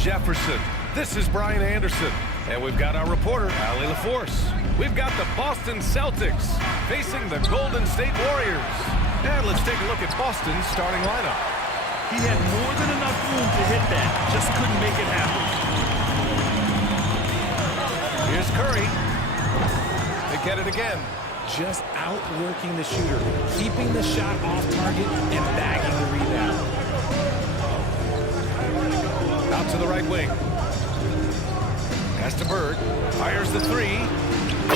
Jefferson. This is Brian Anderson, and we've got our reporter, Allie LaForce. We've got the Boston Celtics facing the Golden State Warriors. And let's take a look at Boston's starting lineup. He had more than enough room to hit that, just couldn't make it happen. Here's Curry. They get it again. Just outworking the shooter, keeping the shot off target and bagging the rebound. Out to the right wing. Pass to Bird. Fires the three.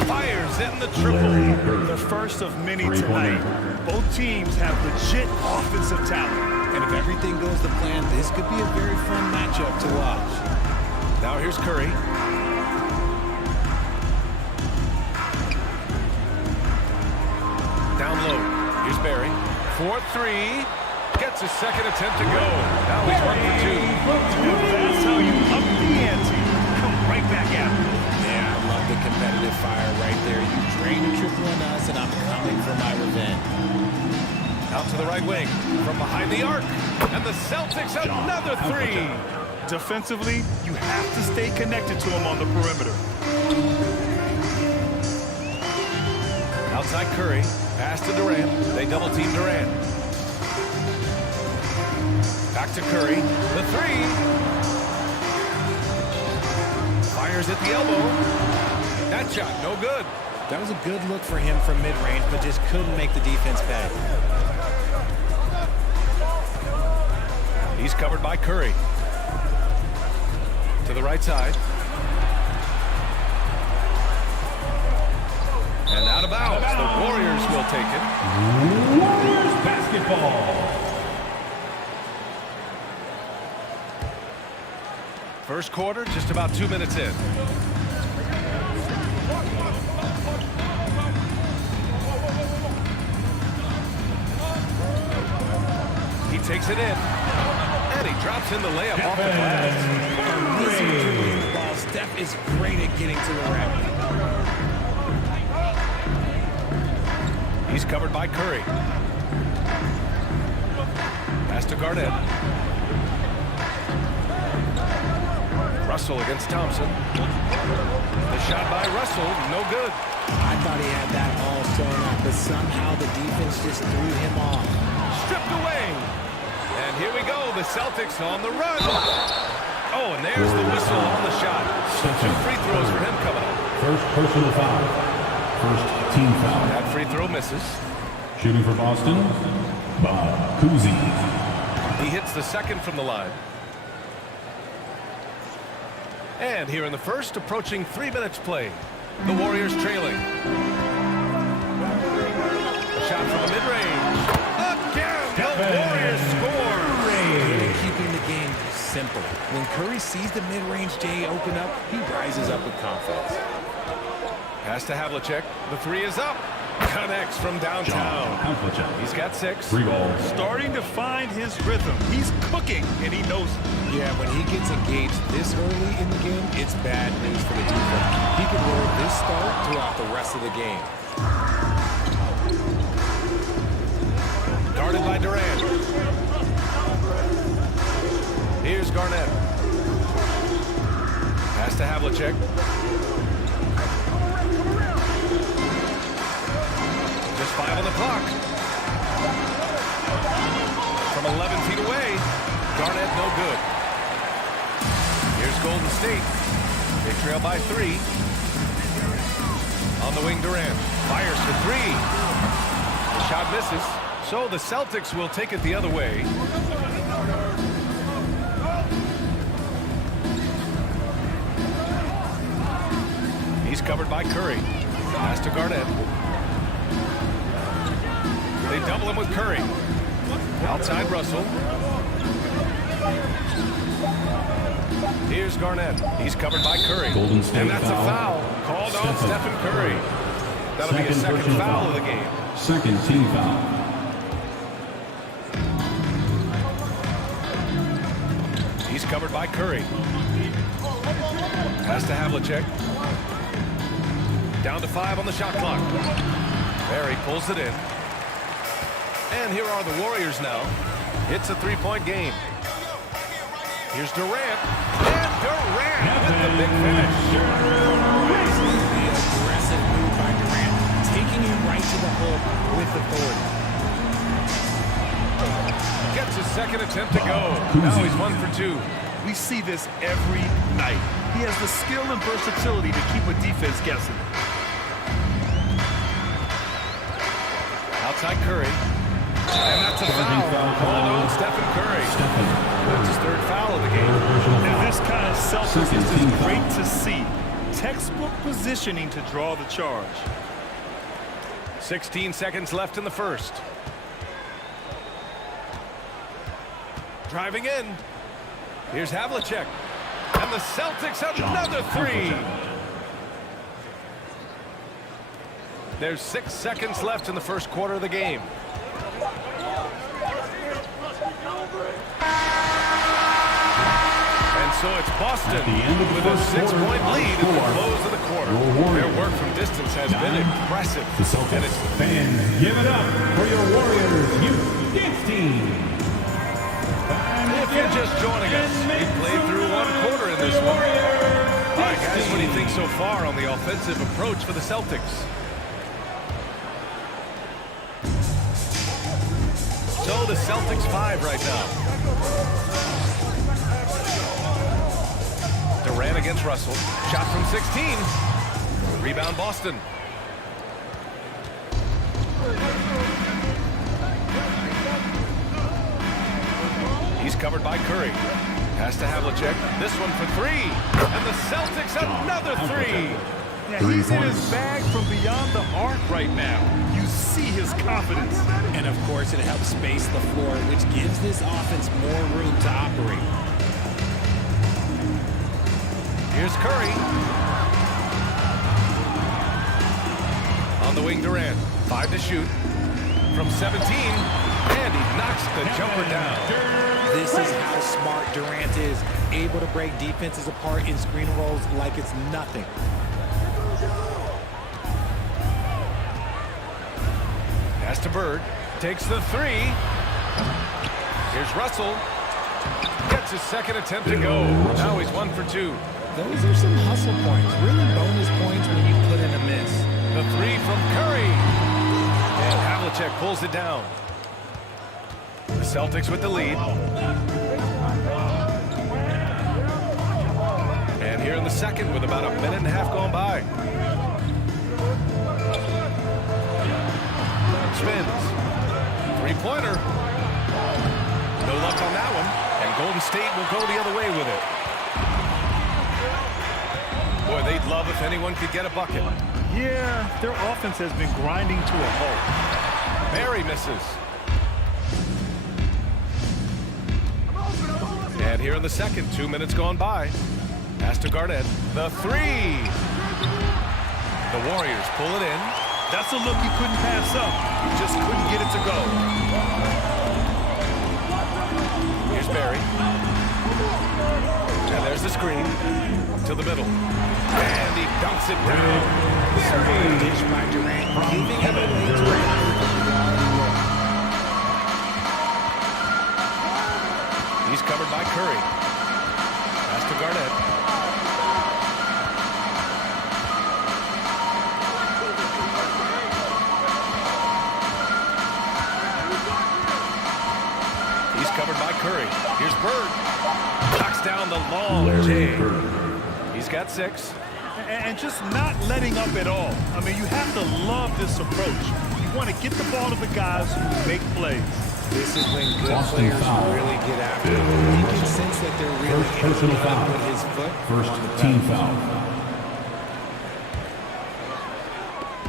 Fires in the triple. The first of many tonight. Both teams have legit offensive talent. And if everything goes to plan, this could be a very fun matchup to watch. Now here's Curry. Down low. Here's Barry. 4-3. Gets a second attempt to go. Now he's 1 for 2. That's how you up the ante. Come right back at him. Yeah, I love the competitive fire right there. You drain a triple on us, and I'm coming for my revenge. Out to the right wing. From behind the arc. And the Celtics another three. Defensively, you have to stay connected to him on the perimeter. Outside Curry. Pass to Durant. They double-team Durant. Back to Curry. The three. Fires at the elbow. That shot, no good. That was a good look for him from mid-range, but just couldn't make the defense pay. He's covered by Curry. To the right side. And out of bounds. The Warriors will take it. Warriors basketball. First quarter, just about 2 minutes in. takes it in. And he drops in the layup off the glass. Easy dribbling the ball. Steph is great at getting to the rim. He's covered by Curry. Pass to Garnett. Russell against Thompson. The shot by Russell, no good. I thought he had that all sewn up, but somehow the defense just threw him off. Stripped away. And here we go, the Celtics on the run. Oh, and there's the whistle on the shot. So 2 free throws for him coming up. First personal foul. First team foul. That free throw misses. Shooting for Boston, Bob Cousy. He hits the second from the line. And here in the first, approaching 3 minutes played. The Warriors trailing. Shot from the mid-range. Again, the Warriors score. Really keeping the game simple. When Curry sees the mid-range J open up, he rises up with confidence. Pass to Havlicek. The 3 is up. Connects from downtown. He's got 6. 3 balls. Starting to find his rhythm. He's cooking, and he knows it. Yeah, when he gets engaged this early in the game, it's bad news for the defense. He could roll this start throughout the rest of the game. Guarded by Durant. Here's Garnett. Pass to Havlicek. Just 5 on the clock. From 11 feet away, Garnett no good. Here's Golden State. They trail by 3. On the wing, Durant. Fires for 3. The shot misses. So the Celtics will take it the other way. He's covered by Curry. Pass to Garnett. They double him with Curry. Outside Russell. Here's Garnett. He's covered by Curry. Golden State and that's foul. a foul called on Stephen Curry. That'll be a second personal foul of the game. Second team foul. He's covered by Curry. Pass to Havlicek. Down to 5 on the shot clock. There he pulls it in. And here are the Warriors now. It's a 3-point game. Here's Durant. And Durant with the big finish. The aggressive move by Durant, taking him right to the hook with authority. Gets his second attempt to go. Now he's 1 for 2. We see this every night. He has the skill and versatility to keep a defense guessing. Outside Curry. And that's a foul. Called on Stephen Curry. That's his 3rd foul of the game. And this kind of selflessness is great to see. Textbook positioning to draw the charge. 16 seconds left in the first. Driving in. Here's Havlicek. And the Celtics have another 3. There's 6 seconds left in the first quarter of the game. And so it's Boston with a 6-point lead at the close of the quarter. Their work from distance has been impressive. The Celtics fans, give it up for your Warriors youth dance team. If you're just joining us, we played through 1 quarter in this one. All right, guys, what do you think so far on the offensive approach for the Celtics? So the Celtics 5 right now. Durant against Russell. Shot from 16. Rebound Boston. He's covered by Curry. Pass to Havlicek. This one for 3. And the Celtics another 3. Yeah, he's in his bag from beyond the arc right now. You see his confidence. And of course, it helps space the floor, which gives this offense more room to operate. Here's Curry. On the wing, Durant. 5 to shoot. From 17. And he knocks the jumper down. This is how smart Durant is, able to break defenses apart in screen rolls like it's nothing. Pass to Bird. Takes the three. Here's Russell. Gets his second attempt to go. Now he's 1 for 2. Those are some hustle points, really bonus points when you put in a miss. The three from Curry. And Havlicek pulls it down. The Celtics with the lead. And here in the second with about a minute and a half gone by. Spins. Three-pointer. No luck on that one. And Golden State will go the other way with it. Boy, they'd love if anyone could get a bucket. Yeah, their offense has been grinding to a halt. Barry misses. And here in the second, 2 minutes gone by. Pass to Garnett. The three. The Warriors pull it in. That's a look he couldn't pass up. He just couldn't get it to go. Here's Barry. And there's the screen. To the middle. And he dunks it down. Dish by Durant, giving him away to a guy with a quality look. He's covered by Curry. Pass to Garnett. He's covered by Curry. Here's Bird. Knocks down the long J. He's got 6. And just not letting up at all. I mean, you have to love this approach. You want to get the ball to the guys who make plays. This is when good players really get after it. You can sense that they're really Personal foul. put his foot First on the team pedal. foul.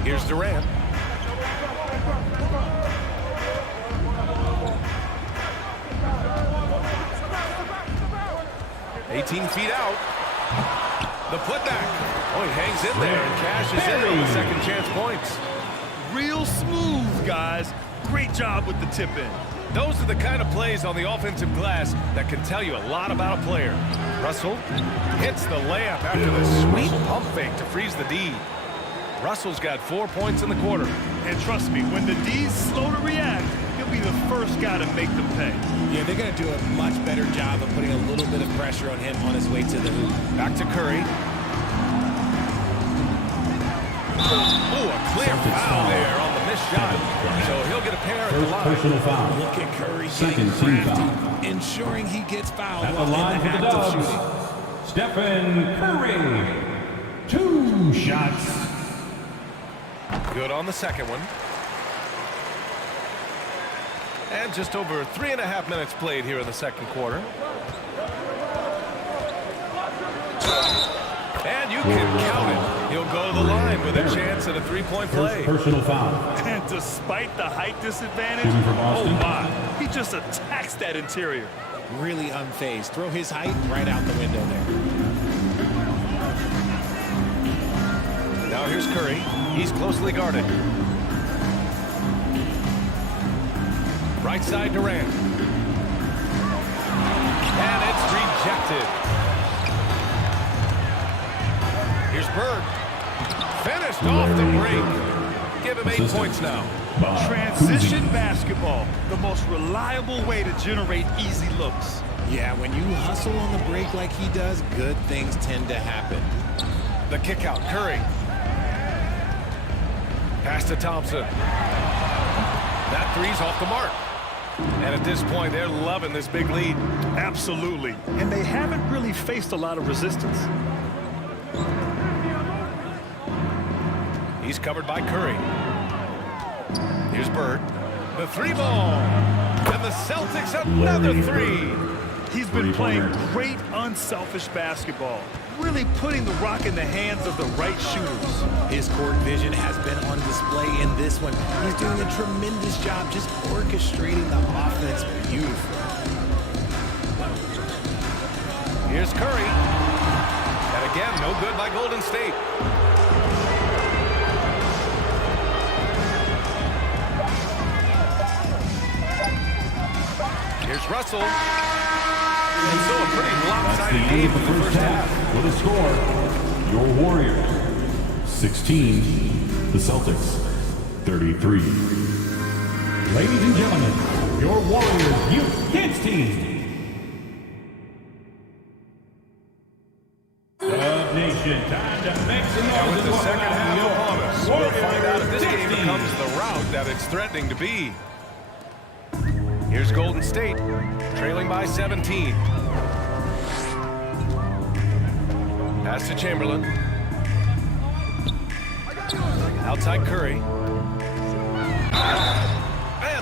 Here's Durant. "18 feet out. The putback. Oh, he hangs in there and cashes in on the second chance points. Real smooth, guys. Great job with the tip-in. Those are the kind of plays on the offensive glass that can tell you a lot about a player. Russell hits the layup after the sweet pump fake to freeze the D. Russell's got 4 points in the quarter. And trust me, when the D's slow to react, he'll be the first guy to make them pay. Yeah, they're going to do a much better job of putting a little bit of pressure on him on his way to the hoop. Back to Curry. Oh, a clear foul there on the missed shot. So he'll get a pair at the First line. personal foul. Look at Curry Second getting team crafty, foul. ensuring he gets fouled At the while line in for the the act of shooting. Dubs, Stephen Curry. 2 shots. Good on the second one. And just over 3.5 minutes played here in the second quarter. And you can count it. He'll go to the line with a chance at a three-point play. First personal foul. And despite the height disadvantage, Shooting from oh Austin. my, he just attacks that interior. Really unfazed. Throw his height right out the window there. Now here's Curry. He's closely guarded. Right side Durant. And it's rejected. Here's Bird. Finished off the break. Give him 8 points now. Transition basketball, the most reliable way to generate easy looks. Yeah, when you hustle on the break like he does, good things tend to happen. The kick out, Curry. Pass to Thompson. That three's off the mark. And at this point, they're loving this big lead. Absolutely. And they haven't really faced a lot of resistance. He's covered by Curry. Here's Bird. The three ball. And the Celtics another three. He's been playing great, unselfish basketball. Really putting the rock in the hands of the right shooters. His court vision has been on display in this one. He's doing a tremendous job just orchestrating the offense beautifully. Here's Curry. And again, no good by Golden State. Here's Russell. And so a pretty lopsided The end game of the in the first half. With a score, your Warriors 16, the Celtics 33. Ladies and gentlemen, your Warriors Youth Kids team. Nation, time to make some noise. And with the and second welcome half your upon us, we'll find out if this Warriors game 16. becomes the route that it's threatening to be. Here's Golden State, trailing by 17. Pass to Chamberlain. Outside Curry. And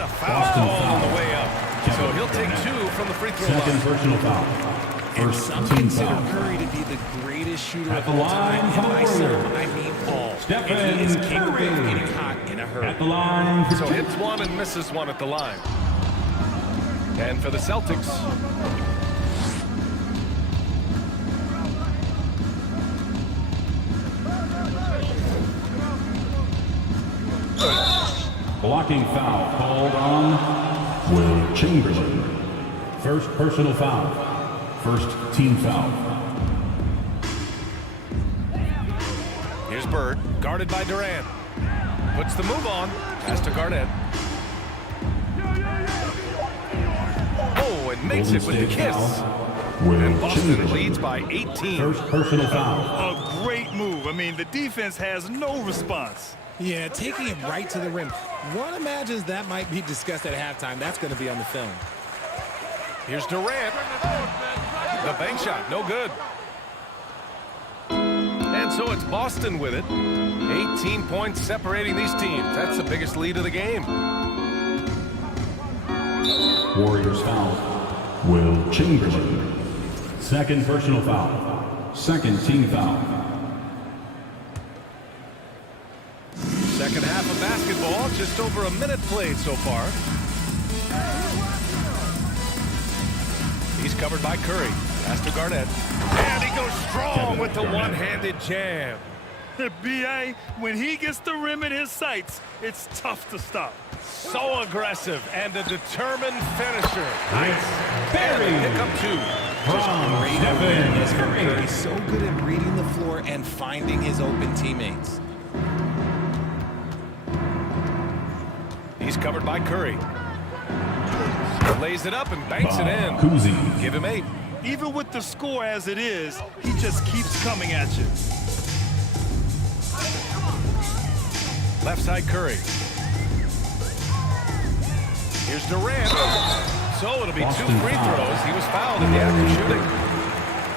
a foul Boston ball foul. on the way up. So he'll take 2 from the free throw Second line. personal foul. And First some team consider foul. Curry to be the greatest shooter At of the all line time. for And the by some, Warriors. I mean all. Stephen And he is capable of Curry. getting hot in a hurry. At the line for So two. hits one and misses one at the line. And for the Celtics, Blocking foul called on Will Chamberlain. First personal foul. First team foul. here's Bird, guarded by Durant. Puts the move on. Pass to Garnett. Oh, and makes Golden it with the State kiss. foul. Will And Boston Chamberlain. leads by 18. First personal foul. A great move. I mean, the defense has no response. Yeah, taking it right to the rim. One imagines that might be discussed at halftime. That's going to be on the film. Here's Durant. The bank shot, no good. And so it's Boston with it. 18 points separating these teams. That's the biggest lead of the game. Warriors foul. Will Chamberlain. Second personal foul. Second team foul. Second half of basketball, just over a minute played so far. He's covered by Curry. Pass to Garnett. And he goes strong with the one-handed jam. The BA, when he gets the rim in his sights, it's tough to stop. So aggressive and a determined finisher. Nice. Barry. And pick up 2. From Great Stephen awareness from Curry. Curry. So good at reading the floor and finding his open teammates. He's covered by Curry. Lays it up and banks it in. Kuzi. Give him 8. Even with the score as it is, he just keeps coming at you. Left side Curry. Here's Durant. So it'll be 2 Boston free foul. throws. He was fouled in the act of shooting.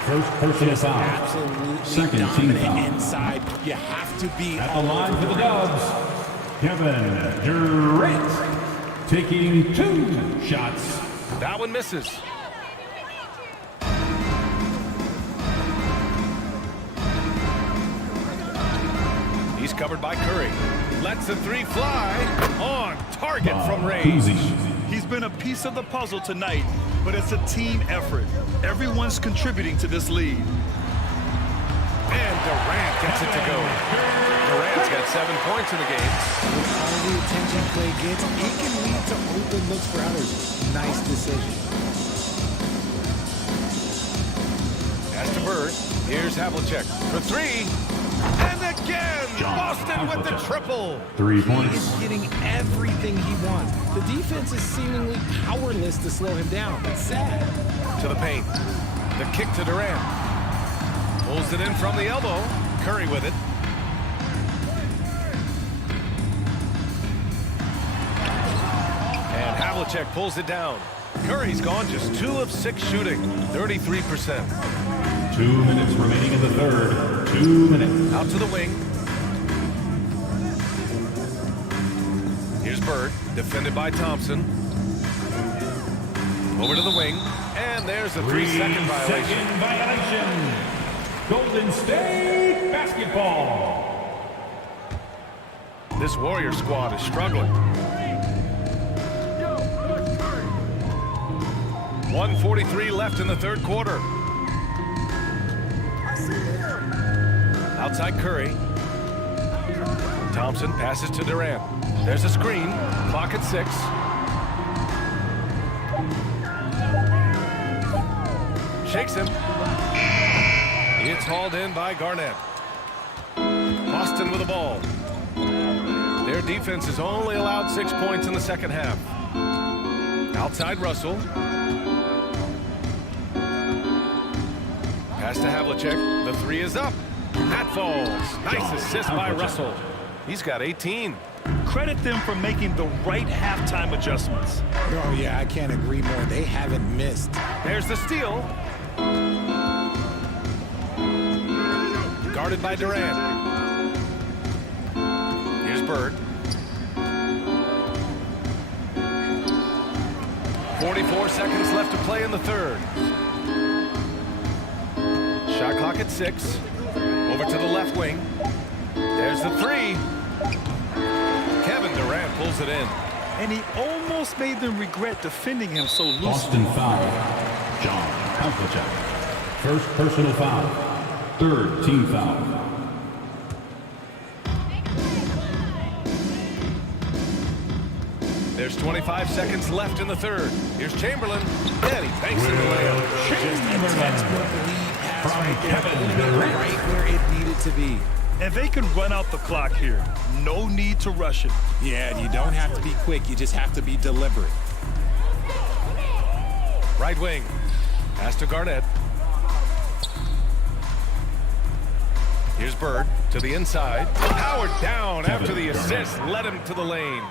First personal foul. Absolutely Second team dominant foul. inside. You have to be At the line for the Dubs, Kevin Durant taking 2 shots. That one misses. He's covered by Curry. Lets the 3 fly. On target from range. Kuzi. He's been a piece of the puzzle tonight, but it's a team effort. Everyone's contributing to this lead. And Durant gets it to go. Durant's got 7 points in the game. With all the attention Clay gets, it can lead to open looks for others. Nice decision. Pass to Bird. Here's Havlicek for 3. And again, Boston with the triple. 3 He points. is getting everything he wants. The defense is seemingly powerless to slow him down. It's sad. To the paint. The kick to Durant. Pulls it in from the elbow. Curry with it. And Havlicek pulls it down. Curry's gone just 2 of 6 shooting, 33%. 2 minutes remaining in the third. 2 minutes. Out to the wing. Here's Bird, defended by Thompson. Over to the wing, and there's a 3-second violation. 3-second violation. Golden State basketball. This Warrior squad is struggling. 1:43 left in the third quarter. Outside Curry. Thompson passes to Durant. There's a screen. Clock at 6. Shakes him. It's hauled in by Garnett. Boston with the ball. Their defense has only allowed 6 points in the second half. Outside Russell. Pass to Havlicek. The three is up. That falls. Nice assist by Russell. He's got 18. Credit them for making the right halftime adjustments. Oh, yeah, I can't agree more. They haven't missed. There's the steal. Guarded by Durant. Here's Bird. 44 seconds left to play in the third. Shot clock at 6. Over to the left wing. There's the three. Kevin Durant pulls it in. And he almost made them regret defending him so loosely. Boston foul. John Havlicek. First personal foul. Third team foul. There's 25 seconds left in the third. Here's Chamberlain. And he banks in the layup. Just a textbook lead pass right there. Kevin Durant. Right where it needed to be. And they can run out the clock here. No need to rush it. Yeah, and you don't have to be quick. You just have to be deliberate. Right wing. Pass to Garnett. Here's Bird to the inside. Powered down after the assist. Led him to the lane.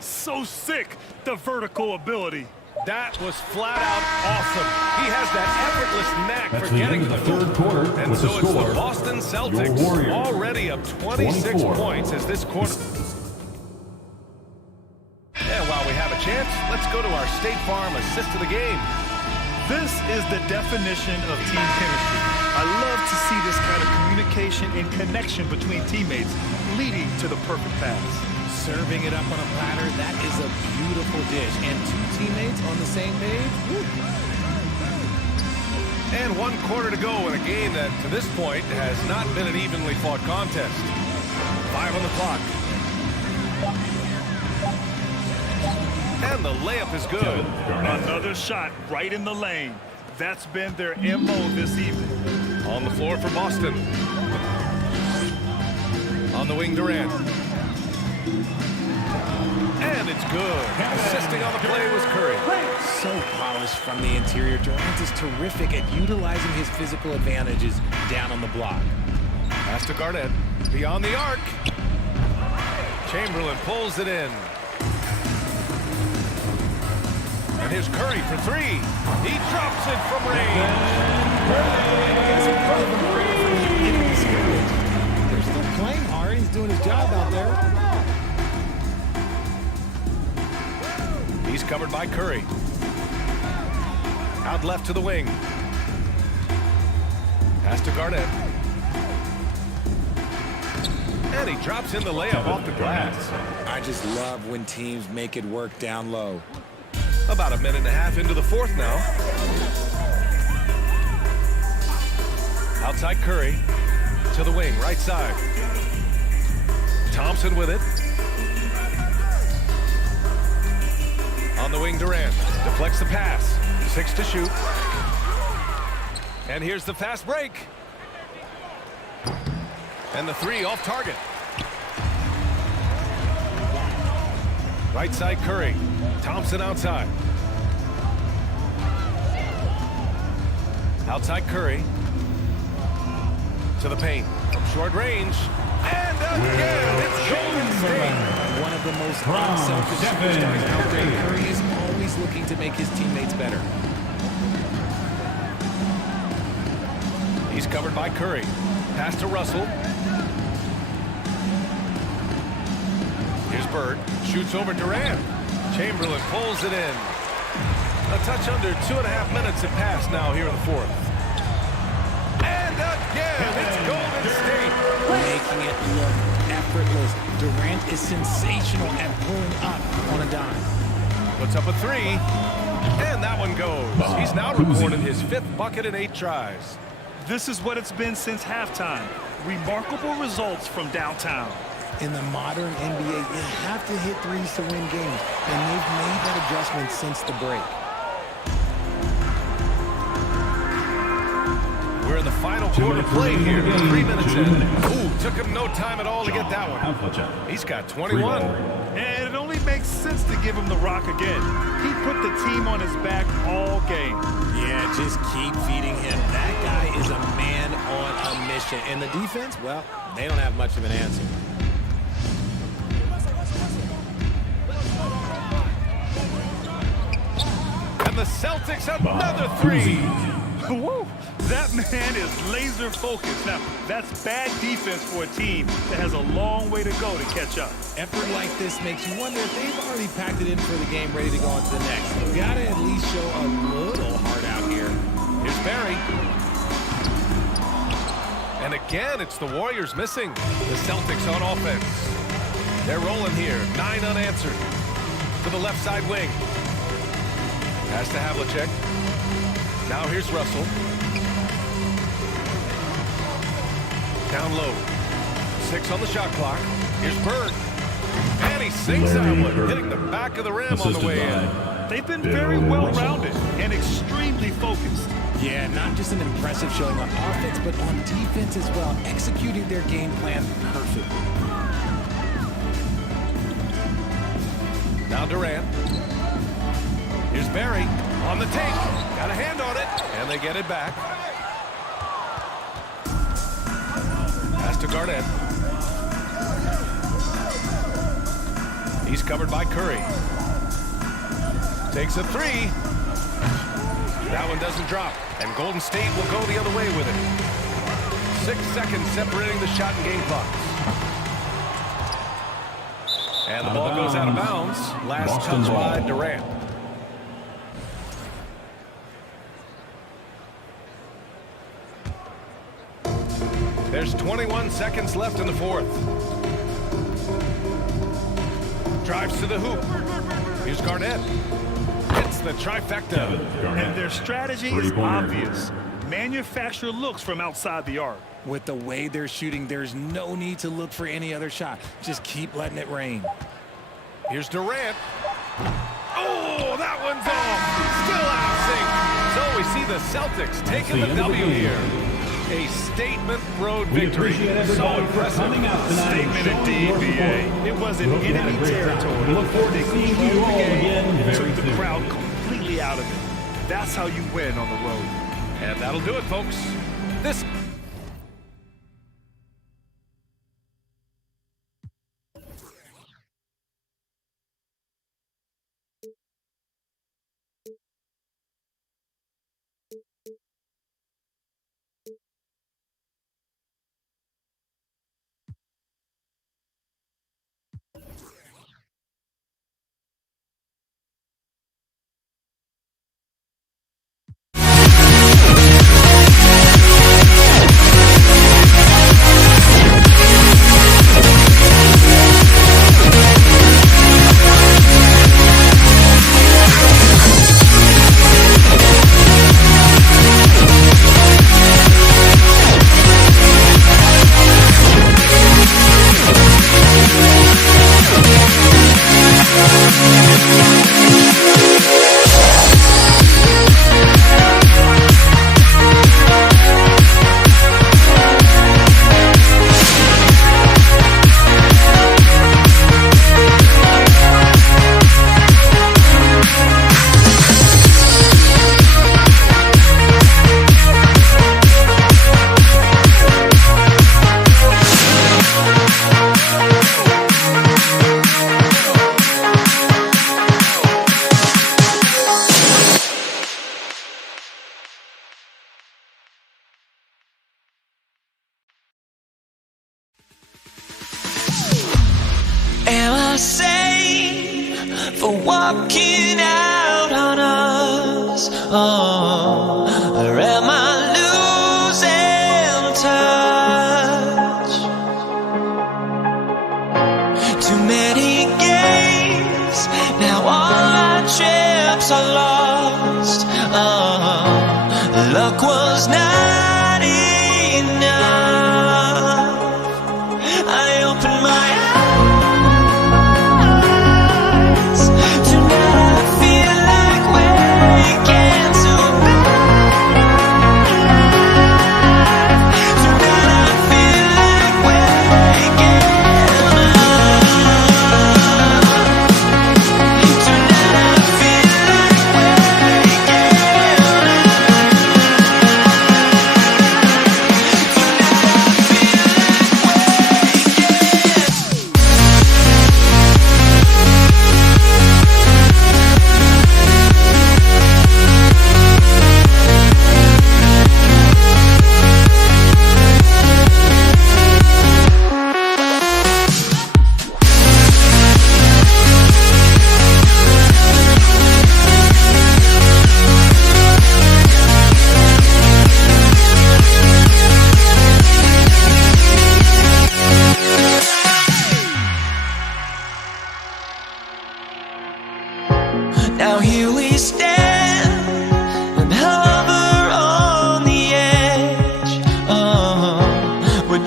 So sick, the vertical ability. That was flat out awesome. He has that effortless knack That's for the getting end the of the third quarter And with so the it's score. the Boston Celtics Your Warriors. already up 26 24. points as this quarter. And while we have a chance, let's go to our State Farm assist of the game. This is the definition of team chemistry. I love to see this kind of communication and connection between teammates leading to the perfect pass. Serving it up on a platter, that is a beautiful dish. And two teammates on the same page. Woo. And 1 quarter to go in a game that, to this point, has not been an evenly fought contest. 5 on the clock. And the layup is good. Another shot right in the lane. That's been their MO this evening. On the floor for Boston. On the wing, Durant. And it's good. Assisting on the play was Curry. So polished from the interior. Durant is terrific at utilizing his physical advantages down on the block. Pass to Garnett. Beyond the arc. Chamberlain pulls it in. And here's Curry for three. He drops it from range. They're still playing hard. He's doing his job out there. He's covered by Curry. Out left to the wing. Pass to Garnett. And he drops in the layup off the glass. I just love when teams make it work down low. About a minute and a half into the fourth now. Outside Curry. To the wing, right side. Thompson with it. On the wing, Durant deflects the pass. 6 to shoot. And here's the fast break. And the three off target. Right side, Curry. Thompson outside. Outside Curry. To the paint. From short range. And again, it's Golden State. One of the most unselfish superstars out there. Curry is always looking to make his teammates better. He's covered by Curry. Pass to Russell. Here's Bird. Shoots over Durant. Chamberlain pulls it in. A touch under 2.5 minutes have passed now here in the fourth. And again, it's Golden State. Making it look effortless. Durant is sensational at pulling up on a dime. Puts up a three. And that one goes. He's now recorded his 5th bucket in 8 tries. This is what it's been since halftime. Remarkable results from downtown. In the modern NBA, you have to hit threes to win games, and they've made that adjustment since the break. We're in the final 2 quarter minutes play here. remaining in the 3 game. minutes 2 in. minutes. Ooh, took him no time at all to get that one. Havlicek. He's got Free 21. ball. And it only makes sense to give him the rock again. He put the team on his back all game. Yeah, just keep feeding him. That guy is a man on a mission. And the defense, well, they don't have much of an answer. And the Celtics another three. Woo! That man is laser focused. Now, that's bad defense for a team that has a long way to go to catch up. Effort like this makes you wonder if they've already packed it in for the game, ready to go on to the next. You gotta at least show a little heart out here. Here's Barry. And again, it's the Warriors missing. The Celtics on offense. They're rolling here. 9 unanswered. To the left side wing. Pass to Havlicek. Now here's Russell. Down low. 6 on the shot clock. Here's Bird. And he sinks that Larry one, Bird. hitting the back of the rim on Assisted the way by in. They've been Bill very Russell. well-rounded and extremely focused. Yeah, not just an impressive showing on offense, but on defense as well, executing their game plan perfectly. Now Durant. Here's Barry on the take. Got a hand on it, and they get it back. Pass to Garnett. He's covered by Curry. Takes a three. That one doesn't drop, and Golden State will go the other way with it. 6 seconds separating the shot and game clocks. And the ball goes out of bounds. Last Boston touch by ball. Durant. There's 21 seconds left in the fourth. Drives to the hoop. Here's Garnett. Hits the trifecta. Kevin Garnett. And their strategy is Three-pointer. obvious. Manufacture looks from outside the arc. With the way they're shooting, there's no need to look for any other shot. Just keep letting it rain. Here's Durant. Oh, that one's off. Still out of sync. So we see the Celtics taking the the end of the W game. here. A statement road We victory. appreciate So everybody for impressive. coming out tonight. and Statement showing indeed, your BA. support. It was We an hope you had a enemy great time. territory. We look forward to seeing you all again very Took the soon. crowd completely out of it. That's how you win on the road. And that'll do it, folks. This Am I sane for walking out on us? Oh, or am I losing touch? Too many games, now all our chips are lost. Oh, luck was not enough. I opened my eyes to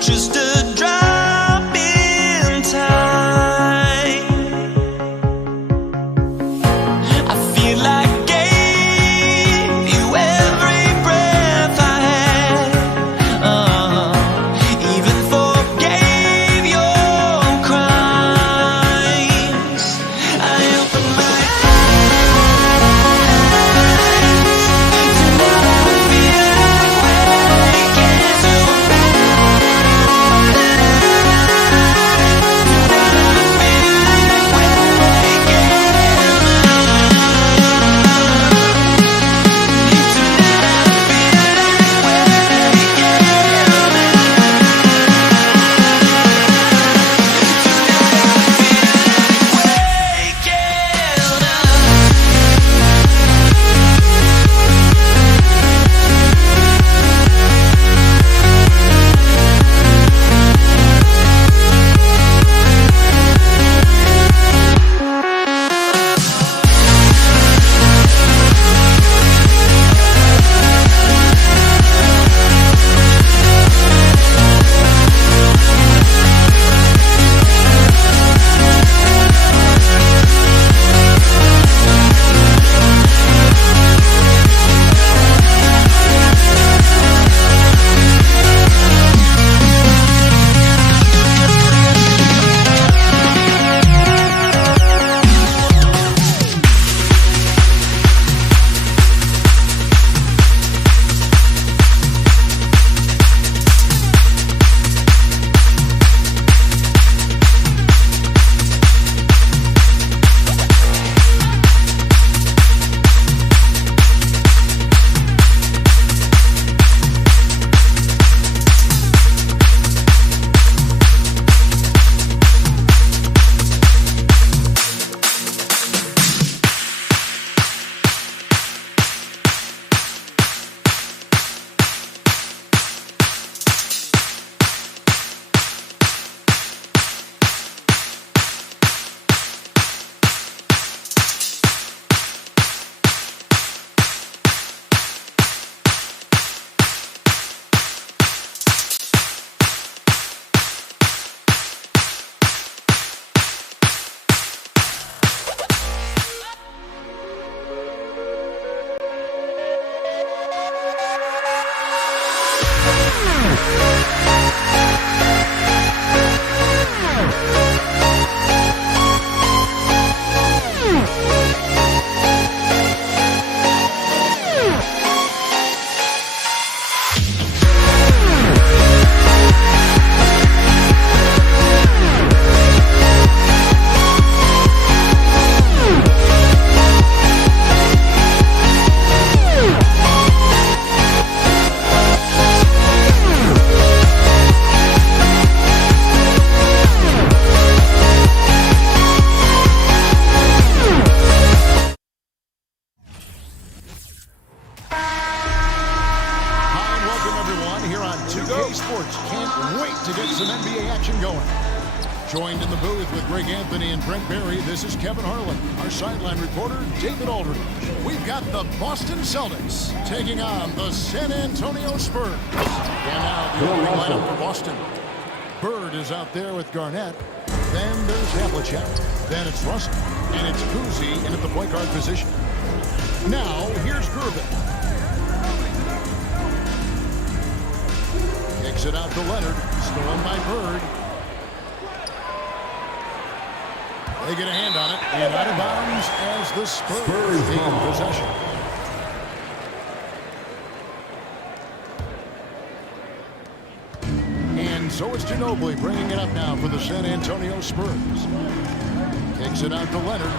just a drop in time. I feel like I gave you every breath I had, even forgave your crimes. I opened my eyes to now feel awake and to Sports. Can't wait to get some NBA action going. Joined in the booth with Greg Anthony and Brent Barry, this is Kevin Harlan. Our sideline reporter, David Aldridge. We've got the Boston Celtics taking on the San Antonio Spurs. And now the opening lineup for Boston. Bird is out there with Garnett. Then there's Havlicek. Then it's Russell. And it's Cousy in at the point guard position. Now, here's Gervin. Kicks it out to Leonard. Stolen by Bird. They get a hand on it. And out of bounds as the Spurs gain possession. And so it's Ginobili bringing it up now for the San Antonio Spurs. Kicks it out to Leonard.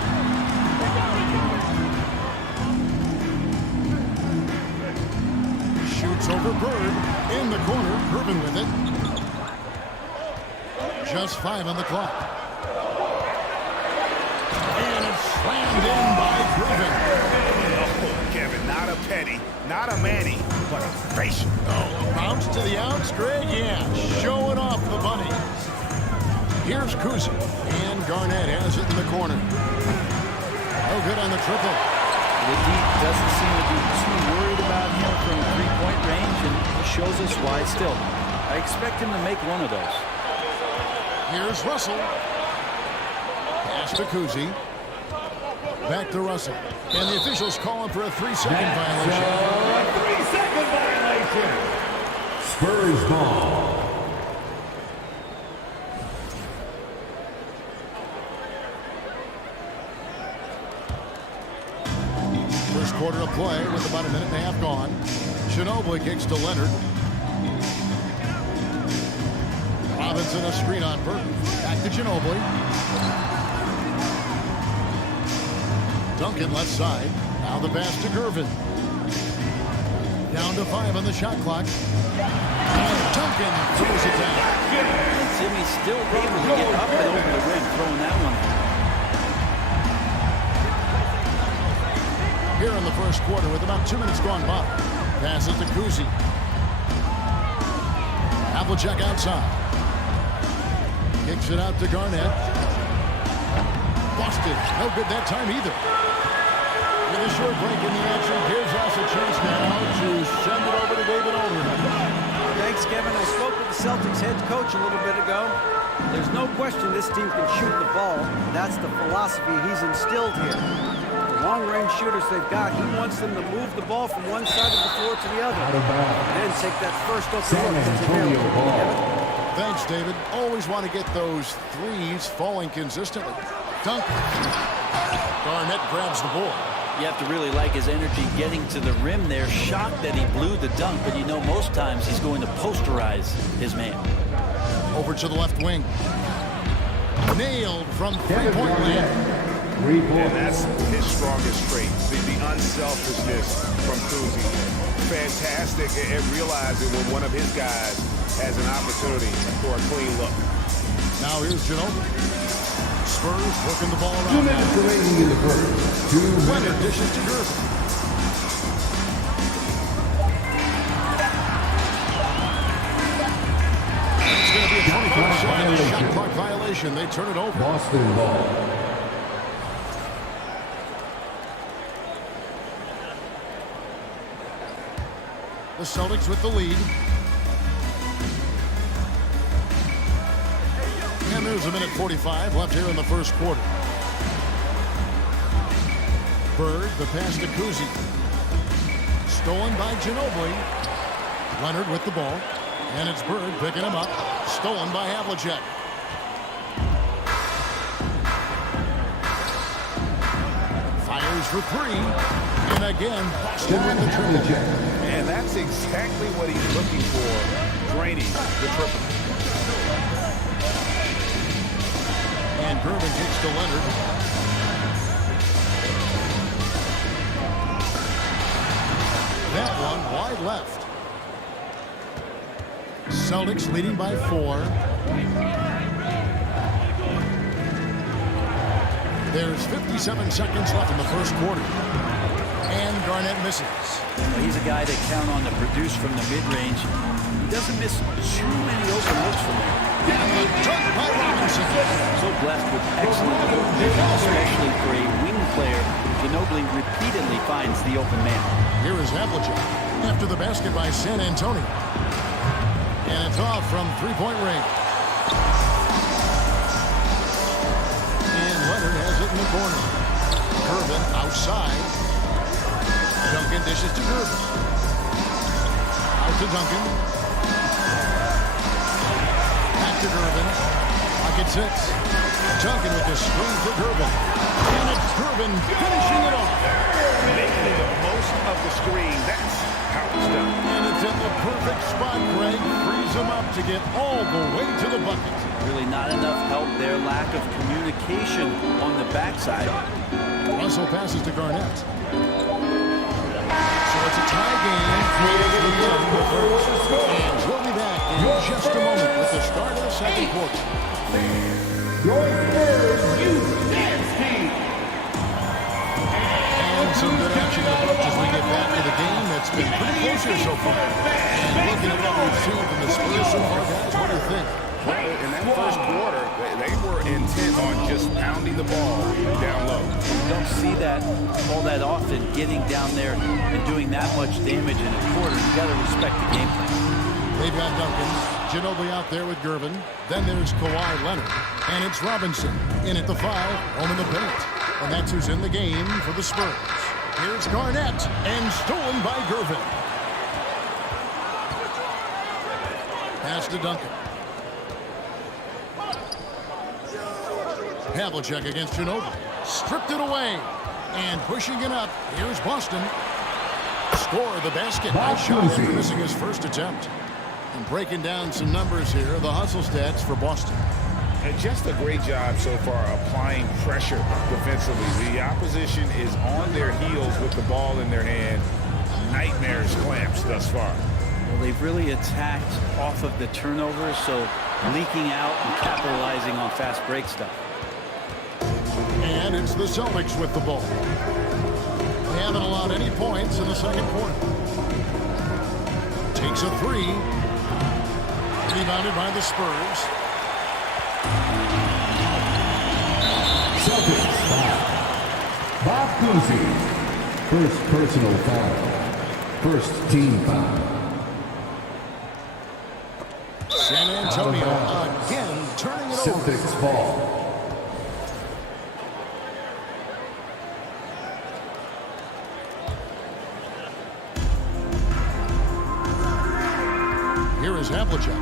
Shoots over Bird. In the corner, Gervin with it. Just 5 on the clock. And it's slammed in by Gervin. Oh, Kevin, not a Petty, not a Manny, but a facial. Oh, bounce to the outs, Greg, yeah, showing off the bunnies. Here's Cousy, and Garnett has it in the corner. No good on the triple. The Heat doesn't seem to be too worried about him from three-point range, and shows us why still. I expect him to make one of those. Here's Russell. Pass to Kuzi. Back to Russell. And the officials call him for a 3-second violation. 3-second violation. Spurs ball. First quarter of play with about a minute and a half gone. Ginobili kicks to Leonard. Robinson a screen on Burton. Back to Ginobili. Duncan left side. Now the pass to Gervin. Down to 5 on the shot clock. And Duncan throws it down. Timmy's still able to get up and over the rim, throwing that one. Here in the first quarter with about 2 minutes gone by. Passes to Kuzi. Havlicek outside. Kicks it out to Garnett. Busted. No good that time either. With a short break in the action, gives us a chance now to send it over to David Aldridge. Thanks, Kevin. I spoke with the Celtics head coach a little bit ago. There's no question this team can shoot the ball. That's the philosophy he's instilled here. The long-range shooters they've got, he wants them to move the ball from one side of the floor to the other. And then take that first open look that's available. Thanks, David. Always want to get those threes falling consistently. Dunk. Garnett grabs the ball. You have to really like his energy getting to the rim there. Shocked that he blew the dunk, but you know most times he's going to posterize his man. Over to the left wing. Nailed from three-point land. And that's his strongest trait, the unselfishness from Kuzi. Fantastic at realizing when one of his guys has an opportunity for a clean look. Now here's Ginobili. Spurs working the ball around. 2 minutes remaining in the first. 2 minutes. Leonard dishes to Gervin. It's going to be a 24-second shot clock violation. They turn it over. Boston ball. The Celtics with the lead. And there's a minute 45 left here in the first quarter. Bird, the pass to Kuzi. Stolen by Ginobili. Leonard with the ball. And it's Bird picking him up. Stolen by Havlicek. Fires for 3. And again, Boston with the triple. And that's exactly what he's looking for, draining the triple. And Gervin kicks to Leonard. That one wide left. Celtics leading by 4. There's 57 seconds left in the first quarter. And Garnett misses. He's a guy they count on to produce from the mid-range. He doesn't miss too many open looks from there. Dunk by Robinson. So blessed with excellent court vision, especially for a wing player. Ginobili repeatedly finds the open man. Here is Havlicek after the basket by San Antonio. And it's off from three-point range. And Leonard has it in the corner. Gervin outside. Duncan dishes to Gervin. Out to Duncan. Back to Gervin. Pocket 6. Duncan with the screen for Gervin. And it's Gervin finishing it off. Making the most of the screen. That's how it's done. And it's in the perfect spot. Greg frees him up to get all the way to the bucket. Really not enough help there. Lack of communication on the backside. Russell passes to Garnett. So it's a tie game. And we'll be back in just a moment with the start of the second quarter. And some good action as we get back to the game that's been pretty close here so far. And looking at what we've seen from the Spurs so far, guys, what do you think? Well, in that first quarter, they were intent on just pounding the ball down low. You don't see that all that often, getting down there and doing that much damage in a quarter. You got to respect the game plan. They've got Duncan. Ginobili out there with Gervin. Then there's Kawhi Leonard. And it's Robinson in at the 5, home in the paint. And that's who's in the game for the Spurs. Here's Garnett, and stolen by Gervin. Pass to Duncan. Havlicek against Ginobili. Stripped it away. And pushing it up. Here's Boston. Score the basket. Nice shot after missing his first attempt. And breaking down some numbers here, the hustle stats for Boston. And just a great job so far applying pressure defensively. The opposition is on their heels with the ball in their hand. Nightmares clamps thus far. Well, they've really attacked off of the turnovers, so leaking out and capitalizing on fast break stuff. And it's the Celtics with the ball. They haven't allowed any points in the second quarter. Takes a 3. Rebounded by the Spurs. Celtics foul. Bob Cousy. First personal foul. First team foul. San Antonio again turning it over. Celtics ball. Here is Havlicek.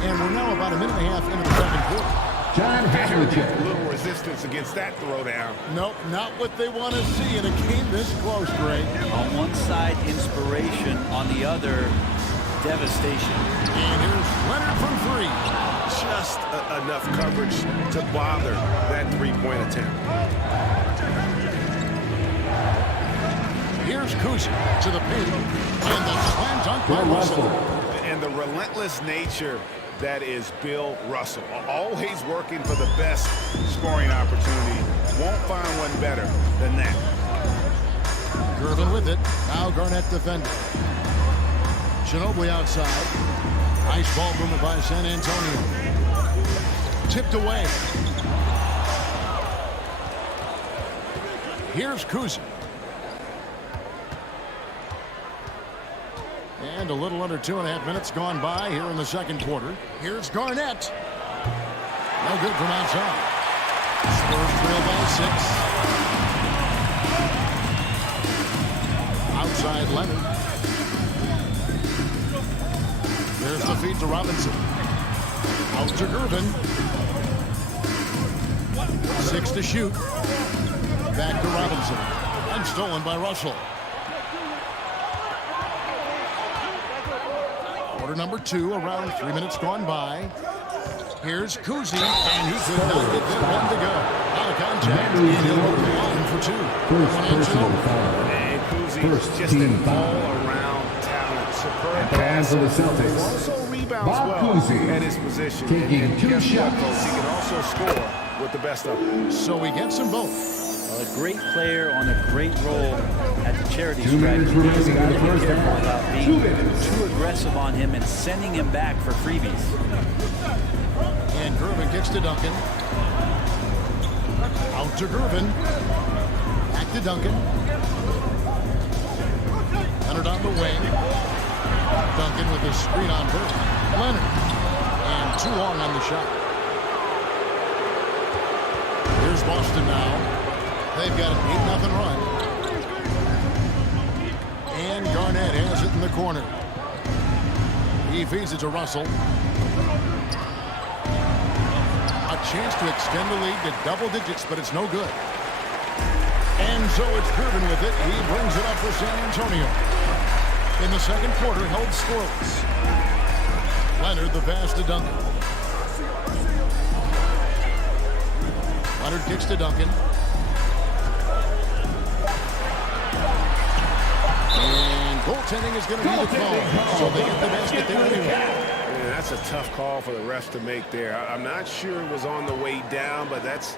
And we're now about a minute and a half into the second quarter. John Havlicek. Little resistance against that throwdown. Nope, not what they want to see in a game this close, Greg. On one side, inspiration. On the other, devastation. And here's Leonard from 3. Just enough coverage to bother that three-point attempt. Here's Kuzma to the paint. And the slam dunk by Russell. And the relentless nature that is Bill Russell. Always working for the best scoring opportunity. Won't find one better than that. Gervin with it. Now Garnett defending. Ginobili outside. Nice ball movement by San Antonio. Tipped away. Here's Kuzma. And a little under 2.5 minutes gone by here in the second quarter. Here's Garnett. No good from outside. Spurs trail by 6. Outside Leonard. There's the feed to Robinson. Out to Gervin. 6 to shoot. Back to Robinson. And stolen by Russell. Quarter number 2, around 3 minutes gone by. Here's Cousy, and he could not get that one to go. Out of contact, and he'll go to the line for 2. First personal foul. And Cousy First just team an foul. all-around talent. Superb At the hands of the Celtics. Also rebounds Bob well Cousy at his position. taking And 2 guess what, shots. folks? He can also score with the best of them. So he gets them both. Well, a great player on a great role at the charity 2 stripe. minutes You just remaining in got the to be first careful half. about 2 being minutes. too aggressive on him and sending him back for freebies. And Gervin kicks to Duncan. Out to Gervin. Back to Duncan. Leonard on the wing. Duncan with his screen on Gervin. Leonard. And too long on the shot. Here's Boston now. They've got an 8-0 run. And Garnett has it in the corner. He feeds it to Russell. A chance to extend the lead to double digits, but it's no good. And so it's Gervin with it. He brings it up for San Antonio. In the second quarter, held scoreless. Leonard the pass to Duncan. Leonard kicks to Duncan. And goaltending is going to be the call. So they get the basket there anyway. Yeah, that's a tough call for the refs to make there. I'm not sure it was on the way down, but that's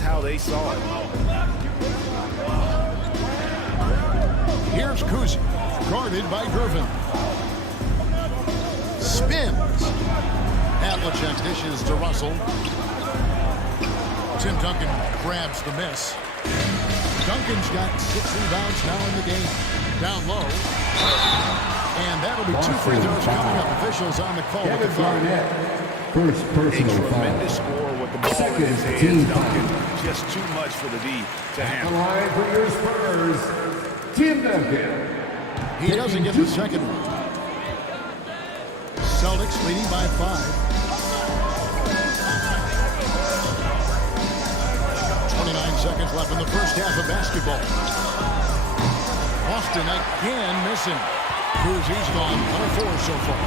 how they saw it. Here's Kuzma, guarded by Gervin. Spins. Havlicek dishes to Russell. Tim Duncan grabs the miss. Duncan's got 6 rebounds now in the game. Down low. And that'll be 2 free throws coming up. Officials on the call with the foul. First A personal foul. tremendous score with the ball in Second his hands. team Duncan, just too much for the D to handle. Line for your Spurs, Tim Duncan. He doesn't get the second one. Celtics leading by 5. 29 seconds left in the first half of basketball. Boston again missing. Cousins gone 1 of 4 so far.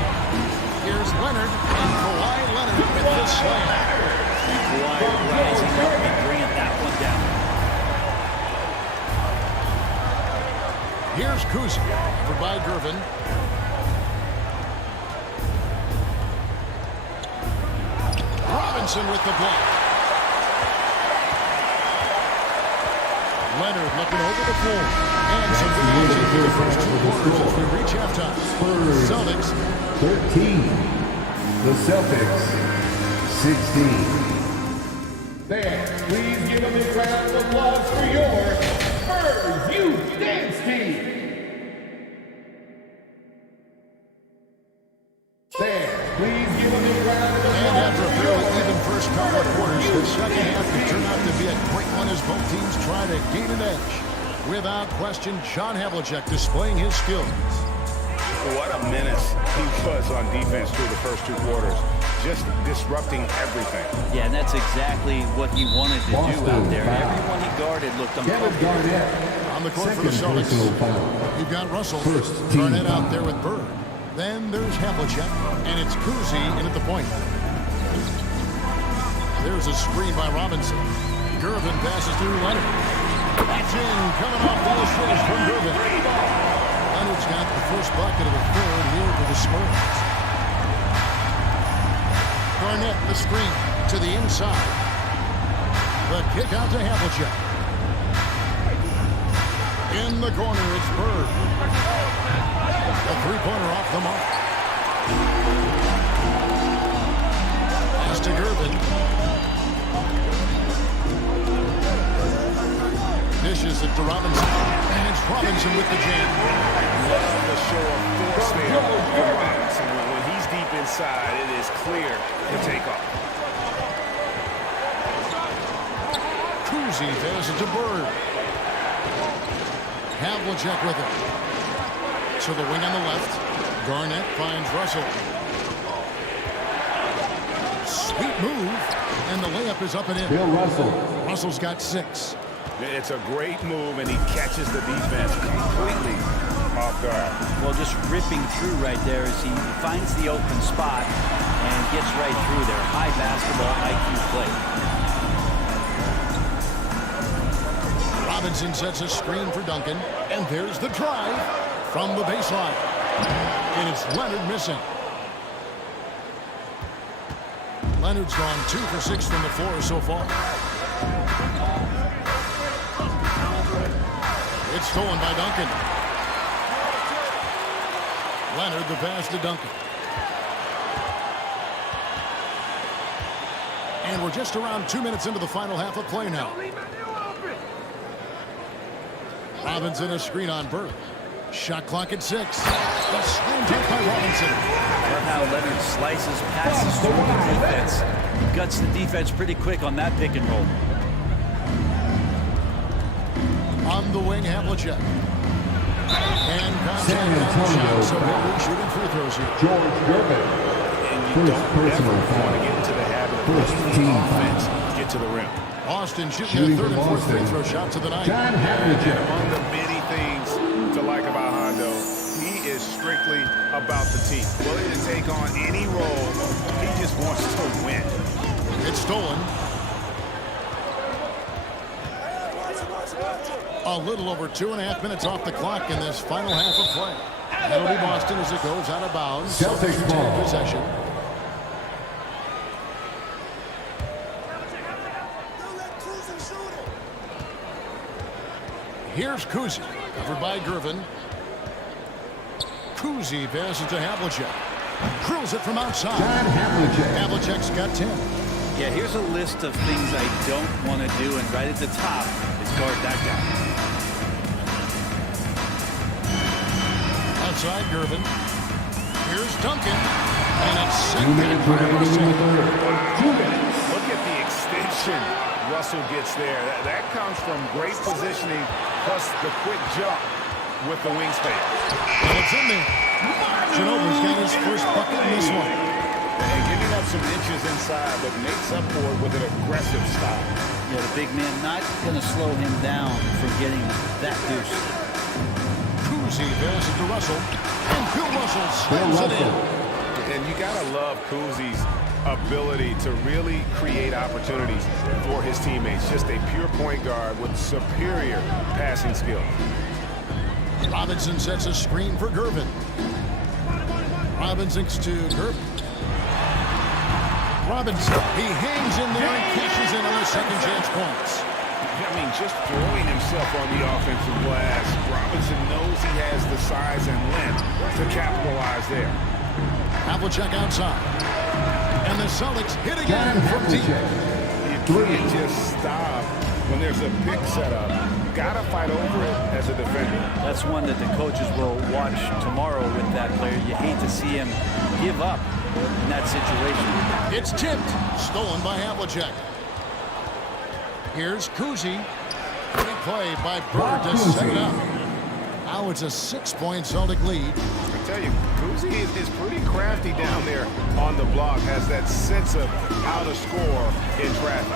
Here's Leonard, and Kawhi Leonard with the slam. Kawhi rising up and bringing that one down. Here's Kuzma, covered by Gervin. Robinson with the block. Leonard looking over the floor. And some good action for the first 2 quarters as we reach halftime. Celtics 13. The Celtics 16. Fans, please give a big round of applause for your Spurs Youth Dance Team. Fans, please give a big round of applause. And after a fairly even first couple of quarters, the second half could turn out to be a great one as both teams try to gain an edge. Without question, John Havlicek displaying his skills. What a menace he was on defense through the first 2 quarters. Just disrupting everything. Yeah, and that's exactly what he wanted to do out there. Everyone he guarded looked uncomfortable. On the court for the Celtics, you've got Russell. Garnett out there with Bird. Then there's Havlicek, and it's Kuzi in at the point. There's a screen by Robinson. Gervin passes to Leonard. That's in, coming off the finish from Gervin. Leonard's got the first bucket of the third here for the Spurs. Garnett, the screen to the inside. The kick out to Havlicek. In the corner, it's Bird. A 3-pointer off the mark. Pass to Gervin. Dishes it to Robinson. And it's Robinson with the jam. Love the show of force there from Robinson. When he's deep inside, it is clear to take off. Kuzi passes it to Bird. Havlicek with it. So the wing on the left. Garnett finds Russell. Sweet move. And the layup is up and in. Bill Russell. Russell's got 6. It's a great move, and he catches the defense completely off guard. Well, just ripping through right there as he finds the open spot and gets right through there. High basketball IQ play. Robinson sets a screen for Duncan. And there's the drive from the baseline. And it's Leonard missing. Leonard's gone 2 for 6 from the floor so far. It's stolen by Duncan. Leonard, the pass to Duncan. And we're just around 2 minutes into the final half of play now. Robinson a screen on Bird. Shot clock at 6. The screen take by Robinson. Love how Leonard slices passes through the defense. He guts the defense pretty quick on that pick and roll. On the wing, Havlicek. And contact on the shot, so he'll be shooting free throws here. George Gervin. And you don't ever want to get into the habit of letting the offense get to the rim. Austin shooting a third and fourth free throw shot to the night. John Havlicek. Among the many things to like about Hondo, he is strictly about the team. Willing to take on any role. He just wants to win. It's stolen. A little over 2.5 minutes off the clock in this final half of play. That'll be Boston as it goes out of bounds. Celtics ball. Possession. Here's Kuzi, covered by Gervin. Kuzi passes to Havlicek. Drills it from outside. John Havlicek. Havlicek's got 10. Yeah, here's a list of things I don't want to do, and right at the top is guard that guy. outside Gervin. Here's Duncan. And it's sent 2 back minutes by remaining in the Russell. third. 2 minutes. Look at the extension Russell gets there. That comes from great positioning, plus the quick jump with the wingspan. And it's in there. Ginobili's got his first bucket in this one. And giving up some inches inside, but makes up for it with an aggressive style. Yeah, the big man not going to slow him down from getting that deuce. Cousy passes it to Russell. And Bill Russell slams it in. And you got to love Cousy's ability to really create opportunities for his teammates. Just a pure point guard with superior passing skill. Robinson sets a screen for Gervin. Robinson to Gervin. Robinson, he hangs in there and cashes in on his second chance points. I mean, just throwing himself on the offensive glass. Robinson knows he has the size and length to capitalize there. Havlicek outside. And the Celtics hit again from deep. You can't just stop when there's a pick set up. Gotta fight over it as a defender. That's one that the coaches will watch tomorrow with that player. You hate to see him give up in that situation. It's tipped. Stolen by Havlicek. Here's Cousy. Big play by Bird to set it up. Now it's a 6-point Celtic lead. I tell you, Cousy is pretty crafty down there on the block. Has that sense of how to score in traffic.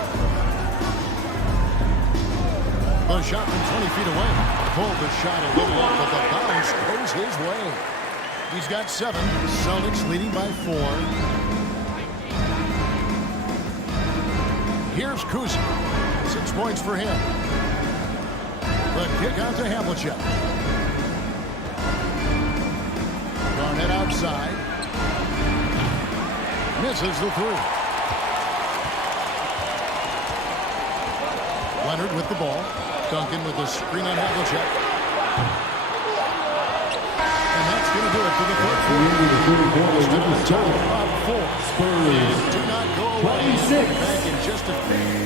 The shot from 20 feet away. Pulled the shot a little up, but the bounce goes his way. He's got 7. Celtics leading by 4. Here's Cousy. 6 points for him. The kick out to Havlicek. Garnett outside. Misses the 3. Leonard with the ball. Duncan with the screen on Havlicek. And that's going to do it for the fourth quarter. Still on the top of 4. Spurs do not go away. 26. Back in just a few.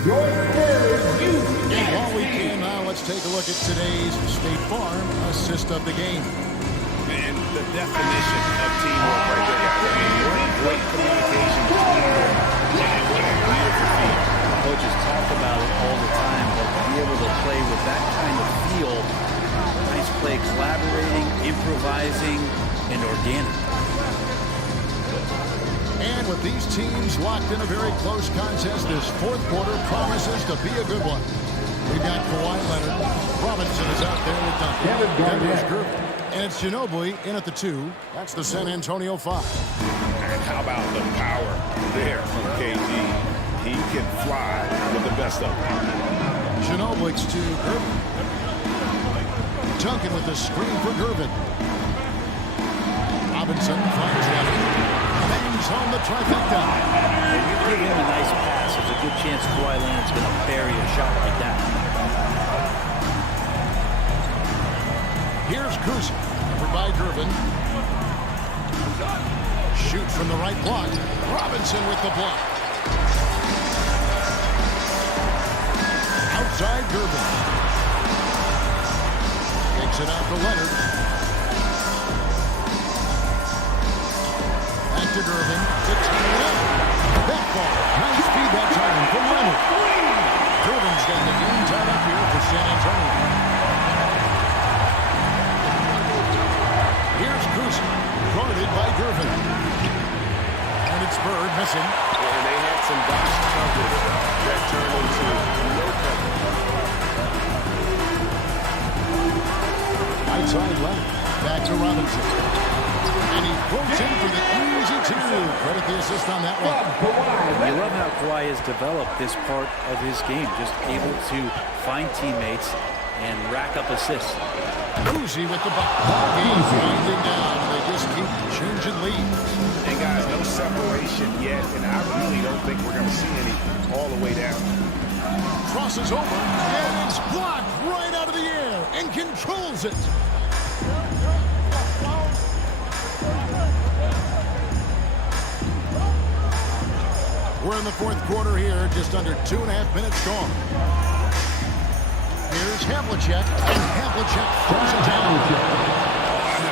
Your Spurs, you. And while we can now, let's take a look at today's State Farm assist of the game. And the definition of teamwork right there, guys. I mean, what great communication between them. And what a beautiful feat. Coaches talk about it all the time, but to be able to play with that kind of feel, nice play, collaborating, improvising, and organic. And with these teams locked in a very close contest, this fourth quarter promises to be a good one. We've got Kawhi Leonard. Robinson is out there with Duncan. Kevin Garnett. Gervin. And it's Ginobili in at the 2. That's the San Antonio 5. And how about the power there from KG? He can fly with the best of them. Ginobili to Gervin. Duncan with the screen for Gervin. Robinson finds Leonard. Bangs home the trifecta. If you give him a nice pass, there's a good chance Kawhi Leonard's going to bury a shot like that. Here's Cousy. Covered by Gervin. Shoots from the right block. Robinson with the block. Outside Gervin. Takes it out to Leonard. Back to Gervin. To tie it up. That ball. Nice feed that time from Leonard. Gervin's got the game tied up here for San Antonio. Here's Cousy, guarded by Gervin. And it's Bird missing. And they had some box coverage that turned into no coverage. Outside left, back to Robinson. And he floats in for the easy 2. Credit the assist on that one. You love how Kawhi has developed this part of his game, just able to find teammates and rack up assists. Cousy with the bucket. He's winding down. They just keep changing leads. And guys, no separation yet, and I really don't think we're going to see any all the way down. Crosses over, and it's blocked right out of the air, and controls it. We're in the fourth quarter here, just under 2.5 minutes gone. Here's Havlicek, and Havlicek throws it down. An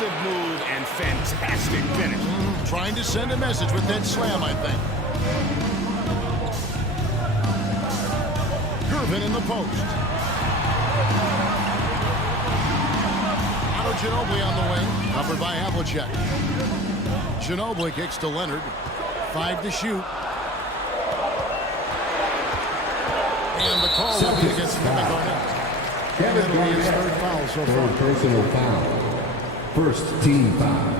aggressive move and fantastic finish. Trying to send a message with that slam, I think. Gervin in the post. Otto Ginobili on the wing, covered by Havlicek. Ginobili kicks to Leonard. 5 to shoot. And the call will be against Kevin Garnett. Kevin That'll be his Garnett, third foul so far. third personal foul. First team foul.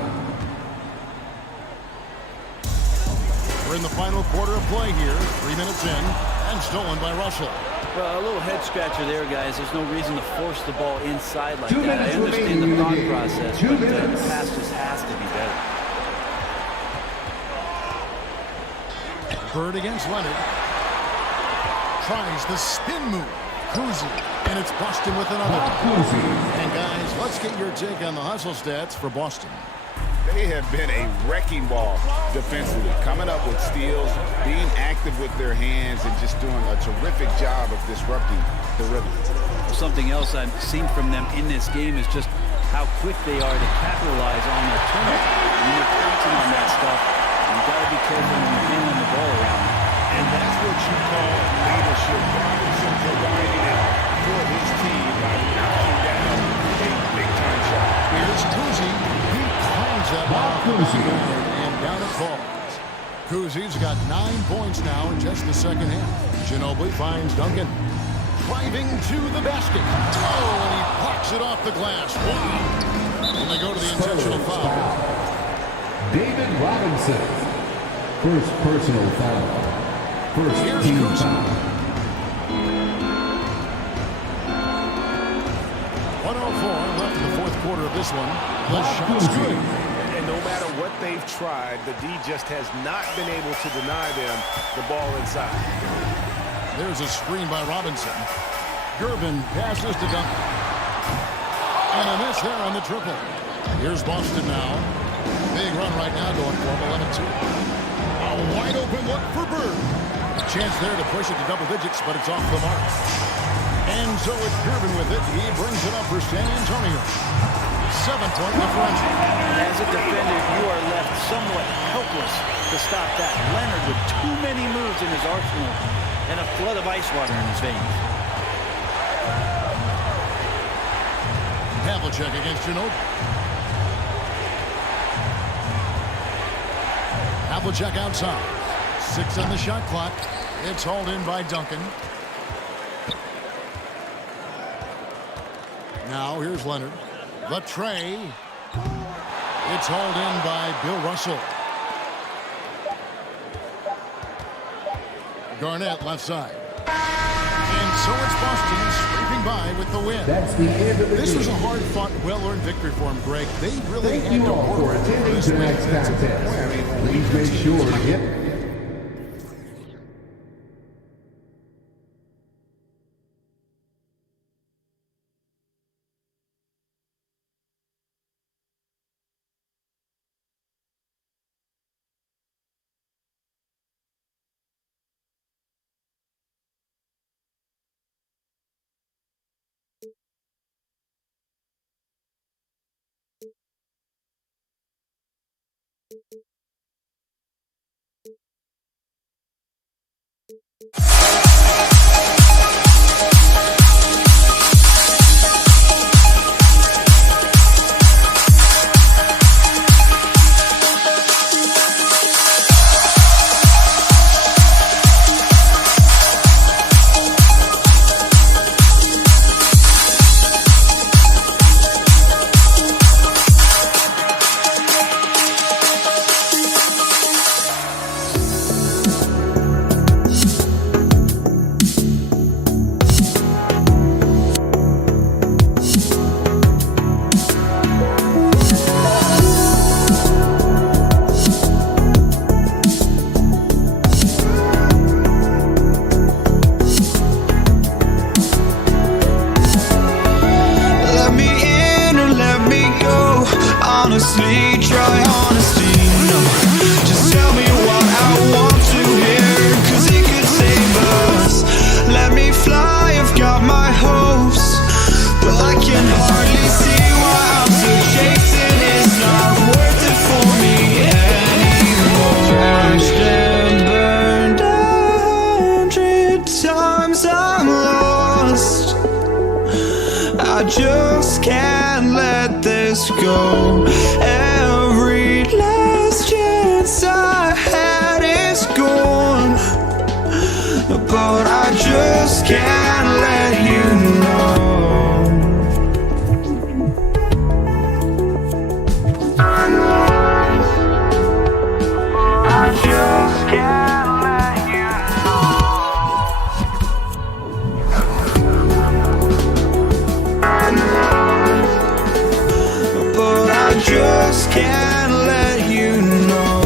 We're in the final quarter of play here. 3 minutes in, and stolen by Russell. Well, a little head scratcher there, guys. There's no reason to force the ball inside like 2 that. I minutes understand the remaining in the thought game. process, 2 but the minutes. pass just has to be better. Bird against Leonard. Tries the spin move. Cousy. And it's Boston with another. Cousy. And guys, let's get your take on the hustle stats for Boston. They have been a wrecking ball defensively, coming up with steals, being active with their hands, and just doing a terrific job of disrupting the rhythm. Something else I've seen from them in this game is just how quick they are to capitalize on their turnover. When you're counting on that stuff, you've got to be careful when you're handling the ball around. And that's what you call leadership. Robinson providing it for his team by knocking down a big-time shot. Here's Cousy. He climbs that ball Cousy. and down it falls. Cousy's got 9 points now in just the second half. Ginobili finds Duncan. Driving to the basket. Oh, and he blocks it off the glass. Wow. And they go to the intentional foul. David Robinson. First personal foul. First Here's team Cousy. foul. 1:04 left in the fourth quarter of this one. The shot's good. And no matter what they've tried, the D just has not been able to deny them the ball inside. There's a screen by Robinson. Gervin passes to Duncan. And a miss there on the triple. Here's Boston now. Big run right now going for him, 11-2. A wide open look for Bird. A chance there to push it to double digits, but it's off the mark. And so it's Gervin with it. He brings it up for San Antonio. 7-point differential. As a defender, you are left somewhat helpless to stop that. Leonard with too many moves in his arsenal and a flood of ice water in his veins. Havlicek against Ginobili. Havlicek outside. 6 on the shot clock. It's hauled in by Duncan. Now here's Leonard. The tray. It's hauled in by Bill Russell. Garnett left side. And so it's Boston scraping by with the win. That's the end of the This game. was a hard-fought, well-earned victory for him, Greg. They really Thank had you to all for work for attending this win. tonight's contest. Please make sure to hit Let me in or let me go. Honestly, try honesty. No, just tell me what I want to hear, 'cause it could save us. Let me fly, I've got my hopes, but I can hardly see why I'm still chasing it. just can't let you know.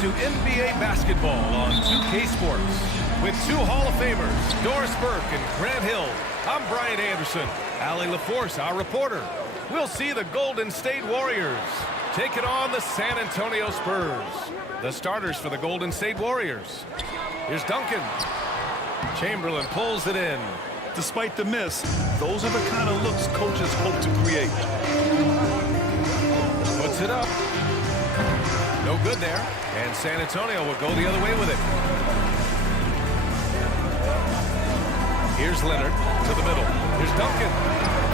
to NBA basketball on 2K Sports. With two Hall of Famers, Doris Burke and Grant Hill, I'm Brian Anderson. Allie LaForce, our reporter. We'll see the Golden State Warriors taking on the San Antonio Spurs. The starters for the Golden State Warriors. Here's Duncan. Chamberlain pulls it in. Despite the miss, those are the kind of looks coaches hope to create. Puts it up. No good there. And San Antonio will go the other way with it. Here's Leonard to the middle. Here's Duncan.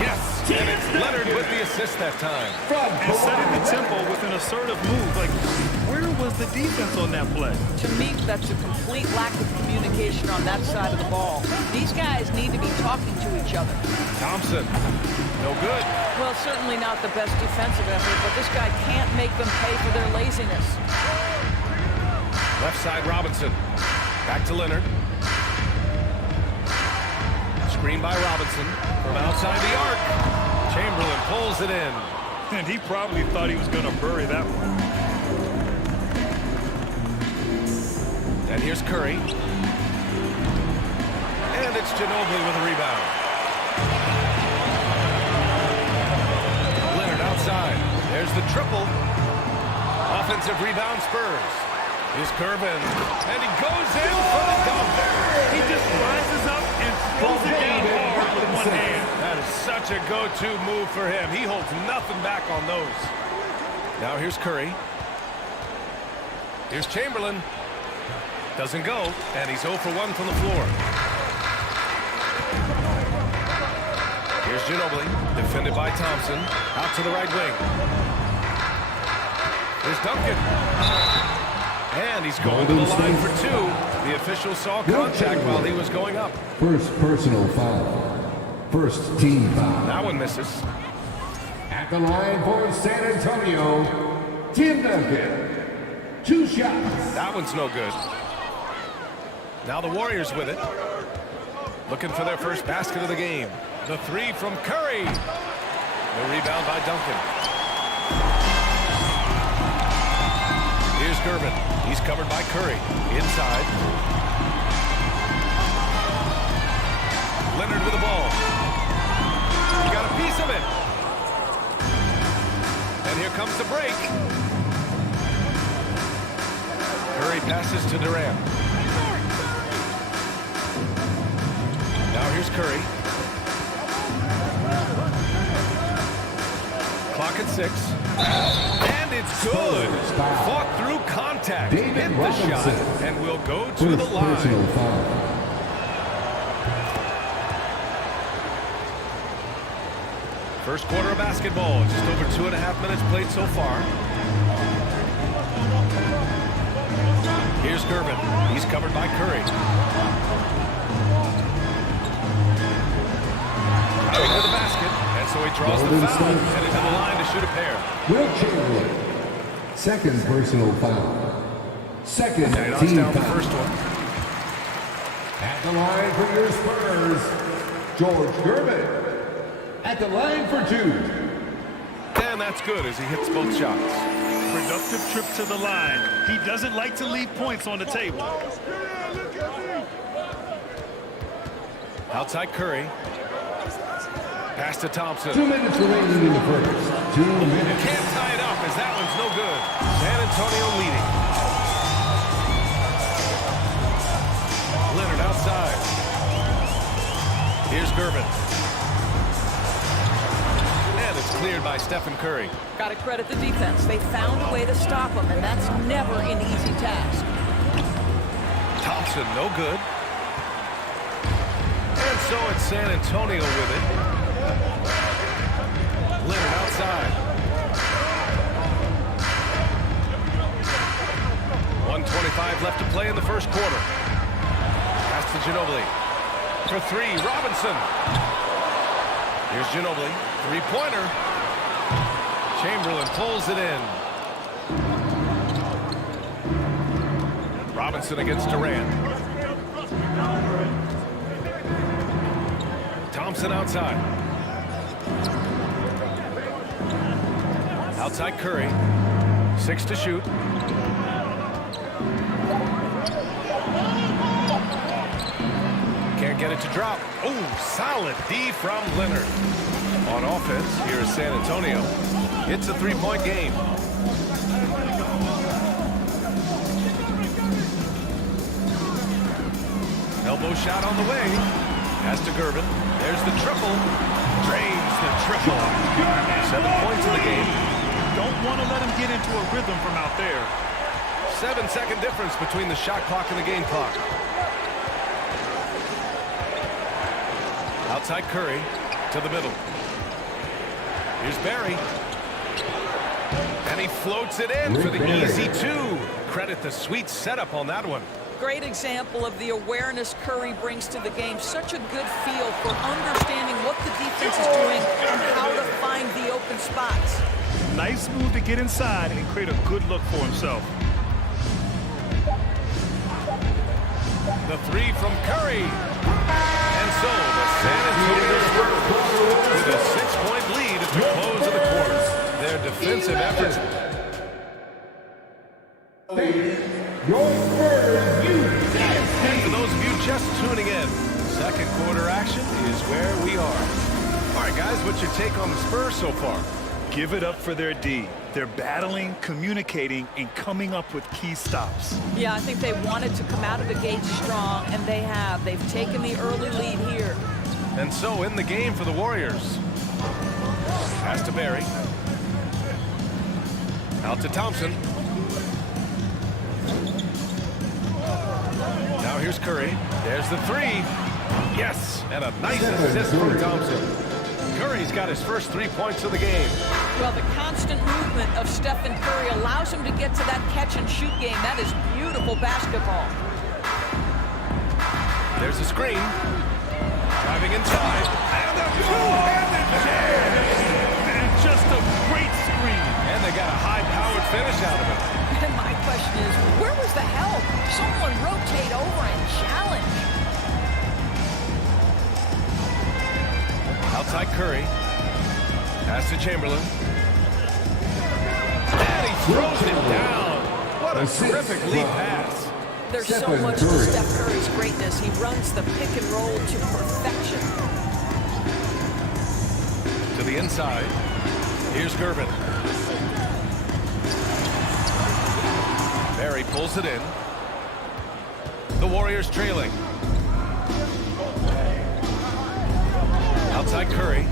Yes, and it's Leonard with the assist that time. And setting the tempo with an assertive move. Like, where was the defense on that play? To me, that's a complete lack of communication on that side of the ball. These guys need to be talking to each other. Thompson, no good. Well, certainly not the best defensive effort, but this guy can't make them pay for their laziness. Left side Robinson. Back to Leonard. Screen by Robinson from outside the arc. Chamberlain pulls it in. And he probably thought he was going to bury that one. And here's Curry. And it's Ginobili with a rebound. Leonard outside. There's the triple. Offensive rebound Spurs. Here's Curvin. And he goes in for the dunk. He just rises up and throws it down hard with one hand. That is such a go-to move for him. He holds nothing back on those. Now here's Curry. Here's Chamberlain. Doesn't go, and he's 0 for 1 from the floor. Here's Ginobili, defended by Thompson. Out to the right wing. Here's Duncan. And he's going to the line for 2. The official saw contact while he was going up. First personal foul. First team foul. That one misses. At the line for San Antonio, Tim Duncan. 2 shots. That one's no good. Now the Warriors with it. Looking for their first basket of the game. The 3 from Curry. The rebound by Duncan. Here's Gervin. He's covered by Curry. Inside. Leonard with the ball. He got a piece of it. And here comes the break. Curry passes to Durant. Now here's Curry. Clock at 6. And it's good. Fought through contact. Hit the shot. And will go to the line. First quarter of basketball. Just over 2.5 minutes played so far. Here's Gervin. He's covered by Curry. Curry to the basket. And so he draws the foul. Headed to the line to shoot a pair. Will Chamberlain. Second personal foul. Second And he knocks team down the foul. first one. At the line for your Spurs, George Gervin. At the line for 2. And that's good as he hits both shots. Productive trip to the line. He doesn't like to leave points on the table. Outside Curry. Pass to Thompson. 2 minutes remaining in the first. 2 minutes. Can't tie it up as that one's no good. San Antonio leading. Leonard outside. Here's Gervin. And it's cleared by Stephen Curry. Got to credit the defense. They found a way to stop him, and that's never an easy task. Thompson, no good. And so it's San Antonio with it. Leonard outside. 1:25 left to play in the first quarter. Pass to Ginobili. For 3, Robinson. Here's Ginobili. 3-pointer. Chamberlain pulls it in. Robinson against Durant. Thompson outside. Outside Curry. 6 to shoot. Can't get it to drop. Oh, solid D from Leonard. On offense, here is San Antonio. It's a 3-point game. Elbow shot on the way. Pass to Gervin. There's the triple. Drains the triple. 7 points in the game. Don't want to let him get into a rhythm from out there. 7-second difference between the shot clock and the game clock. Outside Curry to the middle. Here's Barry. And he floats it in for the easy two. Credit the sweet setup on that one. Great example of the awareness Curry brings to the game. Such a good feel for understanding what the defense is doing and how to find the open spots. Nice move to get inside and create a good look for himself. The three from Curry. And so the San Antonio Spurs with a 6-point lead at the close of the quarter. Their defensive efforts. And for those of you just tuning in, second quarter action is where we are. All right, guys, what's your take on the Spurs so far? Give it up for their D. They're battling, communicating, and coming up with key stops. Yeah, I think they wanted to come out of the gate strong, and they have. They've taken the early lead here. And so in the game for the Warriors. Pass to Barry. Out to Thompson. Now here's Curry. There's the three. Yes, and a nice assist from Thompson. Curry's got his first 3 points of the game. Well, the constant movement of Stephen Curry allows him to get to that catch-and-shoot game. That is beautiful basketball. There's a screen. Driving inside. And a two-handed jam. And just a great screen. And they got a high-powered finish out of it. And my question is, where was the help? Someone rotate over and challenge. Outside Curry. Pass to Chamberlain. And he throws it down. What a terrific lead pass. There's so much to Steph Curry's greatness. He runs the pick and roll to perfection. To the inside. Here's Gervin. Barry pulls it in. The Warriors trailing. Outside Curry.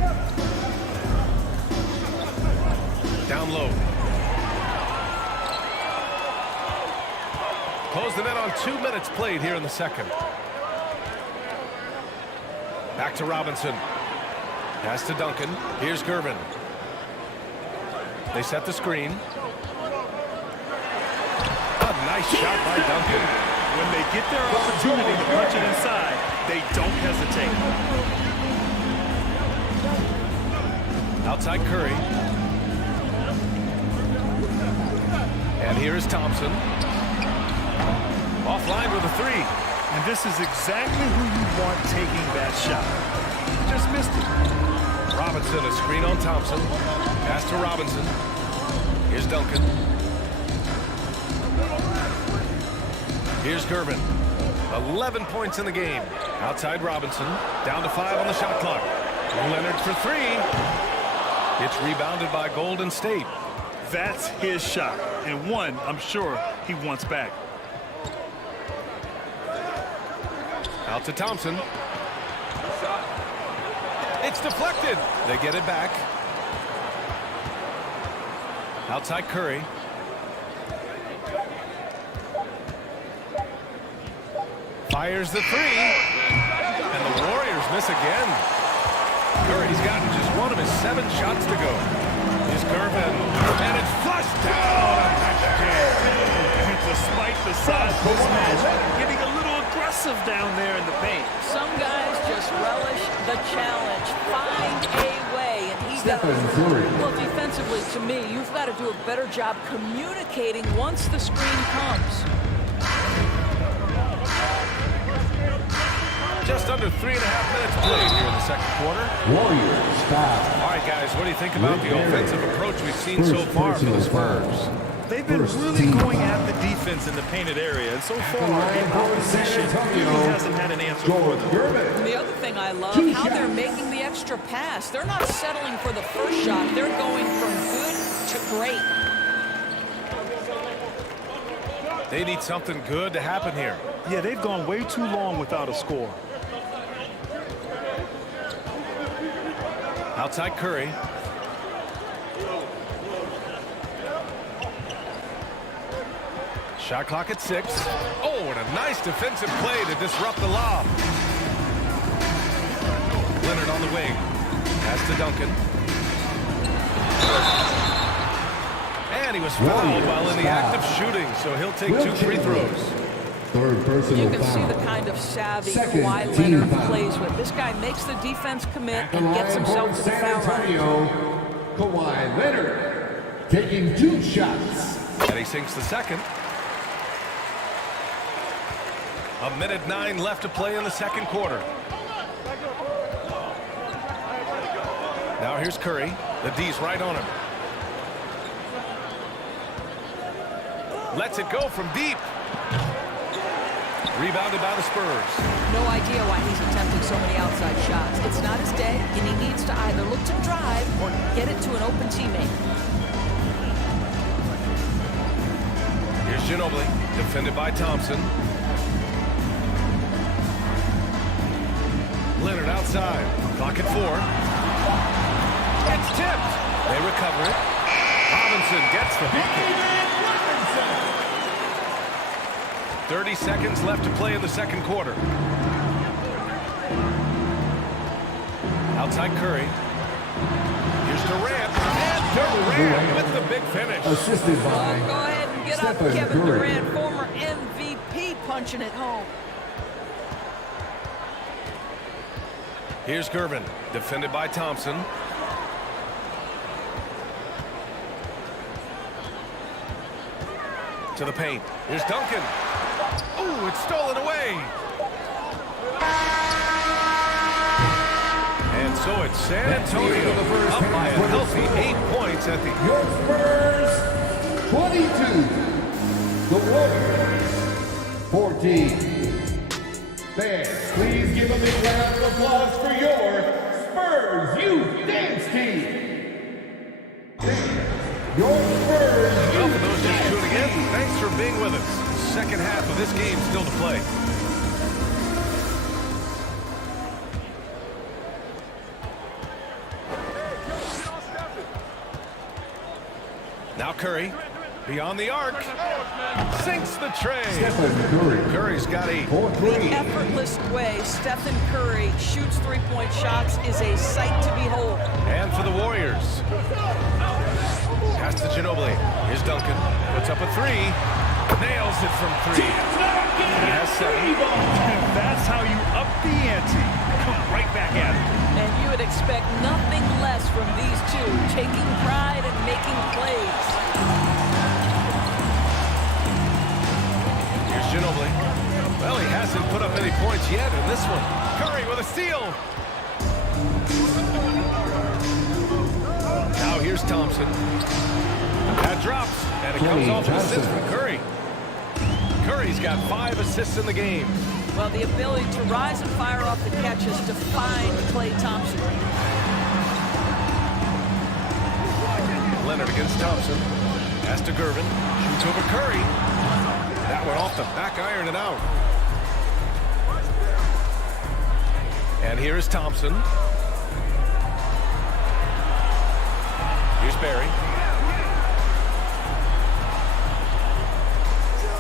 Down low. Close the net on 2 minutes played here in the second. Back to Robinson. Pass to Duncan. Here's Gervin. They set the screen. A nice shot by Duncan. When they get their opportunity to punch it inside, they don't hesitate. Outside Curry. And here is Thompson. Offline with a three. And this is exactly who you want taking that shot. Just missed it. Robinson, a screen on Thompson. Pass to Robinson. Here's Duncan. Here's Gervin. 11 points in the game. Outside Robinson. Down to 5 on the shot clock. Leonard for three. It's rebounded by Golden State. That's his shot. And one, I'm sure, he wants back. Out to Thompson. It's deflected. They get it back. Outside Curry. Fires the three. And the Warriors miss again. Curry's gotten just one of his 7 shots to go. Here's Gervin. And it's flushed down. And despite the size of this match, getting a little aggressive down there in the paint. Some guys just relish the challenge. Find a way, and he does. Well, defensively, to me, you've got to do a better job communicating once the screen comes. Just under 3.5 minutes played here in the second quarter. Warriors foul. All right, guys, what do you think about the offensive approach we've seen so far for the Spurs? They've been really going at the defense in the painted area, and so far, the opposition really hasn't had an answer for them. And the other thing I love, how they're making the extra pass. They're not settling for the first shot. They're going from good to great. They need something good to happen here. Yeah, they've gone way too long without a score. Outside Curry. Shot clock at 6. Oh, and a nice defensive play to disrupt the lob. Leonard on the wing. Pass to Duncan. And he was fouled while in the act of shooting, so he'll take 2 free throws. Third personal You can see foul. the kind of savvy Second Kawhi team Leonard foul. plays with. This guy makes the defense commit The and gets line himself for to the San foul line. Antonio, Kawhi Leonard taking 2 shots. And he sinks the second. 1:09 left to play in the second quarter. Now here's Curry. The D's right on him. Lets it go from deep. Rebounded by the Spurs. No idea why he's attempting so many outside shots. It's not his day, and he needs to either look to drive or get it to an open teammate. Here's Ginobili, defended by Thompson. Leonard outside. Clock at 4. It's tipped. They recover it. Robinson gets the bucket. 30 seconds left to play in the second quarter. Outside Curry. Here's Durant. And Durant with the big finish. Assisted Go by ahead and get up, Stephen Kevin Curry. Durant, former MVP, punching it home. Here's Gervin, defended by Thompson. To the paint. Here's Duncan. Ooh, it's stolen away. And so it's San Antonio up by a healthy 8 points at the... Your Spurs 22. The Warriors 14. Fans, please give a big round of applause for your Spurs Youth Dance Team. Your Spurs Well, for those just tuning in, thanks for being with us. Second half of this game still to play. Now Curry, beyond the arc, sinks the tray. Stephen Curry. Curry's got 8. For 3. The effortless way Stephen Curry shoots three-point shots is a sight to behold. And for the Warriors. Pass to Ginobili. Here's Duncan. Puts up a 3. Nails it from 3. He has 7. That's how you up the ante. Come right back at it. And you would expect nothing less from these two, taking pride and making plays. Here's Ginobili. Well, he hasn't put up any points yet in this one. Curry with a steal. Now here's Thompson. That drops, and it comes off an assist from Curry. Curry's got 5 assists in the game. Well, the ability to rise and fire off the catch has defined Klay Thompson. Leonard against Thompson. Pass to Gervin. Shoots over Curry. That one off the back iron and out. And here is Thompson. Here's Barry.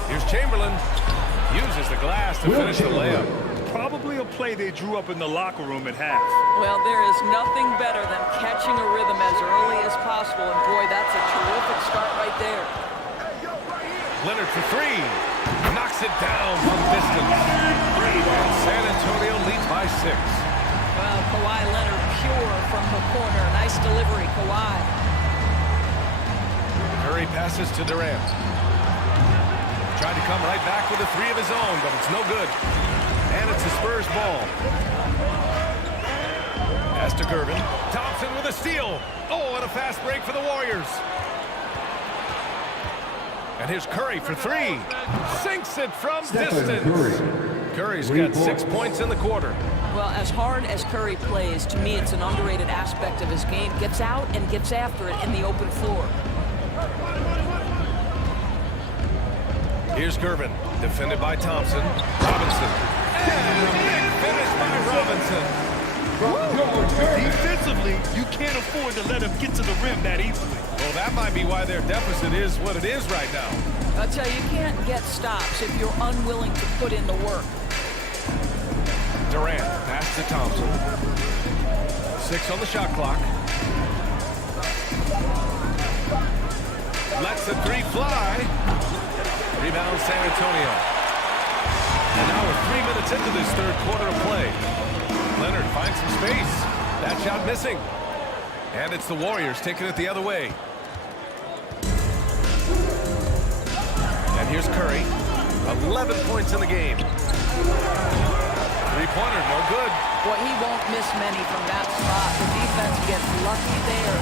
Here's Chamberlain. Uses the glass to finish the layup. Probably a play they drew up in the locker room at half. Well, there is nothing better than catching a rhythm as early as possible. And boy, that's a terrific start right there. Leonard for 3. Knocks it down from distance. And San Antonio leads by 6. Well, Kawhi Leonard pure from the corner. Nice delivery, Kawhi. Curry passes to Durant. Tried to come right back with a 3 of his own, but it's no good. And it's the Spurs ball. Pass to Gervin. Thompson with a steal. Oh, and a fast break for the Warriors. And here's Curry for 3. Sinks it from distance. Curry's got 6 points in the quarter. Well, as hard as Curry plays, to me it's an underrated aspect of his game. Gets out and gets after it in the open floor. Here's Gervin, defended by Thompson. Robinson. And a big finish by Robinson. Defensively, you can't afford to let him get to the rim that easily. Well, that might be why their deficit is what it is right now. I'll tell you, you can't get stops if you're unwilling to put in the work. Durant, pass to Thompson. 6 on the shot clock. Lets the 3 fly. Rebound San Antonio. And now we're 3 minutes into this third quarter of play. Leonard finds some space. That shot missing. And it's the Warriors taking it the other way. And here's Curry. 11 points in the game. Three-pointer, no good. Boy, he won't miss many from that spot. The defense gets lucky there.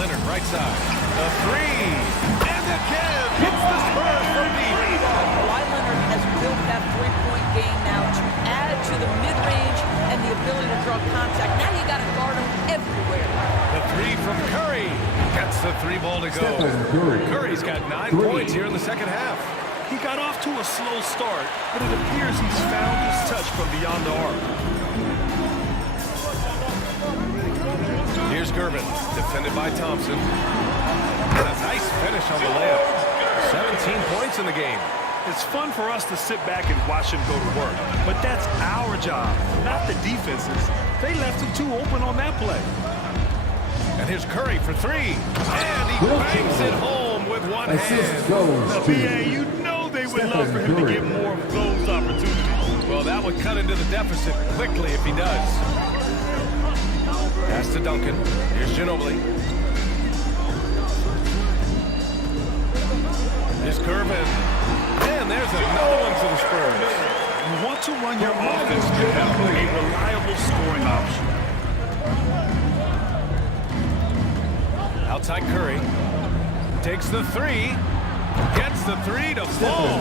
Leonard, right side. The 3. And again, hits the Spurs from deep. Kawhi Leonard has built that three-point game now to add to the mid-range and the ability to draw contact. Now you got to guard him everywhere. The 3 from Curry. Gets the 3 ball to go. Curry's got 9 points here in the second half. He got off to a slow start, but it appears he's found his touch from beyond the arc. Here's Gervin, defended by Thompson. And a nice finish on the layup. 17 points in the game. It's fun for us to sit back and watch him go to work, but that's our job, not the defense's. They left him too open on that play. And here's Curry for 3. And he bangs it home with one hand. Now, BA, you know they would love for him to get more of those opportunities. Well, that would cut into the deficit quickly if he does. Pass to Duncan. Here's Ginobili. Here's Gervin. And there's another one for the Spurs. You want to run your offense to have a reliable scoring option. Outside Curry. Takes the 3. Gets the 3 to fall.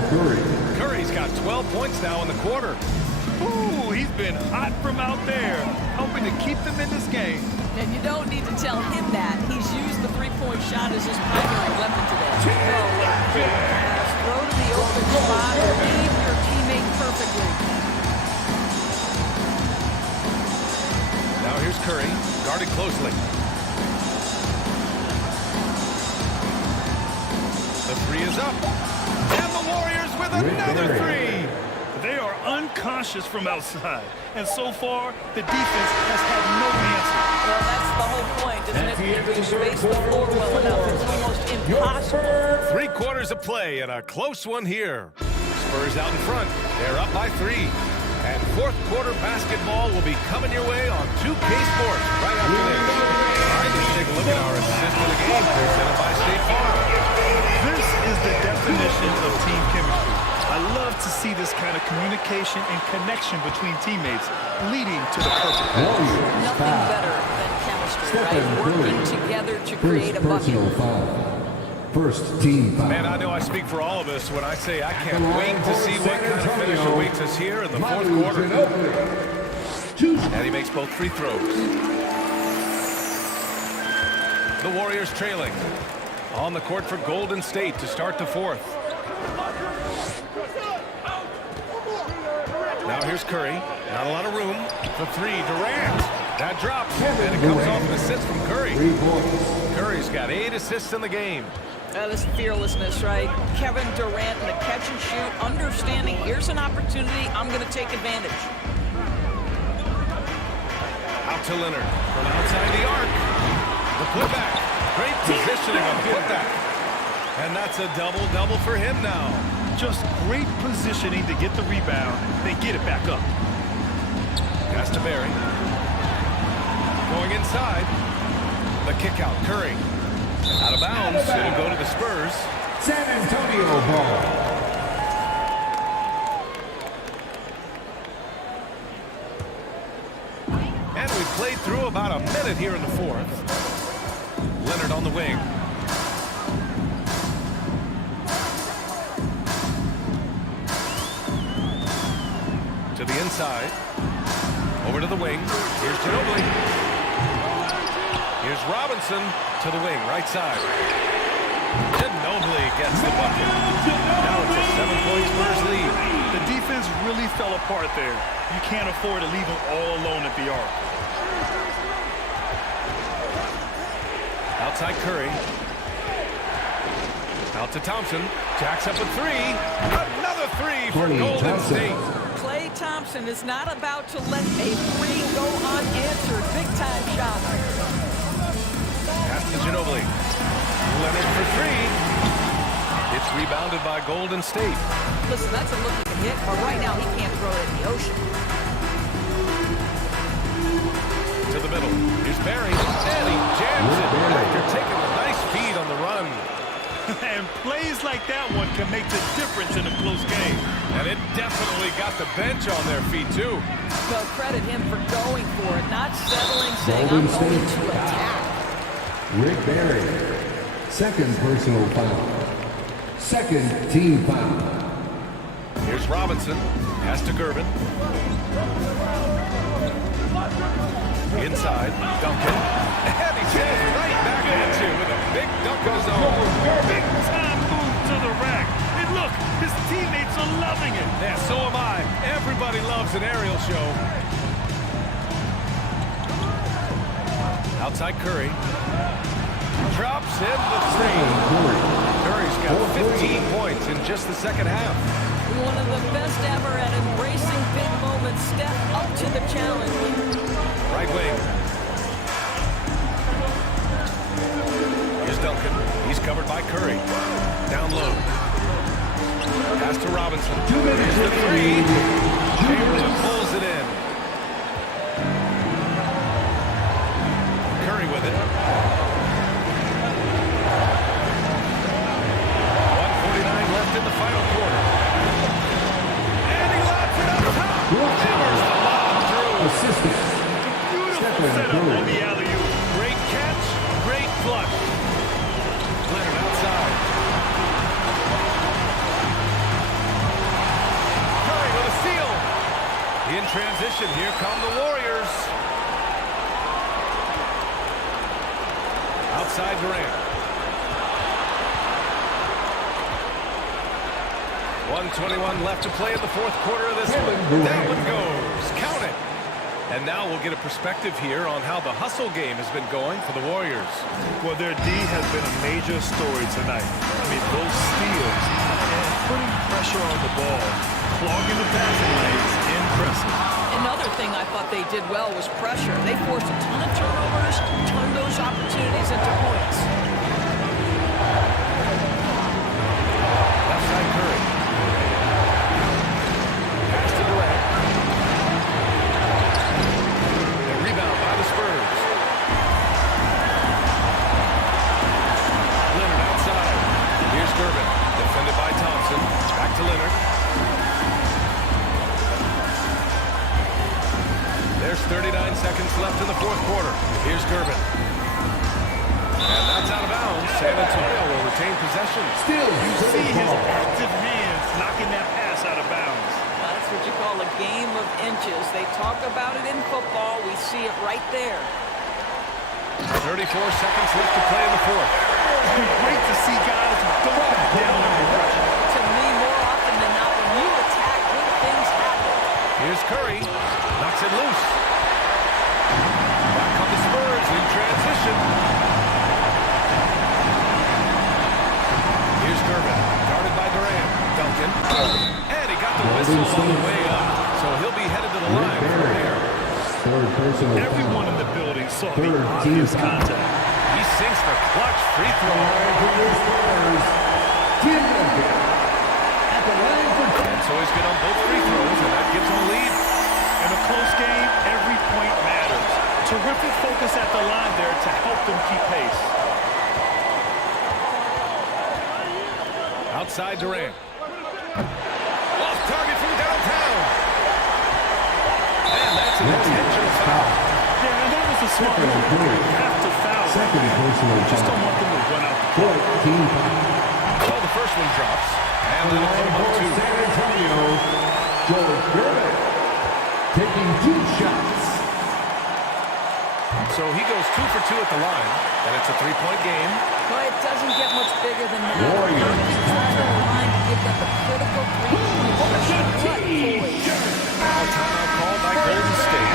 Curry's got 12 points now in the quarter. Ooh, he's been hot from out there, helping to keep them in this game. And you don't need to tell him that. He's used the three-point shot as his primary weapon today. Throw to the open spot. Read your teammate perfectly. Now here's Curry, guarded closely. The 3 is up. And the Warriors with another 3. They are unconscious from outside, and so far, the defense has had no answer. Well, that's the whole point, isn't it? If you space the floor well enough, it's almost impossible. 3 quarters of play and a close one here. Spurs out in front. They're up by 3. And fourth quarter basketball will be coming your way on 2K Sports right after this. All right, let's take a look at our assist of the game presented by State Farm. This is the definition of team chemistry. I love to see this kind of communication and connection between teammates leading to the perfect pass. Nothing better than chemistry, right? Working together to create a bucket. First team foul. Man, I know I speak for all of us when I say I can't wait to see what kind of finish awaits us here in the fourth quarter. And he makes both free throws. The Warriors trailing. On the court for Golden State to start the fourth. Now here's Curry. Not a lot of room. The 3, Durant. That drops. And it comes off an assist from Curry. Curry's got 8 assists in the game. This fearlessness, right? Kevin Durant in the catch and shoot, understanding here's an opportunity, I'm going to take advantage. Out to Leonard from outside the arc. The putback. Great positioning on the putback. And that's a double-double for him now. Just great positioning to get the rebound, then get it back up. Pass to Barry. Going inside. The kick out, Curry. Out of bounds, it'll go to the Spurs. San Antonio ball. And we played through about a minute here in the fourth. Leonard on the wing. To the inside. Over to the wing. Here's Ginobili. Here's Robinson to the wing, right side. Ginobili gets the bucket. Now it's a 7-point Spurs lead. The defense really fell apart there. You can't afford to leave them all alone at the arc. Outside Curry. Out to Thompson. Jacks up a three. Another three for Golden State. Klay Thompson is not about to let a three go unanswered. Big-time shot. Pass to Ginobili. Leonard for three. It's rebounded by Golden State. Listen, that's a look he can hit, but right now he can't throw it in the ocean. To the middle. Here's Barry. And he jams it after taking a nice feed on the run. And plays like that one can make the difference in a close game. And it definitely got the bench on their feet, too. Well, credit him for going for it, not settling, saying, I'm going to attack. Rick Barry, second personal foul. Second team foul. Here's Robinson. Pass to Gervin. Inside. Duncan. And he says right back at you with a big dunk of his own. Big time move to the rack. And look, his teammates are loving it. Yeah, so am I. Everybody loves an aerial show. Outside Curry. Drops in the three. Curry's got 15 points in just the second half. One of the best ever at embracing big moments. Step up to the challenge. Right wing. Here's Duncan. He's covered by Curry. Down low. Pass to Robinson. 2 minutes. Here's the three. Chamberlain pulls it in. Curry with it. 1:49 left in the final quarter. And he lobs it up top. Hammers the lob through. Assistant. Set up on the alley-oop. Great catch, great flush. Leonard outside. Curry with a steal. In transition, here come the Warriors. Outside Durant. 1:21 left to play in the fourth quarter of this one. That one goes. Count it. And now we'll get a perspective here on how the hustle game has been going for the Warriors. Well, their D has been a major story tonight. I mean, those steals and putting pressure on the ball, clogging the passing lanes, impressive. Another thing I thought they did well was pressure. They forced a ton of turnovers, turned those opportunities into points. Left side Curry. Pass to Durant. Rebound by the Spurs. Leonard outside. Here's Gervin. Defended by Thompson. Back to Leonard. There's 39 seconds left in the fourth quarter. Here's Gervin. And that's out of bounds. San Antonio will retain possession. Still, you see his active hands knocking that pass out of bounds. That's what you call a game of inches. They talk about it in football. We see it right there. 34 seconds left to play in the fourth. It's been great to see guys who don't back down under pressure. To me, more often than not, when you attack, good things happen. Here's Curry. Knocks it loose. Back come the Spurs in transition. Here's Gervin. Guarded by Durant. Duncan. And he got the whistle on the way up. So he'll be headed to the line from there. Everyone in the building saw the obvious contact. He sinks the clutch free throw. And so he's good on both free throws, and that gives him a lead. In a close game, every point matters. Terrific focus at the line there to help them keep pace. Outside Durant. Off target from downtown. And that's an intentional foul. Yeah, and that was a smart move. You have to foul. Second personal You just don't want them to run out the court. So the first one drops. And then it's about two. San Antonio, George Gervin taking 2 shots. So he goes 2 for 2 at the line, and it's a 3-point game. But it doesn't get much bigger than that. Warriors. Perfect time on the line to give them a critical 3-point conversion. What poise. Foul timeout called by Golden State.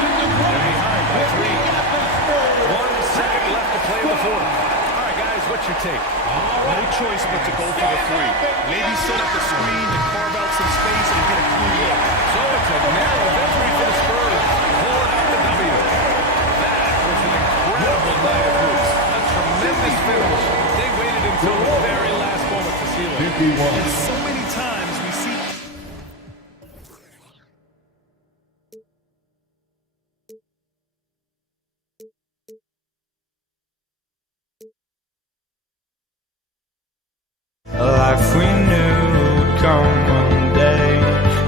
They're behind by 3. 1 second left to play in the fourth. All right, guys, what's your take? no choice but to go for the three. Maybe set up the screen to carve out some space and get a clean look. So it's a narrow victory for the Spurs, pulling out the W. That was an incredible night of hoops. A tremendous finish. They waited until the very last moment to seal it. 51. And so many times we see... A life we knew would come one day,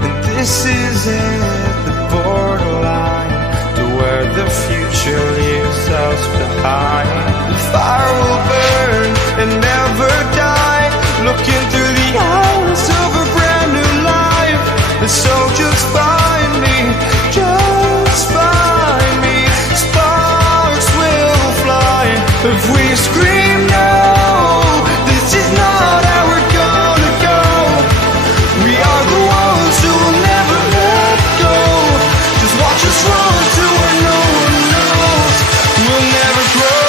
and this is it, the borderline to where the future leaves us behind. The fire will burn and never die, looking through the eyes of a brand new life. And so just find me, sparks will fly if we scream no. This is not how we're gonna go. We are the ones who will never let go. Just watch us run to where no one knows. We'll never grow.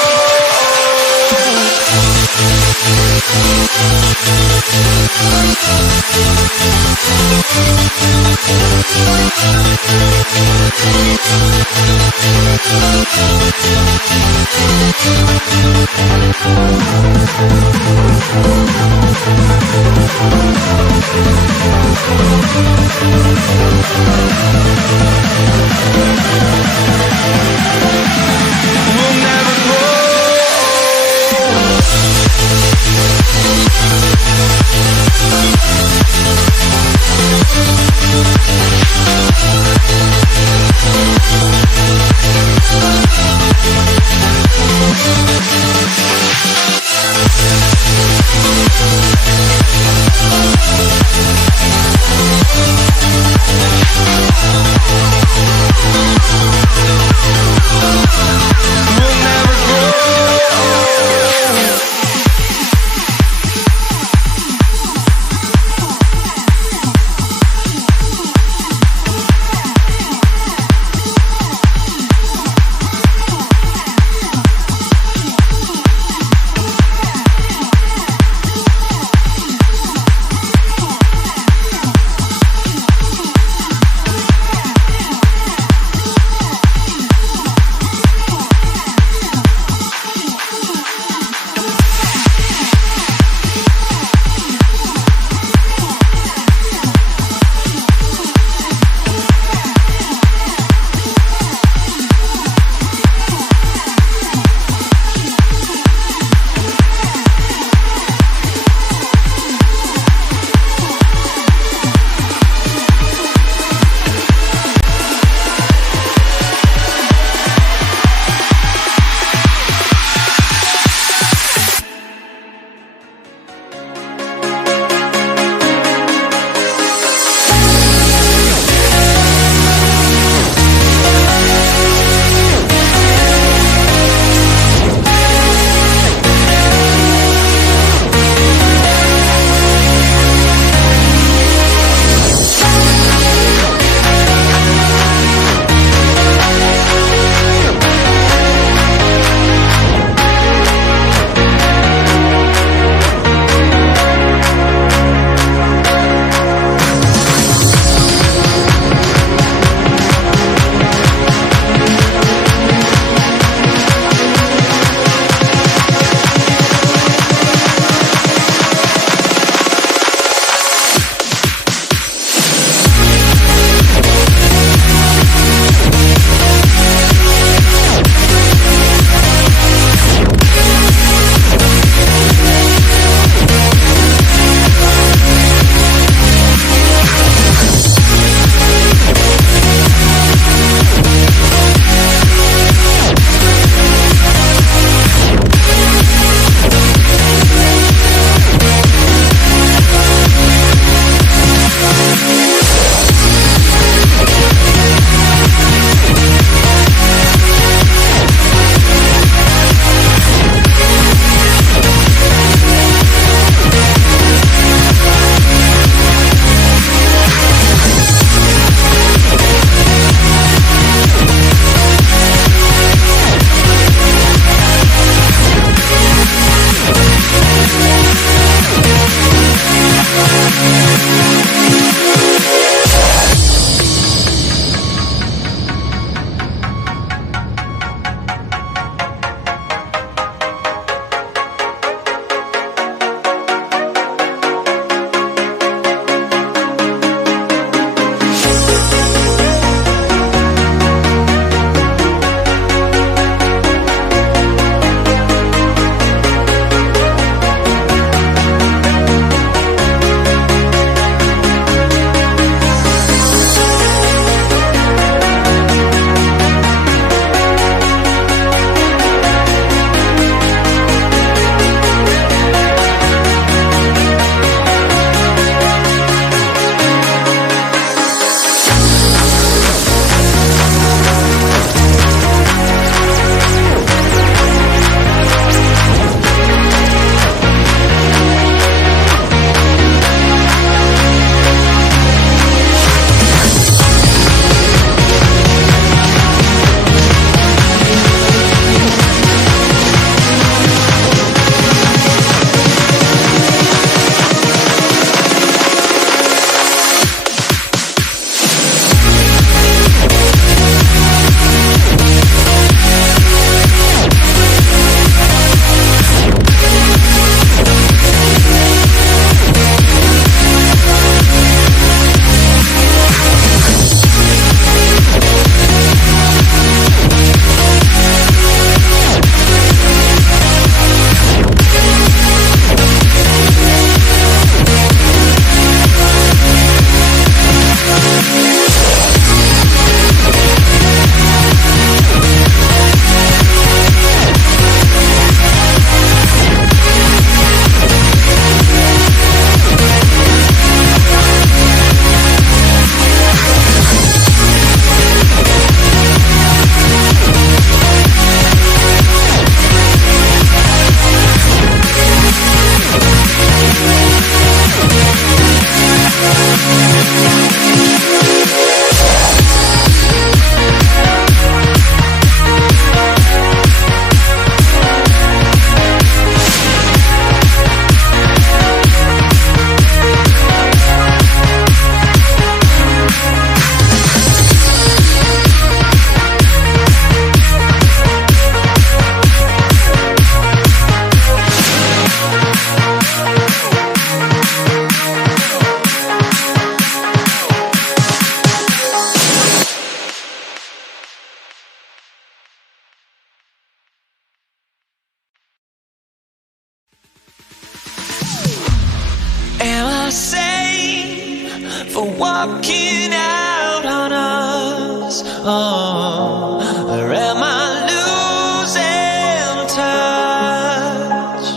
Am I safe for walking out on us? Oh, or am I losing touch?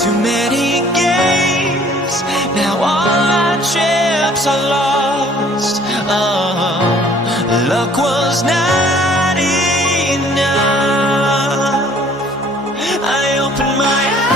Too many games, now all our chips are lost. Oh, luck was not enough. I opened my eyes.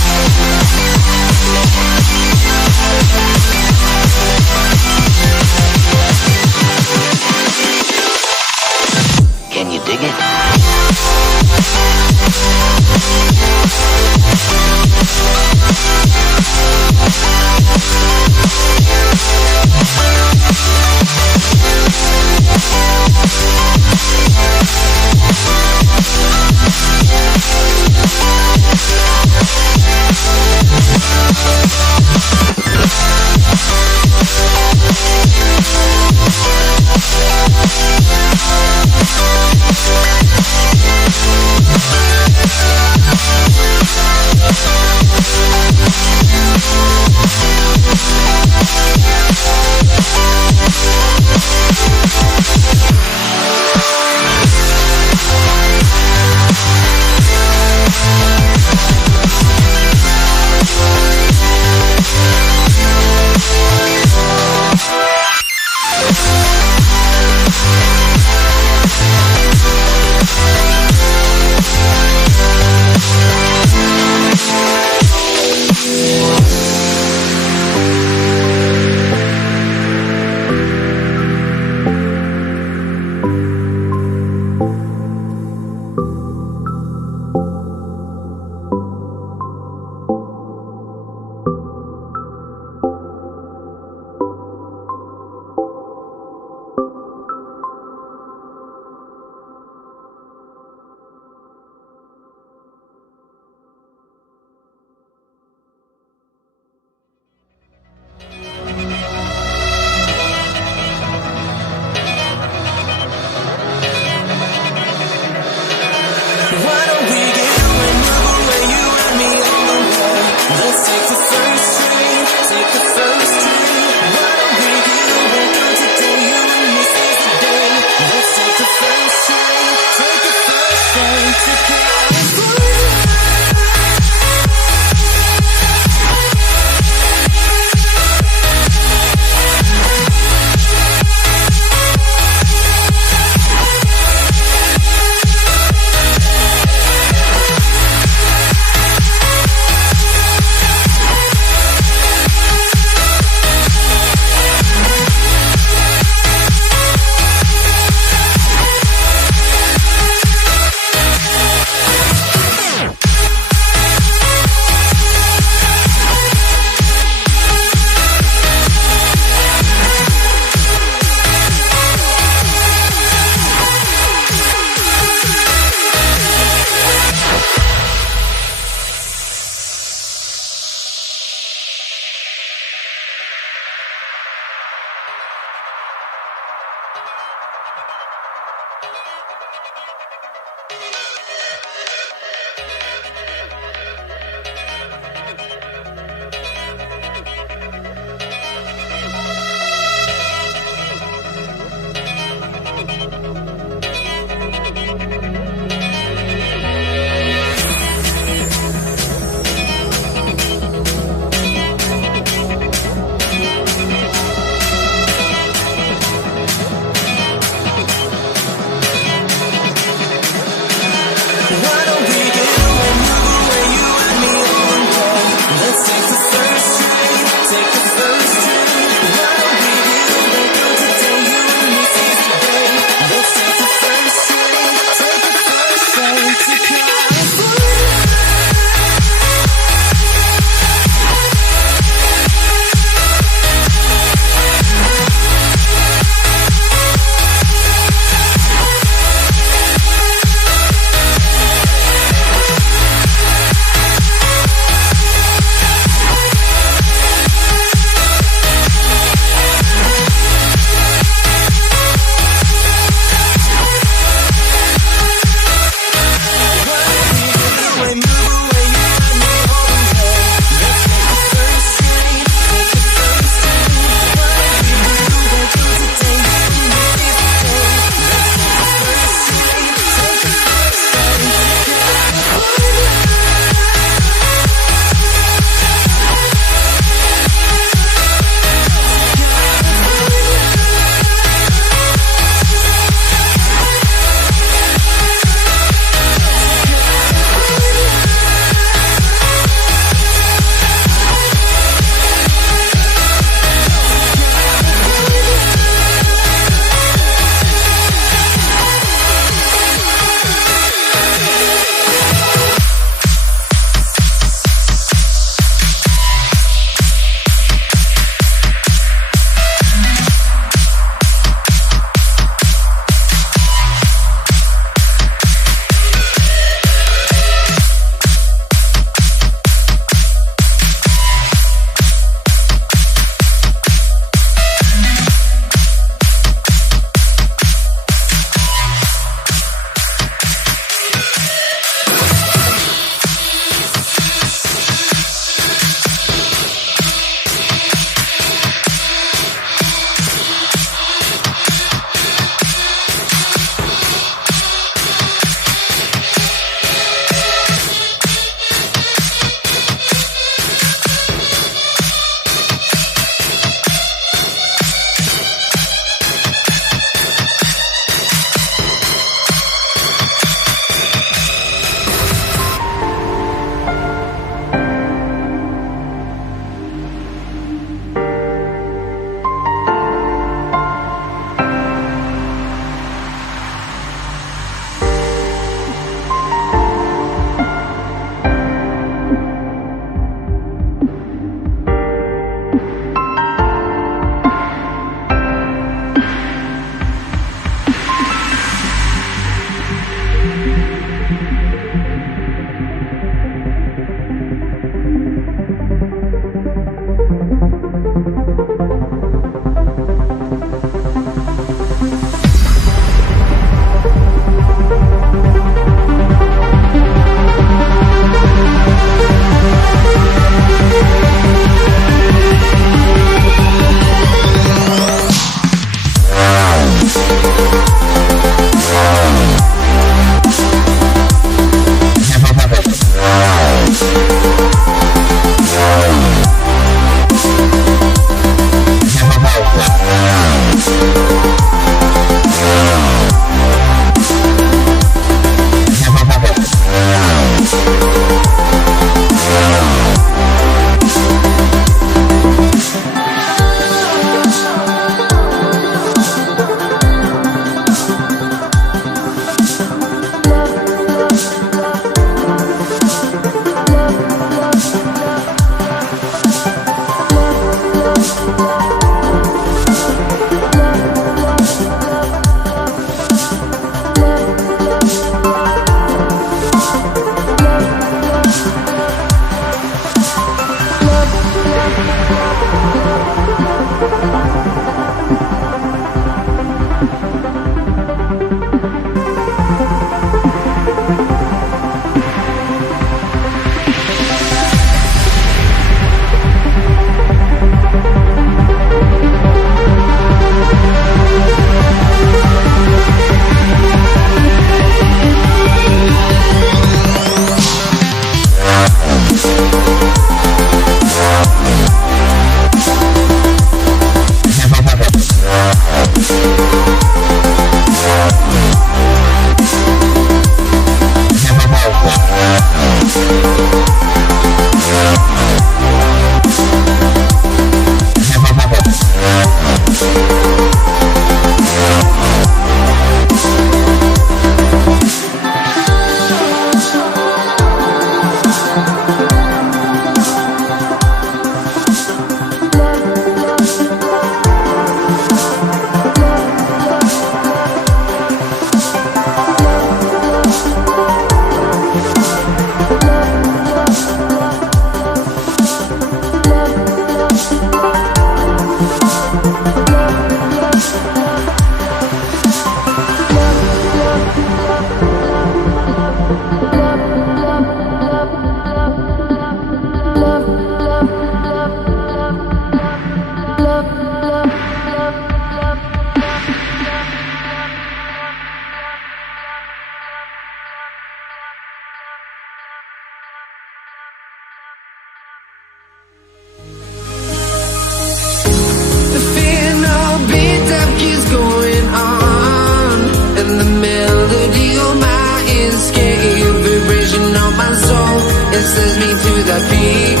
sends me to the peak.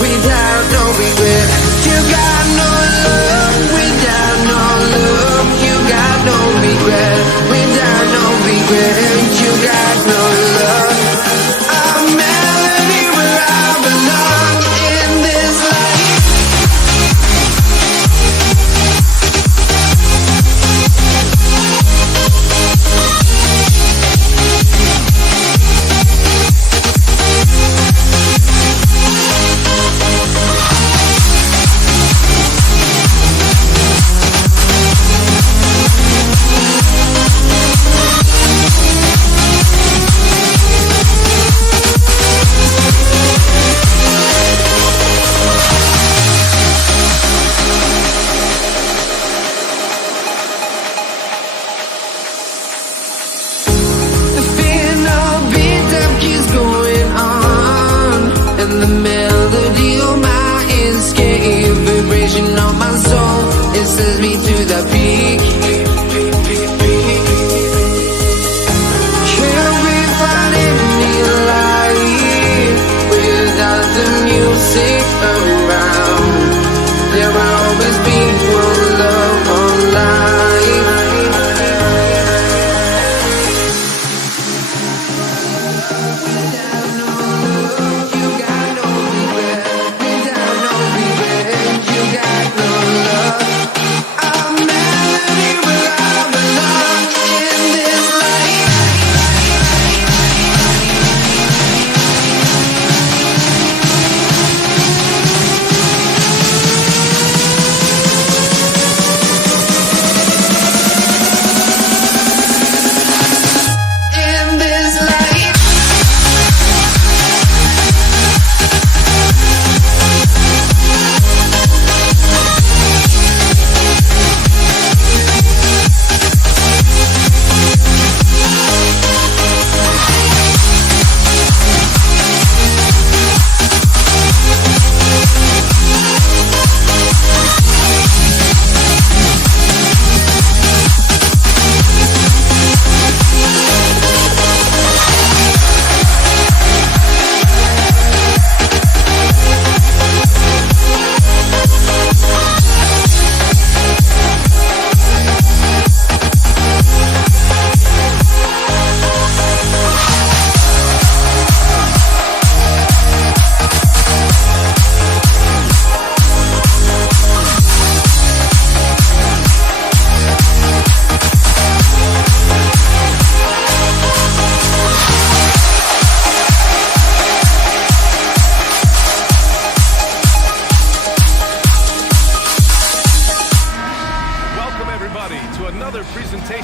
Without no regret, you got no love. Without no love, you got no regret. Without no regret, you got no love. A melody where I belong in this life. Sends me to the peak. Can't be finding me alive without the music around. There will always be one love, one life. Without no love, you got no regret. Without no regret, you got no love.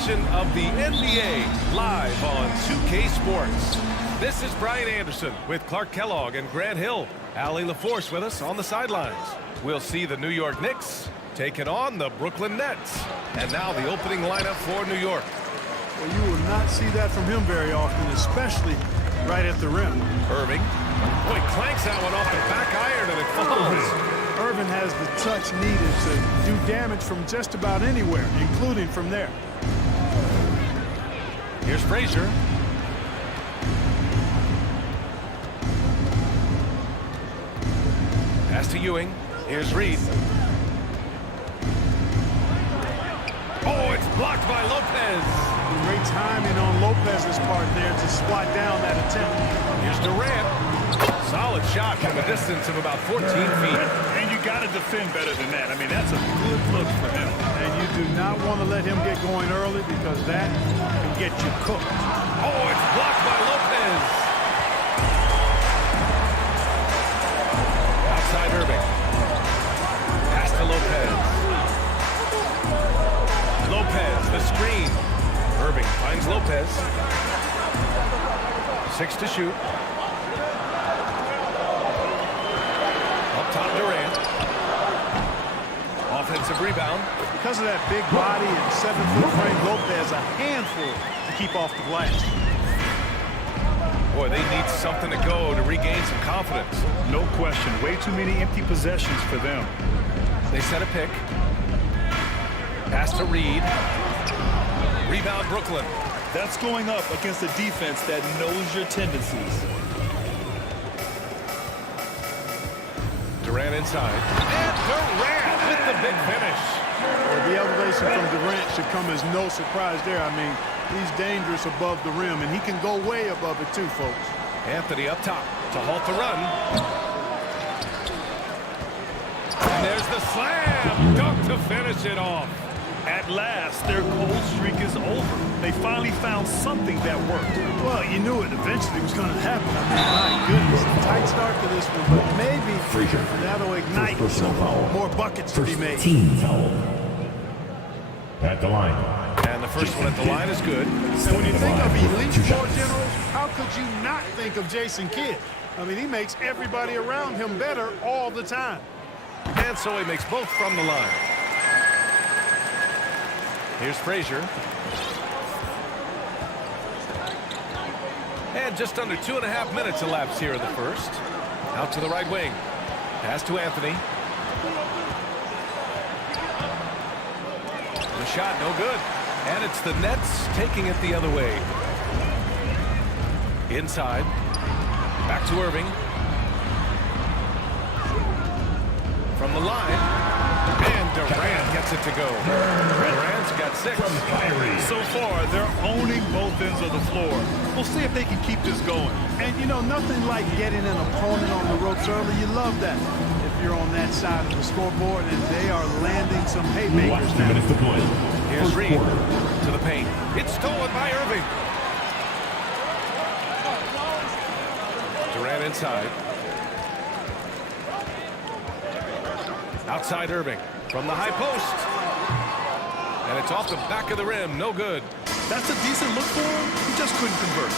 Of the NBA live on 2K Sports. This is Brian Anderson with Clark Kellogg and Grant Hill. Allie LaForce with us on the sidelines. We'll see the New York Knicks taking on the Brooklyn Nets. And now the opening lineup for New York. Well, you will not see that from him very often, especially right at the rim. Irving. Boy, clanks that one off the back iron and it falls. Irving has the touch needed to do damage from just about anywhere, including from there. Here's Frazier. Pass to Ewing. Here's Reed. Oh, it's blocked by Lopez. Great timing on Lopez's part there to swat down that attempt. Here's Durant. Solid shot from a distance of about 14 feet. And you got to defend better than that. I mean, that's a good look for him. And you do not want to let him get going early because that can get you cooked. Oh, it's blocked by Lopez. Outside Irving. Pass to Lopez. Lopez, the screen. Irving finds Lopez. 6 to shoot. Up top, Durant. Offensive rebound. Because of that big body and 7-foot frame, Lopez a handful to keep off the glass. Boy, they need something to go to regain some confidence. No question. Way too many empty possessions for them. They set a pick. Pass to Reed. Rebound Brooklyn. That's going up against a defense that knows your tendencies. Durant inside. And Durant with the big finish. Well, the elevation from Durant should come as no surprise there. I mean, he's dangerous above the rim, and he can go way above it too, folks. Anthony up top to halt the run. And there's the slam. Dunk to finish it off. At last, their cold streak is over. They finally found something that worked. Well, you knew it eventually was going to happen. I mean, my goodness, a tight start to this one, but maybe that'll ignite some more buckets to be made. Team foul. At the line. And the first one at the line is good. And when you think of elite floor generals, how could you not think of Jason Kidd? I mean, he makes everybody around him better all the time. And so he makes both from the line. Here's Frazier. And just under 2.5 minutes elapsed here in the first. Out to the right wing. Pass to Anthony. The shot, no good. And it's the Nets taking it the other way. Inside. Back to Irving. From the line. And Durant gets it to go. Durant's got 6. So far, they're owning both ends of the floor. We'll see if they can keep this going. And, you know, nothing like getting an opponent on the ropes early. You love that. If you're on that side of the scoreboard, and they are landing some haymakers now. Here's Reed to the paint. It's stolen by Irving. Durant inside. Outside Irving from the high post. And it's off the back of the rim. No good. That's a decent look for him. He just couldn't convert.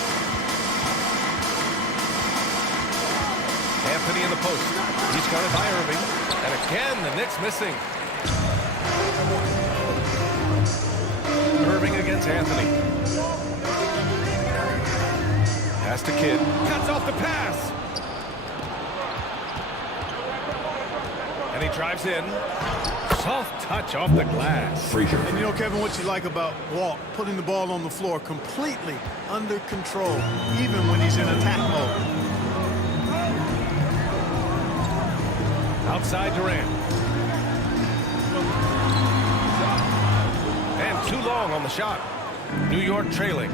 Anthony in the post. He's got it by Irving. And again, the Knicks missing. Irving against Anthony. Pass to Kidd. Cuts off the pass. And he drives in. Soft touch off the glass. And you know, Kevin, what you like about Walt, putting the ball on the floor completely under control, even when he's in attack mode. Outside Durant. And too long on the shot. New York trailing.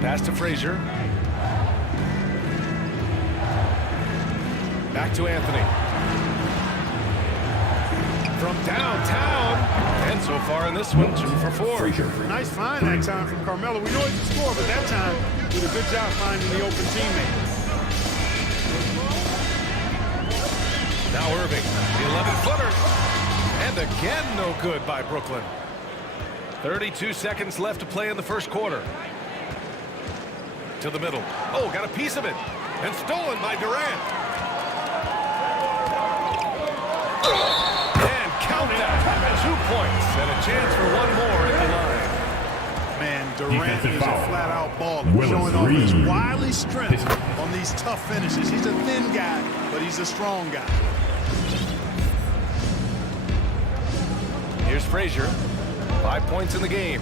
Pass to Frazier. Back to Anthony. From downtown. And so far in this one, 2 for 4. Nice find that time from Carmelo. We know he can score, but that time did a good job finding the open teammate. Now Irving, the 11-footer. And again, no good by Brooklyn. 32 seconds left to play in the first quarter. To the middle. Oh, got a piece of it. And stolen by Durant. And count that. 2 points and a chance for one more at the line. Man, Durant is a flat-out baller, showing off his wily strength on these tough finishes. He's a thin guy, but he's a strong guy. Here's Frazier. 5 points in the game.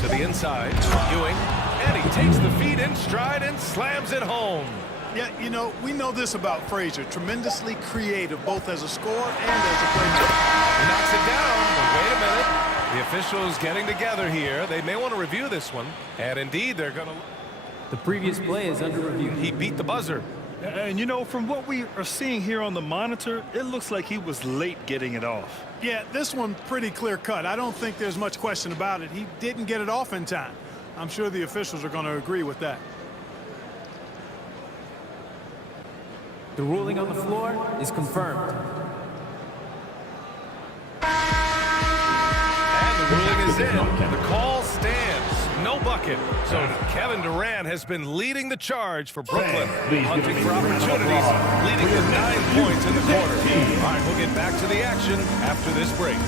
To the inside, Ewing, and he takes the feed in stride and slams it home. Yeah, you know, we know this about Frazier. Tremendously creative, both as a scorer and as a playmaker. He knocks it down, but wait a minute. The officials getting together here. They may want to review this one. And indeed, they're going to... The previous play is under review. He beat the buzzer. And, you know, from what we are seeing here on the monitor, it looks like he was late getting it off. Yeah, this one pretty clear-cut. I don't think there's much question about it. He didn't get it off in time. I'm sure the officials are going to agree with that. The ruling on the floor is confirmed. And the ruling is in. The call stands. No bucket. So Kevin Durant has been leading the charge for Brooklyn. Hunting for opportunities, leading to 9 points in the quarter. All right, we'll get back to the action after this break.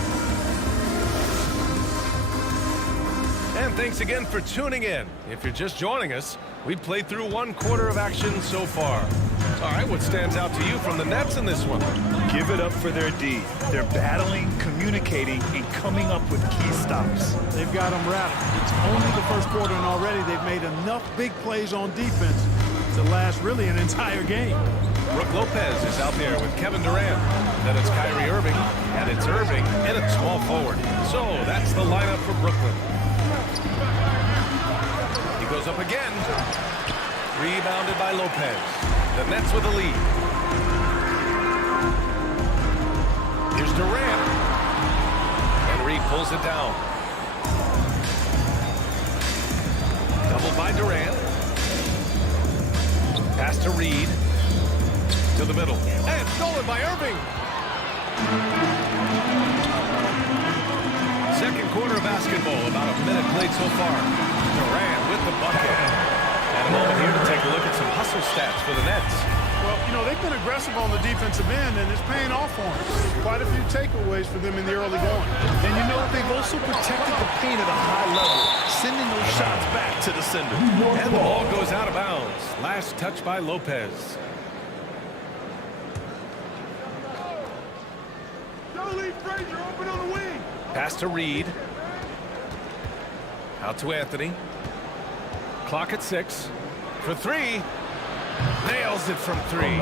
And thanks again for tuning in. If you're just joining us, We've played through 1/4 of action so far. All right, what stands out to you from the Nets in this one? Give it up for their D. They're battling, communicating, and coming up with key stops. They've got them rattled. It's only the first quarter, and already they've made enough big plays on defense to last really an entire game. Brook Lopez is out there with Kevin Durant. Then it's Kyrie Irving, and it's Irving in at small forward. So that's the lineup for Brooklyn. He goes up again. Rebounded by Lopez. The Nets with the lead. Here's Durant. And Reed pulls it down. Doubled by Durant. Pass to Reed. To the middle. And stolen by Irving. Second quarter of basketball. About a minute played so far. Durant with the bucket. And a moment here to take a look at some hustle stats for the Nets. Well, you know, they've been aggressive on the defensive end, and it's paying off for them. Quite a few takeaways for them in the early going. And you know, they've also protected the paint at a high level, sending those shots back to the sender. And the ball goes out of bounds. Last touch by Lopez. Don't leave Frazier open on the wing. Pass to Reed. Out to Anthony. Clock at 6. For 3. Nails it from 3.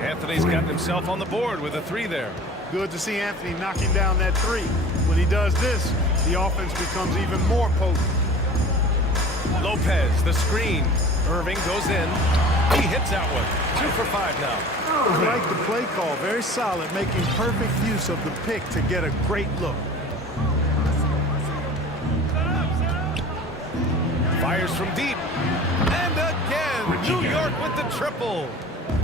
Anthony's got himself on the board with a 3 there. Good to see Anthony knocking down that 3. When he does this, the offense becomes even more potent. Lopez, the screen. Irving goes in. He hits that one. 2 for 5 now. I like the play call. Very solid, making perfect use of the pick to get a great look. Fires from deep. And again, New York with the triple.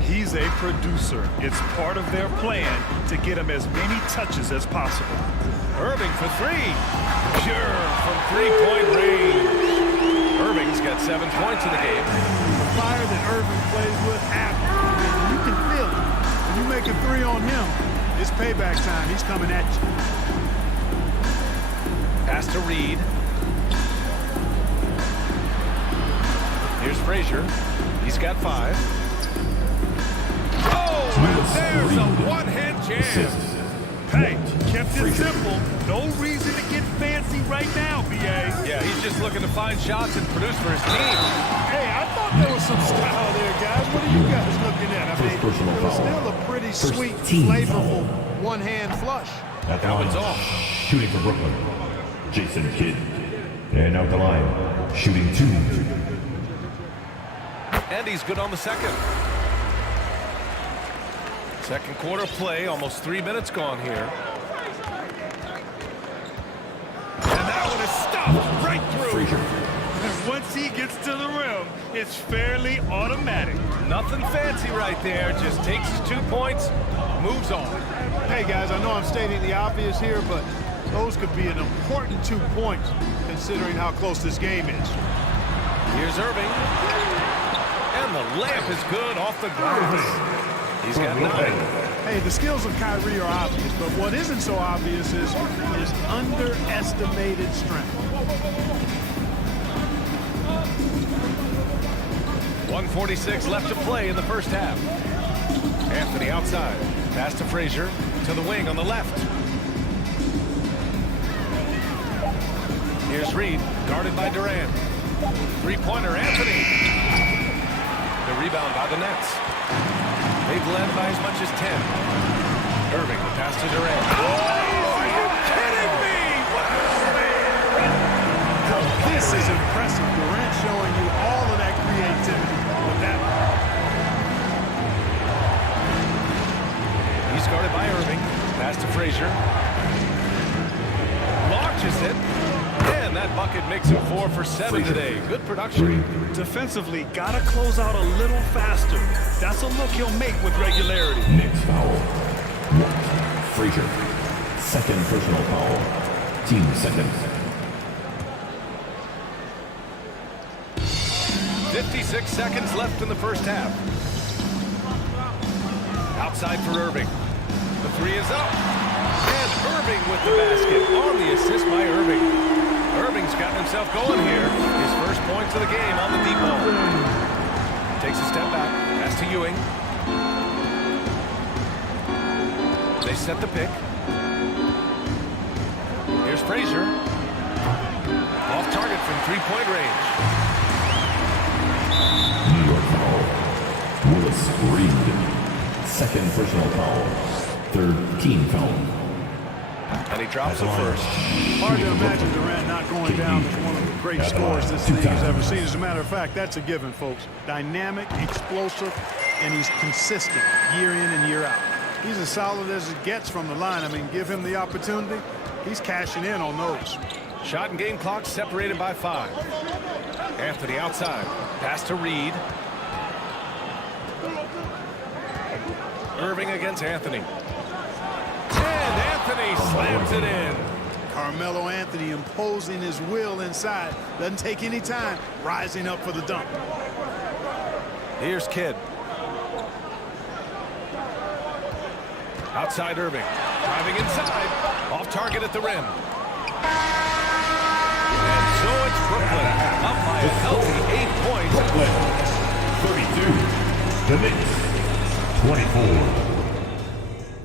He's a producer. It's part of their plan to get him as many touches as possible. Irving for 3. Pure from 3-point range. Irving's got 7 points in the game. The fire that Irving plays with after. You can feel it. When you make a 3 on him, it's payback time. He's coming at you. Pass to Reed. Here's Frazier. He's got 5. Oh, and there's a one-hand jam. Hey, kept it simple. No reason to get fancy right now, B.A. Yeah, he's just looking to find shots and produce for his team. Hey, I thought there was some style there, guys. What are you guys looking at? I mean, it was still a pretty sweet, flavorful one-hand flush. That one's off. Shooting for Brooklyn, Jason Kidd. And out the line, shooting 2. And he's good on the second. Second quarter play, almost 3 minutes gone here. And that one is stopped right through. And once he gets to the rim, it's fairly automatic. Nothing fancy right there. Just takes his 2 points, moves on. Hey, guys, I know I'm stating the obvious here, but those could be an important 2 points considering how close this game is. Here's Irving. And the layup is good off the glass. He's got 9. Hey, the skills of Kyrie are obvious, but what isn't so obvious is his underestimated strength. 1:46 left to play in the first half. Anthony outside. Pass to Frazier. To the wing on the left. Here's Reed. Guarded by Durant. Three-pointer, Anthony. The rebound by the Nets. They've led by as much as 10. Irving, the pass to Durant. Oh, are you kidding me? Wow, this is impressive. Durant showing you all of that creativity with that one. He's guarded by Irving. Pass to Frazier. Launches it. And that bucket makes him 4 for 7 today. Good production. Defensively, gotta close out a little faster. That's a look he'll make with regularity. Next foul. Frazier. Second personal foul. Team second. 56 seconds left in the first half. Outside for Irving. The 3 is up. And Irving with the basket on the assist by Irving. Irving Ewing's gotten himself going here. His first points of the game on the deep ball. Takes a step back. Pass to Ewing. They set the pick. Here's Frazier. Off target from three-point range. New York foul. Willis Reed. Second personal foul. Third team foul. And he drops it first. Hard to imagine Durant not going down as one of the great scorers this league has ever seen. As a matter of fact, that's a given, folks. Dynamic, explosive, and he's consistent year in and year out. He's as solid as it gets from the line. I mean, give him the opportunity. He's cashing in on those. Shot and game clock separated by 5. Anthony outside. Pass to Reed. Irving against Anthony. And Anthony slams it in. Carmelo Anthony imposing his will inside. Doesn't take any time. Rising up for the dunk. Here's Kidd. Outside Irving. Driving inside. Off target at the rim. And so it's Brooklyn up by a healthy 8 points. Brooklyn 32. The Knicks 24.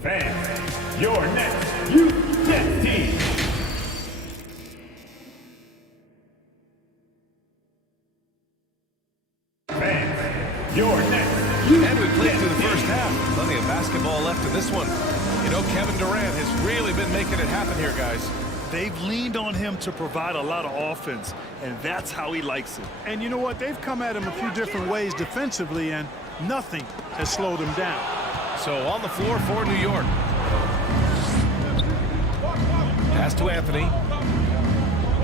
Fans, your next youth team. Fans, your next youth And we played through the first half. Plenty of basketball left in this one. You know, Kevin Durant has really been making it happen here, guys. They've leaned on him to provide a lot of offense, and that's how he likes it. And you know what? They've come at him a few different ways defensively, and nothing has slowed him down. So on the floor for New York. Pass to Anthony.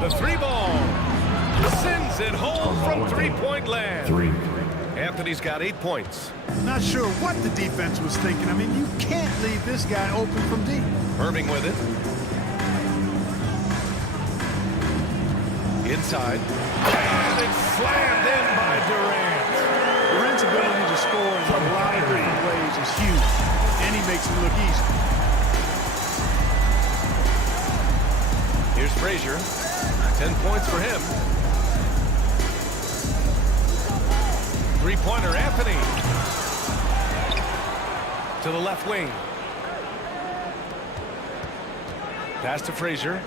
The three ball. Sends it home from three-point land. 3. Anthony's got 8 points. Not sure what the defense was thinking. I mean, you can't leave this guy open from deep. Irving with it. Inside. And it's slammed in by Durant. Durant's ability to score in a lot of different ways is huge, and he makes it look easy. Here's Frazier. 10 points for him. Three-pointer, Anthony. To the left wing. Pass to Frazier.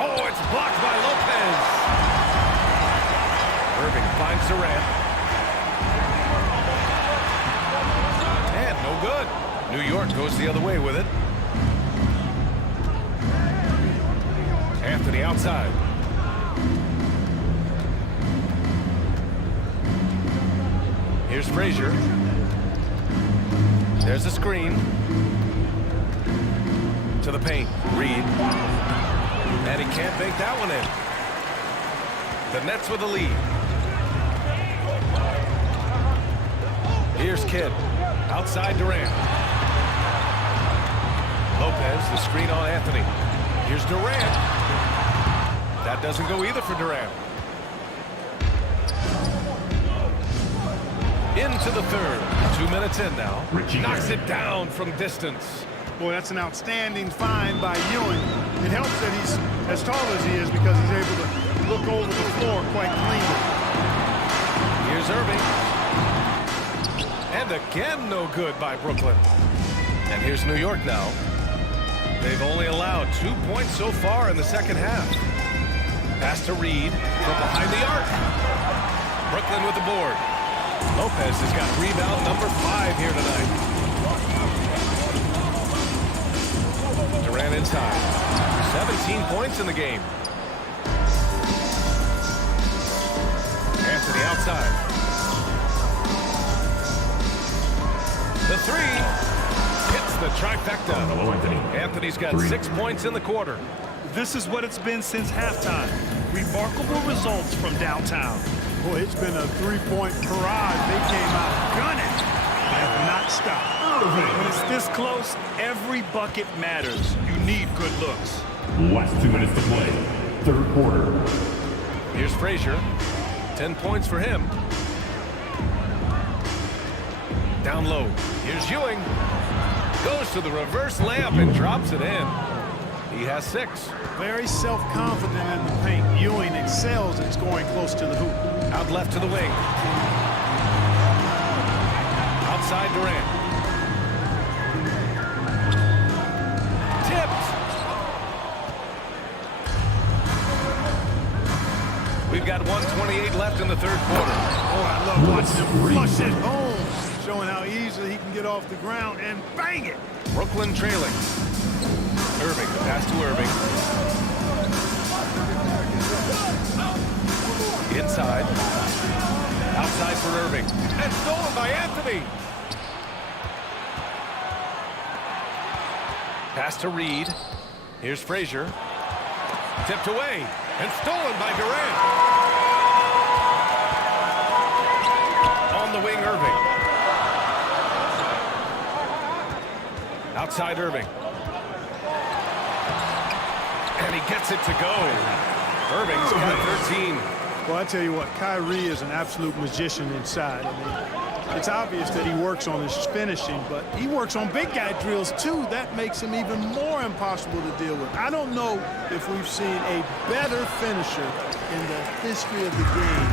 Oh, it's blocked by Lopez. Irving finds Durant. And no good. New York goes the other way with it. Anthony outside. Here's Frazier. There's a screen. To the paint. Reed. And he can't bank that one in. The Nets with the lead. Here's Kidd. Outside Durant. Lopez, the screen on Anthony. Here's Durant. That doesn't go either for Durant. Into the third. 2 minutes in now. Knocks it down from distance. Boy, that's an outstanding find by Ewing. It helps that he's as tall as he is because he's able to look over the floor quite cleanly. Here's Irving. And again, no good by Brooklyn. And here's New York now. They've only allowed 2 points so far in the second half. Pass to Reed from behind the arc. Brooklyn with the board. Lopez has got rebound number 5 here tonight. Durant inside. 17 points in the game. Anthony outside. The three hits the trifecta. Anthony's got 6 points in the quarter. This is what it's been since halftime. Remarkable results from downtown. Boy, it's been a three-point parade. They came out gunning and have not stopped. When it's this close, every bucket matters. You need good looks. Last 2 minutes to play. Third quarter. Here's Frazier. 10 points for him. Down low. Here's Ewing. Goes to the reverse layup and drops it in. He has 6. Very self-confident in the paint. Ewing excels at scoring close to the hoop. Out left to the wing. Outside Durant. Tipped. We've got 1:28 left in the third quarter. Oh, I love watching him flush it home, showing how easily he can get off the ground and bang it. Brooklyn trailing. Irving, the pass to Irving. Inside. Outside for Irving. And stolen by Anthony. Pass to Reed. Here's Frazier. Tipped away and stolen by Durant. On the wing, Irving. Outside Irving. And he gets it to go. Irving's got 13. Well, I tell you what, Kyrie is an absolute magician inside. I mean, it's obvious that he works on his finishing, but he works on big guy drills too. That makes him even more impossible to deal with. I don't know if we've seen a better finisher in the history of the game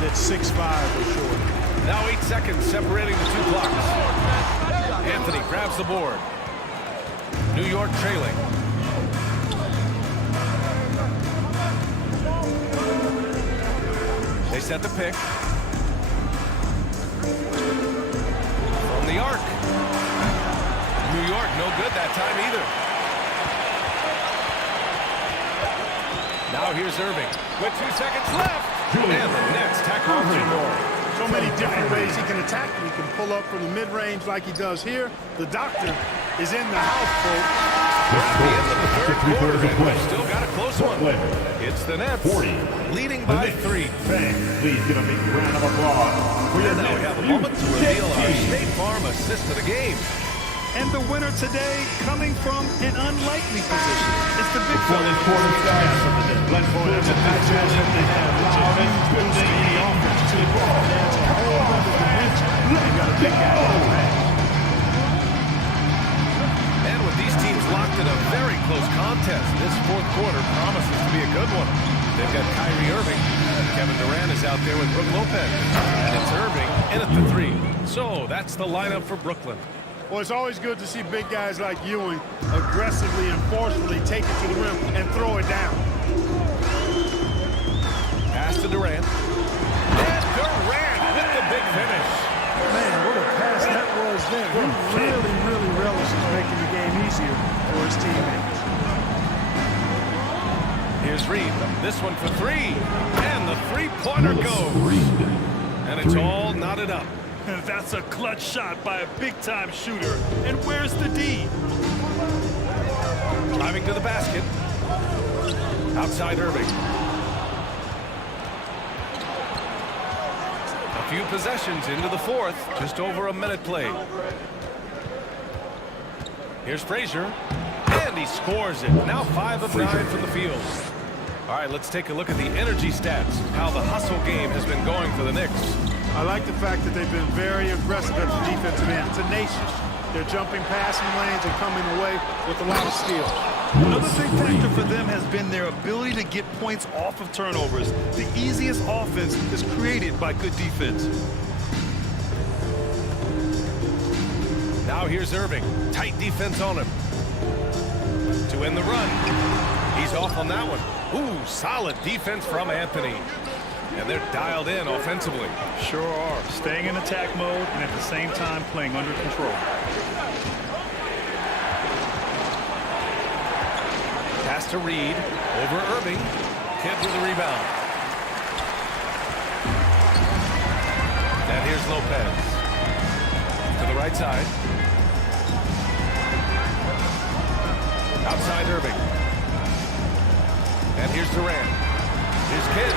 that's 6'5" or shorter. Now 8 seconds separating the two blocks. Anthony grabs the board. New York trailing. They set the pick. From the arc. New York no good that time either. Now here's Irving with 2 seconds left. And the Nets tack on 2 more. So many different ways he can attack. He can pull up from the mid-range like he does here. The doctor is in the house, folks. We're at the end of the third quarter, and we've still got a close one. It's the Nets leading by 3. Please give a big round of applause. And now we have a moment to reveal our State Farm assist of the game. And the winner today coming from an unlikely position. It's the big fella. And with these teams locked in a very close contest, this fourth quarter promises to be a good one. They've got Kyrie Irving. Kevin Durant is out there with Brook Lopez. And it's Irving in at the 3. So that's the lineup for Brooklyn. Well, it's always good to see big guys like Ewing aggressively and forcefully take it to the rim and throw it down. Pass to Durant. And Durant with the big finish. Man, what a pass that was there. He really relishes making the game easier for his teammates. Here's Reed. This one for 3. And the three-pointer goes. And it's all knotted up. That's a clutch shot by a big-time shooter. And where's the D? Driving to the basket. Outside Irving. A few possessions into the fourth. Just over a minute played. Here's Frazier. And he scores it. Now 5 of 9 from the field. All right, let's take a look at the energy stats. How the hustle game has been going for the Knicks. I like the fact that they've been very aggressive at the defensive end, tenacious. They're jumping passing lanes and coming away with a lot of skill. Another big factor for them has been their ability to get points off of turnovers. The easiest offense is created by good defense. Now here's Irving. Tight defense on him. To end the run. He's off on that one. Ooh, solid defense from Anthony. And they're dialed in offensively. Sure are. Staying in attack mode and at the same time playing under control. Pass to Reed. Over Irving. Kidd with the rebound. And here's Lopez. To the right side. Outside Irving. And here's Durant. Here's Kidd.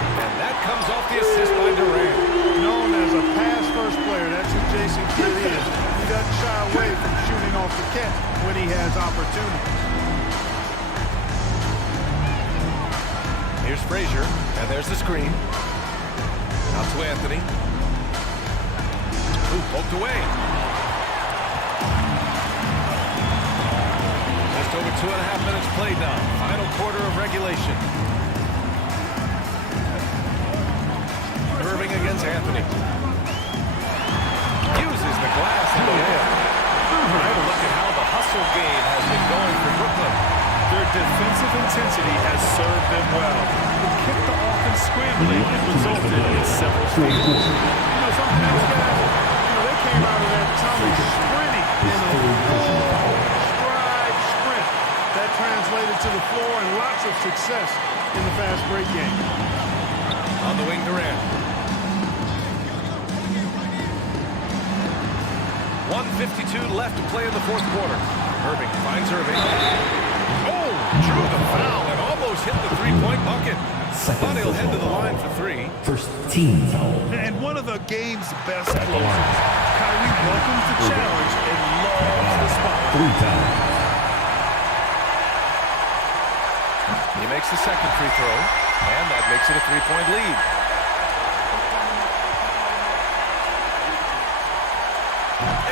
And that comes off the assist by Durant. Known as a pass-first player, that's who Jason Kidd is. He doesn't shy away from shooting off the catch when he has opportunity. Here's Frazier, and there's the screen. Out to Anthony. Ooh, poked away. Just over 2 2.5 minutes played now. Final quarter of regulation. Irving against Anthony. Uses the glass in the air. Have a look at how the hustle game has been going for Brooklyn. Their defensive intensity has served them well. It kept the offense scrambling and resulted in several steals. Sometimes guys, they came out of that tunnel sprinting in a full stride sprint. That translated to the floor and lots of success in the fast break game. On the wing, Durant. 1:52 left to play in the fourth quarter. Irving finds Irving. Oh, drew the foul and almost hit the three-point bucket. But he'll head to the line for three. First team foul. And one of the game's best closers. Kyrie welcomes the challenge and loves the spot. 3 foul. He makes the second free throw, and that makes it a three-point lead.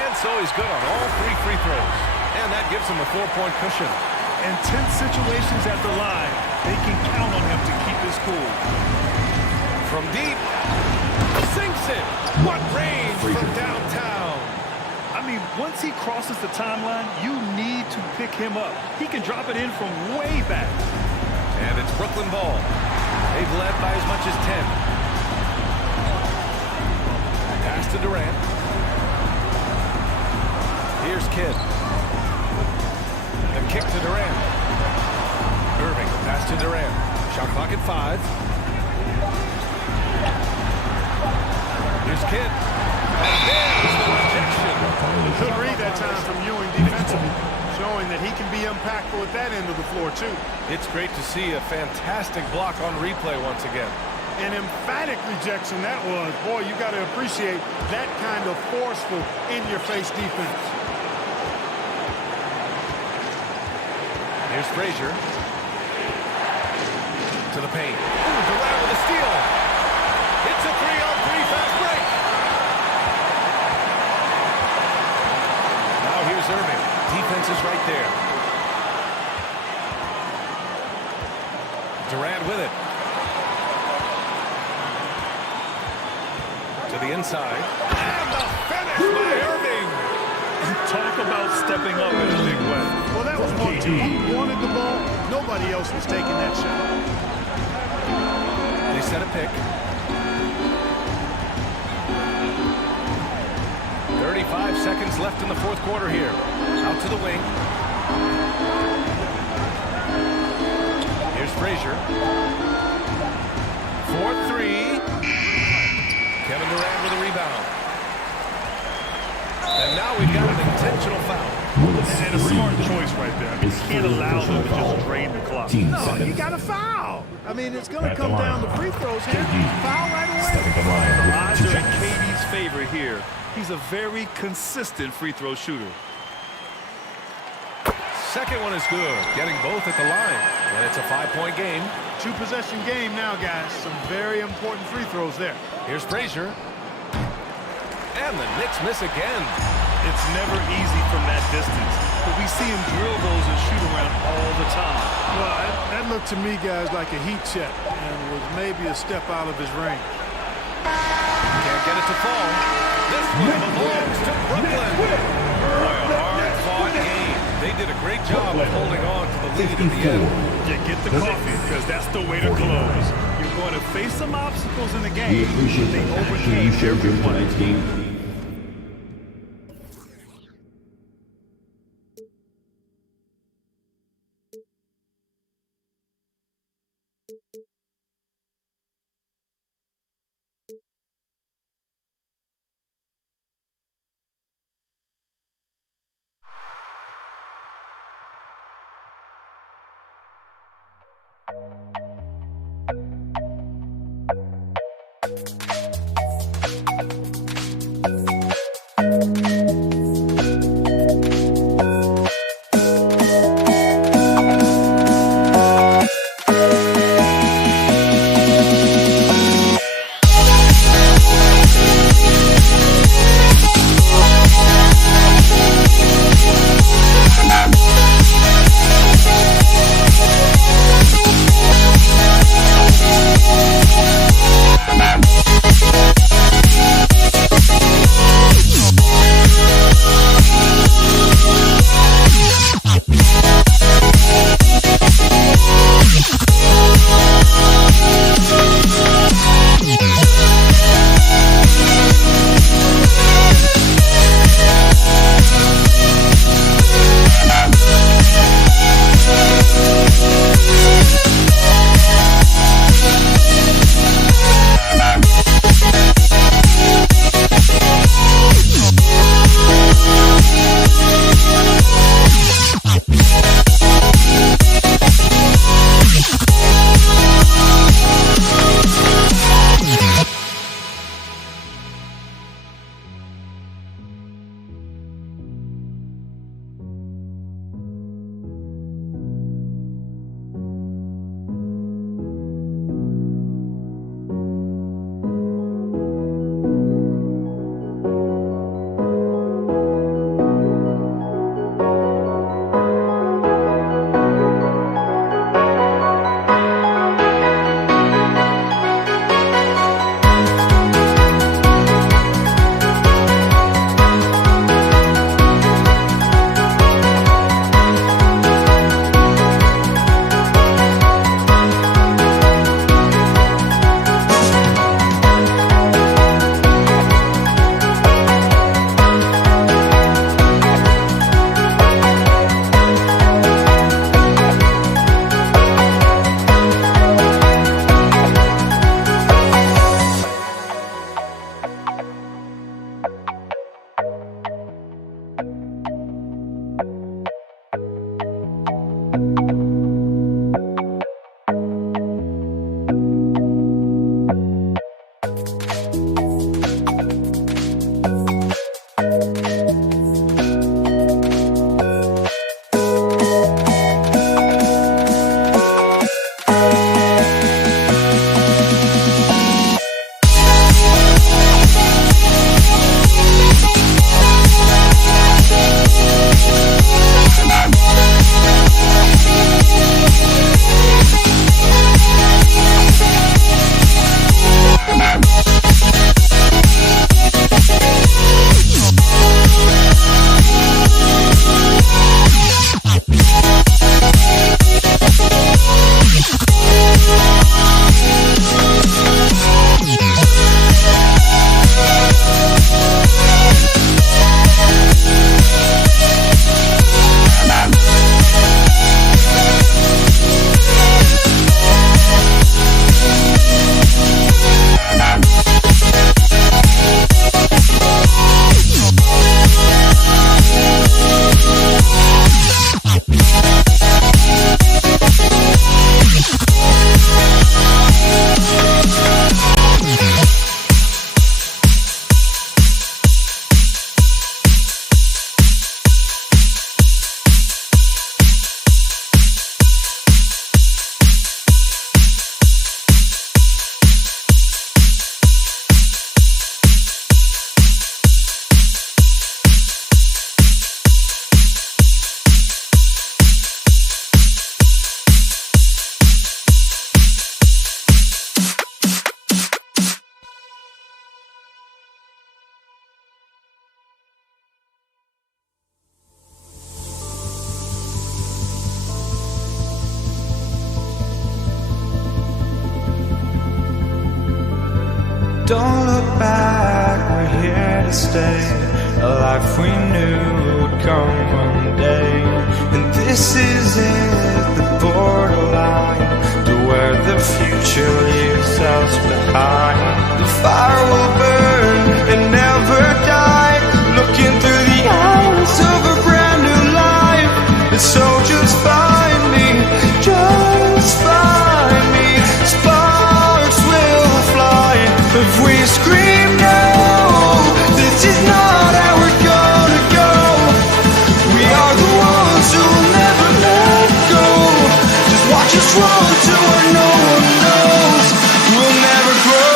And so he's good on all 3 free throws. And that gives him a 4-point cushion. In tense situations at the line, they can count on him to keep his cool. From deep, sinks it. What range from downtown. I mean, once he crosses the timeline, you need to pick him up. He can drop it in from way back. And it's Brooklyn ball. They've led by as much as 10. Pass to Durant. Here's Kidd. The kick to Durant. Irving, pass to Durant. Shot clock at 5. Here's Kidd. And there's the rejection. Good read that time from Ewing defensively, showing that he can be impactful at that end of the floor, too. It's great to see a fantastic block on replay once again. An emphatic rejection that was. Boy, you got to appreciate that kind of forceful, in-your-face defense. Here's Frazier. To the paint. Ooh, Durant with a steal. It's a 3-on-3 fast break. Now here's Irving. Defense is right there. Durant with it. To the inside. And the finish by Irving. Talk about stepping up in a big way. Well, that was one team. He wanted the ball. Nobody else was taking that shot. They set a pick. 35 seconds left in the fourth quarter here. Out to the wing. Here's Frazier. 4-3. Kevin Durant with a rebound. And now we've got an intentional foul. And a smart choice right there. You can't allow them to just drain the clock. No, you got to foul. I mean, it's going to come down to free throws here. Foul right away. The odds are in KD's favor here. He's a very consistent free throw shooter. Second one is good. Getting both at the line. And it's a 5-point game. 2-possession game now, guys. Some very important free throws there. Here's Frazier. And the Knicks miss again. It's never easy from that distance, but we see him drill those and shoot around all the time. Well, that looked to me, guys, like a heat check and was maybe a step out of his range. Can't get it to fall. This one belongs to Brooklyn. Boy, a hard-fought game. They did a great job of holding on to the lead at the end. Yeah, get the coffee, because that's the way to close. You're going to face some obstacles in the game. We appreciate the passion you shared during tonight's game. to stay, a life we knew would come one day. And this is it, the borderline, to where the future leaves us behind. The fire will burn and never die, looking through the eyes of a brand new life. And so just find me, just find me. Sparks will fly if we scream no. This is not how we're gonna go. We are the ones who will never let go. Just watch us run to where no one knows. We'll never grow.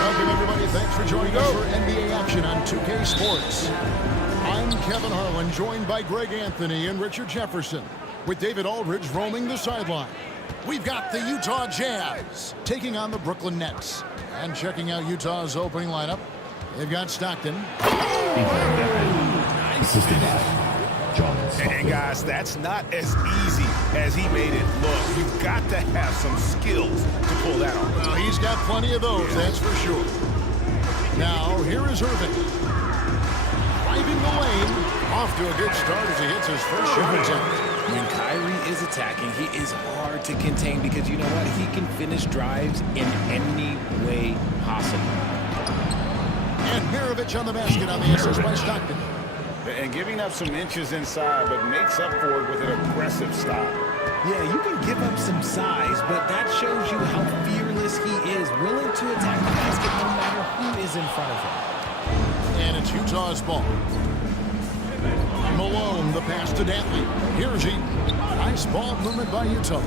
Welcome, everybody. Thanks for joining us for NBA action on 2K Sports. I'm Kevin Harlan, joined by Greg Anthony and Richard Jefferson, with David Aldridge roaming the sideline. We've got the Utah Jazz taking on the Brooklyn Nets. And checking out Utah's opening lineup, they've got Stockton. And guys, that's not as easy as he made it look. You've got to have some skills to pull that off. Well, he's got plenty of those, that's for sure. Now, here is Irving. Driving the lane. Off to a good start as he hits his first shot attempt. When Kyrie is attacking, he is hard to contain because you know what? He can finish drives in any way possible. And Mirovic on the basket on the assist by Stockton. And giving up some inches inside, but makes up for it with an aggressive stop. Yeah, you can give up some size, but that shows you how fearless he is, willing to attack the basket no matter who is in front of him. And it's Utah's ball. Malone, the pass to Dantley. Here's he. Nice ball movement by Utah.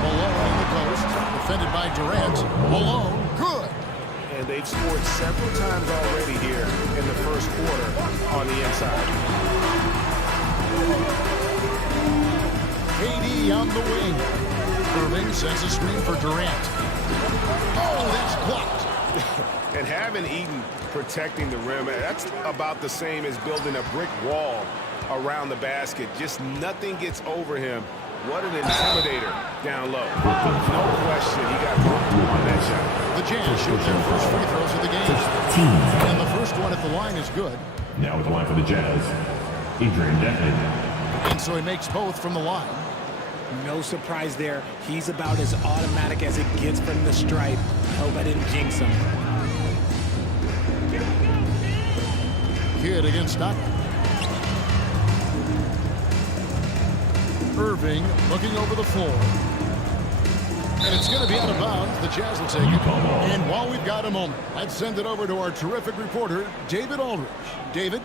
Malone on the post. Defended by Durant. Malone, good. And they've scored several times already here in the first quarter on the inside. KD on the wing. Irving sends a screen for Durant. Oh, that's blocked. And having Eaton protecting the rim, that's about the same as building a brick wall around the basket. Just nothing gets over him. What an intimidator down low. No question, he got broken on that shot. The Jazz shoot their first free throws of the game. And the first one at the line is good. Now with the line for the Jazz, Adrian Dantley. And so he makes both from the line. No surprise there. He's about as automatic as it gets from the stripe. Hope I didn't jinx him. Kidd against Stockton. Irving looking over the floor. And it's going to be out of bounds. The Jazz will take it. And while we've got a moment, let's send it over to our terrific reporter, David Aldridge. David?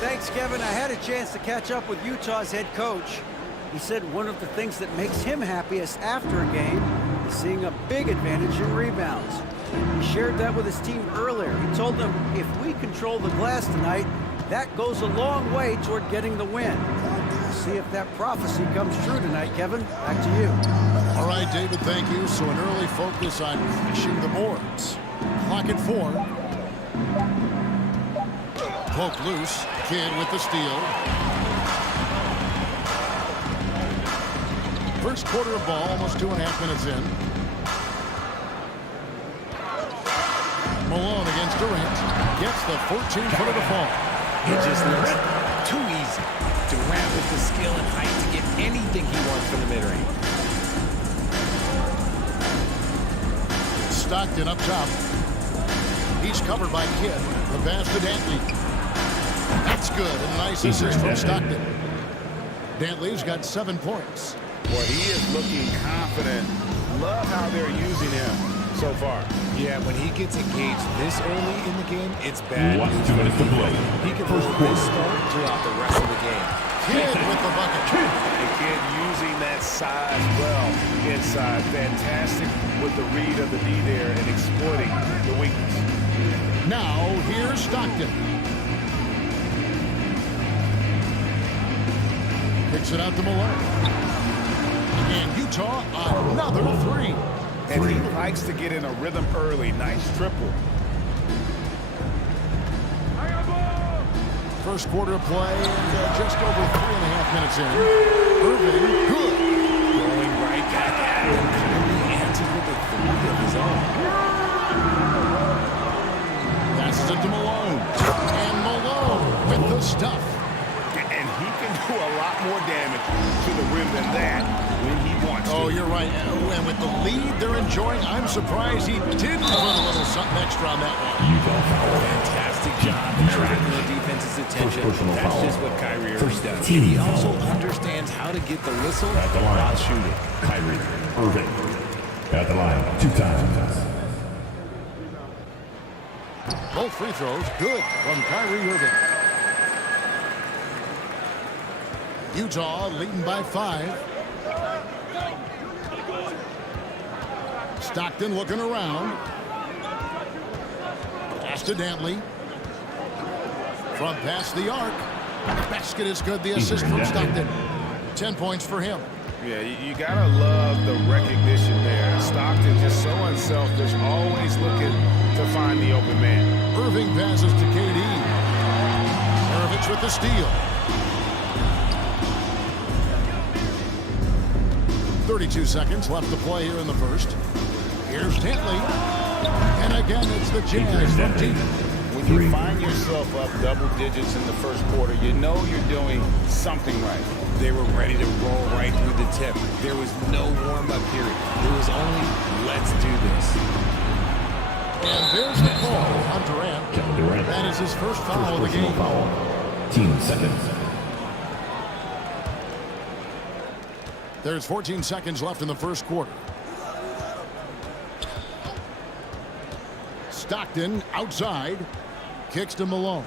Thanks, Kevin. I had a chance to catch up with Utah's head coach. He said one of the things that makes him happiest after a game is seeing a big advantage in rebounds. He shared that with his team earlier. He told them, if we control the glass tonight, that goes a long way toward getting the win. We'll see if that prophecy comes true tonight, Kevin. Back to you. All right, David, thank you. So an early focus on finishing the boards. Clock at 4. Poke loose. Kidd with the steal. First quarter of ball, almost 2.5 minutes in. Malone against Durant. Gets the 14-footer to fall. It just looks too easy. Durant with the skill and height to get anything he wants from the mid-range. Stockton up top. He's covered by Kidd. The pass to Dantley. That's good. And a nice assist from Stockton. Dantley's got 7 points. Boy, he is looking confident. Love how they're using him so far. Yeah, when he gets engaged this early in the game, it's bad. 2 minutes to play. He can hold this start throughout the rest of the game. Kidd with the bucket. And Kidd using that size well inside. Fantastic with the read of the D there and exploiting the weakness. Now, here's Stockton. Kicks it out to Malone. And Utah, another three. And he likes to get in a rhythm early. Nice triple. First quarter of play, and just over 3.5 minutes in. Irving, good. Going right back at him. Kyrie answered with a three of his own. Passes it to Malone. And Malone with the stuff. And he can do a lot more damage to the rim than that when he wants to. Oh, you're right. And with the lead they're enjoying, I'm surprised he didn't put a little something extra on that one. Fantastic job attracting the defense's attention. That's just what Kyrie Irving does. He also understands how to get the whistle At the line. while shooting. Kyrie Irving. At the line, 2 times. Both free throws good from Kyrie Irving. Utah leading by 5. Stockton looking around. Pass to Dantley. Front past the arc. Basket is good. The assist from Stockton. 10 points for him. Yeah, you gotta love the recognition there. Stockton just so unselfish, always looking to find the open man. Irving passes to KD. Maravich with the steal. 32 seconds left to play here in the first. Here's Dantley. And again, it's the Jazz from deep. When you find yourself up double digits in the first quarter, you know you're doing something right. They were ready to roll right through the tip. There was no warm-up period. It was only, let's do this. And there's the call on Durant. Kevin Durant. That is his first foul of the Personal game. foul. Team seconds. There's 14 seconds left in the first quarter. Stockton outside. Kicks to Malone.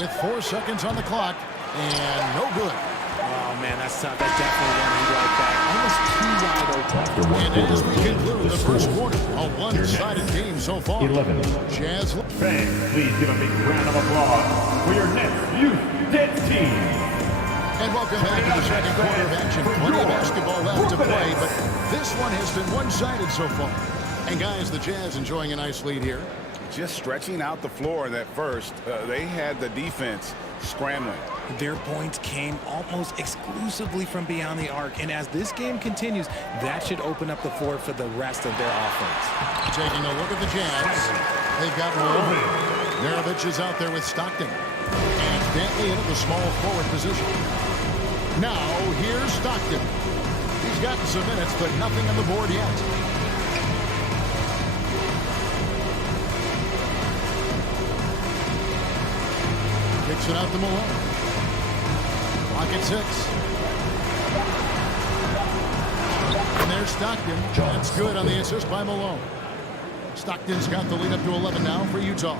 With 4 seconds on the clock. And no good. Oh, man, that's tough. That's definitely one he right back. Almost too wide open. After 1 And as we quarter, conclude the first quarter, a one-sided game so far. 11. Jazz. Fans, please give a big round of applause for your next Youth Dance Team. And welcome back to the second quarter of action. Plenty of basketball left to play, but this one has been one-sided so far. And guys, the Jazz enjoying a nice lead here. Just stretching out the floor in that first, they had the defense scrambling. Their points came almost exclusively from beyond the arc, and as this game continues, that should open up the floor for the rest of their offense. Taking a look at the Jazz, they've got Malone. Maravich is out there with Stockton. And Dantley into the small forward position. Now, here's Stockton. He's gotten some minutes, but nothing on the board yet. Kicks it out to Malone. Clock at 6. And there's Stockton. That's good on the assist by Malone. Stockton's got the lead up to 11 now for Utah.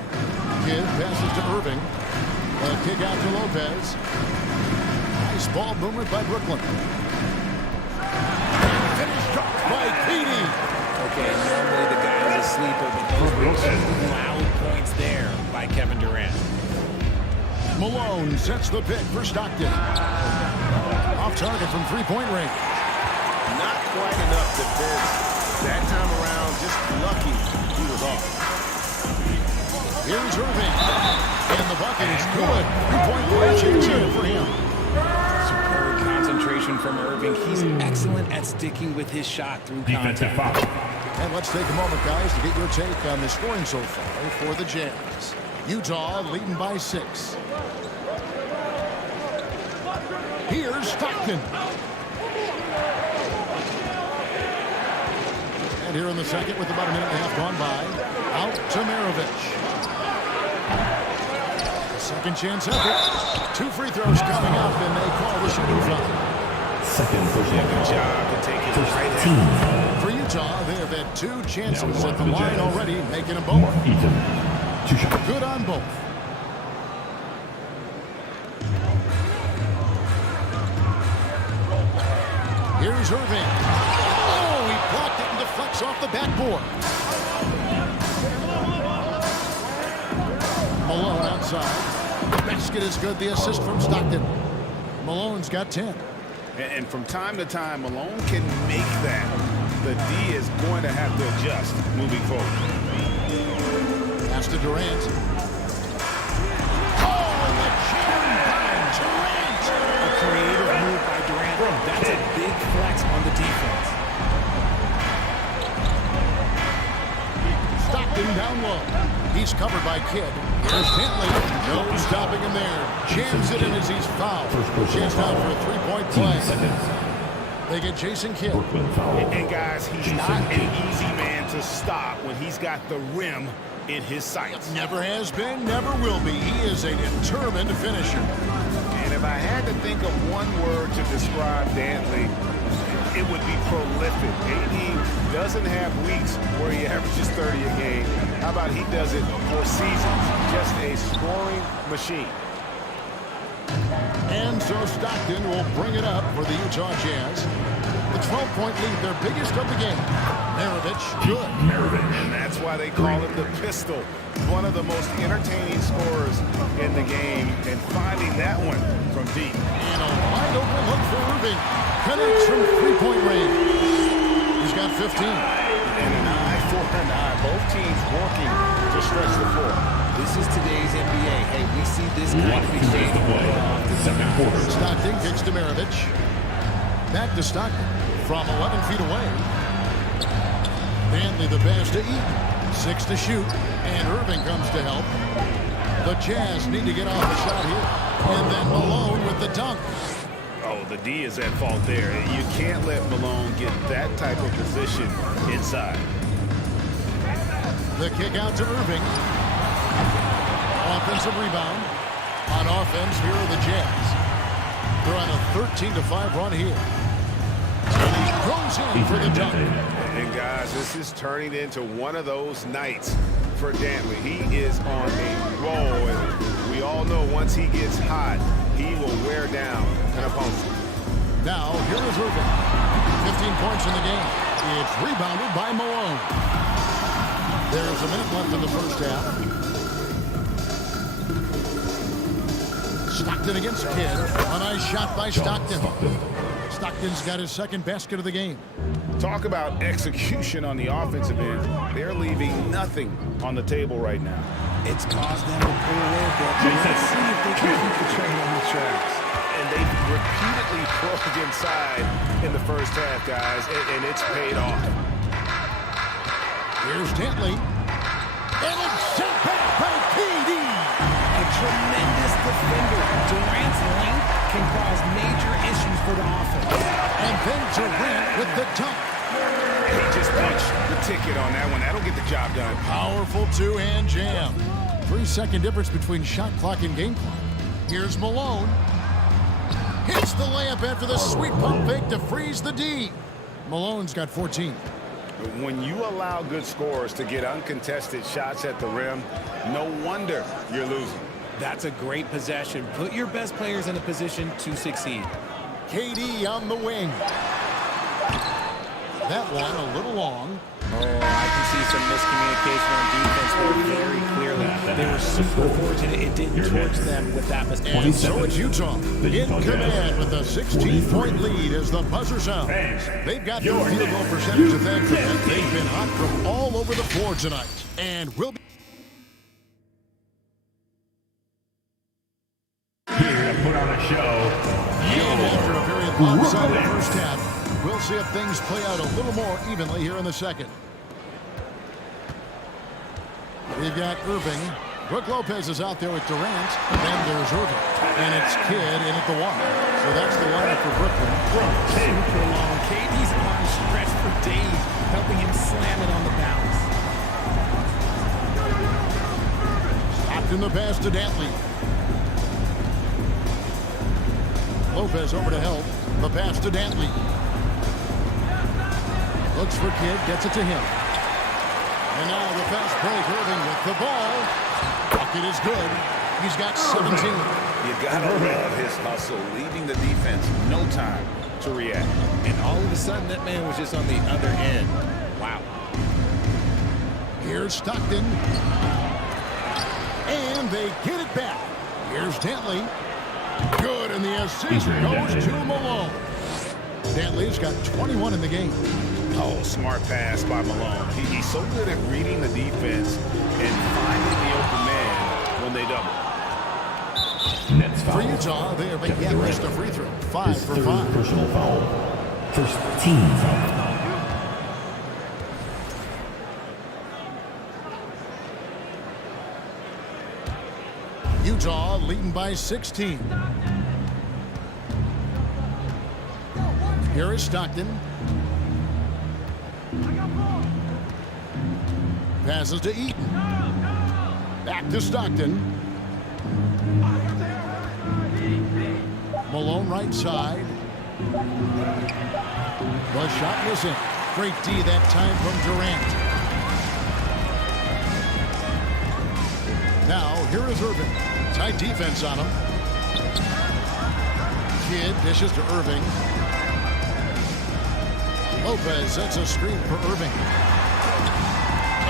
Kidd passes to Irving. A kick out to Lopez. Nice ball movement by Brooklyn. And finished off by KD. Okay, normally the guy is a sleeper, but those were two loud points there by Kevin Durant. Malone sets the pick for Stockton. Off target from three-point range. Not quite enough defense. That time around, just lucky he was off. Here's Irving. And the bucket is good. 3-point conversion for him. Superb concentration from Irving. He's excellent at sticking with his shot through Defensive contact. foul. And let's take a moment, guys, to get your take on the scoring so far for the Jazz. Utah leading by 6. Here's Stockton. And here in the second with about a minute and a half gone by. Out to Maravich. A second chance effort. 2 free throws coming up, and they call the shooting foul. Second personal Good foul. job to take his First right team hand. foul. For Utah, they have had 2 chances Now at the one for the line Jazz. already, making them both. Mark Eaton. 2 shots. Good on both. Here's Irving. Oh, he blocked it and deflects off the backboard. Malone outside. The basket is good. The assist from Stockton. Malone's got 10. And from time to time, Malone can make that. The D is going to have to adjust moving forward. Pass to Durant. Oh, and the jam by Durant. A creative move by Durant. That's a big flex on the defense. Stockton down low. He's covered by Kidd. Here's Henley. No stopping him there. Jams it in as he's fouled. Chance out for a three-point play. They get Jason Kidd. And guys, he's not an easy man to stop when he's got the rim in his sights. Never has been, never will be. He is a determined finisher. And if I had to think of one word to describe Dantley, it would be prolific. AD doesn't have weeks where he averages 30 a game. How about he does it for seasons? Just a scoring machine. And so Stockton will bring it up for the Utah Jazz. The 12-point lead, their biggest of the game. Maravich, good. And that's why they call him the pistol. One of the most entertaining scorers in the game. And finding that one from deep. And a wide open look for Irving. Connects from three-point range. He's got 15. And an eye for an eye. Both teams working to stretch the floor. This is today's NBA. Hey, we see this kind of exchange Second quarter. Stockton kicks to Maravich. Back to Stockton from 11 feet away. Dantley the pass to Eaton. 6 to shoot. And Irving comes to help. The Jazz need to get off a shot here. And then Malone with the dunk. Oh, the D is at fault there. You can't let Malone get that type of position inside. The kick out to Irving. Offensive rebound. On offense, here are the Jazz. They're on a 13-5 run here. And he goes in for the dunk. And guys, this is turning into one of those nights for Dantley. He is on a roll, and we all know once he gets hot, he will wear down an opponent. Now, here is Irving. 15 points in the game. It's rebounded by Malone. There's a minute left in the first half. Stockton against Kidd. A nice shot by Stockton. Stockton's got his second basket of the game. Talk about execution on the offensive end. They're leaving nothing on the table right now. It's caused them to pull away a bit. Let's see if they can keep the train on the tracks. And they repeatedly broke inside in the first half, guys, and it's paid off. Here's Dantley. And it's sent back by KD. A tremendous defender. Durant's length can cause major issues for the offense. And then Durant with the dunk. He just punched the ticket on that one. That'll get the job done. Powerful two-hand jam. 3-second difference between shot clock and game clock. Here's Malone. Hits the layup after the sweet pump fake to freeze the D. Malone's got 14. When you allow good scorers to get uncontested shots at the rim, no wonder you're losing. That's a great possession. Put your best players in a position to succeed. KD on the wing. That one a little long. Oh, I can see some miscommunication on defense there very clearly. They were super fortunate it didn't torch them with that mistake. And so it's Utah in command with a 16-point lead as the buzzer sounds. They've got the field goal percentage to thank for that. They've been hot from all over the floor tonight. And will be Here to put on a show. after a very lopsided first half. We'll see if things play out a little more evenly here in the second. We've got Irving. Brook Lopez is out there with Durant. And there's Irving. And it's Kidd in at the one. So that's the lineup for Brooklyn. Super long. KD's arms stretched for days, helping him slam it on the bounce. Stopped in the pass to Dantley. Lopez over to help. The pass to Dantley. Looks for Kidd, gets it to him. And now the fast break, Irving with the ball. Bucket is good. He's got 17. You gotta love his hustle, leaving the defense no time to react. And all of a sudden, that man was just on the other end. Wow. Here's Stockton. And they get it back. Here's Dantley. Good, and the assist goes to Malone. Dantley's got 21 in the game. Oh, smart pass by Malone. He's so good at reading the defense and finding the open man when they double. Nets For foul. Utah, they have again missed a free throw. 5 His for third 5. personal foul. First team foul. Utah leading by 16. Here is Stockton. Passes to Eaton. Back to Stockton. Malone right side. The shot was in. Great D that time from Durant. Now, here is Irving. Tight defense on him. Kidd dishes to Irving. Lopez sets a screen for Irving.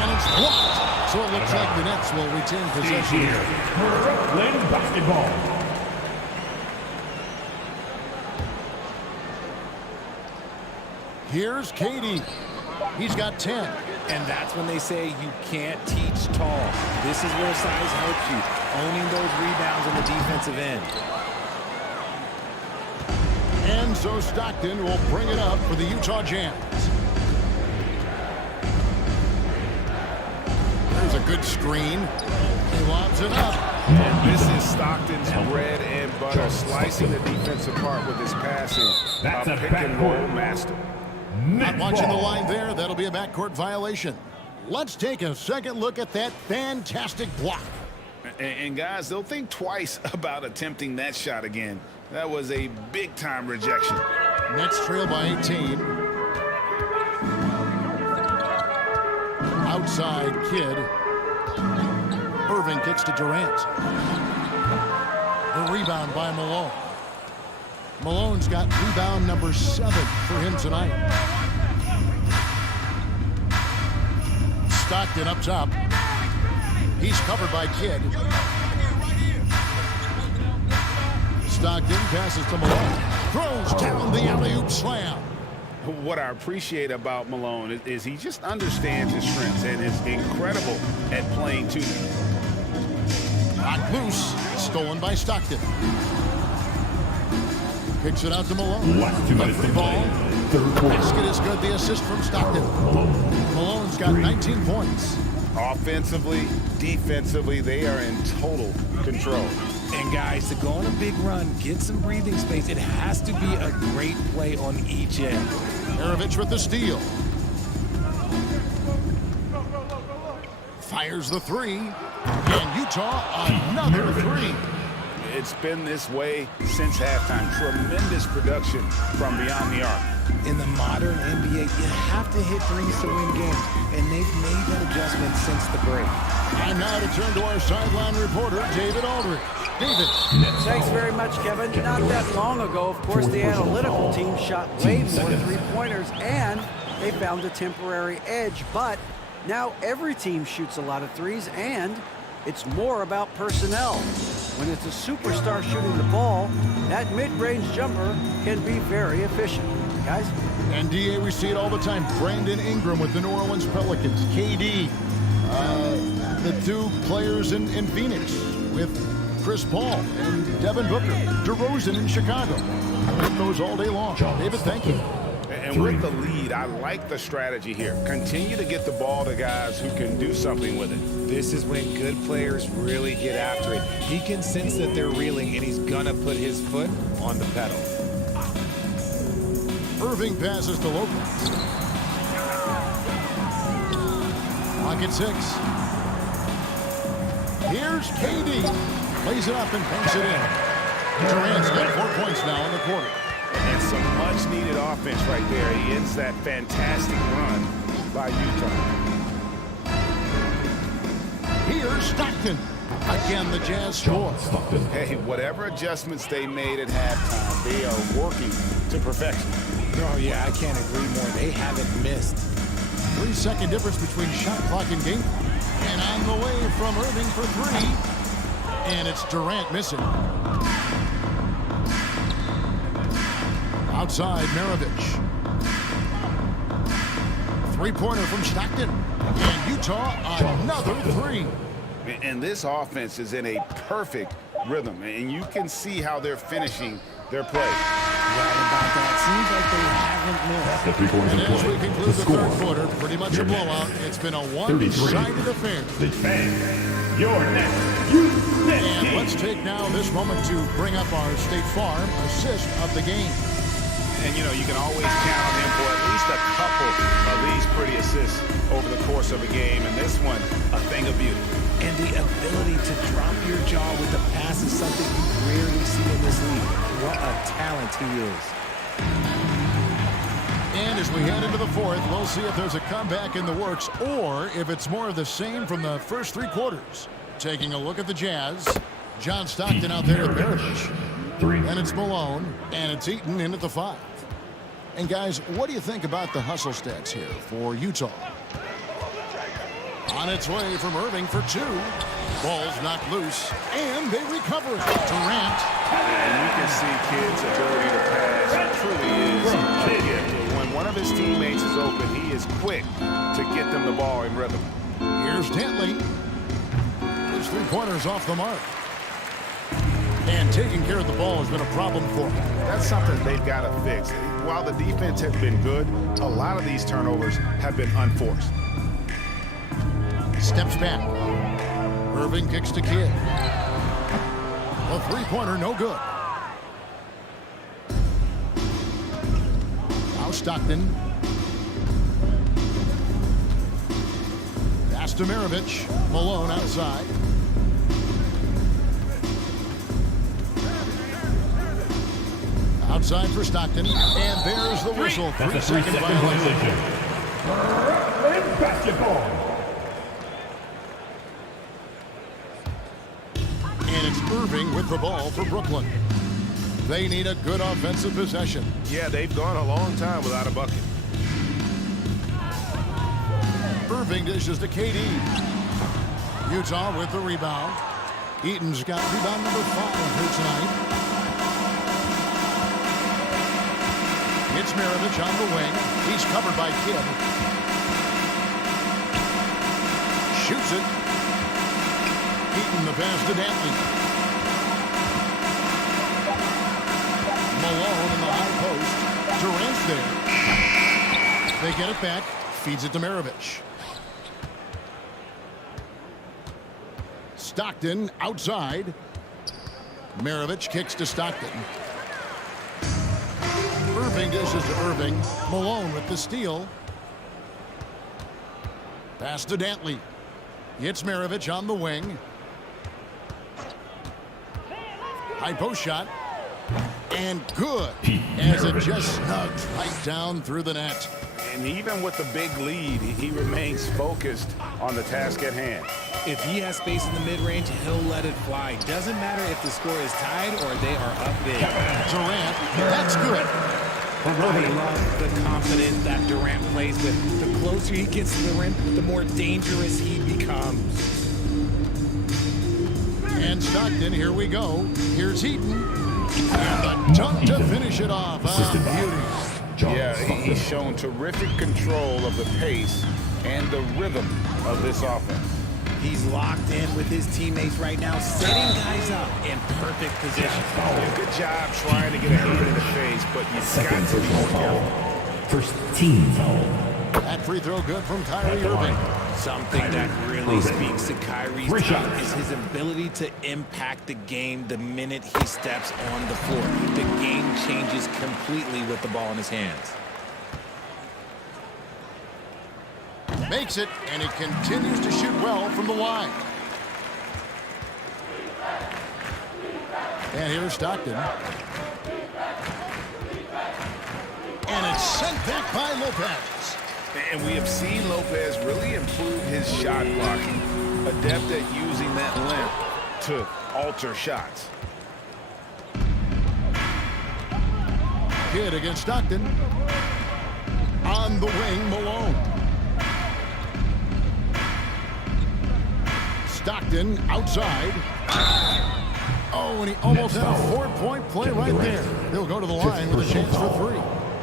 And it's blocked. So it looks like the Nets will retain possession here. Brooklyn basketball. Here's KD. He's got 10. And that's when they say you can't teach tall. This is where size helps you, owning those rebounds on the defensive end. And so Stockton will bring it up for the Utah Jazz. There's a good screen. He lobs it up. And this is Stockton's bread and butter, slicing the defense apart with his passing. That's a pick and roll backcourt. master. Not watching the line there. That'll be a backcourt violation. Let's take a second look at that fantastic block. And guys, they'll think twice about attempting that shot again. That was a big-time rejection. Nets trail by 18. Outside Kidd. Irving kicks to Durant. The rebound by Malone. Malone's got rebound number 7 for him tonight. Stockton up top. He's covered by Kidd. Stockton passes to Malone. Throws down the alley-oop slam. What I appreciate about Malone is he just understands his strengths and is incredible at playing to them. Knocked loose. Stolen by Stockton. Kicks it out to Malone. Last 2 minutes to Ball. play. Third quarter. Basket is good. The assist from Stockton. Malone's got 19 points. Offensively, defensively, they are in total control. And guys, to go on a big run, get some breathing space, it has to be a great play on each end. Maravich with the steal. Fires the 3. And Utah another 3. It's been this way since halftime. Tremendous production from beyond the arc. In the modern NBA, you have to hit threes to win games, and they've made that adjustment since the break. And now to turn to our sideline reporter, David Aldridge. David. Thanks very much, Kevin. Not that long ago, of course, the analytical team shot way more three-pointers, and they found a temporary edge. But now every team shoots a lot of threes, and it's more about personnel. When it's a superstar shooting the ball, that mid-range jumper can be very efficient. Guys? And DA, we see it all the time. Brandon Ingram with the New Orleans Pelicans. KD, the 2 players in Phoenix with Chris Paul and Devin Booker. DeRozan in Chicago. It goes all day long. David, thank you. And with the lead, I like the strategy here. Continue to get the ball to guys who can do something with it. This is when good players really get after it. He can sense that they're reeling, and he's gonna put his foot on the pedal. Irving passes to Lopez. Clock at 6. Here's KD. Plays it up and banks it in. Durant's got 4 points now in the quarter. And some much-needed offense right there. He ends that fantastic run by Utah. Here's Stockton. Again, the Jazz score. Hey, whatever adjustments they made at halftime, they are working to perfection. Oh, yeah, I can't agree more. They haven't missed. 3-second difference between shot clock and game. And on the way from Irving for 3. And it's Durant missing. Outside, Maravich. Three-pointer from Stockton. And Utah, another three. And this offense is in a perfect rhythm, and you can see how they're finishing their play. Right about that. Seems like they haven't missed. The 3 quarters And of as we play. conclude The the score. third quarter, pretty much a Your blowout. next. It's been a 33. one-sided affair. The Fans, your next. And let's take now this moment to bring up our State Farm assist of the game. And, you know, you can always count on him for at least a couple of these pretty assists over the course of a game. And this one, a thing of beauty. And the ability to drop your jaw with the pass is something you rarely see in this league. What a talent he is. And as we head into the fourth, we'll see if there's a comeback in the works or if it's more of the same from the first 3 quarters. Taking a look at the Jazz. John Stockton out there with Maravich. 3. And it's Malone, and it's Eaton in at the 5. And guys, what do you think about the hustle stats here for Utah? On its way from Irving for 2. Ball's knocked loose, and they recover it. Durant. And you can see kids' ability to pass truly is a gift. When one of his teammates is open, he is quick to get them the ball in rhythm. Here's Dantley. His 3-pointers off the mark. And taking care of the ball has been a problem for him. That's something they've got to fix. While the defense has been good, a lot of these turnovers have been unforced. Steps back. Irving kicks to Kidd. A 3-pointer, no good. Now Stockton. Pass to Maravich. Malone outside. Outside for Stockton. And there's the whistle. 3-second violation. Basketball. And it's Irving with the ball for Brooklyn. They need a good offensive possession. Yeah, they've gone a long time without a bucket. Irving dishes to KD. Utah with the rebound. Eaton's got rebound number 5 here tonight. It's Maravich on the wing. He's covered by Kidd. Shoots it. Eaton the pass to Dantley. Malone in the high post. Durant's there. They get it back. Feeds it to Maravich. Stockton outside. Maravich kicks to Stockton. Irving dishes to Irving. Malone with the steal. Pass to Dantley. It's Maravich on the wing. High post shot. And good. As it just snugs right down through the net. And even with the big lead, he remains focused on the task at hand. If he has space in the mid-range, he'll let it fly. Doesn't matter if the score is tied or they are up big. Durant, that's good. I love the confidence that Durant plays with. The closer he gets to the rim, the more dangerous he becomes. And Stockton, here we go. Here's Eaton. And the dunk to finish it off. Beauty. Yeah, he's shown terrific control of the pace and the rhythm of this offense. He's locked in with his teammates right now, setting guys up in perfect position. Good job trying to get a hand in the face, but you've got to be more careful. First team foul. That free throw good from Kyrie Irving. Something that really speaks to Kyrie's game is his ability to impact the game the minute he steps on the floor. The game changes completely with the ball in his hands. Makes it, and he continues to shoot well from the line. And here's Stockton. And it's sent back by Lopez. And we have seen Lopez really improve his shot blocking. Adept at using that length to alter shots. Kidd against Stockton. On the wing, Malone. Stockton outside. Oh, and he almost had a 4-point play right there. He'll go to the line with a chance for 3.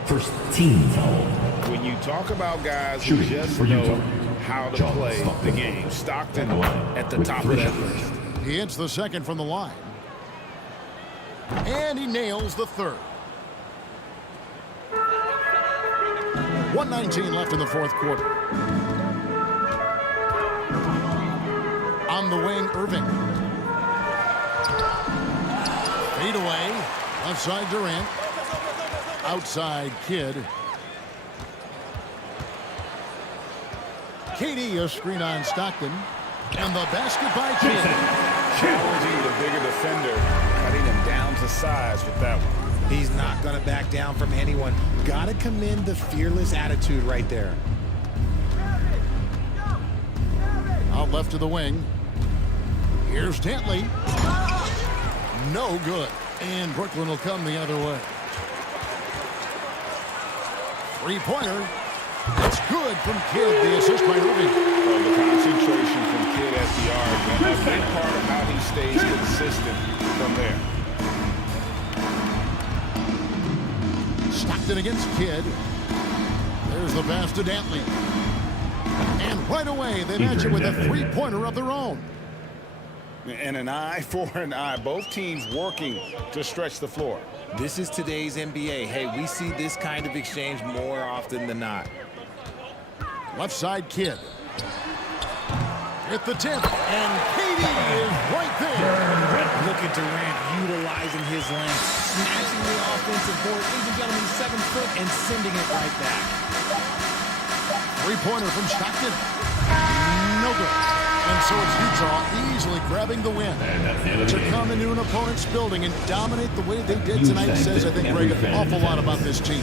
First team foul. When you talk about guys who just know how to play the game, Stockton at the top of that list. He hits the second from the line. And he nails the third. 1:19 left in the fourth quarter. On the wing, Irving. Fade away. Left side, Durant. Outside, Kidd. KD, a screen on Stockton. And the basket by Kidd. Challenging the bigger defender, cutting him down to size with that one. He's not going to back down from anyone. Got to commend the fearless attitude right there. Out left to the wing. Here's Dantley. No good. And Brooklyn will come the other way. Three-pointer. It's good from Kidd. The assist by Irving. Well, the concentration from Kidd at the arc, and a big part of how he stays consistent from there. Stockton against Kidd. There's the pass to Dantley. And right away, they match it with a three-pointer of their own. And an eye for an eye. Both teams working to stretch the floor. This is today's NBA. Hey, we see this kind of exchange more often than not. Left side, Kidd. Hit the tip, and KD is right there. Look at Durant utilizing his length, snatching the offensive board. Ladies and gentlemen, 7 foot and sending it right back. Three-pointer from Stockton. No good. And so it's Utah easily grabbing the win. To come into an opponent's building and dominate the way they did tonight says, I think, Greg, an awful lot about this team.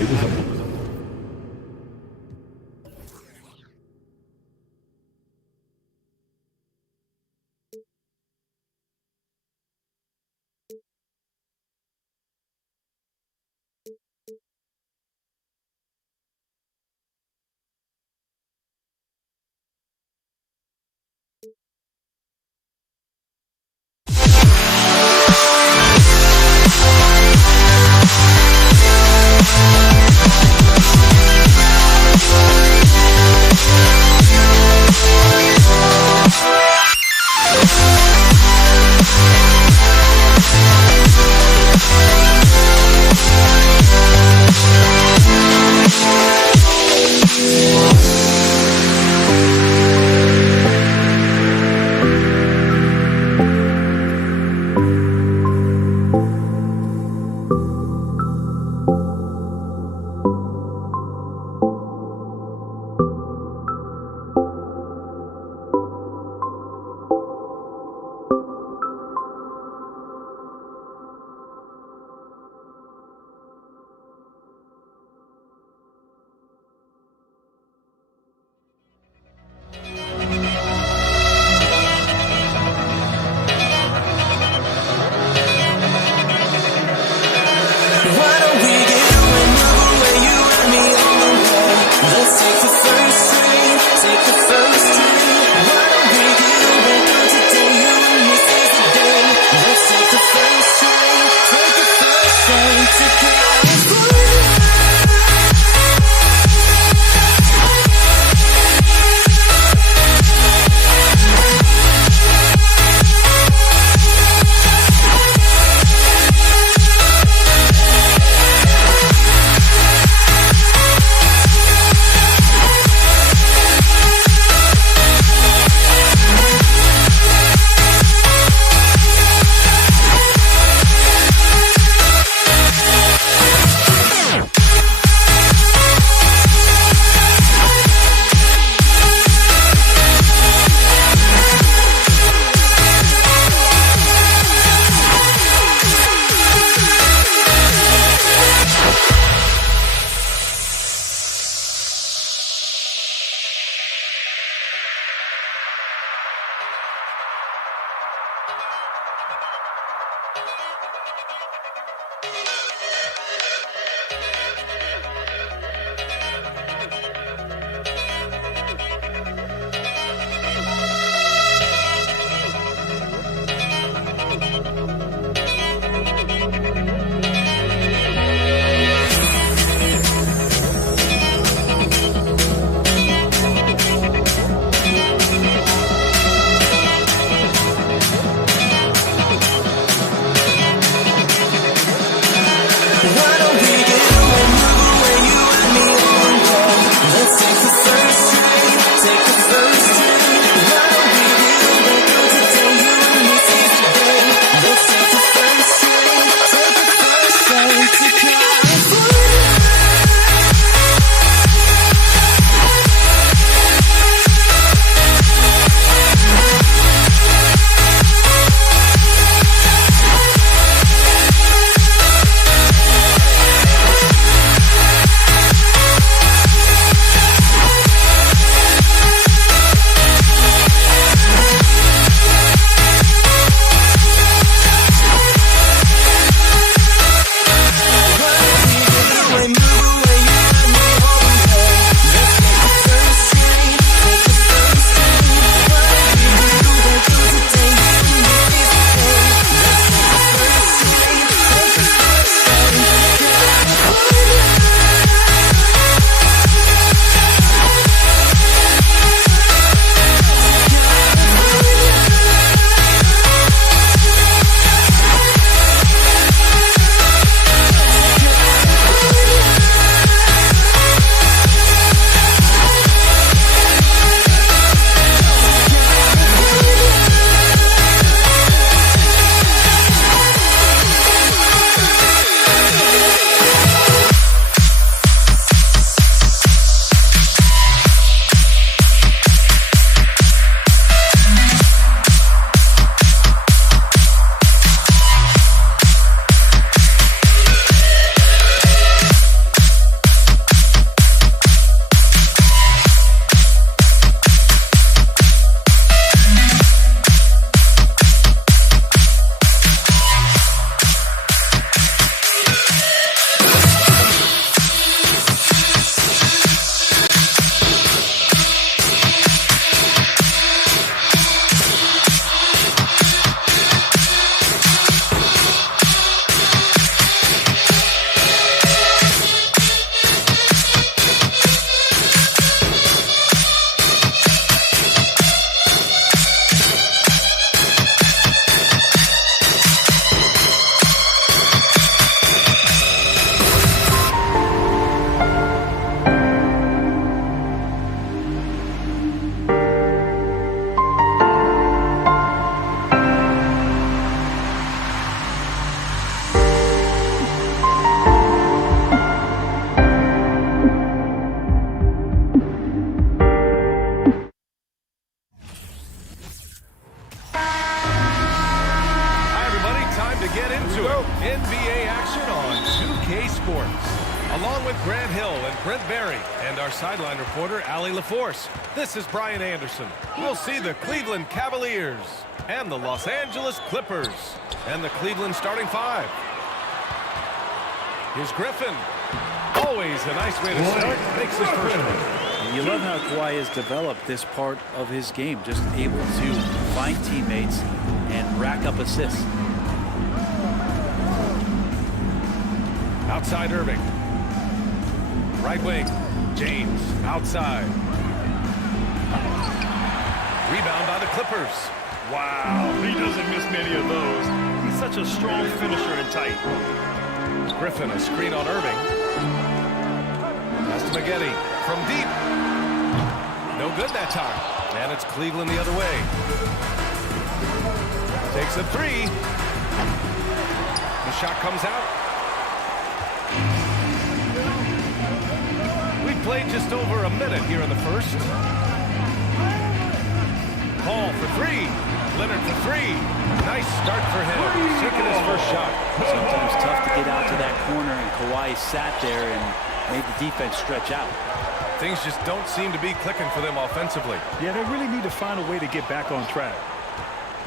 NBA action on 2K Sports. Along with Grant Hill and Brent Barry and our sideline reporter, Allie LaForce, this is Brian Anderson. We'll see the Cleveland Cavaliers and the Los Angeles Clippers and the Cleveland starting five. Here's Griffin. Always a nice way to start. Makes his first one. You love how Kawhi has developed this part of his game, just able to find teammates and rack up assists. Outside Irving. Right wing. James outside. Rebound by the Clippers. Wow, he doesn't miss many of those. He's such a strong finisher and tight. Griffin, a screen on Irving. Pass to Maggette from deep. No good that time. And it's Cleveland the other way. Takes a three. The shot comes out. We played just over a minute here in the first. Paul for three. Leonard for three. Nice start for him. Taking his first shot. Sometimes tough to get out to that corner, and Kawhi sat there and made the defense stretch out. Things just don't seem to be clicking for them offensively. Yeah, they really need to find a way to get back on track.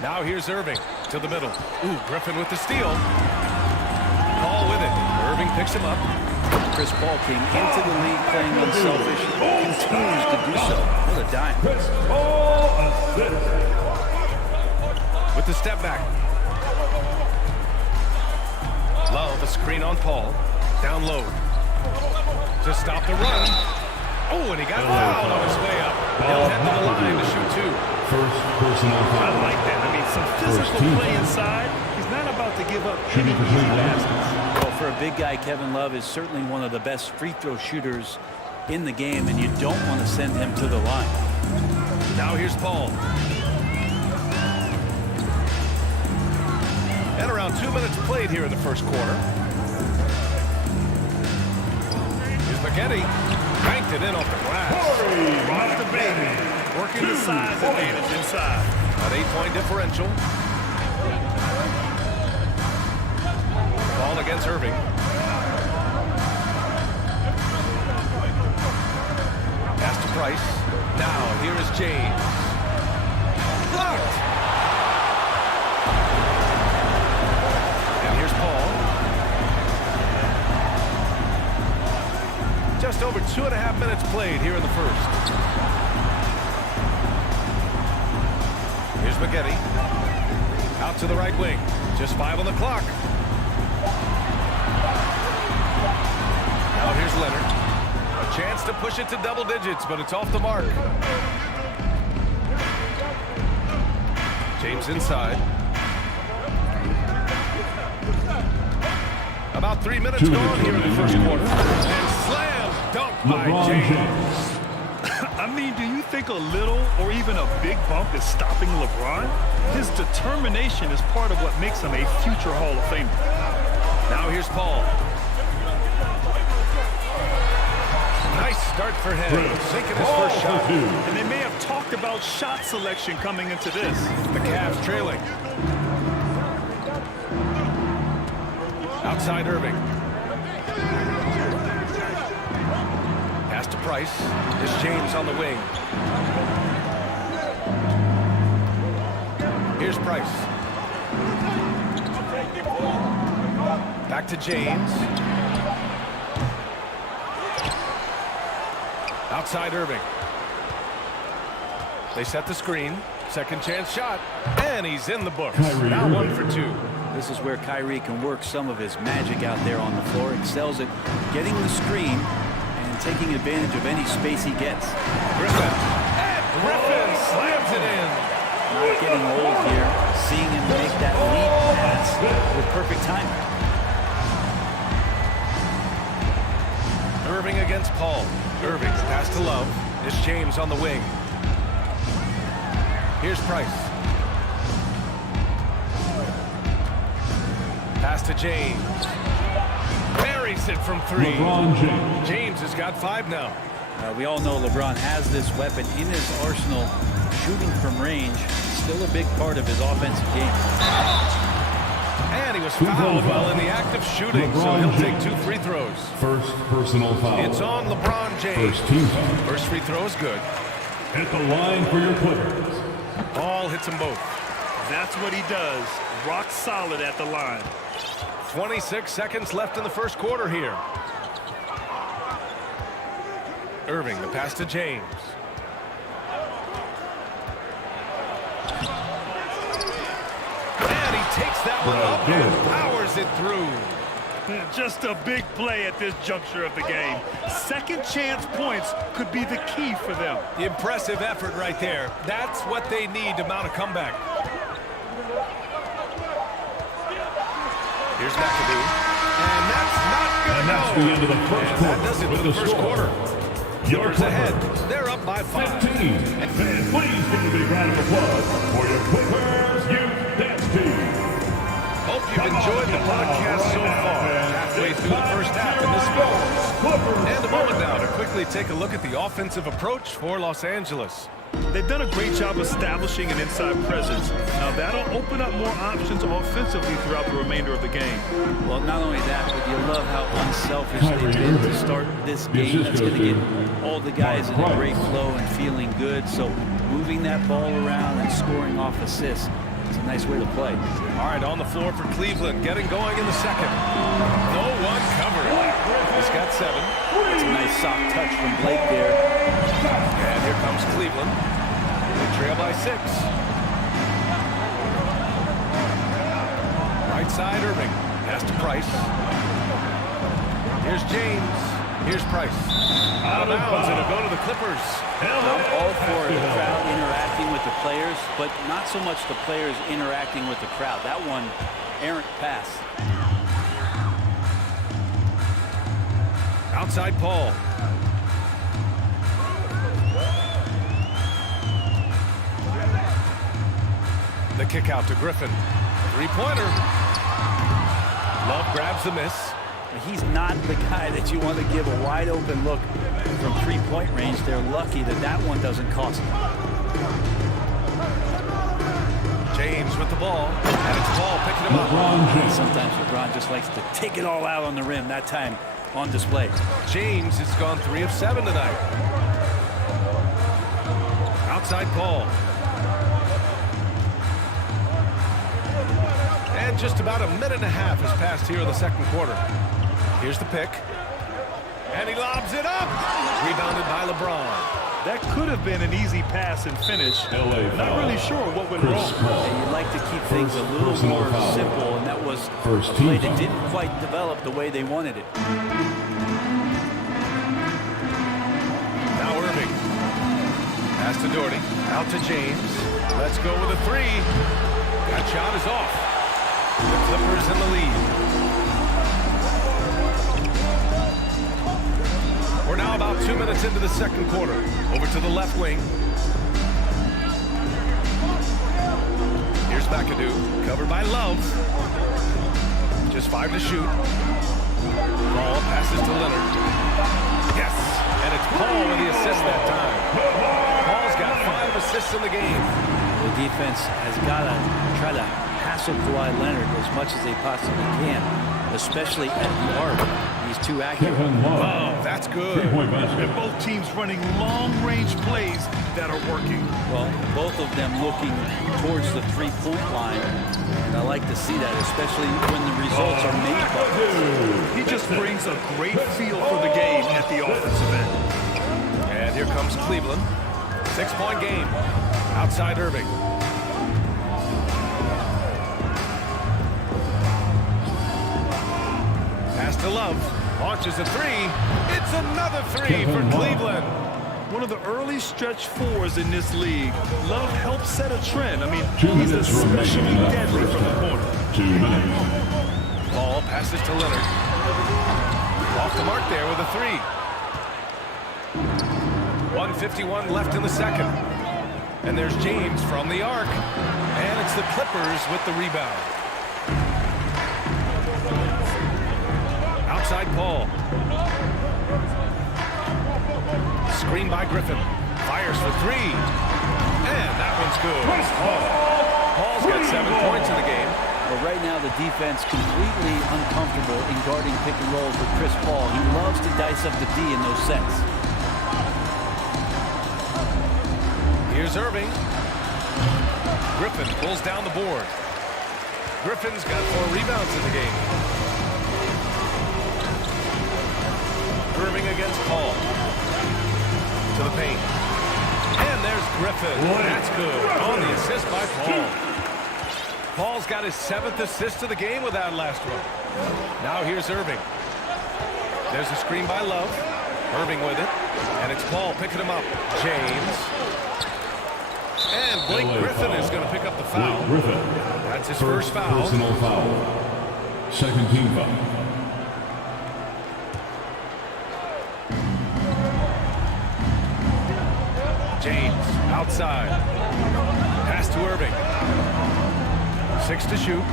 Now here's Irving to the middle. Ooh, Griffin with the steal. Paul with it. Irving picks him up. Chris Paul came into the league playing unselfish, continues to do so. What a dime. With the step back. Love a screen on Paul. Down low. To stop the run. Oh, and he got fouled on his way up. He'll head to the line to shoot two. First personal foul. I like that. I mean, some physical play inside. He's not about to give up any easy baskets. Well, for a big guy, Kevin Love is certainly one of the best free throw shooters in the game, and you don't want to send him to the line. Now here's Paul. And around 2 minutes played here in the first quarter. Here's Maggette. Banked it in off the glass. Off the baby. Working the size advantage inside. An 8-point differential. Ball against Irving. Pass to Price. Now here is James. Blocked. And here's Paul. Just over 2.5 minutes played here in the first. Here's Maggette. Out to the right wing. Just 5 on the clock. Now here's Leonard. A chance to push it to double digits, but it's off the mark. James inside. About 3 minutes gone here in the first quarter. And slam dunk by James. I mean, do you think a little or even a big bump is stopping LeBron? His determination is part of what makes him a future Hall of Famer. Now here's Paul. Nice start for him. Sinking his first shot. And they may have talked about shot selection coming into this. The Cavs trailing. Outside Irving. Pass to Price. There's James on the wing. Here's Price. Back to James. Outside Irving. They set the screen. Second chance shot. And he's in the books. Now 1 for 2. This is where Kyrie can work some of his magic out there on the floor. Excels at getting the screen and taking advantage of any space he gets. Griffin. And Griffin slams it in. Not getting old here. Seeing him make that lead pass with perfect timing. Irving against Paul. Irving pass to Love. It's James on the wing. Here's Price. Pass to James. Buries it from 3. LeBron James. James has got 5 now. We all know LeBron has this weapon in his arsenal. Shooting from range, still a big part of his offensive game. And he was fouled while in the act of shooting, so he'll take 2 free throws. First personal foul. It's on LeBron James. First team foul. First free throw is good. At the line for your Clippers. Ball hits them both. That's what he does. Rock solid at the line. 26 seconds left in the first quarter here. Irving, the pass to James. And he takes that one up and powers it through. Just a big play at this juncture of the game. Second chance points could be the key for them. Impressive effort right there. That's what they need to mount a comeback. Here's McAdoo. And that's not good. And that's the end of the first quarter. That does it for the first quarter. Your Clippers ahead. They're up by 5. 15. And please give a big round of applause for your Clippers Youth Dance Team. Hope you've enjoyed the podcast so far. Halfway through the first half in this game. And a moment now to quickly take a look at the offensive approach for Los Angeles. They've done a great job establishing an inside presence. Now that'll open up more options offensively throughout the remainder of the game. Well, not only that, but you love how unselfish they've been to start this game. That's going to get all the guys in a great flow and feeling good. So moving that ball around and scoring off assists, it's a nice way to play. All right, on the floor for Cleveland, getting going in the second. No one covering. He's got 7. It's a nice soft touch from Blake there. And here comes Cleveland. They trail by 6. Right side, Irving. Pass to Price. Here's James. Here's Price. Out of bounds, and it'll go to the Clippers. I'm all for the crowd interacting with the players, but not so much the players interacting with the crowd. That one, errant pass. Outside Paul. The kick out to Griffin. 3-pointer. Love grabs the miss. He's not the guy that you want to give a wide open look from 3-point range. They're lucky that that one doesn't cost them. James with the ball. And it's Paul picking him up. Sometimes LeBron just likes to take it all out on the rim. That time on display. James has gone 3 of 7 tonight. Outside Paul. And just about a minute and a half has passed here in the second quarter. Here's the pick. And he lobs it up. Rebounded by LeBron. That could have been an easy pass and finish. Not really sure what went wrong. You'd like to keep things a little more simple, and that was a play that didn't quite develop the way they wanted it. Now Irving. Pass to Doherty. Out to James. Let's go with a 3. That shot is off. The Clippers in the lead. We're now about 2 minutes into the second quarter. Over to the left wing. Here's McAdoo. Covered by Love. Just 5 to shoot. Ball passes to Leonard. Yes. And it's Paul with the assist that time. Paul's got 5 assists in the game. The defense has got to try to hassle Kawhi Leonard as much as they possibly can, especially at the arc. He's too accurate. Oh, that's good. And both teams running long-range plays that are working. Well, both of them looking towards the 3-point line, and I like to see that, especially when the results are made by them. He just brings a great feel for the game at the offensive end. And here comes Cleveland. 6-point game. Outside Irving. Pass to Love. Launches a 3. It's another 3 for Cleveland. One of the early stretch 4s in this league. Love helps set a trend. I mean, he's especially deadly from the corner. 2 minutes. Ball passes to Leonard. Off the mark there with a 3. 1:51 left in the second. And there's James from the arc. And it's the Clippers with the rebound. Outside Paul. Screen by Griffin. Fires for 3. And that one's good. Paul's got 7 points in the game. But right now, the defense completely uncomfortable in guarding pick and rolls with Chris Paul. He loves to dice up the D in those sets. Here's Irving. Griffin pulls down the board. Griffin's got 4 rebounds in the game. Irving against Paul. To the paint. And there's Griffin. That's good. On the assist by Paul. Paul's got his 7th assist of the game with that last one. Now here's Irving. There's a screen by Love. Irving with it. And it's Paul picking him up. James. And Blake Griffin is going to pick up the foul. That's his first foul. Personal foul. Second team foul. James outside. Pass to Irving. 6 to shoot.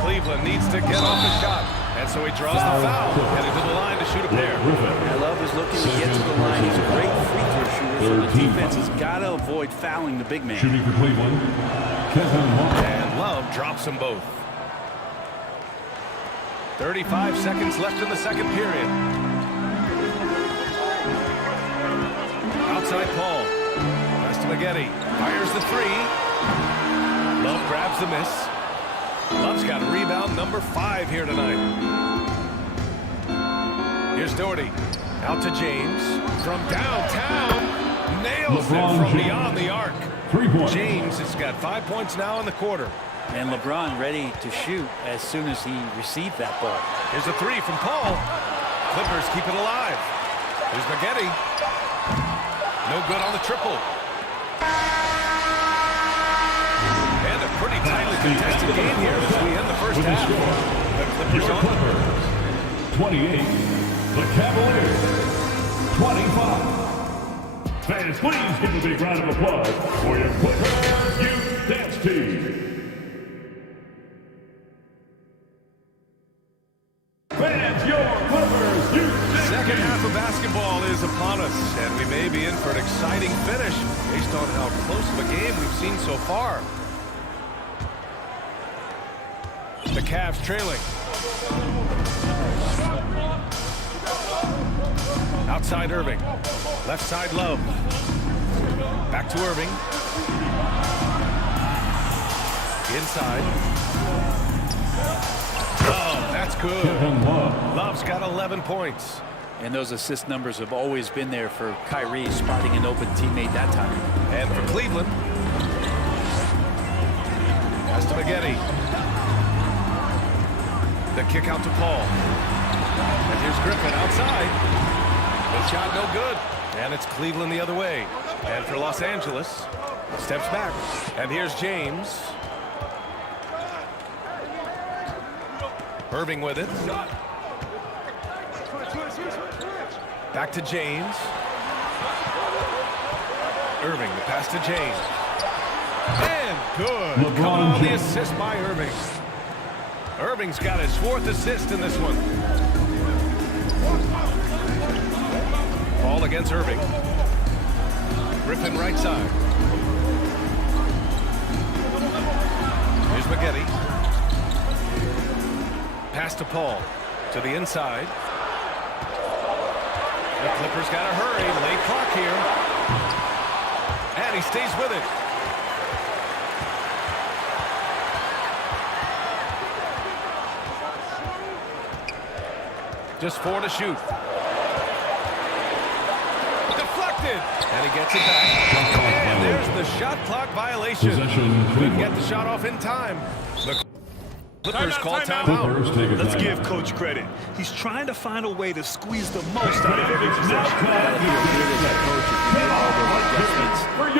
Cleveland needs to get off the shot. And so he draws the foul. Headed to the line to shoot a pair. I love his looking to get to the line. He's a great free throw shooter, so the defense has got to avoid fouling the big man. Shooting for Cleveland, Kevin Love. And Love drops them both. 35 seconds left in the second period. Outside Paul. Pass to Maggette. Fires the 3. Love grabs the miss. Love's got rebound number 5 here tonight. Here's Doherty. Out to James. From downtown. Nails it from beyond the arc. 3 points. James has got 5 points now in the quarter. And LeBron ready to shoot as soon as he received that ball. Here's a 3 from Paul. Clippers keep it alive. Here's Maggette. No good on the triple. And a pretty tightly contested game here as we end the first half. The Clippers on the board. 28. The Cavaliers. 25. Fans, please give a big round of applause for your Clippers Youth Dance Team. Fans, your Clippers Youth Dance Team. Second half of basketball is upon us, and we may be in for an exciting finish based on how close of a game we've seen so far. The Cavs trailing. Outside Irving. Left side Love. Back to Irving. Inside. Oh, that's good. Love's got 11 points. And those assist numbers have always been there for Kyrie, spotting an open teammate that time. And for Cleveland. Pass to Maggette. The kick out to Paul. And here's Griffin outside. The shot no good. And it's Cleveland the other way. And for Los Angeles, steps back. And here's James. Irving with it. Back to James. Irving, the pass to James. And good. Come on, the assist by Irving. Irving's got his 4th assist in this one. Ball against Irving. Griffin right side. Here's Maggette. Pass to Paul. To the inside. The Clippers got to hurry. Late clock here. And he stays with it. Just 4 to shoot. Deflected. And he gets it back. And there's the shot clock violation. Couldn't get the shot off in time. The Clippers call timeout. Let's give Coach credit. He's trying to find a way to squeeze the most out of every possession.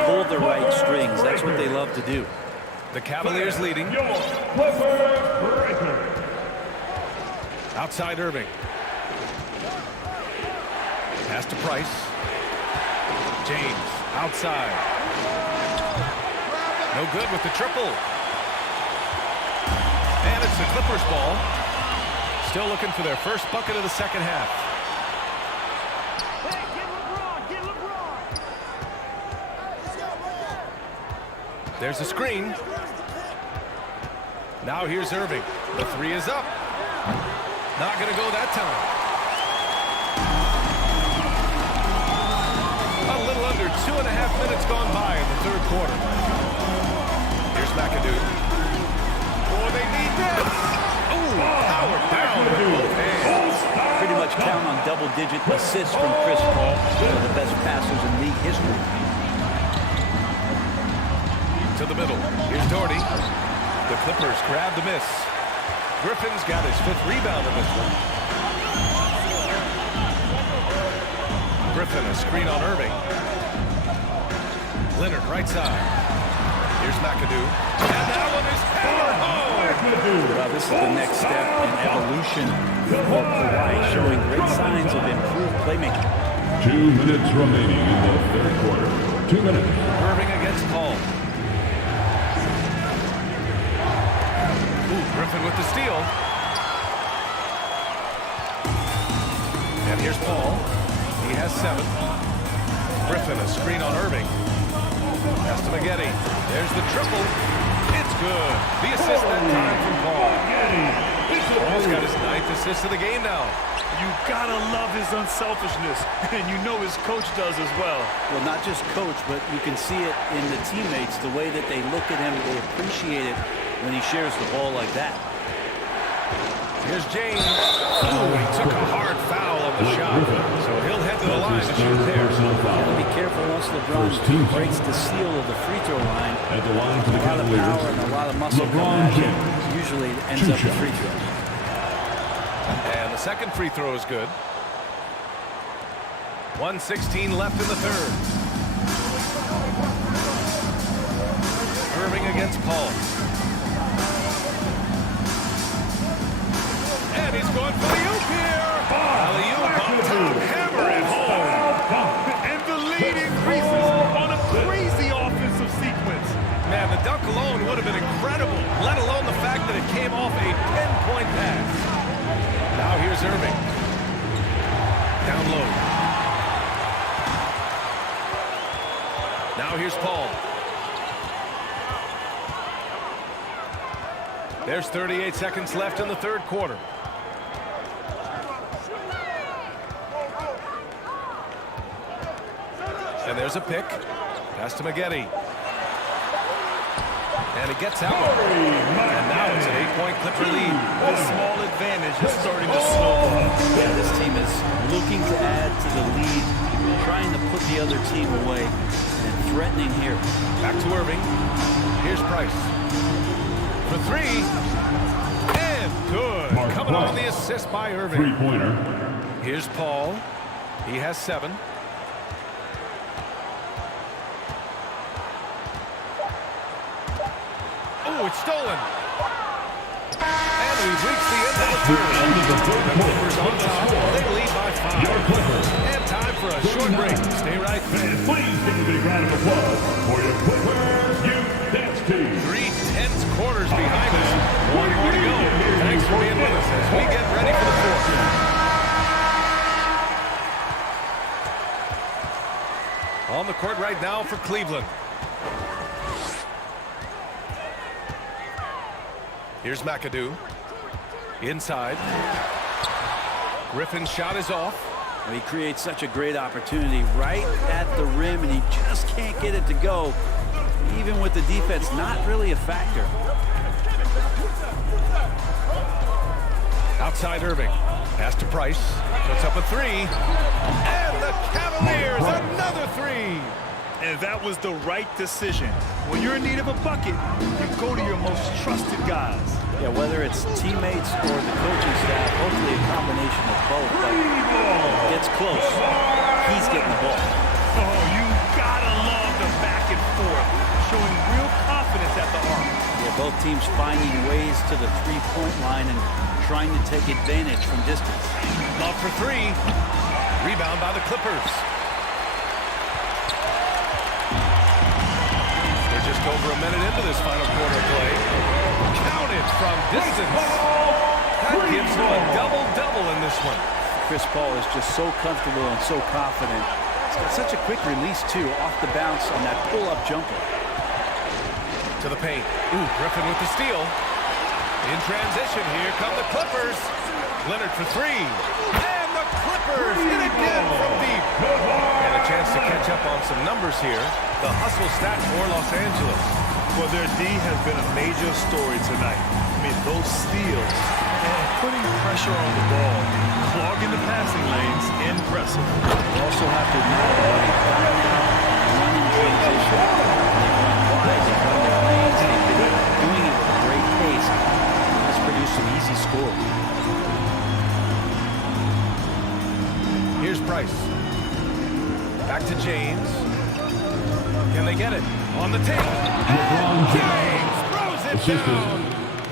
Hold the right strings. That's what they love to do. The Cavaliers leading. Outside Irving. Pass to Price. James outside. No good with the triple. And it's the Clippers ball. Still looking for their first bucket of the second half. There's a screen. Now here's Irving. The three is up. Not going to go that time. A little under 2.5 minutes gone by in the third quarter. Here's McAdoo. Oh, they need this. Ooh, power down with both hands. Pretty much count on double-digit assists from Chris Paul, one of the best passers in league history. To the middle. Here's Doherty. The Clippers grab the miss. Griffin's got his 5th rebound in this one. Griffin, a screen on Irving. Leonard, right side. Here's McAdoo. And that one is hammered home. Well, this is the next step in evolution for Kawhi, showing great signs of improved playmaking. 2 minutes remaining in the third quarter. 2 minutes. Irving against Paul. Griffin with the steal. And here's Paul. He has 7. Griffin, a screen on Irving. Pass to Maggette. There's the triple. It's good. The assist that time from Paul. Paul's got his 9th assist of the game now. You gotta love his unselfishness, and you know his coach does as well. Well, not just coach, but you can see it in the teammates, the way that they look at him, they appreciate it when he shares the ball like that. Here's James. Oh, he took a hard foul on the shot. So he'll head to the line to shoot there. Gotta be careful once LeBron breaks the seal of the free throw line. At the line for the a lot of power and a lot of muscle coming at him. Usually it ends up with free throws. And the second free throw is good. 1:16 left in the third. Irving against Paul. And he's going for the oop here. Alley-oop on top, hammer it home. And the lead increases on a crazy offensive sequence. Man, the dunk alone would have been incredible, let alone the fact that it came off a 10-point pass. Now here's Irving. Down low. Now here's Paul. There's 38 seconds left in the third quarter. And there's a pick. Pass to Maggette. And it gets out. And now it's an 8-point Clipper lead. A small advantage is starting to snowball. Yeah, this team is looking to add to the lead, trying to put the other team away, and threatening here. Back to Irving. Here's Price. For 3. And good. Coming on the assist by Irving. 3-pointer. Here's Paul. He has 7. Oh, it's stolen. And we've reached the end of the third. The Clippers on top. They lead by 5. And time for a short break. Stay right there. Please give a big round of applause for your Clippers Youth Dance Team. 3 tense quarters behind us. 1 more to go. Thanks for being with us as we get ready for the fourth. On the court right now for Cleveland. Here's McAdoo. Inside. Griffin's shot is off. He creates such a great opportunity right at the rim, and he just can't get it to go. Even with the defense not really a factor. Outside Irving. Pass to Price. Puts up a 3. And the Cavaliers, another 3. And that was the right decision. When you're in need of a bucket, you go to your most trusted guys. Yeah, whether it's teammates or the coaching staff, hopefully a combination of both. But gets close. He's getting the ball. Oh, you gotta love the back and forth, showing real confidence at the arc. Yeah, both teams finding ways to the three-point line and trying to take advantage from distance. Love for 3. Rebound by the Clippers. We're just over a minute into this final quarter play. Counted from distance. That gives him a double-double in this one. Chris Paul is just so comfortable and so confident. He's got such a quick release, too, off the bounce on that pull-up jumper. To the paint. Ooh, Griffin with the steal. In transition, here come the Clippers. Leonard for three. And the Clippers hit again from deep. And a chance to catch up on some numbers here. The hustle stat for Los Angeles. Well, their D has been a major story tonight. I mean, those steals and putting pressure on the ball, clogging the passing lanes, impressive. You also have to admire how they find out and run in transition. They run wide, they run their lanes, they've been doing it with a great pace. That's produced some easy scores. Here's Price. Back to James. Can they get it? On the table. And James throws it down.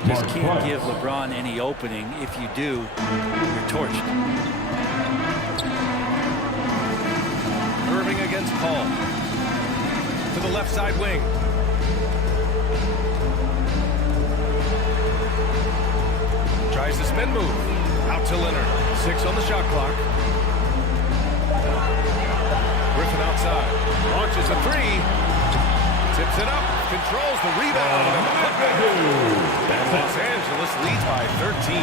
Just can't give LeBron any opening. If you do, you're torched. Irving against Paul. To the left side wing. Tries the spin move. Out to Leonard. 6 on the shot clock. Griffin outside. Launches a three. Tips it up. Controls the rebound. And the putback. And Los Angeles leads by 13.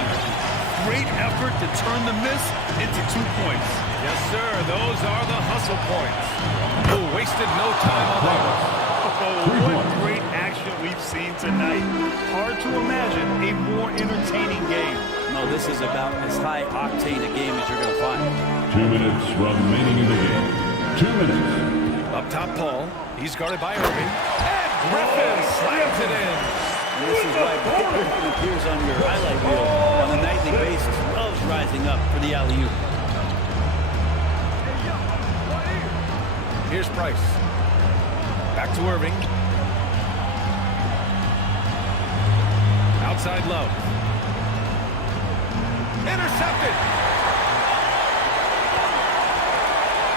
Great effort to turn the miss into 2 points. Yes, sir. Those are the hustle points. Oh, wasted no time on that one. Oh, what great action we've seen tonight. Hard to imagine a more entertaining game. No, this is about as high octane a game as you're going to find. 2 minutes remaining in the game. 2 minutes. Up top, Paul. He's guarded by Irving. And Griffin slams it in. And this is why Griffin appears on your highlight reel on a nightly basis. Loves rising up for the alley-oop. Here's Price. Back to Irving. Outside Love. Intercepted.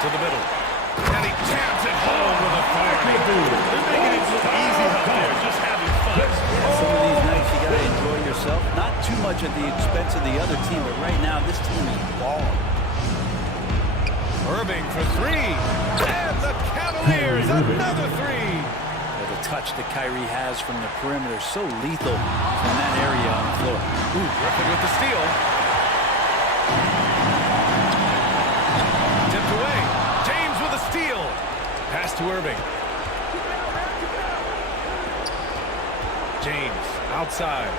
To the middle. And he jams it home with authority. They're making it look easy out there, just having fun. Some of these nights you got to enjoy yourself. Not too much at the expense of the other team, but right now this team is balling. Irving for three. And the Cavaliers, another three. Well, the touch that Kyrie has from the perimeter, so lethal from that area on the floor. Ooh, Griffin with the steal. Tipped away. James with a steal. Pass to Irving. James outside.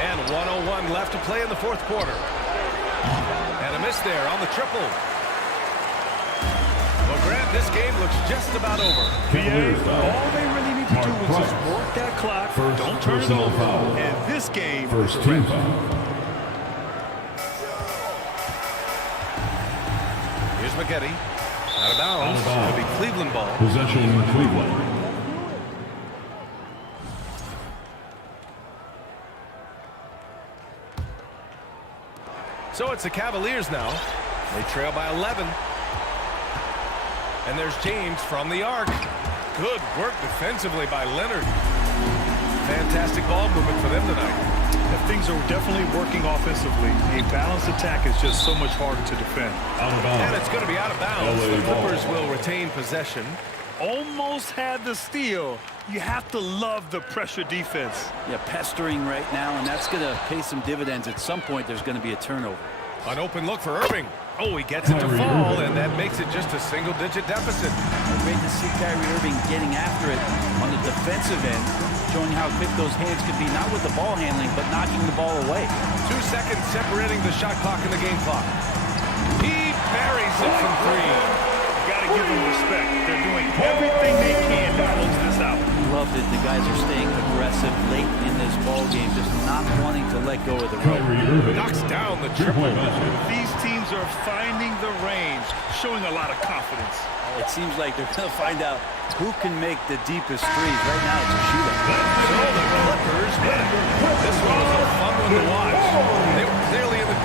And 1:01 left to play in the fourth quarter. And a miss there on the triple. Well, Grant, this game looks just about over. All they really need to do is just work that clock, don't turn it over, and this game is a wrap. Here's McGetty. Out of bounds. It'll be Cleveland ball. Possession Cleveland. So it's the Cavaliers now. They trail by 11. And there's James from the arc. Good work defensively by Leonard. Fantastic ball movement for them tonight. And things are definitely working offensively. A balanced attack is just so much harder to defend. Out of bounds. And it's going to be out of bounds. LA The Clippers ball. will retain possession. Almost had the steal. You have to love the pressure defense. Yeah, pestering right now, and that's going to pay some dividends. At some point, there's going to be a turnover. An open look for Irving. Oh, he gets it to fall, and that makes it just a single-digit deficit. Great to see Kyrie Irving getting after it on the defensive end, showing how quick those hands can be, not with the ball handling, but knocking the ball away. 2 seconds separating the shot clock and the game clock. He buries it from three. You got to give them respect. They're doing everything they can to close this out. Love that the guys are staying aggressive late in this ball game, just not wanting to let go of the rope. Kyrie Irving. Knocks down the Three-point triple. basket. These teams are finding the range, showing a lot of confidence. It seems like they're going to find out who can make the deepest threes. Right now, it's a shootout. So the Clippers win. This one was a fun one to watch. They were clearly in the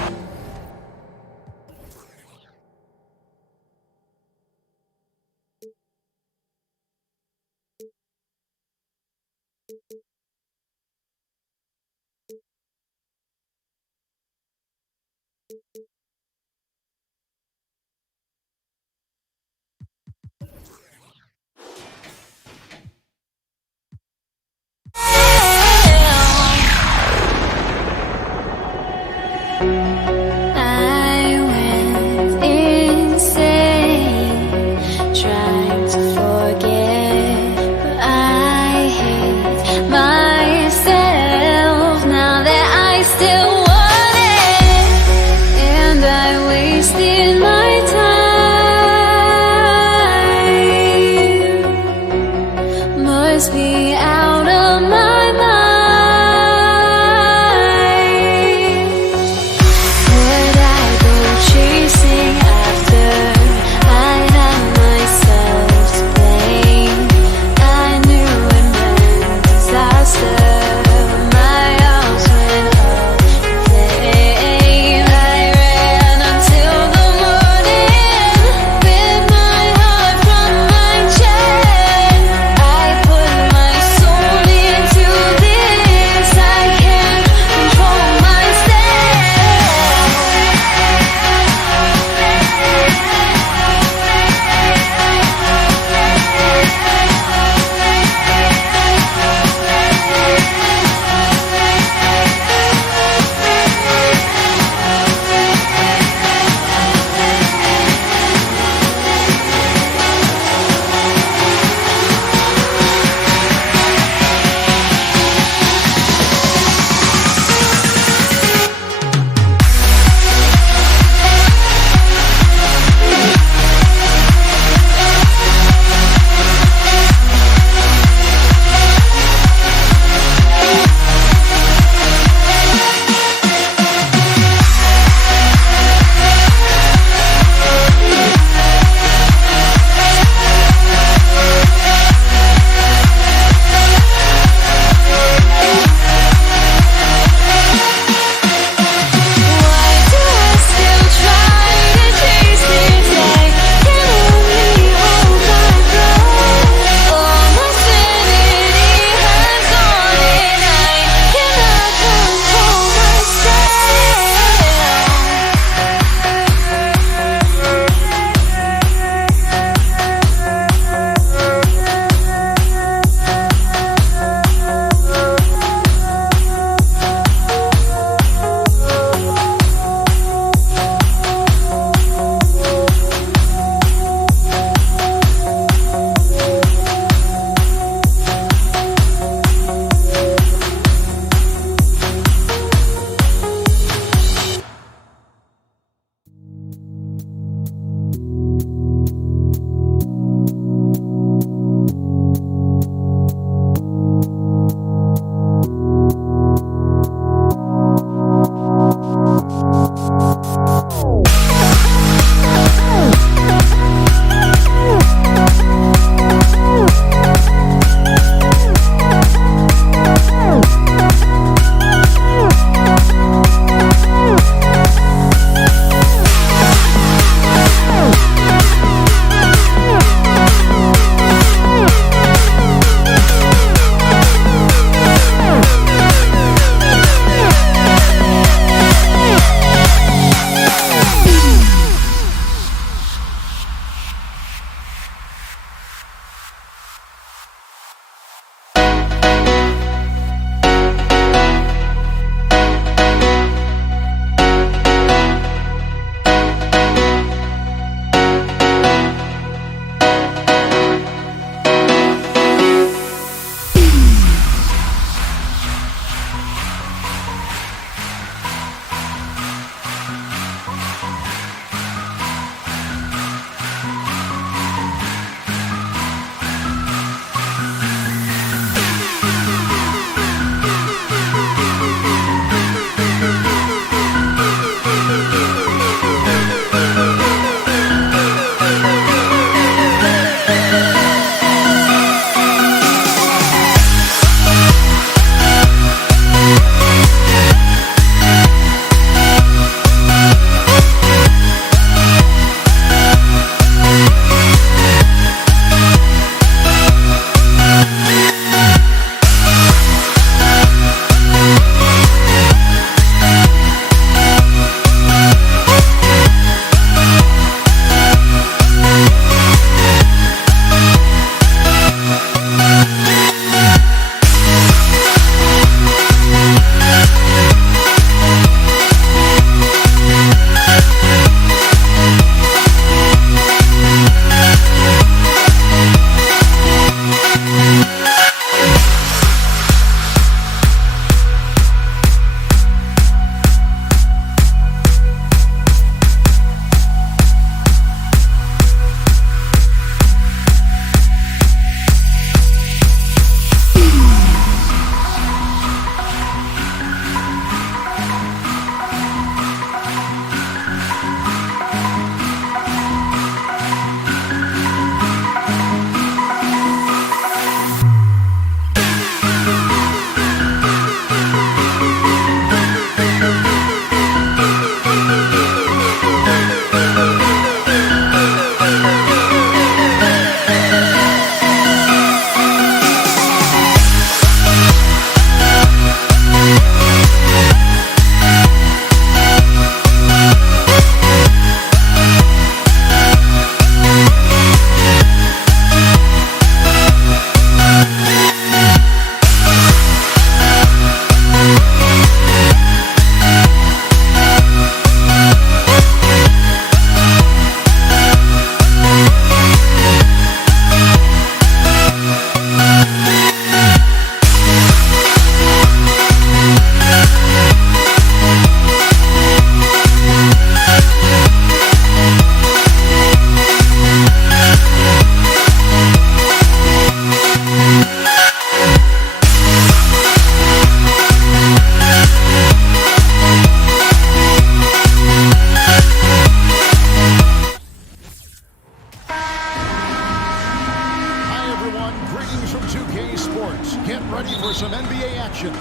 EA Sports. Get ready for some NBA action.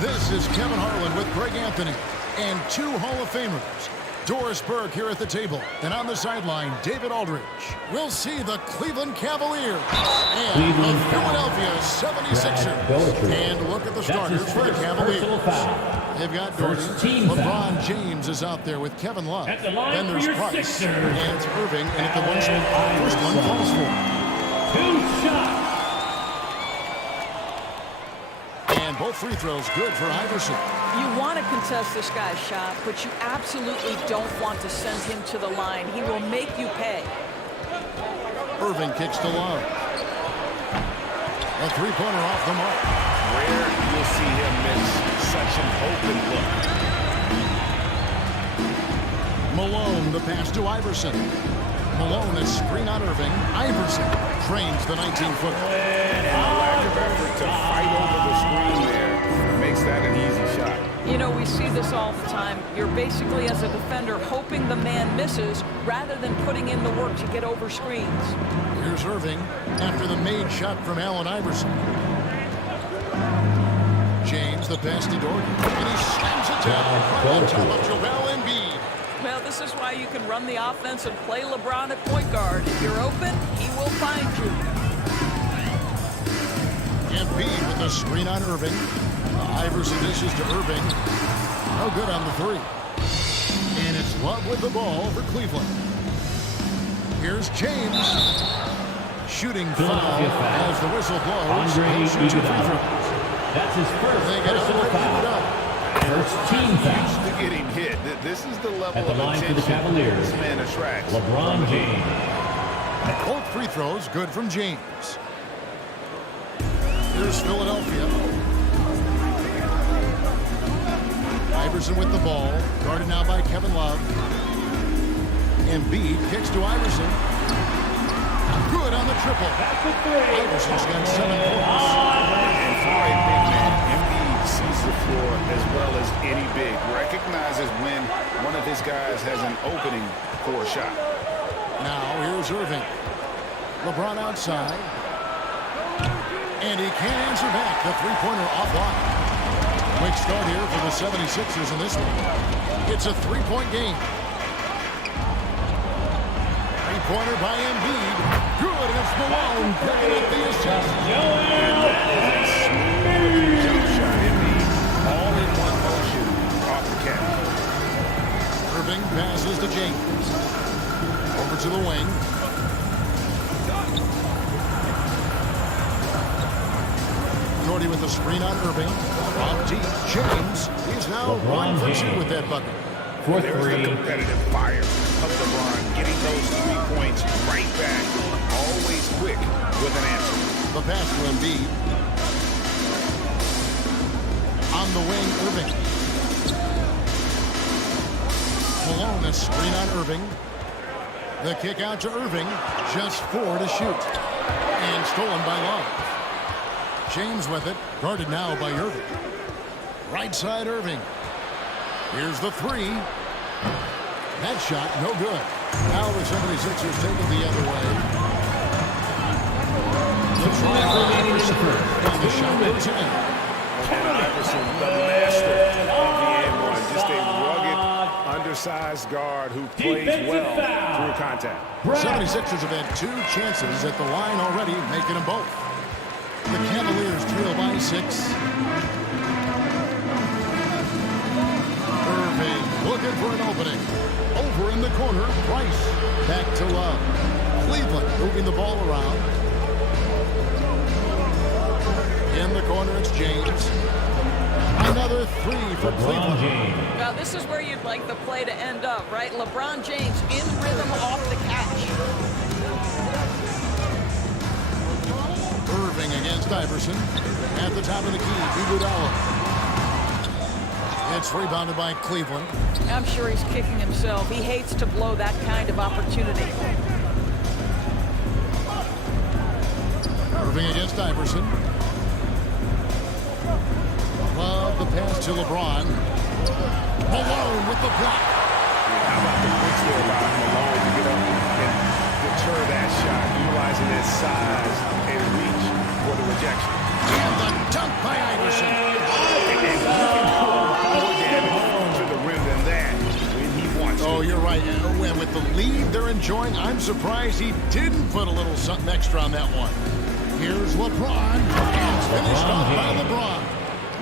This is Kevin Harlan with Greg Anthony and two Hall of Famers. Doris Burke here at the table, and on the sideline, David Aldridge. We'll see the Cleveland Cavaliers and the Philadelphia 76ers. And look at the starters for the Cavaliers. They've got Gordon. LeBron James is out there with Kevin Love. Then there's Price, and it's Irving, and at the first one falls for. 2 shots. And both free throws good for Iverson. You want to contest this guy's shot, but you absolutely don't want to send him to the line. He will make you pay. Irving kicks to Love. A three-pointer off the mark. Rare you'll see him miss such an open look. Malone, the pass to Iverson. Malone is screen on Irving. Iverson trains the 19-footer. And the lack of effort to fight over the screen there makes that an easy shot. You know, we see this all the time. You're basically, as a defender, hoping the man misses rather than putting in the work to get over screens. Here's Irving after the made shot from Allen Iverson. James, the pass to Dort. And he slams it down right on top of Joel Embiid. Well, this is why you can run the offense and play LeBron at point guard. If you're open, he will find you. Embiid with the screen on Irving. Iverson dishes to Irving. No good on the three. And it's Love with the ball for Cleveland. Here's James. Shooting foul as the whistle blows. He'll shoot 2 free throws. That's his first personal foul. First team foul. Used to getting hit. This is the level at the of line attention for the Cavaliers. this man attracts. LeBron James. Both free throws good from James. Here's Philadelphia. Iverson with the ball, guarded now by Kevin Love. Embiid kicks to Iverson. Good on the triple. Iverson's got 7 points. And for a big man, Embiid sees the floor as well as any big. Recognizes when one of his guys has an opening for a shot. Now here's Irving. LeBron outside. And he can't answer back. The three-pointer offline. Quick start here for the 76ers in this one. It's a 3-point game. Three-pointer by Embiid. Good, and it's Malone picking up the assist. And that is a smooth jump shot. Embiid all in one motion off the catch. Irving passes to James. Over to the wing. Jordy with the screen on Irving. Off deep, James. He's now 1 for 2 with that bucket. There's the competitive fire of LeBron, getting those 3 points right back. Always quick with an answer. The pass to Embiid. On the wing, Irving. Malone, a screen on Irving. The kick out to Irving. Just 4 to shoot. And stolen by Love. James with it, guarded now by Irving. Right side Irving. Here's the three. That shot, no good. Now the 76ers take it the other way. The try for Iverson. And the shot goes in. And Iverson, the master of the and-one. Just a rugged, undersized guard who plays well through contact. 76ers have had 2 chances at the line already, making them both. The Cavaliers trail by 6. Irving looking for an opening. Over in the corner, Price. Back to Love. Cleveland moving the ball around. In the corner, it's James. Another 3 for Cleveland. Now, this is where you'd like the play to end up, right? LeBron James in rhythm off the catch. Irving against Iverson. At the top of the key, Iguodala. It's rebounded by Cleveland. I'm sure he's kicking himself. He hates to blow that kind of opportunity. Irving against Iverson. Love the pass to LeBron. Malone with the block. How about the quick there by Malone to get up and deter that shot, utilizing his size and reach for the projection. And the dunk by Iverson. And he can pull more damage to the rim than that when he wants to. Oh, you're right. And with the lead they're enjoying, I'm surprised he didn't put a little something extra on that one. Here's LeBron. And it's finished off by LeBron.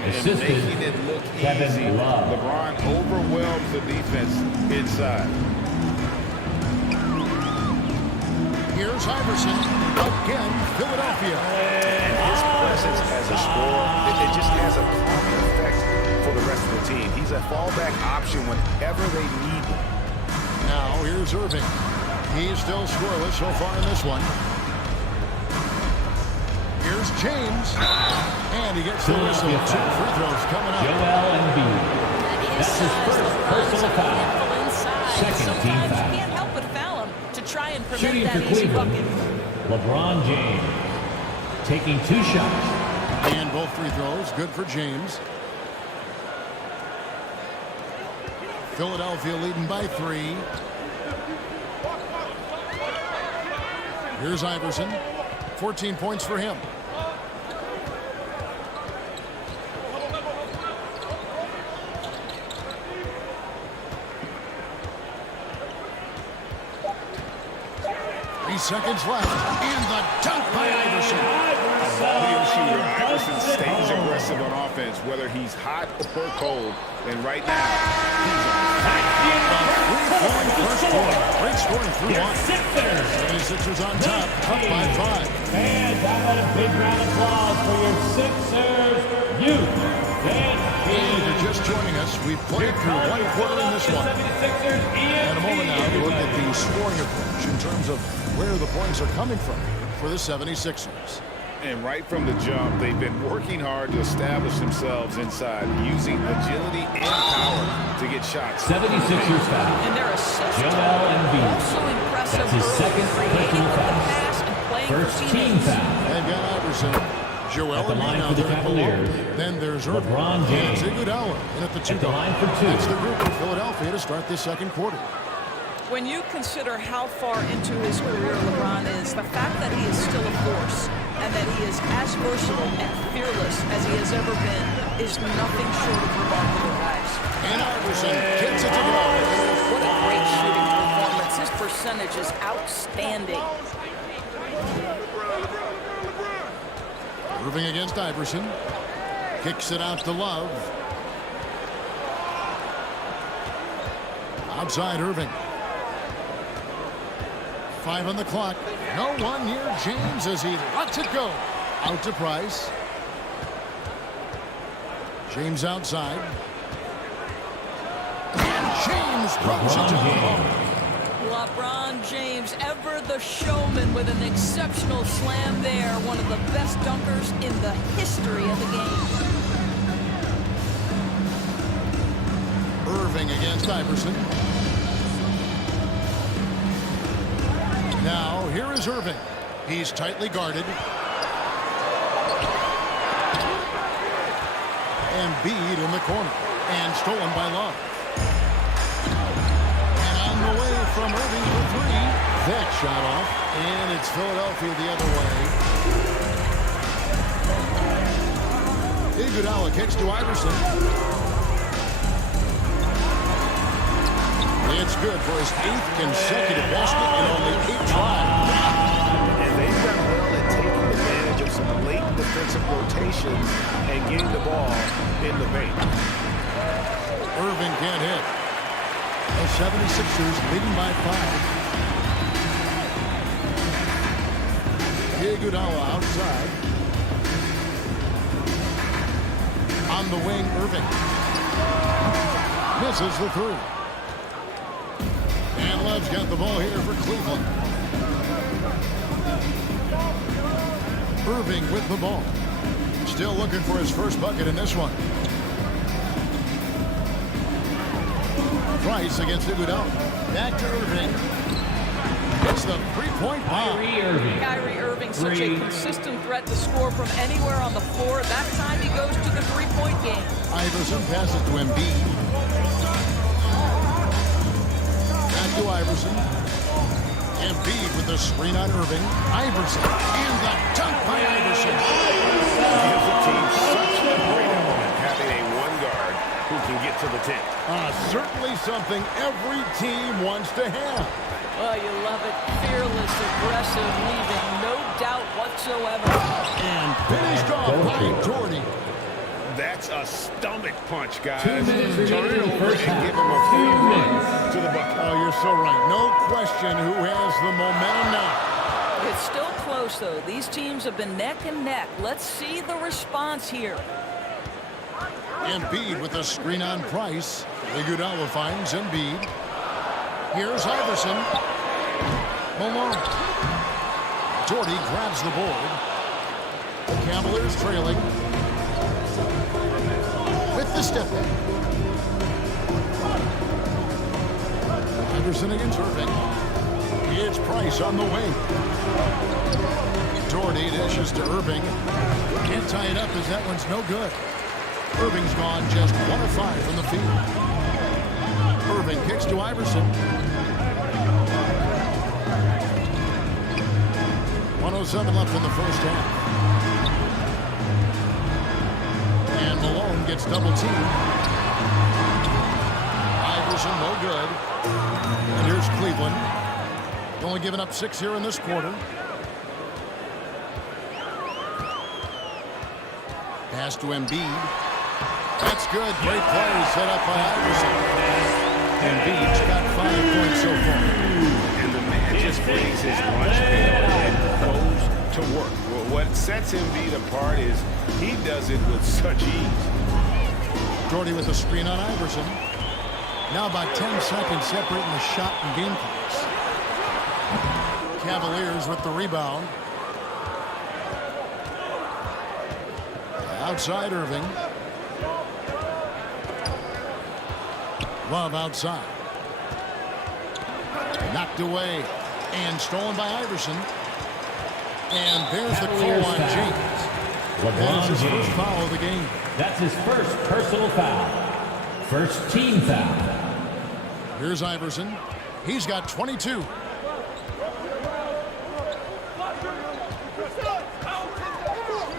And making it look easy. LeBron overwhelms the defense inside. Here's Iverson. Again, Philadelphia. And his presence as a scorer, it just has a calming effect for the rest of the team. He's a fallback option whenever they need him. Now, here's Irving. He's still scoreless so far in this one. Here's James. And he gets the whistle. 2 free throws coming up. Joel Embiid. That's his first personal foul. Second team foul. You can't help but foul him to try and prevent Shooting for that easy Cleveland, bucket. LeBron James. Taking 2 shots. And both free throws. Good for James. Philadelphia leading by 3. Here's Iverson. 14 points for him. Seconds left, and the dunk by Iverson. A volume shooter, Iverson stays aggressive on offense, whether he's hot or cold. And right now, he's on fire. First quarter. Great scoring through one. 76ers on top, up by 5. And how about a big round of applause for your Sixers youth. If you're just joining us, we've played through 1 quarter in this one. In a moment now, we look at the scoring approach in terms of where the points are coming from for the 76ers. And right from the jump, they've been working hard to establish themselves inside, using agility and power to get shots. 76ers foul. And their assist Joel Embiid. also impressive. That's his second personal foul. First team foul. They've got Iverson. Joel At the line Embiid for the out there Cavaliers. below. Then there's Irving. LeBron James. And Iguodala in at the 2. At the line for 2. That's the group in Philadelphia to start this second quarter. When you consider how far into his career LeBron is, the fact that he is still a force and that he is as versatile and fearless as he has ever been is nothing short of remarkable, guys. And Iverson gets it to go. What a great shooting performance. His percentage is outstanding. Irving against Iverson. Kicks it out to Love. Outside Irving. 5 on the clock. No one near James as he lets it go. Out to Price. James outside. And James throws it to the ball. LeBron James, ever the showman with an exceptional slam there. One of the best dunkers in the history of the game. Irving against Iverson. Now, here is Irving. He's tightly guarded. Embiid in the corner. And stolen by Love. And on the way from Irving for 3. That shot off. And it's Philadelphia the other way. Iguodala kicks to Iverson. It's good for his 8th consecutive basket in only 8 tries. And they've done well at taking advantage of some late defensive rotations and getting the ball in the paint. Irving can't hit. The 76ers leading by 5. Iguodala outside. On the wing, Irving. Misses the 3. And Love's got the ball here for Cleveland. Irving with the ball. Still looking for his first bucket in this one. Price against Iguodala. Back to Irving. It's the 3-point bomb. Kyrie Irving, such a consistent threat to score from anywhere on the floor. That time he goes to the 3-point game. Iverson passes to Embiid. Back to Iverson. Embiid with the screen on Irving. Iverson. And the dunk by Iverson. to the 10. Certainly something every team wants to have. Oh, you love it. Fearless, aggressive, leaving no doubt whatsoever. And finished off by Jordy. That's a stomach punch, guys. 2 minutes remaining Turn it in the over first and half. give him a 2 free run minutes. to the bucket. Oh, you're so right. No question who has the momentum now. It's still close, though. These teams have been neck and neck. Let's see the response here. Embiid with a screen on Price. Iguodala finds Embiid. Here's Iverson. Malone. Jordy grabs the board. The Cavaliers trailing. With the step back. Iverson against Irving. It's Price on the wing. Jordy dishes to Irving. Can't tie it up as that one's no good. Irving's gone just 1 of 5 from the field. Irving kicks to Iverson. 1:07 left in the first half. And Malone gets double teamed. Iverson, no good. And here's Cleveland. Only giving up 6 here in this quarter. Pass to Embiid. That's good. Great play set up by Iverson. Embiid's got 5 points so far. And the man just brings his lunch pail and goes to work. Well, what sets Embiid apart is he does it with such ease. Jordy with a screen on Iverson. Now about 10 seconds separating the shot and game clocks. Cavaliers with the rebound. Outside Irving. Love outside. Knocked away and stolen by Iverson. And there's the call on James. That is his first foul of the game. That's his first personal foul. First team foul. Here's Iverson. He's got 22.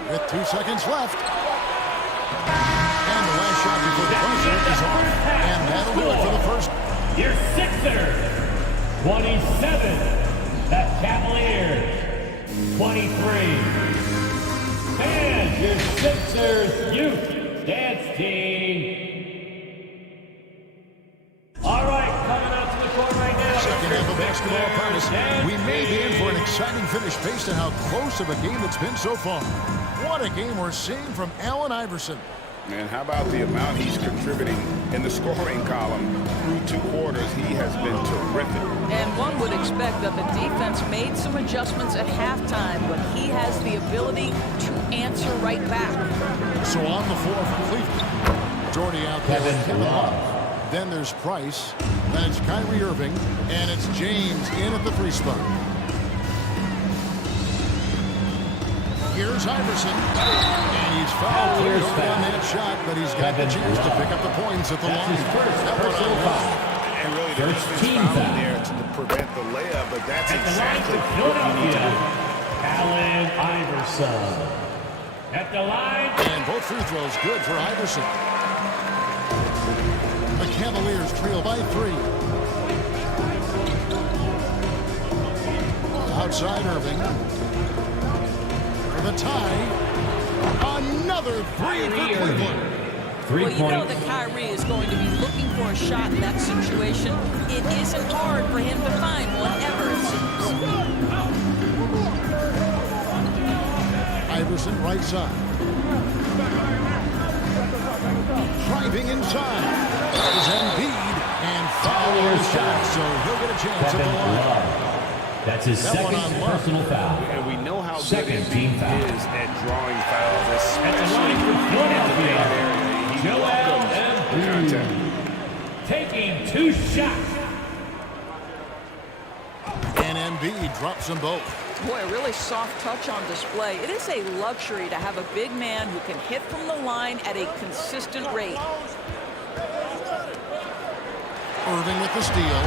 With 2 seconds left. And the last shot before the buzzer is off. And that'll do it for the first. Your Sixers, 27. The Cavaliers, 23. And your Sixers youth dance team. All right, coming out to the court right now. Second half of basketball practice. We may be in for an exciting finish based on how close of a game it's been so far. What a game we're seeing from Allen Iverson. And how about the amount he's contributing in the scoring column through 2 quarters? He has been terrific. And one would expect that the defense made some adjustments at halftime, but he has the ability to answer right back. So on the floor for Cleveland. Jordy out there with Kevin Love. Then there's Price. Then it's Kyrie Irving. And it's James in at the 3 spot. Here's Iverson. And he's fouled pretty hard on that shot, but he's got the chance to pick up the points at the line. His first personal foul. And really, First the team foul foul. there to prevent the layup, but that's At the line exactly for what you need to do. Philadelphia, Allen Iverson. At the line. And both free throws good for Iverson. The Cavaliers trail by 3. Outside Irving. For the tie. Another 3 for Cleveland. 3 Well, you know points. that Kyrie is going to be looking for a shot in that situation. It isn't hard for him to find one ever, it seems. Iverson right side. Driving inside. That is Embiid. And foul on the shot, so he'll get a chance at the line. That's his That one second on Love. personal foul. And we know how Second good team Embiid foul. is at drawing fouls, At the especially line for in the Philadelphia, paint area. He Joel welcomes contact. Embiid. Taking 2 shots. And Embiid drops them both. Boy, a really soft touch on display. It is a luxury to have a big man who can hit from the line at a consistent rate. Irving with the steal.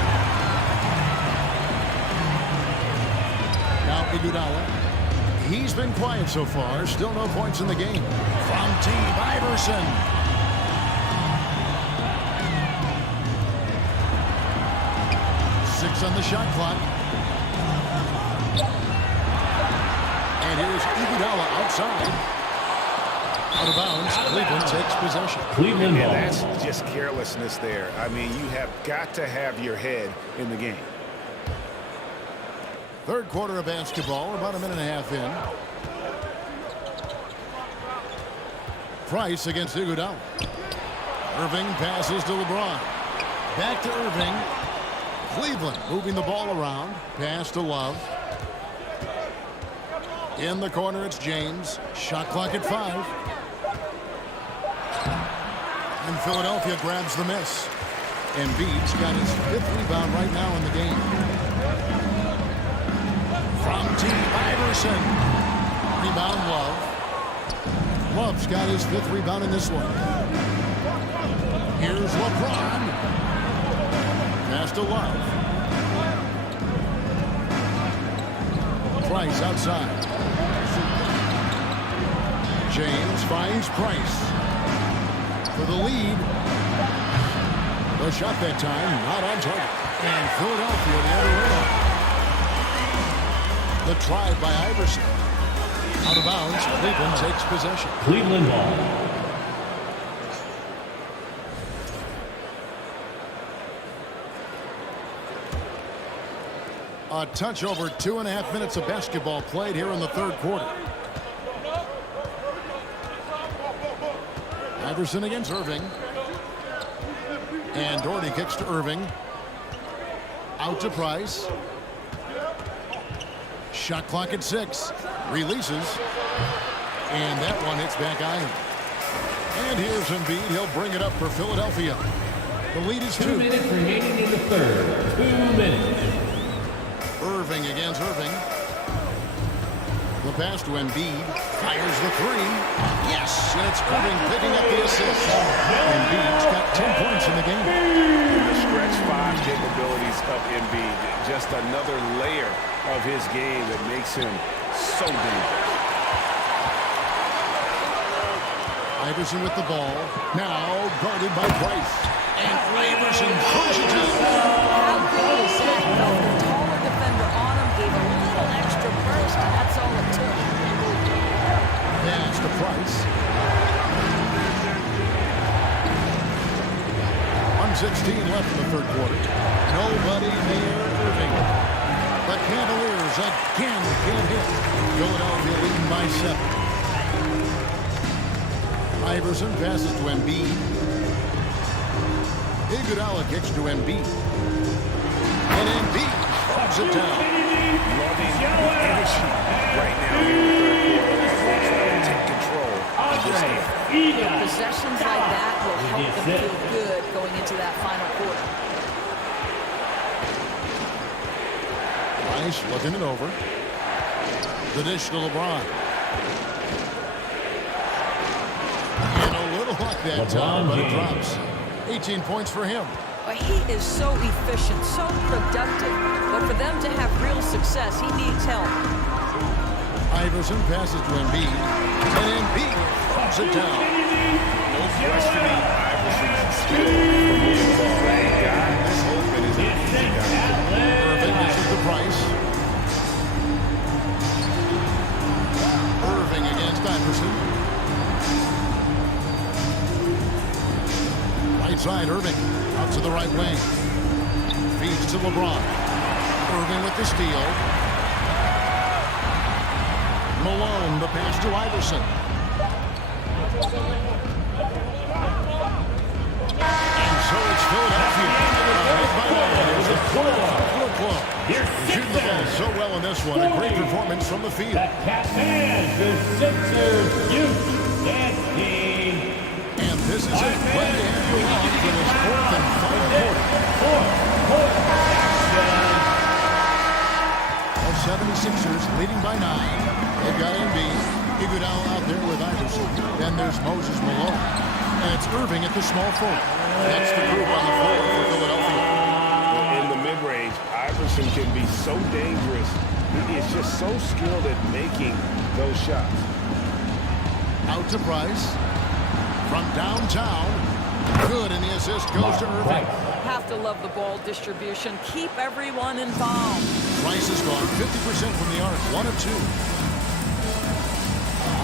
Now Iguodala. He's been quiet so far. Still no points in the game. From Team Iverson. seconds on the shot clock. And here's Iguodala outside. Out of bounds. Cleveland takes possession. Cleveland ball. That's just carelessness there. I mean, you have got to have your head in the game. Third quarter of basketball, about a minute and a half in. Price against Iguodala. Irving passes to LeBron. Back to Irving. Cleveland moving the ball around. Pass to Love. In the corner, it's James. Shot clock at 5. And Philadelphia grabs the miss. Embiid's got his 5th rebound right now in the game. From T. Iverson. Rebound Love. Love's got his 5th rebound in this one. Here's LeBron. Pass to Love. Price outside. James finds Price. For the lead. The shot that time, not on target. And Philadelphia the other way. The try by Iverson. Out of bounds, Cleveland takes possession. Cleveland ball. A touch over 2.5 minutes of basketball played here in the third quarter. Iverson against Irving. And Doherty kicks to Irving. Out to Price. Shot clock at 6. Releases. And that one hits back iron. And here's Embiid. He'll bring it up for Philadelphia. The lead is 2. 2 minutes remaining in the third. 2 minutes. Irving against Irving. The pass to Embiid. Fires the 3. Yes! And it's Irving picking up the assist. Embiid's got 10 points in the game. The stretch 5 capabilities of Embiid. Just another layer of his game that makes him so dangerous. Iverson with the ball. Now guarded by Price. And Iverson pushes it. How good is that? The taller defender on him gave a little extra burst, and that's all it took. Pass to Price. 1:16 left in the third quarter. Nobody near Irving. The Cavaliers again can't hit. Philadelphia leading by 7. Iverson passes to Embiid. Iguodala kicks to Embiid. And Embiid drops it down. Loving the energy right now in the third quarter. Trying to take control of this game. Possessions like that will help them feel good going into that final quarter. Price looking it over. The dish to LeBron. And a little luck that time, but it drops. 18 points for him. But he is so efficient, so productive. But for them to have real success, he needs help. Iverson passes to Embiid. And Embiid drops it down. No questioning Iverson's skill for moving the ball. That guy is open as an easy guy. Irving misses the Price. Irving against Iverson. Right side, Irving. Out to the right wing. Feeds to LeBron. Irving with the steal. Malone, the pass to Iverson. And so it's Philadelphia. Shooting the ball so well in this one. A great performance from the field. Catman, the Sixers, Houston. And this is it. Glad to have you along for this fourth and final quarter. The 76ers leading by 9. They've got Embiid. Iguodala out there with Iverson. Then there's Moses Malone. And it's Irving at the small forward. That's the group on the floor for Philadelphia. In the mid-range, Iverson can be so dangerous. He is just so skilled at making those shots. Out to Price. From downtown. Good, and the assist goes to Irving. Have to love the ball distribution. Keep everyone involved. Price has gone 50% from the arc, 1 of 2.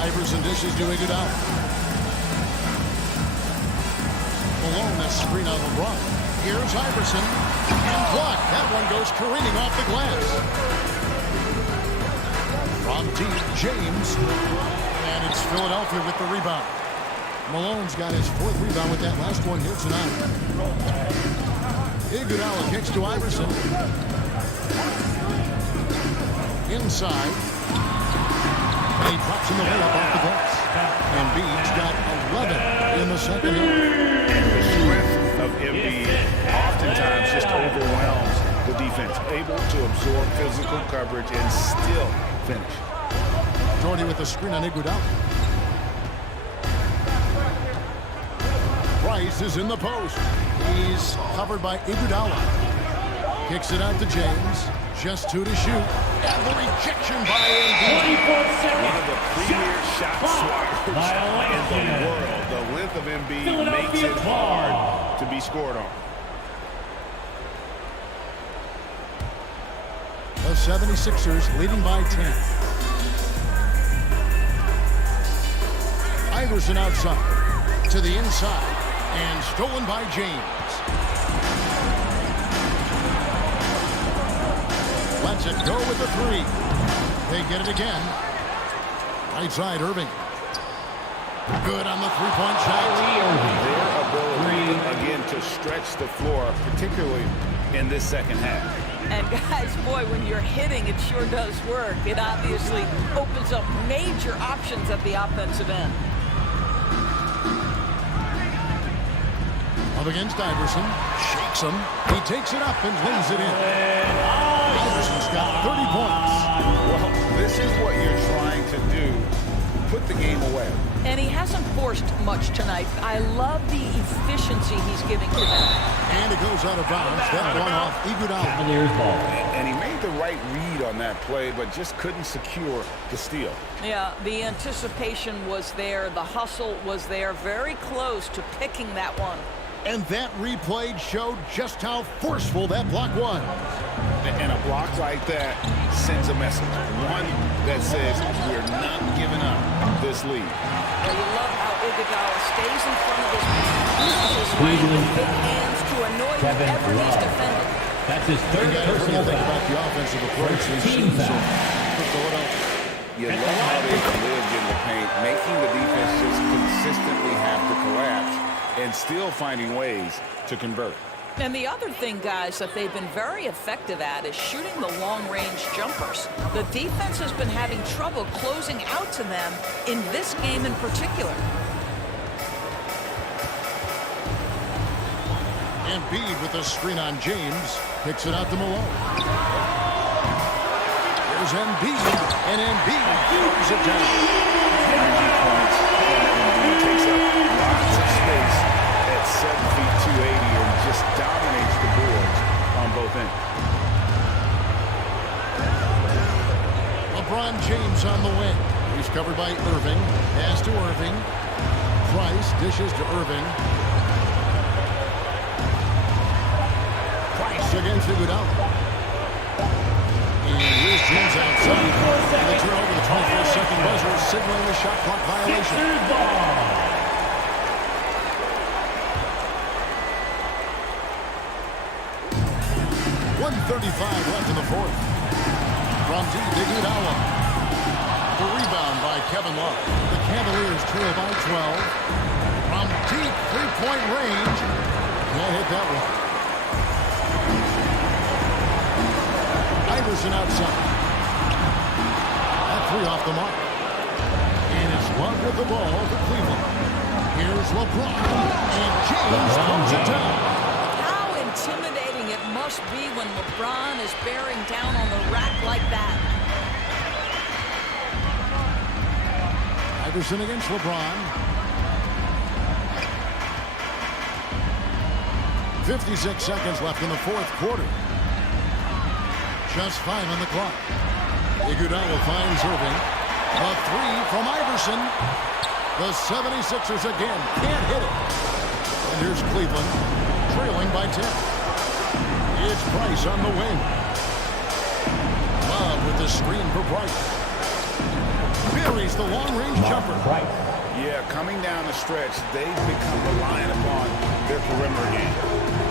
Iverson dishes to Iguodala. Malone, that screen on LeBron. Here's Iverson. And blocked. That one goes careening off the glass. From deep, James. And it's Philadelphia with the rebound. Malone's got his 4th rebound with that last one here tonight. Iguodala kicks to Iverson. Inside. And he drops in the layup off the glass. And Embiid's got 11 in the second half. And the strength of Embiid oftentimes just overwhelms the defense. Able to absorb physical coverage and still finish. Jordy with the screen on Iguodala. Price is in the post. He's covered by Iguodala. Kicks it out to James. Just 2 to shoot. And the rejection by Embiid. One of the premier shot swappers in the world. The length of Embiid makes it hard to be scored on. The 76ers leading by 10. Iverson outside. To the inside. And stolen by James. Lets it go with the 3. They get it again. Right side, Irving. Good on the three-point shot. Their ability, again, to stretch the floor, particularly in this second half. And guys, boy, when you're hitting, it sure does work. It obviously opens up major options at the offensive end. Up against Iverson. Shakes him. He takes it up and lays it in. Iverson's got 30 points. Well, this is what you're trying to do. Put the game away. And he hasn't forced much tonight. I love the efficiency he's giving to them. And it goes out of bounds. That one off Iguodala. And he made the right read on that play, but just couldn't secure the steal. Yeah, the anticipation was there. The hustle was there. Very close to picking that one. And that replay showed just how forceful that block was. And a block like that sends a message. One that says, we're not giving up this lead. Well, you love how Iguodala stays in front of his man, uses his big hands to annoy whoever he's defending. That's his 3rd personal foul. About the offensive approach. Team foul. You love how they lived in the paint, making the defense just consistently have to collapse and still finding ways to convert. And the other thing, guys, that they've been very effective at is shooting the long-range jumpers. The defense has been having trouble closing out to them in this game in particular. Embiid with a screen on James. Kicks it out to Malone. There's Embiid. And Embiid moves it down. 90 points. Embiid takes up lots of space at 7 feet 280 and just dominates the boards on both ends. LeBron James on the wing. He's covered by Irving. Pass to Irving. Price dishes to Irving. Price against Iguodala. And here's James outside. And they turn over the 24-second buzzer, signaling the shot clock violation. 1:35 left in the 4th. From deep, Iguodala. The rebound by Kevin Love. The Cavaliers trail by 12. From deep three-point range. Can't hit that one. Iverson outside. That 3 off the mark. And it's Love with the ball to Cleveland. Here's LeBron. And James pumps it down. How intimidating it must be when LeBron is bearing down on the rack like that. Iverson against LeBron. 56 seconds left in the 4th quarter. Just 5 on the clock. Iguodala finds Irving. A 3 from Iverson. The 76ers again can't hit it. And here's Cleveland trailing by 10. It's Price on the wing. Love with the screen for Price. Buries the long-range jumper. Yeah, coming down the stretch, they've become reliant upon their perimeter game.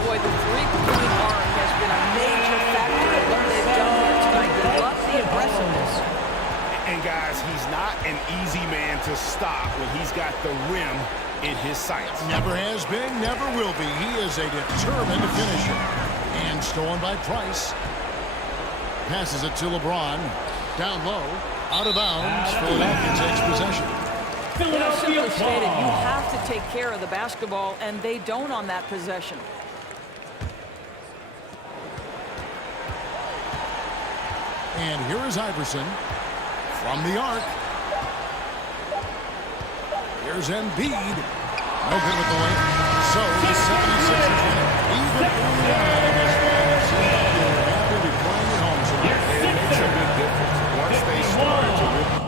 Boy, the three-point arc has been a major factor in what they've done here tonight. They love the aggressiveness. And guys, he's not an easy man to stop when he's got the rim in his sights. Never has been, never will be. He is a determined finisher. And stolen by Price. Passes it to LeBron. Down low. Out of bounds. Philadelphia takes possession. Simply stated, you have to take care of the basketball, and they don't on that possession. And here is Iverson from the arc. Here's Embiid. No good with the lane. So the 76ers win it. Even in this one, so they're happy to be playing at home tonight. It makes a big difference. Once they start to rip.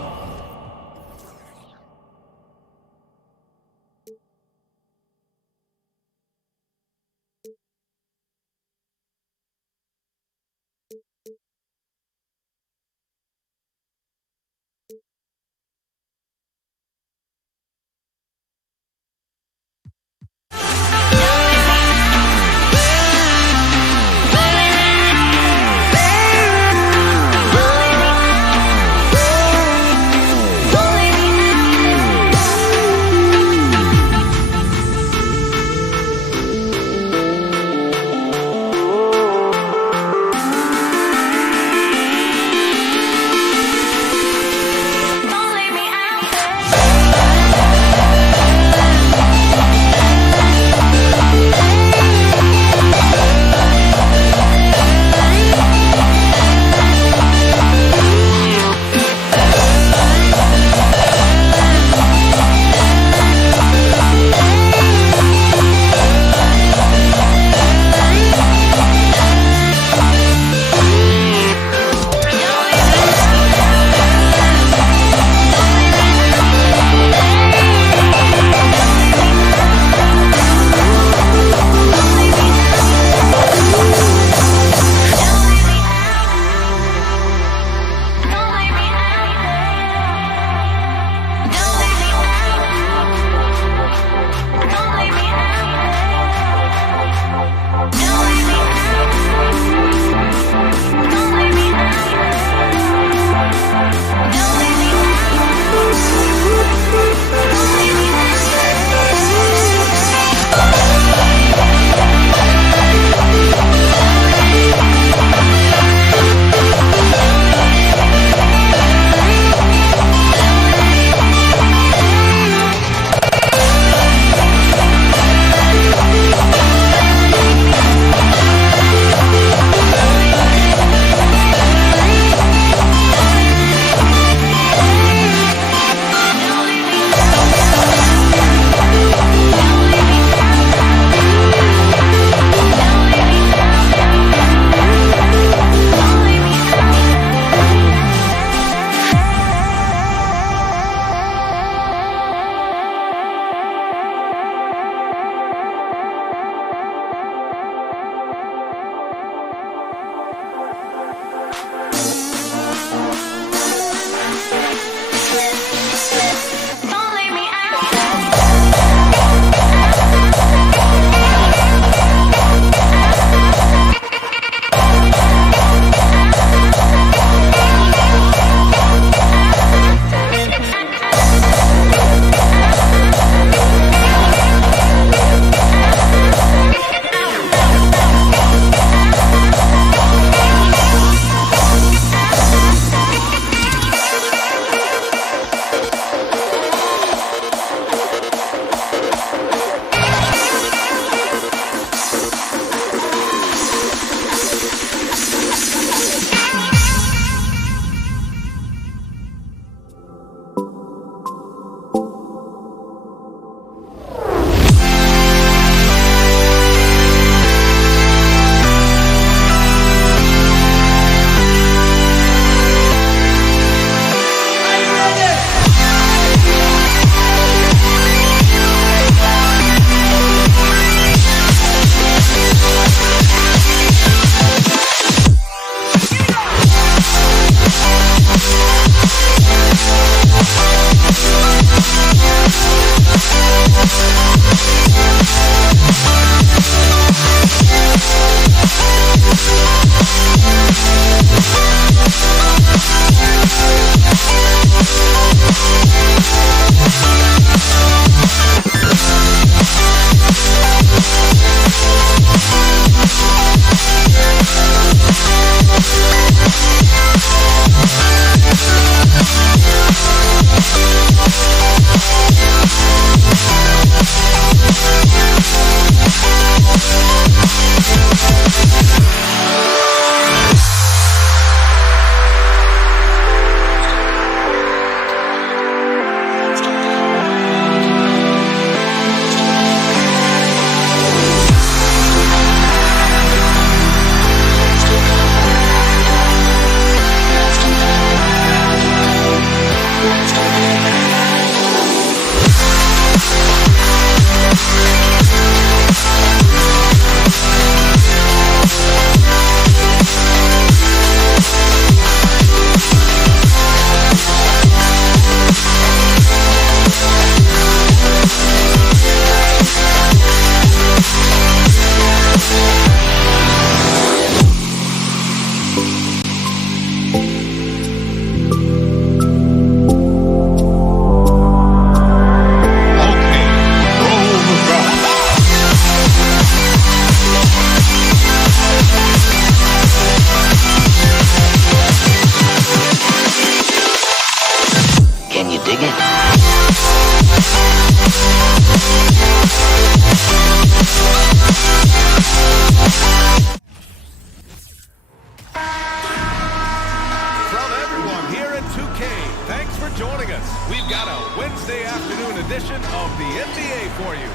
joining us. We've got a Wednesday afternoon edition of the NBA for you.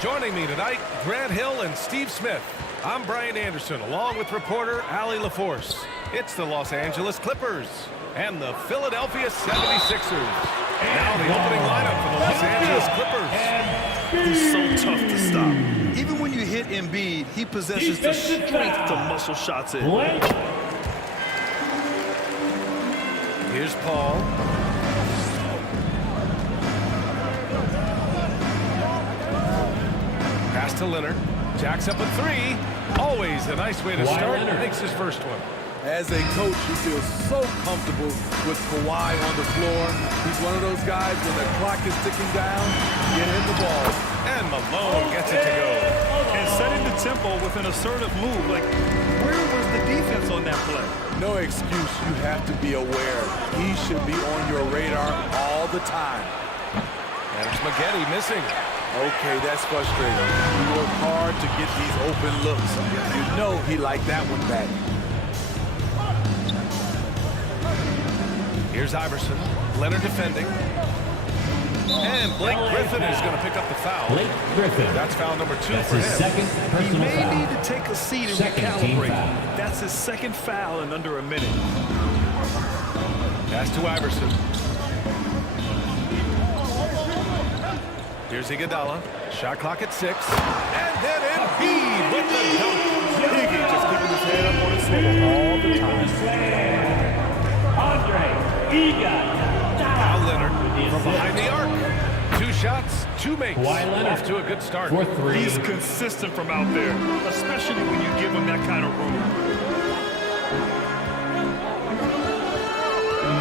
Joining me tonight, Grant Hill and Steve Smith. I'm Brian Anderson, along with reporter Allie LaForce. It's the Los Angeles Clippers and the Philadelphia 76ers. Now the opening lineup for the Los Angeles Clippers. He's so tough to stop. Even when you hit Embiid, he possesses the strength to muscle shots in. Here's Paul. Pass to Leonard. Jacks up a three. Always a nice way to start. Makes his first one. As a coach, you feel so comfortable with Kawhi on the floor. He's one of those guys when the clock is ticking down, get him the ball. And Malone gets it to go. And setting the tempo with an assertive move. Like, where was the defense on that play? No excuse. You have to be aware. He should be on your radar all the time. And it's Maggette missing. Okay, that's frustrating. He worked hard to get these open looks. You know he liked that one back. Here's Iverson. Leonard defending. And Blake Griffin is going to pick up the foul. Blake Griffin. That's foul number 2 That's for his him. second personal He may foul. need to take a seat and Second team recalibrate. foul. That's his second foul in under a minute. Pass to Iverson. Here's Iguodala. Shot clock at 6. And then Embiid with the dunk. Higgins just keeping his head up on his swivel all the time. Now Leonard from behind the arc. 2 shots, 2 makes. Off to a good start. He's consistent from out there, especially when you give him that kind of room.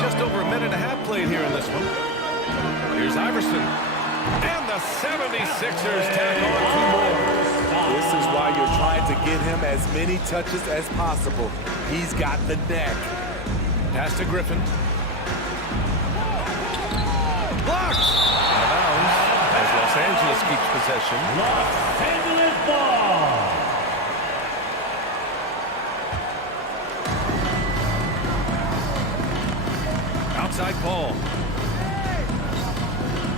Just over a minute and a half played here in this one. Here's Iverson. And the 76ers tack on 2 more. This is why you're trying to get him as many touches as possible. He's got the neck. Pass to Griffin. Blocked. Out of bounds as Los Angeles keeps possession. Los Angeles ball. Outside Paul.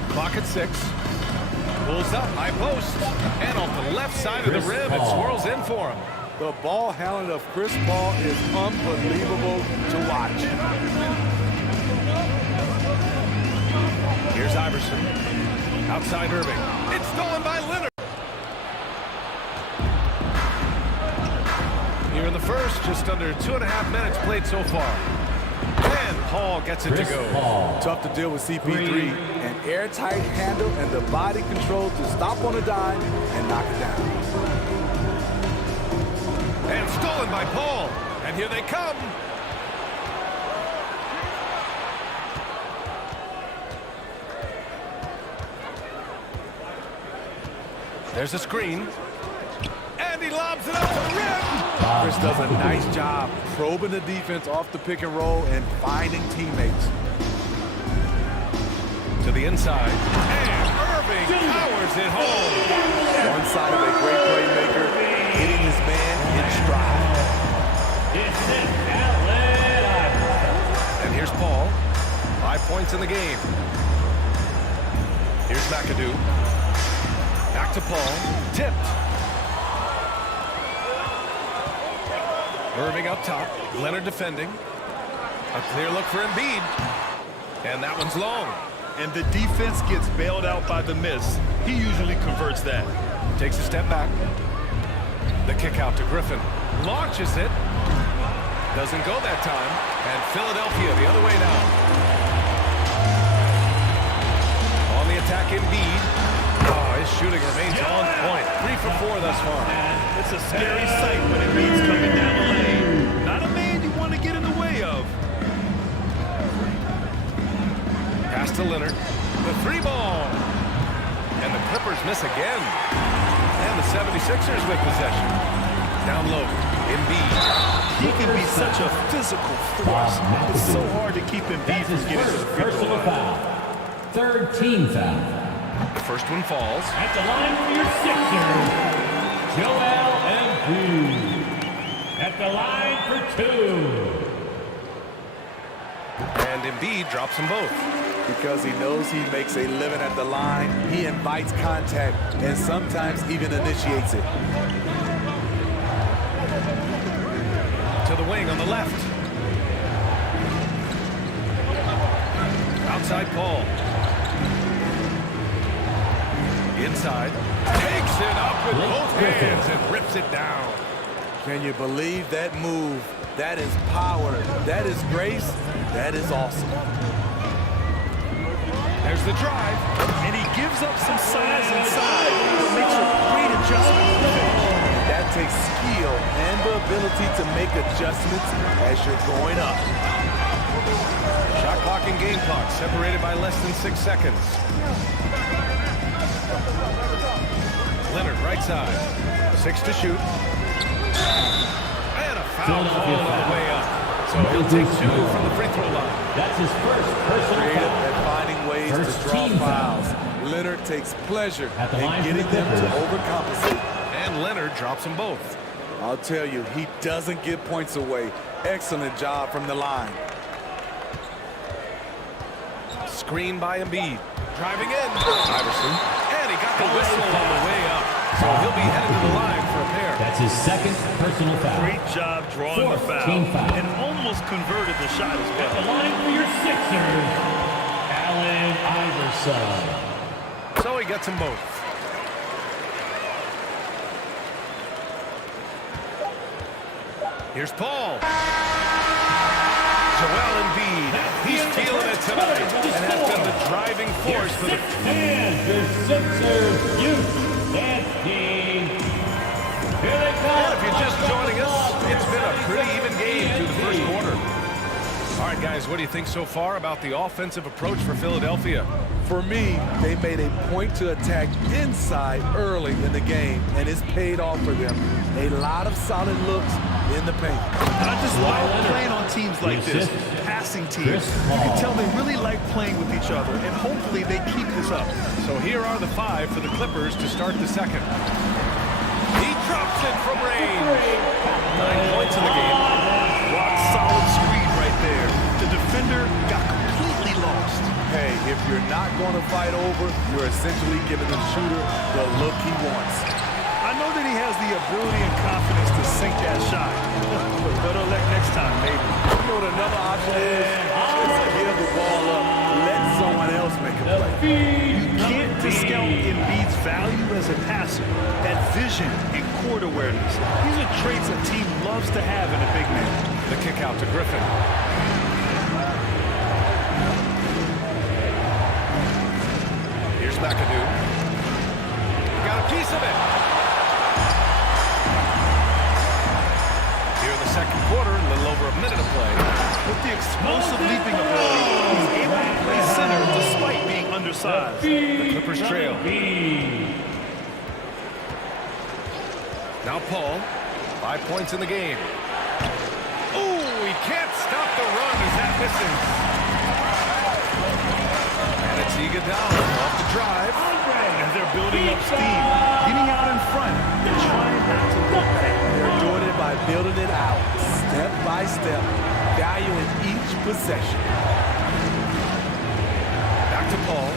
Clock at 6. Pulls up, high post. And off the left side of the rim, it swirls in for him. The ball handling of Chris Paul is unbelievable to watch. Here's Iverson. Outside Irving. It's stolen by Leonard. Here in the first, just under 2.5 minutes played so far. And Paul gets it to go. Tough to deal with CP3. An airtight handle and the body control to stop on a dime and knock it down. And stolen by Paul. And here they come. There's a screen. And he lobs it up to the rim. Chris does a nice job probing the defense off the pick and roll and finding teammates. To the inside. And Irving powers it home. One side of a great playmaker, hitting his man in stride. And here's Paul. 5 points in the game. Here's McAdoo. Back to Paul. Tipped. Irving up top. Leonard defending. A clear look for Embiid. And that one's long. And the defense gets bailed out by the miss. He usually converts that. Takes a step back. The kick out to Griffin. Launches it. Doesn't go that time. And Philadelphia the other way now. On the attack, Embiid. Oh, his shooting remains on point. 3 for 4 thus far. It's a scary sight when Embiid's coming down the lane. Not a man you want to get in the way of. Pass to Leonard. The 3 ball. And the Clippers miss again. And the 76ers with possession. Down low. Embiid. He can be such a physical force. It's so hard to keep Embiid from getting to the free throw line. Third team foul. The first one falls. At the line for your Sixers, Joel Embiid. At the line for 2. And Embiid drops them both. because he knows he makes a living at the line. He invites contact and sometimes even initiates it. To the wing on the left. Outside Paul. Inside. Takes it up with both hands and rips it down. Can you believe that move? That is power. That is grace. That is awesome. There's the drive. And he gives up some size inside. Makes a great adjustment to the finish. That takes skill and the ability to make adjustments as you're going up. Shot clock and game clock separated by less than 6 seconds. Leonard, right side. 6 to shoot. And a foul call on the way up. So he'll take 2 from the free throw line. That's his first personal foul. At finding ways to draw fouls. Leonard takes pleasure in getting them to overcompensate. And Leonard drops them both. I'll tell you, he doesn't give points away. Excellent job from the line. Screen by Embiid. Driving in. Iverson. And he got the whistle on the way up. So he'll be headed to the line for a pair. That's his second personal foul. Great job drawing the foul. And almost converted the shot as well. At the line for your Sixers, Allen Iverson. So he gets them both. Here's Paul. Joel Embiid. He's feeling it tonight and has been the driving force for the... And the Sixers youth and team. Here they come. And if you're just joining us, it's been a pretty even game through the first quarter. All right, guys, what do you think so far about the offensive approach for Philadelphia? For me, they made a point to attack inside early in the game, and it's paid off for them. A lot of solid looks in the paint. I just love playing on teams like this, passing teams. You can tell they really like playing with each other, and hopefully they keep this up. So here are the 5 for the Clippers to start the second. He drops it from range. 9 points in the game. Rock solid screen right there. The defender got completely lost. Hey, if you're not going to fight over, you're essentially giving the shooter the look he wants. I know that he has the ability and confidence to sink that shot. But better luck next time, maybe. You know what another option is? Just give the ball up. Let someone else make a play. You can't discount Embiid's value as a passer. That vision and court awareness. These are traits a team loves to have in a big man. The kick out to Griffin. Here's McAdoo. Got a piece of it. Here in the second quarter, a little over a minute of play. With the explosive leaping ability, he's able to play center despite being undersized. The Clippers trail. Now Paul, 5 points in the game. Oh, he can't stop the run. Is that missing? And it's Iguodala off the drive. And they're building up steam, getting out in front. They're trying not to look back. They're doing it by building it out, step by step, valuing each possession. Back to Paul.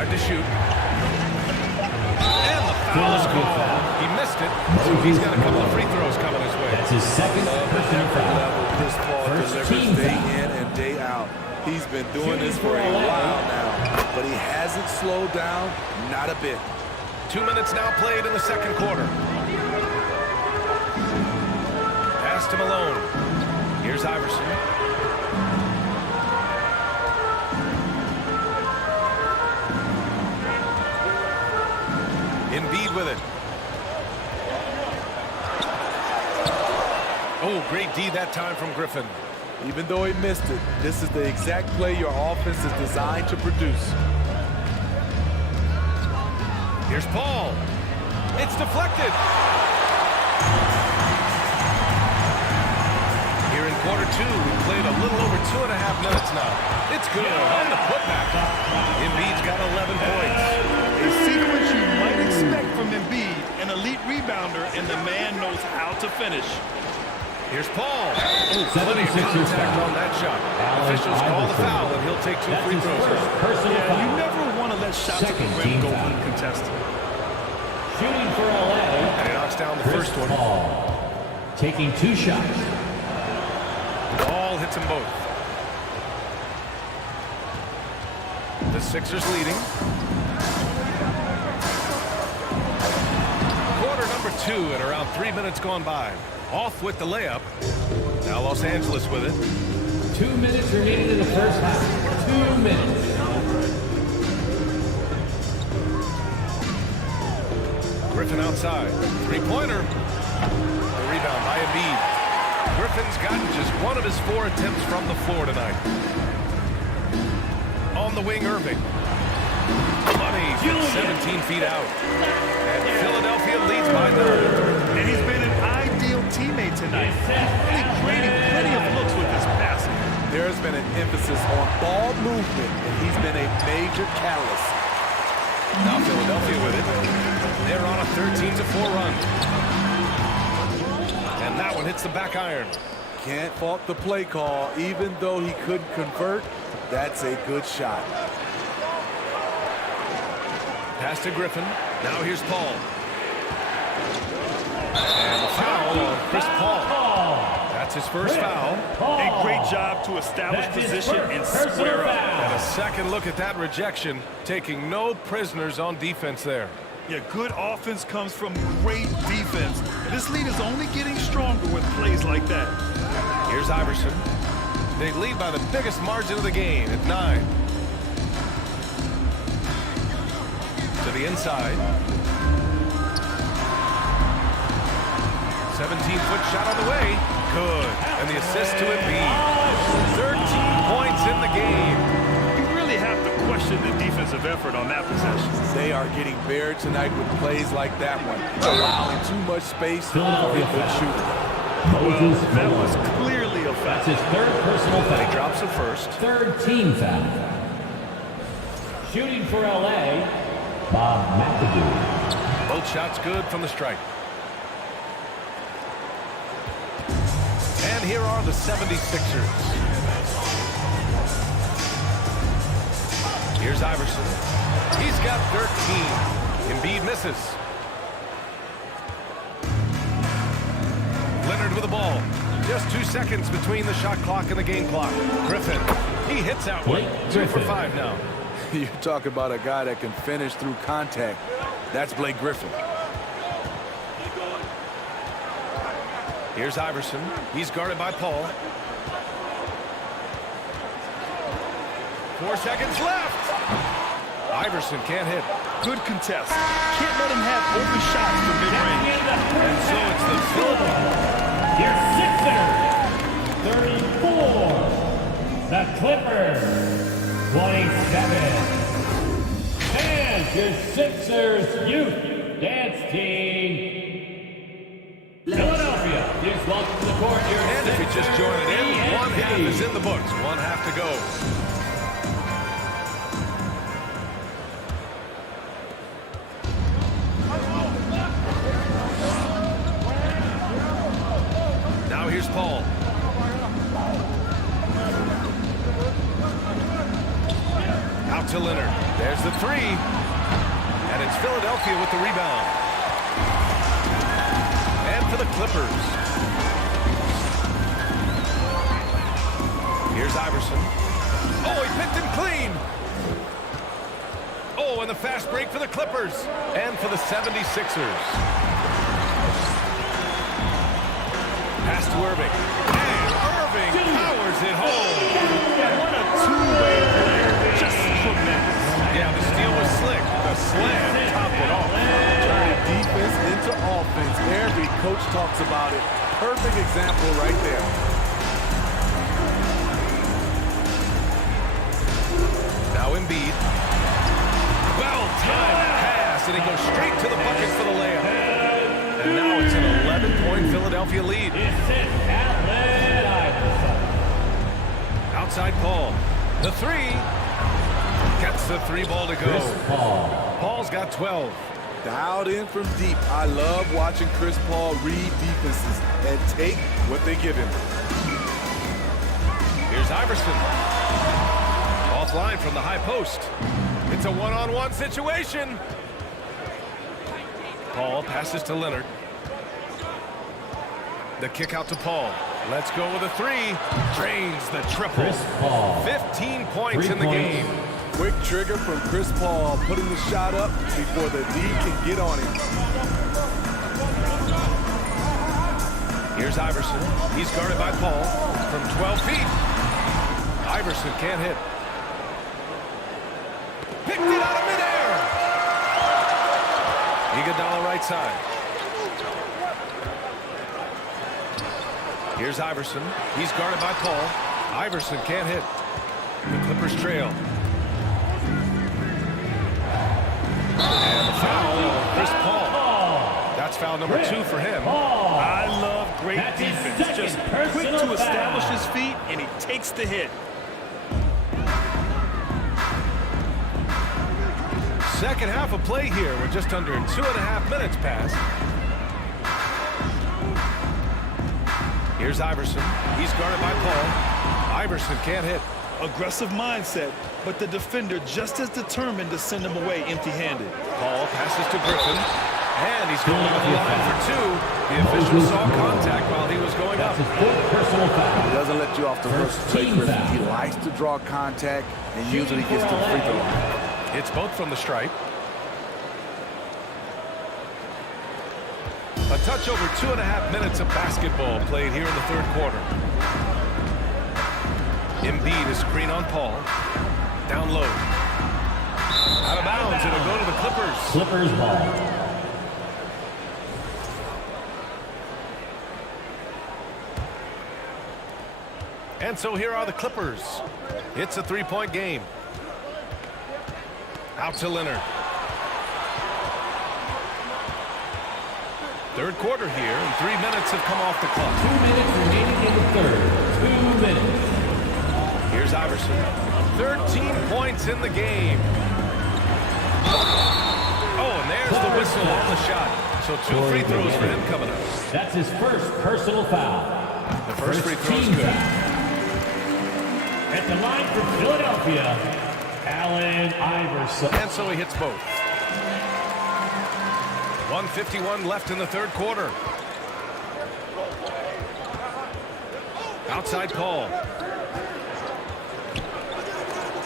To shoot. And the foul is called. He missed it, so he's got a couple of free throws coming his way. That's his second personal foul. Chris Paul delivers day in and day out. He's been doing this for a while now, but he hasn't slowed down, not a bit. 2 minutes now played in the second quarter. Pass to Malone. Here's Iverson. Embiid with it. Oh, great D that time from Griffin. Even though he missed it, this is the exact play your offense is designed to produce. Here's Paul. It's deflected. Here in quarter 2, we played a little over 2.5 minutes now. It's good on the putback. Embiid's got 11 points. A sequence you might expect from Embiid, an elite rebounder, and the man knows how to finish. Here's Paul. Plenty of contact on that shot. Officials call the foul, and he'll take 2 free throws now. Yeah, you never want to let shots at the rim go uncontested. Shooting for LA. And he knocks down the first one. Paul. Taking 2 shots. Ball hits them both. The Sixers leading. Quarter number 2 and around 3 minutes gone by. Off with the layup. Now Los Angeles with it. 2 minutes remaining in the first half. 2 minutes. Griffin outside. Three-pointer. The rebound by Embiid. Griffin's gotten just 1 of his 4 attempts from the floor tonight. On the wing, Irving. Money from 17 feet out. And Philadelphia leads by 9. And he's been an ideal teammate tonight. Really creating plenty of looks with his passing. There's been an emphasis on ball movement, and he's been a major catalyst. Now Philadelphia with it. They're on a 13-4 run. And that one hits the back iron. Can't fault the play call. Even though he couldn't convert, that's a good shot. Pass to Griffin. Now here's Paul. And the foul on Chris Paul. That's his first foul. A great job to establish position and square up. And a second look at that rejection, taking no prisoners on defense there. Yeah, good offense comes from great defense. This lead is only getting stronger with plays like that. Here's Iverson. They lead by the biggest margin of the game at 9. To the inside. 17-foot shot on the way. Good. And the assist to Embiid. 13 points in the game. You really have to question the defensive effort on that possession. They are getting buried tonight with plays like that one, allowing too much space for a good shooter. Well, that was clearly a foul. That's his 3rd personal foul. He drops the first. 3rd team foul. Shooting for LA, Bob McAdoo. Both shots good from the stripe. And here are the 76ers. Here's Iverson. He's got 13. Embiid misses. Leonard with the ball. Just 2 seconds between the shot clock and the game clock. Griffin. He hits out one. 2 for 5 now. You talk about a guy that can finish through contact. That's Blake Griffin. Here's Iverson. He's guarded by Paul. 4 seconds left. Iverson can't hit. Good contest. Can't let him have open shots from mid-range. And so it's the Your Sixers, 34. The Clippers, 27. And your Sixers youth dance team, Philadelphia is welcome to the court. And if you just joined it in, 1 half is in the books. 1 half to go. Now here's Paul. Out to Leonard. There's the 3. And it's Philadelphia with the rebound. And for the Clippers. Here's Iverson. Oh, he picked him clean. Oh, and the fast break for the Clippers. And for the 76ers. Pass to Irving. And Irving powers it home. What a two-way play. Just tremendous. Yeah, the steal was slick. The slam topped it off. Turning defense into offense. Every coach talks about it. Perfect example right there. Now Embiid. Well-timed pass, and he goes straight to the bucket for the layup. And now it's an 11-point Philadelphia lead. Outside Paul. The 3. Gets the 3 ball to go. Paul's got 12. Dialed in from deep. I love watching Chris Paul read defenses and take what they give him. Here's Iverson. Offline from the high post. It's a one-on-one situation. Paul passes to Leonard. The kick out to Paul. Let's go with a three. Drains the triple. 15 points in the game. Quick trigger from Chris Paul, putting the shot up before the D can get on him. Here's Iverson. He's guarded by Paul from 12 feet. Iverson can't hit. Picked it out of midair. Iguodala right side. Here's Iverson. He's guarded by Paul. Iverson can't hit. The Clippers trail. And the foul on Chris Paul. That's foul number 2 for him. I love great defense. Just quick to establish his feet, and he takes the hit. Second half of play here. We're just under 2.5 minutes past. Here's Iverson. He's guarded by Paul. Iverson can't hit. Aggressive mindset, but the defender just as determined to send him away empty-handed. Paul passes to Griffin, and he's going to the line for 2. The official saw contact while he was going up. He doesn't let you off the first play, Griffin. He likes to draw contact and usually gets to the free throw line. It's both from the stripe. A touch over 2.5 minutes of basketball played here in the third quarter. Embiid is screen on Paul. Down low. Out of bounds. It'll go to the Clippers. Clippers ball. And so here are the Clippers. It's a 3-point game. Out to Leonard. Third quarter here, and 3 minutes have come off the clock. 2 minutes remaining in the third. 2 minutes. Here's Iverson. 13 points in the game. Oh, and there's the whistle on the shot. So 2 free throws for him coming up. That's his first personal foul. The first free throw's good. At the line for Philadelphia, Allen Iverson. And so he hits both. 1:51 left in the third quarter. Outside Paul.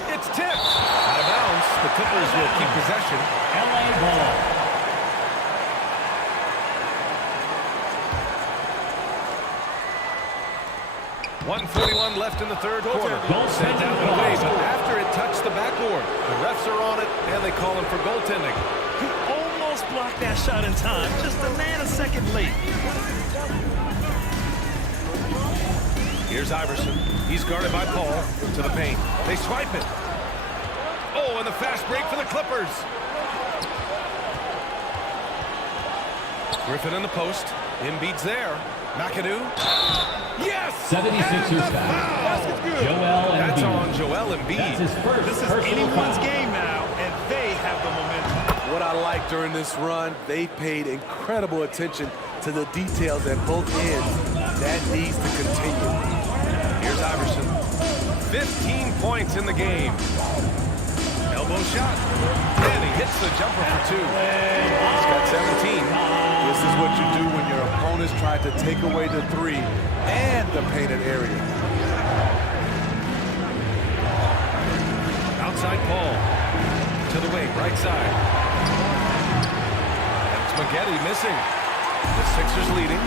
It's tipped. Out of bounds. The Clippers will keep possession. LA ball. .141 left in the third quarter. Sent down and away, but after it touched the backboard, the refs are on it, and they call him for goaltending. He almost blocked that shot in time, just a nanosecond late. Here's Iverson. He's guarded by Paul to the paint. They swipe it. Oh, and the fast break for the Clippers. Griffin in the post. Embiid's there. McAdoo. Yes! 76ers foul. Joel Embiid. That's on Joel Embiid. That's his first This is personal anyone's foul. game now, and they have the momentum. What I like during this run, they paid incredible attention to the details at both ends. That needs to continue. Here's Iverson. 15 points in the game. Elbow shot. And he hits the jumper for 2. He's got 17. This is what you do when your opponents try to take away the 3 and the painted area. Outside Paul. To the wing, right side. That's Spaghetti missing. The Sixers leading.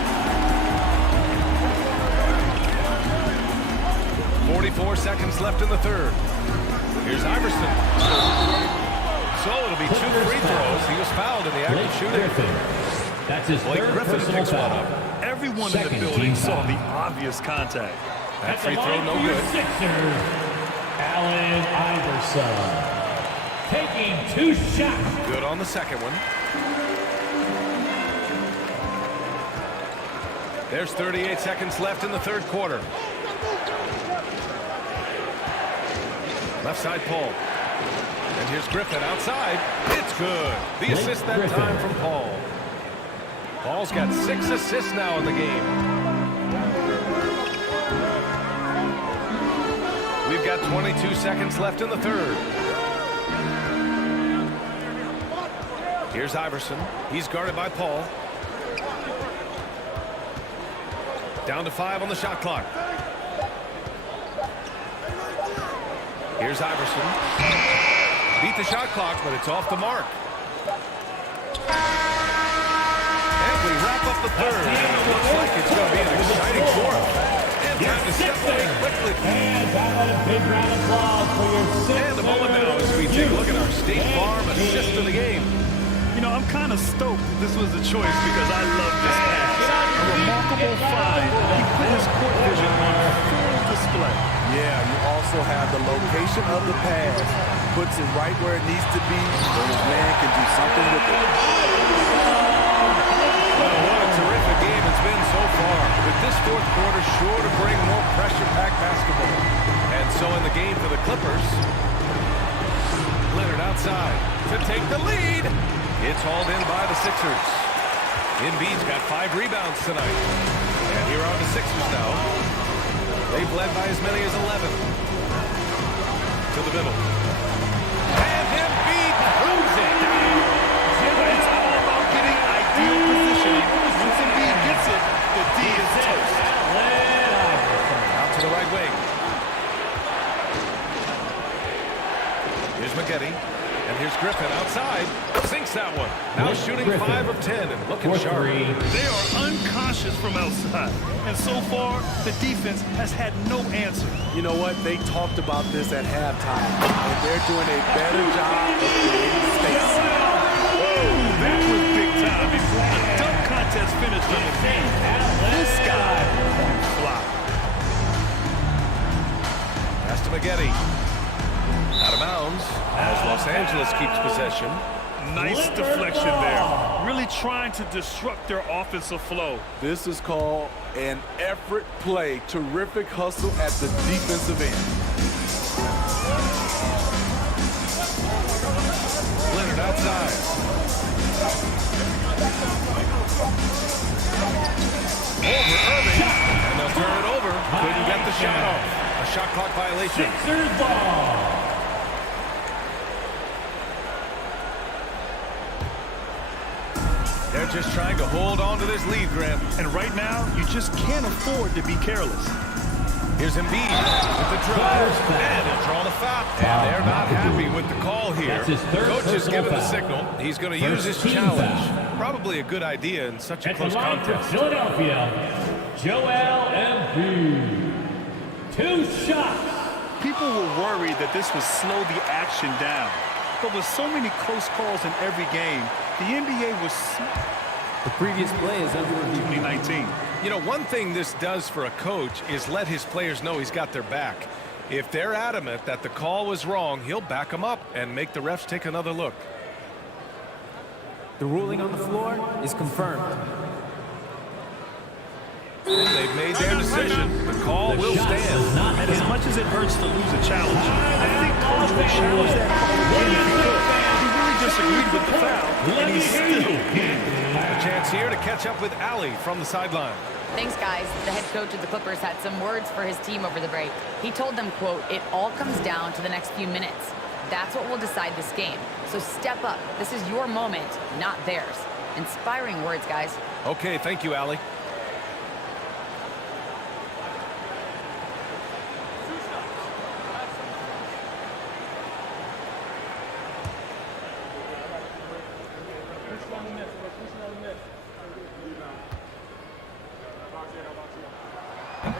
44 seconds left in the third. Here's Iverson. So it'll be 2 free throws. He was fouled in the act of shooting. That's his Blake third Griffin personal picks one foul. up. Everyone Second in the building team saw foul. the obvious contact. That free throw no For your good. Sixers, Allen Iverson. Taking 2 shots. Good on the second one. There's 38 seconds left in the third quarter. Left side Paul. And here's Griffin outside. It's good. The assist that time from Paul. Paul's got 6 assists now in the game. We've got 22 seconds left in the third. Here's Iverson. He's guarded by Paul. Down to 5 on the shot clock. Here's Iverson. Beat the shot clock, but it's off the mark. And we wrap up the third. It looks like it's going to be an exciting fourth. And time to step away quickly. And a big round of applause for your And a moment now as we take a look at our State Farm assist of the game. You know, I'm kind of stoked that this was a choice because I love this pass. A remarkable find. He put his court vision on full display. Yeah, you also have the location of the pass. Puts it right where it needs to be so his man can do something with it. Well, what a terrific game it's been so far. With this fourth quarter sure to bring more pressure-packed basketball. And so in the game for the Clippers, Leonard outside to take the lead. It's hauled in by the Sixers. Embiid's got 5 rebounds tonight. And here are the Sixers now. They've led by as many as 11. To the middle. And Embiid proves it. It's all about getting ideal positioning. Once Embiid gets it, the D is toast. Out to the right wing. Here's McGetty. And here's Griffin outside. Sinks that one. Now shooting 5 of 10 and looking sharp. They are unconscious from outside. And so far, the defense has had no answer. You know what? They talked about this at halftime, and they're doing a better job of creating space. Oh, that was big time. A dunk contest finished on the game. This guy fly. Pass to McGetty. Out of bounds as Los Angeles keeps possession. Nice deflection there. Really trying to disrupt their offensive flow. This is called an effort play. Terrific hustle at the defensive end. Leonard outside. Over Irving. And they'll turn it over. Couldn't get the shot off. A shot clock violation. Sixers ball. They're just trying to hold on to this lead, Graham. And right now, you just can't afford to be careless. Here's Embiid with the dribble. And he'll draw the foul. And they're not happy with the call here. Coach has given the signal. He's going to use his challenge. Probably a good idea in such a close contest. Philadelphia, Joel Embiid. 2 shots. People were worried that this would slow the action down. But with so many close calls in every game, the NBA was... The previous play is under review. 2019. You know, one thing this does for a coach is let his players know he's got their back. If they're adamant that the call was wrong, he'll back them up and make the refs take another look. The ruling on the floor is confirmed. They've made their decision. The call will stand. And as much as it hurts to lose a challenge, I think Coach will challenge that call again if he could. He really disagreed with the foul, and he's still A chance here to catch up with Allie from the sideline. Thanks, guys. The head coach of the Clippers had some words for his team over the break. He told them, quote, "It all comes down to the next few minutes. That's what will decide this game. So step up. This is your moment, not theirs." Inspiring words, guys. Okay, thank you, Allie.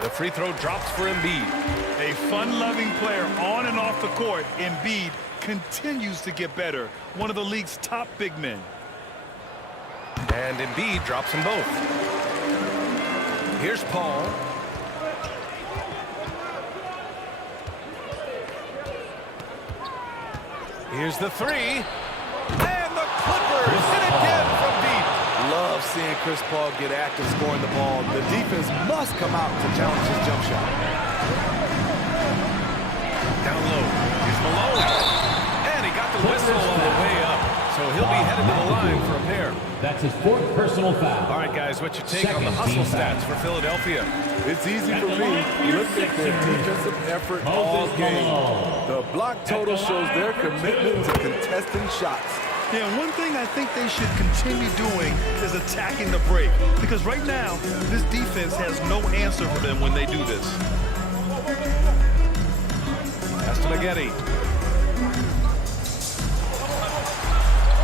The free throw drops for Embiid. A fun-loving player on and off the court, Embiid continues to get better. One of the league's top big men. And Embiid drops them both. Here's Paul. Here's the 3. And the Clippers hit again from deep. Love seeing Chris Paul get active scoring the ball. The defense must come out to challenge his jump shot. Down low. Here's Malone. Whistle on the way up, so he'll be headed to the line for a pair. That's his 4th personal foul. All right, guys, what's your take on the hustle stats for Philadelphia? It's easy for me. Look at their defensive effort all game. The block total shows their commitment to contesting shots. Yeah, one thing I think they should continue doing is attacking the break. Because right now, this defense has no answer for them when they do this. Pass to Maggette.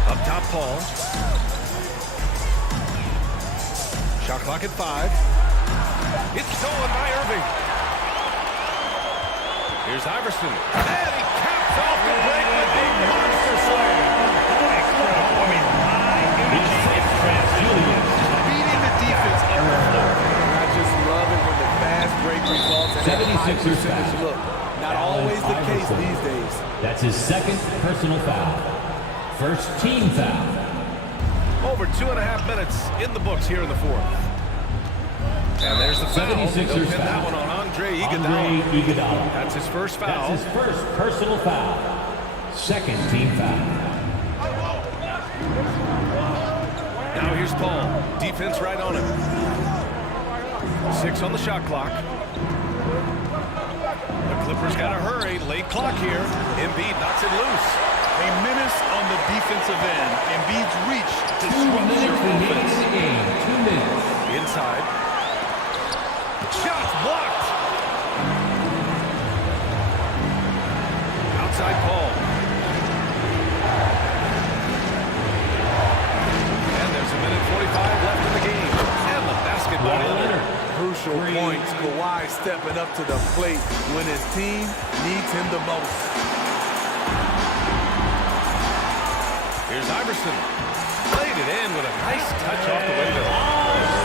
Up top, Paul. Shot clock at 5. It's stolen by Irving. Here's Iverson. And he caps off the break with a monster slam. I mean, high energy beating the defense up the floor. And I just love it when the fast break results in that high percentage look. Not always the case these days. That's his 2nd personal foul. First team foul. Over 2.5 minutes in the books here in the 4th. And there's the foul. He'll pin that one on Andre Iguodala. That's his first foul. That's his first personal foul. 2nd team foul. Now here's Paul. Defense right on him. 6 on the shot clock. The Clippers got to hurry. Late clock here. Embiid knocks it loose. A menace on the defensive end. Embiid's reach disrupts your offense. 2 minutes. Inside. Shots blocked. Outside Paul. And there's a minute 45 left in the game. And the basketball winner. Crucial points. Kawhi stepping up to the plate when his team needs him the most. Here's Iverson. Played it in with a nice touch off the window.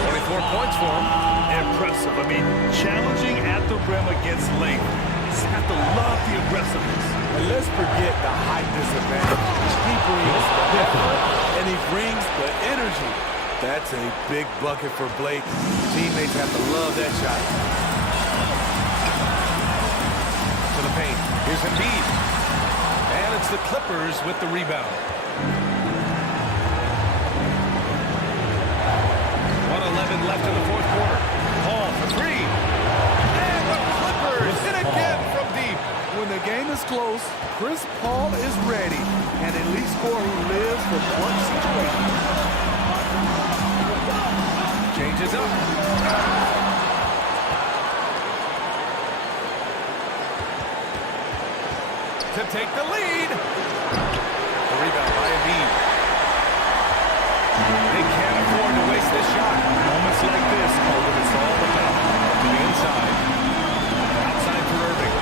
24 points for him. Impressive. I mean, challenging at the rim against length. You have to love the aggressiveness. And let's forget the height disadvantage. He brings the effort, and he brings the energy. That's a big bucket for Blake. Teammates have to love that shot. To the paint. Here's Embiid. And it's the Clippers with the rebound. 1:11 left in the 4th quarter. Paul for 3. And the Clippers hit again from deep. When the game is close, Chris Paul is ready. An elite scorer who lives for clutch situations. Changes up. To take the lead. The rebound by Embiid. They can't afford to waste this shot. Moments like this are what it's all about. To the inside. Outside for Irving.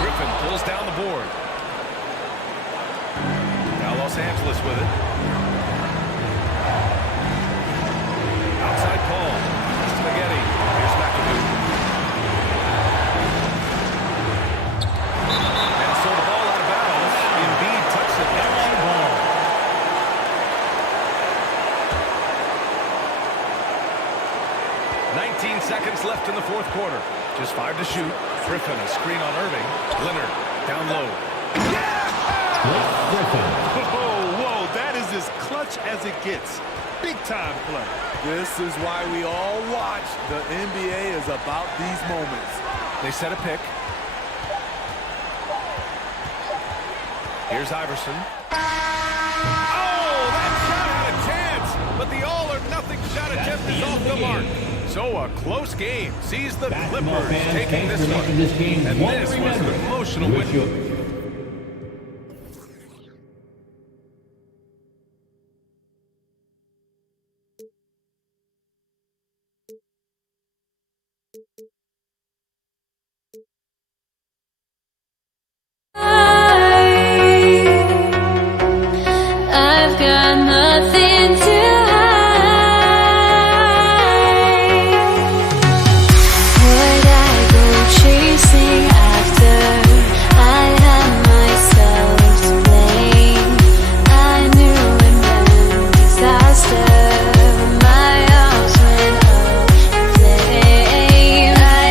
Griffin pulls down the board. Now Los Angeles with it. Outside Paul. That's to Maggette. Here's McAdoo. And so the ball out of bounds. Embiid touched it. That's the ball. Seconds left in the 4th quarter. Just 5 to shoot. Griffin, a screen on Irving. Leonard, down low. Yeah! Whoa, that is as clutch as it gets. Big time play. This is why we all watch. The NBA is about these moments. They set a pick. Here's Iverson. Oh, that shot had a chance, but the all-or-nothing shot attempt is off the mark. So a close game sees the Clippers taking this one. And this was an emotional win. I've got nothing to chasing after, I had myself to blame. I knew it meant disaster. My arms went up in flames. I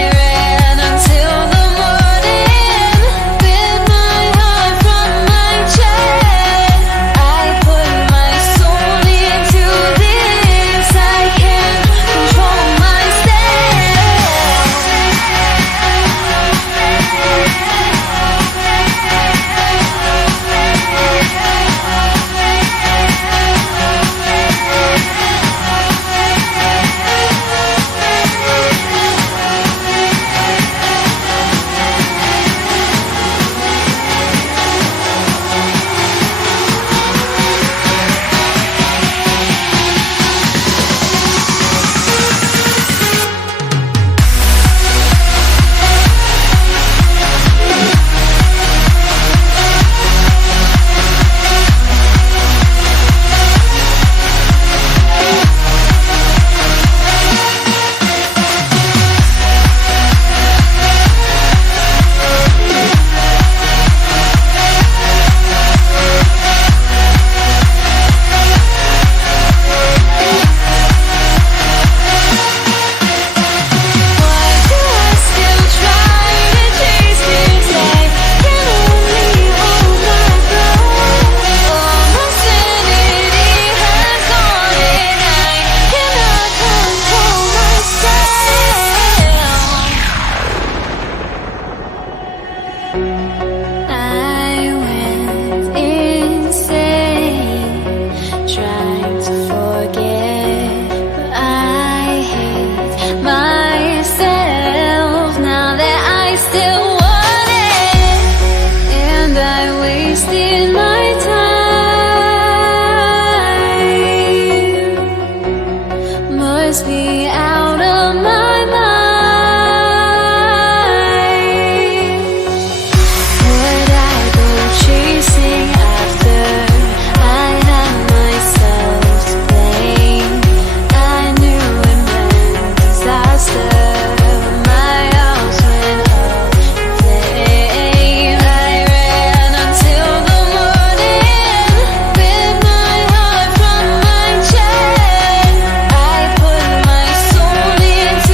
must be out of my mind. Would I go chasing after? I had myself to blame. I knew it meant disaster. My house went up in flames. I ran until the morning, with my heart from my chest. I put my soul into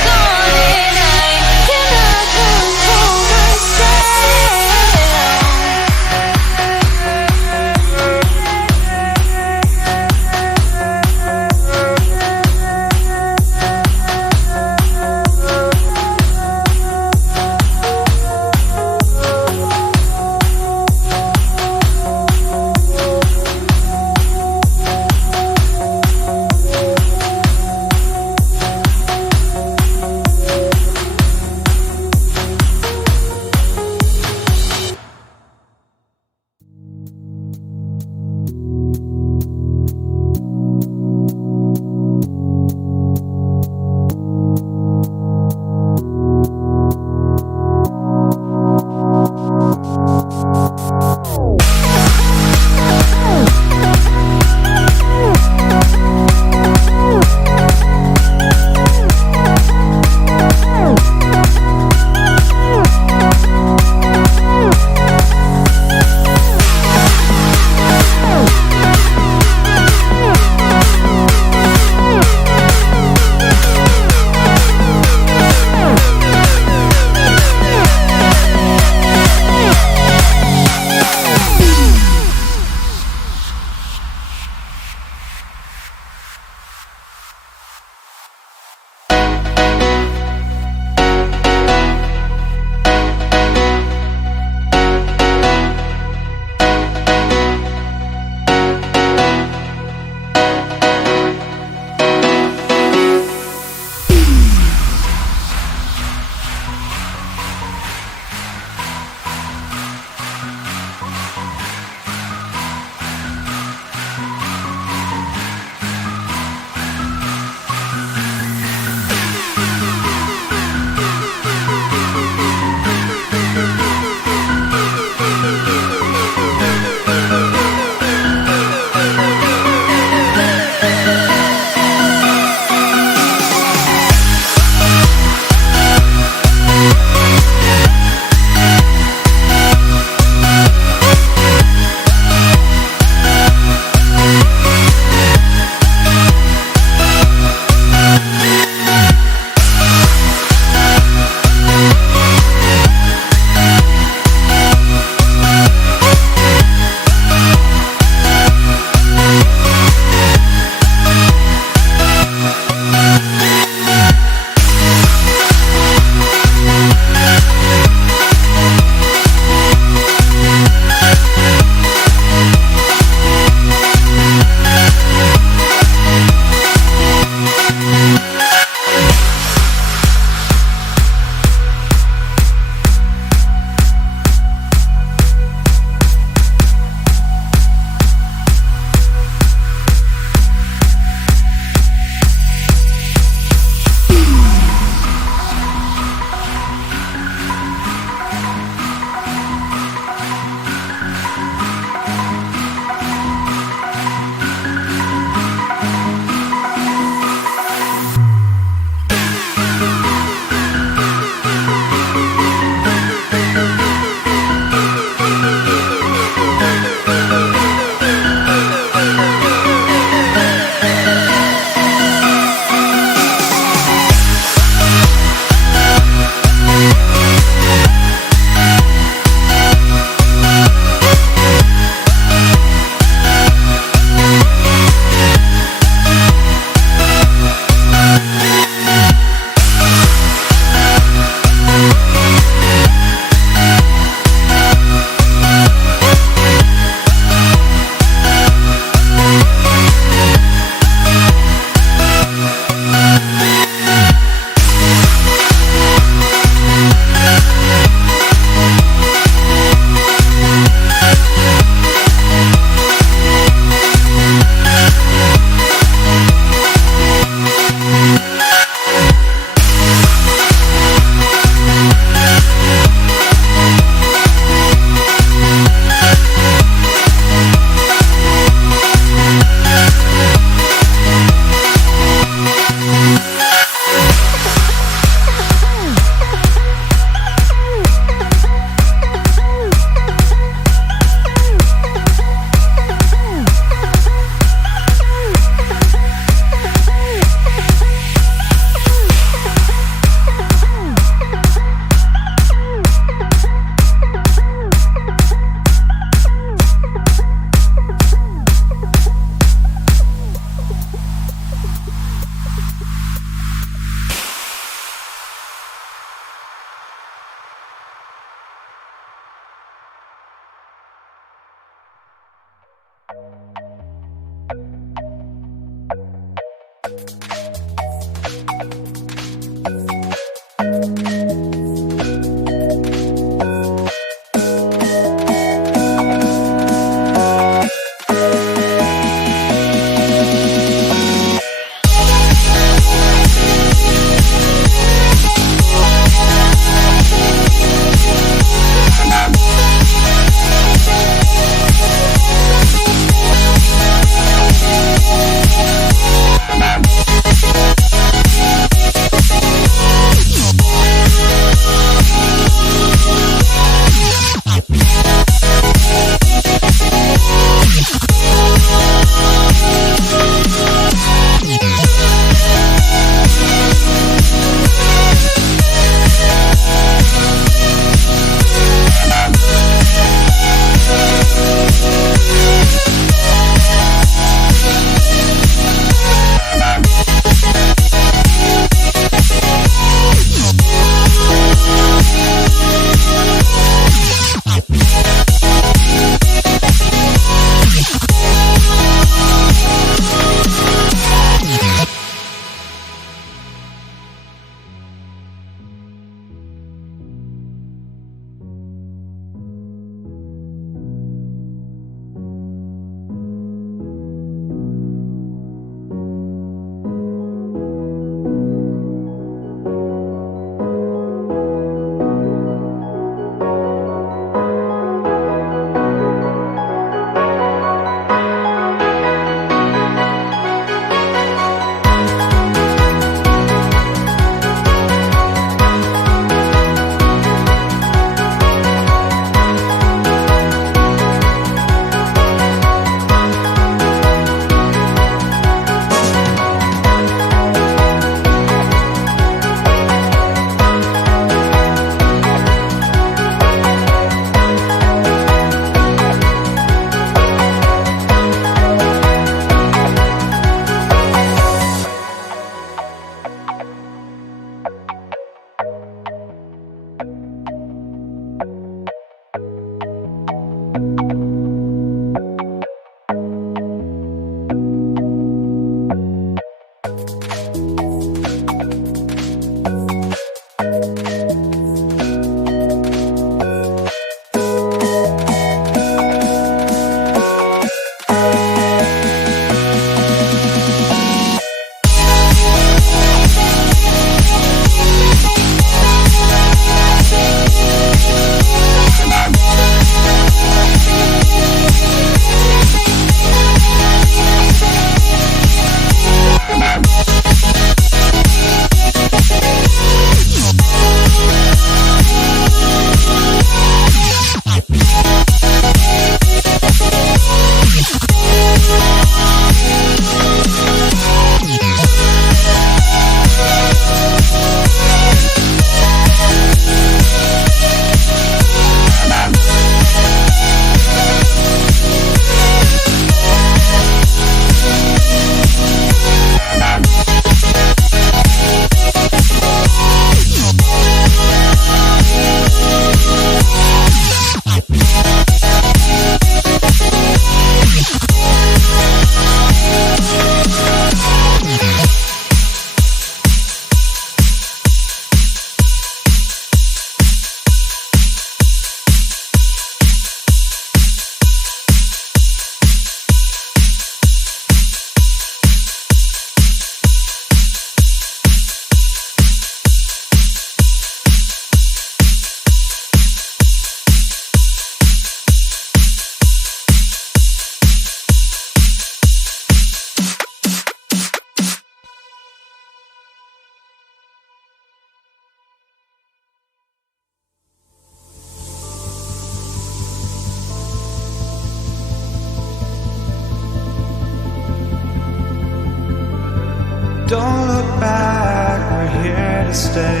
Don't look back, we're here to stay.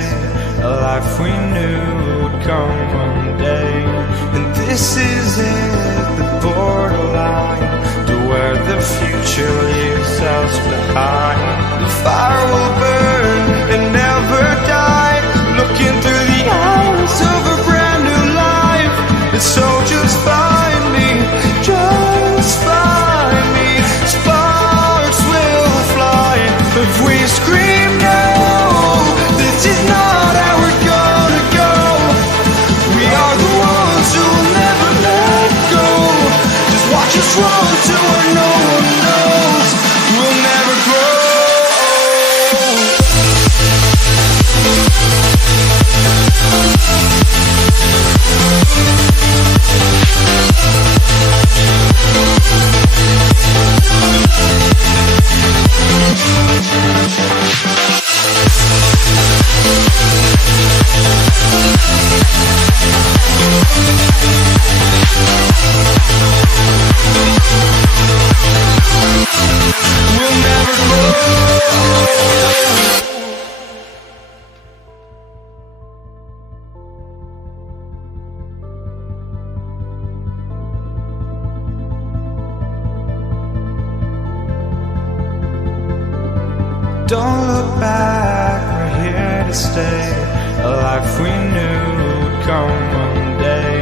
A life we knew would come one day. And this is it, the borderline to where the future leaves us behind. The fire will burn and never die, looking through the eyes of a brand new life. And so just find me, just find me. back, we're here to stay. A life we knew would come one day.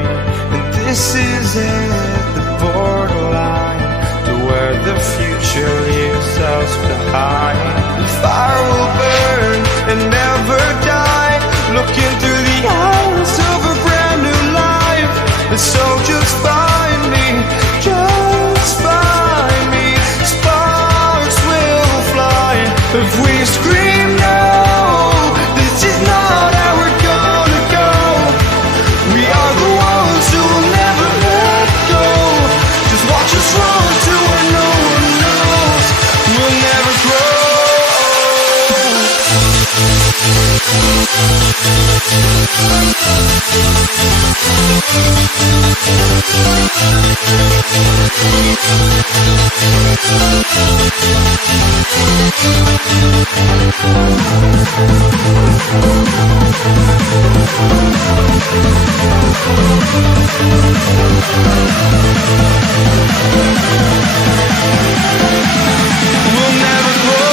And this is it, the borderline to where the future leaves us behind. The fire will burn and never die, looking through the eyes of a brand new life. And so just find me, just find me. Sparks will fly if we scream no. This is not how we're gonna go. We are the ones who will never let go. Just watch us run to where no one knows. We'll never grow. We'll never grow. We'll never grow.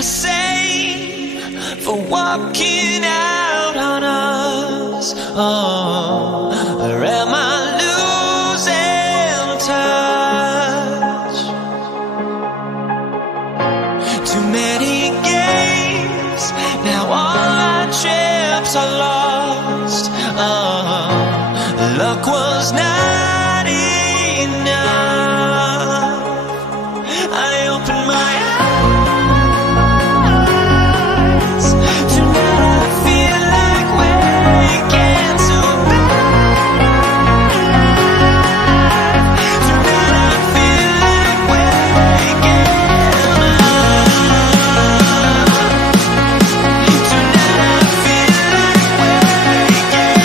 I sane for walking out on us? Oh, or am I losing touch? Too many games, now all our chips are lost. Oh, luck was not enough. I opened my eyes. Tonight I feel like waking so bad. Tonight I feel like waking Tonight I feel like waking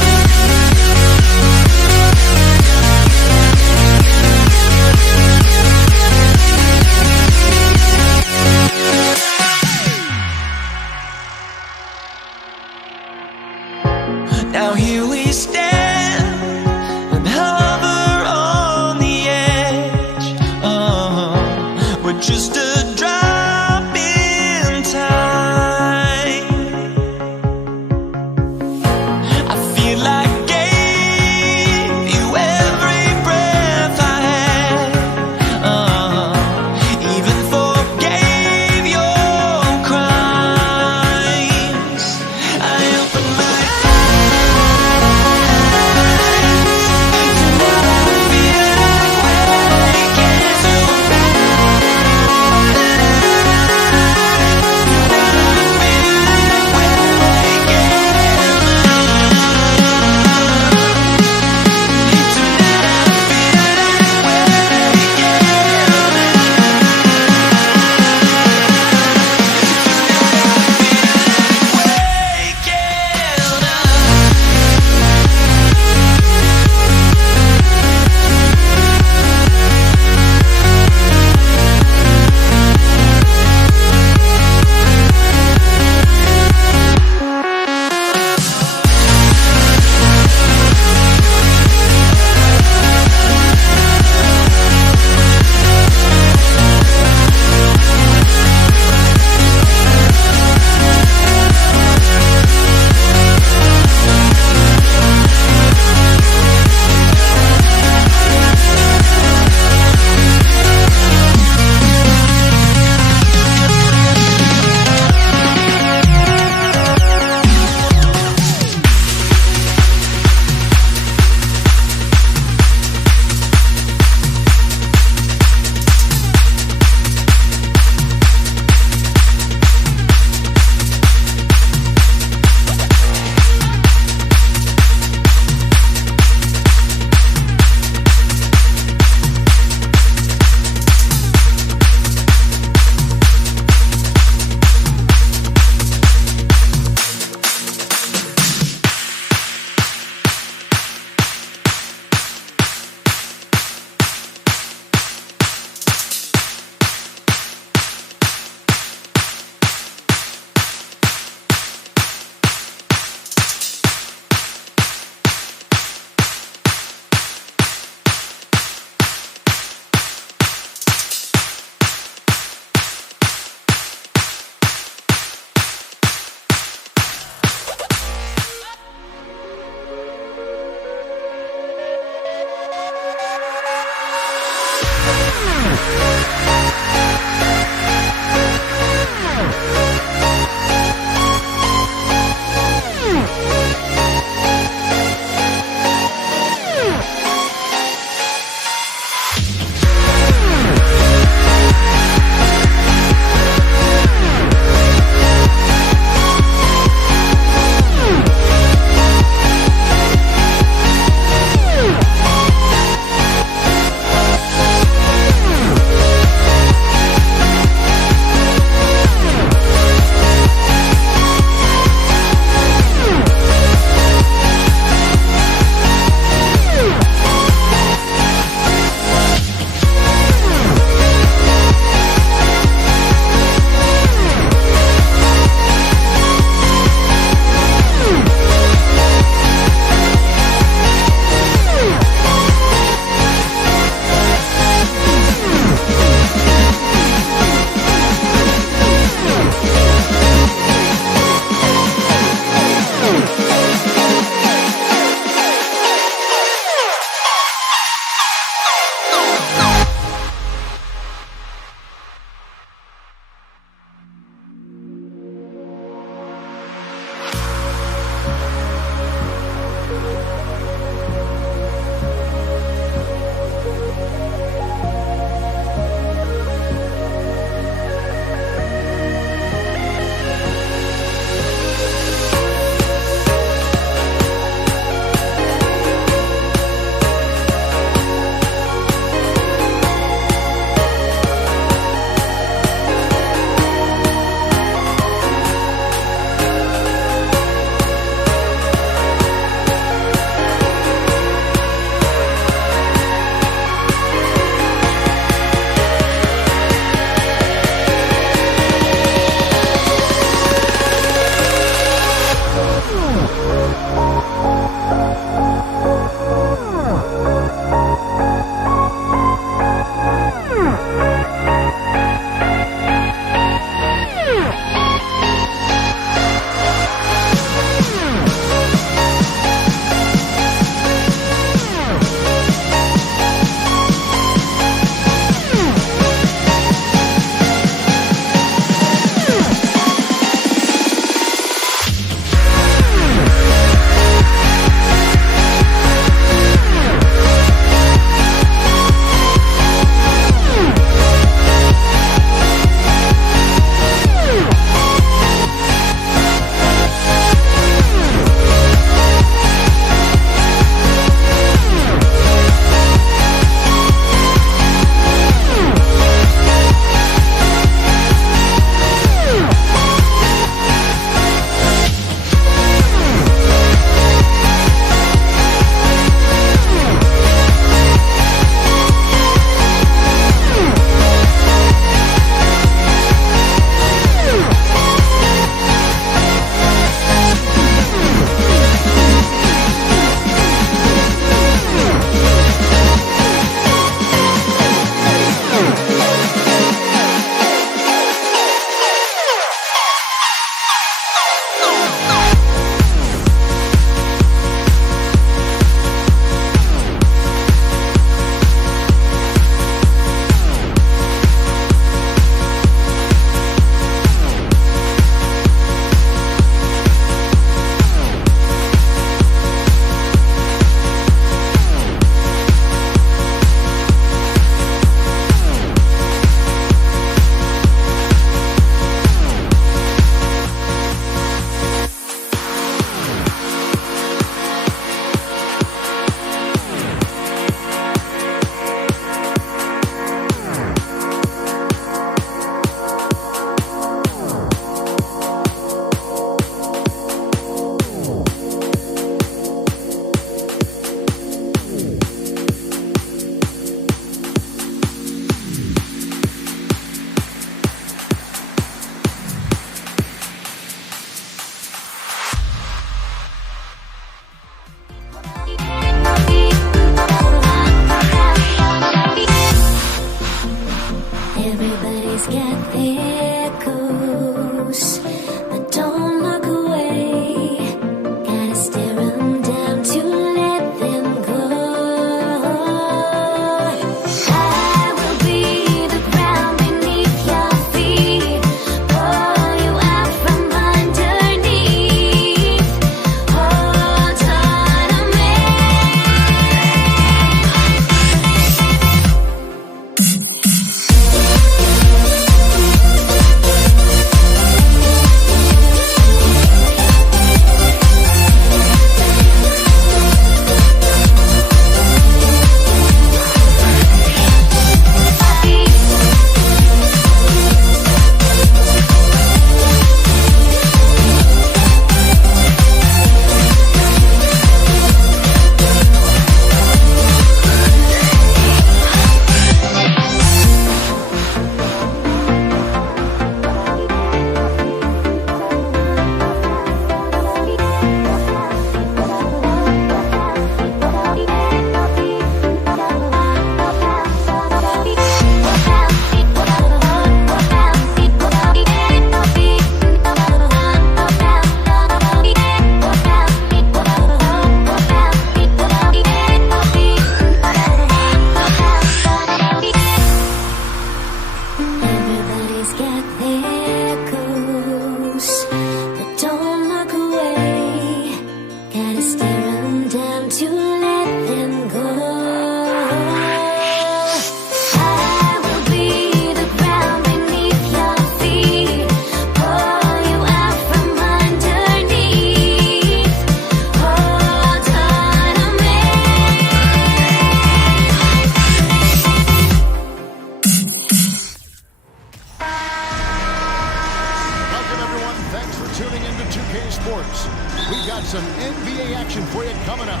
NBA sports. We've got some NBA action for you coming up.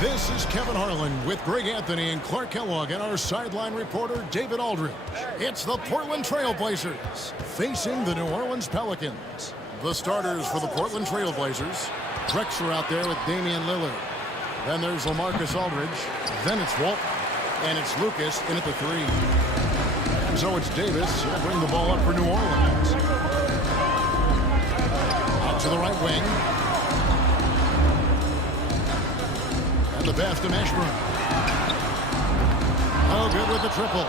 This is Kevin Harlan with Greg Anthony and Clark Kellogg and our sideline reporter, David Aldridge. It's the Portland Trail Blazers facing the New Orleans Pelicans. The starters for the Portland Trail Blazers. Drexler out there with Damian Lillard. Then there's LaMarcus Aldridge. Then it's Walt. And it's Lucas in at the 3. And so it's Davis. He'll bring the ball up for New Orleans. Out to the right wing. And the pass to Mashburn. Oh, good with the triple.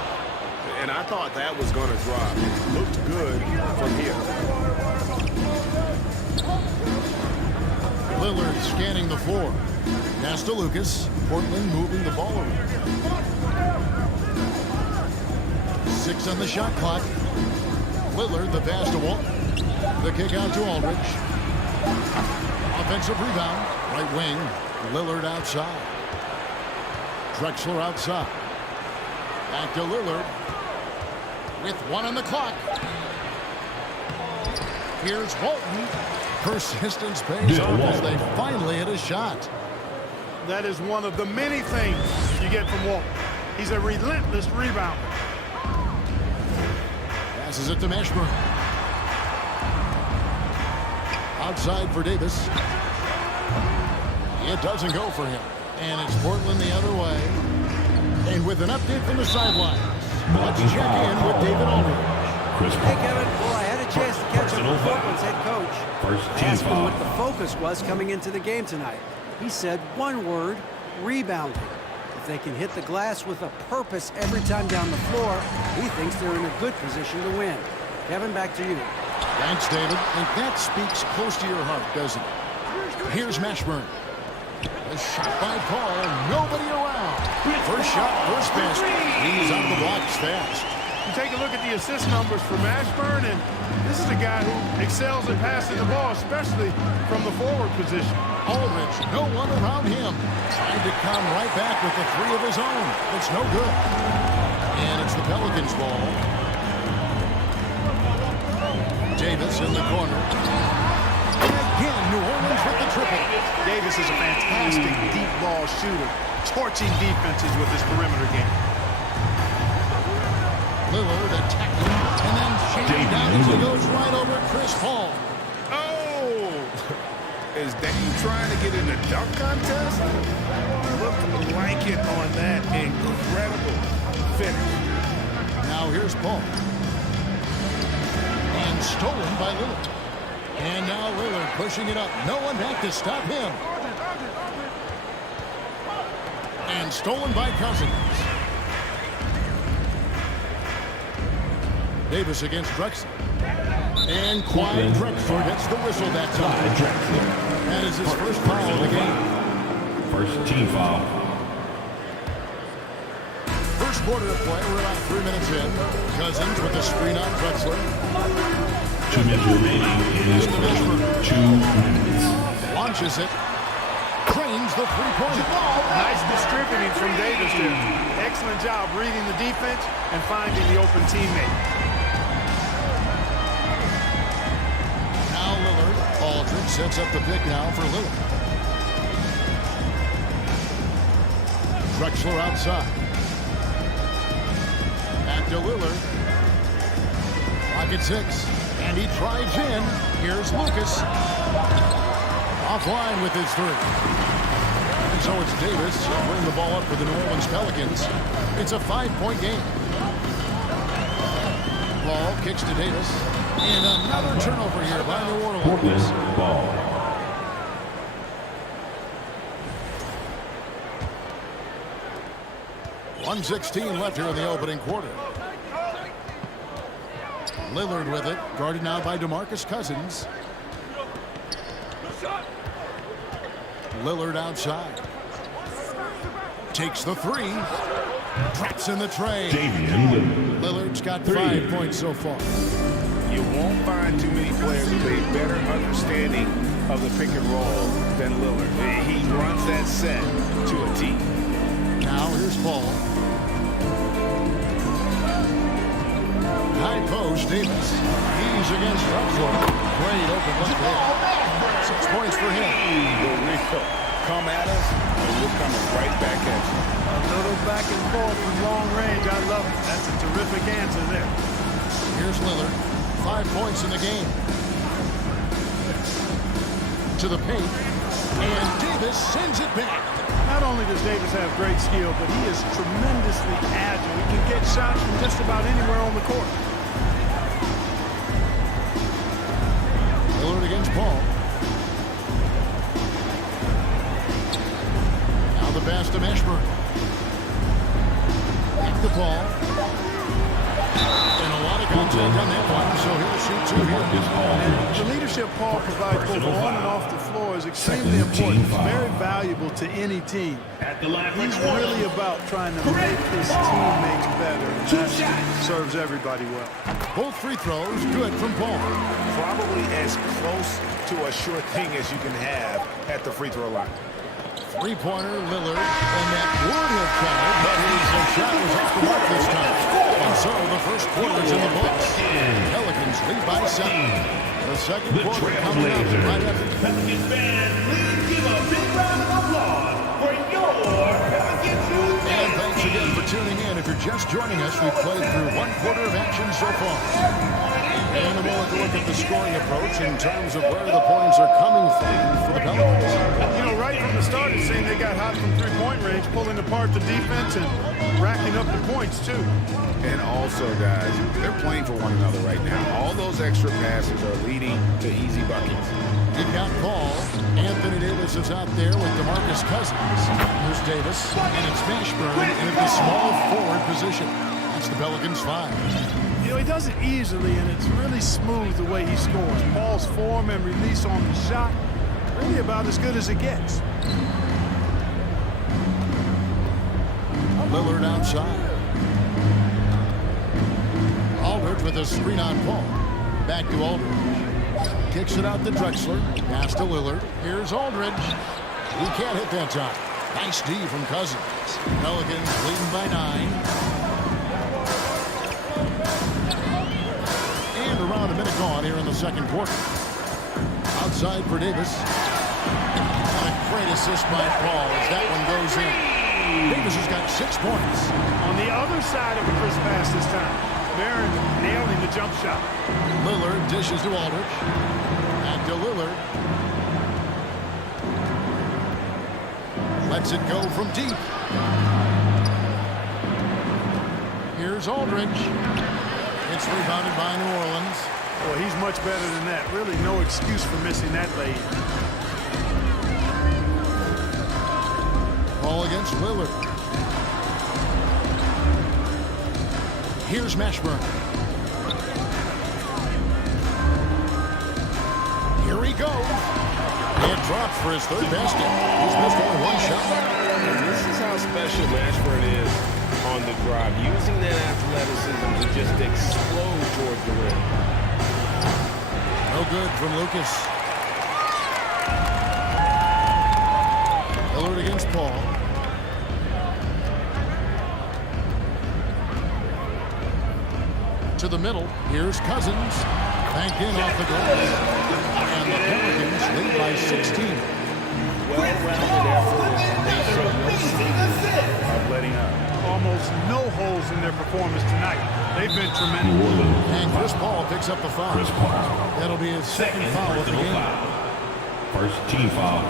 And I thought that was going to drop. It looked good from here. Lillard scanning the floor. Pass to Lucas. Portland moving the ball around. 6 on the shot clock. Lillard, the pass to Walt. The kick out to Aldridge. Offensive rebound. Right wing. Lillard outside. Drexler outside. Back to Lillard. With 1 on the clock. Here's Walton. Persistence pays off as they finally hit a shot. That is one of the many things you get from Walton. He's a relentless rebounder. Passes it to Mashburn. Outside for Davis. It doesn't go for him. And it's Portland the other way. And with an update from the sidelines, let's check in with David Aldridge. Hey, Kevin. Well, I had a chance to catch up with Portland's head coach. I asked him what the focus was coming into the game tonight. He said one word, rebounding. If they can hit the glass with a purpose every time down the floor, he thinks they're in a good position to win. Kevin, back to you. Thanks, David. And that speaks close to your heart, doesn't it? Here's Mashburn. A shot by Paul. Nobody around. First shot, first basket. He's out of the blocks fast. You take a look at the assist numbers for Mashburn, and this is a guy who excels at passing the ball, especially from the forward position. Aldridge, no one around him. Trying to come right back with the 3 of his own. It's no good. And it's the Pelicans' ball. Davis in the corner. And again, New Orleans with the triple. Davis is a fantastic deep ball shooter, torching defenses with his perimeter game. Lillard attacking, and then shooting down as he goes right over Chris Paul. Oh! Is Dame trying to get in the dunk contest? Look like it on that incredible finish. Now here's Paul. And stolen by Lillard. And now Lillard pushing it up. No one back to stop him. And stolen by Cousins. Davis against Drexler. And Clyde Drexler gets the whistle that time. That is his first foul of the game. First team foul. First quarter of play. We're about 3 minutes in. Cousins with the screen on Drexler. 2 minutes remaining in his first 2 minutes. Launches it. Cranes the three-point. Nice distributing from Davis there. Excellent job reading the defense and finding the open teammate. Now Lillard. Aldridge sets up the pick now for Lillard. Drexler outside. Back to Lillard. Clock at 6. And he drives in. Here's Lucas. Offline with his 3. And so it's Davis. He'll bring the ball up for the New Orleans Pelicans. It's a 5-point game. Ball kicks to Davis. And another turnover here by New Orleans. Portland ball. .116 left here in the opening quarter. Lillard with it, guarded now by DeMarcus Cousins. Lillard outside. Takes the 3. Drops in the tray. Damian Lillard's got 5 points so far. You won't find too many players with a better understanding of the pick and roll than Lillard. He runs that set to a T. Now here's Paul. High post, Davis. He's against Drexler. Great open look there. 6 points for him. Come at us, and we're coming right back at you. A little back and forth from long range. I love it. That's a terrific answer there. Here's Lillard. 5 points in the game. To the paint. And Davis sends it back. Not only does Davis have great skill, but he is tremendously agile. He can get shots from just about anywhere on the court. Lillard against Paul. Now the pass to Mashburn. Back to Paul. And a lot of contact on that one, so he'll shoot 2 here. And the leadership Paul provides both on and off the floor is extremely important. It's very valuable to any team. He's really about trying to make his teammates better. And that serves everybody well. Both free throws good from Paul. Probably as close to a sure thing as you can have at the free throw line. 3-pointer, Lillard, and that would have counted, but his shot was off the mark this time. And so the first quarter is in the books. Pelicans lead by 7. The second quarter coming up right after. Pelicans fans, please give a big round of applause for your Pelicans. And thanks again for tuning in. If you're just joining us, we've played through 1 quarter of action so far. And a moment to look at the scoring approach in terms of where the points are coming from for the Pelicans. You know, right from the start, it seemed they got hot from 3-point range, pulling apart the defense and racking up the points, too. And also, guys, they're playing for one another right now. All those extra passes are leading to easy buckets. You've got Paul. Anthony Davis is out there with DeMarcus Cousins. Here's Davis, and it's Mashburn in the small forward position. That's the Pelicans 5. You know, he does it easily, and it's really smooth the way he scores. Paul's form and release on the shot, really about as good as it gets. Lillard outside. Aldridge with a screen on Paul. Back to Aldridge. Kicks it out to Drexler. Pass to Lillard. Here's Aldridge. He can't hit that time. Nice D from Cousins. Pelicans leading by 9. And around a minute gone here in the second quarter. Outside for Davis. And a great assist by Paul as that one goes in. Davis has got 6 points. On the other side of a crisp pass this time. Barron nailing the jump shot. Lillard dishes to Aldridge. Back to Lillard. Lets it go from deep. Here's Aldridge. It's rebounded by New Orleans. Boy, he's much better than that. Really no excuse for missing that lead. Ball against Lillard. Here's Mashburn. Here he goes. And drops for his 3rd basket. He's missed only 1 shot. And this is how special Mashburn is on the drive. Using that athleticism to just explode towards the rim. No good from Lucas. Lillard against Paul. To the middle. Here's Cousins. Banked in off the glass. And the Pelicans lead by 16. Well-rounded effort, and they show no signs of letting up. Almost no holes in their performance tonight. They've been tremendous. And Chris Paul picks up the foul. That'll be his second foul of the game. First team foul.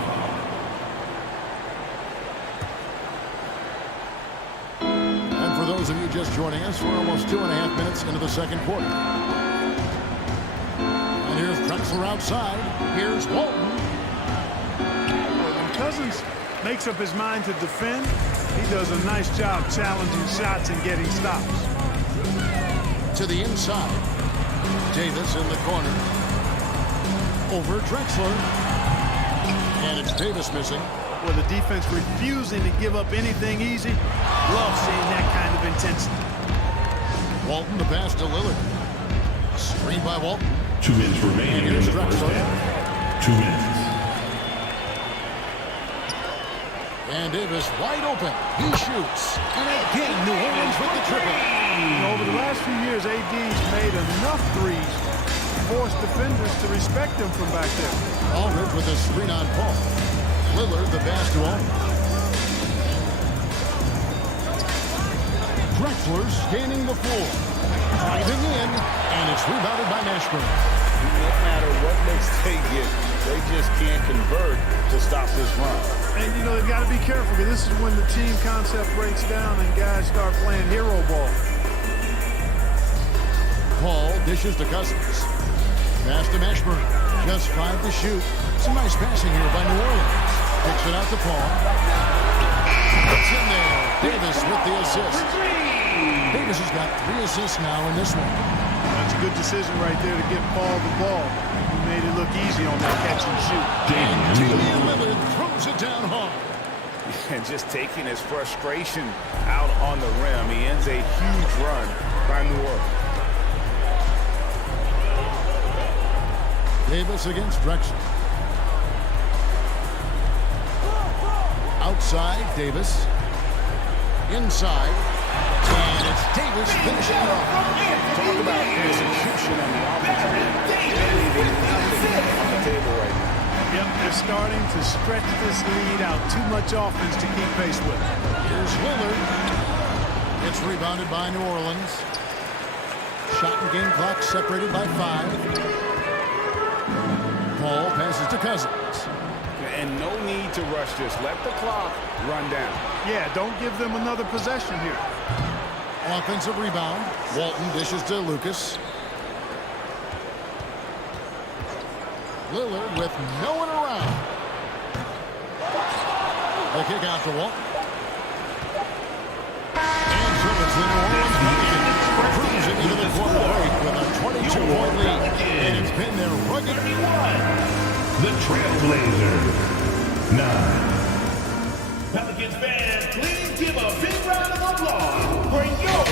And for those of you just joining us, we're almost 2.5 minutes into the second quarter. And here's Drexler outside. Here's Walton. When Cousins makes up his mind to defend, he does a nice job challenging shots and getting stops. To the inside. Davis in the corner. Over Drexler. And it's Davis missing. With the defense refusing to give up anything easy, love seeing that kind of intensity. Walton the pass to Lillard. Screen by Walton. 2 minutes remaining in the first half. 2 minutes. And Davis wide open. He shoots. And again, New Orleans with the triple. Over the last few years, AD's made enough threes to force defenders to respect him from back there. Aldridge with a screen on Paul. Lillard, the pass to Aldridge. Drexler scanning the floor. Driving in, and it's rebounded by Mashburn. No matter what looks they get, they just can't convert to stop this run. And, you know, they've got to be careful because this is when the team concept breaks down and guys start playing hero ball. Paul dishes to Cousins. Pass to Mashburn. Just 5 to shoot. Some nice passing here by New Orleans. Picks it out to Paul. It's in there. Davis with the assist. Davis has got 3 assists now in this one. That's a good decision right there to give Paul the ball. He made it look easy on that catch and shoot. And Damian Lillard throws it down hard. And just taking his frustration out on the rim, he ends a huge run by New Orleans. Davis against Drexler. Outside, Davis. Inside. And it's Davis finishing it off. Talk about execution on the offensive end. They're leaving nothing on the table right now. Yep, they're starting to stretch this lead out. Too much offense to keep pace with. Here's Lillard. It's rebounded by New Orleans. Shot and game clock separated by 5. Paul passes to Cousins. And no need to rush this. Let the clock run down. Yeah, don't give them another possession here. Offensive rebound. Walton dishes to Lucas. Lillard with no one around. The kick out to Walton. And so it's the New Orleans Pelicans cruising into the quarter break with a 22-point lead. And it's been their rugged. The Trailblazers, 9. Pelicans fans, please give a big round of applause for your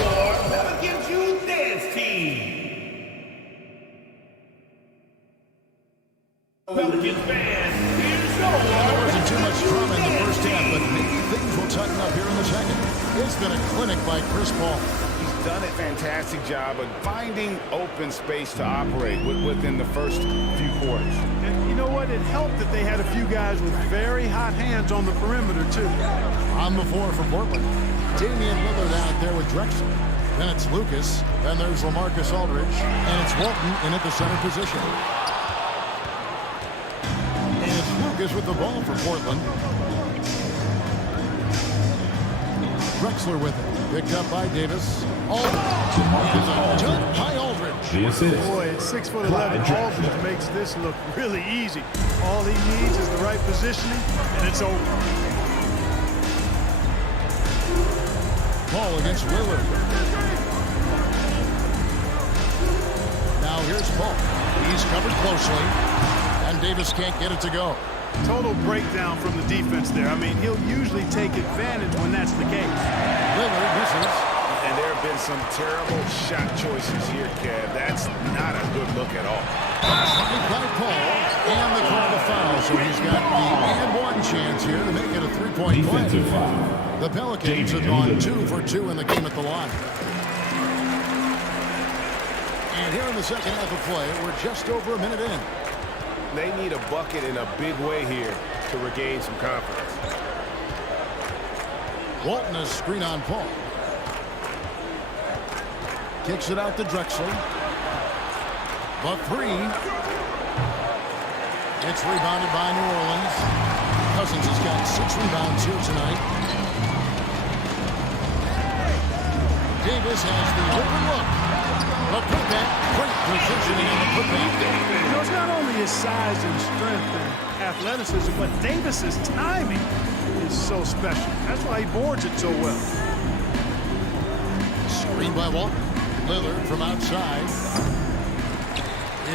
Pelicans Youth Dance Team. Pelicans fans, here's your There wasn't too much drama in the first half, but maybe things will tighten up here in the second. It's been a clinic by Chris Paul. He's done a fantastic job of finding open space to operate within the first few quarters. And you know what? It helped that they had a few guys with very hot hands on the perimeter, too. On the floor for Portland. Damian Lillard out there with Drexler. Then it's Lucas. Then there's LaMarcus Aldridge. And it's Walton in at the center position. And it's Lucas with the ball for Portland. Drexler with it. Picked up by Davis. Aldridge. And a dunk by Aldridge. The assist. Boy, at 6'11", Aldridge makes this look really easy. All he needs is the right positioning, and it's over. Paul against Lillard. Now here's Paul. He's covered closely, and Davis can't get it to go. Total breakdown from the defense there. I mean, he'll usually take advantage when that's the case. Lillard misses. And there have been some terrible shot choices here, Kev. That's not a good look at all. By Paul, and the call to foul, so he's got the and one chance here to make it a three-point play. Defensive foul. The Pelicans have gone 2 for 2 in the game at the line. And here in the second half of play, we're just over a minute in. They need a bucket in a big way here to regain some confidence. Walton is screen on Paul. Kicks it out to Drexler. The 3. It's rebounded by New Orleans. Cousins has got 6 rebounds here tonight. Davis has the open look. The putback, great positioning in the putback. You know, it's not only his size and strength and athleticism, but Davis's timing is so special. That's why he boards it so well. Screen by Walton. Lillard from outside.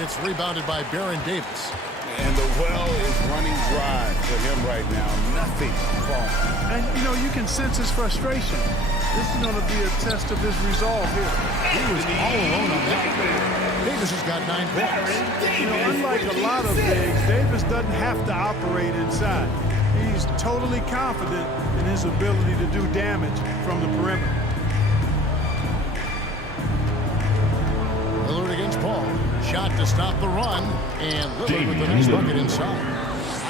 It's rebounded by Baron Davis. And the well is running dry for him right now. Nothing falling. And, you know, you can sense his frustration. This is going to be a test of his resolve here. He was all alone on that. Davis has got 9 points. You know, unlike a lot of bigs, Davis doesn't have to operate inside. He's totally confident in his ability to do damage from the perimeter. shot to stop the run. And Lillard with the next bucket inside.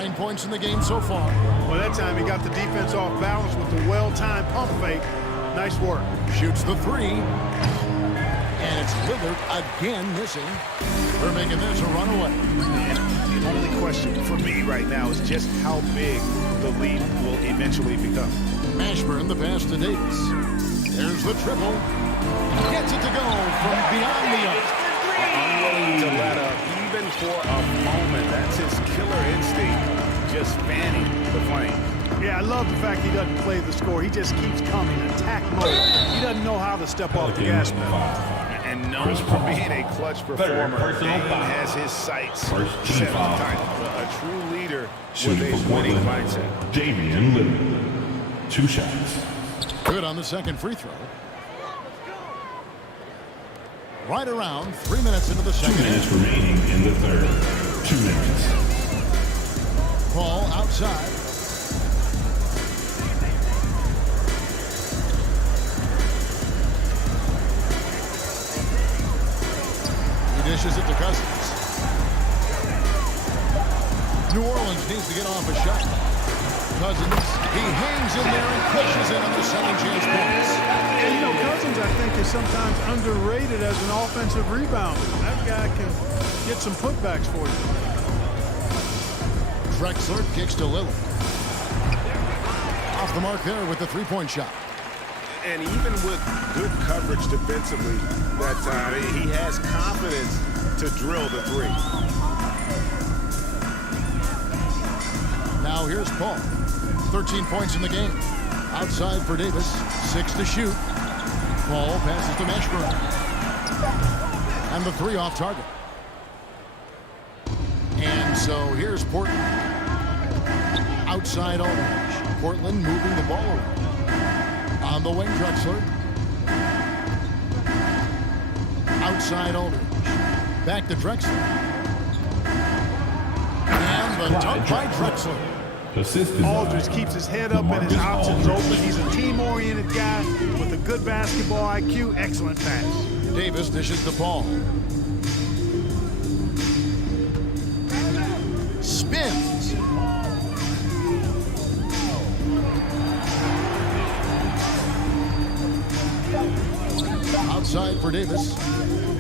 9 points in the game so far. Well, that time he got the defense off balance with the well-timed pump fake. Nice work. Shoots the three. And it's Lillard again missing. They're making this a runaway. The only question for me right now is just how big the lead will eventually become. Mashburn the pass to Davis. There's the triple. Gets it to go from beyond the arc. Unwilling to let up even for a moment. That's his killer instinct, just fanning the flame. Yeah, I love the fact he doesn't play the score. He just keeps coming, attack mode. He doesn't know how to step off the gas pedal. And known for being a clutch performer, Dame has his sights set on title. A true leader with a winning mindset. Damian Lillard. 2 shots. Good on the second free throw. Right around 3 minutes into the second. 2 minutes remaining in the third. 2 minutes. Ball outside. He dishes it to Cousins. New Orleans needs to get off a shot. Cousins, he hangs in there and pushes in on the second chance points. And you know, Cousins, I think, is sometimes underrated as an offensive rebounder. That guy can get some putbacks for you. Drexler kicks to Lillard. Off the mark there with the three-point shot. And even with good coverage defensively that time, he has confidence to drill the three. Now here's Paul. 13 points in the game. Outside for Davis. 6 to shoot. Paul passes to Mashburn. And the three off target. And so here's Portland. Outside Aldridge. Portland moving the ball around. On the wing, Drexler. Outside Aldridge. Back to Drexler. And the dunk by Drexler. Aldridge keeps his head up and his options open. He's a team-oriented guy with a good basketball IQ. Excellent pass. Davis dishes the ball. Spins. Outside for Davis.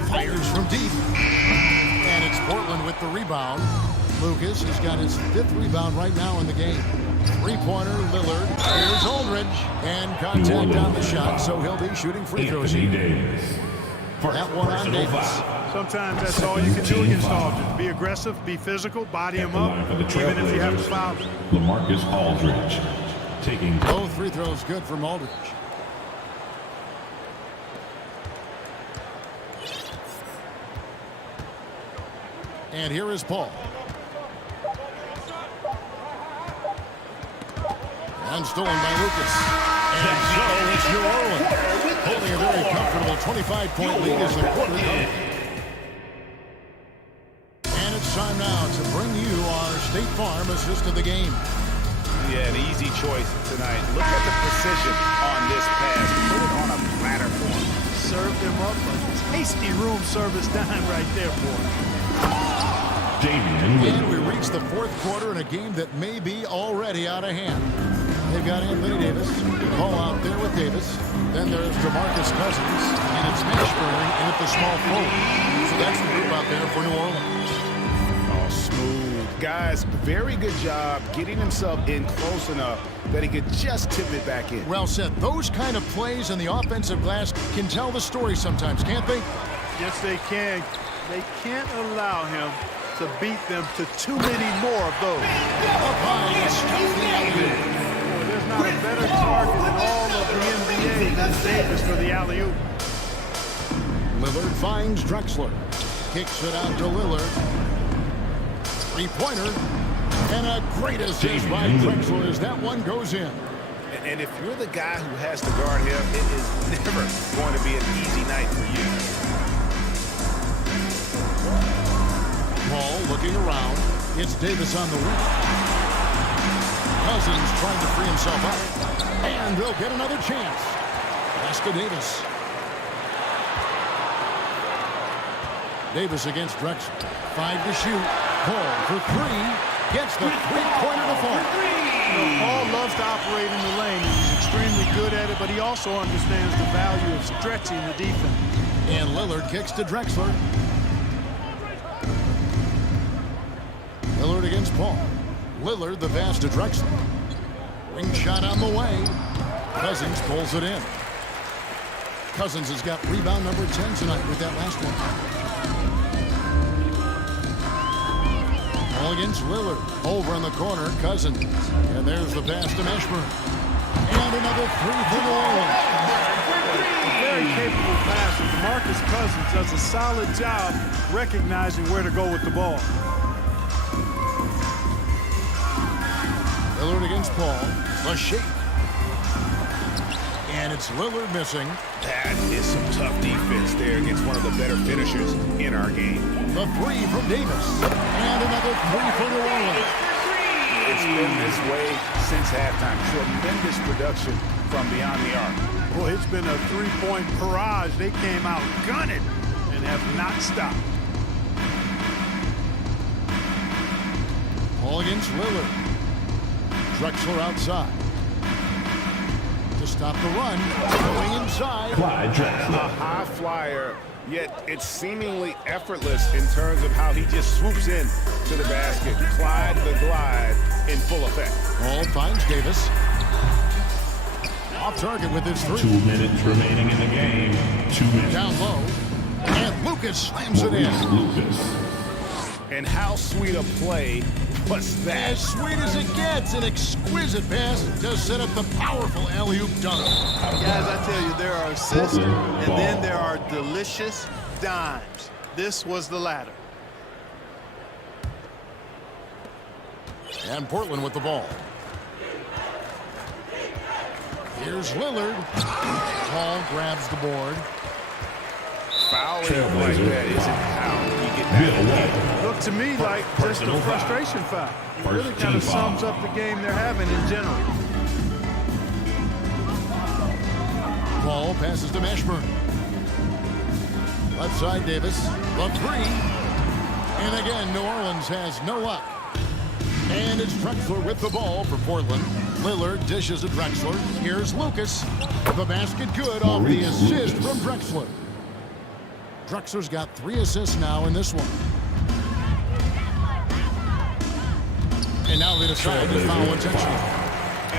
Fires from deep. And it's Portland with the rebound. Lucas has got his 5th rebound right now in the game. Three-pointer, Lillard. Here's Aldridge. And contact on the shot, so he'll be shooting free throws here. That one on Davis. Sometimes that's all you can do against Aldridge. Be aggressive, be physical, body him up, even if you have to foul him. LaMarcus Aldridge taking both free throws good from Aldridge. And here is Paul. And stolen by Lucas. And so it's New Orleans holding a very comfortable 25-point lead as the quarter goes. And it's time now to bring you our State Farm assist of the game. Yeah, an easy choice tonight. Look at the precision on this pass. Put it on a platter for him. Served him up a tasty room service dime right there for him. And we reach the 4th quarter in a game that may be already out of hand. They've got Anthony Davis. Ball out there with Davis. Then there's DeMarcus Cousins. And it's Mashburn in at the small forward. So that's the group out there for New Orleans. Oh, smooth. Guys, very good job getting himself in close enough that he could just tip it back in. Well said. Those kind of plays in the offensive glass can tell the story sometimes, can't they? Yes, they can. They can't allow him to beat them to too many more of those. There's not a better target in all of the NBA than Davis for the alley-oop. Lillard finds Drexler. Kicks it out to Lillard. Three-pointer. And a great assist by Drexler as that one goes in. And if you're the guy who has to guard him, it is never going to be an easy night for you. Paul looking around. It's Davis on the wing. Cousins trying to free himself up. And they'll get another chance. Pass to Davis. Davis against Drexler. 5 to shoot. Paul for 3. Gets the three-pointer to fall. Paul loves to operate in the lane. He's extremely good at it, but he also understands the value of stretching the defense. And Lillard kicks to Drexler. Lillard against Paul. Lillard the pass to Drexler. Ring shot on the way. Cousins pulls it in. Cousins has got rebound number 10 tonight with that last one. All against Lillard. Over in the corner, Cousins. And there's the pass to Mashburn. And another 3 for New Orleans. A very capable passer. Marcus Cousins does a solid job recognizing where to go with the ball. Lillard against Paul. The shake. And it's Lillard missing. That is some tough defense there against one of the better finishers in our game. The 3 from Davis. And another 3 for New Orleans. It's been this way since halftime. Tremendous production from beyond the arc. Boy, it's been a three-point barrage. They came out gunning and have not stopped. Paul against Lillard. Drexler outside. To stop the run. Going inside. Clyde Drexler. A high flyer, yet it's seemingly effortless in terms of how he just swoops in to the basket. Clyde the glide in full effect. Paul finds Davis. Off target with his 3. 2 minutes remaining in the game. 2 minutes. Down low. And Lucas slams it in. Lucas. And how sweet a play was that? As sweet as it gets, an exquisite pass does set up the powerful alley-oop dunk. Guys, I tell you, there are assists, and then there are delicious dimes. This was the latter. And Portland with the ball. Here's Lillard. Paul grabs the board. Fouling like that isn't how you get that. Looked to me like just a frustration foul. It really kind of sums up the game they're having in general. Paul passes to Mashburn. Left side, Davis. The 3. And again, New Orleans has no luck. And it's Drexler with the ball for Portland. Lillard dishes to Drexler. Here's Lucas. The basket good off the assist from Drexler. Drexler's got 3 assists now in this one. And now they decide to foul intentionally.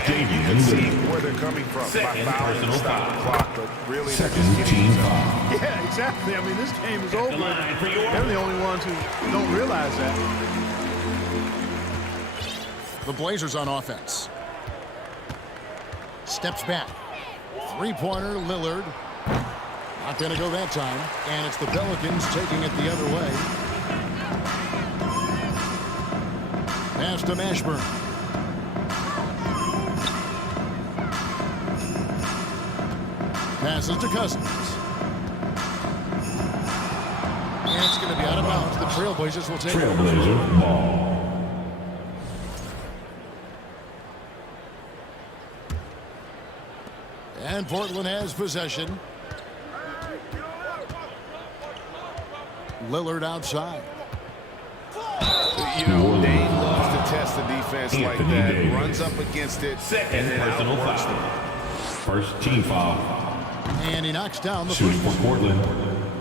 And you can see where they're coming from by fouling to stop the clock, but really they're just getting foul. Yeah, exactly. I mean, this game is over. They're the only ones who don't realize that. The Blazers on offense. Steps back. 3-pointer, Lillard. Not going to go that time. And it's the Pelicans taking it the other way. Pass to Mashburn. Passes to Cousins. And it's going to be out of bounds. The Trailblazers will take it. Trailblazer ball. And Portland has possession. Lillard outside. You know, Dame loves to test the defense like that. Davis. Runs up against it. Second personal foul. First team foul. And he knocks down the Shooting first for Portland,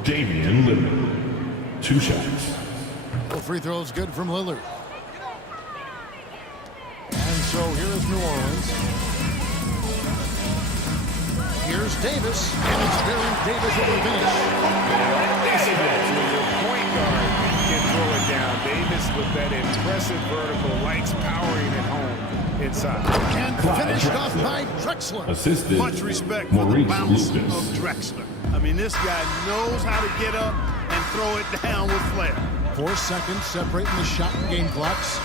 Damian Lillard. 2 shots. one. Free throw is good from Lillard. And so here is New Orleans. Here's Davis. And it's Baron Davis with the finish. When your point guard can throw it down, Davis with that impressive vertical, likes powering it home inside. And finished off by Drexler. Assisted. Much respect for the Maurice bounce Lucas. of Drexler. I mean, this guy knows how to get up and throw it down with flair. 4 seconds separating the shot and game clocks.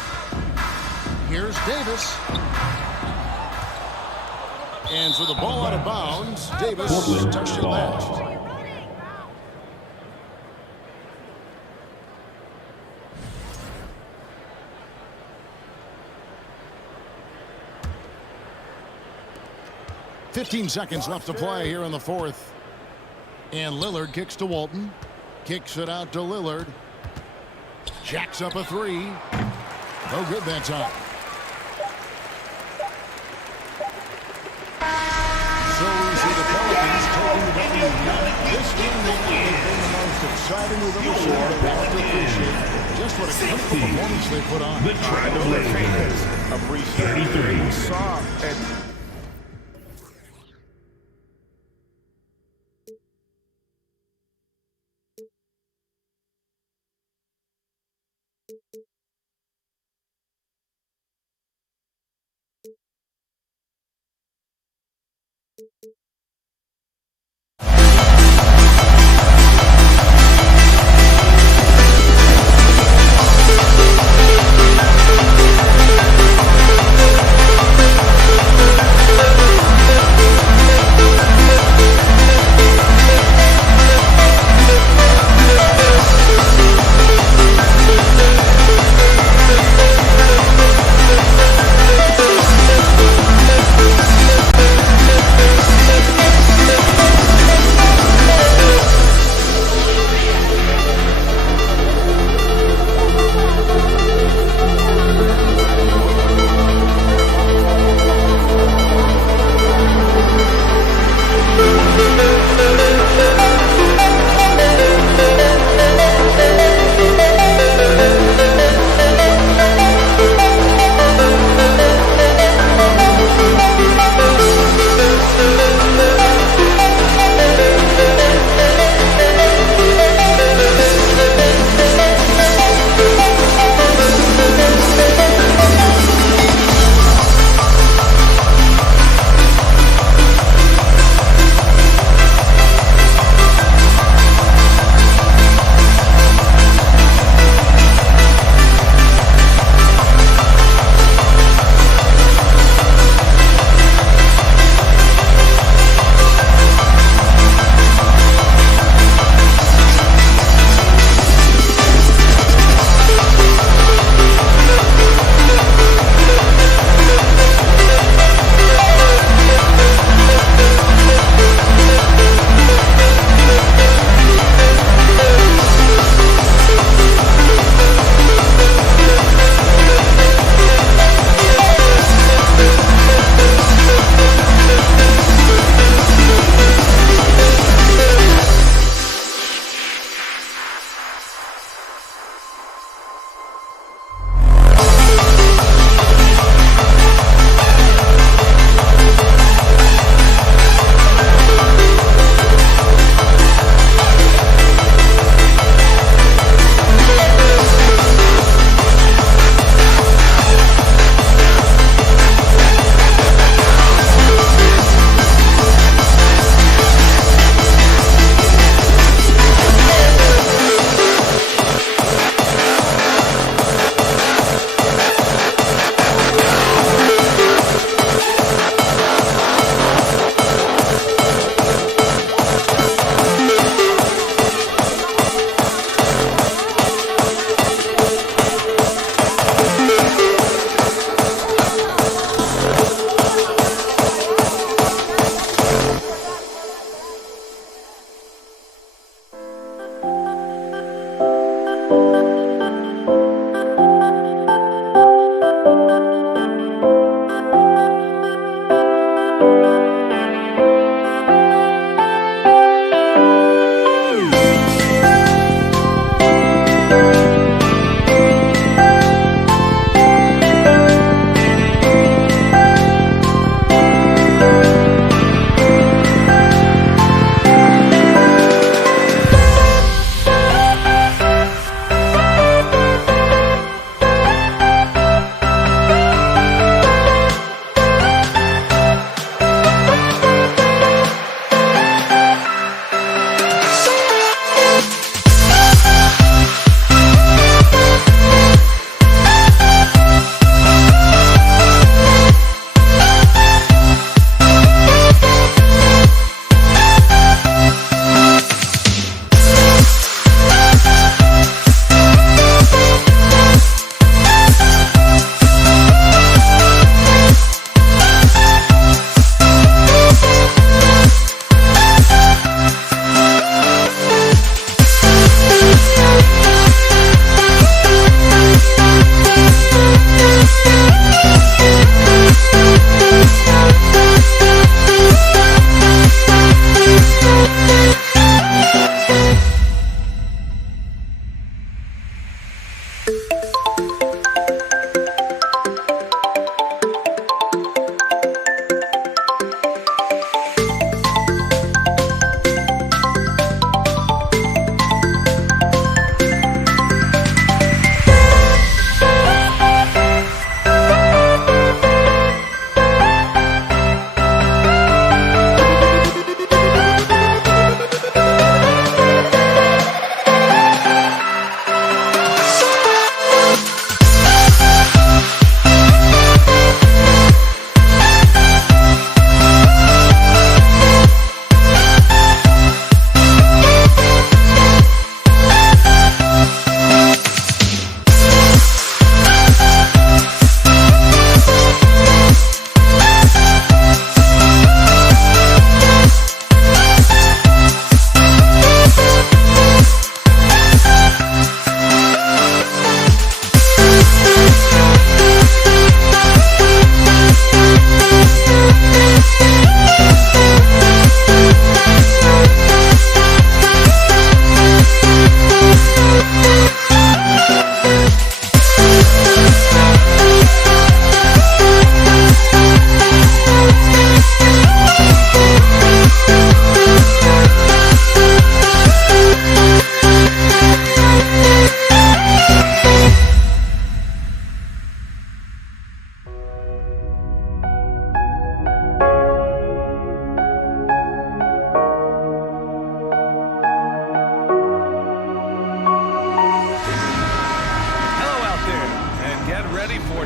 Here's Davis. And so the ball out of bounds. Davis Portland touched it ball. last. .15 seconds left to play here in the 4th. And Lillard kicks to Walton. Kicks it out to Lillard. Jacks up a three. No good that time. So we see the Pelicans taking the lead. This game may have been the most exciting we've ever seen. Have to appreciate just what a clinical performance they put on. The Trailblazers. Appreciate 33. We saw and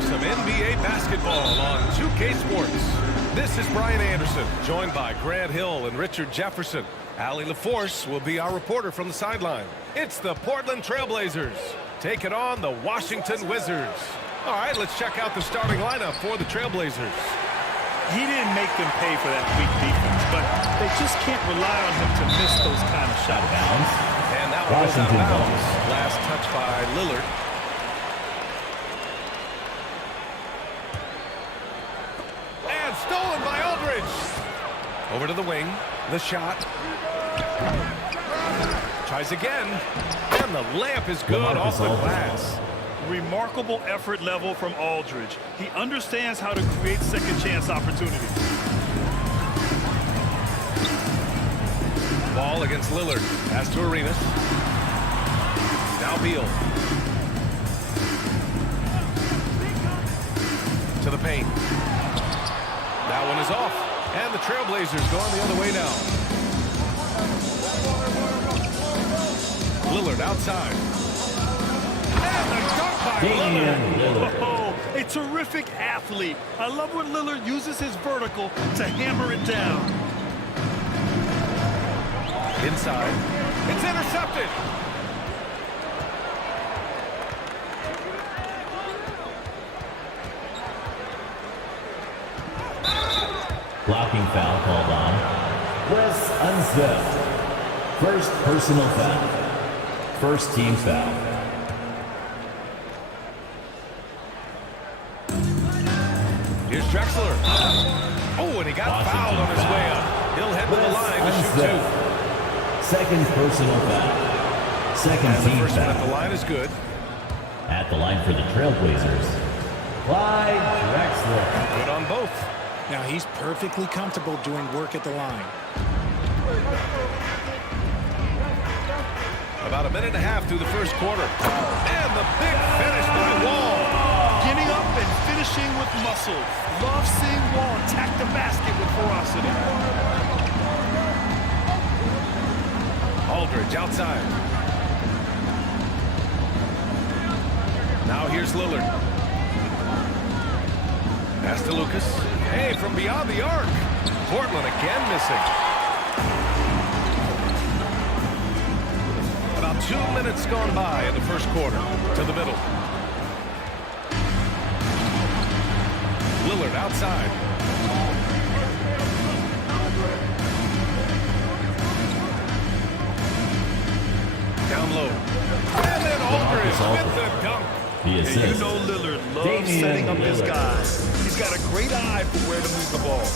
for some NBA basketball on 2K Sports. This is Brian Anderson, joined by Grant Hill and Richard Jefferson. Allie LaForce will be our reporter from the sideline. It's the Portland Trailblazers taking on the Washington Wizards. All right, let's check out the starting lineup for the Trailblazers. He didn't make them pay for that weak defense, but they just can't rely on him to miss those kind of shots. And that one was out of bounds. Last touch by Lillard. And stolen by Aldridge. Over to the wing. The shot. Tries again. And the layup is good off the glass. Remarkable effort level from Aldridge. He understands how to create second chance opportunities. Ball against Lillard. Pass to Arenas. Now Beal. To the paint. That one is off. And the Trailblazers going the other way now. Lillard outside. And the dunk by Lillard. Oh, a terrific athlete. I love when Lillard uses his vertical to hammer it down. Inside. It's intercepted. Blocking foul called on Wes Unseld. First personal foul. First team foul. Here's Drexler. Oh, and he got fouled on his way up. He'll head to the line to shoot two. Second personal foul. Second and team the first foul. one at the line is good. At the line for the Trailblazers, Clyde Drexler. Good on both. Now he's perfectly comfortable doing work at the line. About a minute and a half through the first quarter. And the big finish by Wall. Getting up and finishing with muscle. Love seeing Wall attack the basket with ferocity. Aldridge outside. Now here's Lillard. Pass to Lucas. Hey, from beyond the arc. Portland again missing. About 2 minutes gone by in the first quarter. To the middle. Lillard outside. Down low. And then Aldridge with the dunk. And you know Lillard loves setting up his guys. He's got a great eye for where to move the ball.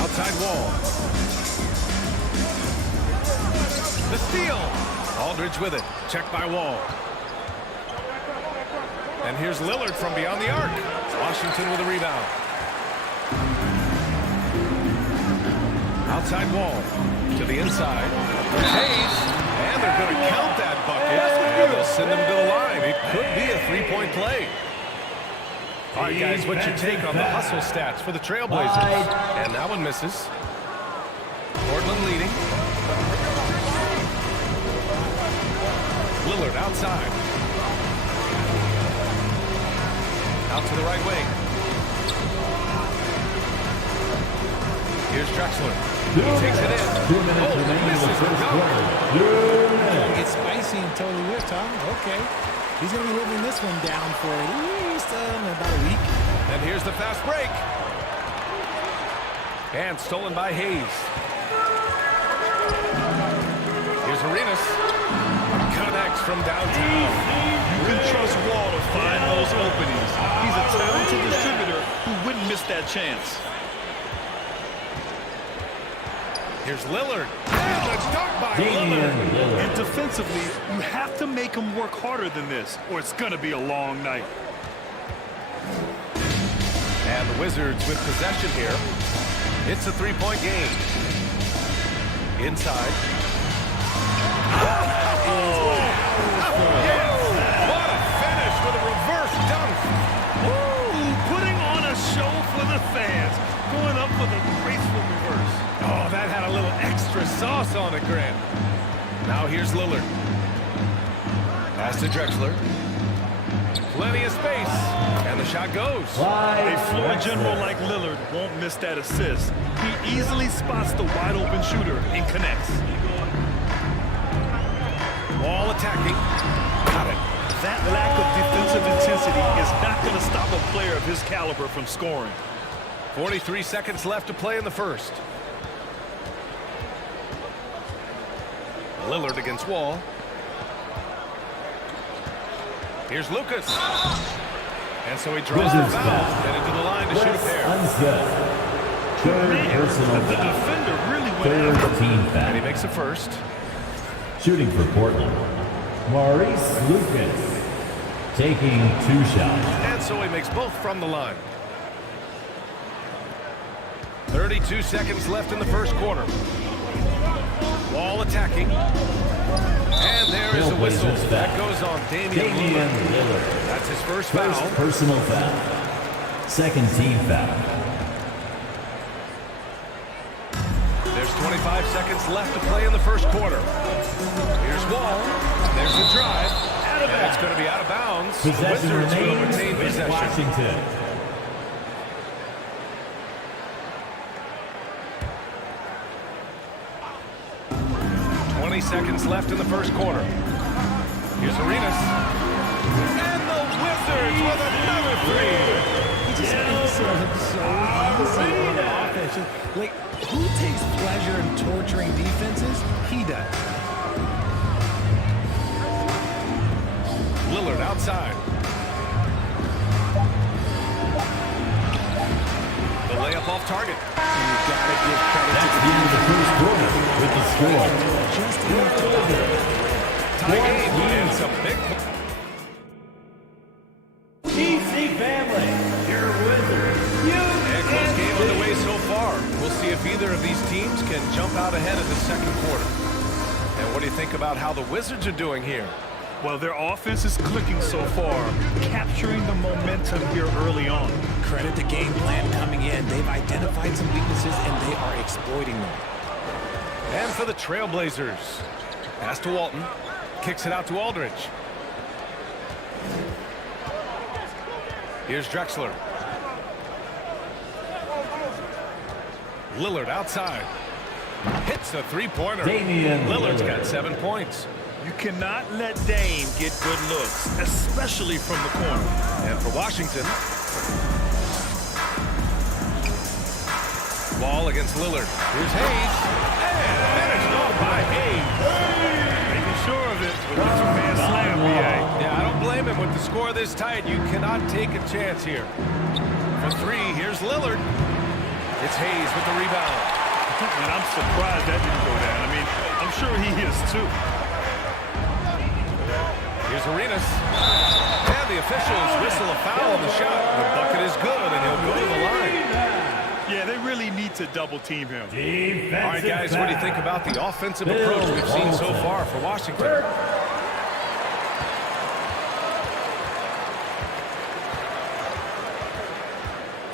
Outside Wall. The steal. Aldridge with it. Checked by Wall. And here's Lillard from beyond the arc. Washington with a rebound. Outside Wall. To the inside. There's Hayes. And they're going to count that bucket. And they'll send him to the line. It could be a three-point play. All right, guys, what's your take on the hustle stats for the Trailblazers? And that one misses. Portland leading. Lillard outside. Out to the right wing. Here's Drexler. He takes it in. 2 minutes remaining in the first quarter. Get spicy and totally whipped, huh? Okay. He's going to be living this one down for at least about a week. And here's the fast break. And stolen by Hayes. Here's Arenas. Connects from downtown. You can trust Wall to find those openings. He's a talented distributor who wouldn't miss that chance. Here's Lillard. And the dunk by Lillard. And defensively, you have to make him work harder than this, or it's going to be a long night. And the Wizards with possession here. It's a three-point game. Inside. What a finish with a reverse dunk. Putting on a show for the fans. Going up with a graceful reverse. Oh, that had a little extra sauce on it, Grant. Now here's Lillard. Pass to Drexler. Plenty of space. And the shot goes. A floor general like Lillard won't miss that assist. He easily spots the wide open shooter and connects. Wall attacking. Got it. That lack of defensive intensity is not going to stop a player of his caliber from scoring. 43 seconds left to play in the first. Lillard against Wall. Here's Lucas. And so he draws the foul. Headed to the line to shoot a pair. Third personal The foul. defender really went Third after him. team And he foul. makes a first. Shooting for Portland, Maurice Lucas. Taking 2 shots. And so he makes both from the line. 32 seconds left in the first quarter. Wall attacking. And there is a whistle. Trailblazers foul. That goes on Damian Lillard. Lillard. That's his first First foul. personal foul. Second team foul. There's 25 seconds left to play in the first quarter. Here's Wall. There's the drive. And it's going to be out of bounds. The Possession Wizards will remains retain with possession. Washington. Seconds left in the first quarter. Here's Arenas. And the Wizards with another three. He just makes it look so easy on offense. Like, who takes pleasure in torturing defenses? He does. Lillard outside. The layup off target. And you gotta give credit That's the end of the first quarter with the score. just enough to Tie game and some big. GC family, your Wizards. And close game on the way so far. We'll see if either of these teams can jump out ahead in the second quarter. And what do you think about how the Wizards are doing here? Well, their offense is clicking so far, capturing the momentum here early on. credit the game plan coming in. They've identified some weaknesses, and they are exploiting them. And for the Trailblazers. Pass to Walton. Kicks it out to Aldridge. Here's Drexler. Lillard outside. Hits a three-pointer. Damian Lillard's Lillard. got 7 points. You cannot let Dame get good looks, especially from the corner. And for Washington. Wall against Lillard. Here's Hayes. And finished off by Hayes. Making sure of it with the two-man slam, BA. Yeah, I don't blame him with the score this tight. You cannot take a chance here. For 3, here's Lillard. It's Hayes with the rebound. And I'm surprised that didn't go down. I mean, I'm sure he is too. Here's Arenas. And the officials whistle a foul on the shot. The bucket is good, and he'll go to the line. Yeah, they really need to double-team him. All right, guys, what do you think about the offensive approach we've seen so far for Washington?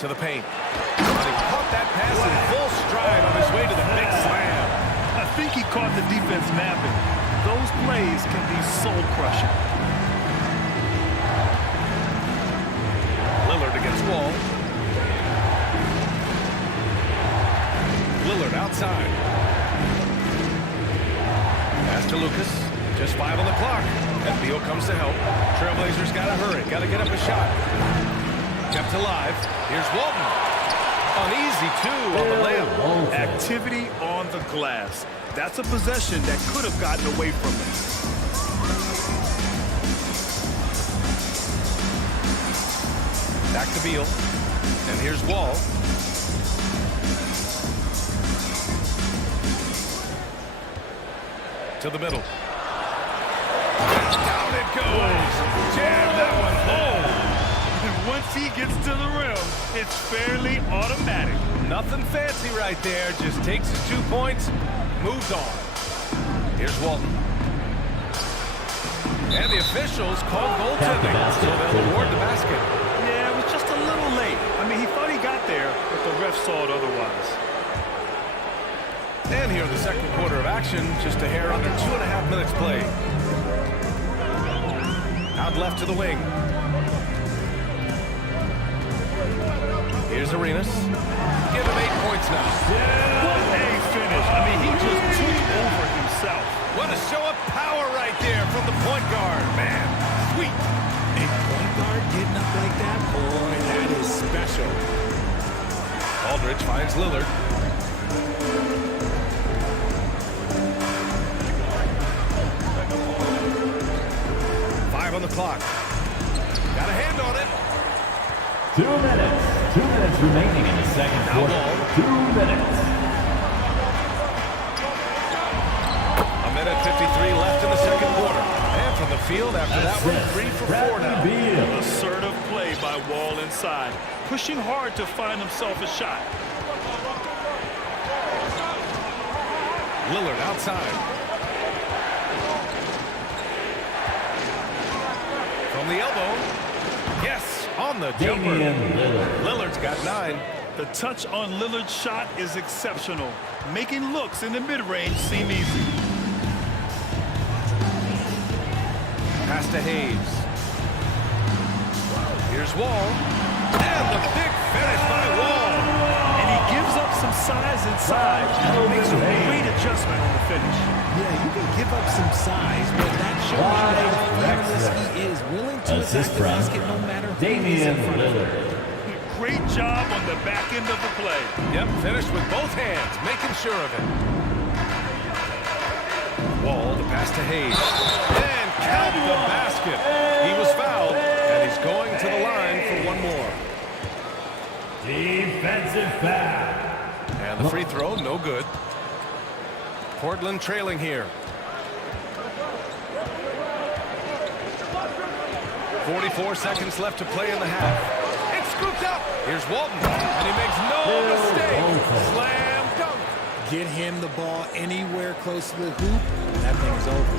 To the paint. And he caught that pass in full stride on his way to the big slam. I think he caught the defense napping. Those plays can be soul-crushing. Lillard against Wall. Lillard outside. Pass to Lucas. Just 5 on the clock. And Beal comes to help. Trailblazers got to hurry. Got to get up a shot. Kept alive. Here's Walton. An easy 2 on the layup. Activity on the glass. That's a possession that could have gotten away from him. Back to Beal. And here's Wall. To the middle. Down it goes. Jam that one home. And once he gets to the rim, it's fairly automatic. Nothing fancy right there. Just takes his 2 points, moves on. Here's Walton. And the officials called goaltending, so they'll award the basket. Yeah, it was just a little late. I mean, he thought he got there, but the ref saw it otherwise. And here in the second quarter of action, just a hair under 2.5 minutes played. Out left to the wing. Here's Arenas. Give him 8 points now. What a finish. I mean, he just took over himself. What a show of power right there from the point guard. Man, sweet. A point guard getting up like that, boy, that is special. Aldridge finds Lillard. On the clock. Got a hand on it. 2 minutes. 2 minutes remaining in the second quarter. 2 minutes. A minute 53 left in the second quarter. And from the field after that one, 3 for 4 now. Assertive play by Wall inside. Pushing hard to find himself a shot. Lillard outside. From the elbow. Yes, on the jumper. Lillard's got 9. The touch on Lillard's shot is exceptional. Making looks in the mid-range seem easy. Pass to Hayes. Here's Wall. And the big finish by Wall. And he gives up some size inside. Makes a great adjustment on the finish. Yeah, you can give up some size, but that shows you how fearless he is, willing to attack the basket no matter who is in front of him. Great job on the back end of the play. Yep, finished with both hands, making sure of it. Wall, the pass to Hayes. And count the basket. He was fouled, and he's going to the line for one more. Defensive foul. And the free throw, no good. Portland trailing here. 44 seconds left to play in the half. It's scooped up. Here's Walton, and he makes no mistake. Slam dunk. Get him the ball anywhere close to the hoop, and that thing is over.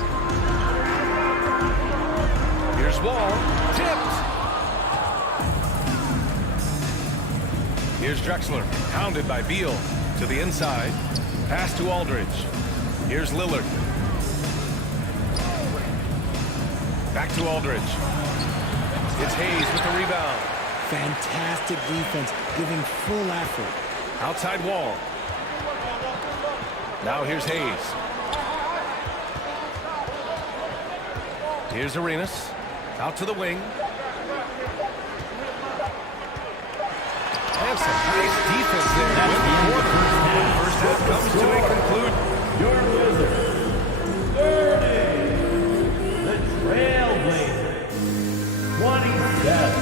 Here's Wall, tipped. Here's Drexler, pounded by Beal to the inside. Pass to Aldridge. Here's Lillard. Back to Aldridge. It's Hayes with the rebound. Fantastic defense, giving full effort. Outside Wall. Now here's Hayes. Here's Arenas. Out to the wing. And some nice defense there. First half comes to a conclude. Your Wizards, 30. The Trailblazers, 27.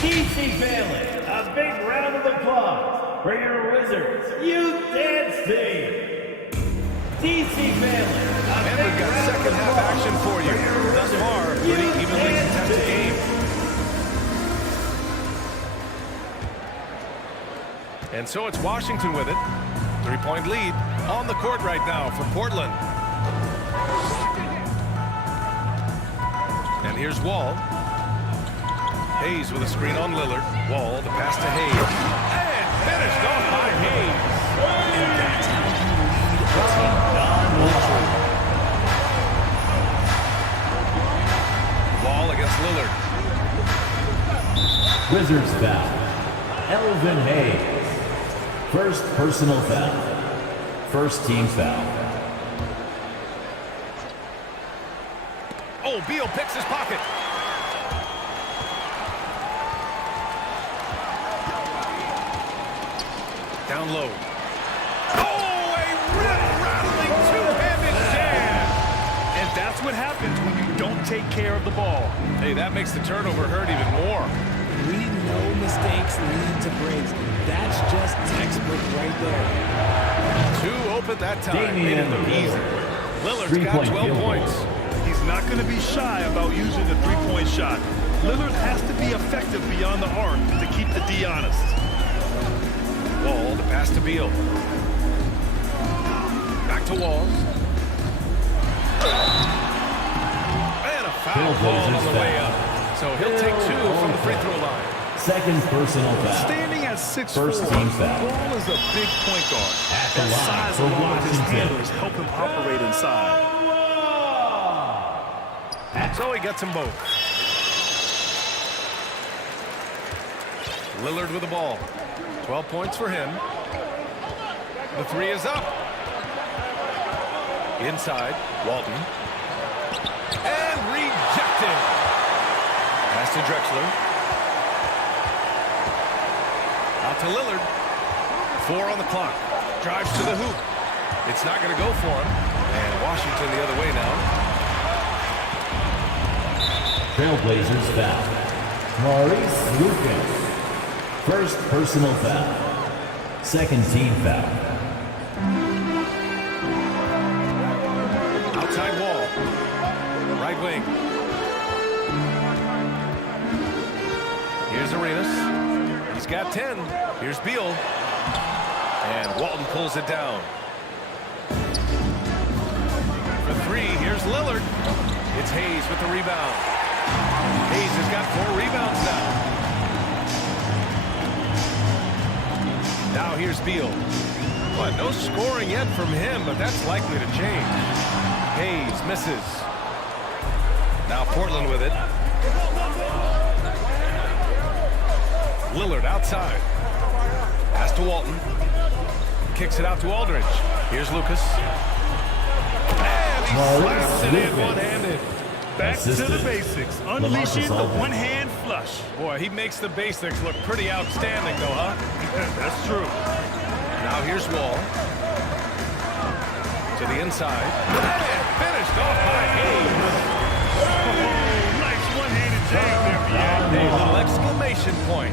TC Bailey, a big round of applause for your Wizards Youth Dance Team. TC Bailey, and we've got second half action for you. Thus far, And so it's Washington with it. 3-point lead on the court right now for Portland. And here's Wall. Hayes with a screen on Lillard. Wall, the pass to Hayes. And finished off by Hayes. And that's how you lead a team. Non-neutral. Wall against Lillard. Wizards foul. Elvin Hayes. First personal foul. First team foul. Oh, Beal picks his pocket. Down low. Oh, a rattling two-handed jam. And that's what happens when you don't take care of the ball. Hey, that makes the turnover hurt even more. We know mistakes lead to breaks. That's just textbook right there. Two open that time. Damian Made it look Lillard. easy. Lillard's got 12 points. He's not going to be shy about using the three-point shot. Lillard has to be effective beyond the arc to keep the D honest. Wall, the pass to Beal. Back to Wall. And a foul ball on the way up. So he'll take two from the free throw line. Second personal foul. Standing at 6'4", First team foul. Wall is a big point guard. At the That line size for along with his Washington. handlers help him operate inside. So he gets them both. Lillard with the ball. 12 points for him. The three is up. Inside, Walton. And rejected. Pass to Drexler. Out to Lillard. 4 on the clock. Drives to the hoop. It's not going to go for him. And Washington the other way now. Trailblazers foul. Maurice Lucas. First personal foul. Second team foul. Outside Wall. Right wing. Here's Arenas. He's got 10. Here's Beal. And Walton pulls it down. For three, here's Lillard. It's Hayes with the rebound. Hayes has got 4 rebounds now. Now here's Beal. Well, no scoring yet from him, but that's likely to change. Hayes misses. Now Portland with it. Lillard outside. Pass to Walton. Kicks it out to Aldridge. Here's Lucas. And he slaps it in one-handed. Back to the basics. Unleashing the one-hand flush. Boy, he makes the basics look pretty outstanding, though, huh? That's true. Now here's Wall. To the inside. And finished off by Hayes. Oh, nice one-handed jam there, Bian. A little exclamation point.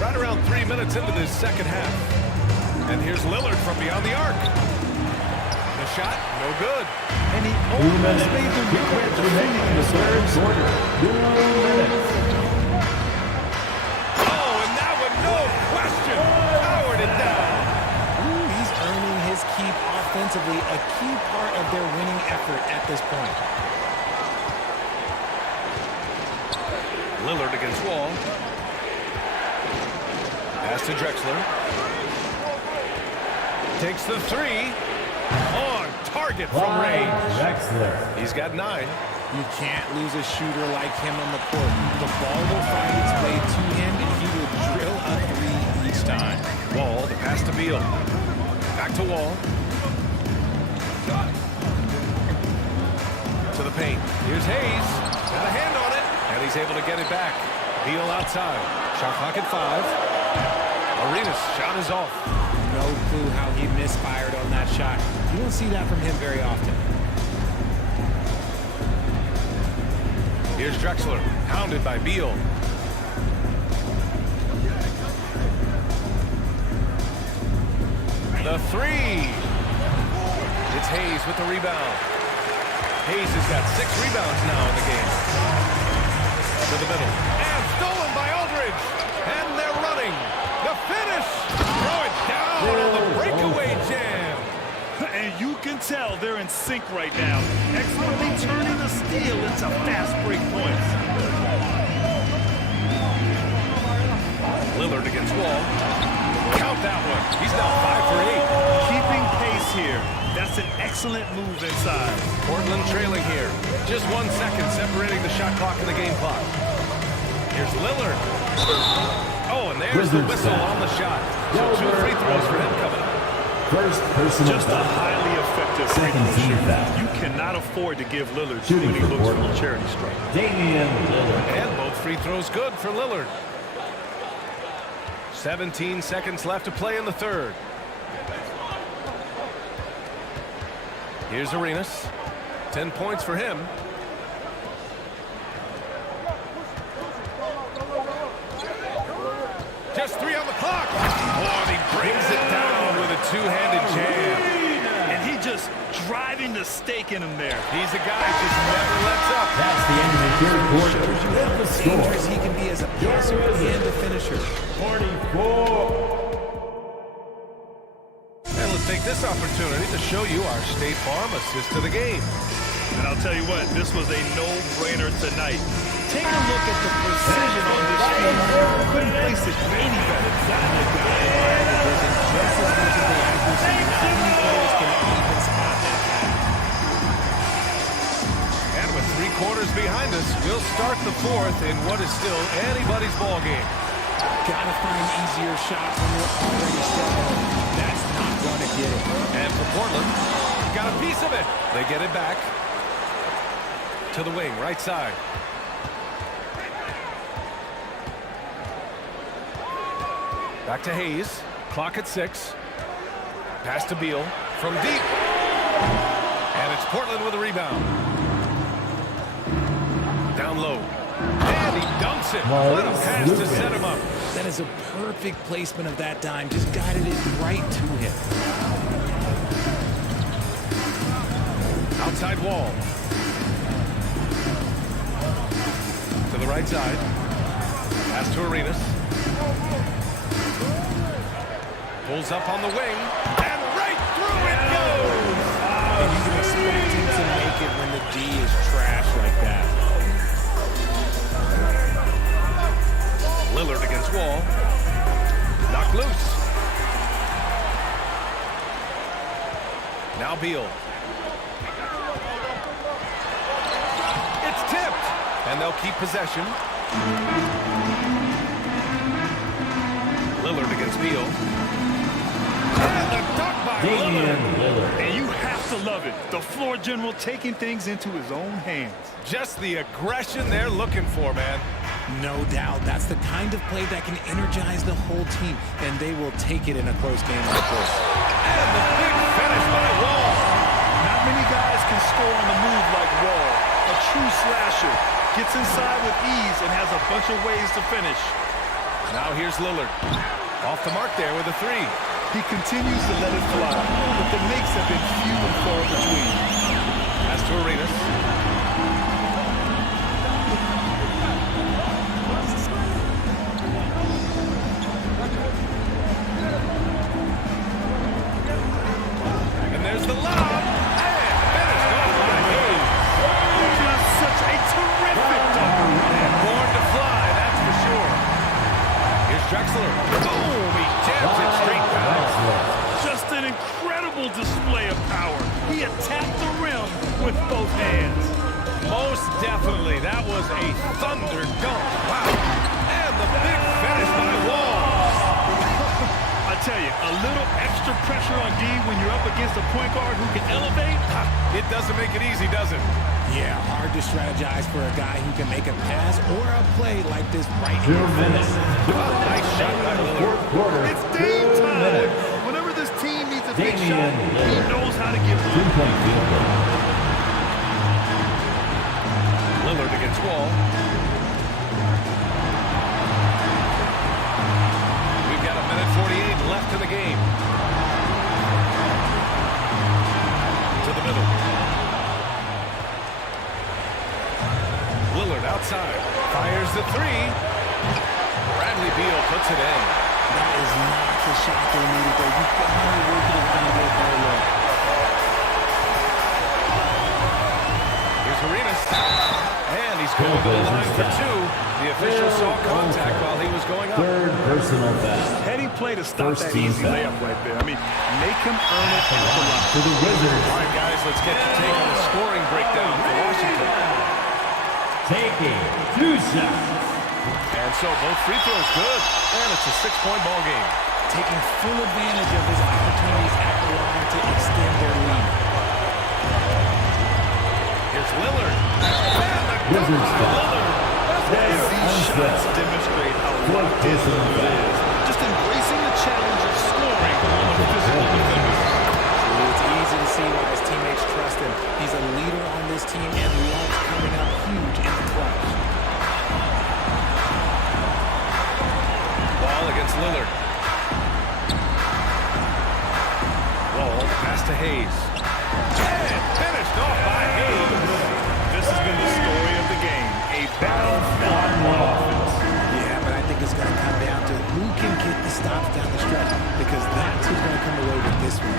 Right around 3 minutes into this second half. And here's Lillard from beyond the arc. The shot, no good. And he almost made the regret defending in the third quarter. Oh, and that one, no question, powered it down. Ooh, he's earning his keep offensively, a key part of their winning effort at this point. Lillard against Wall. Pass to Drexler. Takes the three. On target from range. Drexler. He's got 9. You can't lose a shooter like him on the court. The ball will find its way to him, and he will drill a 3 each time. Wall, the pass to Beal. Back to Wall. To the paint. Here's Hayes. Got a hand on it. And he's able to get it back. Beal outside. Shot clock at 5. Arenas' shot is off. No clue how he misfired on that shot. You don't see that from him very often. Here's Drexler, hounded by Beal. The three. It's Hayes with the rebound. Hayes has got 6 rebounds now in the game. To the middle. And stolen by Aldridge. can tell they're in sync right now, expertly turning the steal into fast break points. Lillard against Wall. Count that one. He's now 5 for 8. Keeping pace here. That's an excellent move inside. Portland trailing here. Just 1 second separating the shot clock and the game clock. Here's Lillard. Oh, and there's the whistle on the shot. So 2 free throws for him coming up. First personal Just a highly effective free Second throw team shooter. foul. You cannot afford to give Lillard too Shooting many for looks from Portland. the charity stripe. Damian Lillard. And both free throws good for Lillard. 17 seconds left to play in the third. Here's Arenas. 10 points for him. Just 3 on the clock. Oh, and he brings it down with a two-handed jam. And he just driving the stake in him there. He's a guy who just never lets up. That's the end of the third quarter. Shows you how dangerous he can be as a passer and a finisher. 24. And let's take this opportunity to show you our State Farm assist to the game. And I'll tell you what, this was a no-brainer tonight. Take a look at the precision on this feed. Couldn't place it any better. Just as much as the accuracy, not many players can even spot that pass. And with 3 quarters behind us, we'll start the fourth in what is still anybody's ball game. Gotta find easier shots when you're already struggling. That's not going to get it. And for Portland, got a piece of it. They get it back to the wing, right side. Back to Hayes. Clock at 6. Pass to Beal from deep. And it's Portland with a rebound. Down low. And he dunks it. What a pass to set him up. That is a perfect placement of that dime. Just guided it right to him. Outside Wall. To the right side. Pass to Arenas. Pulls up on the wing. And right through it goes! And you can expect him to make it when the D is trash like that. Lillard against Wall. Knocked loose. Now Beal. It's tipped. And they'll keep possession. Lillard against Beal. And the dunk by Damian Lillard. And you have to love it. The floor general taking things into his own hands. Just the aggression they're looking for, man. No doubt. That's the kind of play that can energize the whole team, and they will take it in a close game like this. And the big finish by Wall. Not many guys can score on the move like Wall. A true slasher. Gets inside with ease and has a bunch of ways to finish. Now here's Lillard. Off the mark there with a 3. He continues to let it fly, but the makes have been few and far between. Pass to Arenas. And there's the lob. And finished off by Hayes. Just such a terrific dunk. And born to fly, that's for sure. Here's Drexler. Boom! He jams it straight back. Just an incredible display of power. He attacked the rim with both hands. Most definitely. That was a thunder dunk. Wow. And the big finish by Wall. I tell you, a little extra pressure on D when you're up against a point guard who can elevate. It doesn't make it easy, does it? Yeah, hard to strategize for a guy who can make a pass or a play like this right 2 in your minutes. Nice shot by Lillard. Fourth quarter. It's Dame 2 time. minutes. Whenever this team needs a big Damian shot, he Lillard. knows how to give it. 2-point field goal. Lillard against Wall. We've got 1:48 left in the game. To the middle. Lillard outside. Fires the 3. Bradley Beal puts it in. That is not the shot they needed there. You got to work it around a little better look. Going to the line for two. The official saw contact while he was going up. Third personal foul. Heady play to stop First that team easy foul. layup right there. I mean, make him earn it at the line. For the Wizards, All right, guys, let's get your take on the scoring breakdown for Washington. taking 2 shots. And so both free throws good, and it's a 6-point ball game. Taking full advantage of his opportunities at the line to extend their lead. Here's Lillard. Wizards foul. These shots demonstrate how locked in Lillard is. Just embracing the challenge of scoring on the physical defenders. It's easy to see why his teammates trust him. He's a leader on this team and loves coming up huge in the clutch. Ball against Lillard. Roll, pass to Hayes. And finished off by Hayes. This has been the story of the game. A battle for offense. Yeah, but I think it's going to come down to who can get the stops down the stretch, because that's who's going to come away with this one.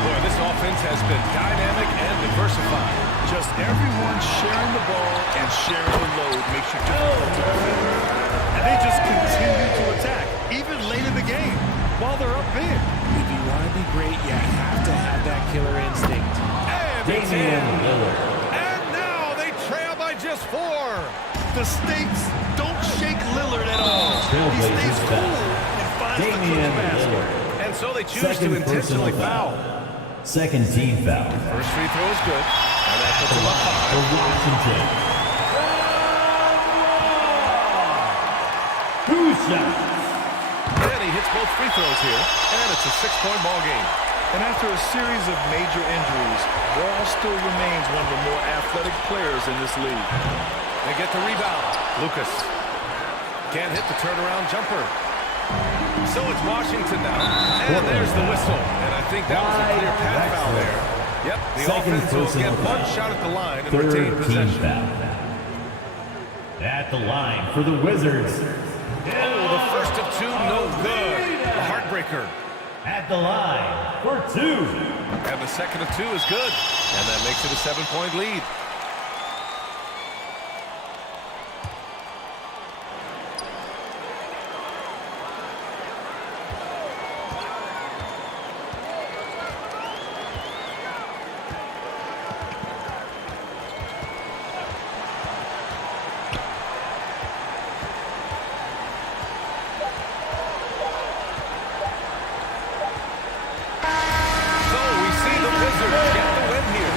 Boy, this offense has been dynamic and diversified. Just everyone sharing the ball and sharing the load makes you difficult to defend. And they just continue to attack, even late in the game, while they're up big. If you want to be great, you have to have that killer instinct. And it's Damian in. Lillard. And now they trail by just 4. The stakes don't shake Lillard at all. He stays cool and finds the Damian clutch basket. Lillard. And so they choose Second to intentionally personal foul. Second team foul. First free throw is good. And that puts him up 5. For Washington. 2 shots. And he hits both free throws here. And it's a 6-point ball game. And after a series of major injuries, Wall still remains one of the more athletic players in this league. They get the rebound. Lucas can't hit the turnaround jumper. So it's Washington now. And there's the whistle. And I think that was a clear pass foul there. Yep, the Second offense will personal get one foul. shot at the line and retain Third team possession. foul. At the line for the Wizards. Oh, the first of 2, no good. A heartbreaker. At the line for 2. And the second of 2 is good. And that makes it a 7-point lead. So we see the Wizards get the win here.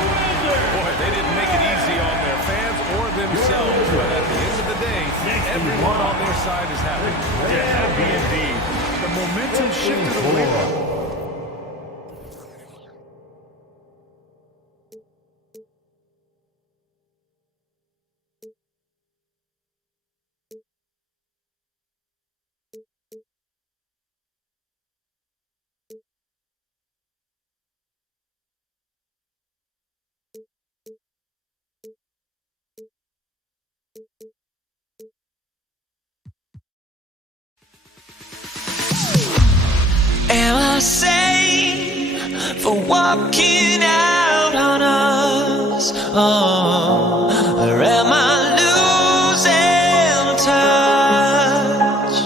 Boy, they didn't make it easy on their fans or themselves. But at the end of the day, everyone on their side is happy. They're happy indeed. The momentum shifted away. Am I sane for walking out on us? Oh, or am I losing touch?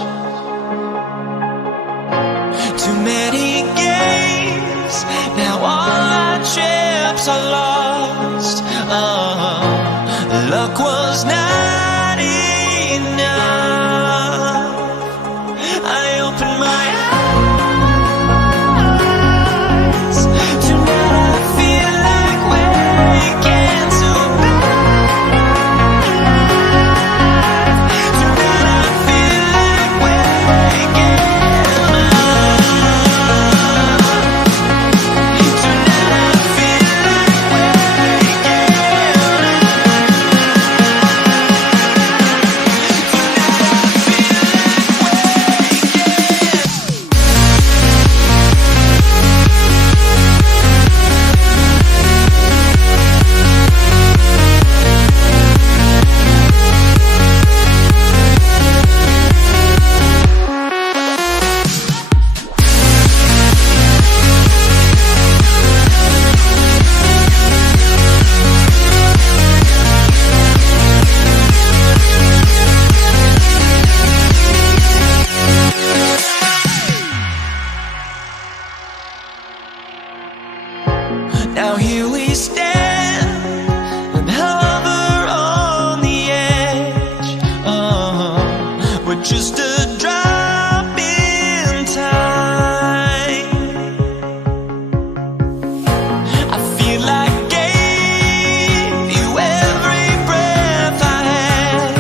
Too many games, now all our chips are lost. Oh, luck was not enough. I opened my eyes. Now here we stand and hover on the edge. We're just a drop in time. I feel like I gave you every breath I had.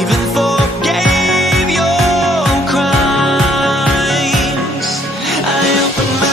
Even forgave your crimes. I open my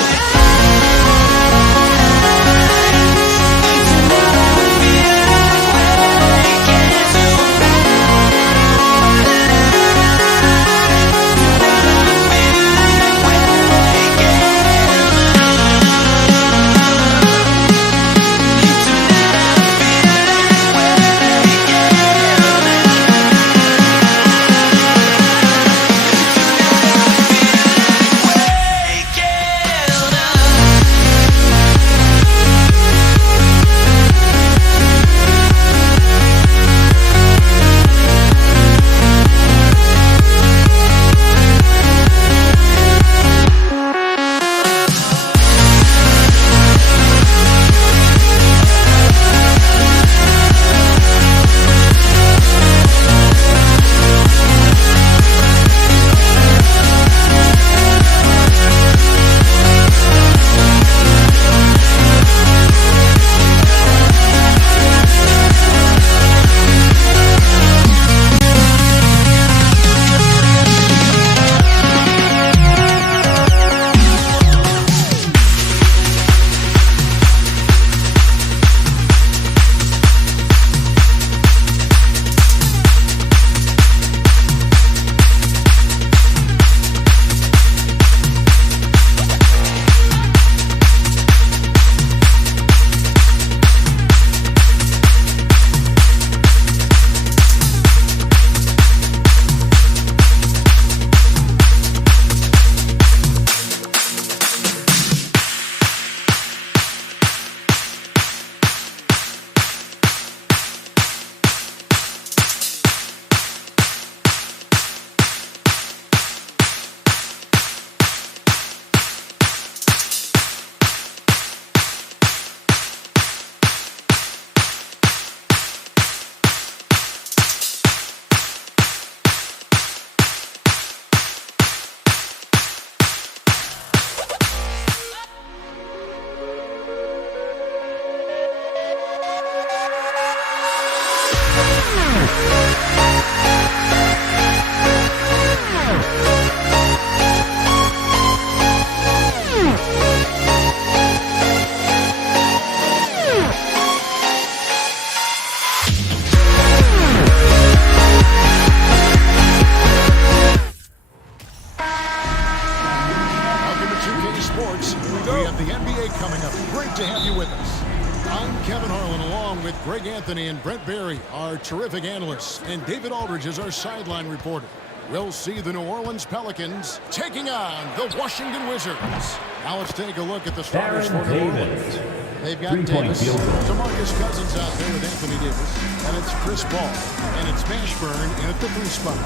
Sports. We have the NBA coming up. Great to have you with us. I'm Kevin Harlan, along with Greg Anthony and Brent Barry, our terrific analysts, and David Aldridge is our sideline reporter. We'll see the New Orleans Pelicans taking on the Washington Wizards. Now let's take a look at the starters for New Orleans. They've got Davis, DeMarcus Cousins out there with Anthony Davis, and it's Chris Paul, and it's Mashburn in at the 3 spot.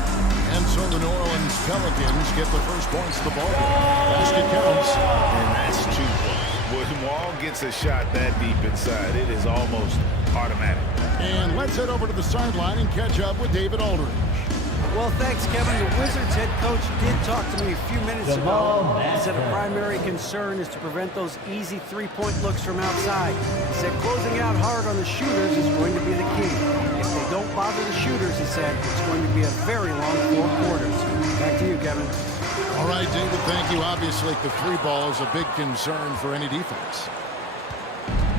And so the New Orleans Pelicans get the first points of the ball game. Basket counts. And that's 2 points. When Wall gets a shot that deep inside, it is almost automatic. And let's head over to the sideline and catch up with David Aldridge. Well, thanks, Kevin. The Wizards head coach did talk to me a few minutes ago. He said a primary concern is to prevent those easy three-point looks from outside. He said closing out hard on the shooters is going to be the key. If they don't bother the shooters, he said, it's going to be a very long 4 quarters. Back to you, Kevin. All right, David, thank you. Obviously, the 3 ball is a big concern for any defense.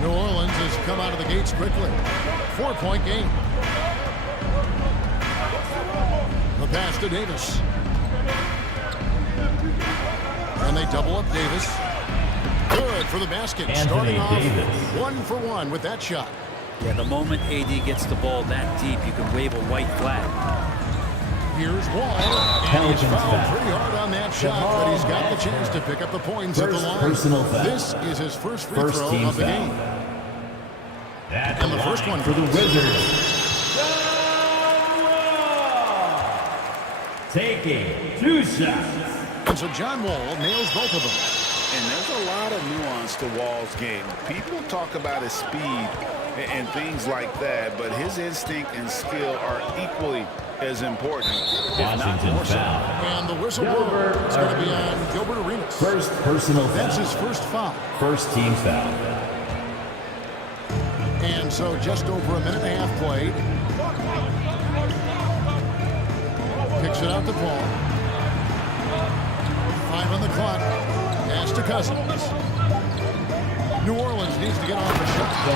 New Orleans has come out of the gates quickly. 4-point game. The pass to Davis. And they double up Davis. Good for the basket. Starting off 1 for 1 with that shot. Yeah, the moment AD gets the ball that deep, you can wave a white flag. Here's Wall. And he's fouled pretty hard on that shot, but he's got the chance to pick up the points at the line. This is his first free throw of the game. And the first one for the Wizards. Taking 2 shots. And so John Wall nails both of them. And there's a lot of nuance to Wall's game. People talk about his speed and things like that, but his instinct and skill are equally as important, if not more so. And the whistle blows. It's going to be on Gilbert Arenas. First personal foul. That's his first foul. First team foul. And so just over a minute and a half played. Kicks it out to Paul. 5 on the clock. Pass to Cousins. New Orleans needs to get off the shot.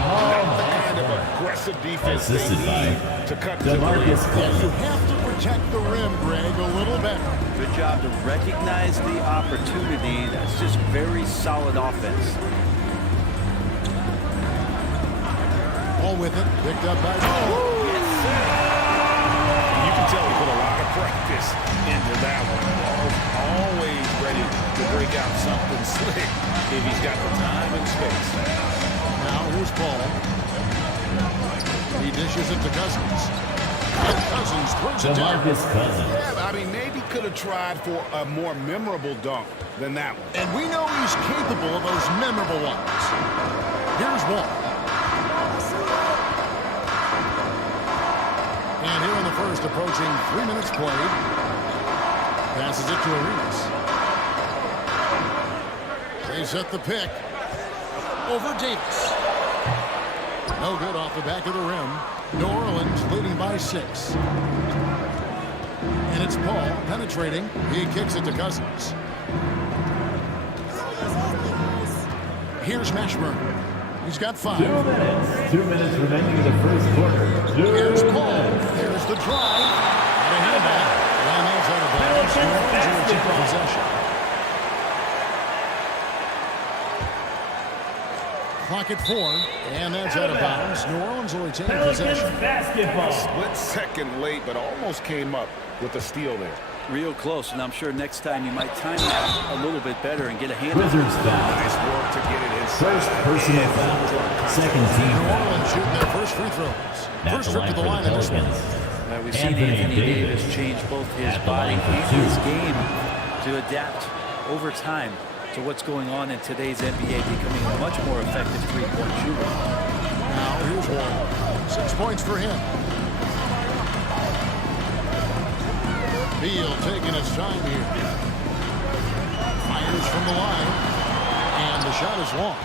And of aggressive defense Assisted by to cut to the DeMarcus You Cousins. have to protect the rim, Greg, a little better. Good job to recognize the opportunity. That's just very solid offense. Ball with it. Picked up by You can tell he put a lot of practice into that one. Always ready to break out something slick if he's got the time and space. Now here's Paul. He dishes it to Cousins. And Cousins throws it down. DeMarcus Cousins. Yeah, I mean, maybe could have tried for a more memorable dunk than that one. And we know he's capable of those memorable ones. Here's one. And here in the first, approaching 3 minutes played. Passes it to Arenas. They set the pick. Over Davis. No good off the back of the rim. New Orleans leading by 6. And it's Paul penetrating. He kicks it to Cousins. Here's Mashburn. He's got 5. 2 minutes. 2 minutes remaining in the first quarter. Here's Paul. There's the drive. And a handback. And that's out of bounds. New Orleans will take possession. Clock at 4. And that's out of bounds. New Orleans will retain possession. Basketball. Split second late, but almost came up with a steal there. Real close, and I'm sure next time you might time that a little bit better and get a handle. Wizards foul. Nice work to get it inside. First personal foul. Second team New foul. Orleans shooting their first free throws. At First the trip to line the for line the in this one. Pelicans. We've seen Anthony Davis change both his At the body line for and 2. his game to adapt over time to what's going on in today's NBA, becoming a much more effective three-point shooter. Now here's Wall. 6 points for him. Beal taking his time here. Fires from the line. And the shot is long.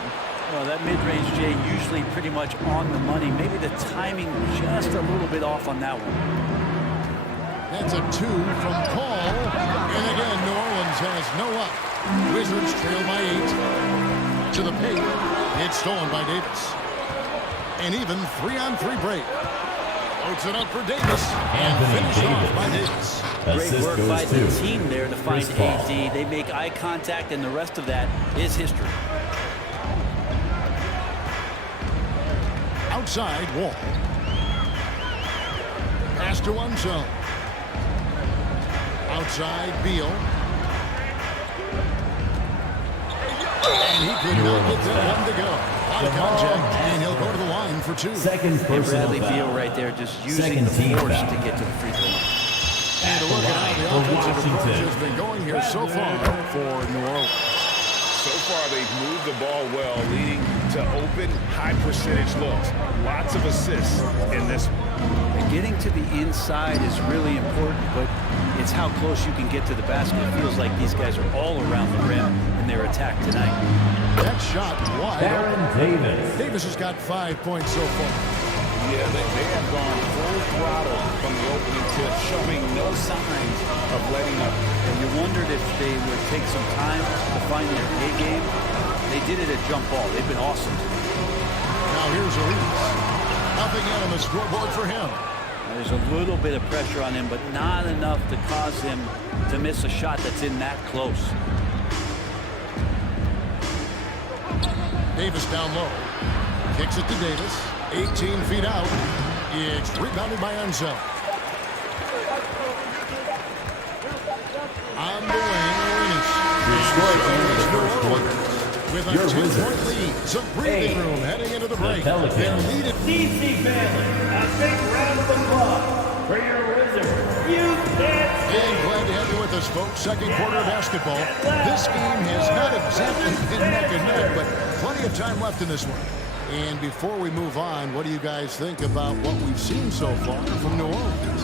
Well, that mid-range, Jay, usually pretty much on the money. Maybe the timing just a little bit off on that one. That's a 2 from Paul. And again, New Orleans has no up. Wizards trail by 8. To the paint. It's stolen by Davis. And even 3-on-3 break. Loads it up for Davis. And finished off by Davis. Great Assist work goes by the to team there to find Chris Paul. AD. They make eye contact, and the rest of that is history. Outside, Wall. Pass to one zone. Outside, Beal. And he could not get that one to go. Out of contact, and he'll go to the line for 2. Second And personal Bradley foul. Beal right there just using Second the team force foul. to get to the free throw line. And to look at how the For offensive approach Washington. has been going here so far for New Orleans. So far, they've moved the ball well, leading to open, high-percentage looks. Lots of assists in this one. And getting to the inside is really important, but it's how close you can get to the basket. It feels like these guys are all around the rim in their attack tonight. That shot wide. Baron Davis. Davis has got 5 points so far. Yeah, they have gone full throttle from the opening tip, showing no signs of letting up. And you wondered if they would take some time to find their A game. They did it at jump ball. They've been awesome. Now here's Arenas. Nothing yet on the scoreboard for him. There's a little bit of pressure on him, but not enough to cause him to miss a shot that's in that close. Davis down low. Kicks it to Davis. 18 feet out. It's rebounded by Enzo. On the wing, Arenas. With a 10-point lead. Some breathing room heading into the break. Pelicans. They're leading. DC family, a big round of applause for your Wizards, Youth Dance Team. And glad to have you with us, folks. Second quarter of basketball. This game has not exactly been neck and neck, but plenty of time left in this one. And before we move on, what do you guys think about what we've seen so far from New Orleans?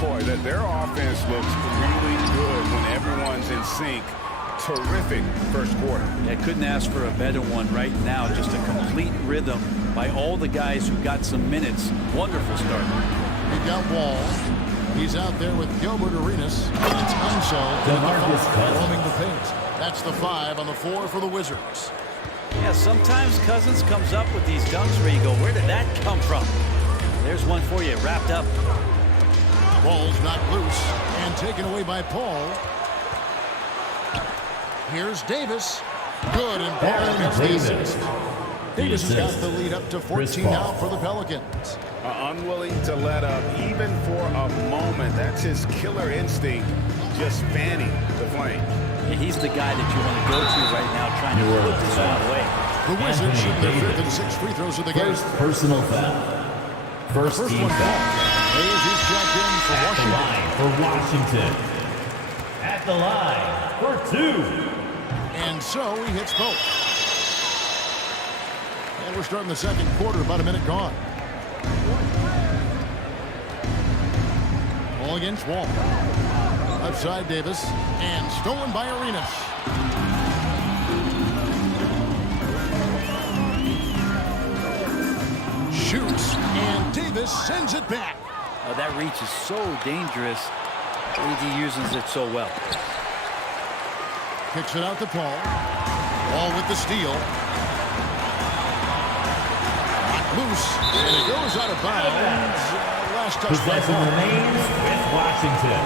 Boy, their offense looks really good when everyone's in sync. Terrific first quarter. I couldn't ask for a better one right now. Just a complete rhythm by all the guys who got some minutes. Wonderful start. We've got Wall. He's out there with Gilbert Arenas. It's Unseld roaming the paint. That's the 5 on the floor for the Wizards. Yeah, sometimes Cousins comes up with these dunks where you go, where did that come from? There's one for you, wrapped up. Ball's knocked loose and taken away by Paul. Here's Davis. Good, and Paul gets the assist. Davis has got the lead up to 14 now for the Pelicans. Unwilling to let up even for a moment. That's his killer instinct, just fanning the flame. Yeah, he's the guy that you want to go to right now, trying to put this one away. The Wizards shoot their 5th and 6th free throws of the game. First personal foul. First team foul. Hayes is checked in for Washington. At the line for 2. And so he hits both. And we're starting the second quarter, about a minute gone. Ball against Wall. Outside Davis. And stolen by Arenas. Shoots. And Davis sends it back. Oh, that reach is so dangerous. AD uses it so well. Kicks it out to Paul. Paul with the steal. Knocked loose. And it goes out of bounds. Last touch by Possession Paul. remains with Washington.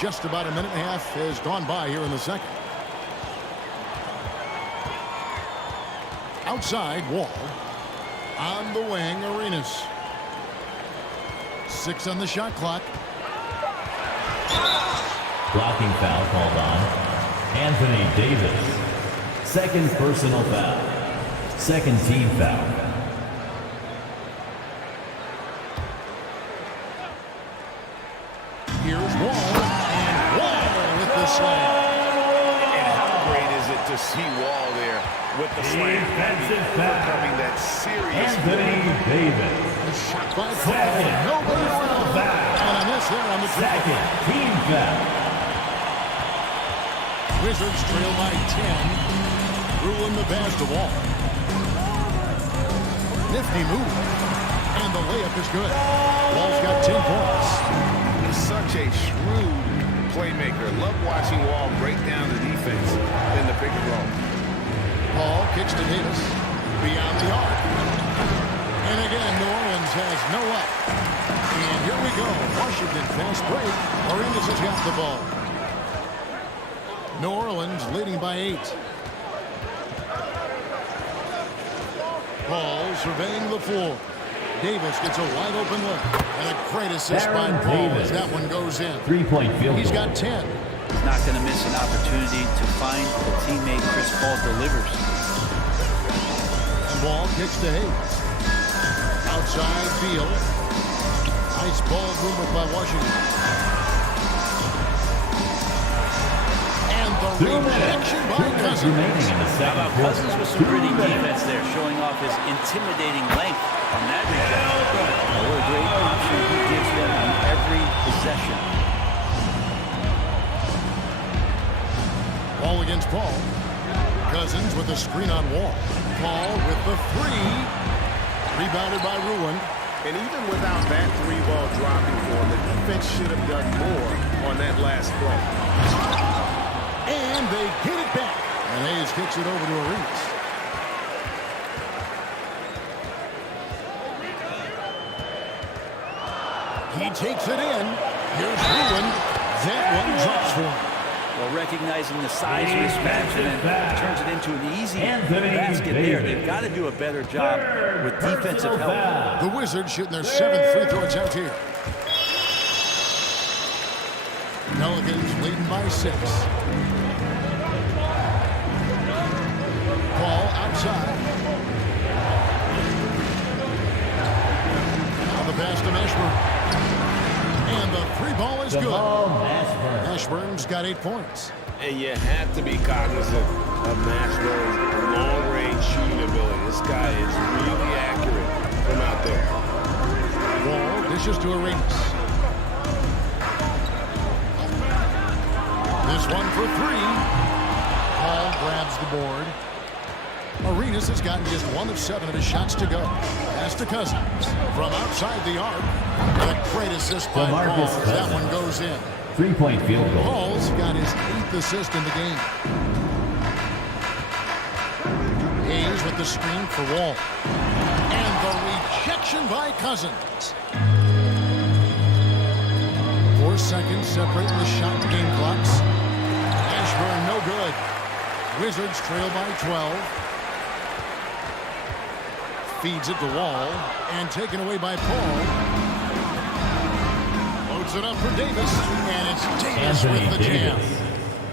Just about a minute and a half has gone by here in the second. Outside, Wall. On the wing, Arenas. 6 on the shot clock. Blocking foul called on Anthony Davis. Second personal foul. Second team foul. Here's Wall. And Wall with the slam. And how great is it to see Wall there with the slam? Overcoming that serious Anthony Davis. Shot by Paul. Nobody around. And a miss there on the second team foul. Wizards trail by 10. Ruin the pass to Wall. Nifty move. And the layup is good. Wall's got 10 points. He's such a shrewd playmaker. Love watching Wall break down the defense in the pick and roll. Paul kicks to Davis. Beyond the arc. And again, New Orleans has no up. And here we go. Washington fast break. Arenas has got the ball. New Orleans leading by 8. Paul surveying the floor. Davis gets a wide open look. And a great assist by Paul as that one goes in. 3-point field goal. He's got 10. He's not going to miss an opportunity to find the teammate Chris Paul delivers. And Wall kicks to Hayes. Outside field. Nice ball movement by Washington. Rejection by Cousins. How about Cousins with some pretty defense there, showing off his intimidating length on that rejection. What a great option he gives them on every possession. Ball against Paul. Cousins with the screen on Wall. Paul with the 3. Rebounded by Ruin. And even without that 3-ball dropping for him, the defense should have done more on that last play. And they get it back. And Hayes kicks it over to Arenas. He takes it in. Here's Ruin. That one drops for him. Well, recognizing the size of his basket and turns it into an easy basket there. They've got to do a better job with defensive help. The Wizards shooting their 7th free throw attempt here. Pelicans leading by 6. Paul outside. 8 points. And you have to be cognizant of Mashburn's long-range shooting ability. This guy is really accurate from out there. Wall dishes to Arenas. This one for 3. Paul grabs the board. Arenas has gotten just 1 of 7 of his shots to go. Pass to Cousins from outside the arc. And a great assist by Paul as that one goes in. 3-point field goal. Paul's got his 8th assist in the game. Hayes with the screen for Wall. And the rejection by Cousins. 4 seconds separating the shot and game clocks. Ashburn no good. Wizards trail by 12. Feeds it to Wall and taken away by Paul. Loads it up for Davis, and it's Davis with the jam.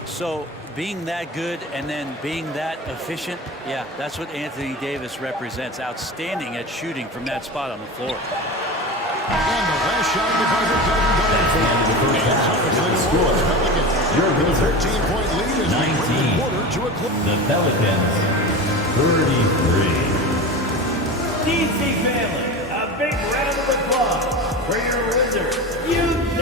So being that good and then being that efficient, yeah, that's what Anthony Davis represents. Outstanding at shooting from that spot on the floor. And the last shot of the buzzer doesn't go. Your Wizards, 13-point lead as 19. To a The Pelicans, 33. DC family, a big round of applause for your Wizards, UNC.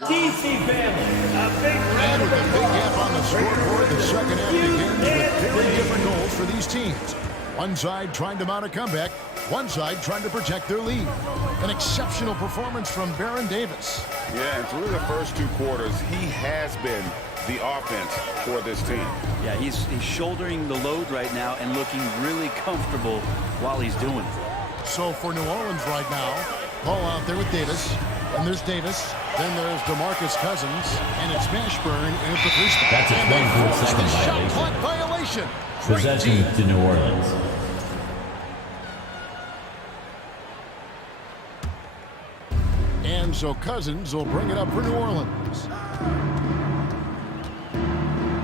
DC family, a big round of applause. Big gap on the scoreboard. The second half begins with very different goals for these teams. One side trying to mount a comeback, one side trying to protect their lead. An exceptional performance from Baron Davis. Yeah, and through the first 2 quarters, he has been the offense for this team. Yeah, he's shouldering the load right now and looking really comfortable while he's doing it. So for New Orleans right now, Paul out there with Davis. And there's Davis. Then there's DeMarcus Cousins. And it's Mashburn in at the free throw. That's a 24-second Shot clock violation. Possession to New Orleans. And so Cousins will bring it up for New Orleans.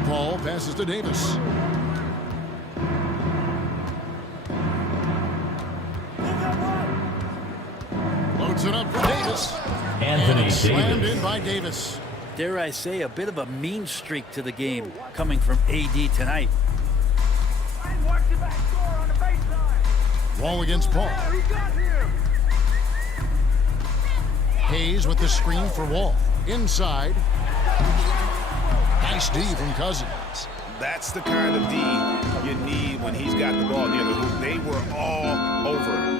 Paul passes to Davis. Loads it up for Davis. Anthony and slammed Davis. in by Davis. Dare I say, a bit of a mean streak to the game coming from AD tonight. Wall against Paul. Hayes with the screen for Wall. Inside. Nice D from Cousins. That's the kind of D you need when he's got the ball near the hoop. They were all over.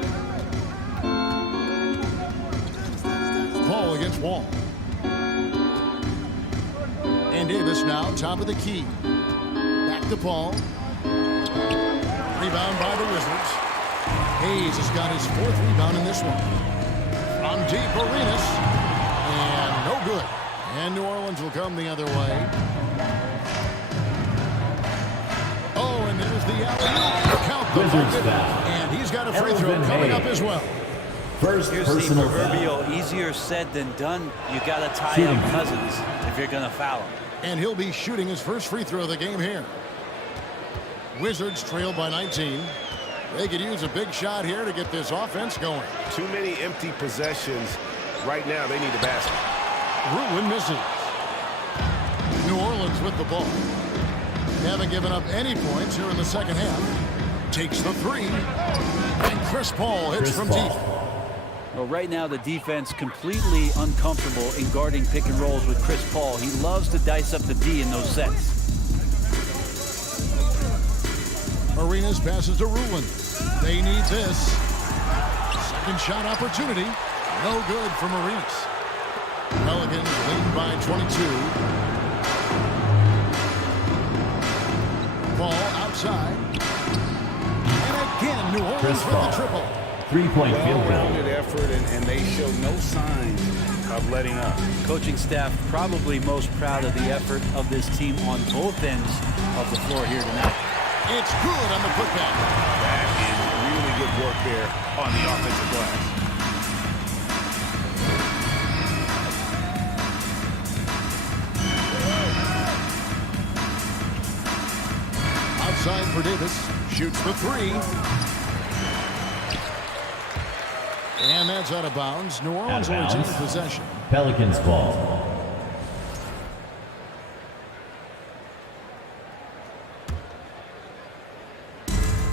Paul against Wall. And Davis now top of the key. Back to Paul. Rebound by the Wizards. Hayes has got his 4th rebound in this one. From deep, Arenas. And no good. And New Orleans will come the other way. Oh, and there's the alley-oop. Count the Wizards bucket. foul. And he's got a free throw coming up as well. First Here's the personal proverbial foul. easier said than done. You got to tie Shooting. up Cousins if you're going to foul him. And he'll be shooting his first free throw of the game here. Wizards trail by 19. They could use a big shot here to get this offense going. Too many empty possessions. Right now, they need a basket. Ruin misses. New Orleans with the ball. Haven't given up any points here in the second half. Takes the 3. And Chris Paul hits from deep. Well, right now the defense completely uncomfortable in guarding pick and rolls with Chris Paul. He loves to dice up the D in those sets. Arenas passes to Ruin. They need this. Second shot opportunity. No good from Arenas. Pelicans lead by 22. Paul outside. And again, New Orleans Chris with Paul. the triple. 3-point field goal. Well-rounded effort, and they show no signs of letting up. Coaching staff probably most proud of the effort of this team on both ends of the floor here tonight. It's good on the putback. That is really good work there on the offensive glass. Outside for Davis. Shoots the 3. And that's out of bounds. New Orleans will retain possession. Pelicans ball.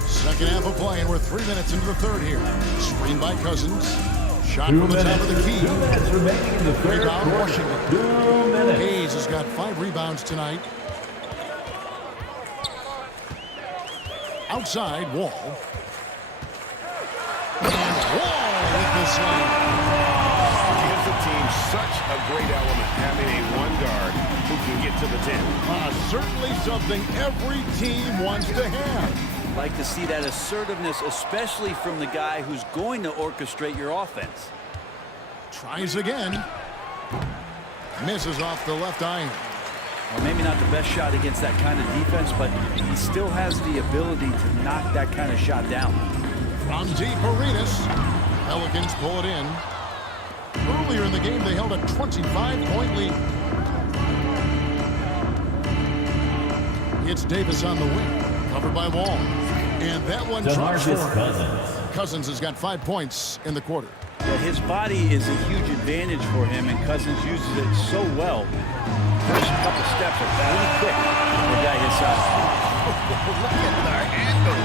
Second half of play, and we're 3 minutes into the third here. Screen by Cousins. Shot from the top of the key. 2 minutes remaining in the third Rebound, quarter. Washington. 2 minutes. Hayes has got 5 rebounds tonight. Outside, Wall. And Wall with the slam. Gives the team such a great element, having a one guard who can get to the 10. Certainly something every team wants to have. Like to see that assertiveness, especially from the guy who's going to orchestrate your offense. Tries again. Misses off the left iron. Well, maybe not the best shot against that kind of defense, but he still has the ability to knock that kind of shot down. From deep, Arenas. Pelicans pull it in. Earlier in the game, they held a 25-point lead. It's Davis on the wing, covered by Wall. And that one drops for Cousins. Cousins has got 5 points in the quarter. Yeah, his body is a huge advantage for him, and Cousins uses it so well. First couple steps are really quick for a guy his size. Look at the handle.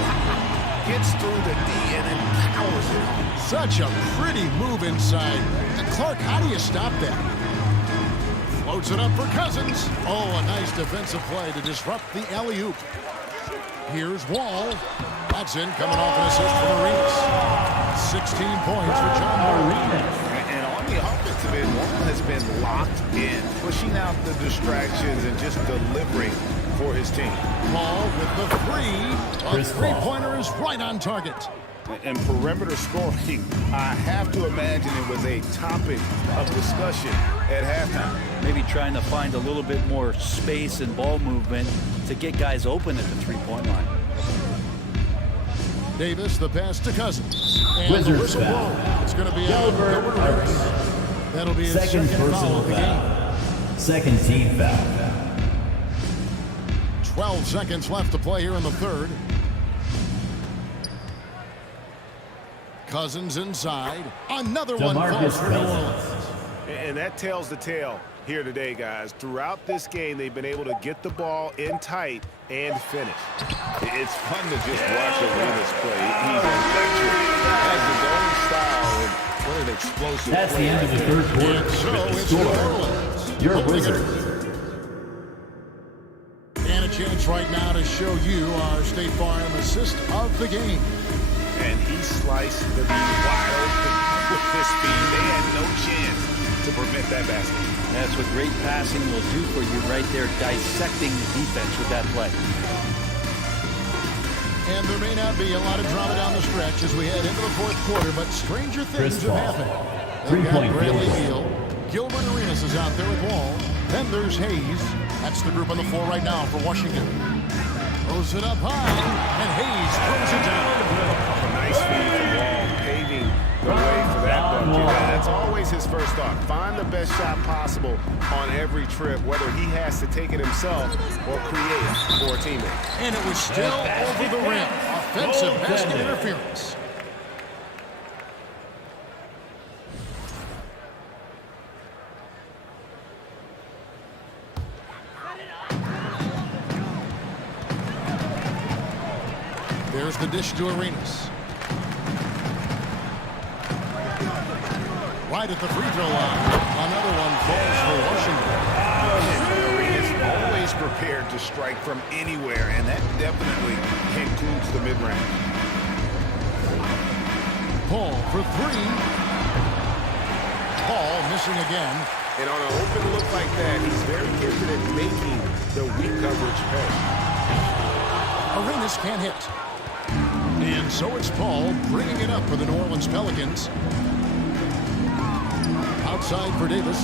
Gets through the D and then powers it. Such a pretty move inside. Clark, how do you stop that? Floats it up for Cousins. Oh, a nice defensive play to disrupt the alley-oop. Here's Wall. That's in, coming off an assist from Arenas. 16 points for John Arenas. And on the offensive end, Wall has been locked in, pushing out the distractions and just delivering for his team. Wall with the three. A three-pointer is right on target. And perimeter scoring, I have to imagine it was a topic of discussion at halftime. Maybe trying to find a little bit more space and ball movement to get guys open at the three-point line. Davis, the pass to Cousins. And Wizards the whistle foul. blows. It's going to be Gilbert Arenas. That'll be his Second second foul personal of the foul. Second team foul. 12 seconds left to play here in the third. Cousins inside. Another one falls for New Orleans. And that tells the tale here today, guys. Throughout this game, they've been able to get the ball in tight and finish. It's fun to just watch Arenas play. He's electric, has his own style, and what an explosive That's the play. end of the third quarter. And so With the it's New score, Orleans. your Opening Wizards. And a chance right now to show you our State Farm assist of the game. And he sliced the beat wide open with this speed. They had no chance to prevent that basket. That's what great passing will do for you right there, dissecting the defense with that play. And there may not be a lot of drama down the stretch as we head into the fourth quarter, but stranger things Chris have Paul. happened. Three-point Bradley field goal. Beal. Gilbert Arenas is out there with Wall. Then there's Hayes. That's the group on the floor right now for Washington. Throws it up high, and Hayes throws it down. Nice feed from Wall, paving the way for that bucket. That's always his first thought. Find the best shot possible on every trip, whether he has to take it himself or create it for a teammate. And it was still over the rim. Offensive basket interference. There's the dish to Arenas. Right at the free throw line. Another one falls for Washington. Arenas always prepared to strike from anywhere, and that definitely includes the mid-range. Paul for three. Paul missing again. And on an open look like that, he's very gifted at making the weak coverage pay. Arenas can't hit. And so it's Paul bringing it up for the New Orleans Pelicans. Outside for Davis.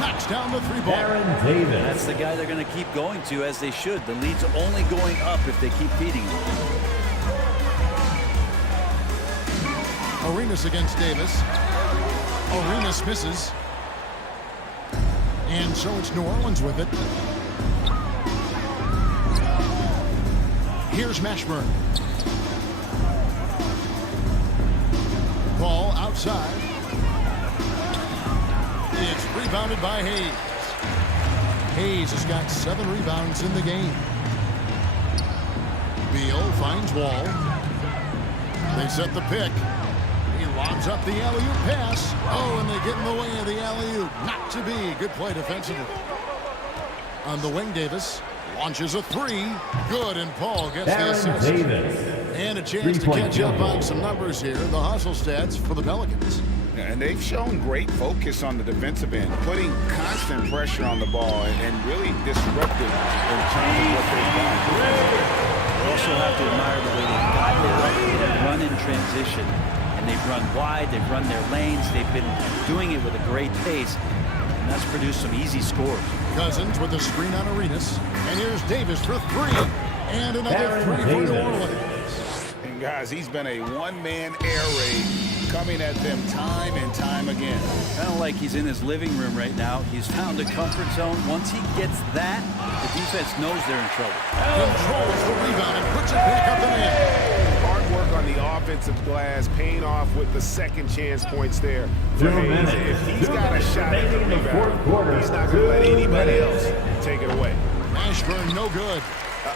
Knocks down the three ball. Aaron Davis. That's the guy they're going to keep going to, as they should. The lead's only going up if they keep feeding him. Arenas against Davis. Arenas misses. And so it's New Orleans with it. Here's Mashburn. Ball outside. It's rebounded by Hayes. Hayes has got 7 rebounds in the game. Beal finds Wall. They set the pick. He lobs up the alley-oop pass. Oh, and they get in the way of the alley-oop. Not to be. Good play defensively. On the wing, Davis launches a 3. Good, and Paul gets the assist. And a chance to catch up on some numbers here. The hustle stats for the Pelicans. And they've shown great focus on the defensive end, putting constant pressure on the ball and really disruptive in terms of what they've done. You also have to admire the way they've gotten out and run in transition. And they've run wide, they've run their lanes, they've been doing it with a great pace. And that's produced some easy scores. Cousins with the screen on Arenas. And here's Davis for 3. And another 3 for New Orleans. And guys, he's been a one-man air raid coming at them time and time again. Kind of like he's in his living room right now. He's found a comfort zone. Once he gets that, the defense knows they're in trouble. Controls the rebound and puts it back up and in. Hard work on the offensive glass, paying off with the second chance points there for Hayes. If he's got a shot at the rebound, he's not going to let anybody else take it away. Ashburn, no good.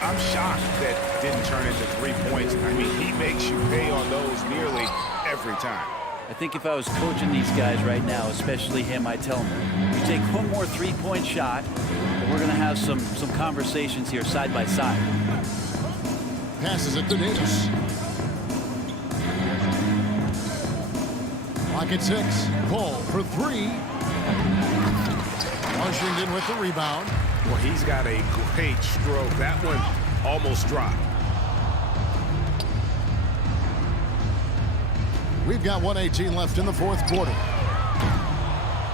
I'm shocked that didn't turn into 3 points. I mean, he makes you pay on those nearly every time. I think if I was coaching these guys right now, especially him, I'd tell him, you take one more 3-point shot, and we're going to have some conversations here side by side. Passes it to Davis. Clock at 6. Paul for 3. Washington with the rebound. Well, he's got a great stroke. That one almost dropped. We've got 1:18 left in the fourth quarter.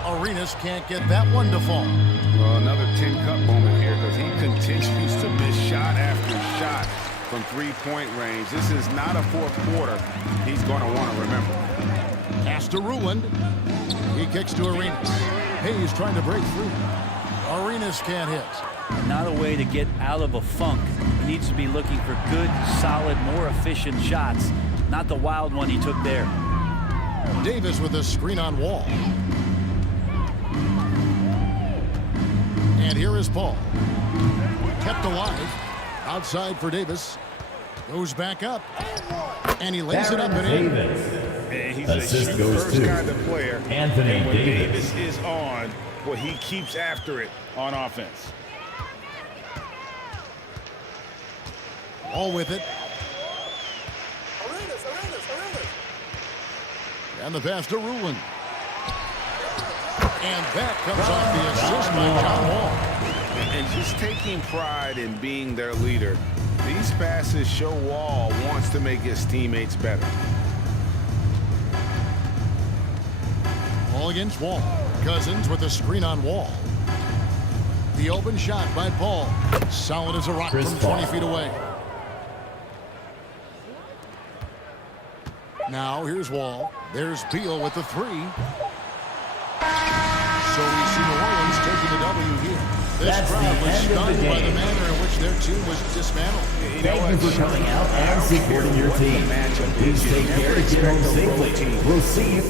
Arenas can't get that one to fall. Well, another 10-cup moment here because he continues to miss shot after shot from 3-point range. This is not a fourth quarter he's going to want to remember. Pass to Ruland. He kicks to Arenas. Hayes trying to break through. Arenas can't hit. Not a way to get out of a funk. He needs to be looking for good, solid, more efficient shots. Not the wild one he took there. Davis with a screen on Wall. And here is Paul. Kept alive. Outside for Davis. Goes back up. And he lays it up and in. And he's a shoot-first kind of player. And when Davis is on, well, he keeps after it on offense. All with it. And the pass to Ruland. And that comes off the assist by John Wall. And just taking pride in being their leader, these passes show Wall wants to make his teammates better. All against Wall. Cousins with a screen on Wall. The open shot by Paul. Solid as a rock from 20 feet away. Now here's Wall. There's Beal with the 3. So we see New Orleans taking the W here. This crowd was stunned by the manner in which their team was dismantled. Thank you for coming out and supporting your team. Please take care and get home safely. We'll see you.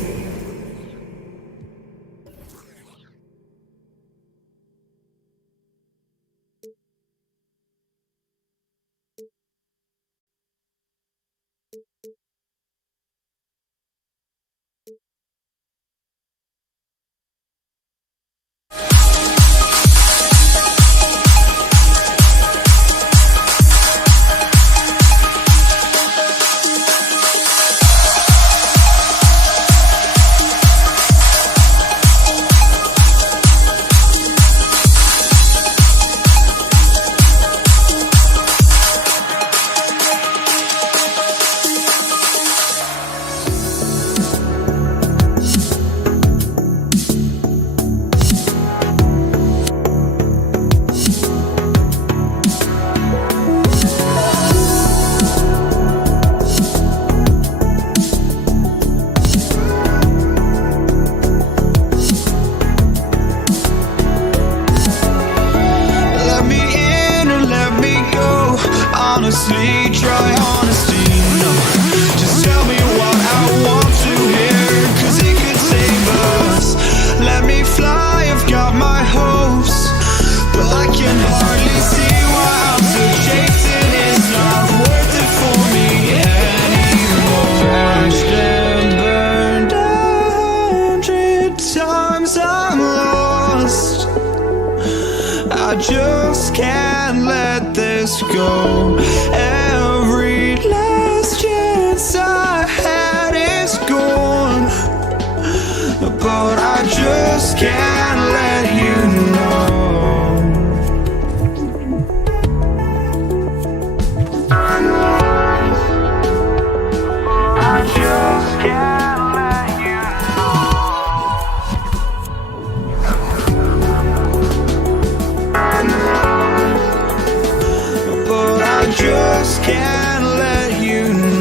Well, I can hardly see why I'm still chasing. It's not worth it for me anymore. Crashed and burned 100 times I'm lost. I just can't let this go. Every last chance I had is gone, but I just can't let you know. I just can't let you know. But I just can't let you know.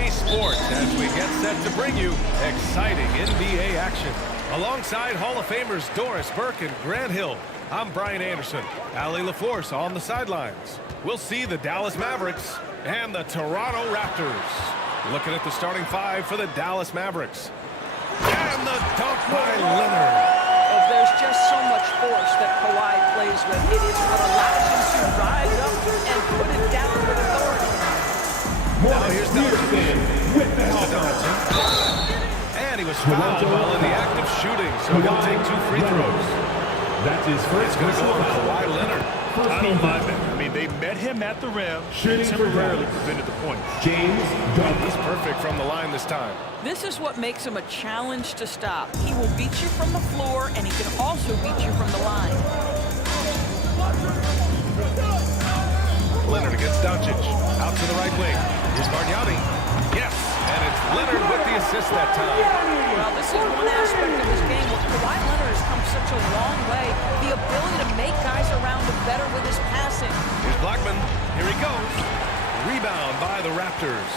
EA Sports as we get set to bring you exciting NBA action. Alongside Hall of Famers Doris Burke and Grant Hill, I'm Brian Anderson. Allie LaForce on the sidelines. We'll see the Dallas Mavericks and the Toronto Raptors. Looking at the starting five for the Dallas Mavericks. And the dunk by Leonard. There's just so much force that Kawhi plays with. It is what allows him to rise up and put it down with authority. Now here's Doncic with the help. And he was fouled while in the act of shooting, so he'll take 2 free throws. That's his first. It's going to go to Kawhi Leonard. I don't mind that. I mean, they met him at the rim and temporarily prevented the points. James Doncic. He's perfect from the line this time. This is what makes him a challenge to stop. He will beat you from the floor, and he can also beat you from the line. Leonard against Doncic. Out to the right wing. Here's Bargnani. Yes, and it's Leonard with the assist that time. Well, this is one aspect of his game where Kawhi Leonard has come such a long way. The ability to make guys around him better with his passing. Here's Blackman. Here he goes. Rebound by the Raptors.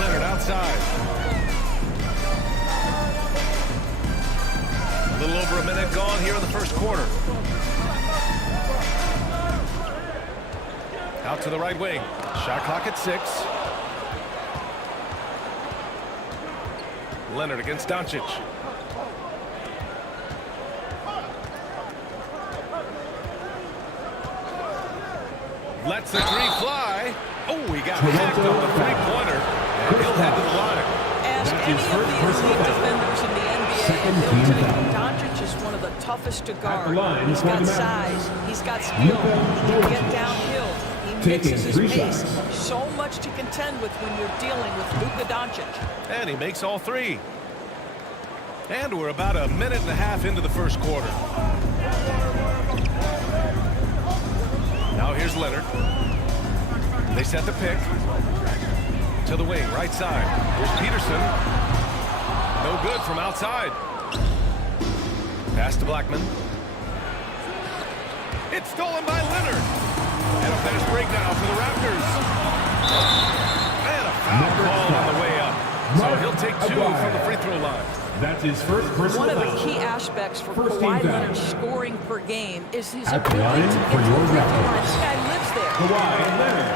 Leonard outside. A little over a minute gone here in the first quarter. Out to the right wing. Shot clock at 6. Leonard against Doncic. Lets the three fly. Oh, he got hacked on the three-pointer. And he'll head to the line. As any of the elite defenders in the NBA today, Doncic is one of the toughest to guard. He's got size. He's got skill. He can get downhill. He mixes his pace. So much to contend with when you're dealing with Luka Doncic. And he makes all 3. And we're about a minute and a half into the first quarter. Now here's Leonard. They set the pick. To the wing, right side. Here's Peterson. No good from outside. Pass to Blackman. It's stolen by Leonard. And a fast break now for the Raptors. And a foul call on the way up. So he'll take 2 from the free throw line. That's his first personal One of foul. the key aspects for First Kawhi team foul. Leonard's scoring per game is his At the ability line to get for to your the free throw Raptors. line. This guy lives there. Kawhi Leonard.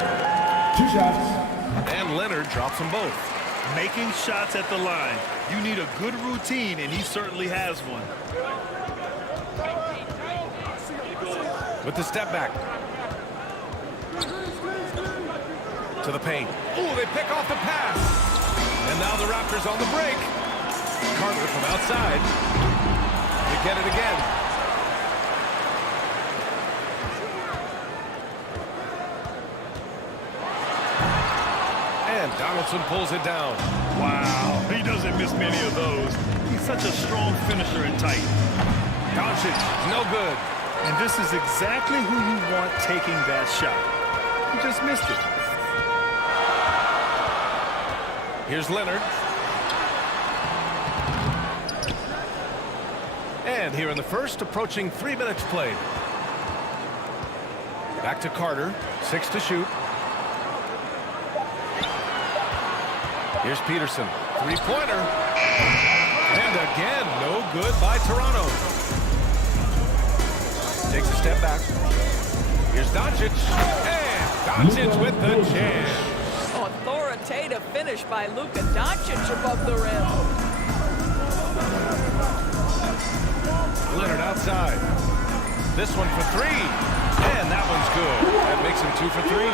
2 shots. And Leonard drops them both. Making shots at the line. You need a good routine, and he certainly has one. With the step back. To the paint. Oh, they pick off the pass. And now the Raptors on the break. Carter from outside. They get it again. And Donaldson pulls it down. Wow, he doesn't miss many of those. He's such a strong finisher and tight. Doncic, no good. And this is exactly who you want taking that shot. He just missed it. Here's Leonard. And here in the first, approaching 3 minutes played. Back to Carter, 6 to shoot. Here's Peterson, 3-pointer. And again, no good by Toronto. Takes a step back. Here's Doncic. And Doncic with the jam. Authoritative finish by Luka Doncic above the rim. Leonard outside. This one for 3. And that one's good. That makes him 2 for 3.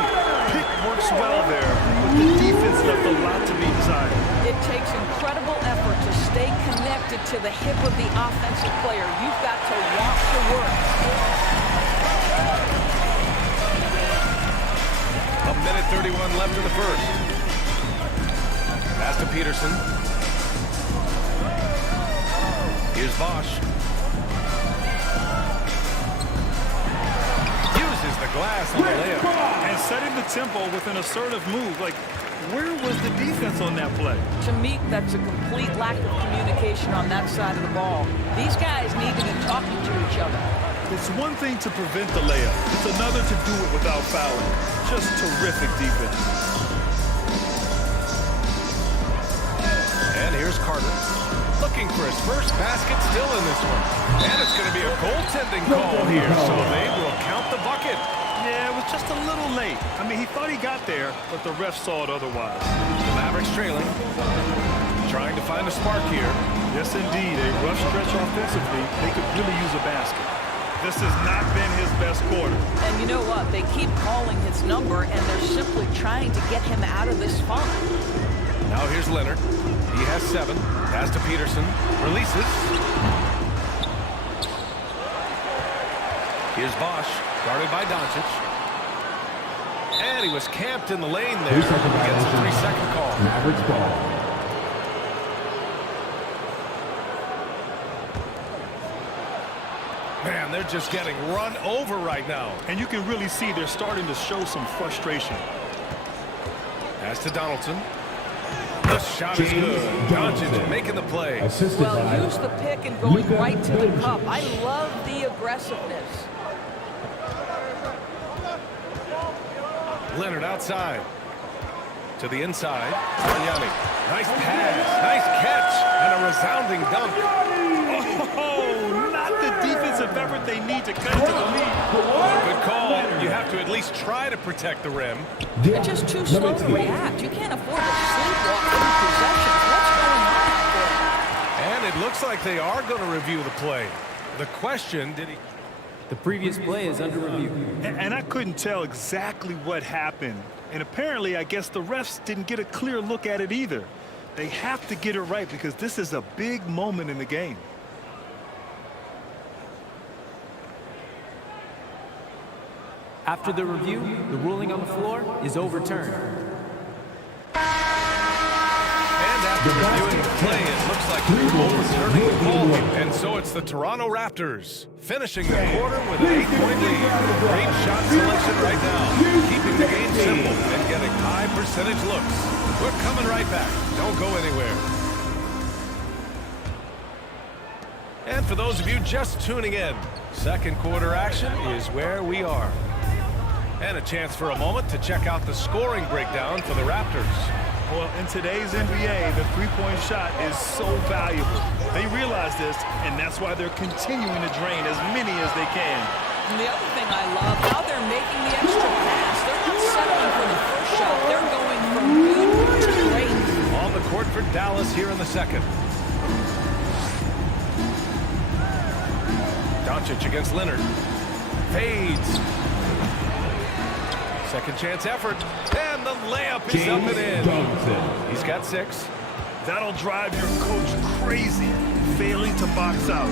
Pick works well there, but the defense left a lot to be desired. It takes incredible effort to stay connected to the hip of the offensive player. You've got to want to work. A minute 31 left in the first. Pass to Peterson. Here's Bosch. Uses the glass on the layup. And setting the tempo with an assertive move. Like, where was the defense on that play? To me, that's a complete lack of communication on that side of the ball. These guys need to be talking to each other. It's one thing to prevent the layup. It's another to do it without fouling. Just terrific defense. And here's Carter. Looking for his first basket still in this one. And it's going to be a goaltending call here, so they will count the bucket. Yeah, it was just a little late. I mean, he thought he got there, but the ref saw it otherwise. The Mavericks trailing. Trying to find a spark here. Yes, indeed. A rough stretch offensively. They could really use a basket. This has not been his best quarter. And you know what? They keep calling his number, and they're simply trying to get him out of this funk. Now here's Leonard. He has 7. Pass to Peterson. Releases. Here's Bosch, guarded by Doncic. And he was camped in the lane there. He gets a 3-second call. Mavericks ball. Man, they're just getting run over right now. And you can really see they're starting to show some frustration. Pass to Donaldson. The shot is good. Doncic making the play. Well, use the pick and going right to the cup. I love the aggressiveness. Leonard outside. To the inside. Bargnani. Nice pass. Nice catch. And a resounding dunk. Oh, not the defensive effort they need to cut into the lead. Good call. You have to at least try to protect the rim. They're just too slow to react. You can't afford to sleepwalk through possessions. What's going on out there? And it looks like they are going to review the play. The question, did he... The previous play is under review. And I couldn't tell exactly what happened. And apparently, I guess the refs didn't get a clear look at it either. They have to get it right because this is a big moment in the game. After the review, the ruling on the floor is overturned. And after reviewing the play, it looks like they're overturning the call. And so it's the Toronto Raptors finishing the quarter with an 8-point lead. Great shot selection right now. Keeping the game simple and getting high percentage looks. We're coming right back. Don't go anywhere. And for those of you just tuning in, second quarter action is where we are. And a chance for a moment to check out the scoring breakdown for the Raptors. Well, in today's NBA, the three-point shot is so valuable. They realize this, and that's why they're continuing to drain as many as they can. And the other thing I love, how they're making the extra pass. They're not settling for the first shot. They're going from good to great. On the court for Dallas here in the second. Doncic against Leonard. Fades. Second chance effort. And the layup is up and in. He's got 6. That'll drive your coach crazy, failing to box out.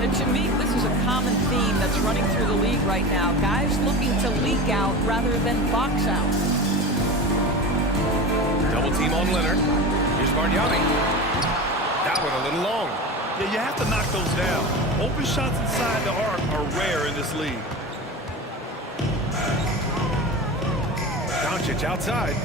And to me, this is a common theme that's running through the league right now. Guys looking to leak out rather than box out. Double team on Leonard. Here's Bargnani. That one a little long. Yeah, you have to knock those down. Open shots inside the arc are rare in this league. Doncic outside.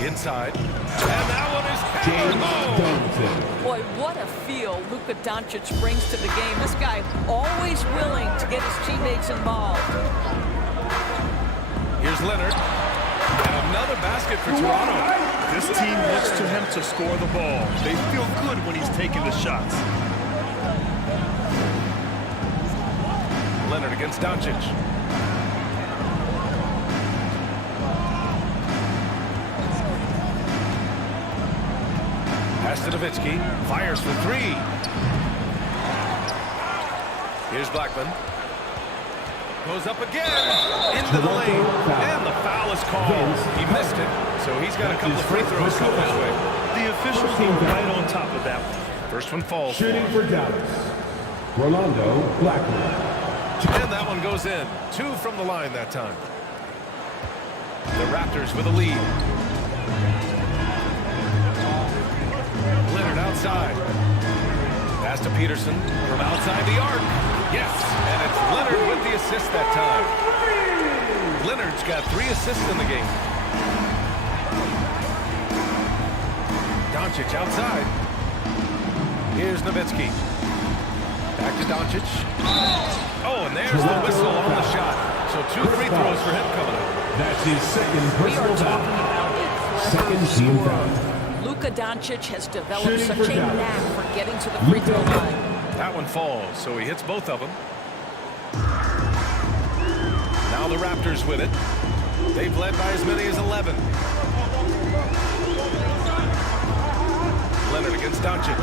Inside. And that one is hammered home. Boy, what a feel Luka Doncic brings to the game. This guy always willing to get his teammates involved. Here's Leonard. And another basket for Toronto. This team looks to him to score the ball. They feel good when he's taking the shots. Leonard against Doncic. Pass to Nowitzki. Fires for 3. Here's Blackman. Goes up again. Into the lane. And the foul is called. He missed it. So he's got a couple of free throws coming his way. The officials were right on top of that one. First one falls. Shooting for Dallas, Rolando Blackman. And that one goes in. 2 from the line that time. The Raptors with a lead. Leonard outside. Pass to Peterson from outside the arc. Yes, and it's Leonard with the assist that time. Leonard's got 3 assists in the game. Doncic outside. Here's Nowitzki. Back to Doncic. Oh, and there's the whistle on the shot. So 2 free throws for him coming up. That's his second personal foul. Second team foul. Luka Doncic has developed such a knack for getting to the free throw line. That one falls, so he hits both of them. Now the Raptors with it. They've led by as many as 11. Leonard against Doncic.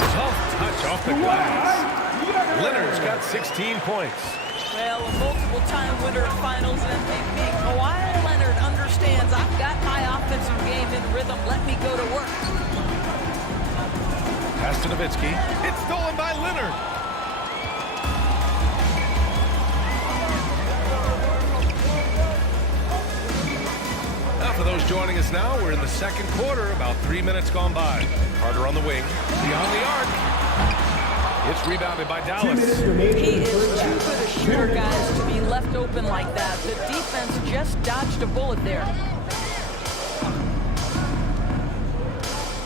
Tough touch off the glass. Leonard's got 16 points. Well, a multiple-time winner of Finals MVP, Kawhi Leonard understands I've got my offensive game in rhythm. Let me go to work. Pass to Nowitzki. It's stolen by Leonard. Now for those joining us now, we're in the second quarter, about 3 minutes gone by. Carter on the wing, beyond the arc. It's rebounded by Dallas. He is too good a shooter, guys, to be left open like that. The defense just dodged a bullet there.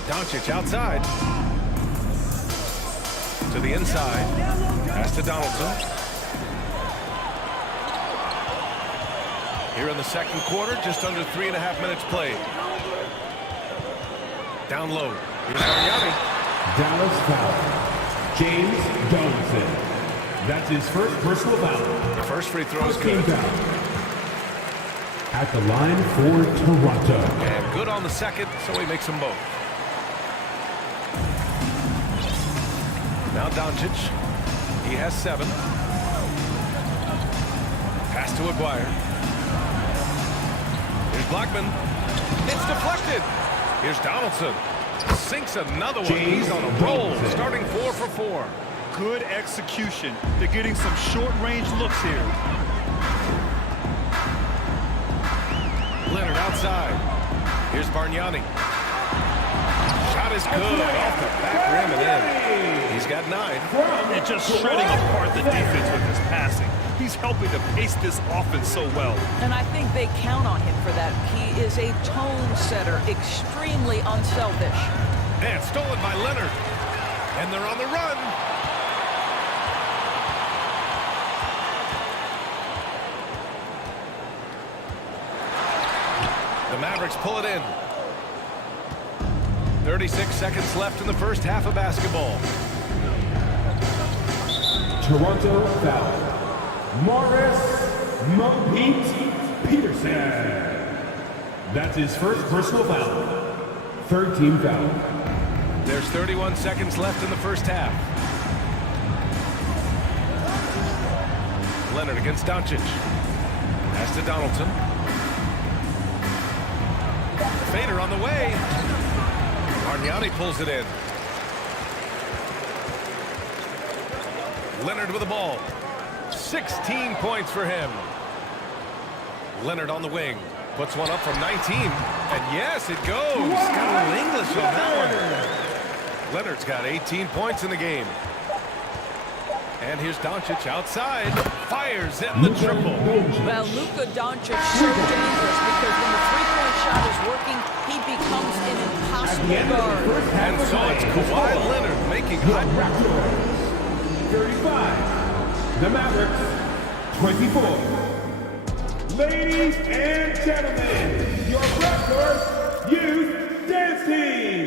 Doncic outside. To the inside. Pass to Donaldson. Here in the second quarter, just under 3.5 minutes played. Down low. Here's Mariani. Dallas foul. James Johnson. That's his first personal foul. The first free throw is good. At the line for Toronto. And good on the second, so he makes them both. Now Doncic. He has 7. Pass to Aguirre. Here's Blackman. It's deflected. Here's Donaldson. Sinks another one. He's on a roll, starting 4 for 4. Good execution. They're getting some short-range looks here. Leonard outside. Here's Bargnani. Shot is good off the back rim and in. He's got 9. And just shredding apart the defense with his passing. He's helping to pace this offense so well. And I think they count on him for that. He is a tone setter, extremely unselfish. And stolen by Leonard. And they're on the run. The Mavericks pull it in. 36 seconds left in the first half of basketball. Toronto foul. Morris Monpete Peterson. That's his first personal foul. Third team foul. There's 31 seconds left in the first half. Leonard against Doncic. Pass to Donaldson. Fader on the way. Bargnani pulls it in. Leonard with the ball. 16 points for him. Leonard on the wing. Puts one up from 19. And yes, it goes. Got a little English on that one. Leonard's got 18 points in the game. And here's Doncic outside. Fires in the triple. Well, Luka Doncic so dangerous because when the three-point shot is working, he becomes an impossible guard. And so it's Kawhi Leonard making high. 35. The Mavericks, 24. Ladies and gentlemen, your Raptors Youth Dance Team.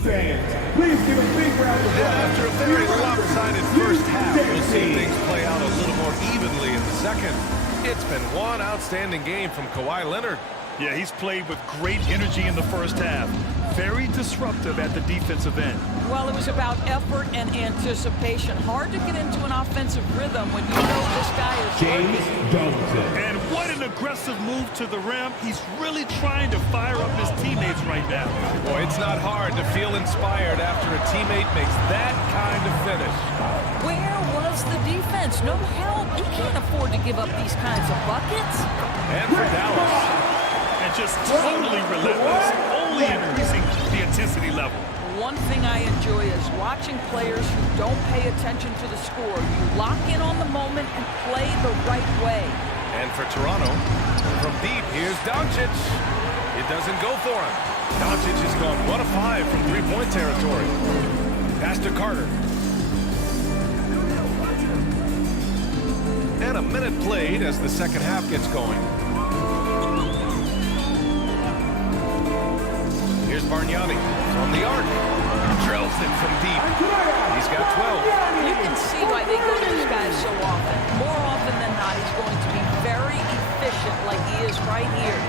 Fans, please give a big round of applause. After a very lopsided first half, we'll see things play out a little more evenly in the second. It's been one outstanding game from Kawhi Leonard. Yeah, he's played with great energy in the first half. Very disruptive at the defensive end. Well, it was about effort and anticipation. Hard to get into an offensive rhythm when you know this guy is James Johnson. And what an aggressive move to the rim. He's really trying to fire up his teammates right now. Boy, it's not hard to feel inspired after a teammate makes that kind of finish. Where was the defense? No help. You can't afford to give up these kinds of buckets. And for Dallas. And just totally relentless, only increasing the intensity level. One thing I enjoy is watching players who don't pay attention to the score. You lock in on the moment and play the right way. And for Toronto, from deep, here's Doncic. It doesn't go for him. Doncic has gone 1 of 5 from three-point territory. Pass to Carter. And a minute played as the second half gets going. Here's Bargnani from the arc. Drills it from deep. He's got 12. You can see why they go to this guy so often. More often than not, he's going to be very efficient like he is right here.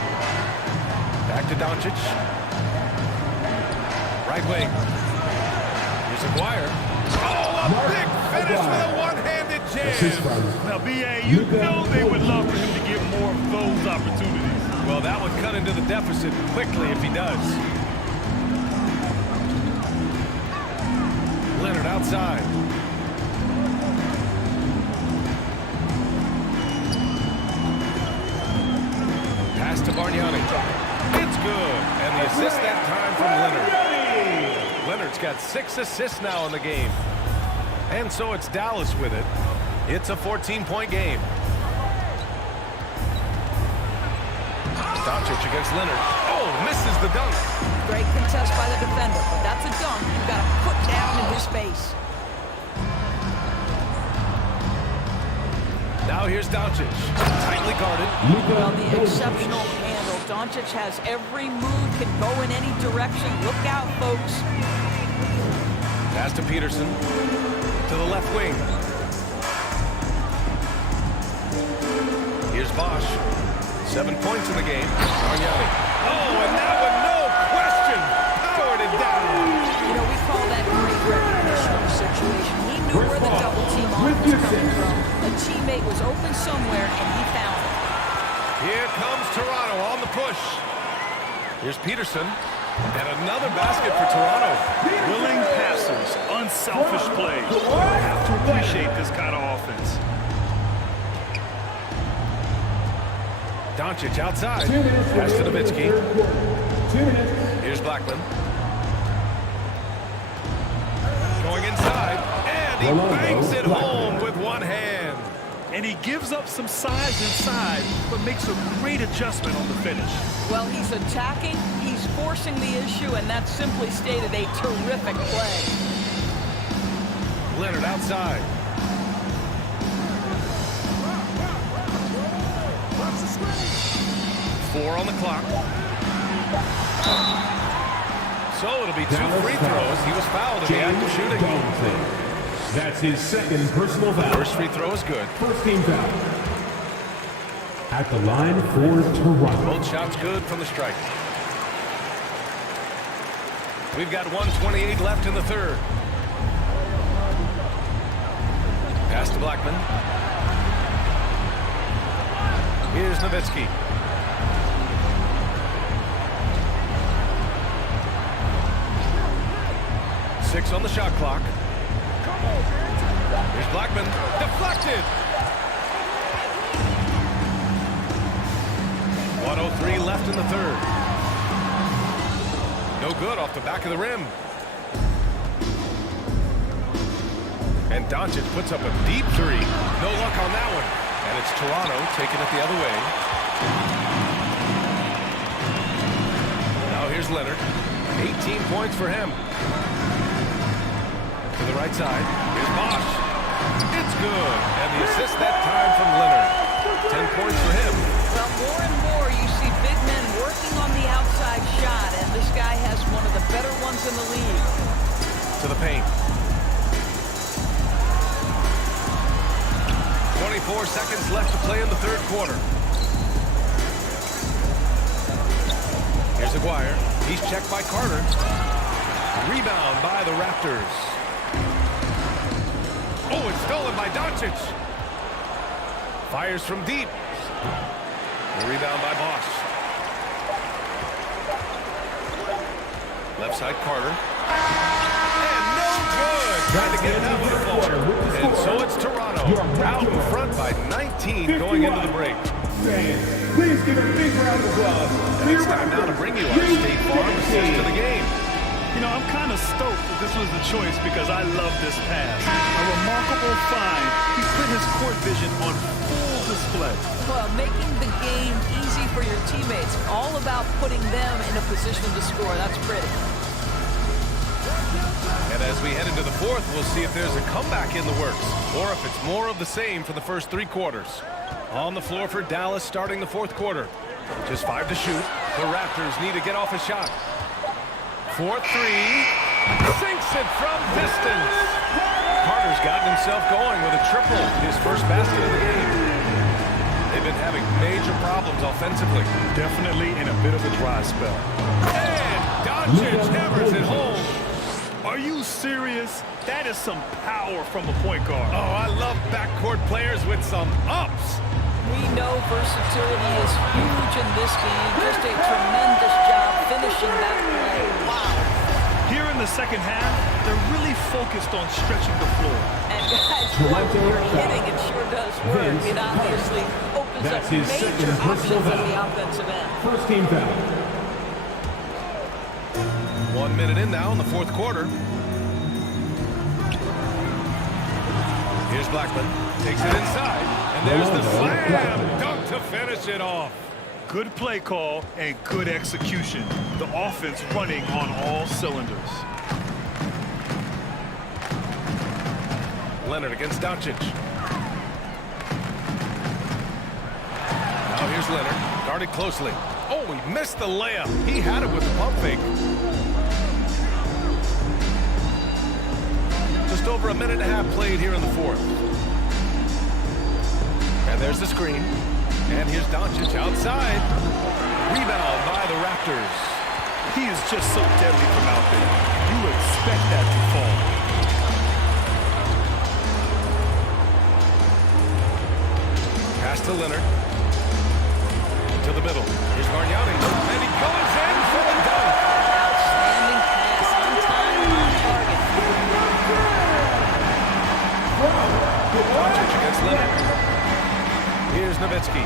Back to Doncic. Right wing. Here's Aguirre. Oh, a big finish with a one-handed jam. Now, B.A., you know they would love for him to get more of those opportunities. Well, that would cut into the deficit quickly if he does. Leonard outside. Pass to Bargnani. It's good. And the assist that time from Leonard. Leonard's got 6 assists now in the game. And so it's Dallas with it. It's a 14-point game. Doncic against Leonard. Oh, misses the dunk. Great contest by the defender, but that's a dunk you've got to put down in his face. Now here's Doncic. Tightly guarded. Well, the exceptional handle. Doncic has every move, can go in any direction. Look out, folks. Pass to Peterson. To the left wing. Here's Bosch. 7 points in the game. Bargnani. Oh, and that one, no question, powered it down. You know, we call that great recognition of the situation. He knew where the double team on was coming from. A teammate was open somewhere, and he found it. Here comes Toronto on the push. Here's Peterson. And another basket for Toronto. Willing passers, unselfish plays. I have to appreciate this kind of offense. Doncic outside. Pass to Nowitzki. Here's Blackman. Going inside. And he bangs it home with one hand. And he gives up some size inside, but makes a great adjustment on the finish. Well, he's attacking, he's forcing the issue, and that's simply stated a terrific play. Leonard outside. Four on the clock. So it'll be 2 free throws. He was fouled in the act of shooting. That's his second personal foul. First free throw is good. First team foul. At the line for Toronto. Both shots good from the strike. We've got 1:28 left in the third. Pass to Blackman. Here's Nowitzki. Six on the shot clock. Here's Blackman. Deflected. 1:03 left in the third. No good off the back of the rim. And Doncic puts up a deep three. No luck on that one. And it's Toronto taking it the other way. Now here's Leonard. 18 points for him. To the right side. Here's Bosch. It's good. And the assist that time from Leonard. 10 points for him. Well, more and more you see big men working on the outside shot, and this guy has one of the better ones in the league. To the paint. 24 seconds left to play in the third quarter. Here's Aguirre. He's checked by Carter. Rebound by the Raptors. Oh, it's stolen by Doncic. Fires from deep. The rebound by Bosch. Left side Carter. And no good. Trying to get it out of the floor. And so it's Toronto out in front by 19 going into the break. Please give a big round of applause. And it's time now to bring you our State Farm assist to the game. You know, I'm kind of stoked that this was the choice because I love this pass. A remarkable find. He put his court vision on full display. Well, making the game easy for your teammates. All about putting them in a position to score. That's pretty. And as we head into the fourth, we'll see if there's a comeback in the works or if it's more of the same for the first 3 quarters. On the floor for Dallas starting the fourth quarter. Just 5 to shoot. The Raptors need to get off a shot. 4-3. Sinks it from distance. Carter's gotten himself going with a triple. His first basket of the game. They've been having major problems offensively. Definitely in a bit of a dry spell. And Doncic hammers it home. Are you serious? That is some power from a point guard. Oh, I love backcourt players with some ups. We know versatility is huge in this game. Just a tremendous job finishing that play. Wow. Here in the second half, they're really focused on stretching the floor. And guys, when you're hitting, it sure does work. It obviously opens up major options on the offensive end. First team foul. 1 minute in now in the fourth quarter. Here's Blackman. Takes it inside. And there's the slam dunk to finish it off. Good play call and good execution. The offense running on all cylinders. Leonard against Doncic. Now here's Leonard. Guarded closely. Oh, he missed the layup. He had it with the pump fake. Just over a minute and a half played here in the fourth. And there's the screen. And here's Doncic outside. Rebound by the Raptors. He is just so deadly from out there. You expect that to fall. Pass to Leonard. To the middle. Here's Mariani. And he goes in for the dunk. Outstanding pass. On time, on target. Doncic against Leonard. Here's Nowitzki.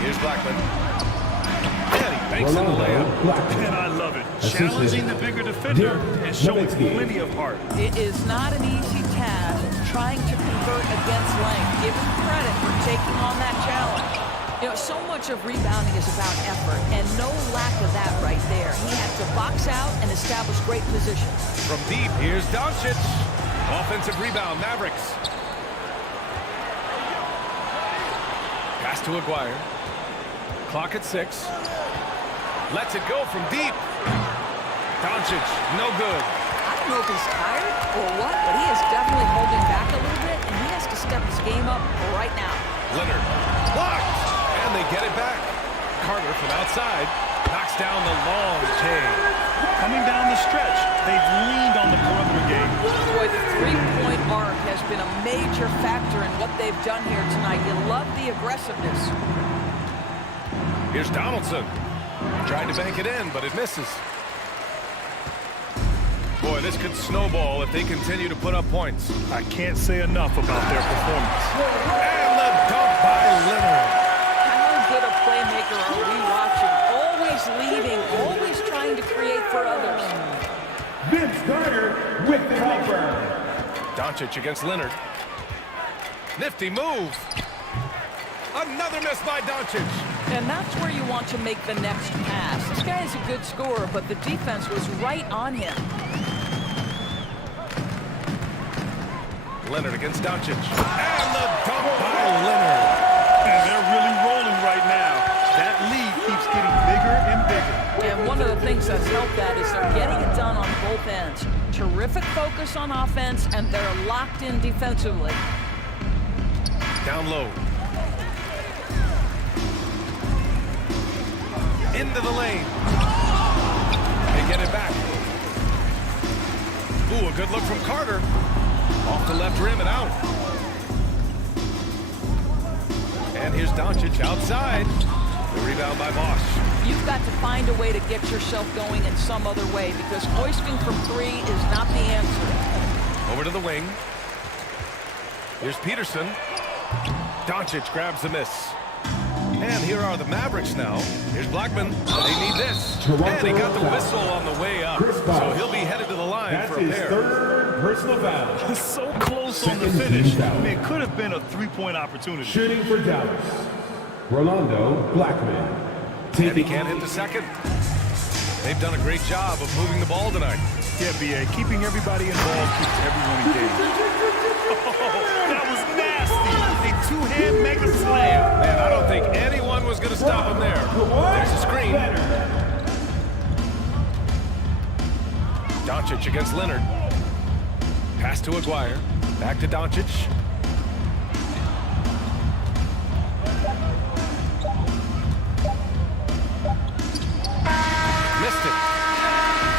Here's Blackman. And he banks in the layup. And I love it. Challenging the bigger defender and showing plenty of heart. It is not an easy task trying to convert against length. Give him credit for taking on that challenge. You know, so much of rebounding is about effort, and no lack of that right there. He had to box out and establish great position. From deep, here's Doncic. Offensive rebound, Mavericks. Pass to Aguirre. Clock at 6. Lets it go from deep. Doncic, no good. I don't know if he's tired or what, but he is definitely holding back a little bit, and he has to step his game up right now. Leonard, blocked, and they get it back. Carter from outside knocks down the long chain. Coming down the stretch, they've leaned on the perimeter game. Boy, the three-point arc has been a major factor in what they've done here tonight. You love the aggressiveness. Here's Donaldson. Tried to bank it in, but it misses. Boy, this could snowball if they continue to put up points. I can't say enough about their performance. And the dunk by Leonard. How good a playmaker are we watching? Always leading, always trying to create for others. Vince Carter with the helper. Doncic against Leonard. Nifty move. Another miss by Doncic. And that's where you want to make the next pass. This guy is a good scorer, but the defense was right on him. Leonard against Doncic. And the dunk by Leonard. And they're really rolling right now. That lead keeps getting bigger and bigger. And one of the things that's helped that is they're getting it done on both ends. Terrific focus on offense, and they're locked in defensively. Down low. Into the lane. They get it back. Ooh, a good look from Carter. Off the left rim and out. And here's Doncic outside. The rebound by Bosch. You've got to find a way to get yourself going in some other way because hoisting from three is not the answer. Over to the wing. Here's Peterson. Doncic grabs the miss. And here are the Mavericks now. Here's Blackman. They need this. Toronto And he got the foul. whistle on the way up. Chris Bosh. So he'll be headed to the line That's for a his pair. third personal foul. So close on the Second finish. team foul. I mean, it could have been a three-point opportunity. Shooting for Dallas, Rolando Blackman. And he can't hit the second. They've done a great job of moving the ball tonight. Yeah, B.A. Keeping everybody involved keeps everyone engaged. Oh, that was nasty. A two-hand mega slam. Man, I don't think anyone was going to stop him there. There's a screen. Doncic against Leonard. Pass to Aguirre. Back to Doncic. Missed it.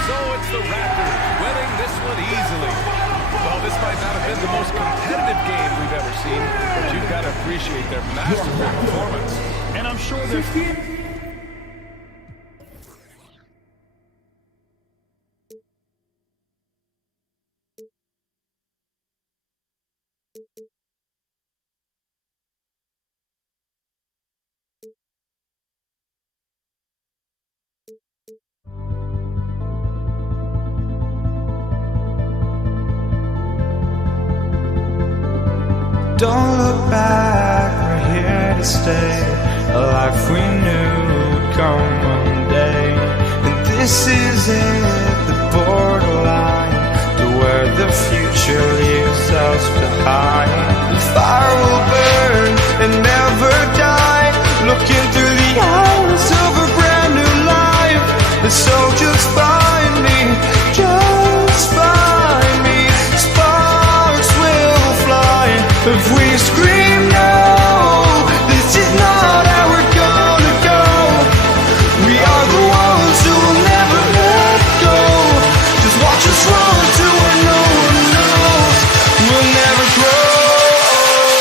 So it's the Raptors winning this one easily. Well, this might not have been the most competitive game we've ever seen, but you've got to appreciate their masterful performance. And I'm sure they're... Don't look back, we're here to stay. A life we knew would come one day. And this is it, the borderline to where the future leaves us behind. The fire will burn and never die, looking through the eyes of a brand new life. And so just find me, just find me. Sparks will fly if we scream no. This is not how we're gonna go. We are the ones who will never let go. Just watch us run to where no one knows. We'll never grow.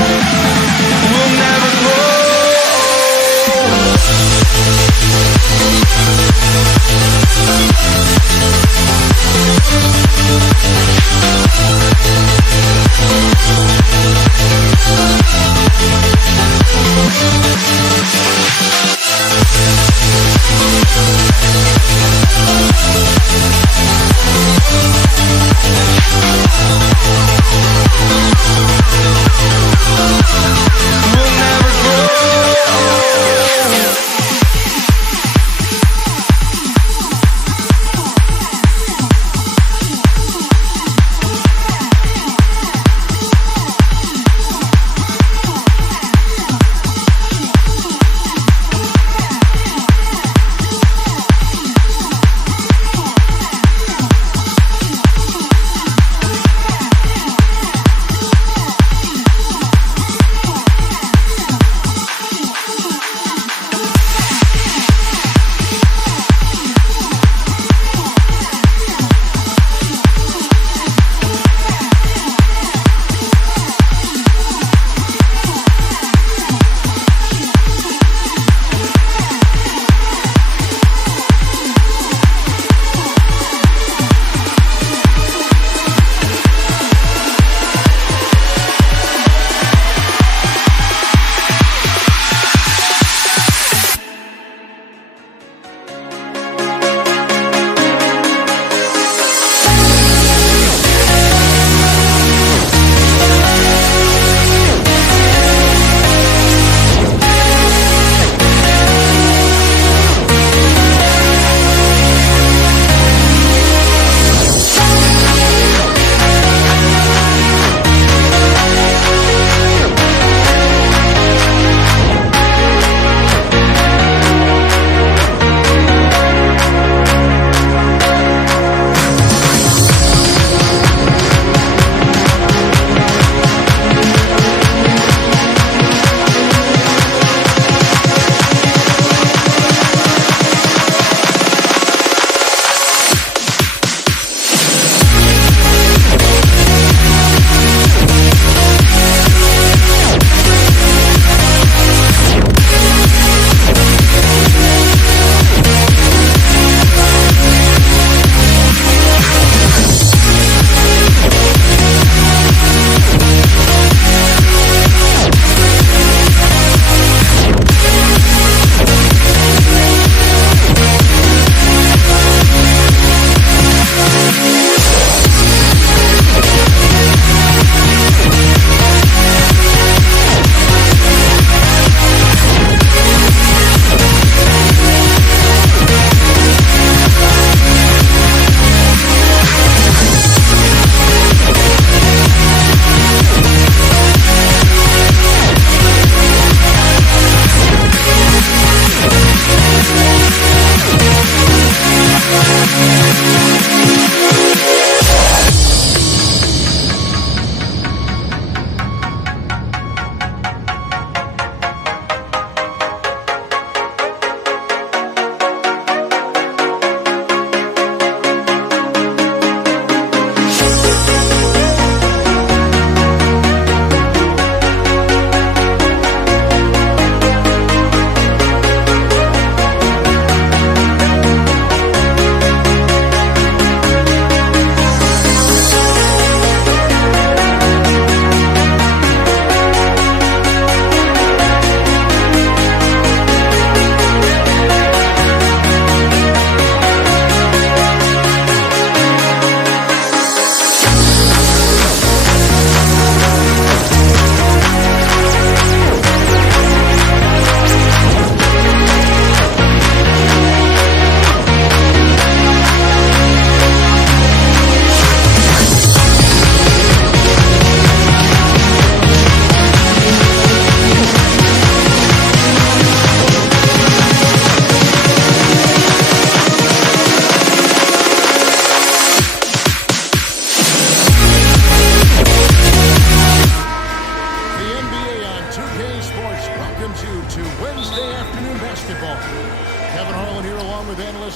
We'll never grow.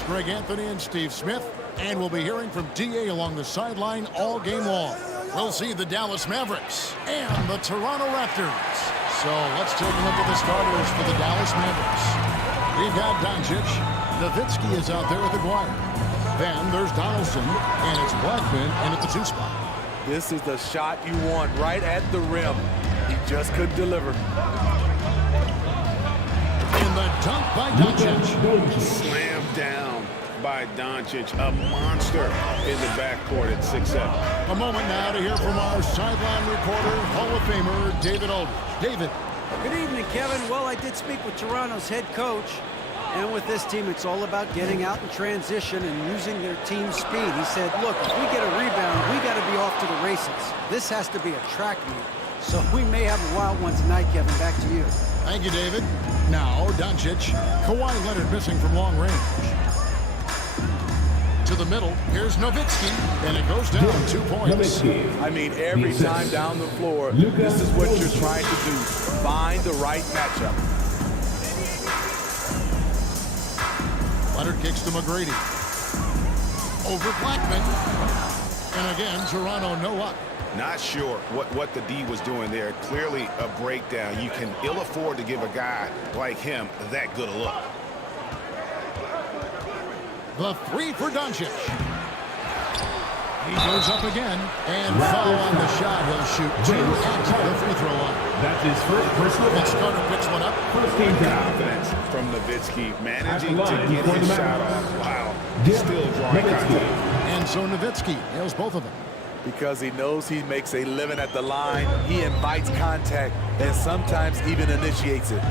Greg Anthony and Steve Smith, and we'll be hearing from D.A. along the sideline all game long. We'll see the Dallas Mavericks and the Toronto Raptors. So let's take a look at the starters for the Dallas Mavericks. We've got Doncic. Nowitzki is out there with Aguirre. Then there's Donaldson, and it's Blackman in at the 2 spot. This is the shot you want right at the rim. He just couldn't deliver. In the dunk by Doncic. Slam down by Doncic, a monster in the backcourt at 6'7". A moment now to hear from our sideline reporter, Hall of Famer David Aldridge. David. Good evening, Kevin. Well, I did speak with Toronto's head coach. And with this team, it's all about getting out in transition and using their team speed. He said, look, if we get a rebound, we got to be off to the races. This has to be a track meet. So we may have a wild one tonight, Kevin. Back to you. Thank you, David. Now, Doncic. Kawhi Leonard missing from long range. To the middle. Here's Nowitzki. And it goes down 2 points. I mean, every time down the floor, this is what you're trying to do. Find the right matchup. Leonard kicks to McGrady. Over Blackman. And again, Toronto no up. Not sure what the D was doing there. Clearly a breakdown. You can ill afford to give a guy like him that good a look. The 3 for Doncic. He goes up again. And foul on the shot. He'll shoot 2 at the free throw line. That's his first personal foul. Carter picks one up. First team foul. Confidence from Nowitzki, managing to get his shot off. Wow. Still drawing contact. And so Nowitzki nails both of them. Because he knows he makes a living at the line, he invites contact and sometimes even initiates it.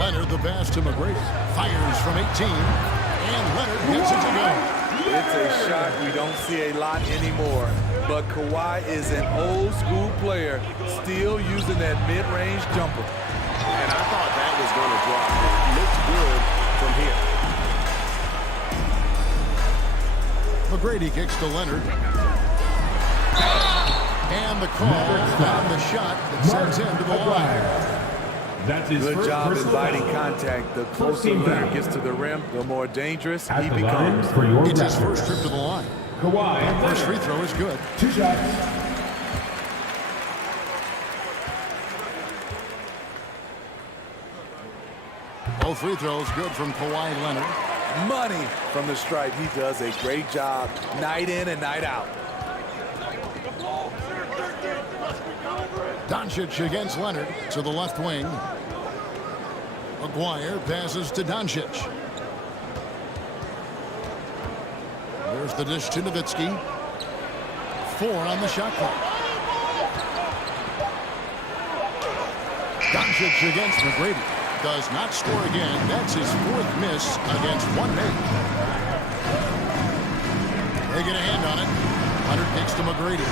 Leonard the pass to McGrady. Fires from 18. And Leonard gets it to go. It's a shot we don't see a lot anymore. But Kawhi is an old school player, still using that mid-range jumper. And I thought that was going to drop. It looked good from here. McGrady kicks to Leonard. And the call on the shot that sends him to the line. That's his Good first job inviting foul. contact. The closer Leonard gets to the rim, the more dangerous he becomes. For your It's his first trip to the line. Kawhi. First free throw is good. 2 shots. Both free throws good from Kawhi Leonard. Money from the stripe. He does a great job night in and night out. Doncic against Leonard to the left wing. Aguirre passes to Doncic. There's the dish to Nowitzki. 4 on the shot clock. Doncic against McGrady. Does not score again. That's his 4th miss against one man. They get a hand on it. Leonard kicks to McGrady.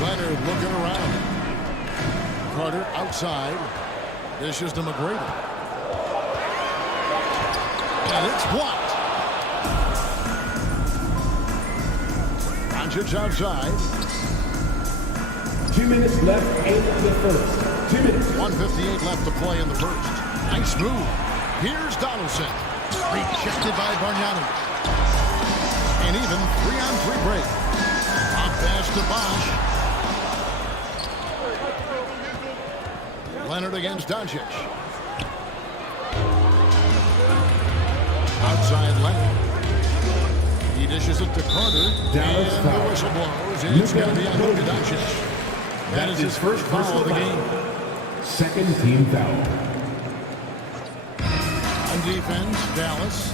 Leonard looking around. Carter outside. Dishes to McGrady. And it's blocked. Doncic outside. 2 minutes left in the first. 2 minutes. 1:58 left to play in the first. Nice move. Here's Donaldson. Rejected by Bargnani. And even 3-on-3 break. Top pass to Bosch. Leonard against Doncic. Outside Leonard. He dishes it to Carter. And the whistle blows. It's going to be on Luka Doncic. That is his first foul of the game. Second team foul. On defense, Dallas.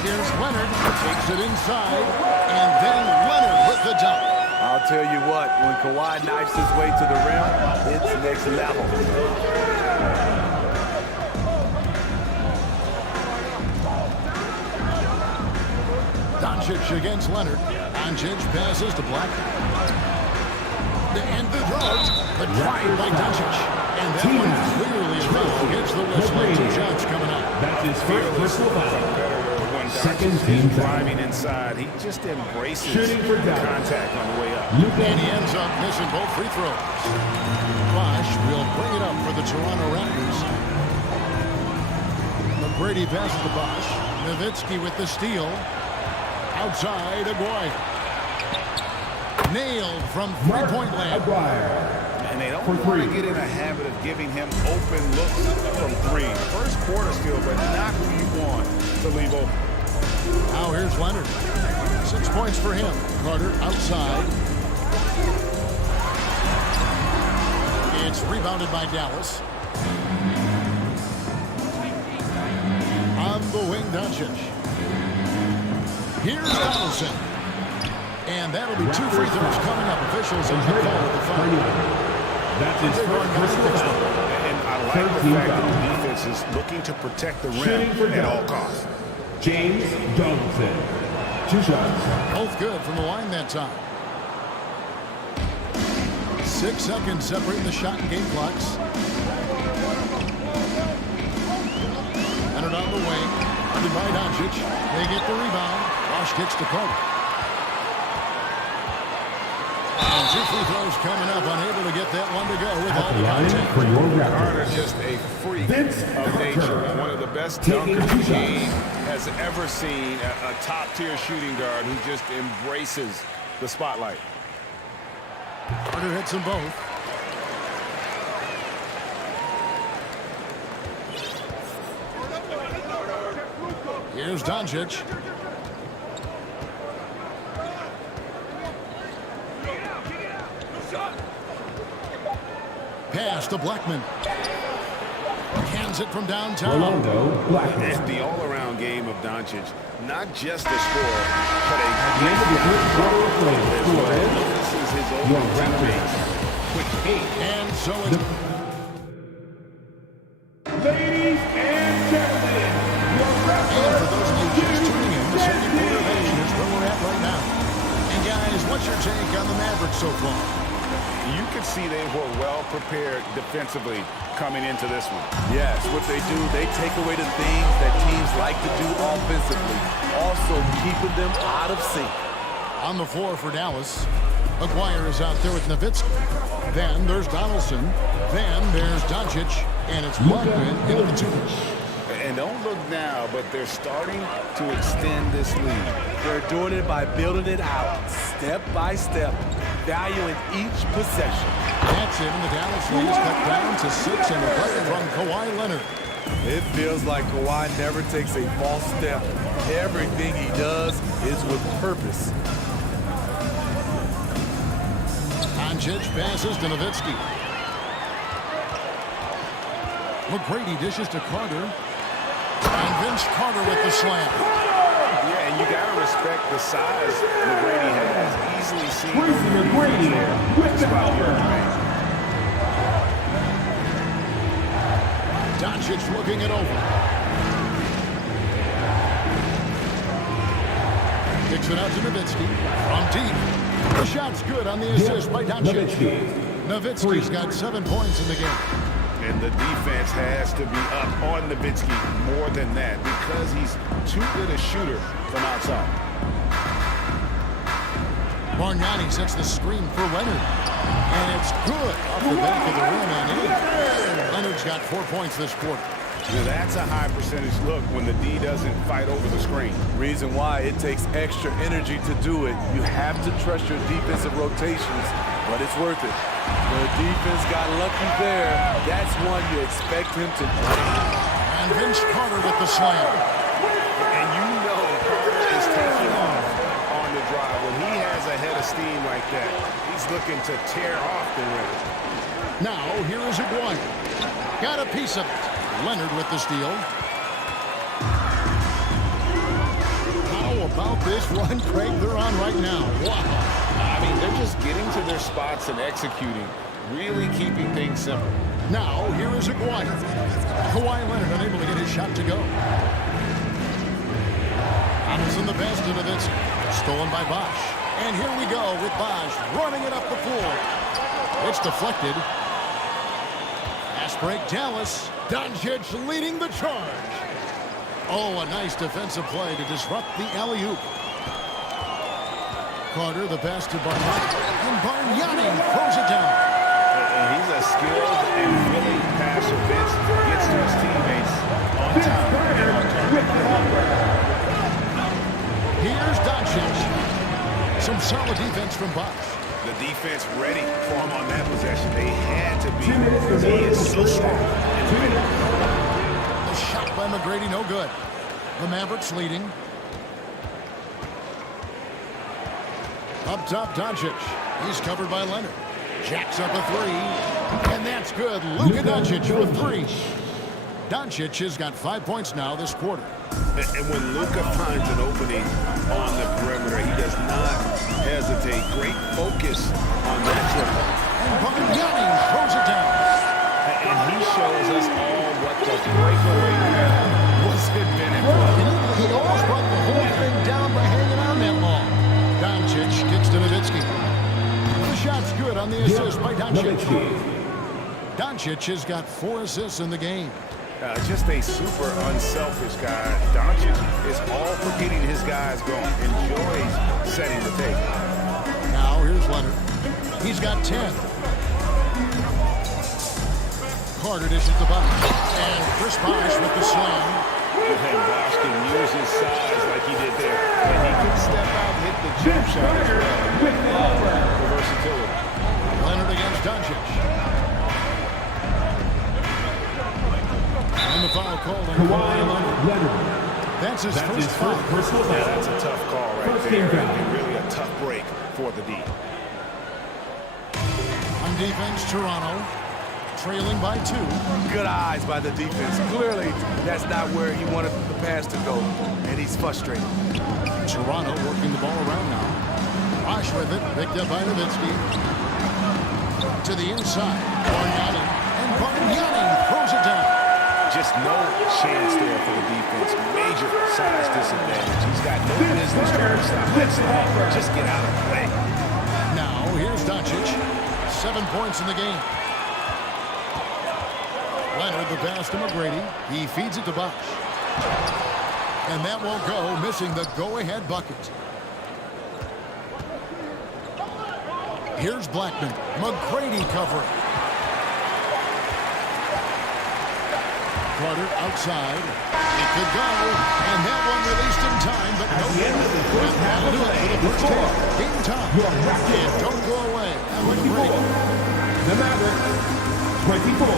Here's Leonard. Takes it inside. And then Leonard with the dunk. I'll tell you what, when Kawhi knifes his way to the rim, it's next level. Doncic against Leonard. Doncic passes to Black. To end the throw. The drive by Doncic. And that one clearly a foul. Gets the whistle. 2 shots coming up. That's his first personal foul. When saying Doncic is driving inside. He just embraces contact on the way up. And he ends up missing both free throws. Bosh will bring it up for the Toronto Raptors. McGrady passes to Bosh. Nowitzki with the steal. Outside, Aguirre. Nailed from three-point land. And they don't want to get in a habit of giving him open looks from three. First quarter still, but not who you want to leave open. Now here's Leonard. 6 points for him. Carter outside. It's rebounded by Dallas. On the wing, Doncic. Here's Donaldson. And that'll be 2 free throws coming up. Officials on the call at the final. That's his first. And I like the fact that the defense is looking to protect the rim at all costs. James Johnson. 2 shots. Both good from the line that time. 6 seconds separating the shot and game clocks. Leonard on the wing. Guarded by Doncic. They get the rebound. Bosh kicks to Carter. And 2 free throws coming up. Unable to get that one to go with all the contact. For your Carter's just a freak of nature. One of the best dunkers the game has ever seen. A top-tier shooting guard who just embraces the spotlight. Carter hits them both. Here's Doncic. Pass to Blackman. Hands it from downtown. And the all-around game of Doncic, not just a scorer, but a great This is his own teammate. And so it's... Ladies and gentlemen, And for those of you just tuning in, the second quarter of action is where we're at right now. And guys, what's your take on the Mavericks so far? You could see they were well prepared defensively coming into this one. Yes, what they do, they take away the things that teams like to do offensively, also keeping them out of sync. On the floor for Dallas, Aguirre is out there with Nowitzki. Then there's Donaldson. Then there's Doncic. And it's Blackman into the 2. And don't look now, but they're starting to extend this lead. They're doing it by building it out, step by step, valuing each possession. That's it, and the Dallas lead is cut down to 6, and a play from Kawhi Leonard. It feels like Kawhi never takes a false step. Everything he does is with purpose. Doncic passes to Nowitzki. McGrady dishes to Carter. And Vince Carter with the slam. Yeah, and you got to respect the size McGrady has. Easily seen McGrady with the cover. Doncic looking it over. Kicks it out to Nowitzki from deep. The shot's good on the assist by Doncic. Nowitzki's got 7 points in the game. And the defense has to be up on Nowitzki more than that because he's too good a shooter from outside. Bargnani sets the screen for Leonard. And it's good off the back of the rim and in. Leonard's got 4 points this quarter. Now that's a high percentage look when the D doesn't fight over the screen. Reason why it takes extra energy to do it. You have to trust your defensive rotations, but it's worth it. The defense got lucky there. That's one you expect him to do. And Vince Carter with the slam. And you know Carter is taking off on the drive. When he has a head of steam like that, he's looking to tear off the rim. Now, here is Aguirre. Got a piece of it. Leonard with the steal. How about this run, Craig, they're on right now? Wow. I mean, they're just getting to their spots and executing, really keeping things simple. Now, here is Aguirre. Kawhi Leonard unable to get his shot to go. Donaldson the pass to Nowitzki. Stolen by Bosh. And here we go with Bosh running it up the floor. It's deflected. Fast break, Dallas. Doncic leading the charge. Oh, a nice defensive play to disrupt the alley-oop. Carter, the pass to Bargnani. And Bargnani throws it down. And he's a skilled and really passive bench. Gets to his teammates on time. Here's Doncic. Some solid defense from Bosch. The defense ready for him on that possession. They had to be because he is so strong. The shot by McGrady, no good. The Mavericks leading. Up top, Doncic. He's covered by Leonard. Jacks up a three. And that's good. Luka Doncic for three. Doncic has got 5 points now this quarter. And when Luka finds an opening on the perimeter, he does not hesitate. Great focus on that triple. And Bargnani throws it down. And he shows us all what the breakaway was invented for. He almost brought the whole thing down by hanging on that long. Doncic kicks to Nowitzki. The shot's good on the assist by Doncic. Doncic has got 4 assists in the game. Just a super unselfish guy. Doncic is all for getting his guys going. Enjoys setting the table. Now here's Leonard. He's got 10. Carter dishes the box. And Chris Bosh with the slam. And Bosh can use his size like he did there. And he can step out and hit the jump shot as well. For versatility. Leonard against Doncic. And the foul called on Kawhi Leonard. That's his first foul. Yeah, that's a tough call right there. And really a tough break for the D. On defense, Toronto trailing by 2. Good eyes by the defense. Clearly, that's not where he wanted the pass to go, and he's frustrated. Toronto working the ball around now. Bosh with it, picked up by Nowitzki. To the inside, Bargnani. And Bargnani throws it down. Just no chance there for the defense. Major size disadvantage. He's got no business trying to stop that stuff. Just get out of the way. Now, here's Doncic. 7 points in the game. Leonard, the pass to McGrady. He feeds it to Bosh. And that won't go, missing the go-ahead bucket. Here's Blackman. McGrady covering. Carter outside. It could go. And that one released in time, but no good. And that'll do it for the first half. Game time. And don't go away. With a break. The Mavericks, 24.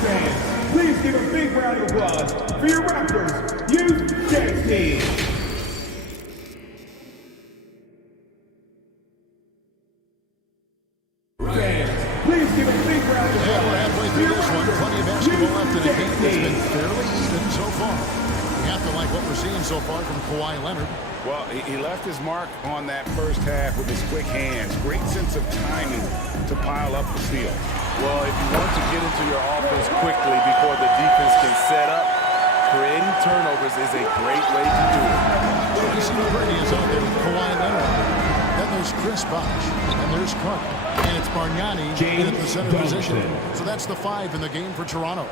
Fans, please give a big round of applause for your Raptors Youth Dance Team. Fans, please give a big round of applause. Yeah, we're halfway through this one. Plenty of basketball left in the game. It's been fairly even so far. We have to like what we're seeing so far from Kawhi Leonard. Well, he left his mark on that first half with his quick hands. Great sense of timing to pile up the steal. Well, if you want to get into your offense quickly before the defense can set up, creating turnovers is a great way to do it. Jason McGrady is out there with Kawhi Leonard. Then there's Chris Bosh. And there's Carter. And it's Bargnani in at the center position. So that's the 5 in the game for Toronto.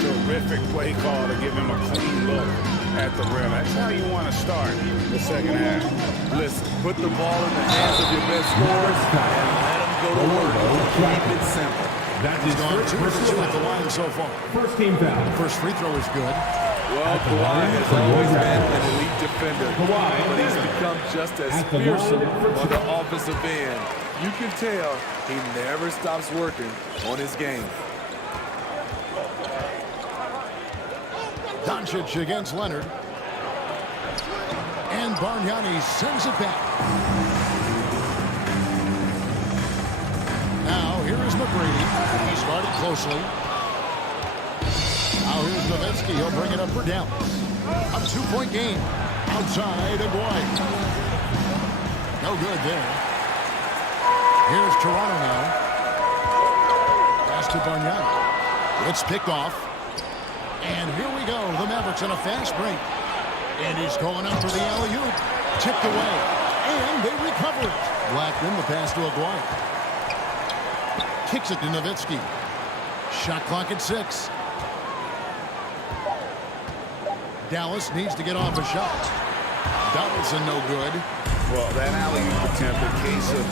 Terrific play call to give him a clean look at the rim. That's how you want to start the second half. Listen, put the ball in the hands of your best scorers and let them go to work. Keep it simple. He's gone 2 for 2 at the line so far. First team foul. The first free throw is good. Well, Kawhi has always been an elite defender, but he's become just as fearsome on the offensive end. You can tell he never stops working on his game. Doncic against Leonard. And Bargnani sends it back. Now, here is McGrady. He's guarded closely. Now, here's Nowitzki. He'll bring it up for Dallas. A 2-point game. Outside, Aguirre. No good there. Here's Toronto now. Pass to Bargnani. It's picked off. And here we go. The Mavericks on a fast break. And he's going up for the alley-oop. Tipped away. And they recover it. Blackman, the pass to Aguirre. Kicks it to Nowitzki. Shot clock at 6. Dallas needs to get off a shot. Donaldson no good. Well, that alley-oop attempt, a case of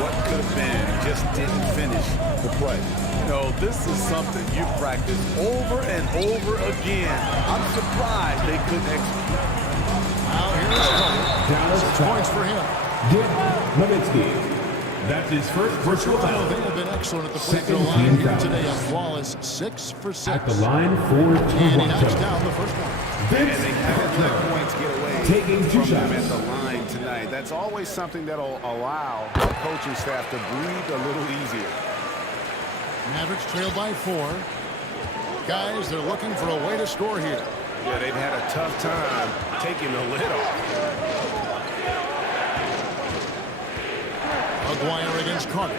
what could have been, just didn't finish the play. You know, this is something you practice over and over again. I'm surprised they couldn't execute. Now here's Dallas. 6 points for him. Dick Nowitzki. That's his first personal foul. They have been excellent at the free throw line here today on Wallace. 6 for 6. At the line for And he knocks down the first one. And they haven't let points get away taking 2 from them shots at the line tonight. That's always something that'll allow the coaching staff to breathe a little easier. Mavericks trail by 4. Guys, they're looking for a way to score here. Yeah, they've had a tough time taking the lid off. Aguirre against Carter.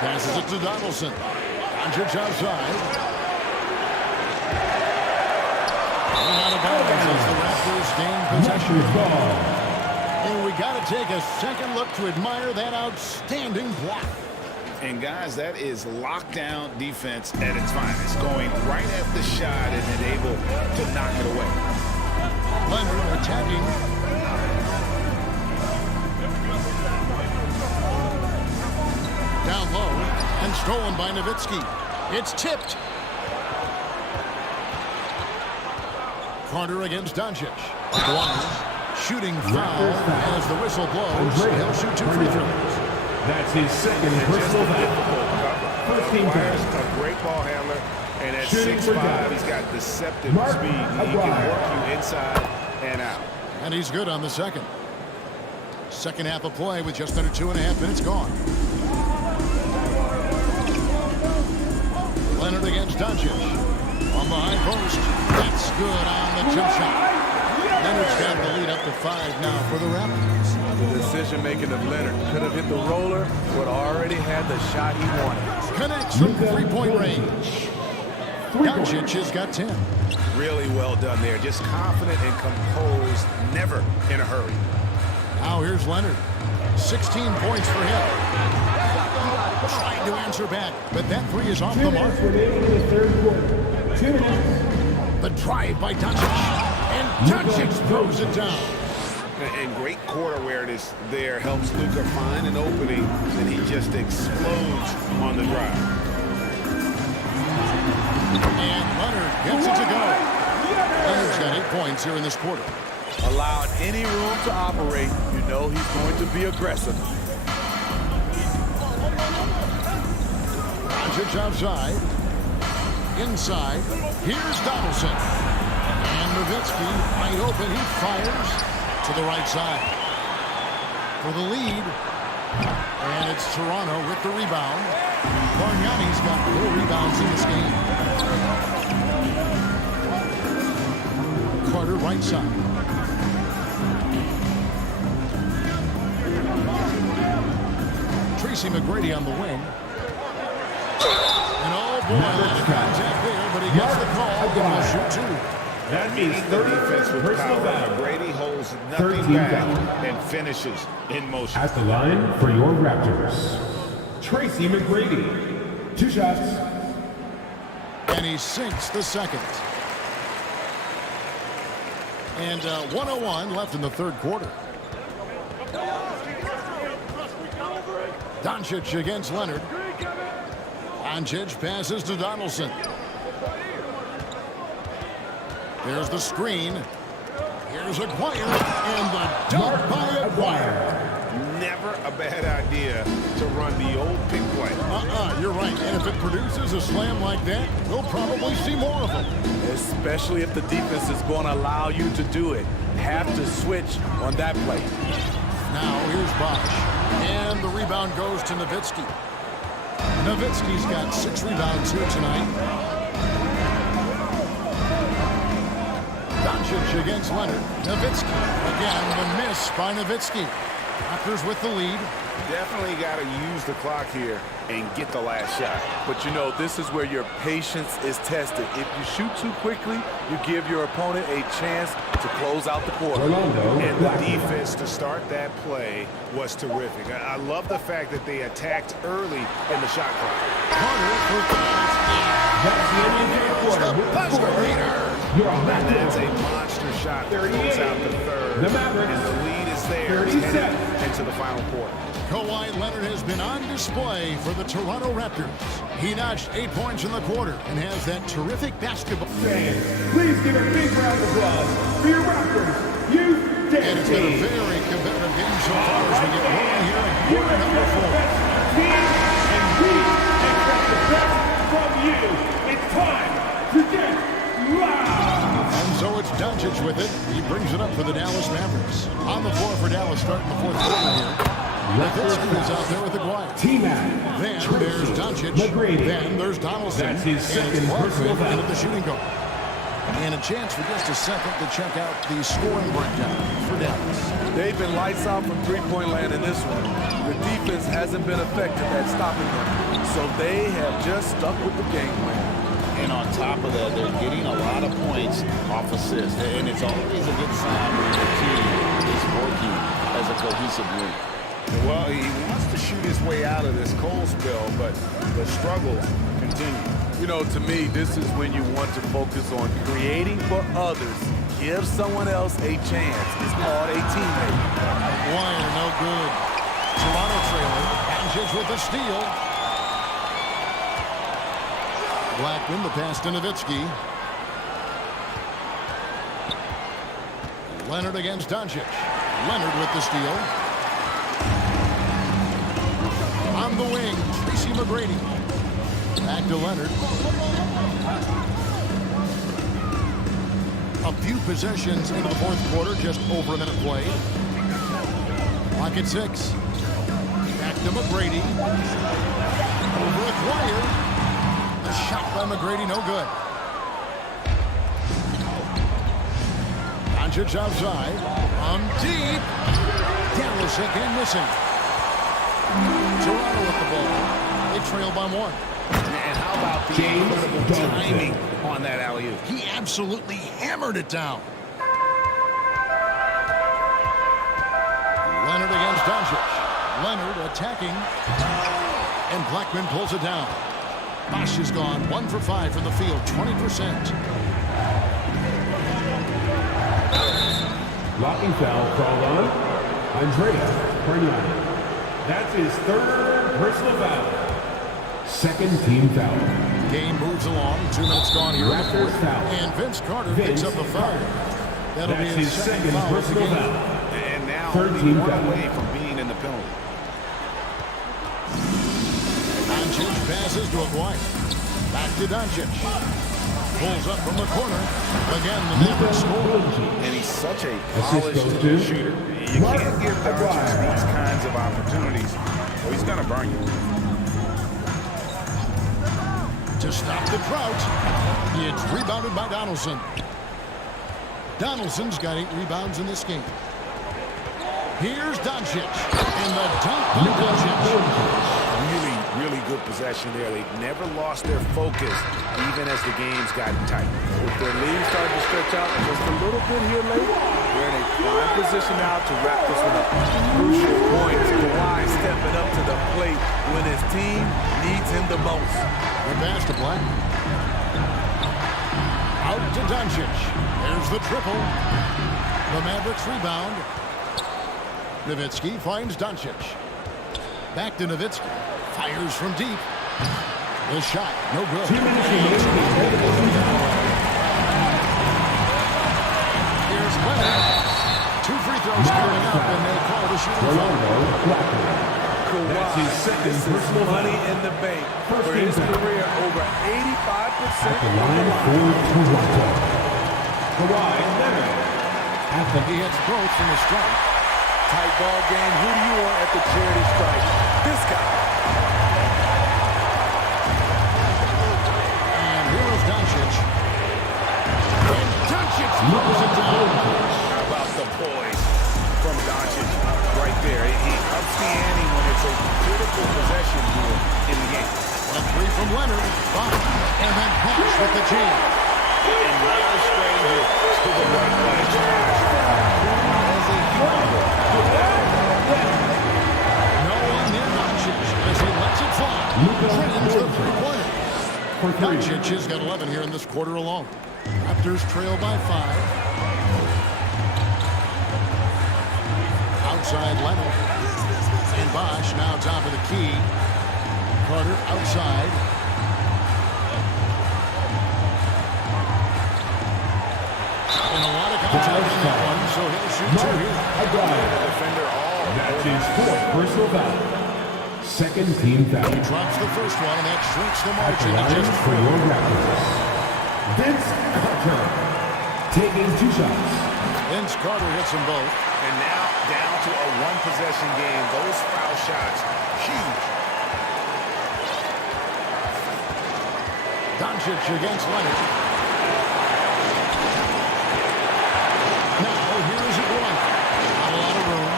Passes it to Donaldson. Doncic outside. And out of bounds as the Raptors gain possession. And we got to take a second look to admire that outstanding block. And guys, that is lockdown defense at its finest. Going right at the shot and then able to knock it away. Leonard attacking. Down low and stolen by Nowitzki. It's tipped. Carter against Doncic. Shooting foul as the whistle blows. He'll shoot 2 free throws. That's his second personal foul. First team foul. A great ball handler. And at Shooting 6'5", he's got deceptive speed. He can work you inside and out. And he's good on the second. Second half of play with just under 2.5 minutes gone. Leonard against Doncic. On the high post. That's good on the jump shot. Leonard's got the lead up to 5 now for the Raptors. The decision-making of Leonard could have hit the roller, but already had the shot he wanted. Connects from 3-point range. Doncic has got 10. Really well done there. Just confident and composed. Never in a hurry. Now here's Leonard. 16 points for him. Trying to answer back, but that 3 is off the mark. The drive by Doncic. And Doncic throws it down. And great court awareness there helps Luka find an opening, and he just explodes on the drive. And Leonard gets it to go. Leonard's got 8 points here in this quarter. Allowed any room to operate, you know he's going to be aggressive. Doncic outside. Inside. Here's Donaldson. And Nowitzki wide open. He fires to the right side. For the lead. And it's Toronto with the rebound. Bargnani's got 4 rebounds in this game. Carter right side. Tracy McGrady on the wing. And oh boy, contact there, but he gets the call. He'll shoot 2. That means The third defense with personal power. foul. Brady holds nothing 13 back foul. and finishes in motion. At the line for your Raptors, Tracy McGrady. 2 shots. And he sinks the second. And 1:01 left in the third quarter. Doncic against Leonard. Doncic passes to Donaldson. There's the screen. Here's Aguirre. And the dunk by Aguirre. Never a bad idea to run the old pick play. You're right. And if it produces a slam like that, we'll probably see more of them. Especially if the defense is going to allow you to do it. Have to switch on that play. Now here's Bosch. And the rebound goes to Nowitzki. Nowitzki's got 6 rebounds here tonight. Doncic against Leonard. Nowitzki. Again, the miss by Nowitzki. Raptors with the lead. Definitely got to use the clock here and get the last shot. But you know, this is where your patience is tested. If you shoot too quickly, you give your opponent a chance to close out the quarter. And the defense to start that play was terrific. I love the fact that they attacked early in the shot clock. That's the end of the quarter. And that's a monster shot to close out the third. The Mavericks. And the lead is there 30 headed seconds. into the final quarter. Kawhi Leonard has been on display for the Toronto Raptors. He notched 8 points in the quarter and has that terrific basketball. Fans, please give a big round of applause for your Raptors. And it's been a very competitive game so far as we get rolling here in quarter number 4. And we expect the best from you. It's time to get loud. And so it's Doncic with it. He brings it up for the Dallas Mavericks. On the floor for Dallas starting the fourth quarter here. Leftinsky is out there with Aguirre. T-Mac. Then there's Doncic. McGrady. Then there's Donaldson. That's his second personal foul. Into the shooting guard. And a chance for just a second to check out the scoring breakdown for Dallas. They've been lights out from three-point land in this one. The defense hasn't been effective at stopping them, so they have just stuck with the game plan. And on top of that, they're getting a lot of points off assists. And it's always a good sign when the team is working as a cohesive unit. Well, he wants to shoot his way out of this cold spell, but the struggles continue. You know, to me, this is when you want to focus on creating for others. Give someone else a chance. It's called a teammate. Wire, no good. Toronto trailer. Doncic with the steal. Blackman, the pass to Nowitzki. Leonard against Doncic. Leonard with the steal. On the wing, Tracy McGrady. Back to Leonard. A few possessions into the fourth quarter, just over a minute played. Clock at 6. Back to McGrady. Over Aguirre. The shot by McGrady, no good. Doncic outside. On deep. Dallas again missing. Toronto with the ball. They trail by 1. And how about the incredible timing on that alley-oop? He absolutely hammered it down. Leonard against Doncic. Leonard attacking. And Blackman pulls it down. Bosh is gone 1 for 5 from the field, 20%. Blocking foul called on Andreas Hernan. That's his third personal foul. Second team foul. Game moves along. 2 minutes gone here. Raptors foul. And Vince Carter picks up the foul. That'll That's be his second personal foul. And now Third only team one foul. away from being in the penalty. Doncic passes to Aguirre. Back to Doncic. Pulls up from the corner. Again, the Mavericks score. And he's such a Assist goes polished to shooter. You can't give Doncic these kinds of opportunities, or he's going to burn you. To stop the drought, it's rebounded by Donaldson. Donaldson's got 8 rebounds in this game. Here's Doncic. And the dunk by Doncic. Really good possession there. They've never lost their focus, even as the game's gotten tight. With their lead starting to stretch out just a little bit here late, they're in a prime position now to wrap this one up. Crucial points. Kawhi stepping up to the plate when his team needs him the most. The pass to Black. Out to Doncic. There's the triple. The Mavericks rebound. Nowitzki finds Doncic. Back to Nowitzki. Fires from deep. The shot, no good. 2 minutes remaining. Here's Leonard. 2 free throws coming up, and they call the shooting foul. That's his second personal money in the bank. For his career, over 85% At the line for Toronto. Kawhi Leonard. He hits both from the strike. Tight ball game. Who do you want at the charity strike? This guy. And here is Doncic. And Doncic throws it down. How about the poise from Doncic right there? He ups the ante when it's a critical possession here in the game. A 3 from Leonard. And then Bosh with the jam. And not a stranger to the right ledge. As a no one near Doncic as he lets it fly. Drains the three-pointer. Doncic has got 11 here in this quarter alone. Raptors trail by 5. outside Leonard. And Bosch now top of the key. Carter outside. And a lot of contact in that one, so he'll shoot two here. Defender all. That's his fourth personal foul. Second team foul. He drops the first one, and that shrinks the margin to Line just for your Raptors. Vince Carter taking 2 shots. Vince Carter hits them both. And now down to a one-possession game. Those foul shots, huge. Doncic against Leonard. Now, here's a blank. Not a lot of room.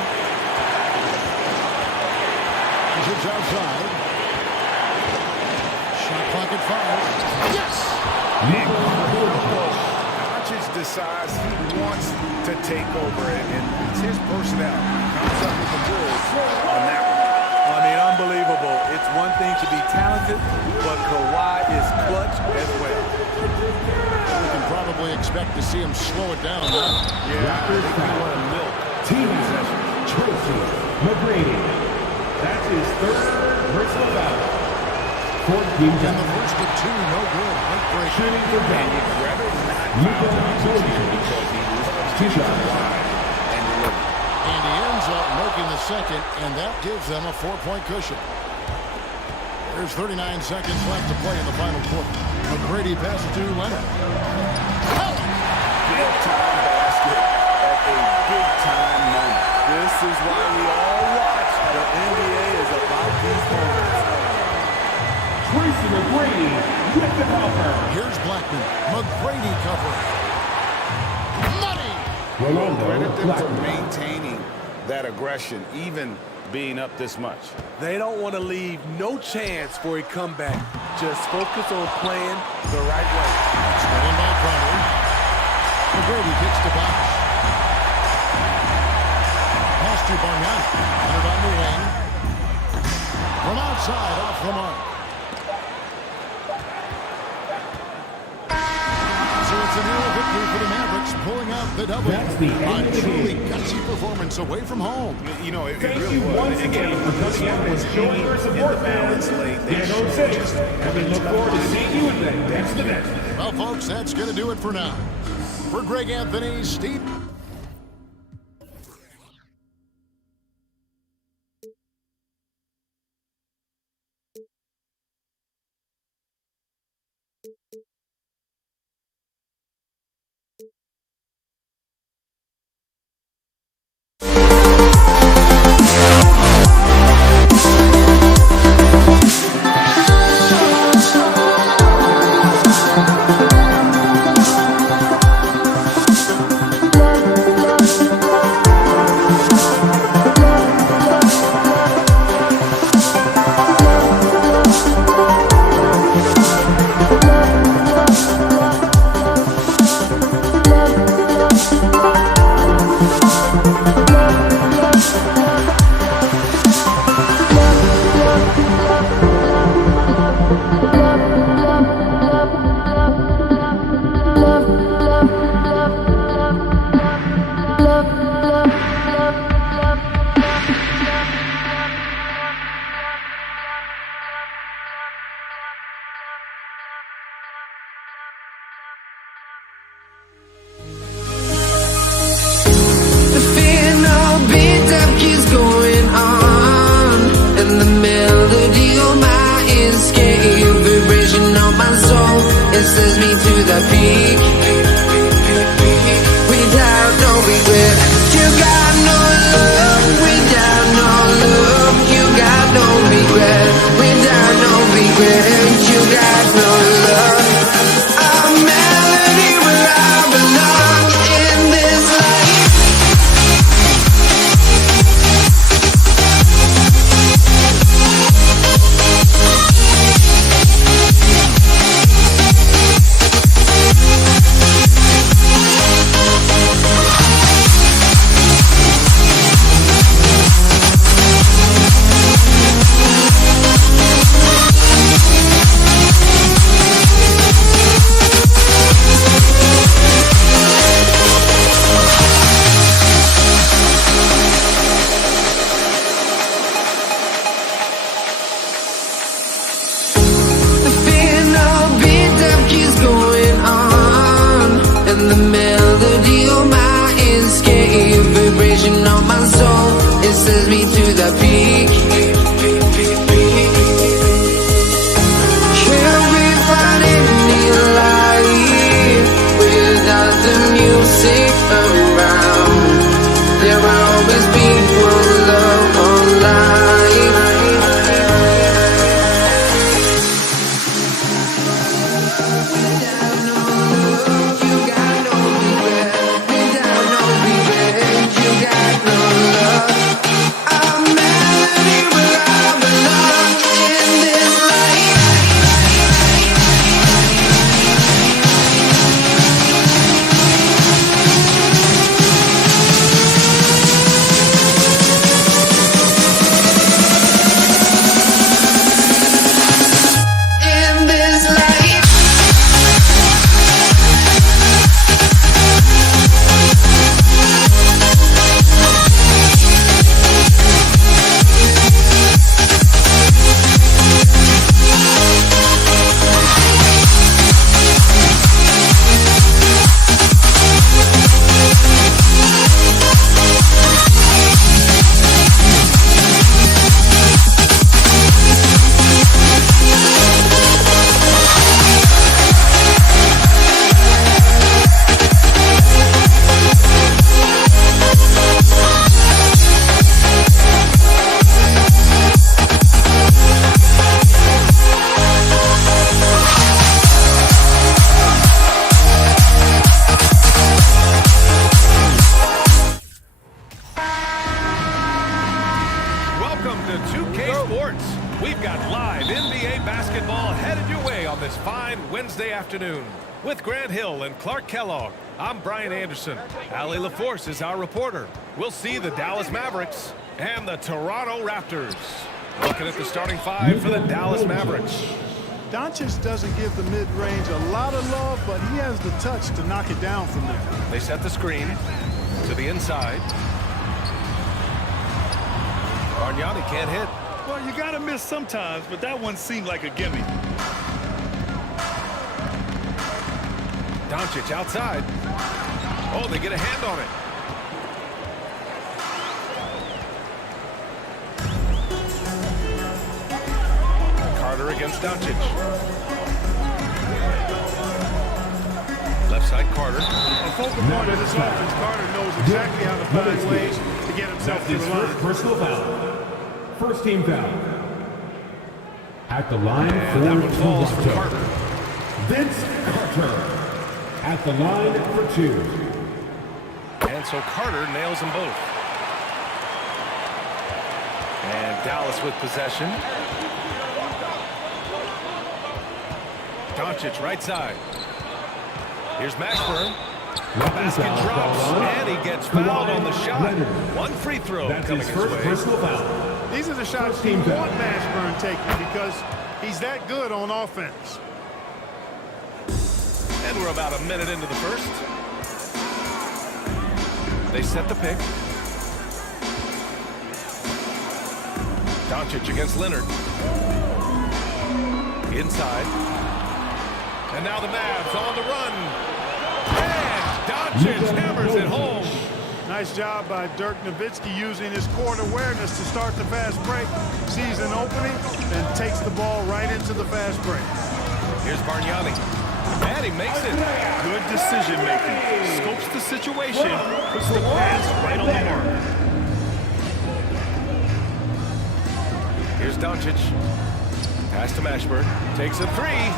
It's outside. Shot clock at 5. Yes! Doncic decides he wants to take over, and it's his personnel. Comes up with the Bulls on that one. I mean, unbelievable. It's one thing to be talented, but Kawhi is clutch as well. We can probably expect to see him slow it down now. Yeah, I think we want to milk. Team Tracy McGrady. That's his third personal foul. 14 In the first of 2, no good. Late break. Shooting for And you'd rather not foul Doncic because he loves to shoot wide and deliver. And he ends up making the second, and that gives them a 4-point cushion. There's 39 seconds left to play in the final quarter. McGrady passes to Leonard. Big-time basket at a big-time moment. This is why we all watch. The NBA is about these moments. Tracy McGrady with the cover. Here's Blackman. McGrady cover. Money! Credit them for maintaining that aggression, even being up this much. They don't want to leave no chance for a comeback. Just focus on playing the right way. Starting by Carter. McGrady kicks to Bosch. Pass to Bargnani. Leonard on the wing. From outside, off the mark. So it's an early victory for the Mavericks, pulling out the W. That's the end of the truly game. gutsy performance away from home. You know, it Thank really you was. once again for coming out and showing your support, fans. Dan 06, and we look forward to seeing you in the next event. Well, folks, that's going to do it for now. For Greg Anthony, Steve. It sends me to the peak without no regret. You got no love without no love. You got no regret without no regret. You got no love. A melody where I belong in this life. to 2K Sports. We've got live NBA basketball headed your way on this fine Wednesday afternoon. With Grant Hill and Clark Kellogg, I'm Brian Anderson. Allie LaForce is our reporter. We'll see the Dallas Mavericks and the Toronto Raptors. Looking at the starting five for the Dallas Mavericks. Doncic doesn't give the mid-range a lot of love, but he has the touch to knock it down from there. They set the screen to the inside. Bargnani can't hit. Well, you got to miss sometimes, but that one seemed like a gimme. Doncic outside. Oh, they get a hand on it. Carter against Doncic. Left side, Carter. A focal point of this offense, Carter knows exactly how to find ways to get himself to the line. Personal foul. First team foul. At the line and that one falls for Toronto. Carter. Vince Carter. At the line for 2. And so Carter nails them both. And Dallas with possession. Doncic right side. Here's Mashburn. The basket drops, and he gets fouled on the shot. One free throw coming his way. Personal foul. These are the shots you want Mashburn taking because he's that good on offense. And we're about a minute into the first. They set the pick. Doncic against Leonard. Inside. And now the Mavs on the run. And Doncic hammers it home. Nice job by Dirk Nowitzki using his court awareness to start the fast break. Sees an opening and takes the ball right into the fast break. Here's Bargnani. And he makes it. Good decision making. Scopes the situation. Puts the pass right on the mark. Here's Doncic. Pass to Mashburn. Takes a three.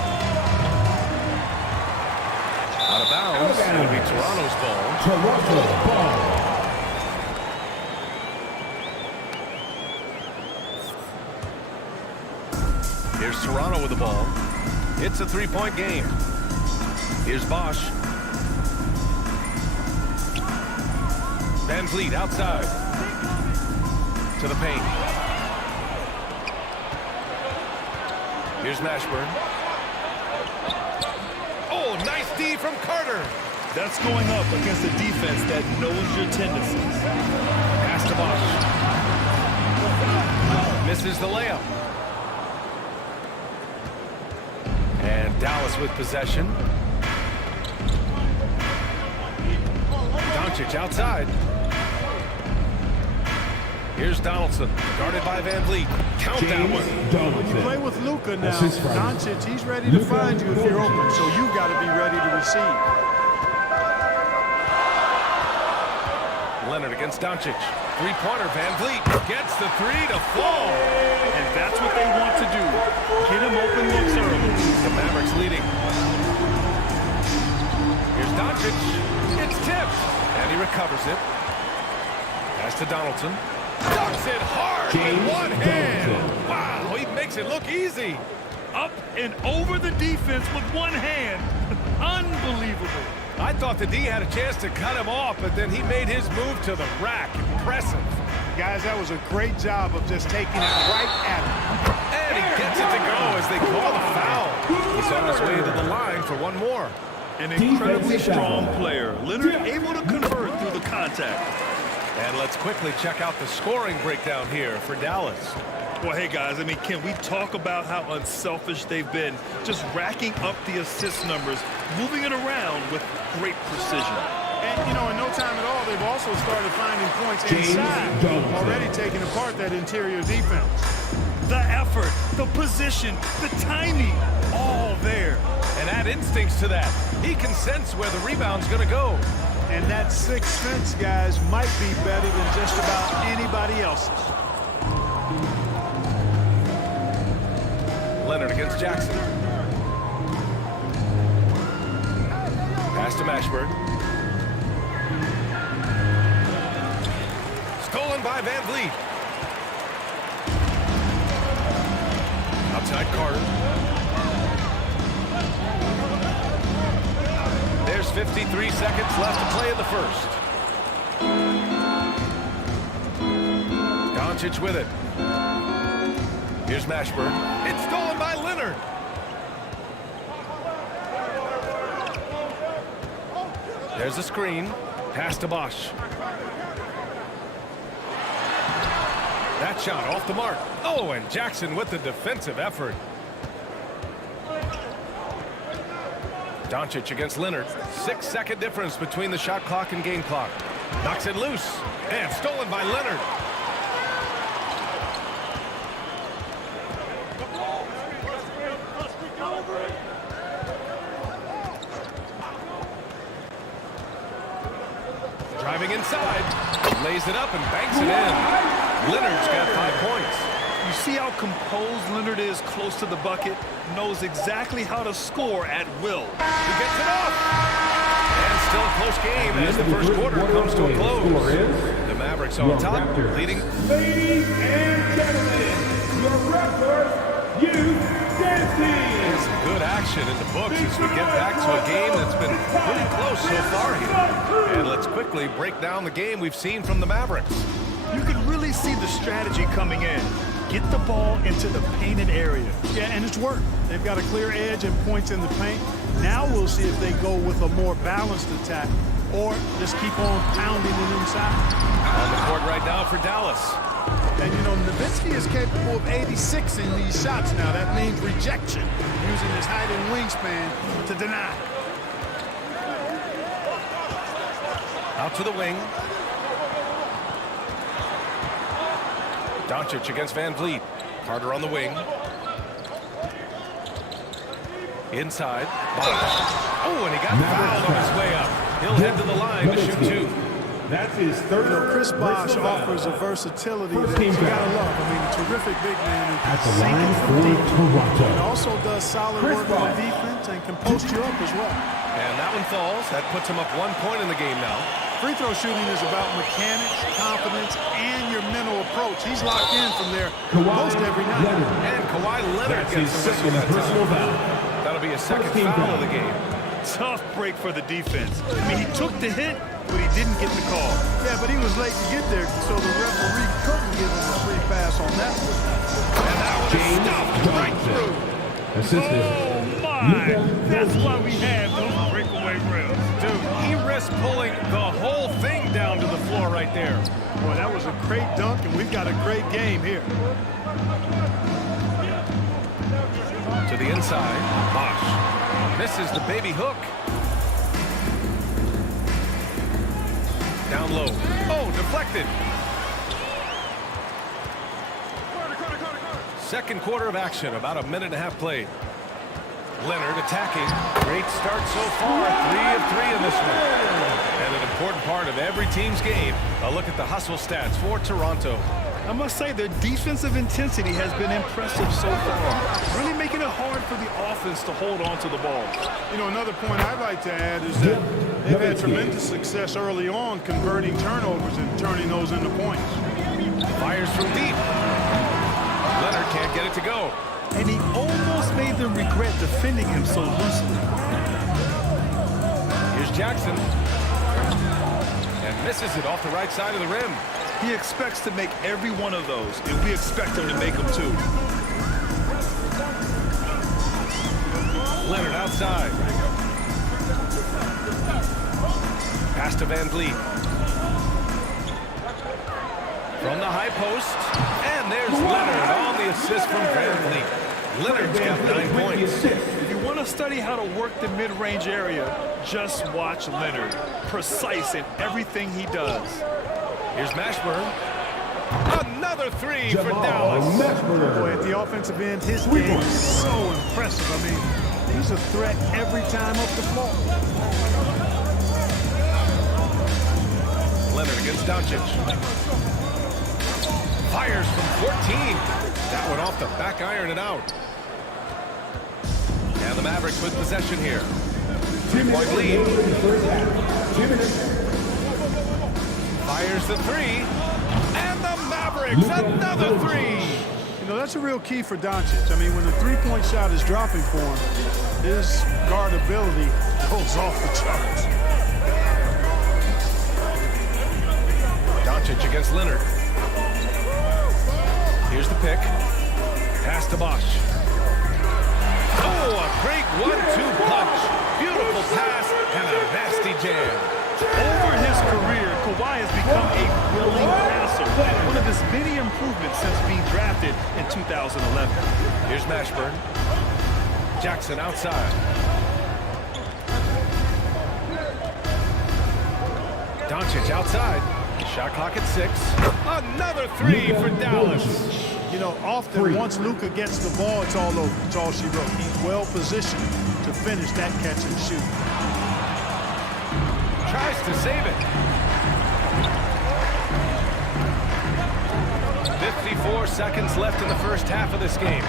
Out of bounds. It'll be Toronto's ball. Toronto ball. Here's Toronto with the ball. It's a three-point game. Here's Bosch. Van Vliet outside. To the paint. Here's Mashburn. Oh, nice D from Carter. That's going up against a defense that knows your tendencies. Pass to Bosch. Misses the layup. And Dallas with possession. Doncic outside. Here's Donaldson, guarded by Van Vliet. Count that one. When you play with Luka now, Doncic, he's ready to find you if you're open, so you've got to be ready to receive. Leonard against Doncic. Three-pointer, Van Vliet gets the three to fall. And that's what they want to do. Get him open looks early. The Mavericks leading. Here's Doncic. It's tipped. And he recovers it. Pass to Donaldson. Dunks it hard with one hand. Wow, he makes it look easy. Up and over the defense with one hand. Unbelievable. I thought the D had a chance to cut him off, but then he made his move to the rack. Impressive. Guys, that was a great job of just taking it right at him. And he gets it to go as they call the foul. He's on his way to the line for one more. An incredibly strong player. Leonard able to convert through the contact. And let's quickly check out the scoring breakdown here for Dallas. Well, hey, guys, I mean, can we talk about how unselfish they've been? Just racking up the assist numbers, moving it around with great precision. And, you know, in no time at all, they've also started finding points inside, already taking apart that interior defense. The effort, the position, the timing, all there. And add instincts to that. He can sense where the rebound's going to go. And that sixth sense, guys, might be better than just about anybody else's. Leonard against Jackson. Pass to Mashburn. Stolen by Van Vliet. side, Carter. There's 53 seconds left to play in the first. Doncic with it. Here's Mashburn. It's stolen by Leonard. There's a screen. Pass to Bosch. That shot off the mark. Oh, and Jackson with the defensive effort. Doncic against Leonard. 6-second difference between the shot clock and game clock. Knocks it loose. And stolen by Leonard. Driving inside. Lays it up and banks it in. Leonard's got 5 points. You see how composed Leonard is close to the bucket? Knows exactly how to score at will. He gets it off. And still a close game as the first quarter comes to a close. The Mavericks on top, leading. Ladies and gentlemen, your Raptors Youth Dance Team. Some good action in the books as we get back to a game that's been pretty close so far here. And let's quickly break down the game we've seen from the Mavericks. You can really see the strategy coming in. Get the ball into the painted area. Yeah, and it's worked. They've got a clear edge and points in the paint. Now we'll see if they go with a more balanced attack or just keep on pounding it inside. On the court right now for Dallas. And, you know, Nowitzki is capable of 86 in these shots now. That means rejection, using his height and wingspan to deny. Out to the wing. Doncic against Van Vliet. Carter on the wing. Inside. Oh, and he got fouled on his way up. He'll head to the line to shoot 2. That's his third. You know, Chris Bosh offers a versatility that you gotta love. I mean, a terrific big man who can sink it from deep. And also does solid work on defense and can post you up as well. And that one falls. That puts him up 1 point in the game now. Free throw shooting is about mechanics, confidence, and your mental approach. He's locked in from there most every night. And Kawhi Leonard gets the whistle that time. That'll be a second foul of the game. Tough break for the defense. I mean, he took the hit, but he didn't get the call. Yeah, but he was late to get there, so the referee couldn't give him a free pass on that one. And that one is stuffed right through. Assistant. Oh, my. That's why we have those breakaway refs. Dude, he risked pulling the whole thing down to the floor right there. Boy, that was a great dunk, and we've got a great game here. To the inside. Bosch misses the baby hook. Down low. Oh, deflected. Second quarter of action, about a minute and a half played. Leonard attacking. Great start so far. 3 of 3 in this one. And an important part of every team's game. A look at the hustle stats for Toronto. I must say their defensive intensity has been impressive so far. Really making it hard for the offense to hold on to the ball. You know, another point I'd like to add is that they've had tremendous success early on converting turnovers and turning those into points. Fires from deep. Leonard can't get it to go. And he almost made them regret defending him so loosely. Here's Jackson. And misses it off the right side of the rim. He expects to make every one of those, and we expect him to make them too. Leonard outside. Pass to Van Vliet. From the high post. And there's Leonard on the assist from Van Vliet. Leonard's got 9 points. If you want to study how to work the mid-range area, just watch Leonard. Precise in everything he does. Here's Mashburn. Another 3 for Dallas. Boy, at the offensive end, his game is so impressive. I mean, he's a threat every time up the floor. Leonard against Doncic. Fires from 14. That one off the back iron and out. And the Mavericks with possession here. 3-point lead. Fires the 3. And the Mavericks, another 3. You know, that's a real key for Doncic. I mean, when the three-point shot is dropping for him, his guardability goes off the charts. Doncic against Leonard. Here's the pick. Pass to Bosch. Oh, a great 1-2 punch. Beautiful pass and a nasty jam. Over his career, Kawhi has become a willing passer. One of his many improvements since being drafted in 2011. Here's Mashburn. Jackson outside. Doncic outside. Shot clock at 6. Another 3 for Dallas. You know, often once Luka gets the ball, it's all over. It's all she wrote. He's well positioned to finish that catch and shoot. Tries to save it. 54 seconds left in the first half of this game.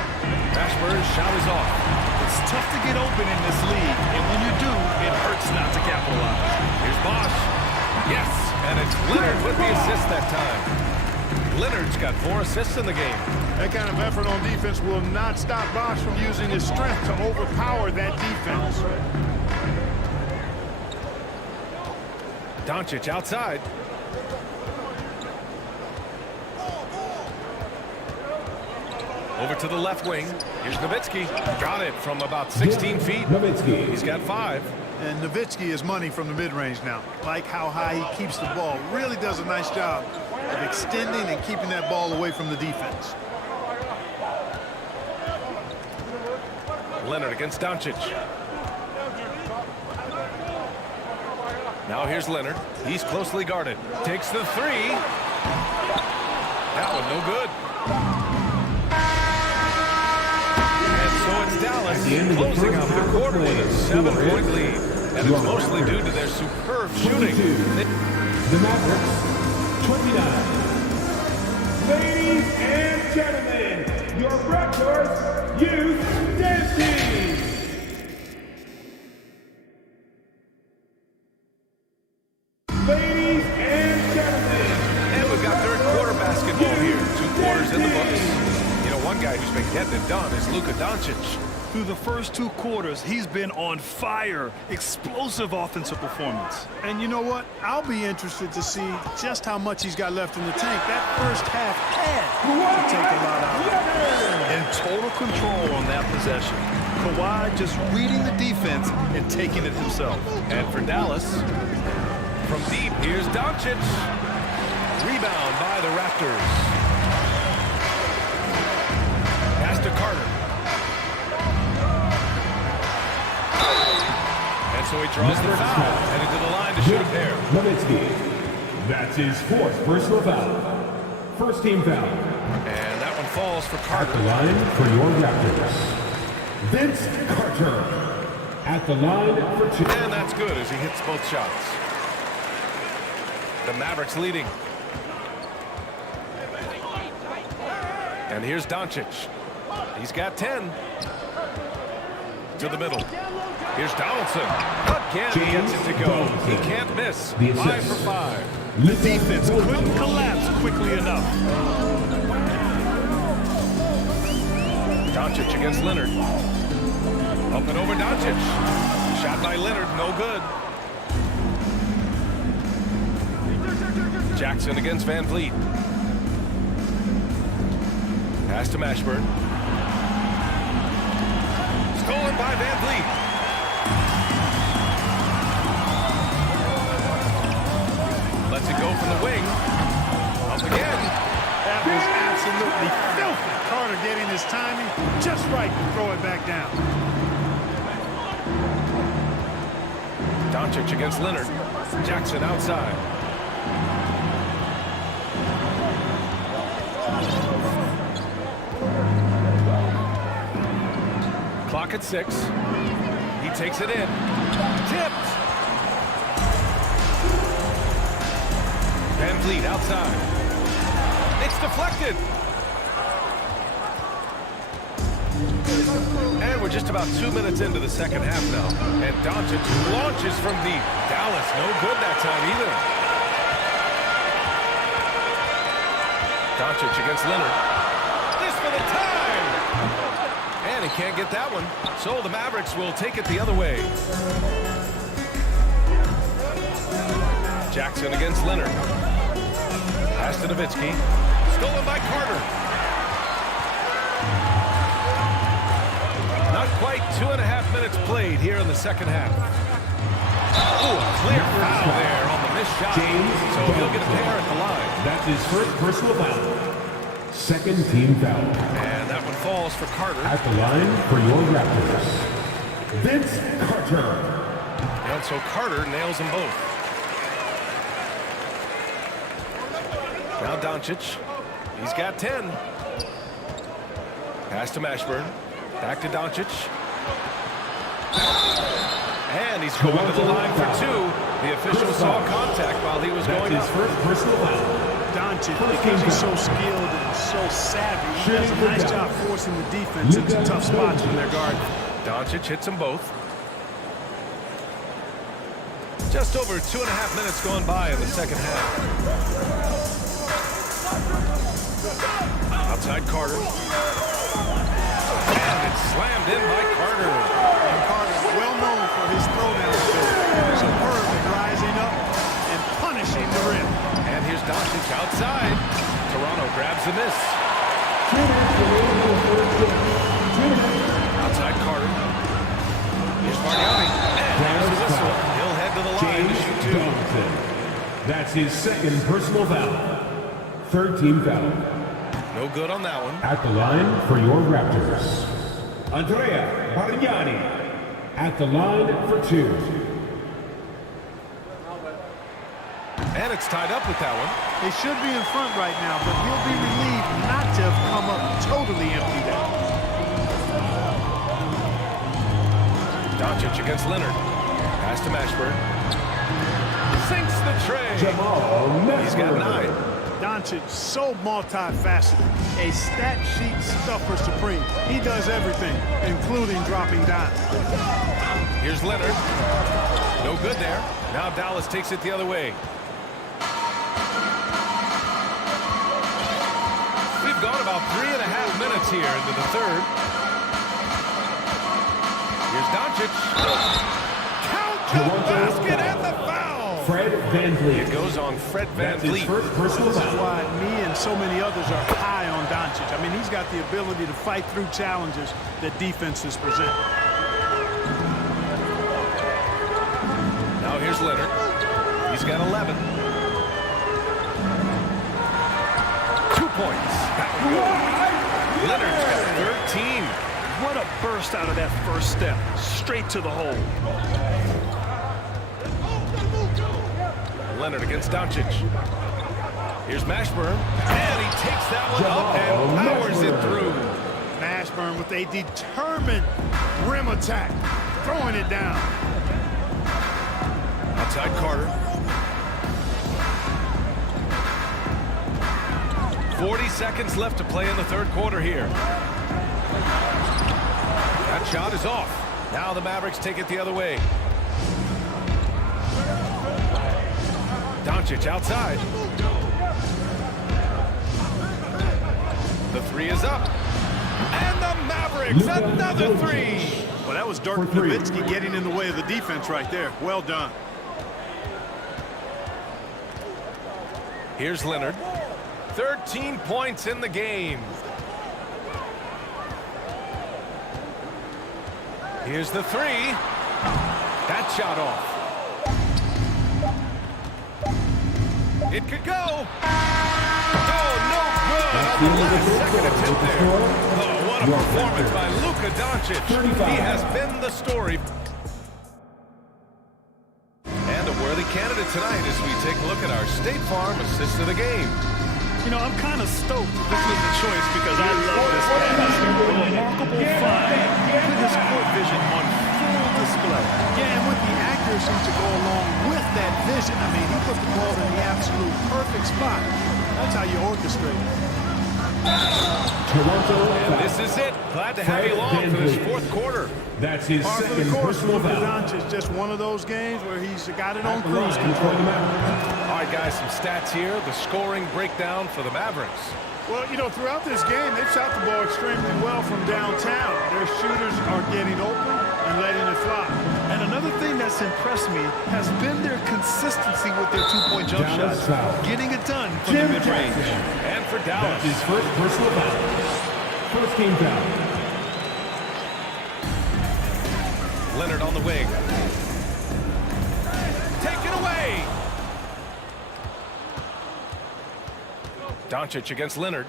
Mashburn's shot is off. It's tough to get open in this league, and when you do, it hurts not to capitalize. Here's Bosch. Yes, and it's Leonard with the assist that time. Leonard's got 4 assists in the game. That kind of effort on defense will not stop Bosch from using his strength to overpower that defense. Doncic outside. Over to the left wing. Here's Nowitzki. Got it from about 16 feet. Nowitzki. He's got 5. And Nowitzki is money from the mid-range now. Like how high he keeps the ball. Really does a nice job of extending and keeping that ball away from the defense. Leonard against Doncic. Now here's Leonard. He's closely guarded. Takes the 3. That one no good. And so it's Dallas closing out the quarter with a 7-point lead. And it's mostly due to their superb shooting. The Mavericks, 29. Ladies and gentlemen, your Raptors Youth Dance Team. Ladies and gentlemen. And we've got third quarter basketball here. 2 quarters in the books. You know, one guy who's been getting it done is Luka Doncic. Through the first 2 quarters, he's been on fire. Explosive offensive performance. And you know what? I'll be interested to see just how much he's got left in the tank. That first half had to take a lot out. In total control on that possession. Kawhi just reading the defense and taking it himself. And for Dallas, from deep, here's Doncic. Rebound by the Raptors. Pass to Carter. And so he draws the foul, headed to the line to shoot a pair. Nowitzki. That's his 4th personal foul. First team foul. And that one falls for At Carter. the line for your Raptors, Vince Carter. At the line for 2. And that's good as he hits both shots. The Mavericks leading. And here's Doncic. He's got 10. To the middle. Here's Donaldson. Again, he gets it to go. He can't miss. 5 for 5. The defense couldn't collapse quickly enough. Doncic against Leonard. Up and over Doncic. Shot by Leonard, no good. Jackson against Van Vliet. Pass to Mashburn. Stolen by Van Vliet. Lets it go from the wing. Up again. That was absolutely filthy. Carter getting his timing just right to throw it back down. Doncic against Leonard. Jackson outside. Clock at 6. He takes it in. Tipped. Van Vliet outside. It's deflected. And we're just about 2 minutes into the second half now. And Doncic launches from deep. Dallas no good that time either. Doncic against Leonard. This for the can't get that one. So the Mavericks will take it the other way. Jackson against Leonard. Pass to Nowitzki. Stolen by Carter. Not quite 2.5 minutes played here in the second half. Ooh, a clear foul there on the missed shot. So he'll get a pair at the line. That's his first personal foul. Second team foul. And that one falls for Carter. At the line for your Raptors, Vince Carter. And so Carter nails them both. Now Doncic. He's got 10. Pass to Mashburn. Back to Doncic. And he's going to the line for two. The official saw contact while he was going up. That's his first personal foul. Doncic, because he's so skilled and so savvy, he does a nice job forcing the defense into tough spots when they're guarding. Doncic hits them both. Just over 2.5 minutes gone by in the second half. Outside Carter. And it's slammed in by Carter. And Carter, well known for his throwdown ability. Superb at rising up and punishing the rim. And here's Doncic outside. Toronto grabs the miss. Outside Carter. Here's Bargnani. And there's the whistle. He'll head to the line to shoot two. That's his second personal foul. Third team foul. No good on that one. At the line for your Raptors, Andrea Bargnani. At the line for two. And it's tied up with that one. They should be in front right now, but he'll be relieved not to have come up totally empty there. Doncic against Leonard. Pass to Mashburn. Sinks the tray. He's got 9. Doncic, so multifaceted. A stat sheet stuffer supreme. He does everything, including dropping dimes. Here's Leonard. No good there. Now Dallas takes it the other way. We've gone about 3.5 minutes here into the third. Here's Doncic. Count the basket and the foul. Fred VanVleet. It goes on Fred VanVleet. That's his first personal This is foul. why me and so many others are high on Doncic. I mean, he's got the ability to fight through challenges that defenses present. Now here's Leonard. He's got 11. 2 points. That one goes. Leonard's got 13. What a burst out of that first step. Straight to the hole. Leonard against Doncic. Here's Mashburn. And he takes that one up and powers it through. Mashburn with a determined rim attack. Throwing it down. Outside Carter. 40 seconds left to play in the third quarter here. That shot is off. Now the Mavericks take it the other way. Doncic outside. The three is up. And the Mavericks, another three. Well, that was Dirk Nowitzki getting in the way of the defense right there. Well done. Here's Leonard. 13 points in the game. Here's the three. That shot off. It could go. Oh, no good on the last second attempt there. Oh, what a performance by Luka Doncic. He has been the story. And a worthy candidate tonight as we take a look at our State Farm assist of the game. You know, I'm kind of stoked this was the choice because I love this pass. A remarkable find. Put his court vision on full display. Yeah, and with the accuracy to go along with that vision, I mean, he put the ball in the absolute perfect spot. That's how you orchestrate it. Toronto. And this is it. Glad to have you along for this fourth quarter. That's his Par for the second course. personal Luka foul. Doncic, just one of those games where he's got it on cruise control. All right, guys, some stats here. The scoring breakdown for the Mavericks. Well, you know, throughout this game, they've shot the ball extremely well from downtown. Their shooters are getting open and letting it fly. And another thing that's impressed me has been their consistency with their two-point jump Dallas shots, foul. getting it done from Jim the mid-range. Jackson. And for Dallas. That's his first personal foul. First team foul. Leonard on the wing. Take it away. Doncic against Leonard.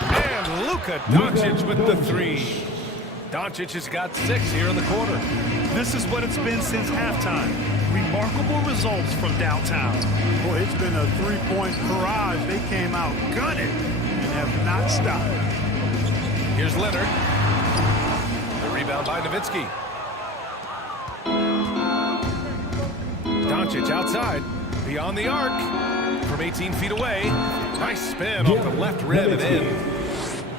And Luka Doncic with the three. Doncic has got 6 here in the quarter. This is what it's been since halftime. Remarkable results from downtown. Boy, it's been a three-point barrage. They came out gunning and have not stopped. Here's Leonard. The rebound by Nowitzki. Doncic outside, beyond the arc, from 18 feet away. Nice spin off the left rim and in.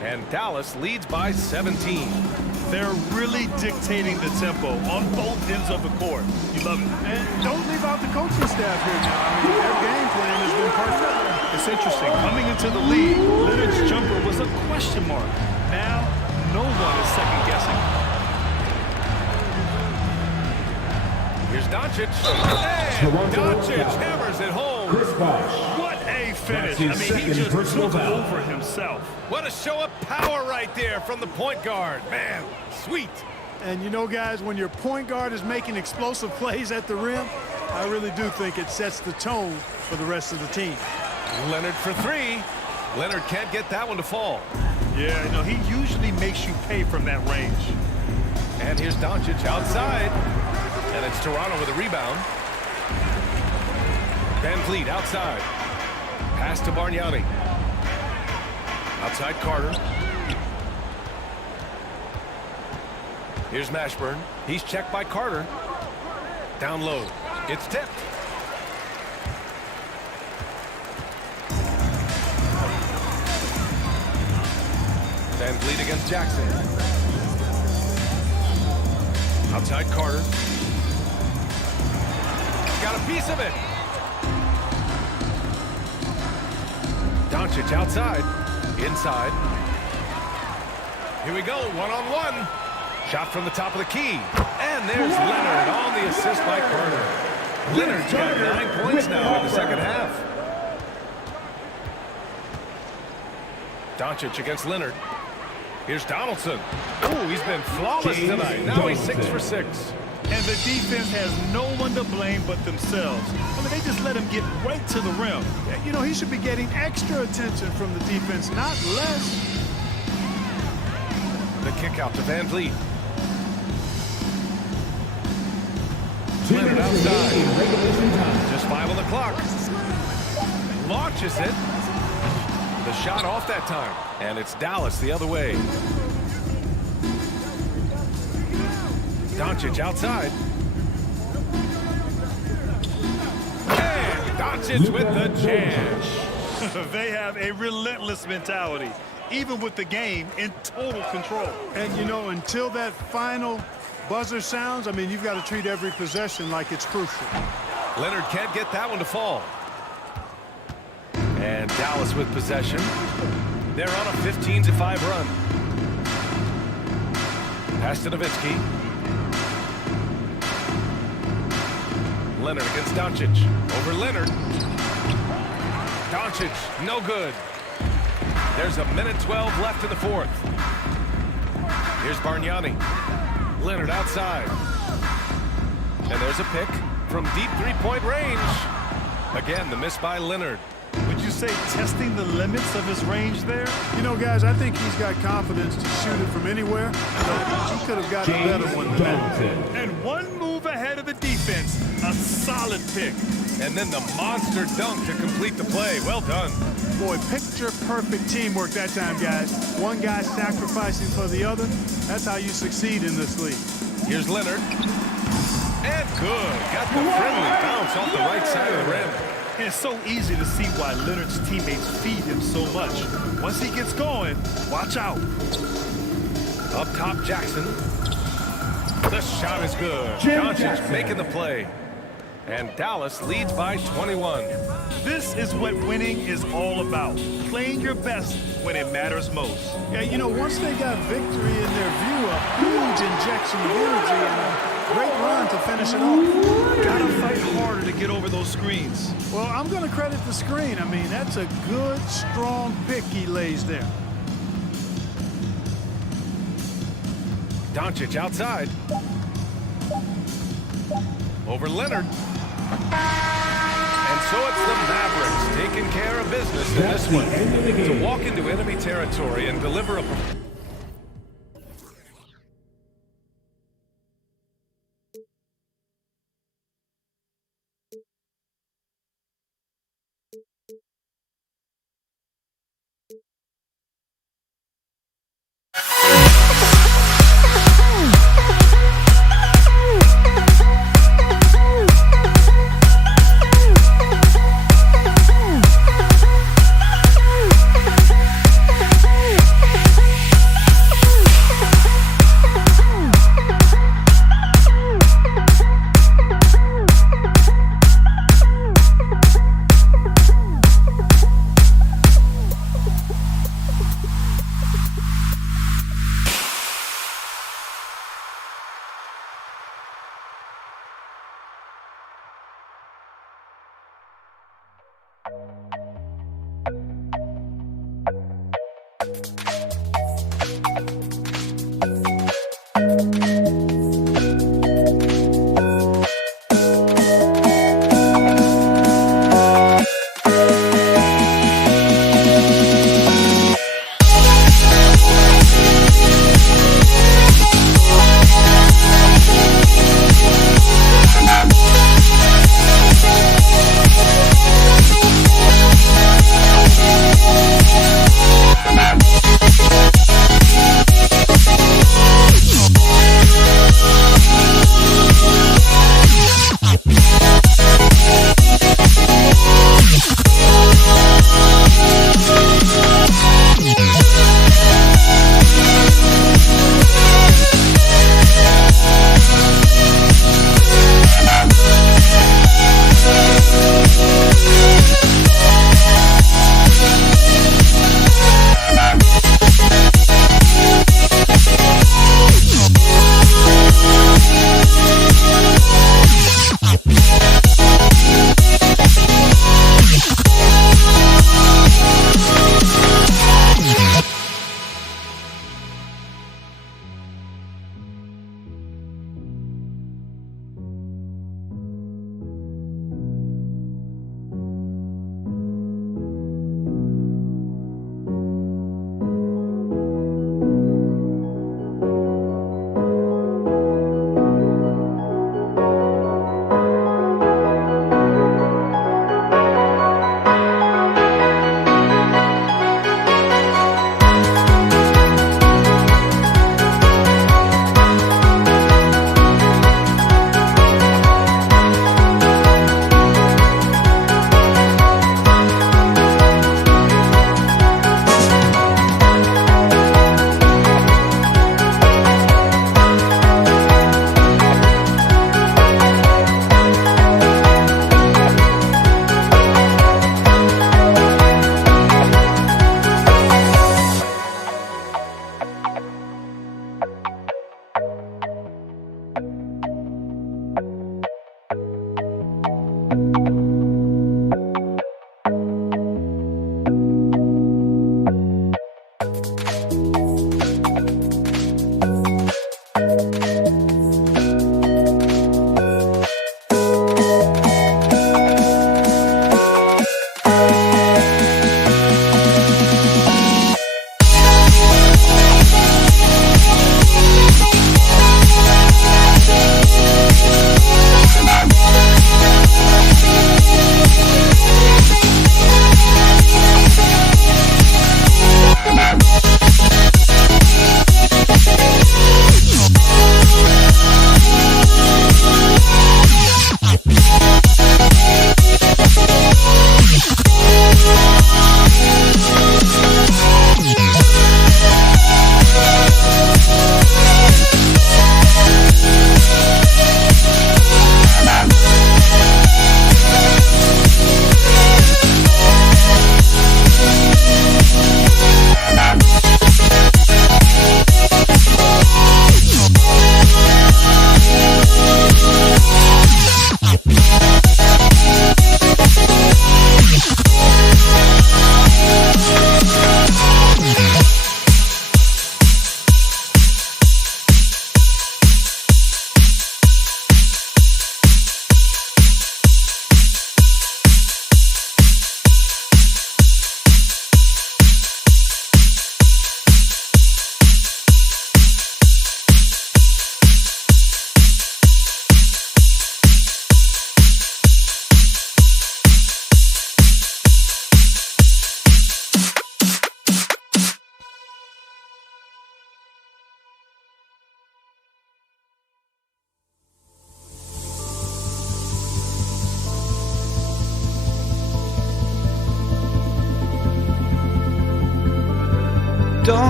And Dallas leads by 17. They're really dictating the tempo on both ends of the court. You love it. And don't leave out the coaching staff here now. I mean, their game plan has been perfect. It's interesting. Coming into the league, Leonard's jumper was a question mark. Now, no one is second-guessing. Here's Doncic. And Doncic hammers it home. Chris Bosh. What a finish. That's his I mean, he second just personal took foul. over himself. What a show of power right there from the point guard. Man, sweet. And you know, guys, when your point guard is making explosive plays at the rim, I really do think it sets the tone for the rest of the team. Leonard for three. Leonard can't get that one to fall. Yeah, you know, he usually makes you pay from that range. And here's Doncic outside. And it's Toronto with a rebound. Van Vliet outside. Pass to Bargnani. Outside Carter. Here's Mashburn. He's checked by Carter. Down low. It's tipped. Van Vliet against Jackson. Outside Carter. Got a piece of it. Doncic outside. Inside. Here we go. One-on-one. Shot from the top of the key. And there's Leonard on the assist by Carter. Leonard's got 9 points now in the second half. Doncic against Leonard. Here's Donaldson. Oh, he's been flawless tonight. Now he's 6 for 6. And the defense has no one to blame but themselves. I mean, they just let him get right to the rim. You know, he should be getting extra attention from the defense, not less. The kick out to Van Vliet. Leonard outside. Just 5 on the clock. Launches it. The shot off that time. And it's Dallas the other way. Doncic outside. And Doncic with the jam. They have a relentless mentality, even with the game in total control. And, you know, until that final buzzer sounds, I mean, you've got to treat every possession like it's crucial. Leonard can't get that one to fall. And Dallas with possession. They're on a 15-5 run. Pass to Nowitzki. Leonard against Doncic. Over Leonard. Doncic, no good. There's a minute 12 left in the fourth. Here's Bargnani. Leonard outside. And there's a pick from deep three-point range. Again, the miss by Leonard. Would you say testing the limits of his range there? You know, guys, I think he's got confidence to shoot it from anywhere, but he could have gotten a better one than that. And one move ahead of the defense. A solid pick. And then the monster dunk to complete the play. Well done. Boy, picture-perfect teamwork that time, guys. One guy sacrificing for the other. That's how you succeed in this league. Here's Leonard. And good. Got the friendly bounce off the right side of the rim. And it's so easy to see why Leonard's teammates feed him so much. Once he gets going, watch out. Up top, Jackson. The shot is good. Doncic making the play. and Dallas leads by 21. This is what winning is all about. Playing your best when it matters most. Yeah, you know, once they got victory in their view, a huge injection of energy and a great run to finish it off. Gotta fight harder to get over those screens. Well, I'm going to credit the screen. I mean, that's a good, strong pick he lays there. Doncic outside. Over Leonard. And so it's the Mavericks taking care of business in this one. To walk into enemy territory and deliver a...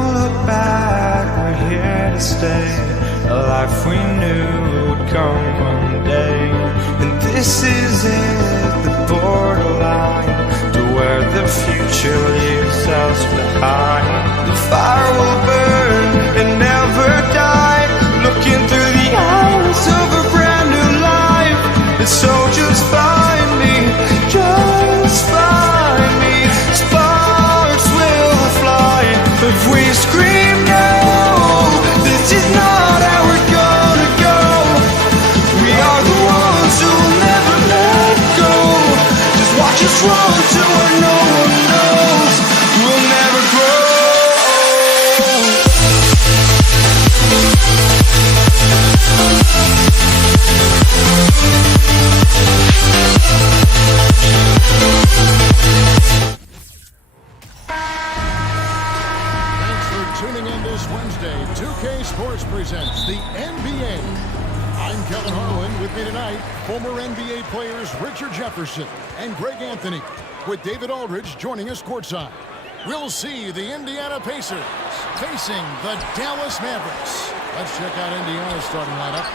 Don't look back, we're here to stay. A life we knew would come one day. And this is it, the borderline to where the future leaves us behind. The fire will burn and never die, looking through the eyes of a brand new life. And so just find me, just find me. Sparks will fly if we scream no. This is not how we're gonna go. We are the ones who will never let go. Just watch us run to where no one knows. We'll never grow. Thanks for tuning in this Wednesday. 2K Sports presents the NBA. I'm Kevin Harlan. With me tonight, former NBA players Richard Jefferson and Greg Anthony, with David Aldridge joining us courtside. We'll see the Indiana Pacers facing the Dallas Mavericks. Let's check out Indiana's starting lineup.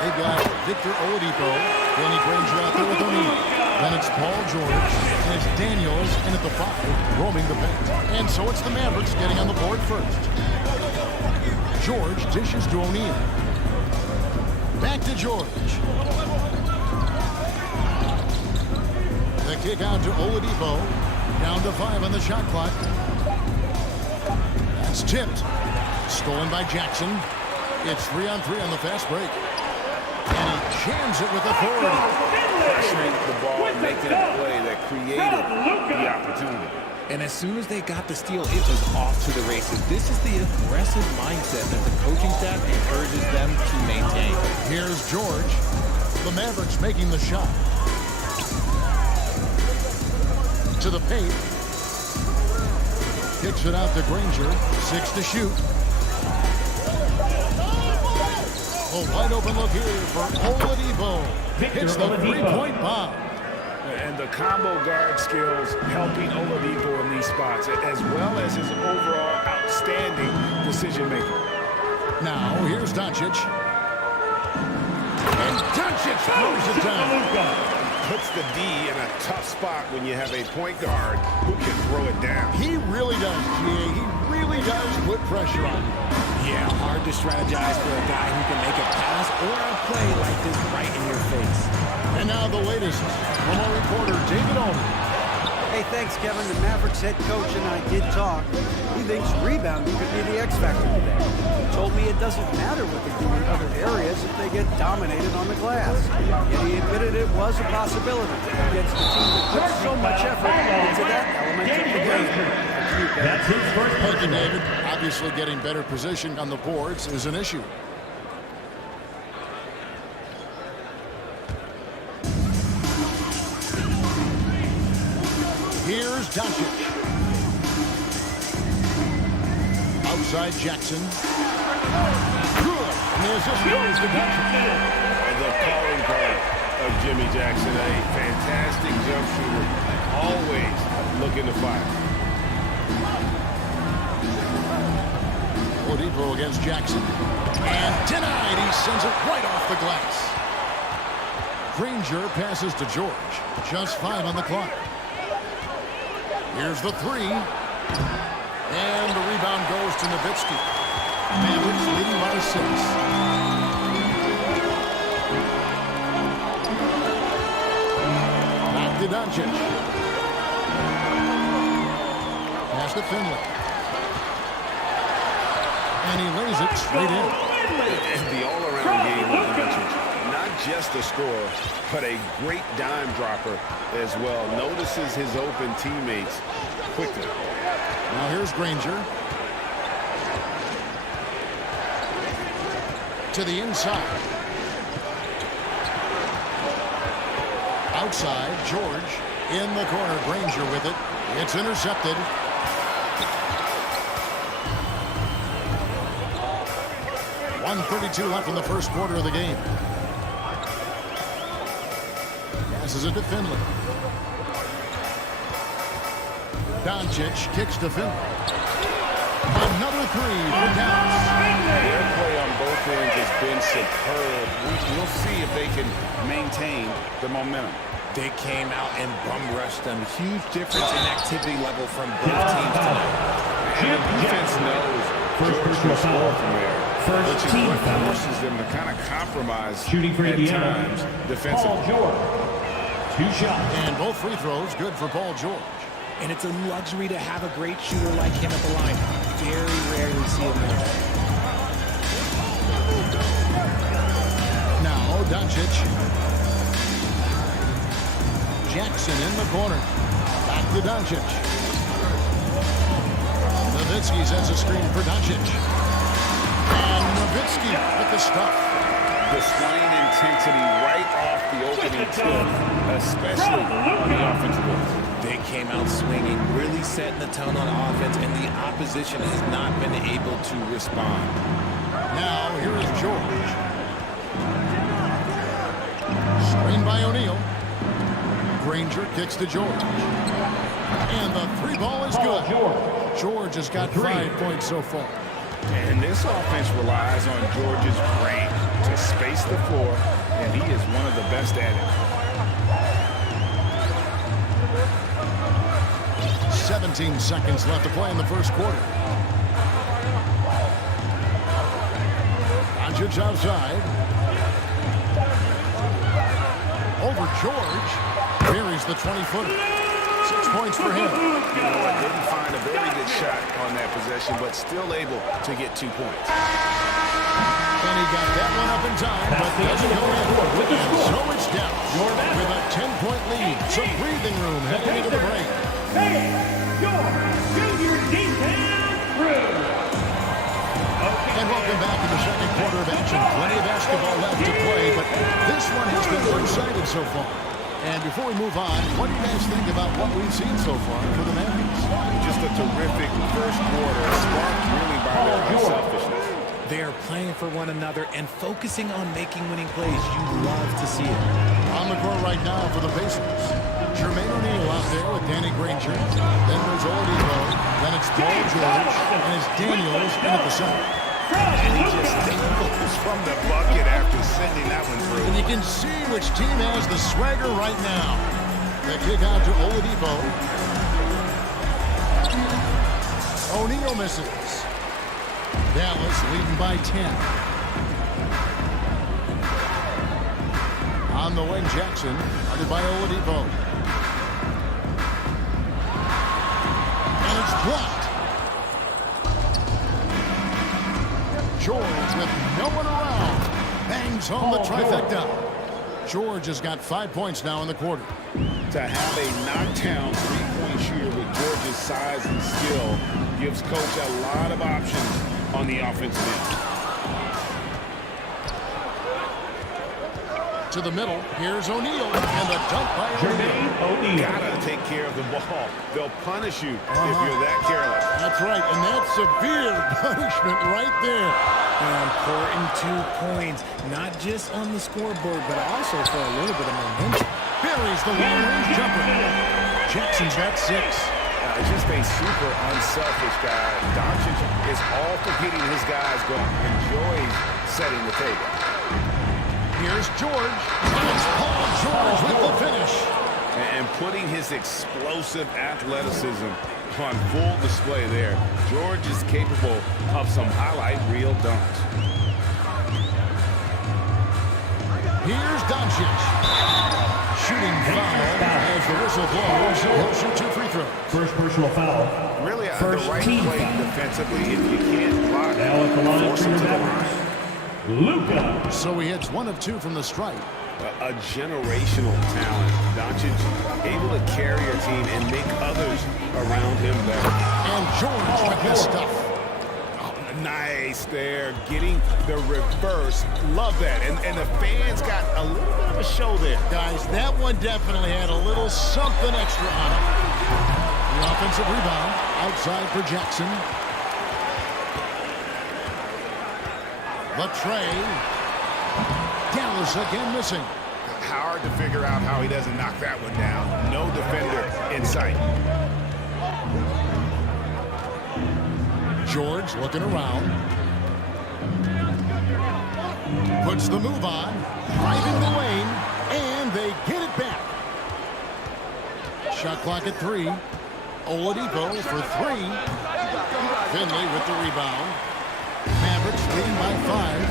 They've got Victor Oladipo, Danny Granger out there with O'Neal. Then it's Paul George, and it's Daniels in at the 5, roaming the paint. And so it's the Mavericks getting on the board first. George dishes to O'Neal. Back to George. The kick out to Oladipo. Down to 5 on the shot clock. That's tipped. Stolen by Jackson. It's 3-on-3 on the fast break. And he jams it with authority. Pressuring the ball and making a play that created the opportunity. And as soon as they got the steal, it was off to the races. This is the aggressive mindset that the coaching staff encourages them to maintain. Here's George. The Mavericks making the shot. To the paint. Kicks it out to Granger. 6 to shoot. A wide open look here for Oladipo. Hits the three-point bomb. And the combo guard skills helping Oladipo in these spots, as well as his overall outstanding decision-making. Now, here's Doncic. And Doncic throws it down. Puts the D in a tough spot when you have a point guard who can throw it down. He really does, GA. He really does put pressure on you. Yeah, hard to strategize for a guy who can make a pass or a play like this right in your face. And now the latest from our reporter, David Aldridge. Hey, thanks, Kevin. The Mavericks head coach and I did talk. He thinks rebounding could be the X factor today. He told me it doesn't matter what they do in other areas if they get dominated on the glass. Yet he admitted it was a possibility against a team that puts so much effort into that element of the game. That's his first Thank you, David. Obviously, getting better position on the boards is an issue. Here's Doncic. Outside Jackson. Good. And the assist goes to Doncic. The calling card of Jimmy Jackson, a fantastic jump shooter, always looking to fire. Oladipo against Jackson. And denied. He sends it right off the glass. Granger passes to George. Just 5 on the clock. Here's the 3. And the rebound goes to Nowitzki. Mavericks leading by 6. Back to Doncic. Pass to Finley. And he lays it straight in. And the all-around game of Doncic. Not just a scorer, but a great dime dropper as well. Notices his open teammates quickly. Now here's Granger. To the inside. Outside, George in the corner. Granger with it. It's intercepted. .132 left in the first quarter of the game. Passes it to Finley. Doncic kicks to Finley. Another three for Dallas. Their play on both ends has been superb. We'll see if they can maintain the momentum. They came out and bum rushed them. Huge difference in activity level from both teams tonight. And the defense knows George can score from there, which is what forces them to kind of compromise Shooting for at Indiana. times defensively. Paul George. 2 shots. And both free throws good for Paul George. And it's a luxury to have a great shooter like him at the line. Very rarely see it there. Now Doncic. Jackson in the corner. Back to Doncic. Nowitzki sends a screen for Doncic. And Nowitzki with the stuff. Displaying intensity right off the opening tip, especially on the offensive end. They came out swinging, really setting the tone on offense, and the opposition has not been able to respond. Now here is George. Screen by O'Neal. Granger kicks to George. And the three ball is good. George has got 5 points so far. And this offense relies on George's brain to space the floor, and he is one of the best at it. 17 seconds left to play in the first quarter. Doncic outside. Over George. Buries the 20-footer. 6 points for him. You know what? Didn't find a very good shot on that possession, but still able to get 2 points. And he got that one up in time, but doesn't go in. And so it's down with a 10-point lead. Some breathing room heading into the break. And welcome back to the second quarter of action. Plenty of basketball left to play, but this one has been one-sided so far. And before we move on, what do you guys think about what we've seen so far for the Mavericks? Just a terrific first quarter, sparked really by their unselfishness. They are playing for one another and focusing on making winning plays. You love to see it. On the court right now for the Pacers. Jermaine O'Neal out there with Danny Granger. Then there's Oladipo. Then it's Paul George. And it's Daniels in at the center. And he just goes from the bucket after sending that one through. And you can see which team has the swagger right now. The kick out to Oladipo. O'Neal misses. Dallas leading by 10. On the wing, Jackson, guarded by Oladipo. And it's blocked. George with no one around. Bangs home the trifecta. George has got 5 points now in the quarter. To have a knockdown three-point shooter with George's size and skill gives Coach a lot of options on the offensive end. To the middle, here's O'Neal, and the dunk by O'Neal. Gotta take care of the ball. They'll punish you if you're that careless. That's right, and that's severe punishment right there. An important 2 points, not just on the scoreboard, but also for a little bit of momentum. Buries the long-range jumper. Jackson's got 6. Just a super unselfish guy. Doncic is all for getting his guys going. Enjoys setting the table. Here's George. And it's Paul George with the finish. And putting his explosive athleticism on full display there. George is capable of some highlight reel dunks. Here's Doncic. Shooting foul as the whistle blows. He'll shoot 2 free throws. First personal foul. Really the First right team play foul. defensively. If you can't block, Now at the line force for him the to the Mavericks. line. Luka. So he hits 1 of 2 from the stripe. A generational talent. Doncic able to carry a team and make others around him better. And George with this stuff. Oh, nice there. Getting the reverse. Love that. And the fans got a little bit of a show there. Guys, that one definitely had a little something extra on it. The offensive rebound outside for Jackson. The tray. Dallas again missing. Hard to figure out how he doesn't knock that one down. No defender in sight. George looking around. Puts the move on. Driving the lane. And they get it back. Shot clock at 3. Oladipo for 3. Finley with the rebound. Mavericks leading by 5.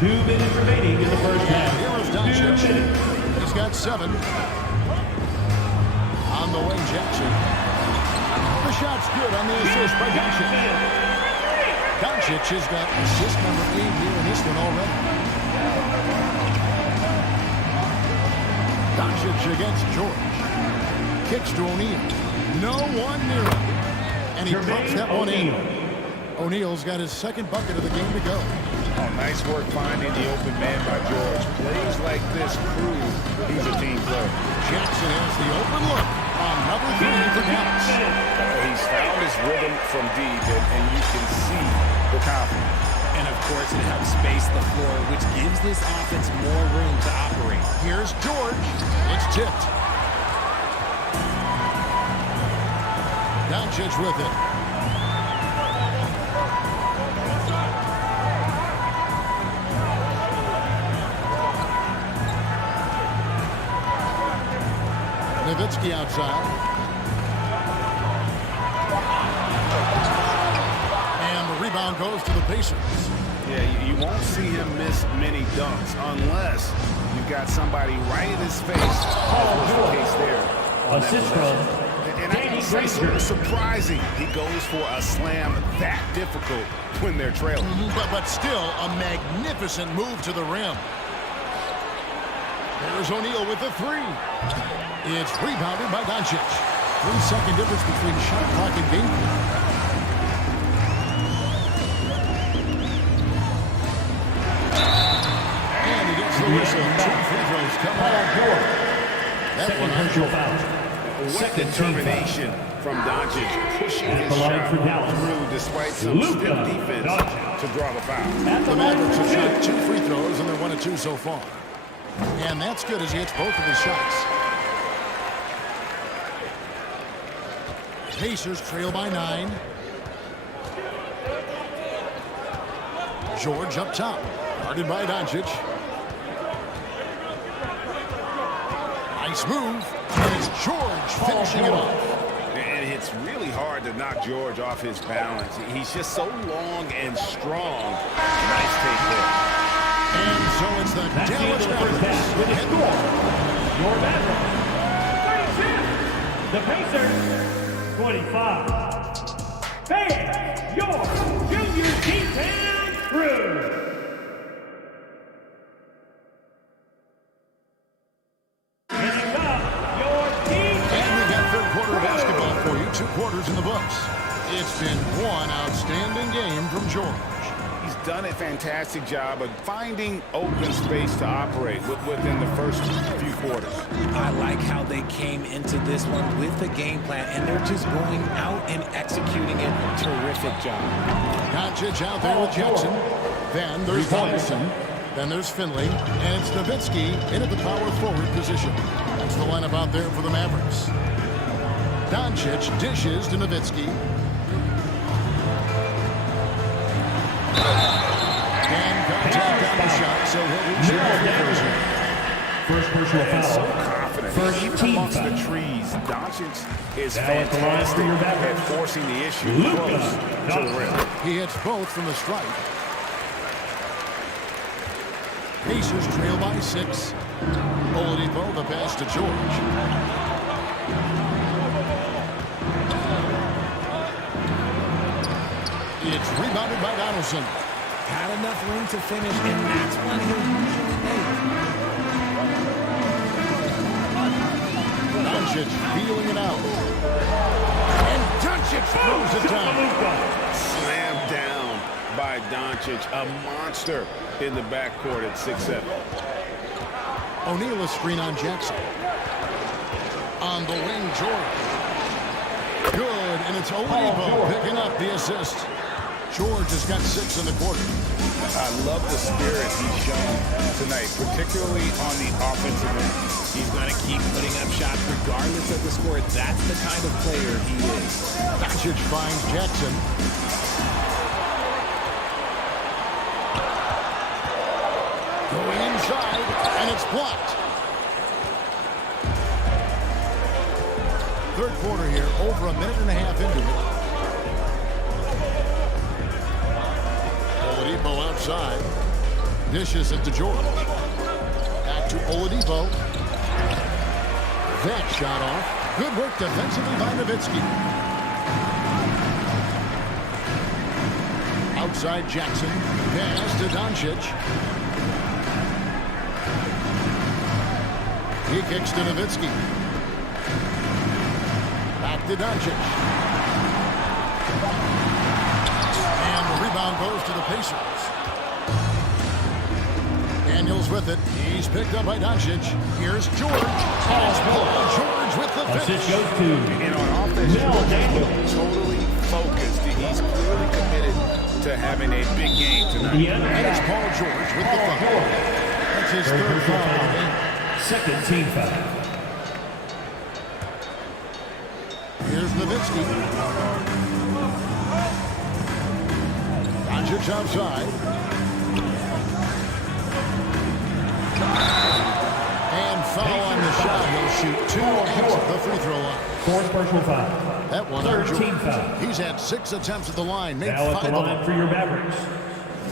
2 minutes remaining in the first half. Here's Doncic. He's got 7. On the wing, Jackson. The shot's good on the assist by Doncic. Doncic has got assist number 8 here in this one already. Doncic against George. Kicks to O'Neal. No one near him. And he pumps that one in. O'Neal's got his second bucket of the game to go. Oh, nice work finding the open man by George. Plays like this prove he's a team player. Jackson has the open look on number 3 for Dallas. He's found his rhythm from deep, and you can see the confidence. And of course, it helps space the floor, which gives this offense more room to operate. Here's George. It's tipped. Doncic with it. Nowitzki outside. And the rebound goes to the Pacers. Yeah, you won't see him miss many dunks unless you've got somebody right in his face. That was the case there. Assist from And I can say something surprising. He goes for a slam that difficult when they're trailing. But still a magnificent move to the rim. There's O'Neal with the 3. It's rebounded by Doncic. 3-second difference between shot clock and game clock. And he gets the whistle. 2 free throws coming out. That one personal foul. What determination from Doncic, pushing his shot through despite some stiff defense to draw the foul. The Mavericks have shot 2 free throws and they're 1 of 2 so far. And that's good as he hits both of his shots. Pacers trail by 9. George up top. Guarded by Doncic. Nice move. And it's George finishing it off. And it's really hard to knock George off his balance. He's just so long and strong. Nice take there. And so it's the Dallas Mavericks with a score. Your Mavericks 32. The Pacers 25. Fans, your junior defense crew. For you, 2 quarters in the books. It's been one outstanding game from George. He's done a fantastic job of finding open space to operate within the first few quarters. I like how they came into this one with the game plan, and they're just going out and executing it. Terrific job. Doncic out there with Jackson. Then there's Robinson. Then there's Finley. And it's Nowitzki in at the power forward position. That's the lineup out there for the Mavericks. Doncic dishes to Nowitzki. And contact on the shot, so he'll reach the conversion. First personal foul. So confident. First Even team amongst foul. the trees, Doncic is Now at the line for fantastic your at Mavericks. forcing the issue close to the rim. He hits both from the stripe. Pacers trail by 6. Oladipo the pass to George. It's rebounded by Donaldson. Had enough room to finish, and that's when he'll usually make. Doncic feeling it out. And Doncic throws it down. Slammed down by Doncic, a monster in the backcourt at 6'7". O'Neal a screen on Jackson. On the wing, George. Good, and it's Oladipo picking up the assist. George has got 6 in the quarter. I love the spirit he's shown tonight, particularly on the offensive end. He's going to keep putting up shots regardless of the score. That's the kind of player he is. Doncic finds Jackson. Going inside, and it's blocked. Third quarter here, over a minute and a half into it. Oladipo outside. Dishes it to George. Back to Oladipo. That shot off. Good work defensively by Nowitzki. Outside Jackson. Pass to Doncic. He kicks to Nowitzki. Back to Doncic. And the rebound goes to the Pacers. Daniels with it. He's picked up by Doncic. Here's George. George with the finish. Assist goes to And on offense, George totally focused. He's clearly committed to having a big game tonight. And it's Paul George with the foul. That's his third foul. Second team foul. Here's Nowitzki. Doncic outside. And foul on the shot. He'll shoot 2 at the free throw line. Fourth personal foul. That one. Third team foul. He's had 6 attempts at the line. Made Now at 5 the of line them. for your Mavericks,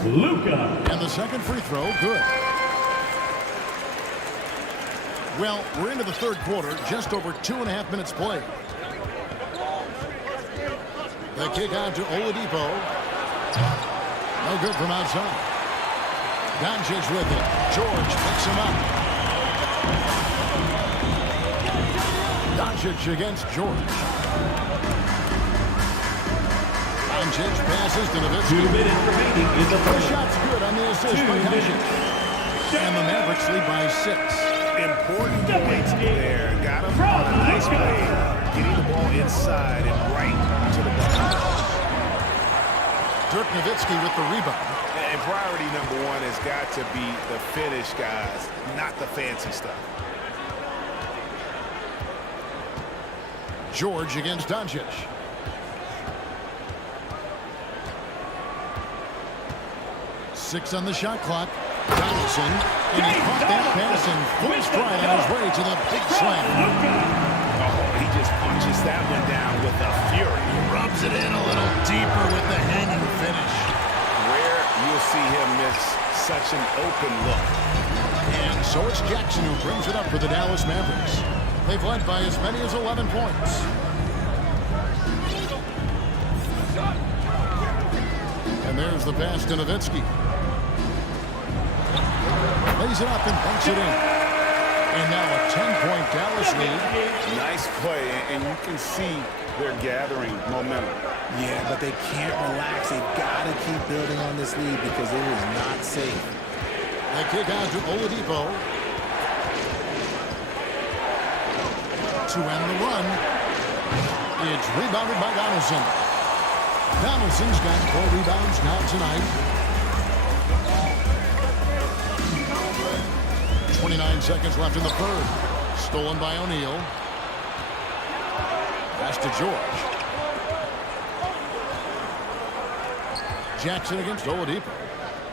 Luka. And the second free throw, good. Well, we're into the third quarter, just over 2.5 minutes played. The kick out to Oladipo. No good from outside. Doncic with it. George picks him up. Doncic against George. Doncic passes to Nowitzki. 2 minutes remaining in the The first. shot's good on the assist by Doncic. And the Mavericks lead by 6. Important points there. Got him on a nice play. Getting the ball inside and right to the ball. Dirk Nowitzki with the rebound. And priority number 1 has got to be the finish, guys, not the fancy stuff. George against Doncic. Six on the shot clock. Donaldson, and he caught that pass in full stride on his way to the big slam. Oh, he just punches that one down with a fury. He rubs it in a little deeper with the hanging finish. Rare you'll see him miss such an open look. And so it's Jackson who brings it up for the Dallas Mavericks. They've led by as many as 11 points. And there's the pass to Nowitzki. Lays it up and banks it in. And now a 10-point Dallas lead. Nice play, and you can see they're gathering momentum. Yeah, but they can't relax. They've got to keep building on this lead because it is not safe. The kick out to Oladipo. To end the run. It's rebounded by Donaldson. Donaldson's got 4 rebounds now tonight. 29 seconds left in the third. Stolen by O'Neal. Pass to George. Jackson against Oladipo.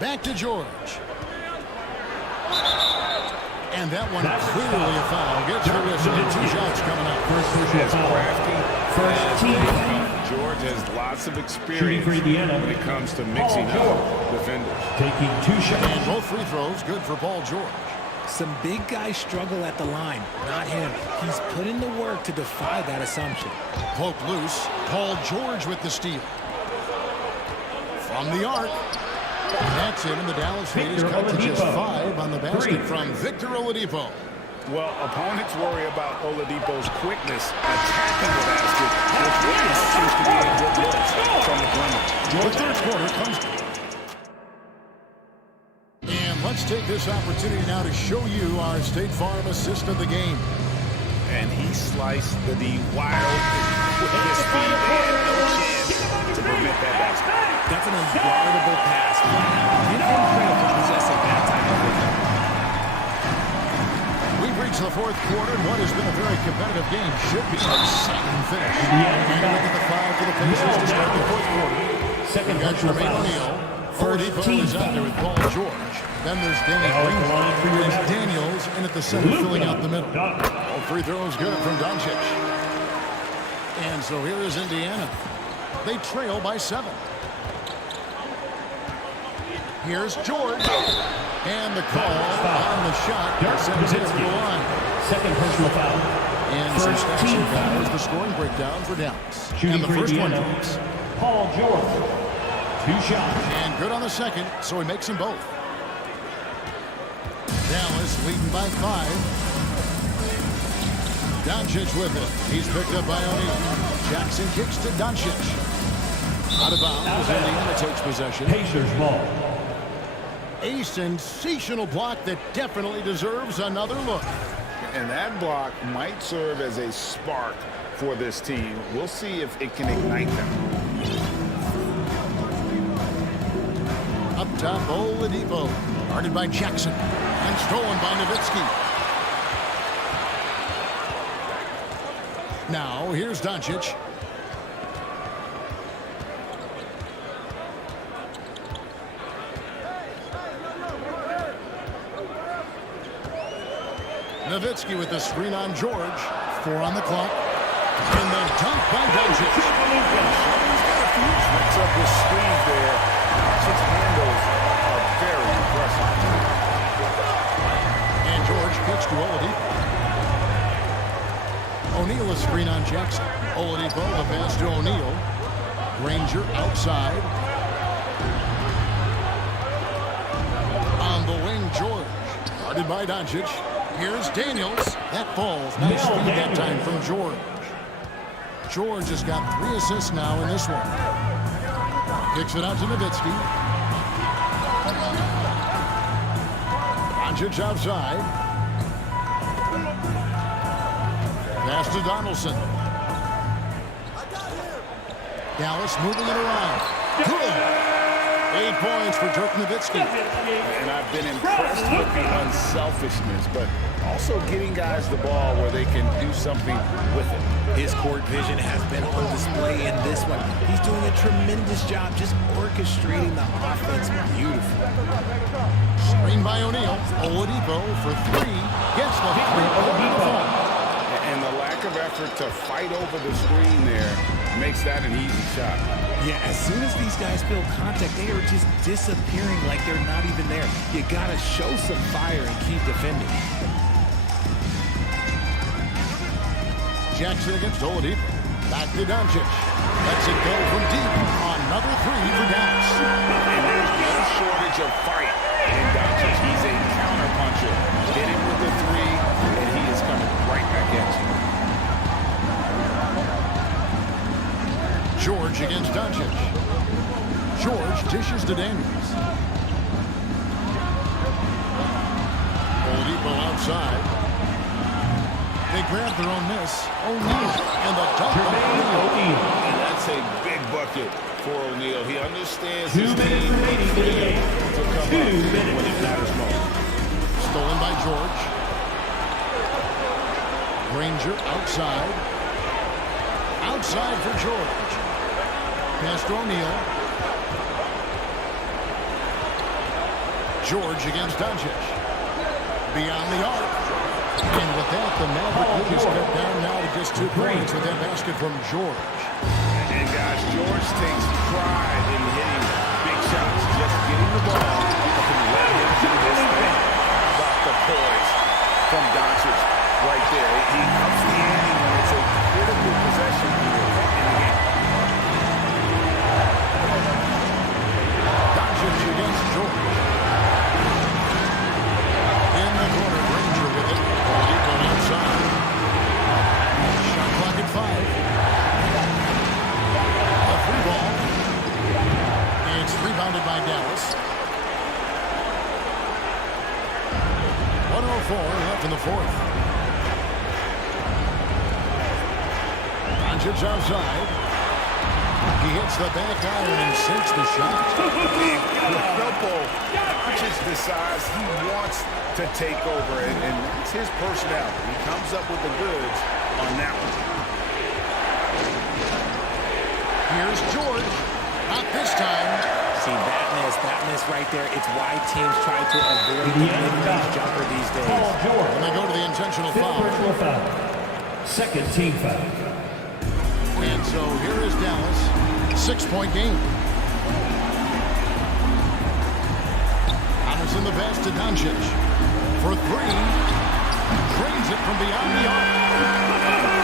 Back to George. And that one clearly a foul. Gets the whistle. 2 shots coming up. That's crafty. First team. George has lots of experience when it comes to mixing up defenders. Taking 2 shots. And both free throws good for Paul George. Some big guys struggle at the line, not him. He's put in the work to defy that assumption. Poke loose. Paul George with the steal. From the arc. That's it, and the Dallas lead is cut to just 5 on the basket from Victor Oladipo. Well, opponents worry about Oladipo's quickness attacking the basket, which really helps him to be good looks from the perimeter. The third quarter comes. And let's take this opportunity now to show you our State Farm assist of the game. And he sliced the D wide open with his feet. They had no chance to prevent that basket. That's an unguardable pass. Give him credit for possessing that type of rhythm. We've reached the fourth quarter, and what has been a very competitive game should be an exciting finish. And look at the five for the Pacers to start the fourth quarter. Second We've got Jermaine O'Neal. Oladipo is out there with Paul George. Then there's Danny Green. There's Daniels in at the center, filling out the middle. All free throws good from Doncic. And so here is Indiana. They trail by 7. Here's George. And the call on the shot sends it to the line. Second personal foul. And some stats and fouls, the scoring breakdown for Dallas. And the first one drops. Paul George. 2 shots. And good on the second, so he makes them both. Dallas leading by 5. Doncic with it. He's picked up by O'Neal. Jackson kicks to Doncic. Out of bounds, Indiana takes possession. Pacers ball. A sensational block that definitely deserves another look. And that block might serve as a spark for this team. We'll see if it can ignite them. Up top, Oladipo. Guarded by Jackson. And stolen by Nowitzki. Now, here's Doncic. Nowitzki with the screen on George. 4 on the clock. And the dunk by Doncic. He's got a few tricks up his sleeve there. Doncic's handles are very impressive. And George kicks to Oladipo. O'Neal a screen on Jackson. Oladipo the pass to O'Neal. Granger outside. On the wing, George. Guarded by Doncic. Here's Daniels. That falls. Nice feed that time from George. George has got 3 assists now in this one. Kicks it out to Nowitzki. Doncic outside. Pass to Donaldson. Dallas moving it around. Good. 8 points for Dirk Nowitzki. And I've been impressed with the unselfishness, but also getting guys the ball where they can do something with it. His court vision has been on display in this one. He's doing a tremendous job just orchestrating the offense beautifully. Screen by O'Neal. Oladipo for 3. Gets the 3. And the lack of effort to fight over the screen there makes that an easy shot. Yeah, as soon as these guys feel contact, they are just disappearing like they're not even there. You gotta show some fire and keep defending. Jackson against Oladipo. Back to Doncic. Lets it go from deep. Another 3 for Dallas. And there's no shortage of fight in Doncic. He's a counterpuncher. Hit him with the 3, and he is coming right back at you. George against Doncic. George dishes to Daniels. Oladipo outside. They grab their own miss. O'Neal and the dunk by O'Neal. And that's a big bucket for O'Neal. He understands his team needs to come up when it matters most. Stolen by George. Granger outside. Outside for George. Pass to O'Neal. George against Doncic. Beyond the arc. And with that, the Maverick is cut down now to just 2 points with that basket from George. And guys, George takes pride in hitting big shots. Just getting the ball and letting him do his thing. How about the poise from Doncic right there? He ups the ante when it's a critical possession here in the game. Doncic against George. In the corner, Granger with it. Oladipo outside. Shot clock at 5. A free ball. It's rebounded by Dallas. 1:04 left in the fourth. Doncic outside. He hits the back iron and sinks the shot. Filippo just decides he wants to take over, and that's his personality. He comes up with the goods on that one. Here's George. Not this time. See, that miss right there. It's why teams try to avoid the mid-range jumper these days. And they go to the intentional foul. Second team foul. And so here is Dallas. 6-point game. Anderson the best to Doncic. For three. Drains it from beyond the arc.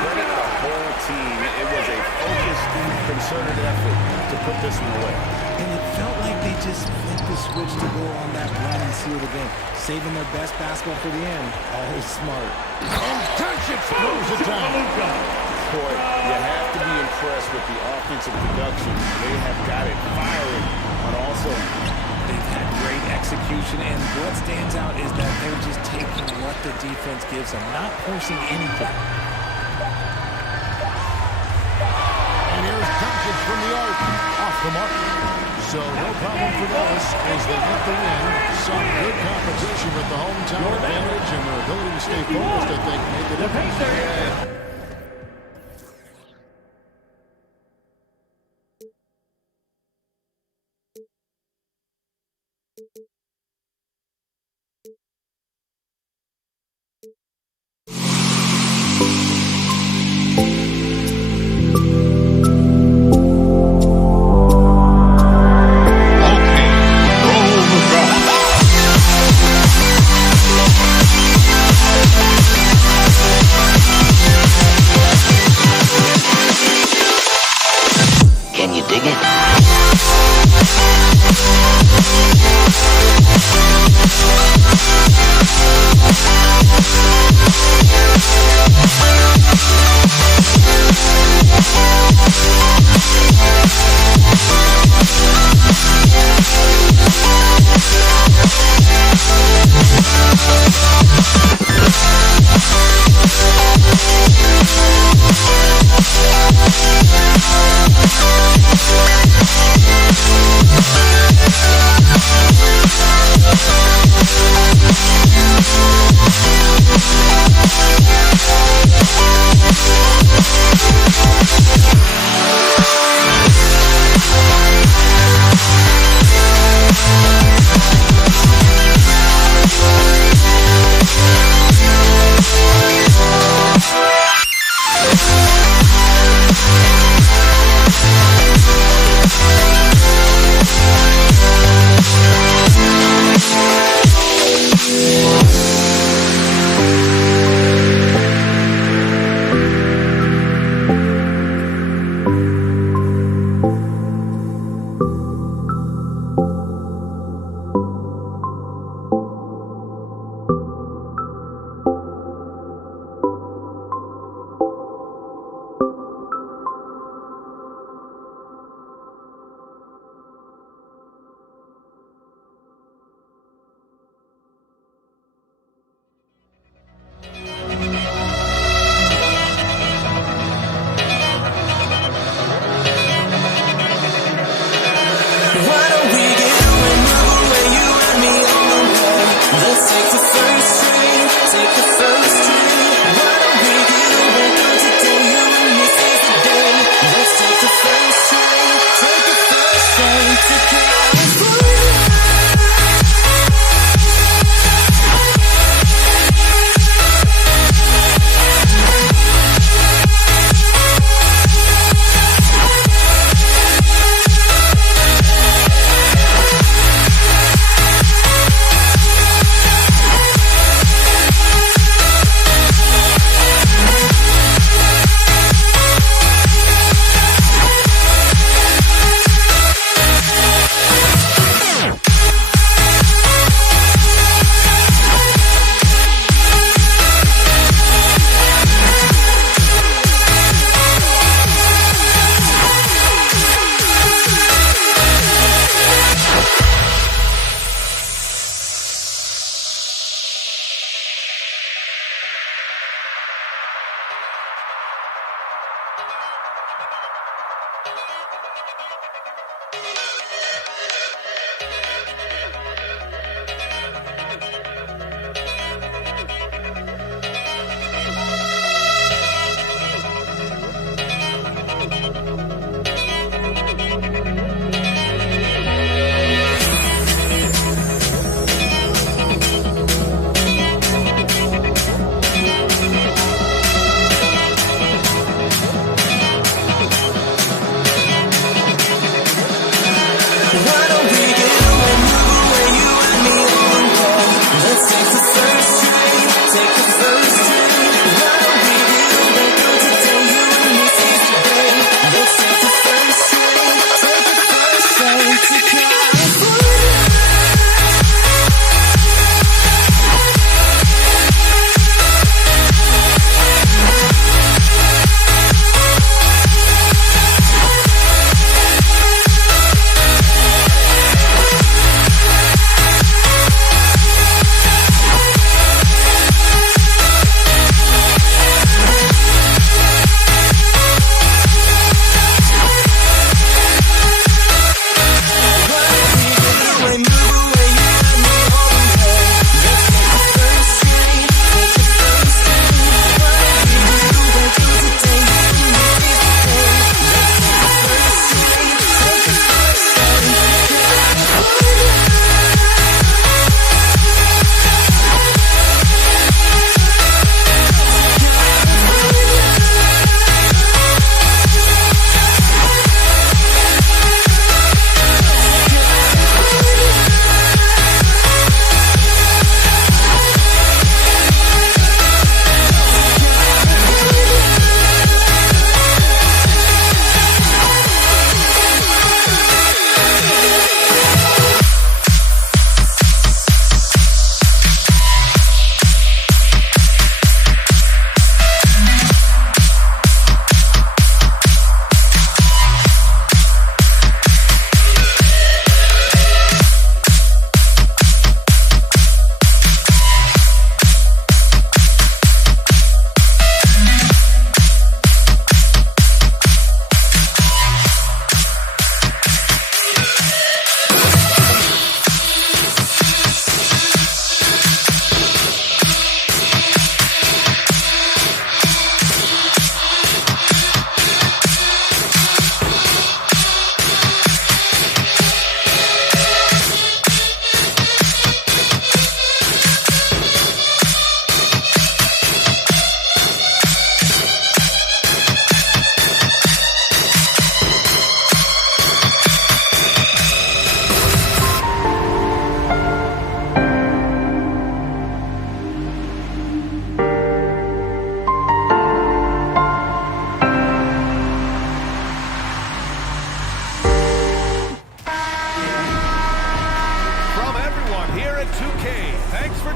Credit the whole team. It was a focused, concerted effort to put this one away. And it felt like they just flipped the switch to go on that run and seal the game. Saving their best basketball for the end. Always smart. And Doncic throws it down. Boy, you have to be impressed with the offensive production. They have got it firing on all cylinders. They've had great execution, and what stands out is that they're just taking what the defense gives them, not forcing anything. And here's Doncic from the arc. Off the mark. So no problem for Dallas as they get the win. Some good competition with the hometown advantage and their ability to stay focused, I think, made the difference.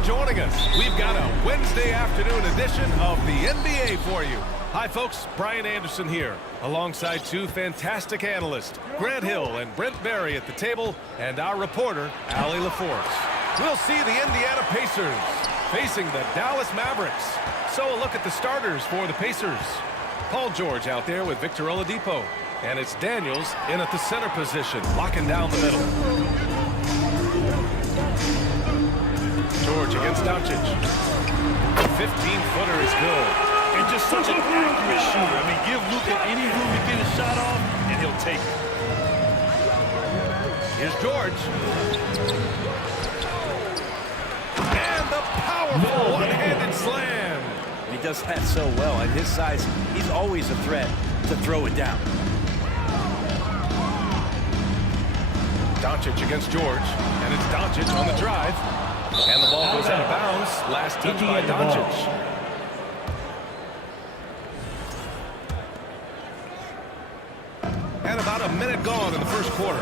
joining us. We've got a Wednesday afternoon edition of the NBA for you. Hi, folks. Brian Anderson here, alongside two fantastic analysts, Grant Hill and Brent Barry at the table, and our reporter, Allie LaForce. We'll see the Indiana Pacers facing the Dallas Mavericks. So a look at the starters for the Pacers. Paul George out there with Victor Oladipo. And it's Daniels in at the center position, locking down the middle. George against Doncic. The 15-footer is good. And just such an accurate shooter. I mean, give Luka any room to get a shot off, and he'll take it. Here's George. And the powerful one-handed slam. He does that so well. At his size, he's always a threat to throw it down. Doncic against George, and it's Doncic on the drive. And the ball goes out of bounds. Last touch by Doncic. And about a minute gone in the first quarter.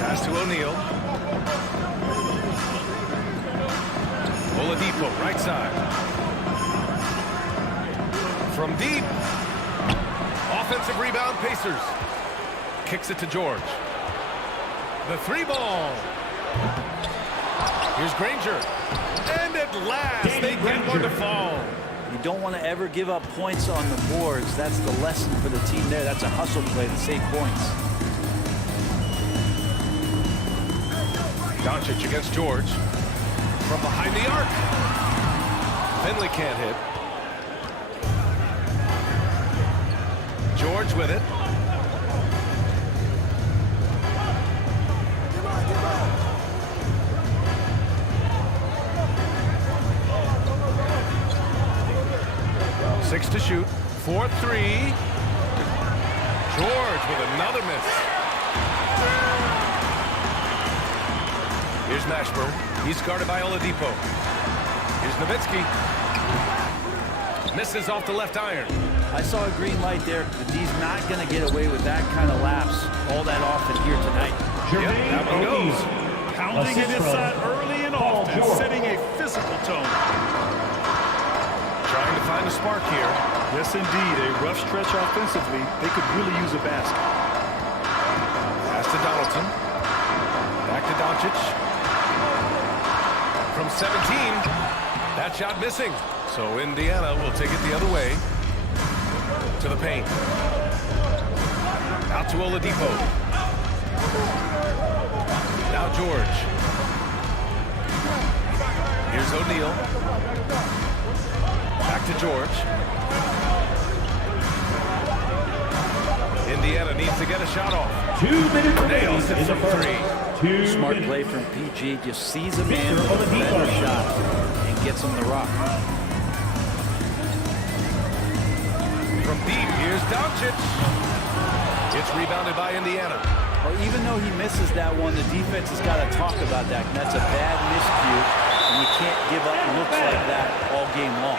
Pass to O'Neal. Oladipo, right side. From deep. Offensive rebound, Pacers. Kicks it to George. The three ball. Here's Granger. And at last, they get one to fall. You don't want to ever give up points on the boards. That's the lesson for the team there. That's a hustle play to save points. Doncic against George. From behind the arc. Finley can't hit. George with it. Six to shoot. 4-3. George with another miss. Here's Mashburn. He's guarded by Oladipo. Here's Nowitzki. Misses off the left iron. I saw a green light there, but he's not going to get away with that kind of lapse all that often here tonight. Yep, that one goes. Pounding it inside early and often, setting a physical tone. Trying to find a spark here. Yes, indeed. A rough stretch offensively. They could really use a basket. Pass to Donaldson. Back to Doncic. From 17. That shot missing. So Indiana will take it the other way. To the paint. Out to Oladipo. Now George. Here's O'Neal. Back to George. Indiana needs to get a shot off. 2 minutes Nails it from three. Smart play from PG. Just sees a man with a better shot and gets him the rock. From deep, here's Doncic. It's rebounded by Indiana. Well, even though he misses that one, the defense has got to talk about that. And that's a bad miscue, and you can't give up looks like that all game long.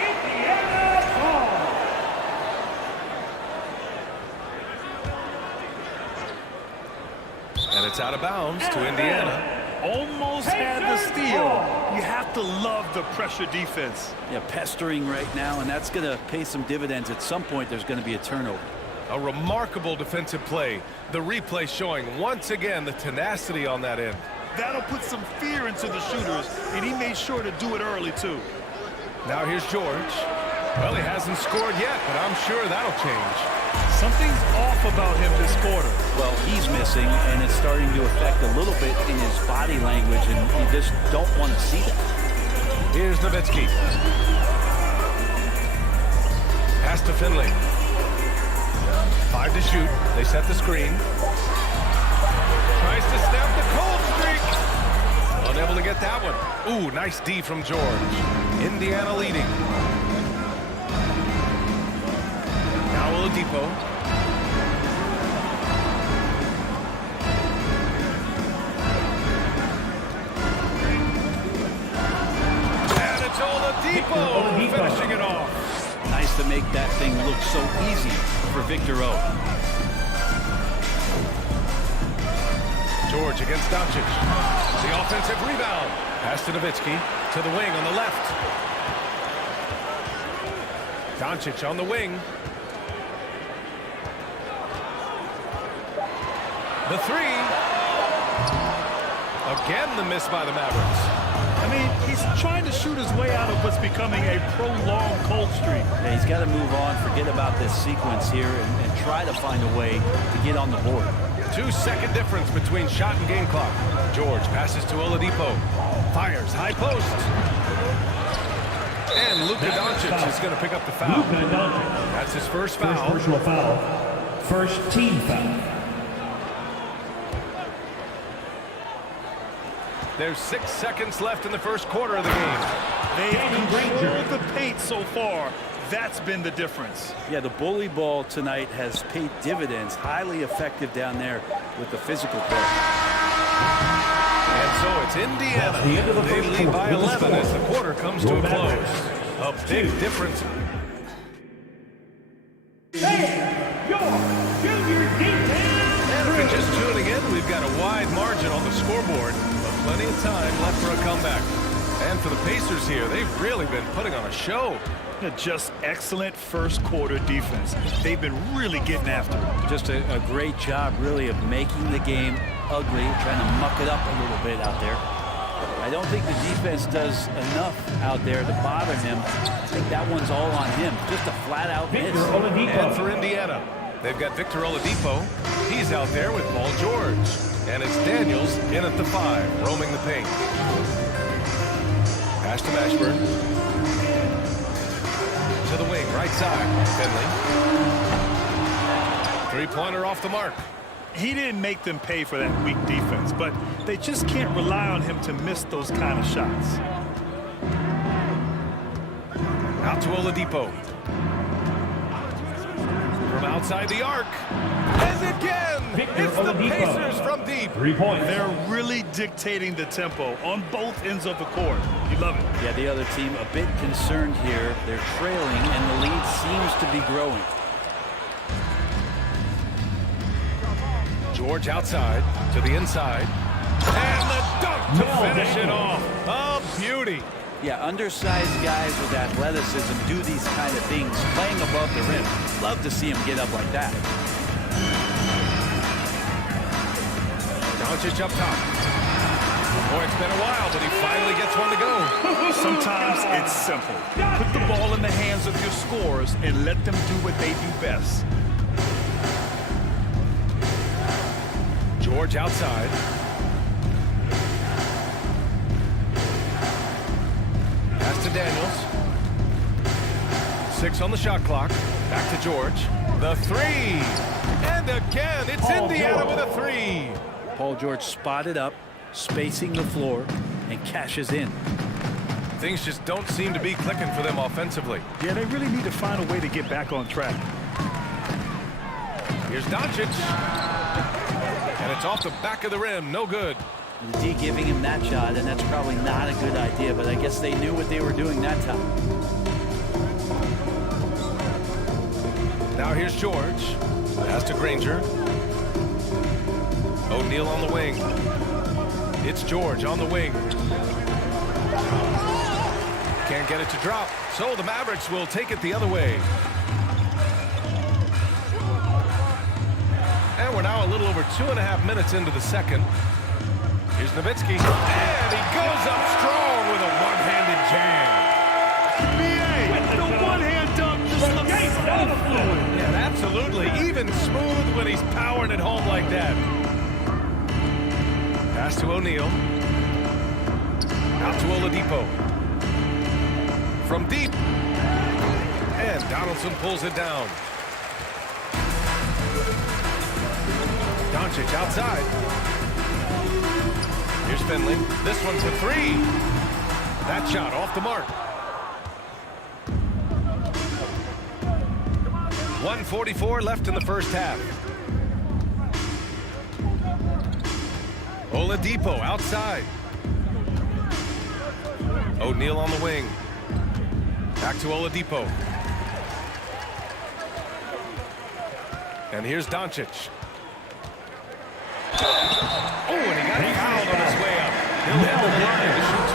And it's out of bounds to Indiana. Almost had the steal. You have to love the pressure defense. Yeah, pestering right now, and that's going to pay some dividends. At some point, there's going to be a turnover. A remarkable defensive play. The replay showing once again the tenacity on that end. That'll put some fear into the shooters, and he made sure to do it early, too. Now here's George. Well, he hasn't scored yet, but I'm sure that'll change. Something's off about him this quarter. Well, he's missing, and it's starting to affect a little bit in his body language, and you just don't want to see that. Here's Nowitzki. Pass to Finley. 5 to shoot. They set the screen. Tries to snap the cold streak. Unable to get that one. Ooh, nice D from George. Indiana leading. Now Oladipo. And it's Oladipo finishing it off. Nice to make that thing look so easy for Victor O. George against Doncic. The offensive rebound. Pass to Nowitzki. To the wing on the left. Doncic on the wing. The three. Again, the miss by the Mavericks. I mean, he's trying to shoot his way out of what's becoming a prolonged cold streak. Yeah, he's got to move on, forget about this sequence here, and try to find a way to get on the board. 2-second difference between shot and game clock. George passes to Oladipo. Fires, high post. And Luka Doncic is going to pick up the foul. That's his first foul. First personal foul. First team foul. There's 6 seconds left in the first quarter of the game. They controlled the paint so far. That's been the difference. Yeah, the bully ball tonight has paid dividends. Highly effective down there with the physical play. And so it's Indiana. The end of the they first lead quarter by with the 11 as the score. quarter comes to a close. A big difference. Hey, your junior defense. And if you're just tuning in, we've got a wide margin on the scoreboard, but plenty of time left for a comeback. And for the Pacers here, they've really been putting on a show. Just excellent first quarter defense. They've been really getting after it. Just a great job, really, of making the game ugly, trying to muck it up a little bit out there. I don't think the defense does enough out there to bother him. I think that one's all on him. Just a flat-out miss. And for Indiana, they've got Victor Oladipo. He's out there with Paul George. And it's Daniels in at the 5, roaming the paint. Pass to Mashburn. To the wing, right side, Finley. Three-pointer off the mark. He didn't make them pay for that weak defense, but they just can't rely on him to miss those kind of shots. Out to Oladipo. From outside the arc. And again, it's the Pacers from deep. 3 points. They're really dictating the tempo on both ends of the court. You love it. Yeah, the other team a bit concerned here. They're trailing, and the lead seems to be growing. George outside to the inside. And the dunk to finish it off. A beauty. Yeah, undersized guys with athleticism do these kind of things, playing above the rim. Love to see him get up like that. Doncic up top. Boy, it's been a while, but he finally gets one to go. Sometimes it's simple. Put the ball in the hands of your scorers and let them do what they do best. George outside. Pass to Daniels. 6 on the shot clock. Back to George. The 3. And again, it's Indiana with a 3. Paul George spotted up, spacing the floor, and cashes in. Things just don't seem to be clicking for them offensively. Yeah, they really need to find a way to get back on track. Here's Doncic. And it's off the back of the rim. No good. The D giving him that shot, and that's probably not a good idea, but I guess they knew what they were doing that time. Now here's George. Pass to Granger. O'Neal on the wing. It's George on the wing. Can't get it to drop, so the Mavericks will take it the other way. And we're now a little over 2.5 minutes into the second. Here's Nowitzki. And he goes up strong with a one-handed jam. NBA, the one-hand dunk just looks so fluid. Yeah, absolutely. Even smooth when he's powering it home like that. Pass to O'Neal. Out to Oladipo. From deep. And Donaldson pulls it down. Doncic outside. Here's Finley. This one's a 3. That shot off the mark. 1:44 left in the first half. Oladipo outside. O'Neal on the wing. Back to Oladipo. And here's Doncic. Oh, and he got fouled on his way up. He'll hit the line to shoot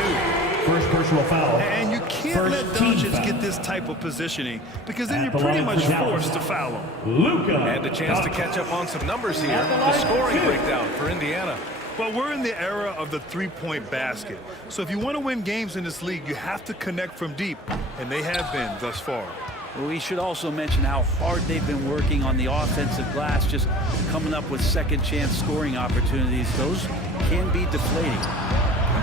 2. First personal foul. And you can't let Doncic get this type of positioning because then you're pretty much forced to foul him. Luka. And a chance to catch up on some numbers here. The scoring breakdown for Indiana. Well, we're in the era of the three-point basket. So if you want to win games in this league, you have to connect from deep. And they have been thus far. We should also mention how hard they've been working on the offensive glass, just coming up with second-chance scoring opportunities. Those can be deflating.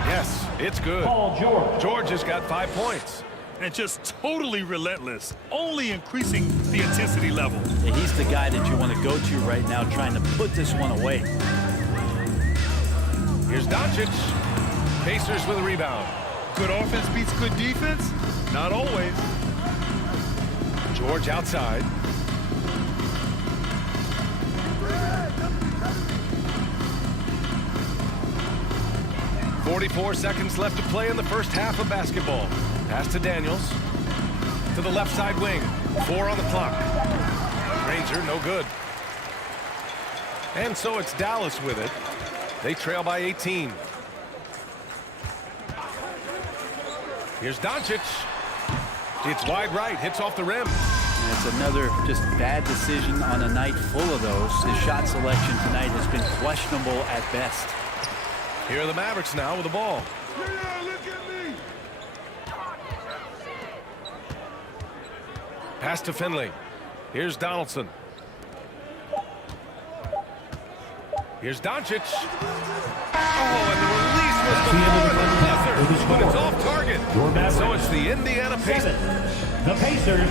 Yes, it's good. Paul George. George has got 5 points. And just totally relentless, only increasing the intensity level. Yeah, he's the guy that you want to go to right now, trying to put this one away. Here's Doncic. Pacers with a rebound. Good offense beats good defense? Not always. George outside. .44 seconds left to play in the first half of basketball. Pass to Daniels. To the left side wing. 4 on the clock. Granger, no good. And so it's Dallas with it. They trail by 18. Here's Doncic. It's wide right, hits off the rim. And it's another just bad decision on a night full of those. His shot selection tonight has been questionable at best. Here are the Mavericks now with the ball. Pass to Finley. Here's Donaldson. Here's Doncic. Oh, and the release was before the buzzer, but it's off target. And so it's the Indiana Pacers. The Pacers,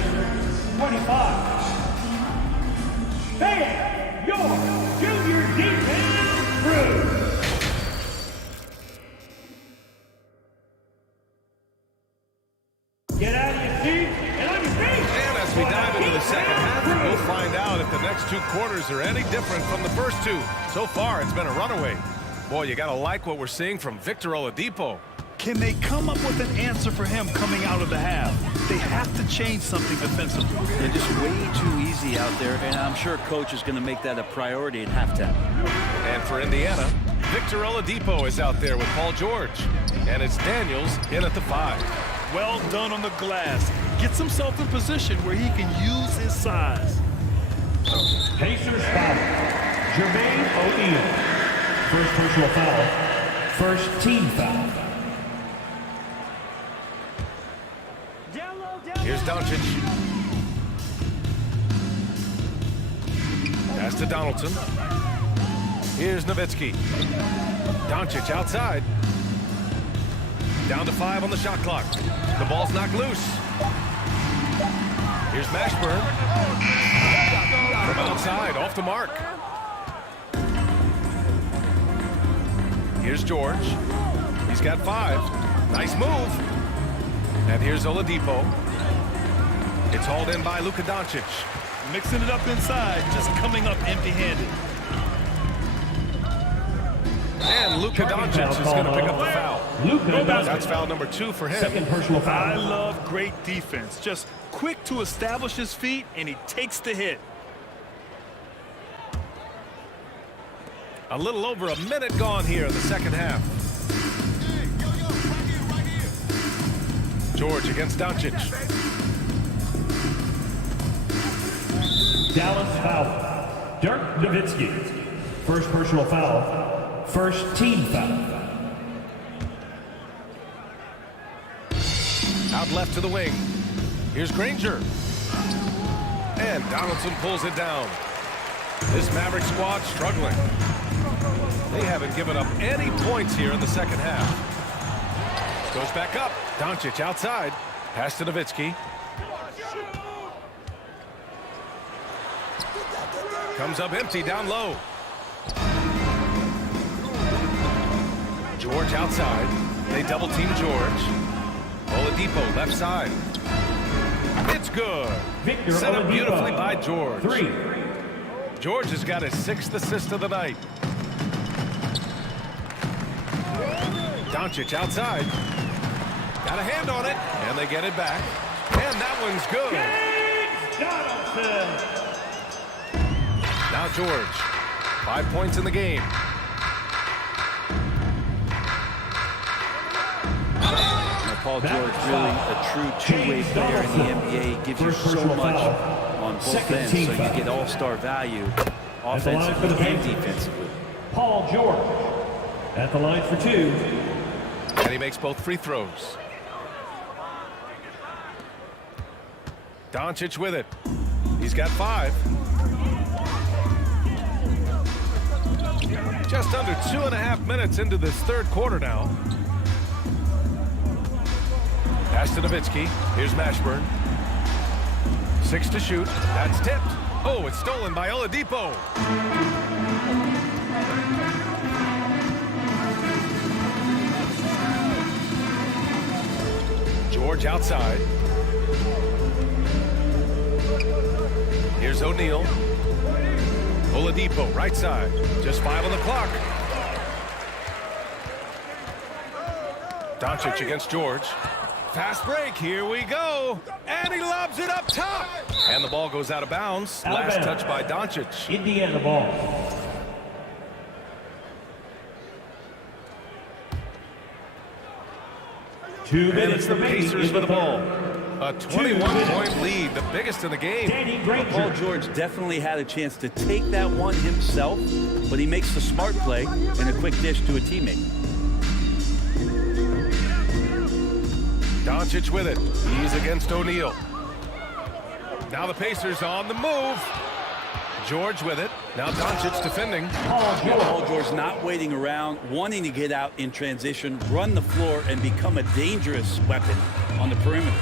25. Fan, your junior defense crew. Get out of your seat and on your feet. And as we dive into the second half, we'll find out if the next 2 quarters are any different from the first 2. So far, it's been a runaway. Boy, you got to like what we're seeing from Victor Oladipo. Can they come up with an answer for him coming out of the half? They have to change something defensively. They're just way too easy out there, and I'm sure Coach is going to make that a priority at halftime. And for Indiana, Victor Oladipo is out there with Paul George. And it's Daniels in at the 5. Well done on the glass. Gets himself in position where he can use his size. Pacers foul. Jermaine O'Neal. First personal foul. First team foul. Here's Doncic. Pass to Donaldson. Here's Nowitzki. Doncic outside. Down to 5 on the shot clock. The ball's knocked loose. Here's Mashburn. From outside, off the mark. Here's George. He's got 5. Nice move. And here's Oladipo. It's hauled in by Luka Doncic. Mixing it up inside, just coming up empty-handed. And Luka Doncic is going to pick up the foul. That's foul number 2 for him. Second personal foul. I love great defense. Just quick to establish his feet, and he takes the hit. A little over a minute gone here in the second half. George against Doncic. Dallas foul. Dirk Nowitzki. First personal foul. First team foul. Out left to the wing. Here's Granger. And Donaldson pulls it down. This Maverick squad struggling. They haven't given up any points here in the second half. Goes back up. Doncic outside. Pass to Nowitzki. Comes up empty down low. George outside. They double team George. Oladipo left side. It's good. Victor Set up Oladipo. beautifully by George. 3. George has got his 6th assist of the night. Doncic outside. Got a hand on it, and they get it back. And that one's good. James Johnson. Now George. 5 points in the game. Paul George really a true two-way player in the NBA. Gives you so much on both ends, so you get all-star value offensively and defensively. Paul George at the line for 2. And he makes both free throws. Doncic with it. He's got 5. Just under 2.5 minutes into this third quarter now. Pass to Nowitzki. Here's Mashburn. 6 to shoot. That's tipped. Oh, it's stolen by Oladipo. George outside. Here's O'Neal. Oladipo, right side. Just 5 on the clock. Doncic against George. Fast break. Here we go. And he lobs it up top. And the ball goes out of bounds. Last touch by Doncic. Indiana ball. And it's the Pacers with the ball. A 21-point lead, the biggest in the game. Paul George definitely had a chance to take that one himself, but he makes the smart play and a quick dish to a teammate. Doncic with it. He's against O'Neal. Now the Pacers on the move. George with it. Now Doncic defending. Paul George not waiting around, wanting to get out in transition, run the floor, and become a dangerous weapon on the perimeter.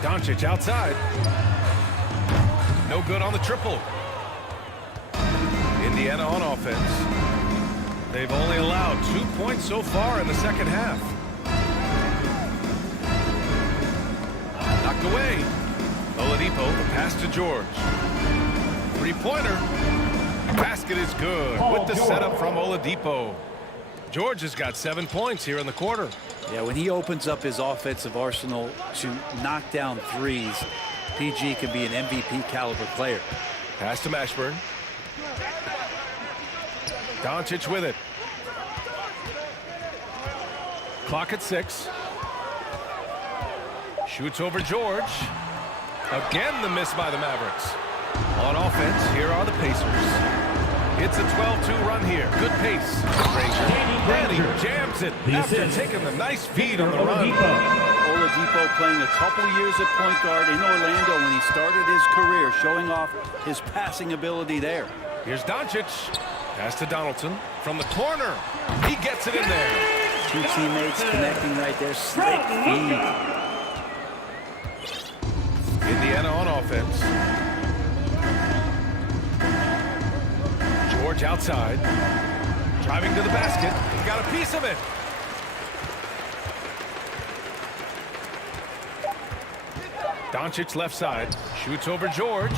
Doncic outside. No good on the triple. Indiana on offense. They've only allowed 2 points so far in the second half. Knocked away. Oladipo, the pass to George. Three-pointer. Basket is good with the setup from Oladipo. George has got 7 points here in the quarter. Yeah, when he opens up his offensive arsenal to knock down threes, PG can be an MVP caliber player. Pass to Mashburn. Doncic with it. Clock at 6. Shoots over George. Again, the miss by the Mavericks. On offense, here are the Pacers. It's a 12-2 run here. Good pace. And he jams it after taking the nice feed on the run. Oladipo playing a couple years at point guard in Orlando when he started his career, showing off his passing ability there. Here's Doncic. Pass to Donaldson from the corner. He gets it in there. 2 teammates connecting right there. Slick feed. Indiana on offense. George outside. Driving to the basket. He got a piece of it. Doncic left side. Shoots over George.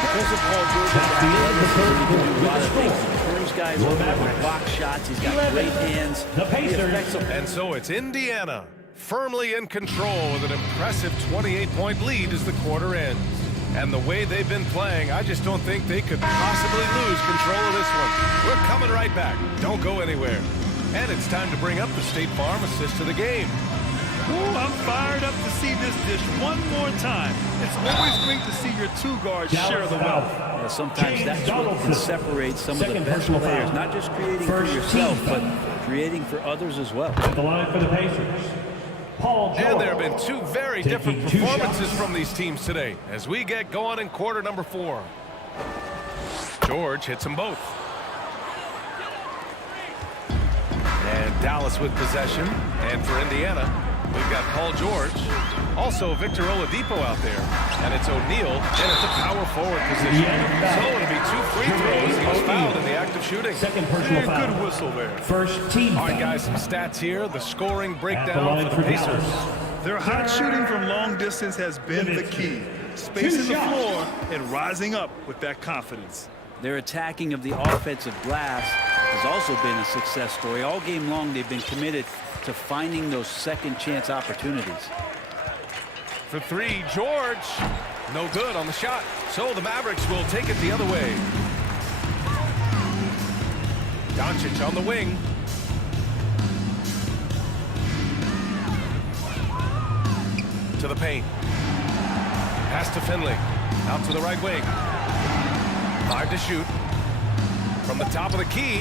Because of Paul George's ability to do a lot of things. He turns guys over with box shots. He's got great hands. And so it's Indiana firmly in control with an impressive 28-point lead as the quarter ends. And the way they've been playing, I just don't think they could possibly lose control of this one. We're coming right back. Don't go anywhere. And it's time to bring up the State Farm assist to the game. Ooh, I'm fired up to see this dish one more time. It's always great to see your 2 guards share the wealth. Yeah, sometimes that's what can separate some of the best players. Not just creating for yourself, but creating for others as well. At the line for the Pacers. Paul George. And there have been 2 very different performances from these teams today as we get going in quarter number 4. George hits them both. And Dallas with possession. And for Indiana, we've got Paul George. Also Victor Oladipo out there. And it's O'Neal in at the power forward position. So it'll be 2 free throws. He was fouled in the act of shooting. Second personal foul. Good whistle there. First team. All right, guys, some stats here. The scoring breakdown for the Pacers. Their hot shooting from long distance has been the key. Spacing the floor and rising up with that confidence. Their attacking of the offensive glass has also been a success story. All game long, they've been committed to finding those second chance opportunities. For 3, George. No good on the shot. So the Mavericks will take it the other way. Doncic on the wing. to the paint. Pass to Finley. Out to the right wing. 5 to shoot. From the top of the key.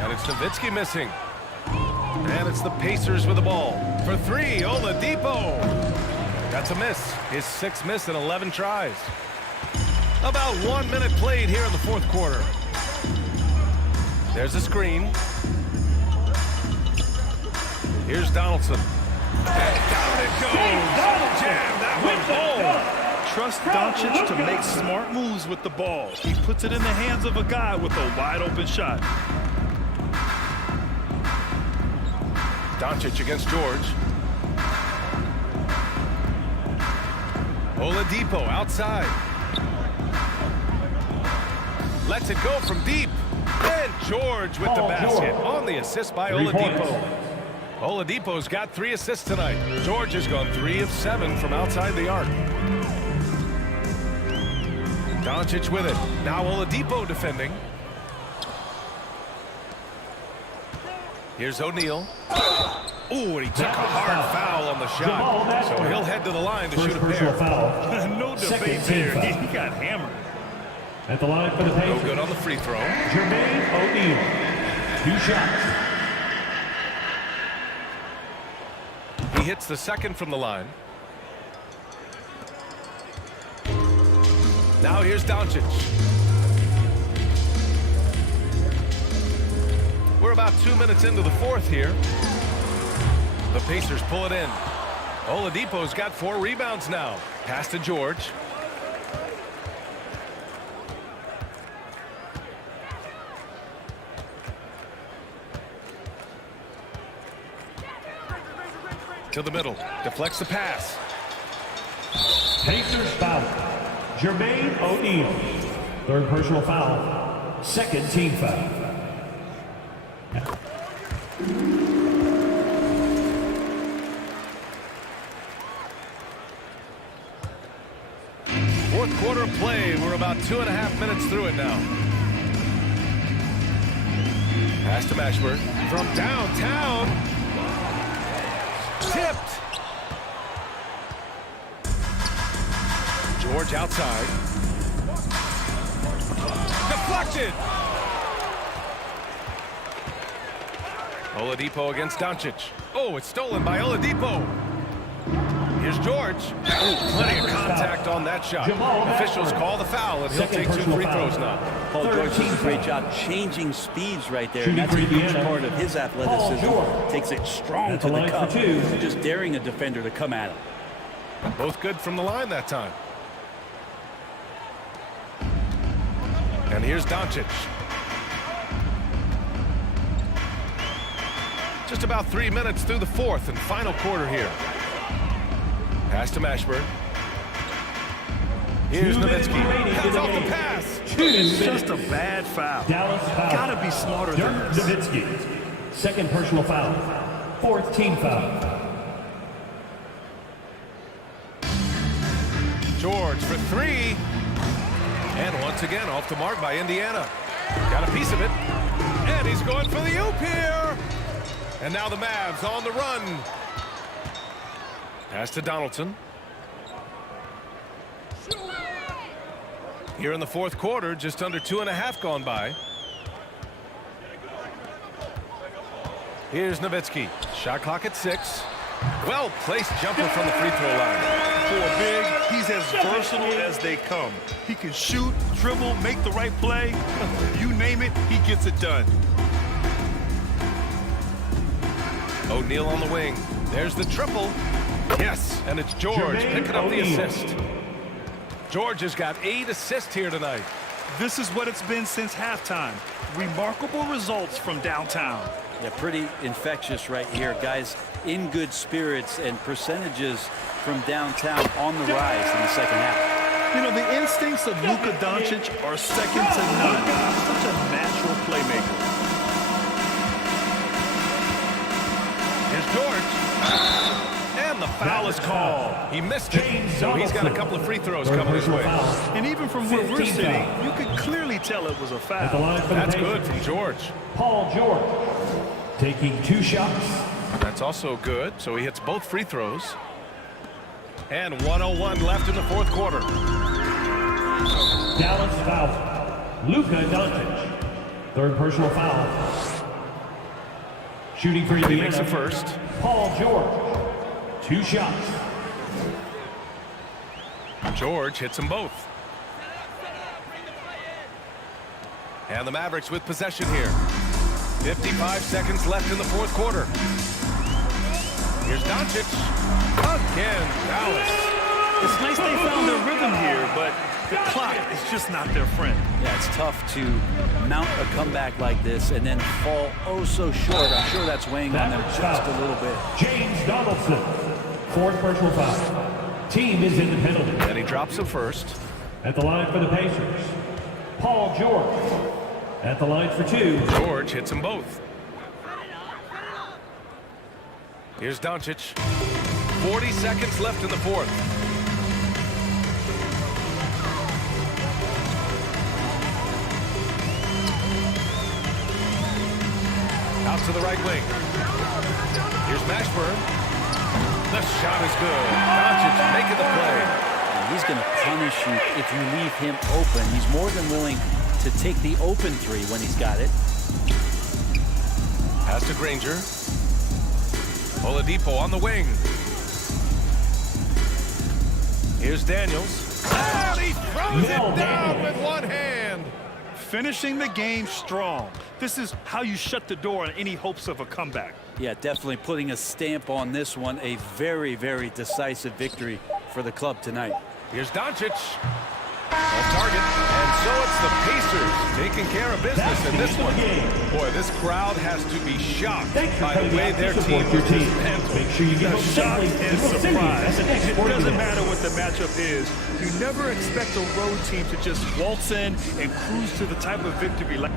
And it's Nowitzki missing. And it's the Pacers with the ball. For 3, Oladipo. That's a miss. His 6th miss in 11 tries. About 1 minute played here in the fourth quarter. There's a screen. Here's Donaldson. And down it goes. Jam, that one home. Trust Doncic to make smart moves with the ball. He puts it in the hands of a guy with a wide open shot. Doncic against George. Oladipo outside. Lets it go from deep. And George with the basket on the assist by Oladipo. Oladipo's got 3 assists tonight. George has gone 3 of 7 from outside the arc. Doncic with it. Now Oladipo defending. Here's O'Neal. Ooh, and he took a hard foul on the shot. So he'll head to the line to shoot a pair. No debate here. He got hammered. At the line for the Pacers. No good on the free throw. Jermaine O'Neal. 2 shots. He hits the second from the line. Now here's Doncic. We're about 2 minutes into the fourth here. The Pacers pull it in. Oladipo's got 4 rebounds now. Pass to George. To the middle. Deflects the pass. Pacers foul. Jermaine O'Neal. 3rd personal foul. 2nd team foul. Fourth quarter of play. We're about 2.5 minutes through it now. Pass to Mashburn. From downtown. Tipped. George outside. Deflected. Oladipo against Doncic. Oh, it's stolen by Oladipo. Here's George. Plenty of contact on that shot. Officials call the foul, and he'll take 2 free throws now. Paul George does a great job changing speeds right there. And that's a huge part of his athleticism. Takes it strong to the cup. Just daring a defender to come at him. Both good from the line that time. And here's Doncic. Just about 3 minutes through the fourth and final quarter here. Pass to Mashburn. Here's Nowitzki. Cuts off the pass. It's just a bad foul. Dallas foul. Gotta be smarter than this. Nowitzki. 2nd personal foul. 4th team foul. George for 3. And once again off the mark by Indiana. Got a piece of it. And he's going for the oop here. And now the Mavs on the run. Pass to Donaldson. Here in the fourth quarter, just under 2.5 gone by. Here's Nowitzki. Shot clock at 6. Well-placed jumper from the free throw line. For big, he's as versatile as they come. He can shoot, dribble, make the right play. You name it, he gets it done. O'Neal on the wing. There's the triple. Yes, and it's George picking up the assist. George has got 8 assists here tonight. This is what it's been since halftime. Remarkable results from downtown. Yeah, pretty infectious right here. Guys in good spirits and percentages from downtown on the rise in the second half. You know, the instincts of Luka Doncic are second to none. Such a natural playmaker. Here's George. And the foul is called. He missed it, so he's got a couple of free throws coming his way. And even from where we're sitting, you could clearly tell it was a foul. That's good from George. Paul George taking 2 shots. That's also good, so he hits both free throws. And 1:01 left in the fourth quarter. Dallas foul. Luka Doncic. Third personal foul. Shooting for He Indiana. makes it first. Paul George. 2 shots. George hits them both. And the Mavericks with possession here. 55 seconds left in the fourth quarter. Here's Doncic. Again, Dallas. It's nice they found their rhythm here, but the clock is just not their friend. Yeah, it's tough to mount a comeback like this and then fall oh so short. I'm sure that's weighing on them just a little bit. James Donaldson. Fourth personal foul. Team is in the penalty. And he drops him first. At the line for the Pacers. Paul George. At the line for 2. George hits them both. Here's Doncic. 40 seconds left in the fourth. Out to the right wing. Here's Mashburn. The shot is good. Doncic making the play. And he's going to punish you if you leave him open. He's more than willing to take the open three when he's got it. Pass to Granger. Oladipo on the wing. Here's Daniels. And he throws it down with one hand. Finishing the game strong. This is how you shut the door on any hopes of a comeback. Yeah, definitely putting a stamp on this one. A very, very decisive victory for the club tonight. Here's Doncic. Off target. And so it's the Pacers taking care of business in this one. Boy, this crowd has to be shocked by the way their team was dismantled. Make sure you get Shock and surprise. It doesn't matter what the match. matchup is. You never expect a road team to just waltz in and cruise to the type of victory like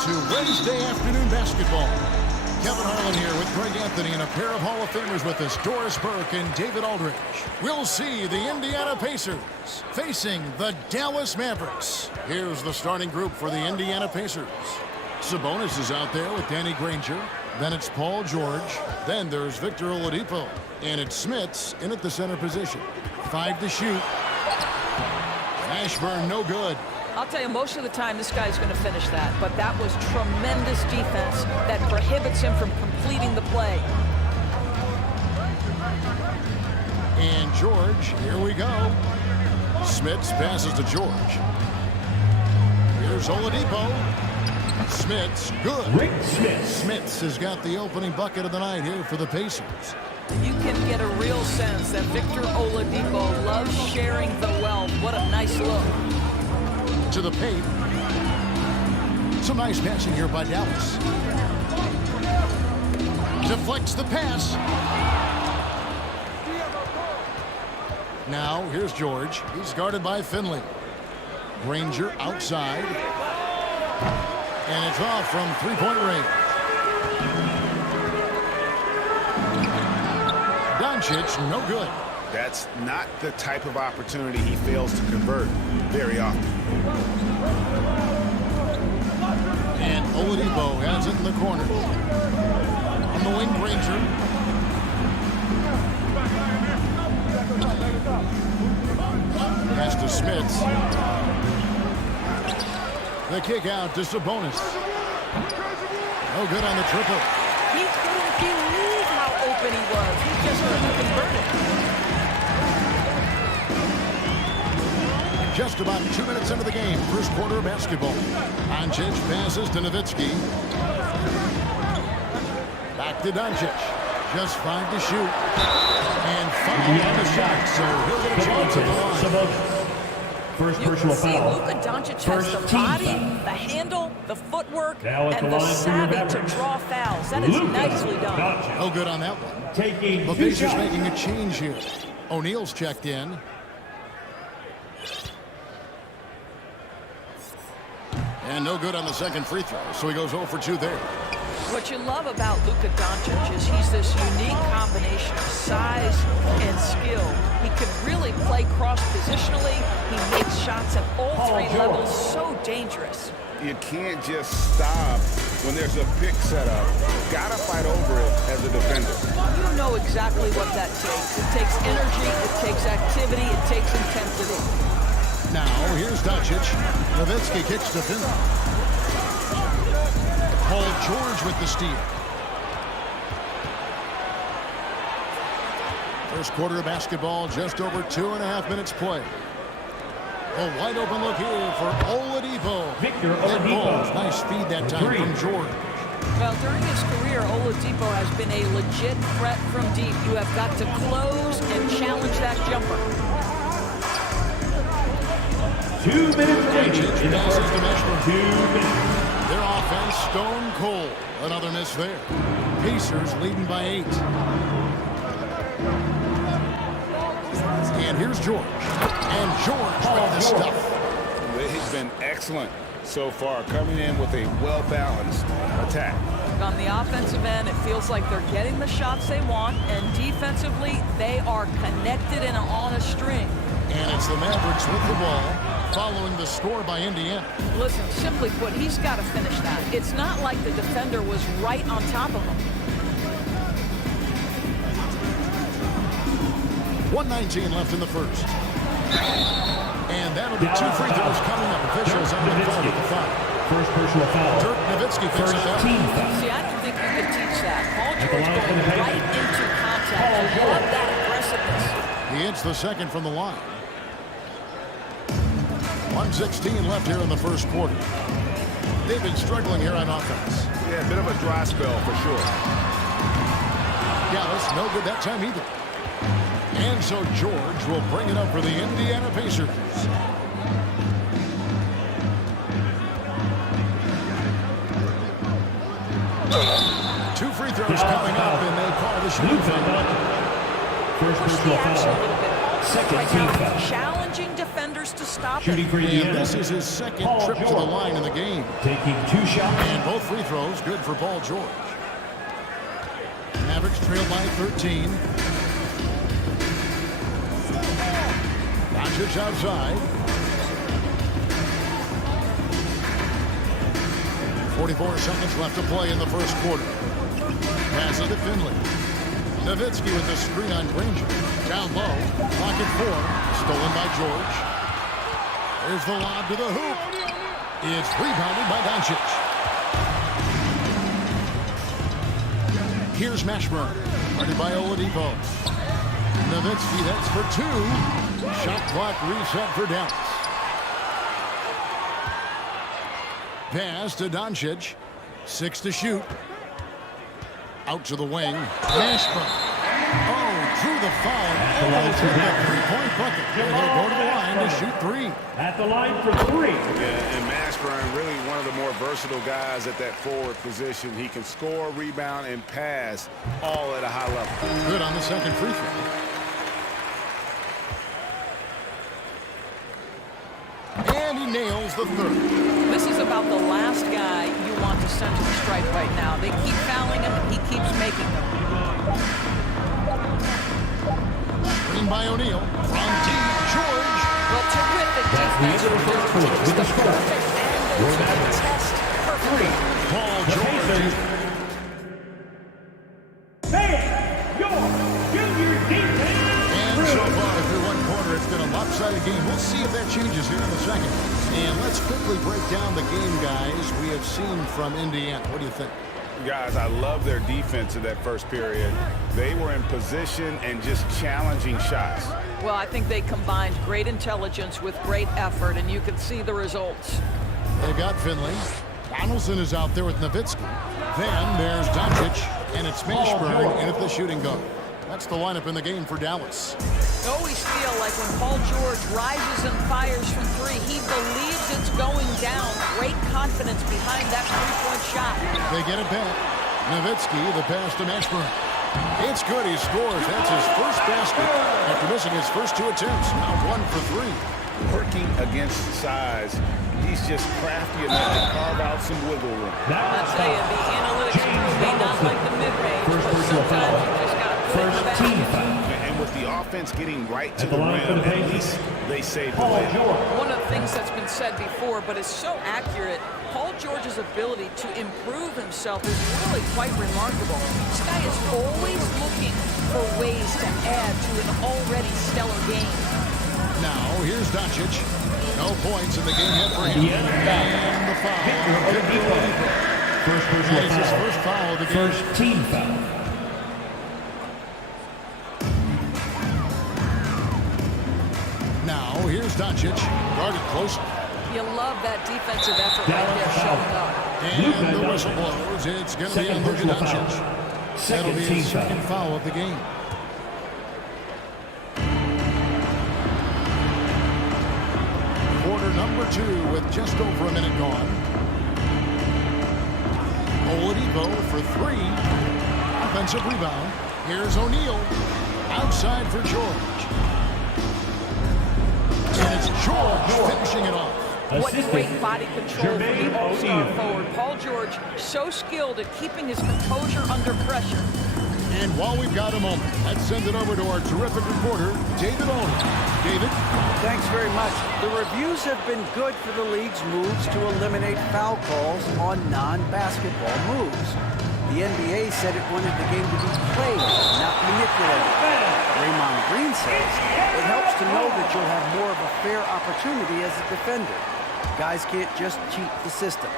to Wednesday afternoon basketball. Kevin Harlan here with Greg Anthony and a pair of Hall of Famers with us, Doris Burke and David Aldridge. We'll see the Indiana Pacers facing the Dallas Mavericks. Here's the starting group for the Indiana Pacers. Sabonis is out there with Danny Granger. Then it's Paul George. Then there's Victor Oladipo. And it's Smits in at the center position. 5 to shoot. Ashburn, no good. I'll tell you, most of the time, this guy's going to finish that. But that was tremendous defense that prohibits him from completing the play. And George, here we go. Smits passes to George. Here's Oladipo. Smits, good. Rick Smits. Smits has got the opening bucket of the night here for the Pacers. You can get a real sense that Victor Oladipo loves sharing the wealth. What a nice look. To the paint. Some nice passing here by Dallas. Deflects the pass. Now, here's George. He's guarded by Finley. Granger outside. And it's off from three-point range. Doncic, no good. That's not the type of opportunity he fails to convert very often. And Oladipo has it in the corner. On the wing, Granger. Pass to Smits. The kick out to Sabonis. No good on the triple. He couldn't believe how open he was. He just couldn't convert it. Just about 2 minutes into the game. First quarter of basketball. Doncic passes to Nowitzki. Back to Doncic. Just 5 to shoot. And 5 on the shot. So he'll get a chance at the line. First You personal can see foul. Luka Doncic First has the team body, foul. the handle, the footwork, Now at and the the line for savvy your to Mavericks. draw fouls. That is Luka nicely done. Doncic. No good on that one. Taking The two Pacers shots. making a change here. O'Neal's checked in. And no good on the second free throw, so he goes 0 for 2 there. What you love about Luka Doncic is he's this unique combination of size and skill. He can really play cross-positionally. He makes shots at all three levels. So dangerous. You can't just stop when there's a pick set up. Gotta fight over it as a defender. You know exactly what that takes. It takes energy, it takes activity, it takes intensity. Now, here's Doncic. Nowitzki kicks to Finley. Paul George with the steal. First quarter of basketball, just over 2.5 minutes play. A wide open look here for Oladipo. Victor That ball, Oladipo. nice feed that time Three. from George. Well, during his career, Oladipo has been a legit threat from deep. You have got to close and challenge that jumper. 2 minutes remaining Doncic in the passes first. to Meshburn. 2 minutes. Their offense stone cold. Another miss there. Pacers leading by 8. And here's George. And George with the stuff. He's been excellent so far, coming in with a well-balanced attack. On the offensive end, it feels like they're getting the shots they want, and defensively, they are connected and on a string. And it's the Mavericks with the ball, following the score by Indiana. Listen, simply put, he's got to finish that. It's not like the defender was right on top of him. 1:19 left in the first. And that'll be 2 free throws coming up. Officials on the call with the foul. First personal foul. Dirk Nowitzki picks First it up. team foul. See, I don't think you can teach that. Paul At the George line for going the Pacers. right into contact. Paul I George. love that aggressiveness. He hits the second from the line. 1:16 left here in the first quarter. They've been struggling here on offense. Yeah, a bit of a dry spell for sure. Dallas, no good that time either. And so George will bring it up for the Indiana Pacers. Two free throws coming up, and they call the shooting foul. First personal foul. right now, challenging defenders to stop it. And this is his second trip to the line in the game. Taking 2 shots. And both free throws good for Paul George. Mavericks trail by 13. Doncic outside. 44 seconds left to play in the first quarter. Pass it to Finley. Nowitzki with the screen on Granger. Down low. Clock at 4. Stolen by George. There's the lob to the hoop. It's rebounded by Doncic. Here's Mashburn. Guarded by Oladipo. Nowitzki, that's for 2. Shot clock reset for Dallas. Pass to Doncic. 6 to shoot. Out to the wing. Mashburn. Oh, drew the foul. Almost hit the three-point bucket. They're going to go to the line to shoot 3. At the line for 3. Yeah, and Mashburn, really one of the more versatile guys at that forward position. He can score, rebound, and pass all at a high level. Good on the second free throw. And he nails the third. This is about the last guy you want to send to the stripe right now. They keep fouling him, and he keeps making them. Screen by O'Neal. From deep, George. Well, terrific defense. With the score. And they test perfectly. Paul George. And so far, through one quarter, it's been a lopsided game. We'll see if that changes here in the second. And let's quickly break down the game, guys, we have seen from Indiana. What do you think? Guys, I love their defense in that first period. They were in position and just challenging shots. Well, I think they combined great intelligence with great effort, and you can see the results. They've got Finley. Donaldson is out there with Nowitzki. Then there's Doncic, and it's Mashburn in at the shooting guard. That's the lineup in the game for Dallas. I always feel like when Paul George rises and fires from 3, he believes it's going down. Great confidence behind that three-point shot. They get it back. Nowitzki, the pass to Mashburn. It's good. He scores. That's his first basket after missing his first 2 attempts. Now 1 for 3. Working against size, he's just crafty enough to carve out some wiggle room. I'll tell you, the analytics may not like the mid-range, but sometimes you just got to put it back. Team foul. And with the offense getting right to the rim, at least they saved the layup. One of the things that's been said before, but is so accurate, Paul George's ability to improve himself is really quite remarkable. This guy is always looking for ways to add to an already stellar game. Now, here's Doncic. No points in the game yet for him. And the foul. First personal That is his foul. first foul of the game. First team foul. Now, here's Doncic. Guarded close. You love that defensive effort right there showing up. And the whistle blows. It's going to be on Luka Doncic. That'll be his second foul of the game. Quarter number 2 with just over a minute gone. Oladipo for 3. Offensive rebound. Here's O'Neal. Outside for George. And it's George finishing it off. What great body control from the all-star forward. Paul George, so skilled at keeping his composure under pressure. And while we've got a moment, let's send it over to our terrific reporter, David Olney. David? Thanks very much. The reviews have been good for the league's moves to eliminate foul calls on non-basketball moves. The NBA said it wanted the game to be played, not manipulated. Draymond Green says it helps to know that you'll have more of a fair opportunity as a defender. Guys can't just cheat the system.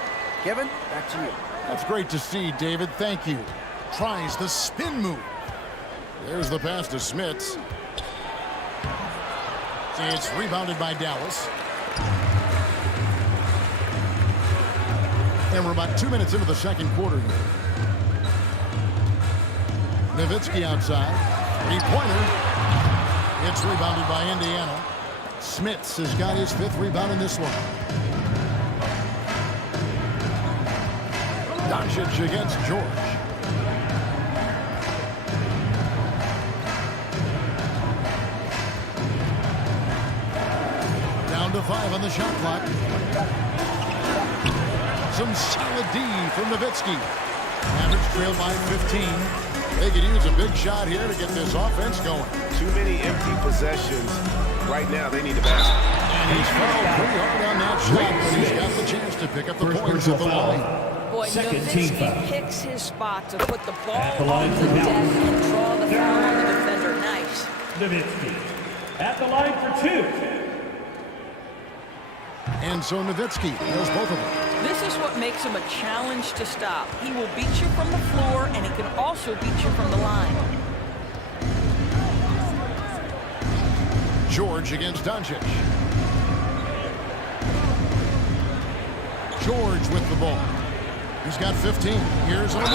Kevin, back to you. That's great to see, David. Thank you. Tries the spin move. There's the pass to Smits. It's rebounded by Dallas. And we're about 2 minutes into the second quarter here. Nowitzki outside. Three-pointer. It's rebounded by Indiana. Smits has got his 5th rebound in this one. Doncic against George. Down to 5 on the shot clock. Some solid D from Nowitzki. Mavericks trail by 15. They could use a big shot here to get this offense going. Too many empty possessions. Right now, they need a basket. And he's fouled pretty hard on that shot, but he's got the chance to pick up the points at the line. Boy, Nowitzki picks his spot to put the ball line on for the deck Dallas. and draw the foul on the defender. Nice. Nowitzki at the line for 2. And so Nowitzki knows both of them. This is what makes him a challenge to stop. He will beat you from the floor, and he can also beat you from the line. George against Doncic. George with the ball. He's got 15. Here's O'Neal.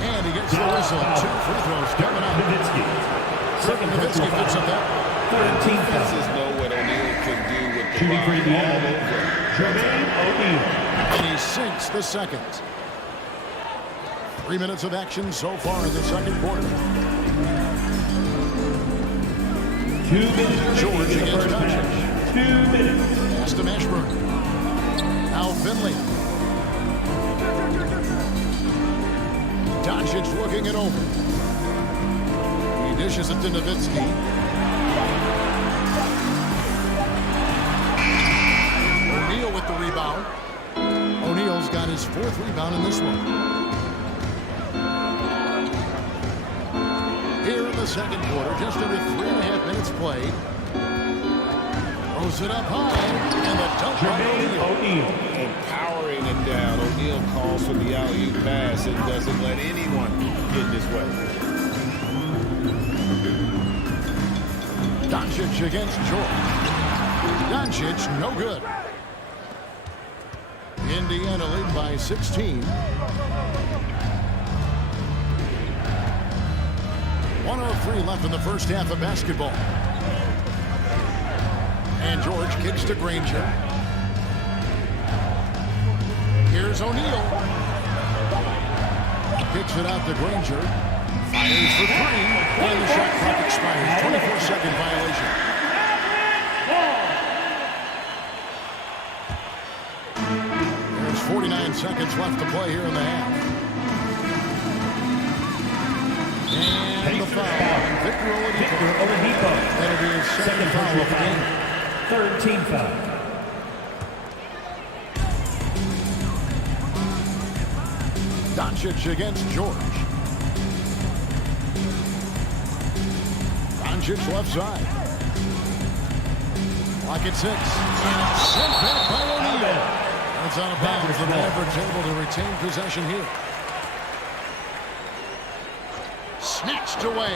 And he gets the whistle. 2 free throws coming up. Nowitzki picks up that. Defenses know what O'Neal can do with the ball all over. Jermaine O'Neal. And he sinks the second. 3 minutes of action so far in the second quarter. 2 minutes. George against Doncic. 2 minutes. Pass to Mashburn. Now Finley. Doncic looking it over. He dishes it to Nowitzki. O'Neal with the rebound. O'Neal's got his 4th rebound in this one. Here in the second quarter, just under 3.5 minutes played. Throws it up high, and the dunk by O'Neal. Empowering it down. O'Neal calls for the alley-oop pass and doesn't let anyone get in his way. Doncic against George. Doncic, no good. Indiana lead by 16. 1:03 left in the first half of basketball. And George kicks to Granger. Here's O'Neal. Kicks it out to Granger. Fires for 3. And the shot clock expires. 24-second violation. There's 49 seconds left to play here in the half. And the foul. Victor Oladipo. That'll be his second foul of the game. 3rd team foul. Doncic against George. Doncic left side. Clock at 6. And it's sent back by O'Neal. That's out of bounds. The Mavericks able to retain possession here. Snatched away.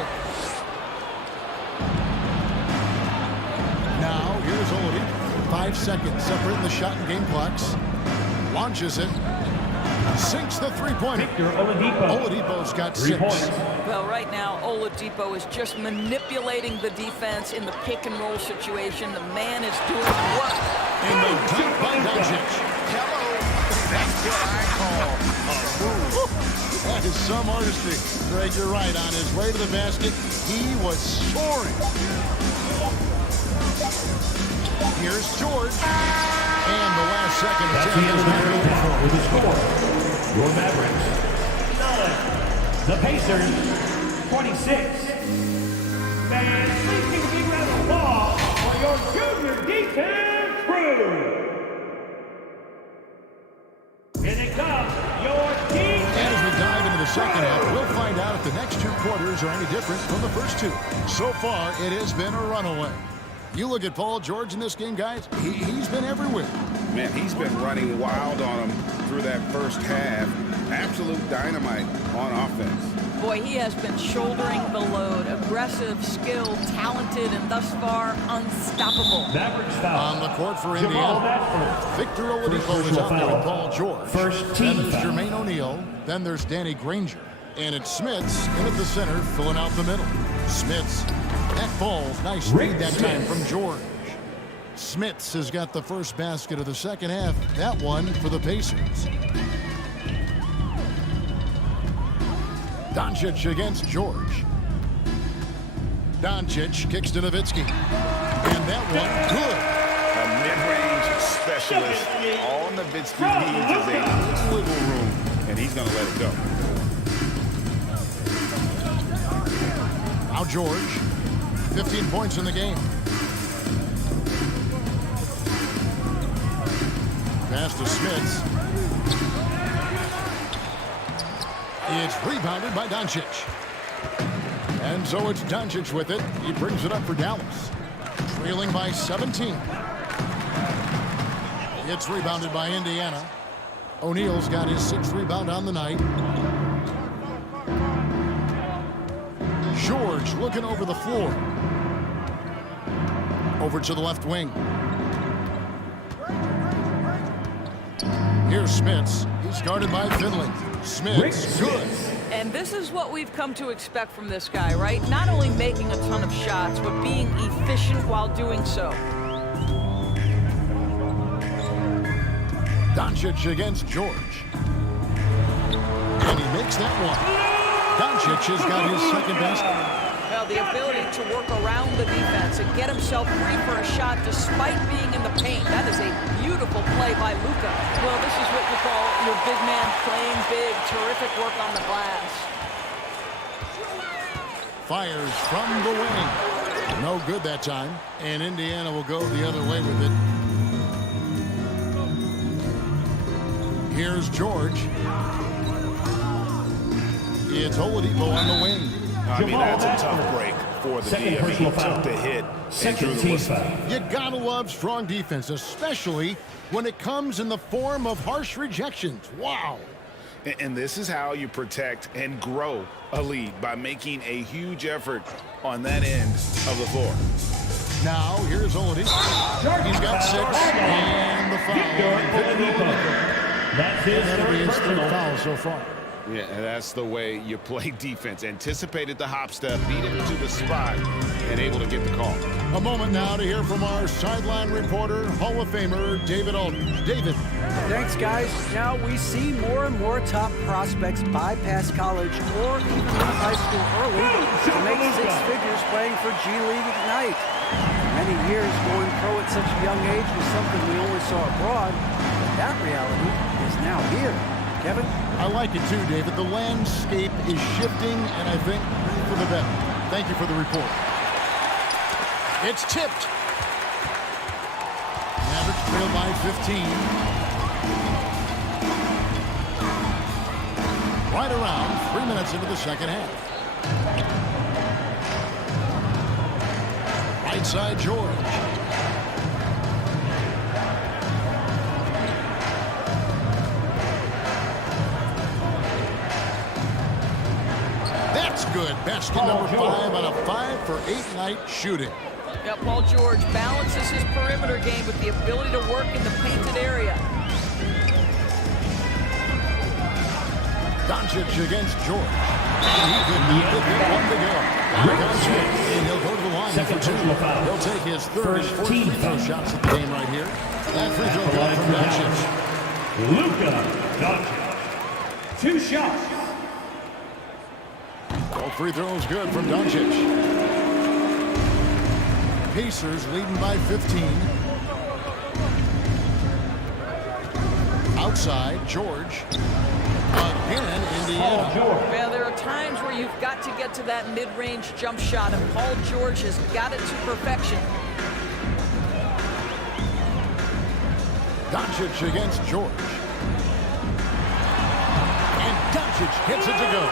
Now, here's Oladipo. 5 seconds separating the shot and game clocks. Launches it. Sinks the three-pointer. Oladipo's got 6. Well, right now, Oladipo is just manipulating the defense in the pick-and-roll situation. The man is doing what? And the dunk by Doncic. Hello. That's what I call a move. That is some artistry. Greg, you're right. On his way to the basket, he was soaring. Here's George. And the last second That's the end of the first half with the score. Your Mavericks 9. The Pacers 26. Man, please give a big round of applause for your junior defense crew. Here they come, your defense. And as we dive into the second half, we'll find out if the next 2 quarters are any different from the first 2. So far, it has been a runaway. You look at Paul George in this game, guys, he's been everywhere. Man, he's been running wild on him through that first half. Absolute dynamite on offense. Boy, he has been shouldering the load. Aggressive, skilled, talented, and thus far, unstoppable. Mavericks foul. On the court for Indiana, Victor Oladipo is out there with Paul George. First team Then there's foul. Jermaine O'Neal. Then there's Danny Granger. And it's Smits in at the center, filling out the middle. Smits. That falls. Nice read that time from George. Smits has got the first basket of the second half. That one for the Pacers. Doncic against George. Doncic kicks to Nowitzki. And that one good. A specialist. All Nowitzki needs is a little wiggle room, and he's going to let it go. Now George, 15 points in the game. Pass to Smits. It's rebounded by Doncic. And so it's Doncic with it. He brings it up for Dallas. Trailing by 17. It's rebounded by Indiana. O'Neal's got his 6th rebound on the night. George looking over the floor. Over to the left wing. Here's Smits. He's guarded by Finley. Smits, good. And this is what we've come to expect from this guy, right? Not only making a ton of shots, but being efficient while doing so. Doncic against George. And he makes that one. Doncic has got his 2nd basket. Well, the ability to work around the defense and get himself free for a shot despite being in the paint. That is a beautiful play by Luka. Well, this is what you call your big man playing big. Terrific work on the glass. Fires from the wing. No good that time. And Indiana will go the other way with it. Here's George. It's Oladipo on the wing. I mean, that's a tough break for the DMV. He took the hit and drew the whistle. You gotta love strong defense, especially when it comes in the form of harsh rejections. Wow. And this is how you protect and grow a lead, by making a huge effort on that end of the floor. Now, here's Oladipo. He's got 6, and the foul. That's his That'll be his 3rd personal foul so far. Yeah, and that's the way you play defense. Anticipated the hop step, beat him to the spot, and able to get the call. A moment now to hear from our sideline reporter, Hall of Famer David Aldridge. David. Thanks, guys. Now we see more and more top prospects bypass college or even leave high school early to make 6 figures playing for G League Ignite. Many years going pro at such a young age was something we only saw abroad, but that reality is now here. Kevin? I like it too, David. The landscape is shifting, and I think for the better. Thank you for the report. It's tipped. Mavericks trail by 15. Right around 3 minutes into the 2nd half. Right side, George. That's good. Basket number 5 on a 5-for-8 night shooting. Yeah, Paul George balances his perimeter game with the ability to work in the painted area. Doncic against George. And he could not get one to go. And he'll go to the line for 2. He'll take his 3rd and 4th free throw shots at the game right here. That free throw goes from Doncic. Luka Doncic. 2 shots. All free throws good from Doncic. Pacers leading by 15. Outside, George. Again, Indiana. Yeah, there are times where you've got to get to that mid-range jump shot, and Paul George has got it to perfection. Doncic against George. And Doncic gets it to go.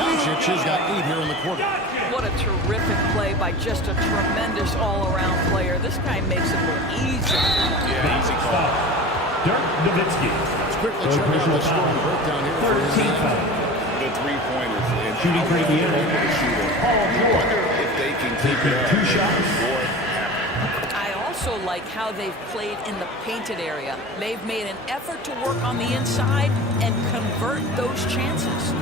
Doncic has got 8 here in the quarter. What a terrific play by just a tremendous all-around player. This guy makes it look easy. Yeah, easy call. Dirk Nowitzki. Let's quickly check out the scoring breakdown here. 13 foul. The three-pointers. And Shooting for Indiana. I wonder if they can keep it up. 2 shots. I also like how they've played in the painted area. They've made an effort to work on the inside and convert those chances.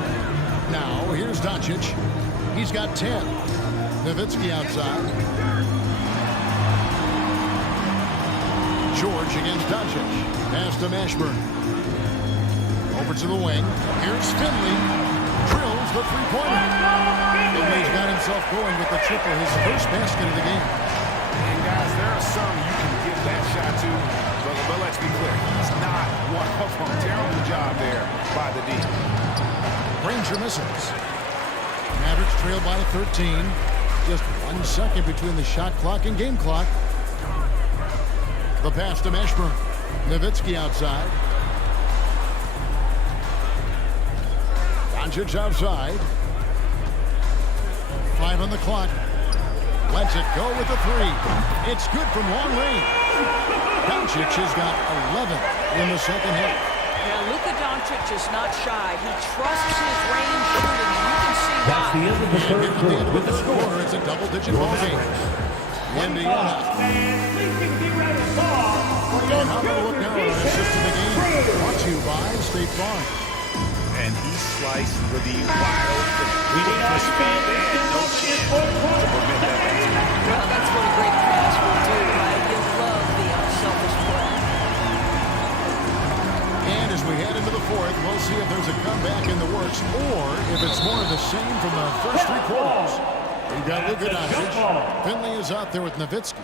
Now, here's Doncic. He's got 10. Nowitzki outside. George against Doncic. Pass to Mashburn. Over to the wing. Here's Finley. Drills the three-pointer. Finley's got himself going with the triple, his first basket of the game. And guys, there are some you can give that shot to, but let's be clear. He's not one of them. Terrible job there by the D. Granger misses. Mavericks trail by 13. Just 1 second between the shot clock and game clock. The pass to Mashburn. Nowitzki outside. Doncic outside. 5 on the clock. Lets it go with the 3. It's good from long range. Doncic has got 11 in the second half. Yeah, Luka Doncic is not shy. He trusts his range shooting, and you can see why. That's the end of the third quarter. With the score, it's a double-digit ball game. Indiana. And how about a look now at our assist to the game? Brought to you by State Farm. And he sliced for the wide open. We need to speed there. No chance to prevent that. Well, that's what a great pass will do, right? You love the unselfish play. And as we head into the fourth, we'll see if there's a comeback in the works or if it's more of the same from the first 3 quarters. We've got Luka Doncic. Finley is out there with Nowitzki.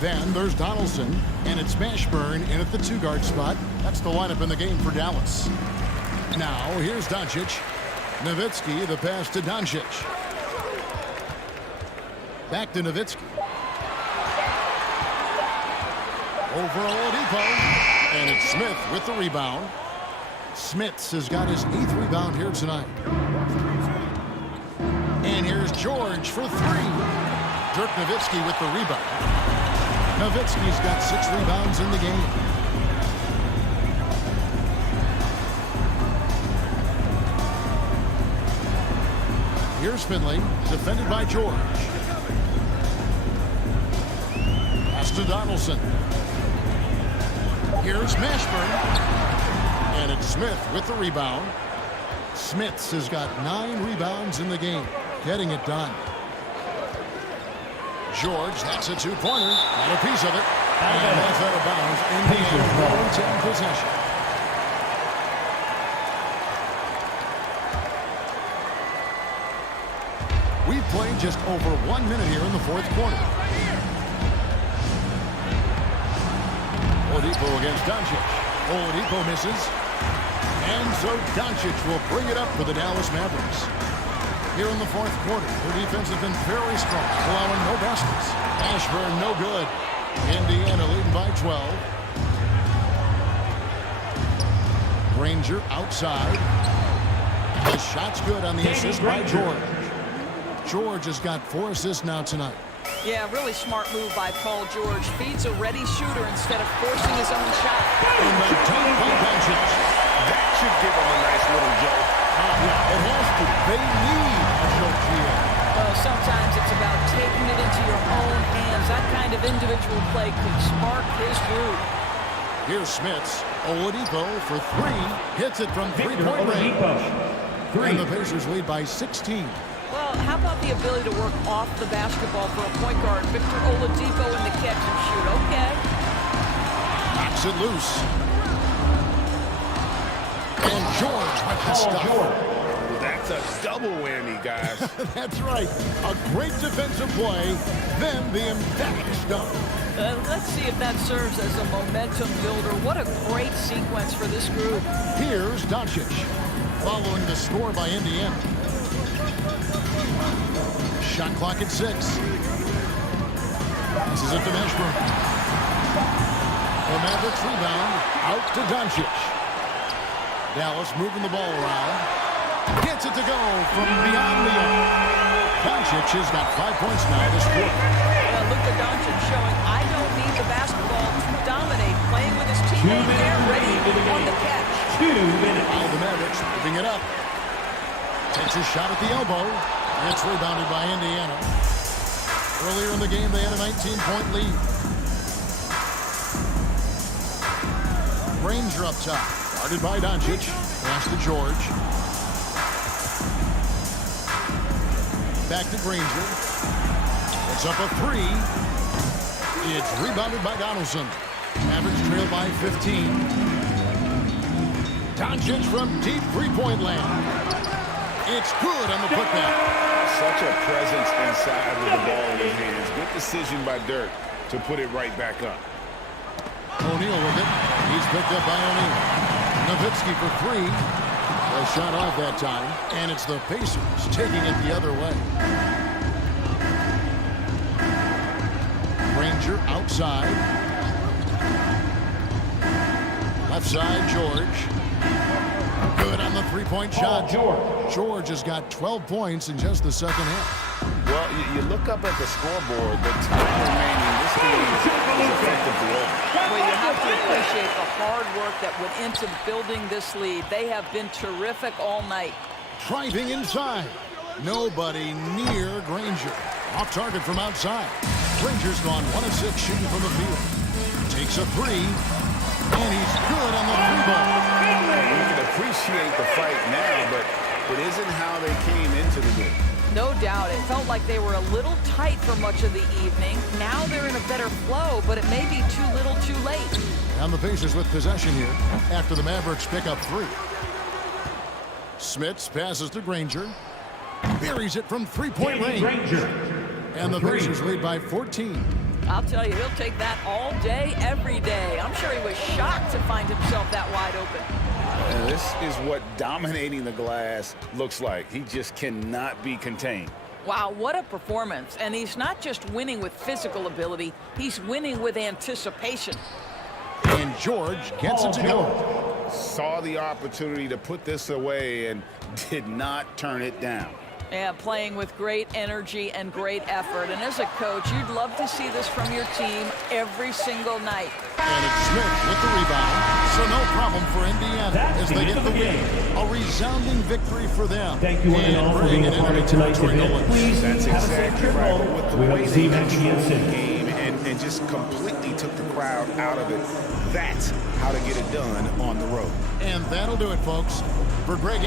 Then there's Donaldson, and it's Mashburn in at the 2-guard spot. That's the lineup in the game for Dallas. Now, here's Doncic. Nowitzki, the pass to Doncic. Back to Nowitzki. Over Oladipo. And it's Smith with the rebound. Smits has got his 8th rebound here tonight. And here's George for 3. Dirk Nowitzki with the rebound. Nowitzki's got 6 rebounds in the game. Here's Finley, defended by George. Pass to Donaldson. Here's Mashburn. And it's Smith with the rebound. Smits has got 9 rebounds in the game, getting it done. George, that's a 2-pointer. Got a piece of it. And that's out of bounds. Indiana will retain possession. We've played just over 1 minute here in the fourth quarter. Oladipo against Doncic. Oladipo misses. And so Doncic will bring it up for the Dallas Mavericks. Here in the fourth quarter, their defense has been very strong, allowing no baskets. Mashburn no good. Indiana leading by 12. Granger outside. The shot's good on the assist by George. George has got 4 assists now tonight. Yeah, really smart move by Paul George. Feeds a ready shooter instead of forcing his own shot. And the time by Doncic. That should give him a nice little jolt. It has to. They need a jolt here. Well, sometimes it's about taking it into your own hands. That kind of individual play could spark his groove. Here's Smits. Oladipo for 3. Hits it from 3-point range. And the Pacers lead by 16. Well, how about the ability to work off the basketball for a point guard? Victor Oladipo in the catch and shoot. Okay. Knocks it loose. And George with the stuff. That's a double whammy, guys. That's right. A great defensive play, then the emphatic stuff. Let's see if that serves as a momentum builder. What a great sequence for this group. Here's Doncic, following the score by Indiana. Shot clock at 6. This is it to Mashburn. The Mavericks rebound out to Doncic. Dallas moving the ball around. Gets it to go from beyond the arc. Doncic has got 5 points now this quarter. Luka Doncic showing I don't need the basketball to dominate. Playing with his teammate there, ready on the catch. 2 minutes. The Mavericks moving it up. Takes a shot at the elbow. It's rebounded by Indiana. Earlier in the game, they had a 19-point lead. Granger up top. Guarded by Doncic. Pass to George. Back to Granger. It's up a 3. It's rebounded by Donaldson. Mavericks trail by 15. Doncic from deep 3-point land. It's good on the putback. Such a presence inside with the ball in his hands. Good decision by Dirk to put it right back up. O'Neal with it. He picked up by O'Neal. Nowitzki for three. A shot off that time, and it's the Pacers taking it the other way. Granger outside. Left side, George. Good on the three-point shot. George has got 12 points in just the second half. Well, you look up at the scoreboard, the time remaining, this team is effectively over. Well, you have to appreciate the hard work that went into building this lead. They have been terrific all night. Driving inside. Nobody near Granger. Off target from outside. Granger's gone 1 of 6 shooting from the field. Takes a three, and he's good on the three ball. You can appreciate the fight now, but it isn't how they came into the game. No doubt. It felt like they were a little tight for much of the evening. Now they're in a better flow, but it may be too little too late. And the Pacers with possession here after the Mavericks pick up three. Smits passes to Granger. Buries it from three-point range. And the Pacers lead by 14. I'll tell you, he'll take that all day, every day. I'm sure he was shocked to find himself that wide open. And this is what dominating the glass looks like. He just cannot be contained. Wow, what a performance. And he's not just winning with physical ability, he's winning with anticipation. And George gets it to go. Saw the opportunity to put this away and did not turn it down. Yeah, playing with great energy and great effort. And as a coach, you'd love to see this from your team every single night. And it's Smith with the rebound. So no problem for Indiana as they get the win. A resounding victory for them. Thank you and for being a part of tonight's event. Please, that's exactly right. But with the way they controlled the City. game and just completely took the crowd out of it, that's how to get it done on the road. And that'll do it, folks. For Greg.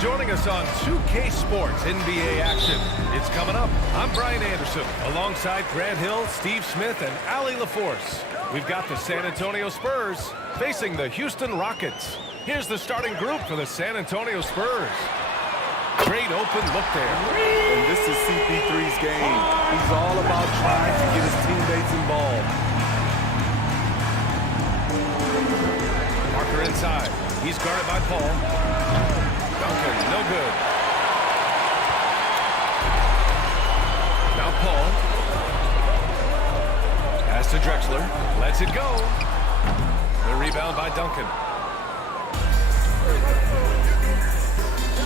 joining us on 2K Sports NBA action. It's coming up. I'm Brian Anderson, alongside Grant Hill, Steve Smith, and Allie LaForce. We've got the San Antonio Spurs facing the Houston Rockets. Here's the starting group for the San Antonio Spurs. Great open look there. And this is CP3's game. He's all about trying to get his teammates involved. Parker inside. He's guarded by Paul. Duncan, no good. Now Paul. Pass to Drexler. Lets it go. The rebound by Duncan.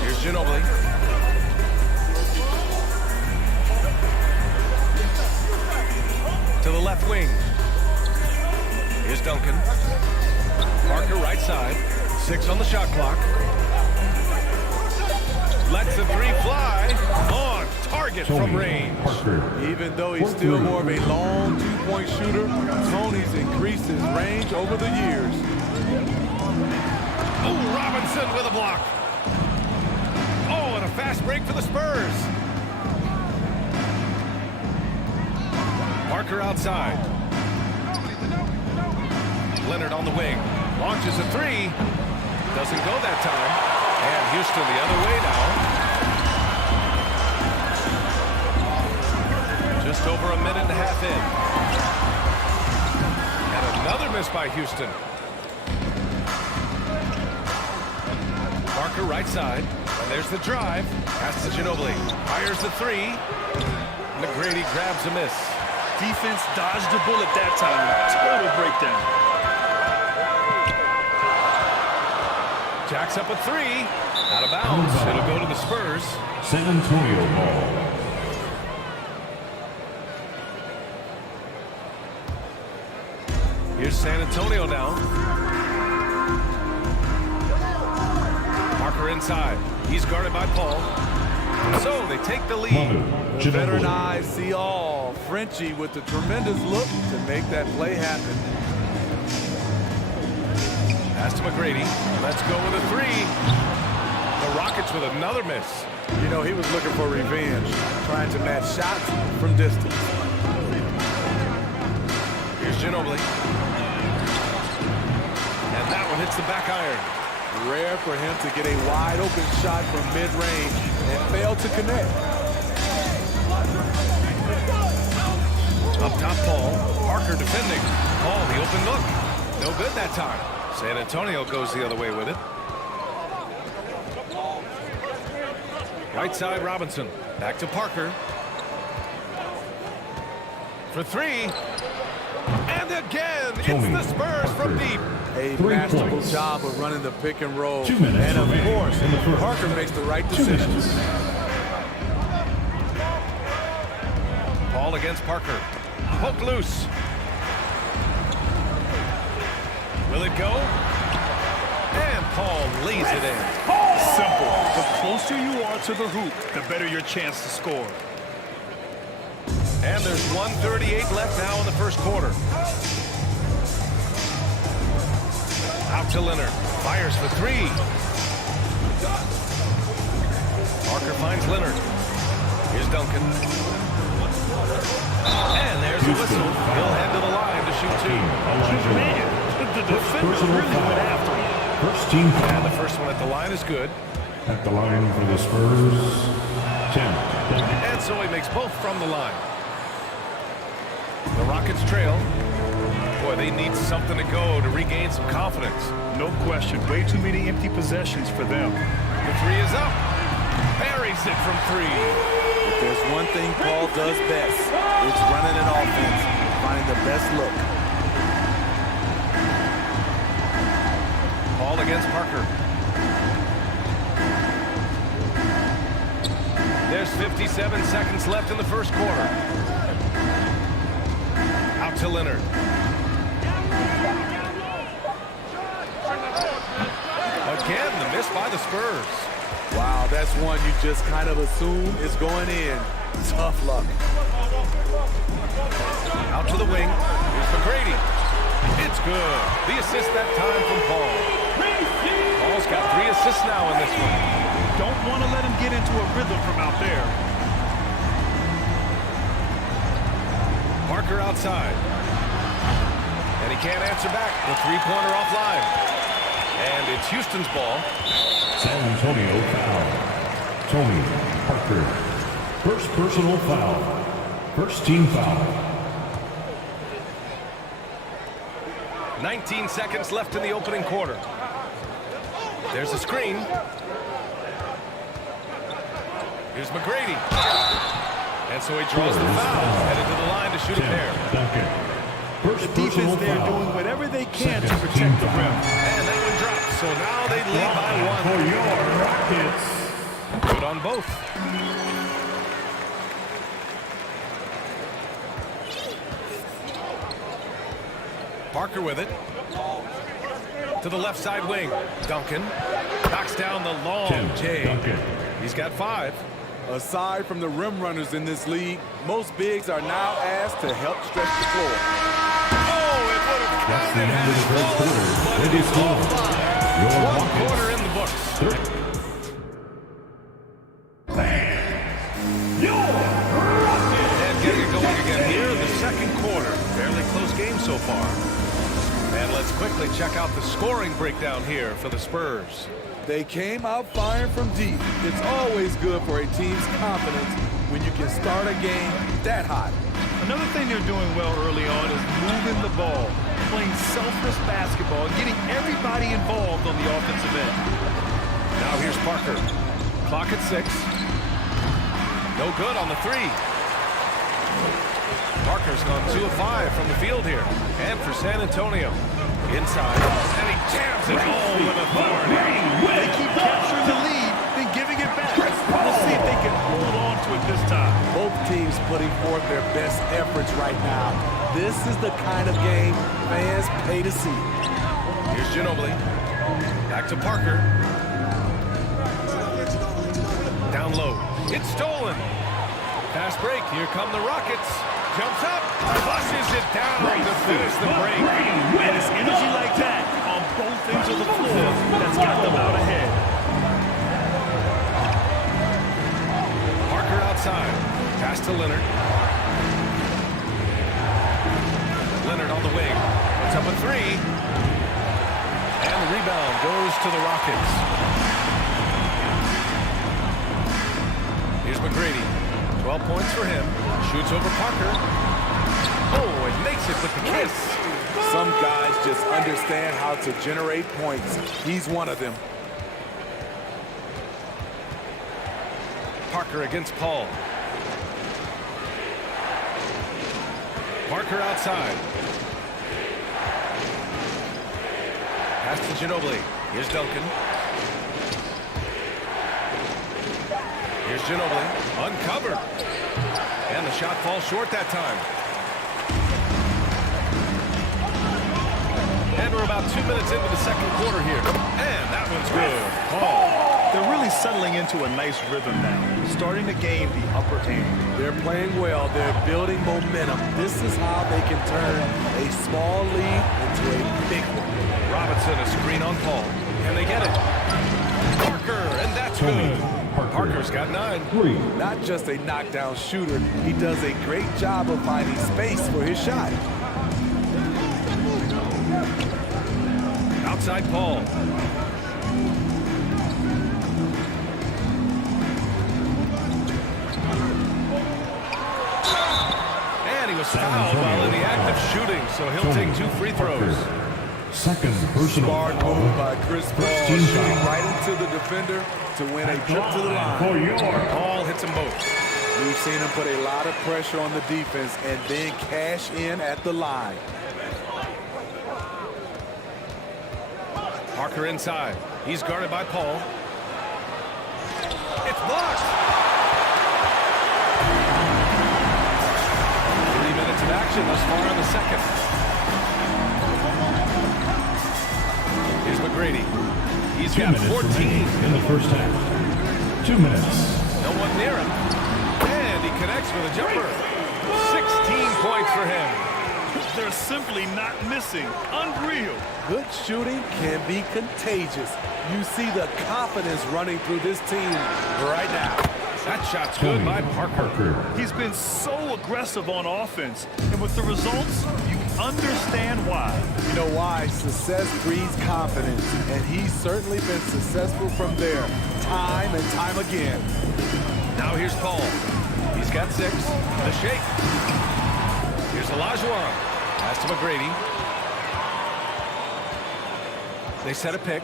Here's Ginobili. To the left wing. Here's Duncan. Parker right side. 6 on the shot clock. Lets the three fly. On target from range. Even though he's still more of a long two-point shooter, Tony's increased his range over the years. Oh, Robinson with a block. Oh, and a fast break for the Spurs. Parker outside. Leonard on the wing. Launches a three. Doesn't go that time. And Houston the other way now. Just over a minute and a half in. And another miss by Houston. Parker right side. And there's the drive. Pass to Ginobili. Fires the three. McGrady grabs a miss. Defense dodged the bullet that time. Total breakdown. Jacks up a three. Out of bounds. It'll go to the Spurs. San Antonio ball. Here's San Antonio now. Parker inside. He's guarded by Paul. So they take the lead. The veteran eyes see all. Frenchie with the tremendous look to make that play happen. Pass to McGrady. Let's go with a three. The Rockets with another miss. You know, he was looking for revenge, trying to match shots from distance. Here's Ginobili. And that one hits the back iron. Rare for him to get a wide open shot from mid-range and fail to connect. Up top, Paul. Parker defending. Paul, the open look. No good that time. San Antonio goes the other way with it. Right side, Robinson. Back to Parker. For three. And again, it's the Spurs from deep. A masterful job of running the pick and roll. 2 minutes and of remaining. course, Parker makes the right 2 decision. minutes. Paul against Parker. Poke loose. Will it go? And Paul lays it in. Simple. The closer you are to the hoop, the better your chance to score. And there's 1:38 left now in the first quarter. Out to Leonard. Fires for three. Parker finds Leonard. Here's Duncan. And there's a whistle. He'll head to the line to shoot two. Man, the defender really went after him. First team foul. And the first one at the line is good. At the line for the Spurs, 10. And so he makes both from the line. The Rockets trail. Boy, they need something to go to regain some confidence. No question. Way too many empty possessions for them. The three is up. Buries it from three. If there's one thing Paul does best, it's running an offense, finding the best look. Paul against Parker. There's 57 seconds left in the first quarter. Out to Leonard. Again, the miss by the Spurs. Wow, that's one you just kind of assume is going in. Tough luck. Out to the wing. Here's McGrady. It's good. The assist that time from Paul. Paul's got 3 assists now in this one. don't want to let him get into a rhythm from out there. Parker outside. And he can't answer back. The three-pointer offline. And it's Houston's ball. San Antonio foul. Tony Parker. First personal foul. First team foul. 19 seconds left in the opening quarter. There's a screen. Here's McGrady. And so he draws the foul. Headed to the line to shoot a pair. The defense there doing whatever they can to protect the rim. And that one drops. So now they lead by one. For your Rockets. Good on both. Parker with it. To the left side wing. Duncan knocks down the long J. He's got 5. Aside from the rim runners in this league, most bigs are now asked to help stretch the floor. That's the end of the first quarter. Ladies and gentlemen, your One quarter Rockets. in the books. And getting it going again here in the second quarter. Fairly close game so far. And let's quickly check out the scoring breakdown here for the Spurs. They came out firing from deep. It's always good for a team's confidence when you can start a game that hot. Another thing they're doing well early on is moving the ball, playing selfless basketball, getting everybody involved on the offensive end. Now here's Parker. Clock at 6. No good on the 3. Parker's gone 2 of 5 from the field here. And for San Antonio, inside. And he jams it home with authority. They keep capturing the lead, then giving it back. We'll see if they can hold on to it this time. Both teams putting forth their best efforts right now. This is the kind of game fans pay to see. Here's Ginobili. Back to Parker. Down low. It's stolen. Fast break. Here come the Rockets. Jumps up. Flushes it down to finish the break. And it's energy like that on both ends of the floor that's got them out ahead. Parker outside. Pass to Leonard. Leonard on the wing. Puts up a 3. And the rebound goes to the Rockets. Here's McGrady. 12 points for him. Shoots over Parker. Oh, and makes it with the kiss. Some guys just understand how to generate points. He's one of them. Parker against Paul. Parker outside. Pass to Ginobili. Here's Duncan. Here's Ginobili. Uncovered. And the shot falls short that time. And we're about 2 minutes into the second quarter here. And that one's good. Paul. They're really settling into a nice rhythm now, starting to gain the upper hand. They're playing well. They're building momentum. This is how they can turn a small lead into a big one. Robinson, a screen on Paul. And they get it. Parker, and that's good. Parker's got 9. Not just a knockdown shooter, he does a great job of finding space for his shot. Outside Paul. And he was fouled while in the act of shooting, so he'll take 2 free throws. Second personal Smart foul. move by Chris Paul, Team shooting foul. right into the defender to win a trip to the line. For your Paul hits them both. We've seen him put a lot of pressure on the defense and then cash in at the line. Parker inside. He's guarded by Paul. It's blocked. 3 minutes of action thus far in the second. Here's McGrady. He's got 14 in the first half. 2 minutes. No one near him. And he connects with a jumper. 16 points for him. They're simply not missing. Unreal. Good shooting can be contagious. You see the confidence running through this team right now. That shot's good by Parker. He's been so aggressive on offense, and with the results, you understand why. You know why? Success breeds confidence, and he's certainly been successful from there, time and time again. Now here's Paul. He's got 6. The shake. Here's Olajuwon. Pass to McGrady. They set a pick.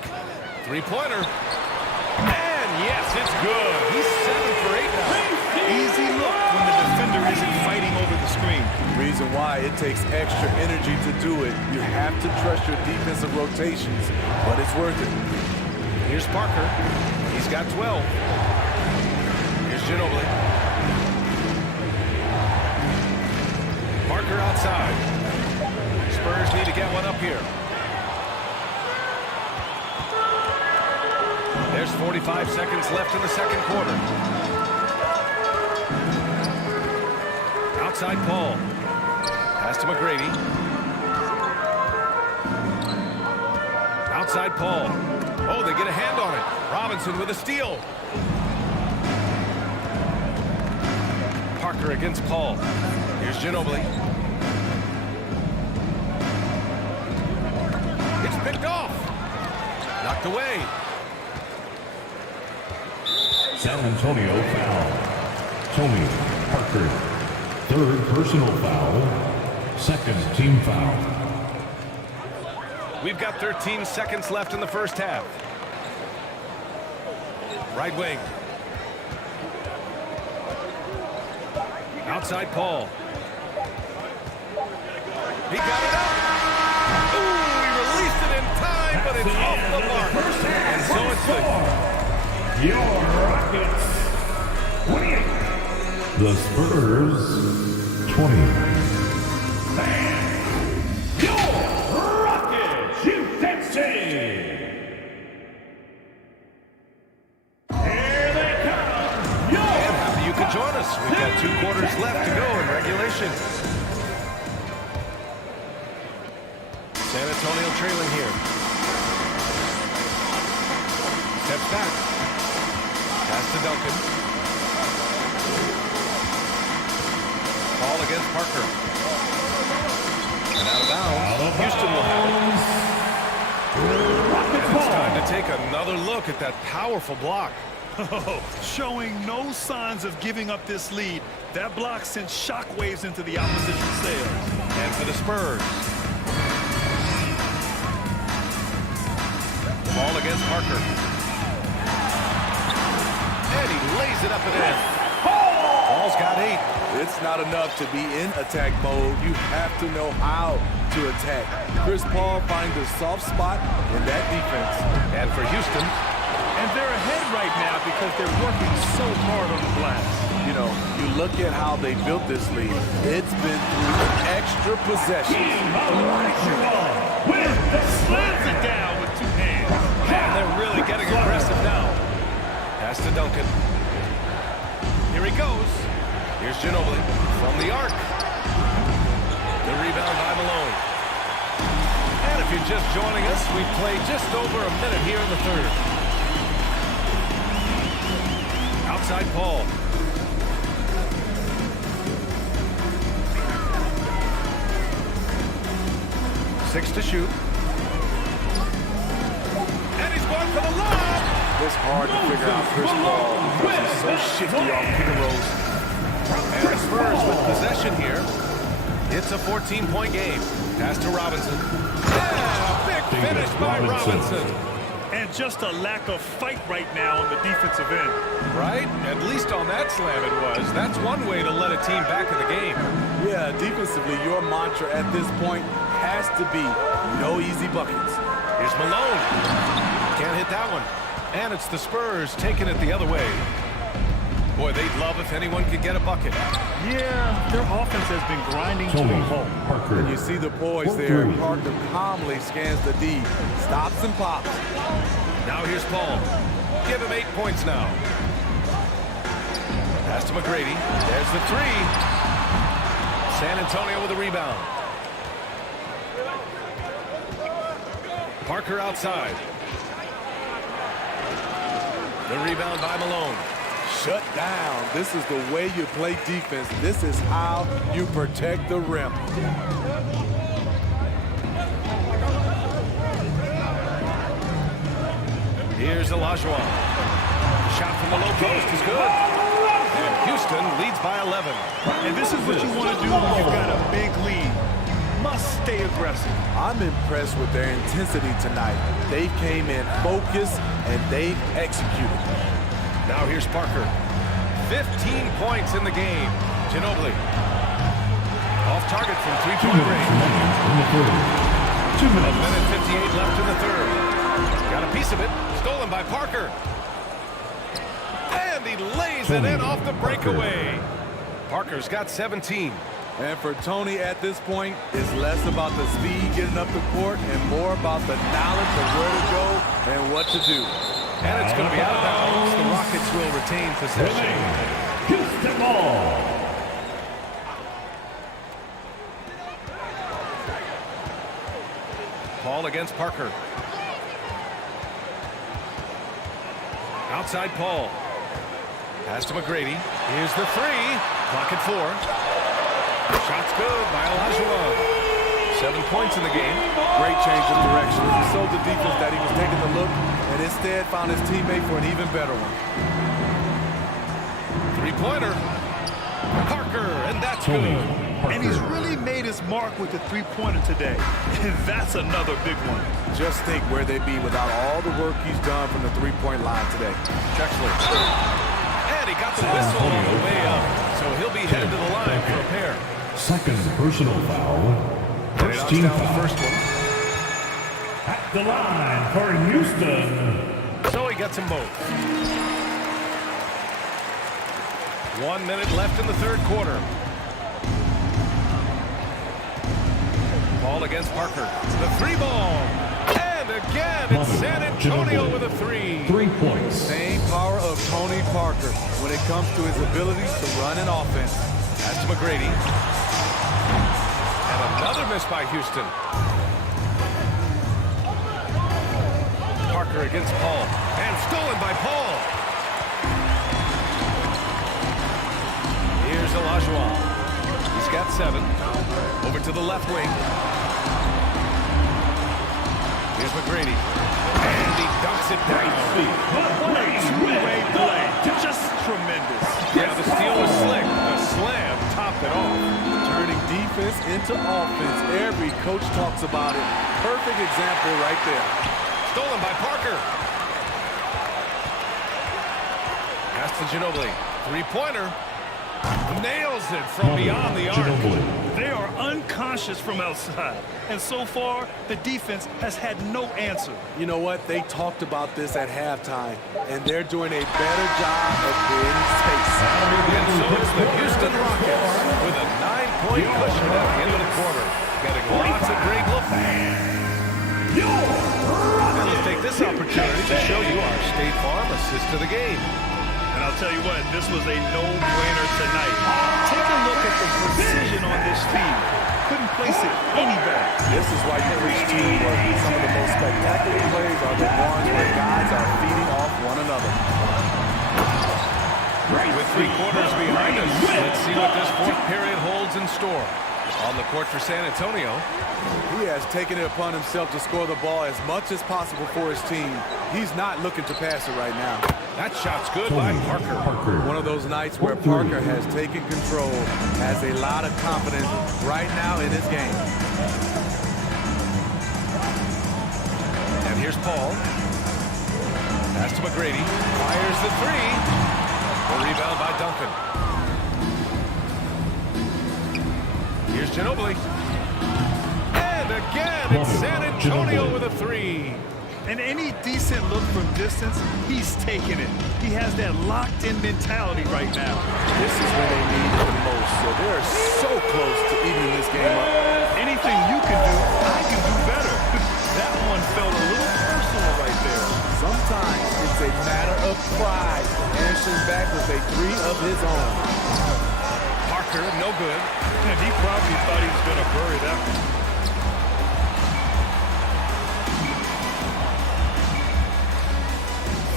Three-pointer. And yes, it's good. He's 7 for 8 now. Easy look when the defender isn't fighting over the screen. Reason why it takes extra energy to do it. You have to trust your defensive rotations, but it's worth it. Here's Parker. He's got 12. Here's Ginobili. Parker outside. Spurs need to get one up here. There's 45 seconds left in the second quarter. Outside Paul. Pass to McGrady. Outside Paul. Oh, they get a hand on it. Robinson with a steal. Parker against Paul. Here's Ginobili. It's picked off. Knocked away. San Antonio foul. Tony Parker. 3rd personal foul. 2nd team foul. We've got 13 seconds left in the first half. Right wing. Outside Paul. He got it up. Ooh, he released it in time, but it's off the mark. And so it's good. Your Rockets 28. The Spurs 20. And your Rockets Houston. Here they come. And happy you could join us. We've got 2 quarters left to go in regulation. San Antonio trailing here. Steps back. Pass to Duncan. Ball against Parker. And out of bounds. Houston will have it. And it's time to take another look at that powerful block. Showing no signs of giving up this lead. That block sent shockwaves into the opposition sails. And for the Spurs. The ball against Parker. And he lays it up and in. Ball's got 8. It's not enough to be in attack mode. You have to know how to attack. Chris Paul finds a soft spot in that defense. And for Houston. And they're ahead right now because they're working so hard on the glass. You know, you look at how they built this lead. It's been through extra possessions. Slams it down with 2 hands. And they're really getting aggressive now. Pass to Duncan. Here he goes. Here's Ginobili from the arc. The rebound by Malone. And if you're just joining us, we've played just over a minute here in the third. Outside Paul. Six to shoot. And he's going for the lob. It's hard to figure out Chris Paul because he's so shifty off pick and rolls. And the Spurs with possession here. It's a 14-point game. Pass to Robinson. And a big finish by Robinson. And just a lack of fight right now on the defensive end. Right? At least on that slam it was. That's one way to let a team back in the game. Yeah, defensively, your mantra at this point has to be no easy buckets. Here's Malone. Can't hit that one. And it's the Spurs taking it the other way. Boy, they'd love if anyone could get a bucket. Yeah, their offense has been grinding to a halt. And you see the poise there. Parker calmly scans the D, stops and pops. Now here's Paul. Give him 8 points now. Pass to McGrady. There's the 3. San Antonio with a rebound. Parker outside. The rebound by Malone. Shut down. This is the way you play defense. This is how you protect the rim. Here's Olajuwon. Shot from the low post is good. And Houston leads by 11. And this is what you want to do when you've got a big lead. Must stay aggressive. I'm impressed with their intensity tonight. They came in focused and they executed. Now here's Parker. 15 points in the game. Ginobili. Off target from three-point range. 2 minutes. 1 minute 58 left in the third. Got a piece of it. Stolen by Parker. And he lays it in off the breakaway. Parker's got 17. And for Tony at this point, it's less about the speed getting up the court and more about the knowledge of where to go and what to do. And it's going to be out of bounds. The Rockets will retain possession. Houston ball. Paul against Parker. Outside Paul. Pass to McGrady. Here's the three. Clock at 4. Shot's good by Olajuwon. 7 points in the game. Great change of direction. He showed the defense that he was taking the look and instead found his teammate for an even better one. Three-pointer. Parker, and that's good. And he's really made his mark with the three-pointer today. And that's another big one. Just think where they'd be without all the work he's done from the three-point line today. Drexler. And he got the whistle on the way up. So he'll be headed to the line for a pair. Second personal foul. And he knocks down the first one. At the line for Houston. So he gets them both. 1 minute left in the third quarter. Ball against Parker. The three ball. And again, it's San Antonio with a three. 3 points. Same power of Tony Parker when it comes to his ability to run an offense. That's to McGrady. And another miss by Houston. Parker against Paul. And stolen by Paul. Here's Olajuwon. He's got 7. Over to the left wing. Here's McGrady. And he dunks it down. What a two-way play. Just tremendous. Yeah, the steal was slick. The slam topped it off. Turning defense into offense. Every coach talks about it. Perfect example right there. Stolen by Parker. Pass to Ginobili. Three-pointer. Nails it from beyond the arc. They are unconscious from outside. And so far, the defense has had no answer. You know what? They talked about this at halftime, and they're doing a better job of creating space. And so it's the Houston Rockets with a 9-point cushion at the end of the quarter. Getting lots of great looks. And let's take this opportunity to show you our State Farm assist to the game. And I'll tell you what, this was a no-brainer tonight. Take a look at the precision on this feed. Couldn't place it any better. This is why you preach teamwork. Some of the most spectacular plays are the ones where guys are feeding off one another. With 3 quarters behind us, let's see what this fourth period holds in store. On the court for San Antonio. He has taken it upon himself to score the ball as much as possible for his team. He's not looking to pass it right now. That shot's good by Parker. One of those nights where Parker has taken control, has a lot of confidence right now in his game. And here's Paul. Pass to McGrady. Fires the three. The rebound by Duncan. Here's Ginobili. And again, it's San Antonio with a three. And any decent look from distance, he's taking it. He has that locked-in mentality right now. This is when they need it the most, so they're so close to evening this game up. Anything you can do, I can do better. That one felt a little personal right there. Sometimes it's a matter of pride, answering back with a three of his own. Parker, no good. And he probably thought he was going to bury that one.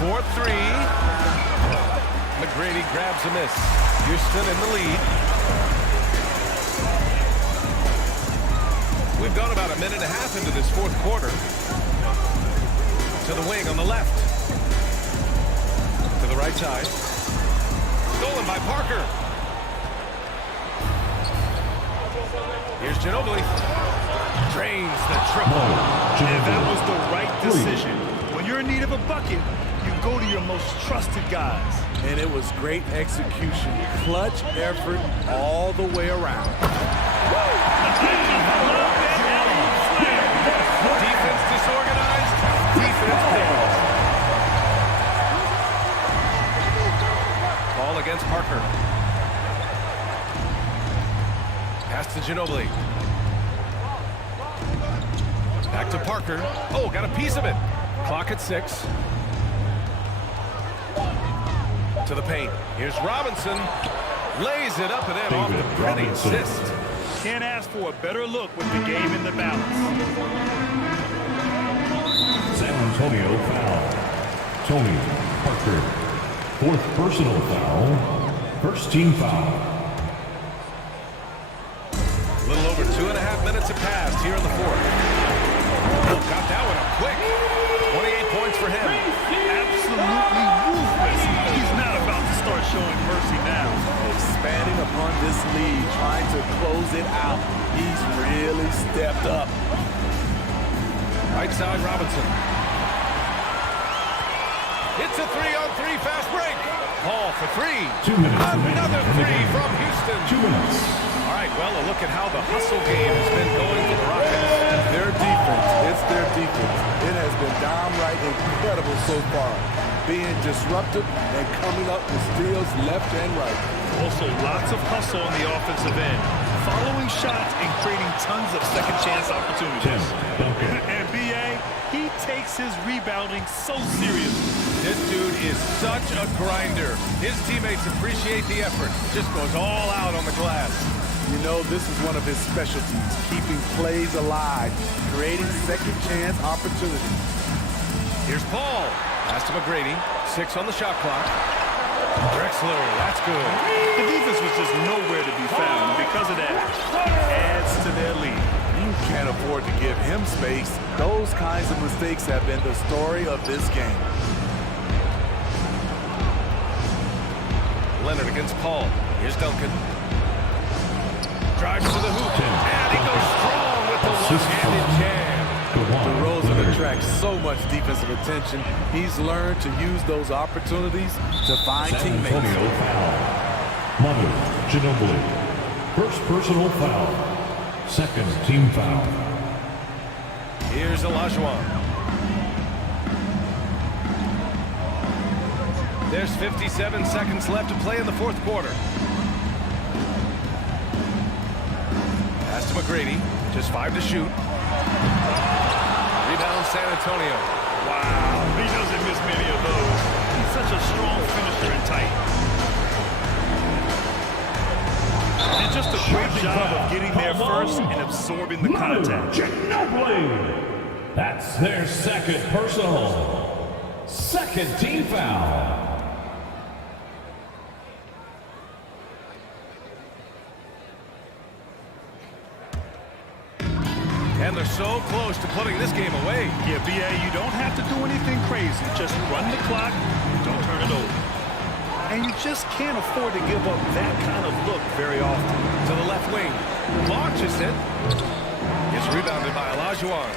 4-3. McGrady grabs a miss. Houston in the lead. We've gone about a minute and a half into this fourth quarter. To the wing on the left. To the right side. Stolen by Parker. Here's Ginobili. Drains the triple. And that was the right decision. When you're in need of a bucket, you go to your most trusted guys. And it was great execution. Clutch effort all the way around. Defense disorganized. Defense picks. Ball against Parker. Pass to Ginobili. Back to Parker. Oh, got a piece of it. Clock at 6. To the paint. Here's Robinson. Lays it up and in off the pretty assist. Can't ask for a better look with the game in the balance. San Antonio foul. Tony Parker. Fourth personal foul. First team foul. A little over 2.5 minutes have passed here in the fourth. Oh, got that one up quick. 28 points for him. Absolutely ruthless. He's not about to start showing mercy now. Expanding upon this lead, trying to close it out. He's really stepped up. Right side, Robinson. It's a 3-on-3 fast break. Paul for 3. 2 minutes. Another 3 from Houston. 2 minutes. All right, well, a look at how the hustle game has been going for the Rockets. Their defense, it's their defense. It has been downright incredible so far. Being disruptive and coming up with steals left and right. Also, lots of hustle on the offensive end. Following shots and creating tons of second chance opportunities. And B.A., he takes his rebounding so seriously. This dude is such a grinder. His teammates appreciate the effort. Just goes all out on the glass. You know, this is one of his specialties, keeping plays alive, creating second chance opportunities. Here's Paul. Pass to McGrady. 6 on the shot clock. Drexler, that's good. The defense was just nowhere to be found. Because of that, adds to their lead. You can't afford to give him space. Those kinds of mistakes have been the story of this game. Leonard against Paul. Here's Duncan. Drives to the hoop. And he goes strong with the one-handed jam. DeRozan attracts so much defensive attention. He's learned to use those opportunities to find San teammates. Antonio foul. Manu Ginobili. First personal foul. Second team foul. Here's Olajuwon. There's 57 seconds left to play in the fourth quarter. Pass to McGrady. Just 5 to shoot. Rebound San Antonio. Wow, he doesn't miss many of those. He's such a strong finisher and tight. And just a great job of getting there first and absorbing the contact. Ginobili. That's their second personal. Second team foul. And they're so close to putting this game away. Yeah, B.A., you don't have to do anything crazy. Just run the clock and don't turn it over. And you just can't afford to give up that kind of look very often. To the left wing. Launches it. Gets rebounded by Olajuwon.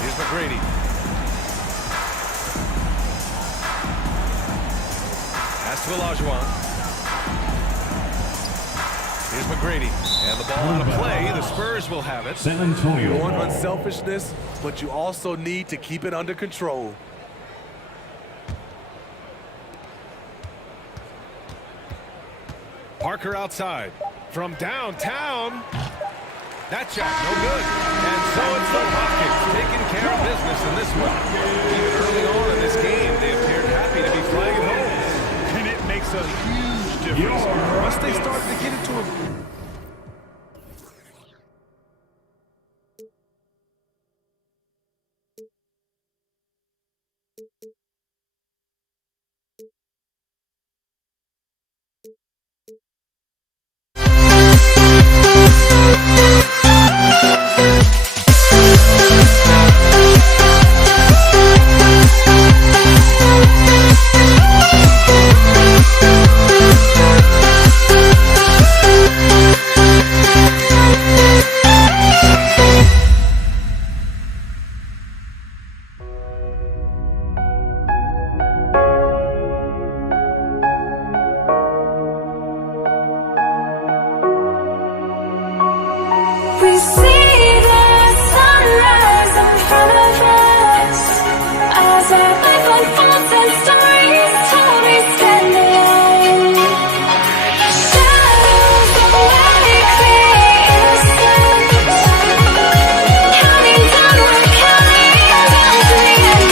Here's McGrady. Pass to Olajuwon. Here's McGrady. And the ball out of play. The Spurs will have it. San Antonio. You want unselfishness, but you also need to keep it under control. Parker outside. From downtown. That shot, no good. And so it's the Rockets taking care of business in this one. Even early on in this game, they appeared happy to be playing at home. And it makes a huge difference. Once they start to get into a We see the sunrise in front of us as our life unfolds and stories told. We stand alone. Shadows awake the innocent, counting down, we're counting down to the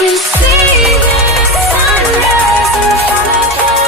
We see the sunrise in front of us.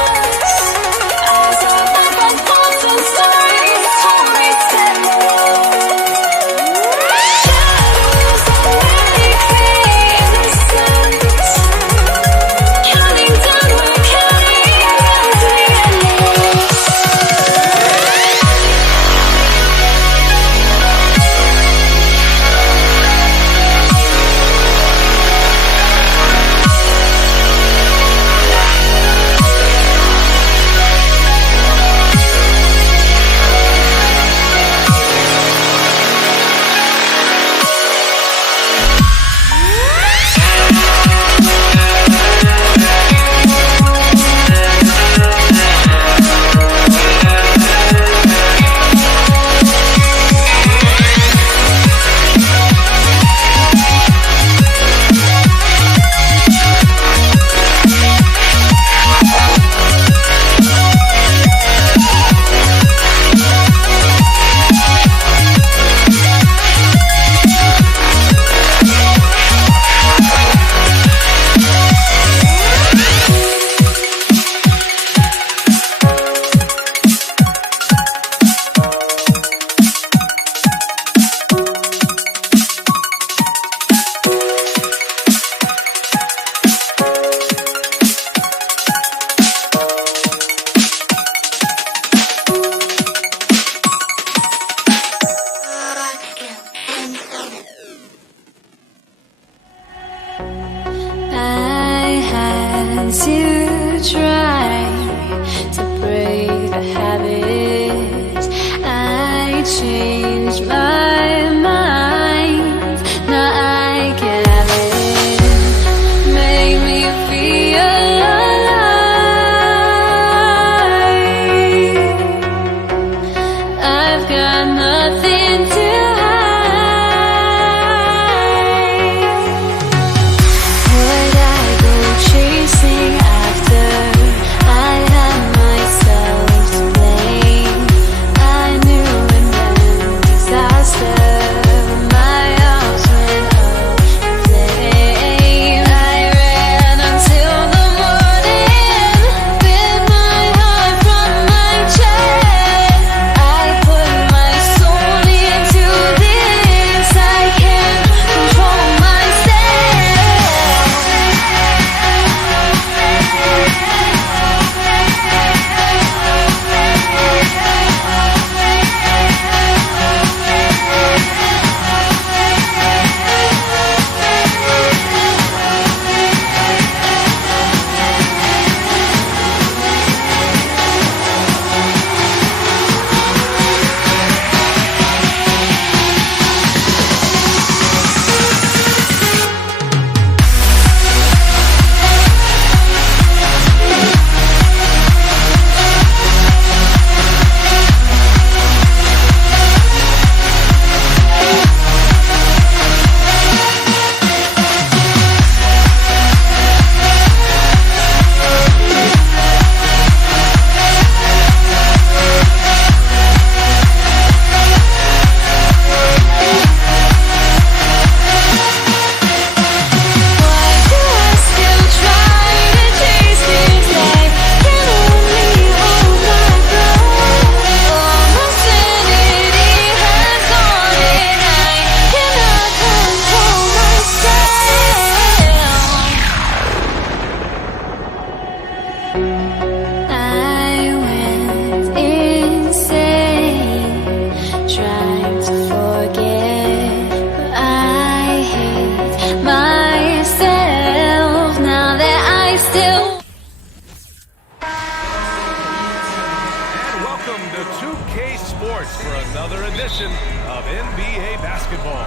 to 2K Sports for another edition of NBA basketball.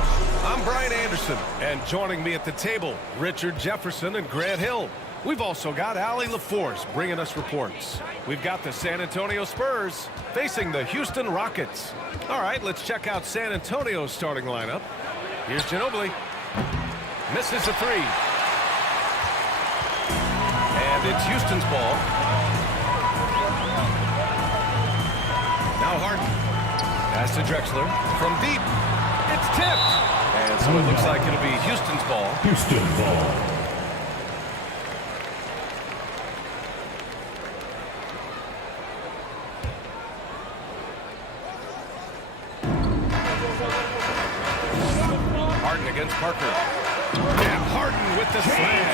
I'm Brian Anderson, and joining me at the table, Richard Jefferson and Grant Hill. We've also got Allie LaForce bringing us reports. We've got the San Antonio Spurs facing the Houston Rockets. All right, let's check out San Antonio's starting lineup. Here's Ginobili. Misses a three. And it's Houston's ball. Now Harden. Pass to Drexler. From deep. It's tipped. And so it looks like it'll be Houston's ball. Houston ball. Harden against Parker. And Harden with the slam.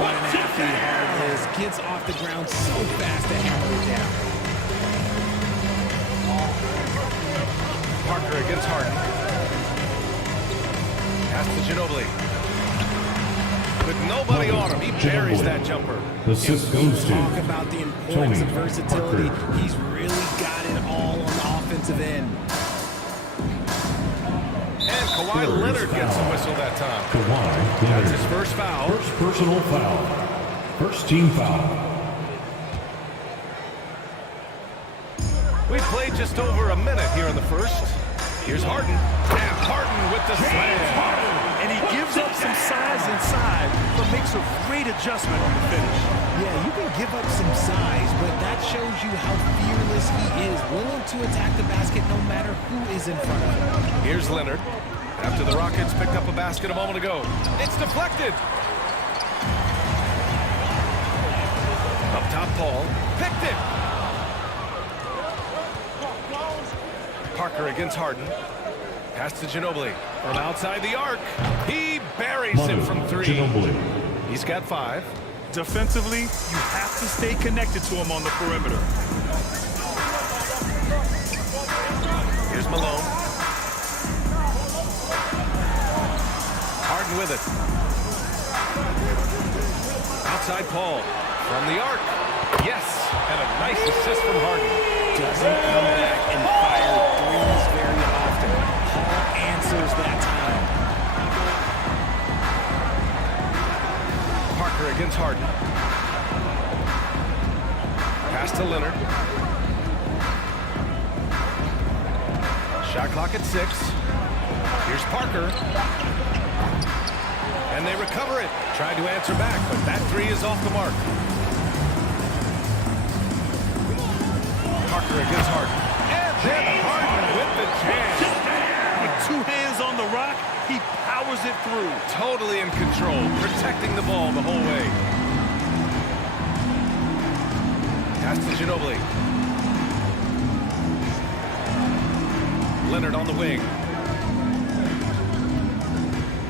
What an athlete Harden is. Gets off the ground so fast to hammer it down. Parker against Harden. Pass to Ginobili. With nobody on him, he buries that jumper. The assist goes to Talk about the importance Tony of versatility. Parker. He's really got it all on the offensive end. And Kawhi Leonard gets a whistle that time. Kawhi That's Leonard. his first foul. First personal foul. First team foul. We've played just over a minute here in the first. Here's Harden. And Harden with the slam. And he gives up some size inside, but makes a great adjustment on the finish. Yeah, you can give up some size, but that shows you how fearless he is, willing to attack the basket no matter who is in front of him. Here's Leonard. After the Rockets picked up a basket a moment ago. It's deflected. Up top, Paul. Picked it. Parker against Harden. Pass to Ginobili. From outside the arc. He buries him from three. Ginobili. He's got 5. Defensively, you have to stay connected to him on the perimeter. Here's Malone. Harden with it. Outside Paul. From the arc. Yes. And a nice assist from Harden. Doesn't come back and fire threes very often. Paul answers that time. Parker against Harden. Pass to Leonard. Shot clock at 6. Here's Parker. And they recover it. Tried to answer back, but that 3 is off the mark. Parker against Harden. And then Harden with the jam. With 2 hands on the rock, he powers it through. Totally in control, protecting the ball the whole way. Pass to Ginobili. Leonard on the wing.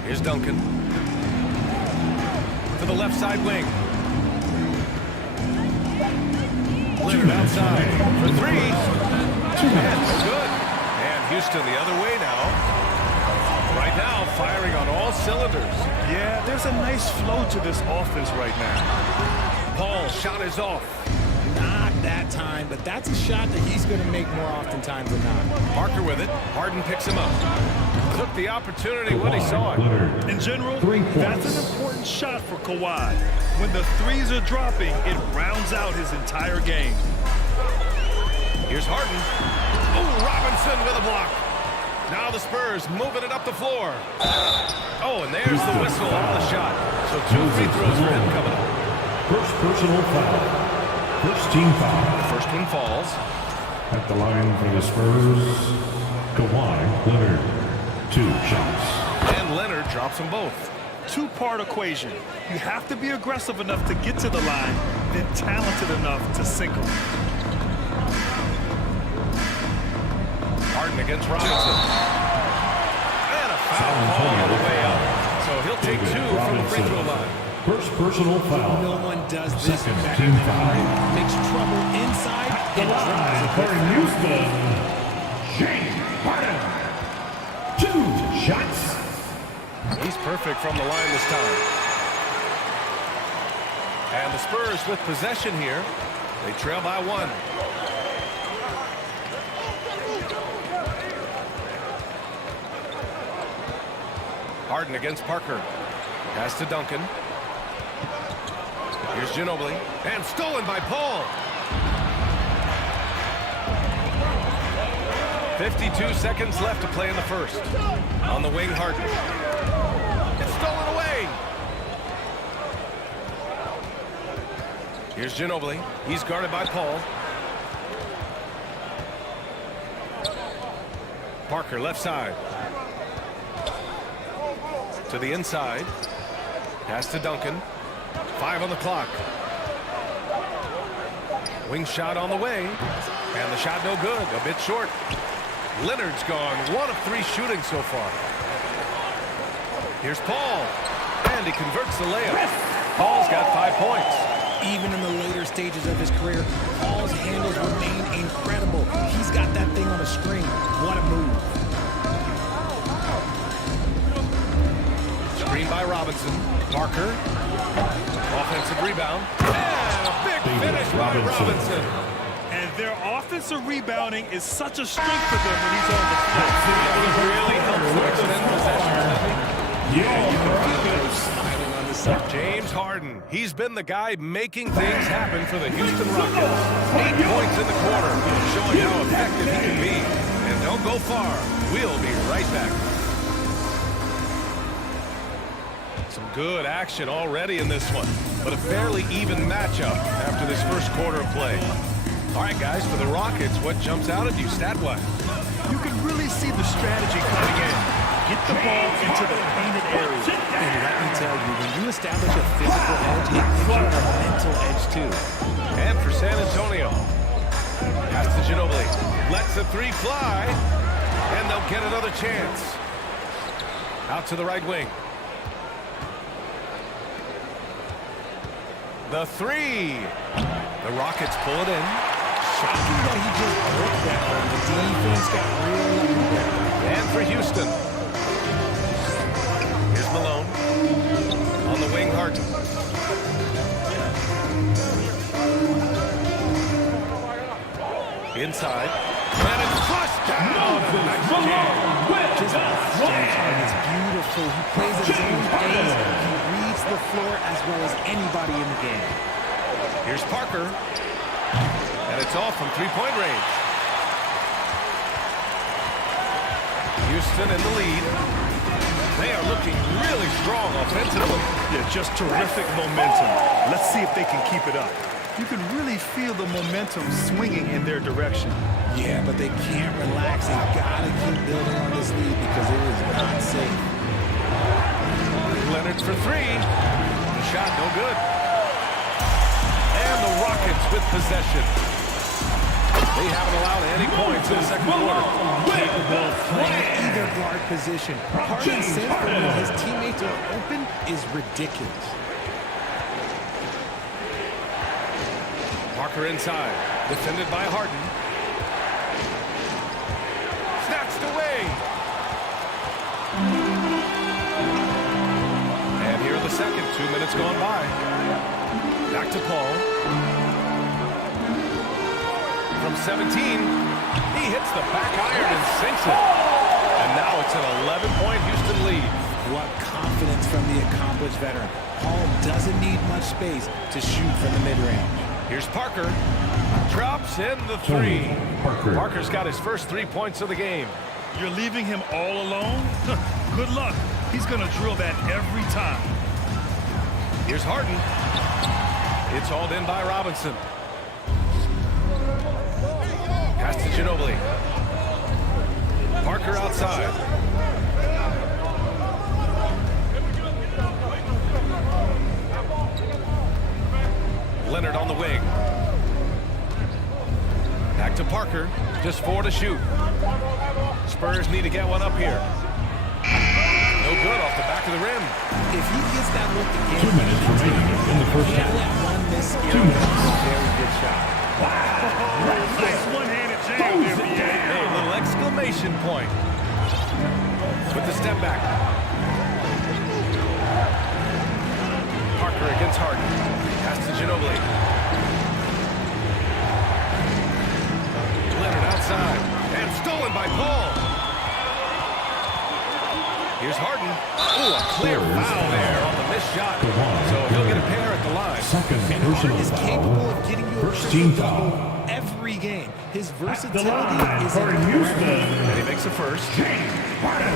Here's Duncan. To the left side wing. Leonard outside for 3. And good. And Houston the other way now. Right now, firing on all cylinders. Yeah, there's a nice flow to this offense right now. Paul shot is off. Not that time, but that's a shot that he's going to make more oftentimes than not. Parker with it. Harden picks him up. Took the opportunity when he saw it. In general, 3 that's points. an important shot for Kawhi. When the threes are dropping, it rounds out his entire game. Here's Harden. Oh, Robinson with a block. Now the Spurs moving it up the floor. Oh, and there's the whistle on the shot. So 2 free throws for him coming up. First personal foul. First team foul. The first one falls. At the line for the Spurs, Kawhi Leonard. 2 shots. And Leonard drops them both. 2-part equation. You have to be aggressive enough to get to the line, then talented enough to sink them. Harden against Robinson. And a foul call on the way out. So he'll take 2 from the free throw line. First personal foul. No one does this Second better team than foul. Harden. Makes trouble inside and drives it. For Houston, James Harden. 2 shots. He's perfect from the line this time. And the Spurs with possession here. They trail by 1. Harden against Parker. Pass to Duncan. Here's Ginobili. And stolen by Paul. 52 seconds left to play in the first. On the wing, Harden. It's stolen away. Here's Ginobili. He's guarded by Paul. Parker left side. To the inside. Pass to Duncan. 5 on the clock. Wing shot on the way. And the shot no good. A bit short. Leonard's gone 1 of 3 shooting so far. Here's Paul. And he converts the layup. Paul's got 5 points. Even in the later stages of his career, Paul's handles remain incredible. He's got that thing on a string. What a move. Screen by Robinson. Parker. Offensive rebound. And a big finish by Robinson. And their offensive rebounding is such a strength for them when he's on the floor. It really helps them extend possession, doesn't it? Yeah, you can feel those smiling on the side. James Harden. He's been the guy making things happen for the Houston Rockets. 8 points in the quarter, showing how effective he can be. And don't go far. We'll be right back. Some good action already in this one, but a fairly even matchup after this first quarter of play. All right, guys, for the Rockets, what jumps out at you stat-wise? You can really see the strategy coming in. Get the ball into the painted area. And let me tell you, when you establish a physical edge, it gives you a mental edge too. And for San Antonio, pass to Ginobili. Lets the 3 fly, and they'll get another chance. Out to the right wing. The 3. The Rockets pull it in. Shocking that he just broke that one. The defense got real lucky there. And for Houston. Here's Malone. On the wing, Harden. Inside. And it's flushed down. Nice jam. Just James Harden is beautiful. He plays at his own pace. He reads the floor as well as anybody in the game. Here's Parker. And it's off from 3-point range. Houston in the lead. They are looking really strong offensively. Yeah, just terrific momentum. Let's see if they can keep it up. You can really feel the momentum swinging in their direction. Yeah, but they can't relax. They gotta keep building on this lead because it is not safe. Leonard for 3. The shot no good. And the Rockets with possession. They haven't allowed any points in the second quarter. Capable of playing either guard position. Harden's sense for when his teammates are open is ridiculous. Parker inside. Defended by Harden. Snatched away. And here in the second. 2 minutes gone by. Back to Paul. From 17, he hits the back iron and sinks it. And now it's an 11-point Houston lead. What confidence from the accomplished veteran. Paul doesn't need much space to shoot from the mid-range. Here's Parker. Drops in the 3. Parker's got his first 3 points of the game. You're leaving him all alone? Good luck. He's going to drill that every time. Here's Harden. It's hauled in by Robinson. Pass to Ginobili. Parker outside. Leonard on the wing. Back to Parker. Just 4 to shoot. Spurs need to get one up here. No good off the back of the rim. If he gets that look again, 2 minutes remaining in the first half. let one miss. 2 minutes. Very good shot. Nice one-handed jam there, BA. Hey, a little exclamation point. With the step back. Parker against Harden. Pass to Ginobili. Leonard outside. And stolen by Paul. Here's Harden. Ooh, a clear foul there on the missed shot. So he'll get a pair at the line. And Harden is capable of getting you a First team foul. every game. His At versatility the line is for incredible. Houston. And he makes a first. James Harden.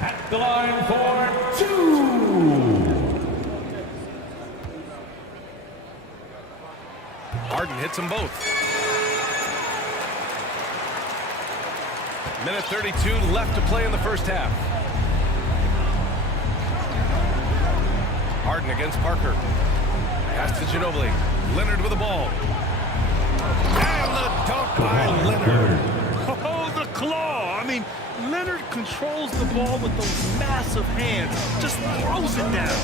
At the line for 2. Harden hits them both. Minute 32 left to play in the first half. Harden against Parker. Pass to Ginobili. Leonard with the ball. And the dunk by Leonard. Oh, the claw. I mean, Leonard controls the ball with those massive hands. Just throws it down.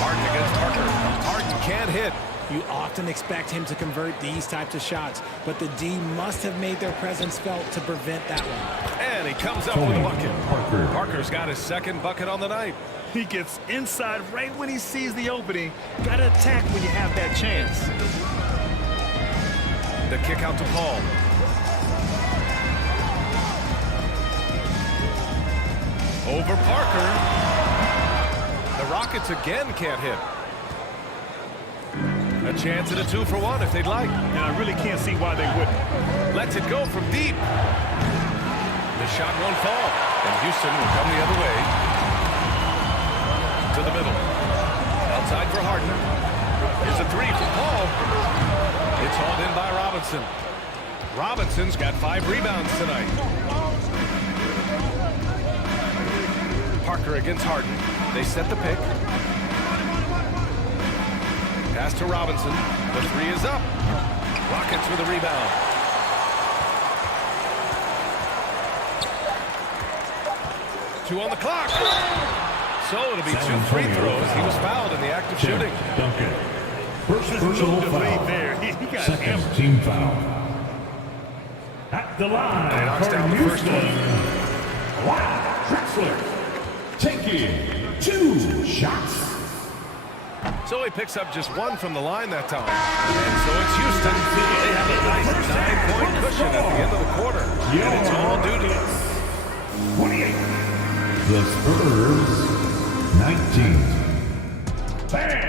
Harden against Parker. Harden can't hit. You often expect him to convert these types of shots, but the D must have made their presence felt to prevent that one. And he comes up with a bucket. Parker's got his second bucket on the night. He gets inside right when he sees the opening. Got to attack when you have that chance. The kick out to Paul. Over Parker. The Rockets again can't hit. A chance at a 2-for-1 if they'd like. And I really can't see why they wouldn't. Lets it go from deep. The shot won't fall. And Houston will come the other way. To the middle. Outside for Harden. Here's a 3 from Paul. It's hauled in by Robinson. Robinson's got 5 rebounds tonight. Parker against Harden. They set the pick. Pass to Robinson. The 3 is up. Rockets with a rebound. Two on the clock. So it'll be 2 free throws. He was fouled in the act of shooting. Duncan. First There's personal no debate foul. there. He got Second hammered. team foul. At the line Knocks for down the first Houston. Wow, Drexler taking 2 shots. So he picks up just 1 from the line that time. And so it's Houston. They have a nice 9-point cushion at the end of the quarter. And it's all due to 28. The Spurs 19. Bam!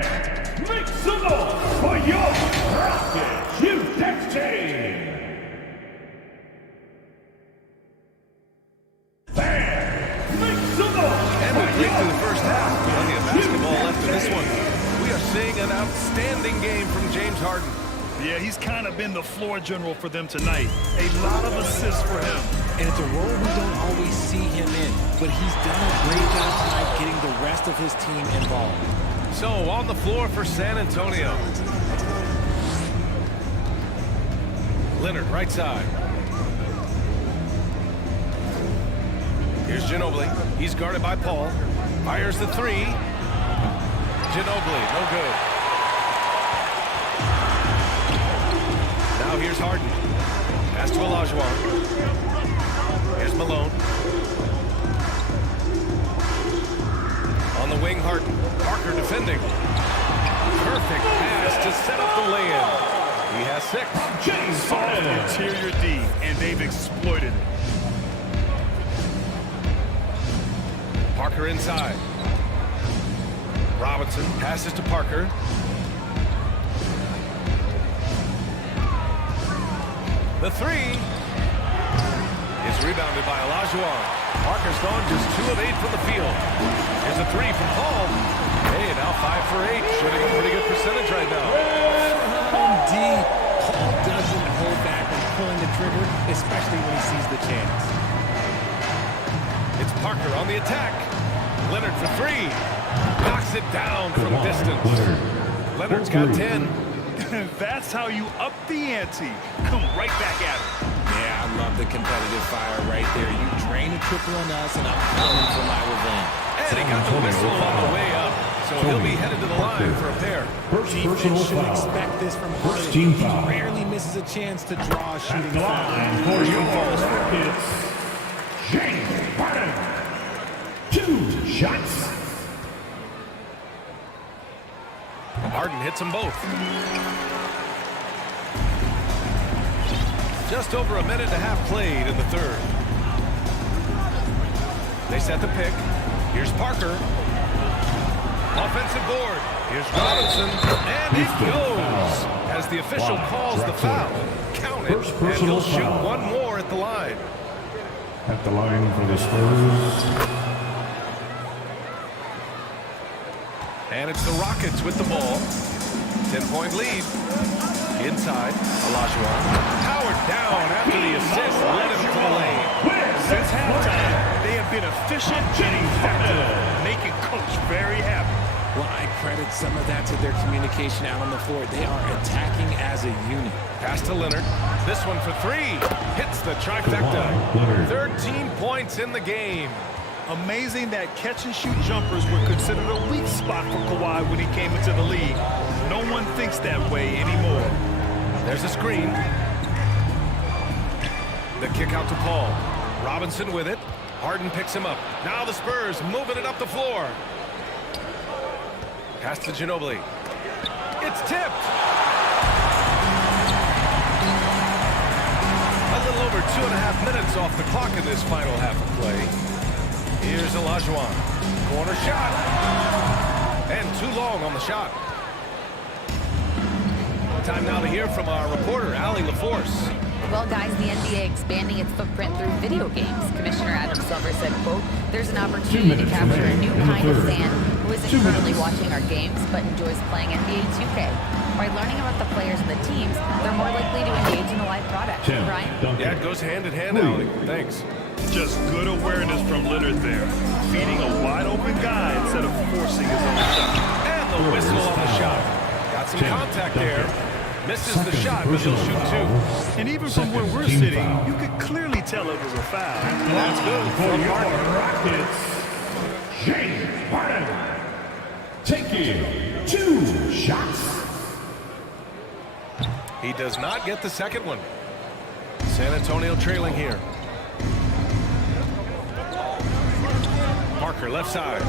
Make some noise for your Rockets Houston team. Bam! Make some noise. And we played through the first half. Plenty of basketball left in this one. We are seeing an outstanding game from James Harden. Yeah, he's kind of been the floor general for them tonight. A lot of assists for him. And it's a role we don't always see him in, but he's done a great job tonight getting the rest of his team involved. So on the floor for San Antonio. Leonard, right side. Here's Ginobili. He's guarded by Paul. Fires the 3. Ginobili, no good. Now here's Harden. Pass to Olajuwon. Here's Malone. On the wing, Harden. Parker defending. Perfect pass to set up the lay-in. He has 6. James Harden, interior D, and they've exploited it. Parker inside. Robinson passes to Parker. The 3 is rebounded by Olajuwon. Parker's gone just 2 of 8 from the field. Here's a 3 from Paul. Hey, now 5 for 8. Shooting a pretty good percentage right now. D, Paul doesn't hold back when pulling the trigger, especially when he sees the chance. It's Parker on the attack. Leonard for 3. Knocks it down from distance. Leonard's got 10. That's how you up the ante. Come right back at it. Yeah, I love the competitive fire right there. You drain a triple on us, and I'm coming for my revenge. And he got the whistle on the way up. So he'll be headed to the line for a pair. Defense should expect this from Harden. He rarely misses a chance to draw a shooting foul. For your Rockets, James Harden. 2 shots. Harden hits them both. Just over a minute and a half played in the third. They set the pick. Here's Parker. Offensive board. Here's Robinson. And it goes as the official calls the foul. Count it. And he'll shoot one more at the line. At the line for the Spurs. And it's the Rockets with the ball. 10-point lead. Inside, Olajuwon. Powered down after the assist led him to the lane. Since halftime, they have been efficient and effective, making Coach very happy. Well, I credit some of that to their communication out on the floor. They are attacking as a unit. Pass to Leonard. This one for three. Hits the trifecta. 13 points in the game. Amazing that catch-and-shoot jumpers were considered a weak spot for Kawhi when he came into the league. No one thinks that way anymore. There's a screen. The kick out to Paul. Robinson with it. Harden picks him up. Now the Spurs moving it up the floor. Pass to Ginobili. It's tipped. A little over 2.5 minutes off the clock in this final half of play. Here's Olajuwon. Corner shot. And too long on the shot. Time now to hear from our reporter, Allie LaForce. Well, guys, the NBA expanding its footprint through video games. Commissioner Adam Silver said, quote, there's an opportunity to capture a new kind of fan who isn't currently watching our games but enjoys playing NBA 2K. By learning about the players and the teams, they're more likely to engage in the live product. Brian? Yeah, it goes hand in hand, Allie. Thanks. Just good awareness from Leonard there. Feeding a wide-open guy instead of forcing his own shot. And the whistle on the shot. Got some contact there. Misses the shot, but he'll shoot two. And even from where we're sitting, you could clearly tell it was a foul. That's good for your Rockets. James Harden taking 2 shots. He does not get the second one. San Antonio trailing here. Parker left side.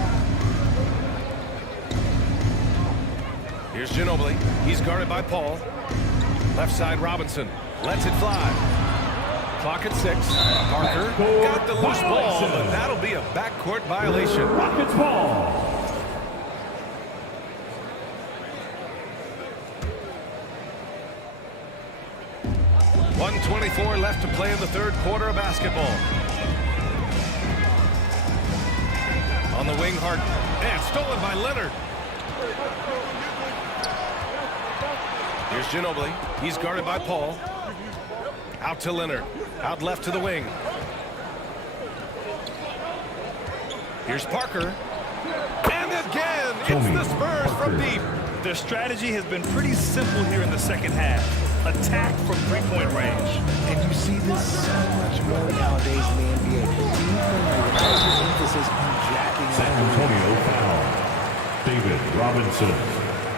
Here's Ginobili. He's guarded by Paul. Left side Robinson. Lets it fly. Clock at 6. Parker got the loose ball, but that'll be a backcourt violation. Rockets ball. .124 left to play in the third quarter of basketball. On the wing, Harden. And stolen by Leonard. Here's Ginobili. He's guarded by Paul. Out to Leonard. Out left to the wing. Here's Parker. And again, it's the Spurs from deep. Their strategy has been pretty simple here in the second half. Attack from three-point range. And you see this so much more nowadays in the NBA. Emphasis on jacking San Antonio foul. David Robinson.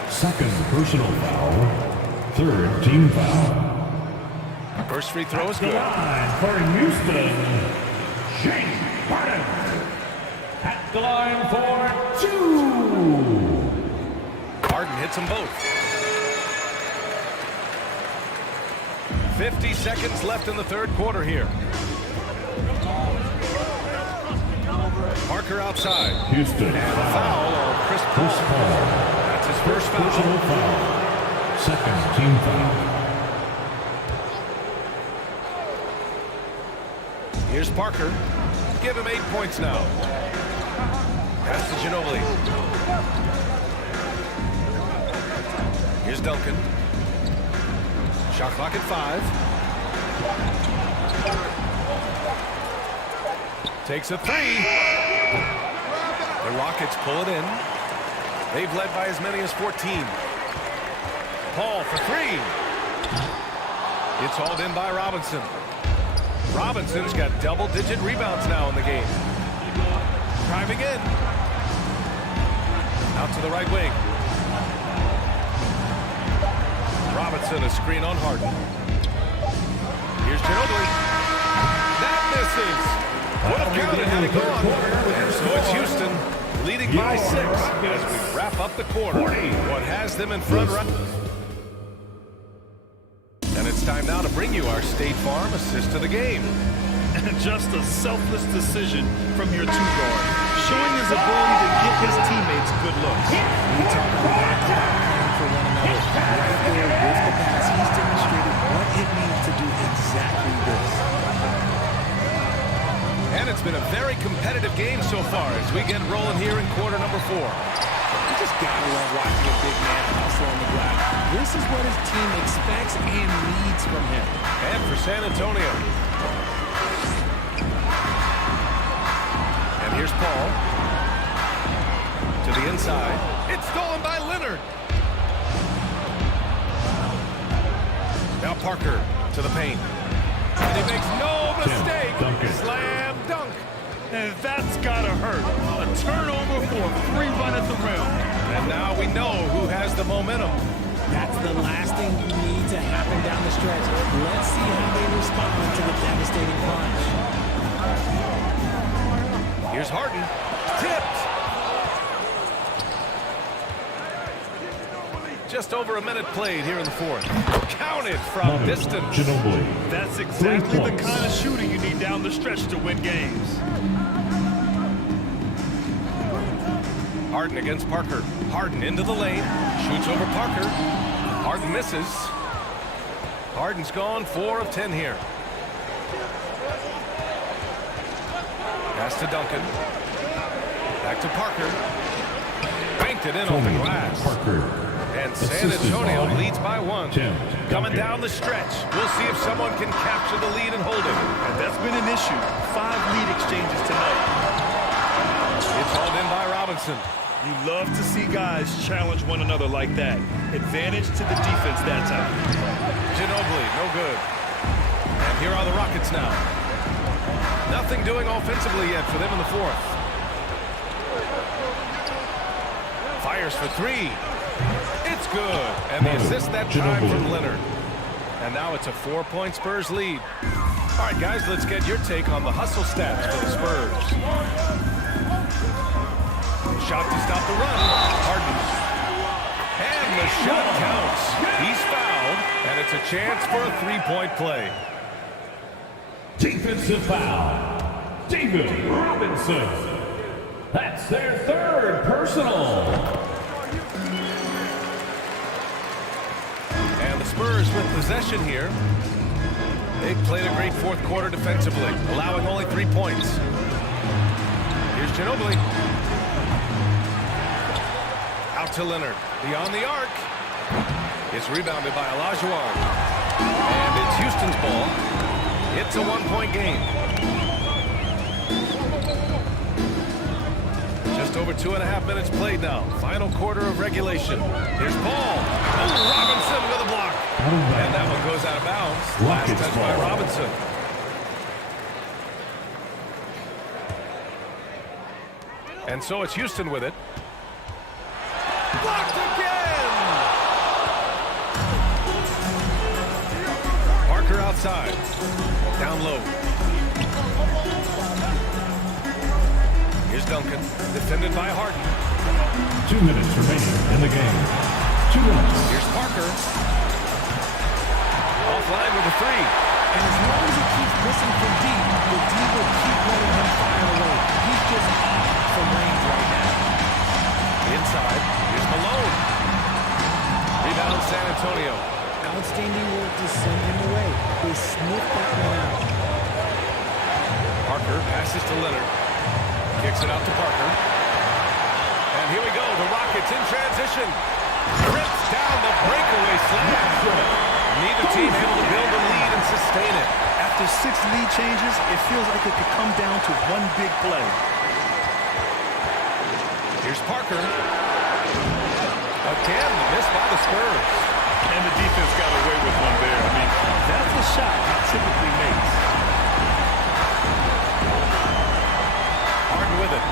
Second personal foul. Third team foul. First free throw is good. For Houston, James Harden. At the line for 2. Harden hits them both. 50 seconds left in the third quarter here. Parker outside. Houston. And foul on Chris Paul. That's his first foul. Personal foul. Second team foul. Here's Parker. Give him 8 points now. Pass to Ginobili. Here's Duncan. Shot clock at 5. Takes a 3. The Rockets pull it in. They've led by as many as 14. Paul for 3. It's hauled in by Robinson. Robinson's got double-digit rebounds now in the game. Driving in. Out to the right wing. Robinson, a screen on Harden. Here's Ginobili. That misses. Would have counted had it gone. And so it's Houston leading by 6 as we wrap up the quarter. What has them in front right? And it's it's time now to bring you our State Farm assist of the game. And just a selfless decision from your two-guard, showing his ability to get his teammates good looks. We talk a lot about playing for one another. Right there with the pass, he's demonstrated what it means to do exactly this. And it's been a very competitive game so far as we get rolling here in quarter number 4. You just gotta love watching a big man hustle on the glass. This is what his team expects and needs from him. And for San Antonio. And here's Paul. To the inside. It's stolen by Leonard. Now Parker to the paint. And he makes no mistake. Slam dunk. And that's gotta hurt. A turnover for a free run at the rim. And now we know who has the momentum. That's the last thing you need to happen down the stretch. Let's see how they respond to the devastating punch. Here's Harden. Tipped. Just over a minute played here in the 4th. Counted from distance. That's exactly the kind of shooter you need down the stretch to win games. Harden against Parker. Harden into the lane. Shoots over Parker. Harden misses. Harden's gone 4 of 10 here. Pass to Duncan. Back to Parker. Banked it in off the glass. And San Antonio leads by 1. Coming down the stretch. We'll see if someone can capture the lead and hold it. And that's been an issue. 5 lead exchanges tonight. It's hauled in by Robinson. You love to see guys challenge one another like that. Advantage to the defense that time. Ginobili, no good. And here are the Rockets now. Nothing doing offensively yet for them in the 4th. Fires for 3. It's good. And the assist that time from Leonard. And now it's a 4-point Spurs lead. All right, guys, let's get your take on the hustle stats for the Spurs. Shot to stop the run. Harden. And the shot counts. He's fouled, and it's a chance for a 3-point play. Defensive foul. David Robinson. That's their 3rd personal. And the Spurs with possession here. They played a great 4th quarter defensively, allowing only 3 points. Here's Ginobili. Out to Leonard. Beyond the arc. It's rebounded by Olajuwon. And it's Houston's ball. It's a 1-point game. Just over 2.5 minutes played now. Final quarter of regulation. Here's Paul. Oh, Robinson with a block. And that one goes out of bounds. Last touch by Robinson. And so it's Houston with it. Blocked again! Parker outside. Down low. Here's Duncan. Defended by Harden. 2 minutes remaining in the game. 2 minutes. Here's Parker. Offline with a 3. And as long as he keeps missing from deep, the D will keep letting him fire away. He's just off from range right now. Inside. Here's Malone. Rebound San Antonio. Outstanding work to send him away. They sniffed that one out. Parker passes to Leonard. Kicks it out to Parker. And here we go. The Rockets in transition. Rips down the breakaway slam. Neither team able to build a lead and sustain it. After 6 lead changes, it feels like it could come down to one big play. Here's Parker. Again, missed by the Spurs. And the defense got away with one there. I mean, that's the shot he typically makes. Harden with it.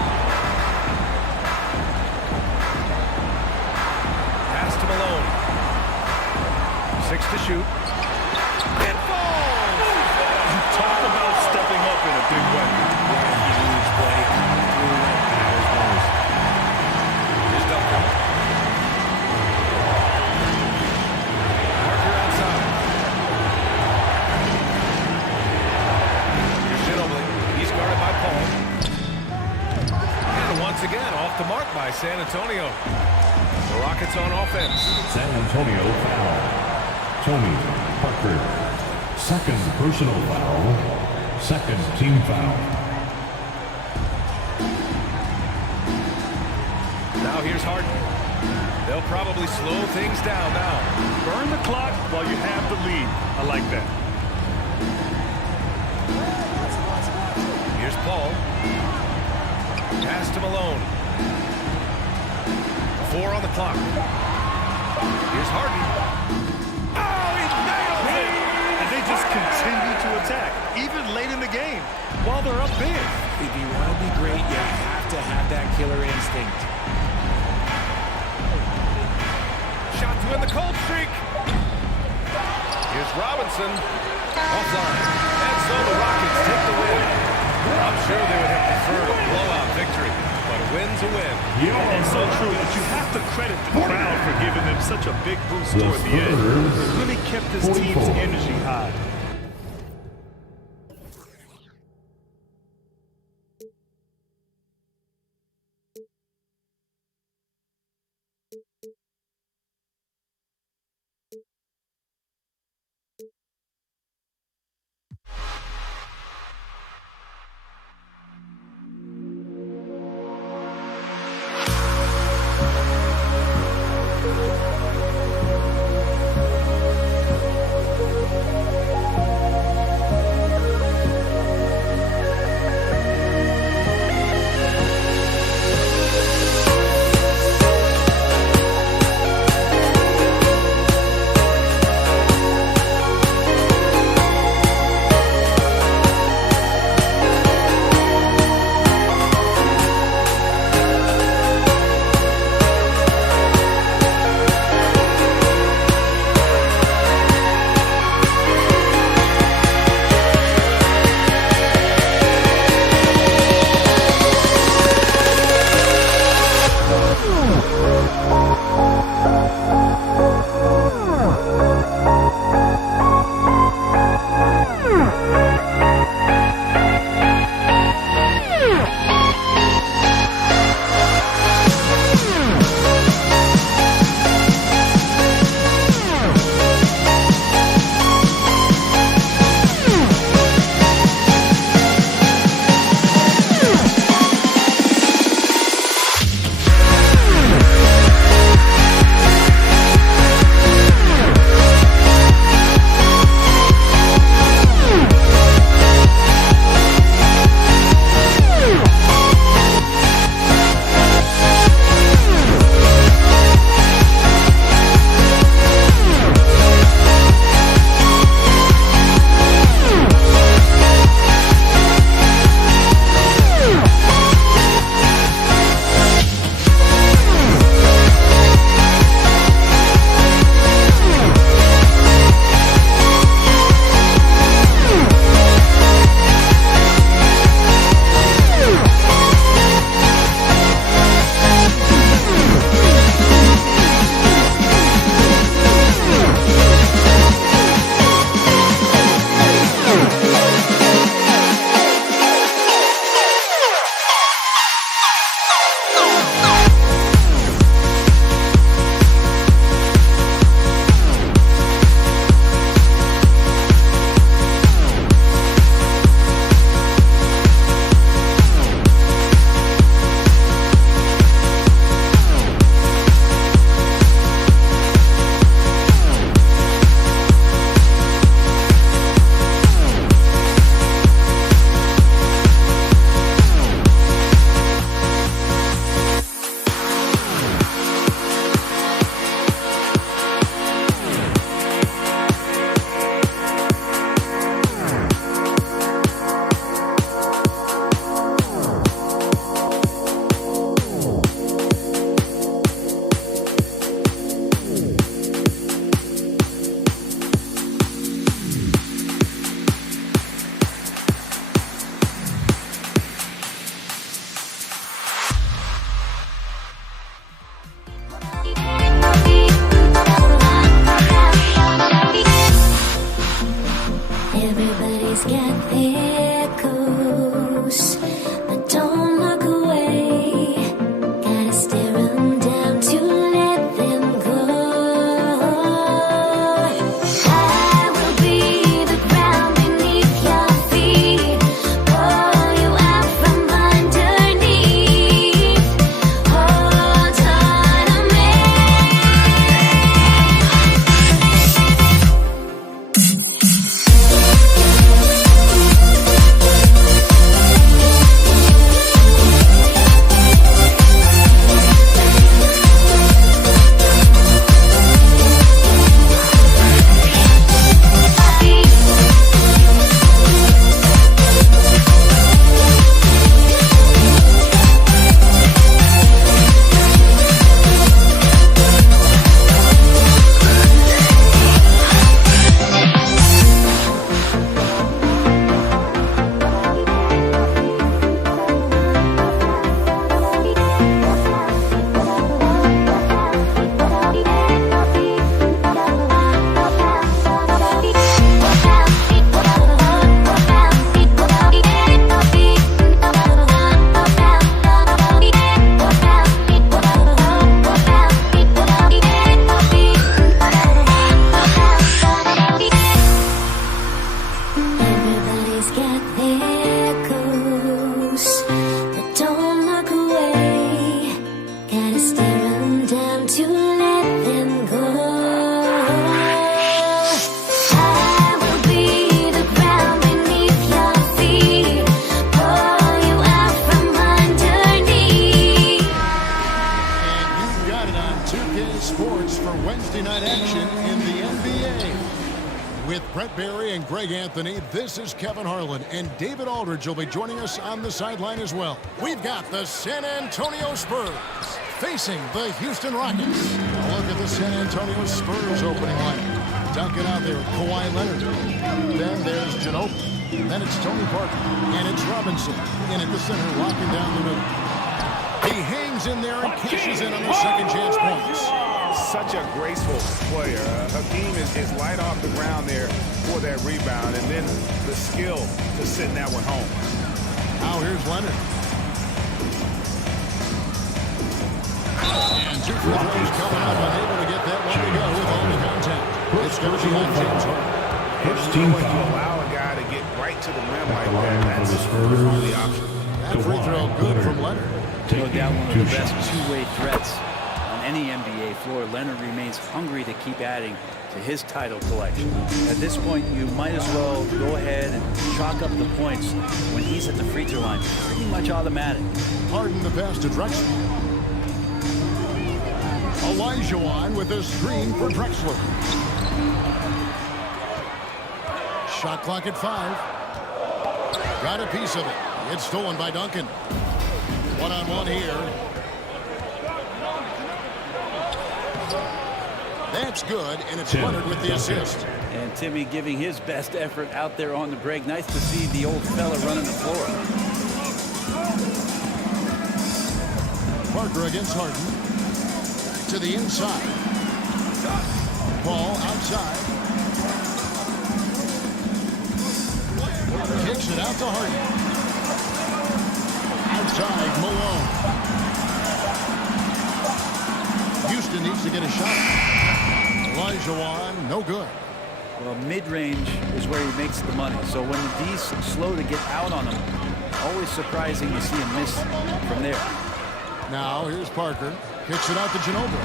Pass to Malone. 6 to shoot. It falls! Talk about stepping up in a big way. Huge play coming through like Powers knows. Here's Duncan. Parker outside. San Antonio. The Rockets on offense. San Antonio foul. Tony Parker. Second personal foul. Second team foul. Now here's Harden. They'll probably slow things down now. Burn the clock while you have the lead. I like that. Here's Paul. Pass to Malone. 4 on the clock. Here's Harden. Oh, he nails it! And they just continue to attack, even late in the game, while they're up big. If you want to be great, you have to have that killer instinct. Shot to end the cold streak. Here's Robinson. Offline. And so the Rockets take the win. I'm sure they would have preferred a blowout victory, but a win's a win. And so true, but you have to credit the crowd for giving them such a big boost toward the end. It really kept this team's energy high. With Brent Barry and Greg Anthony, this is Kevin Harlan, and David Aldridge will be joining us on the sideline as well. We've got the San Antonio Spurs facing the Houston Rockets. A look at the San Antonio Spurs opening line. Duncan out there with Kawhi Leonard. Then there's Ginobili. Then it's Tony Parker. And it's Robinson in at the center, locking down the middle. He hangs in there and cashes in on the second chance points. Such a graceful player. Hakeem is light off the ground there for that rebound, and then the skill to send that one home. Now here's Leonard. And two free throws coming up, unable to get that one to go with all the contact. It's going to be on James Harden. First team foul. You allow a guy to get right to the rim like that, that's the only option. That free throw good from Leonard. No doubt one of the best two-way threats on any NBA floor. Leonard remains hungry to keep adding to his title collection. At this point, you might as well go ahead and chalk up the points when he's at the free throw line. Pretty much automatic. Harden the pass to Drexler. Olajuwon with a screen for Drexler. Shot clock at 5. Got a piece of it. It's stolen by Duncan. One-on-one here. That's good, and it's Leonard with the assist. And Timmy giving his best effort out there on the break. Nice to see the old fella running the floor. Parker against Harden. To the inside. Ball outside. Kicks it out to Harden. Outside, Malone. Houston needs to get a shot. Olajuwon, no good. Well, mid-range is where he makes the money. So when the D's slow to get out on him, always surprising to see him miss from there. Now, here's Parker. Kicks it out to Ginobili.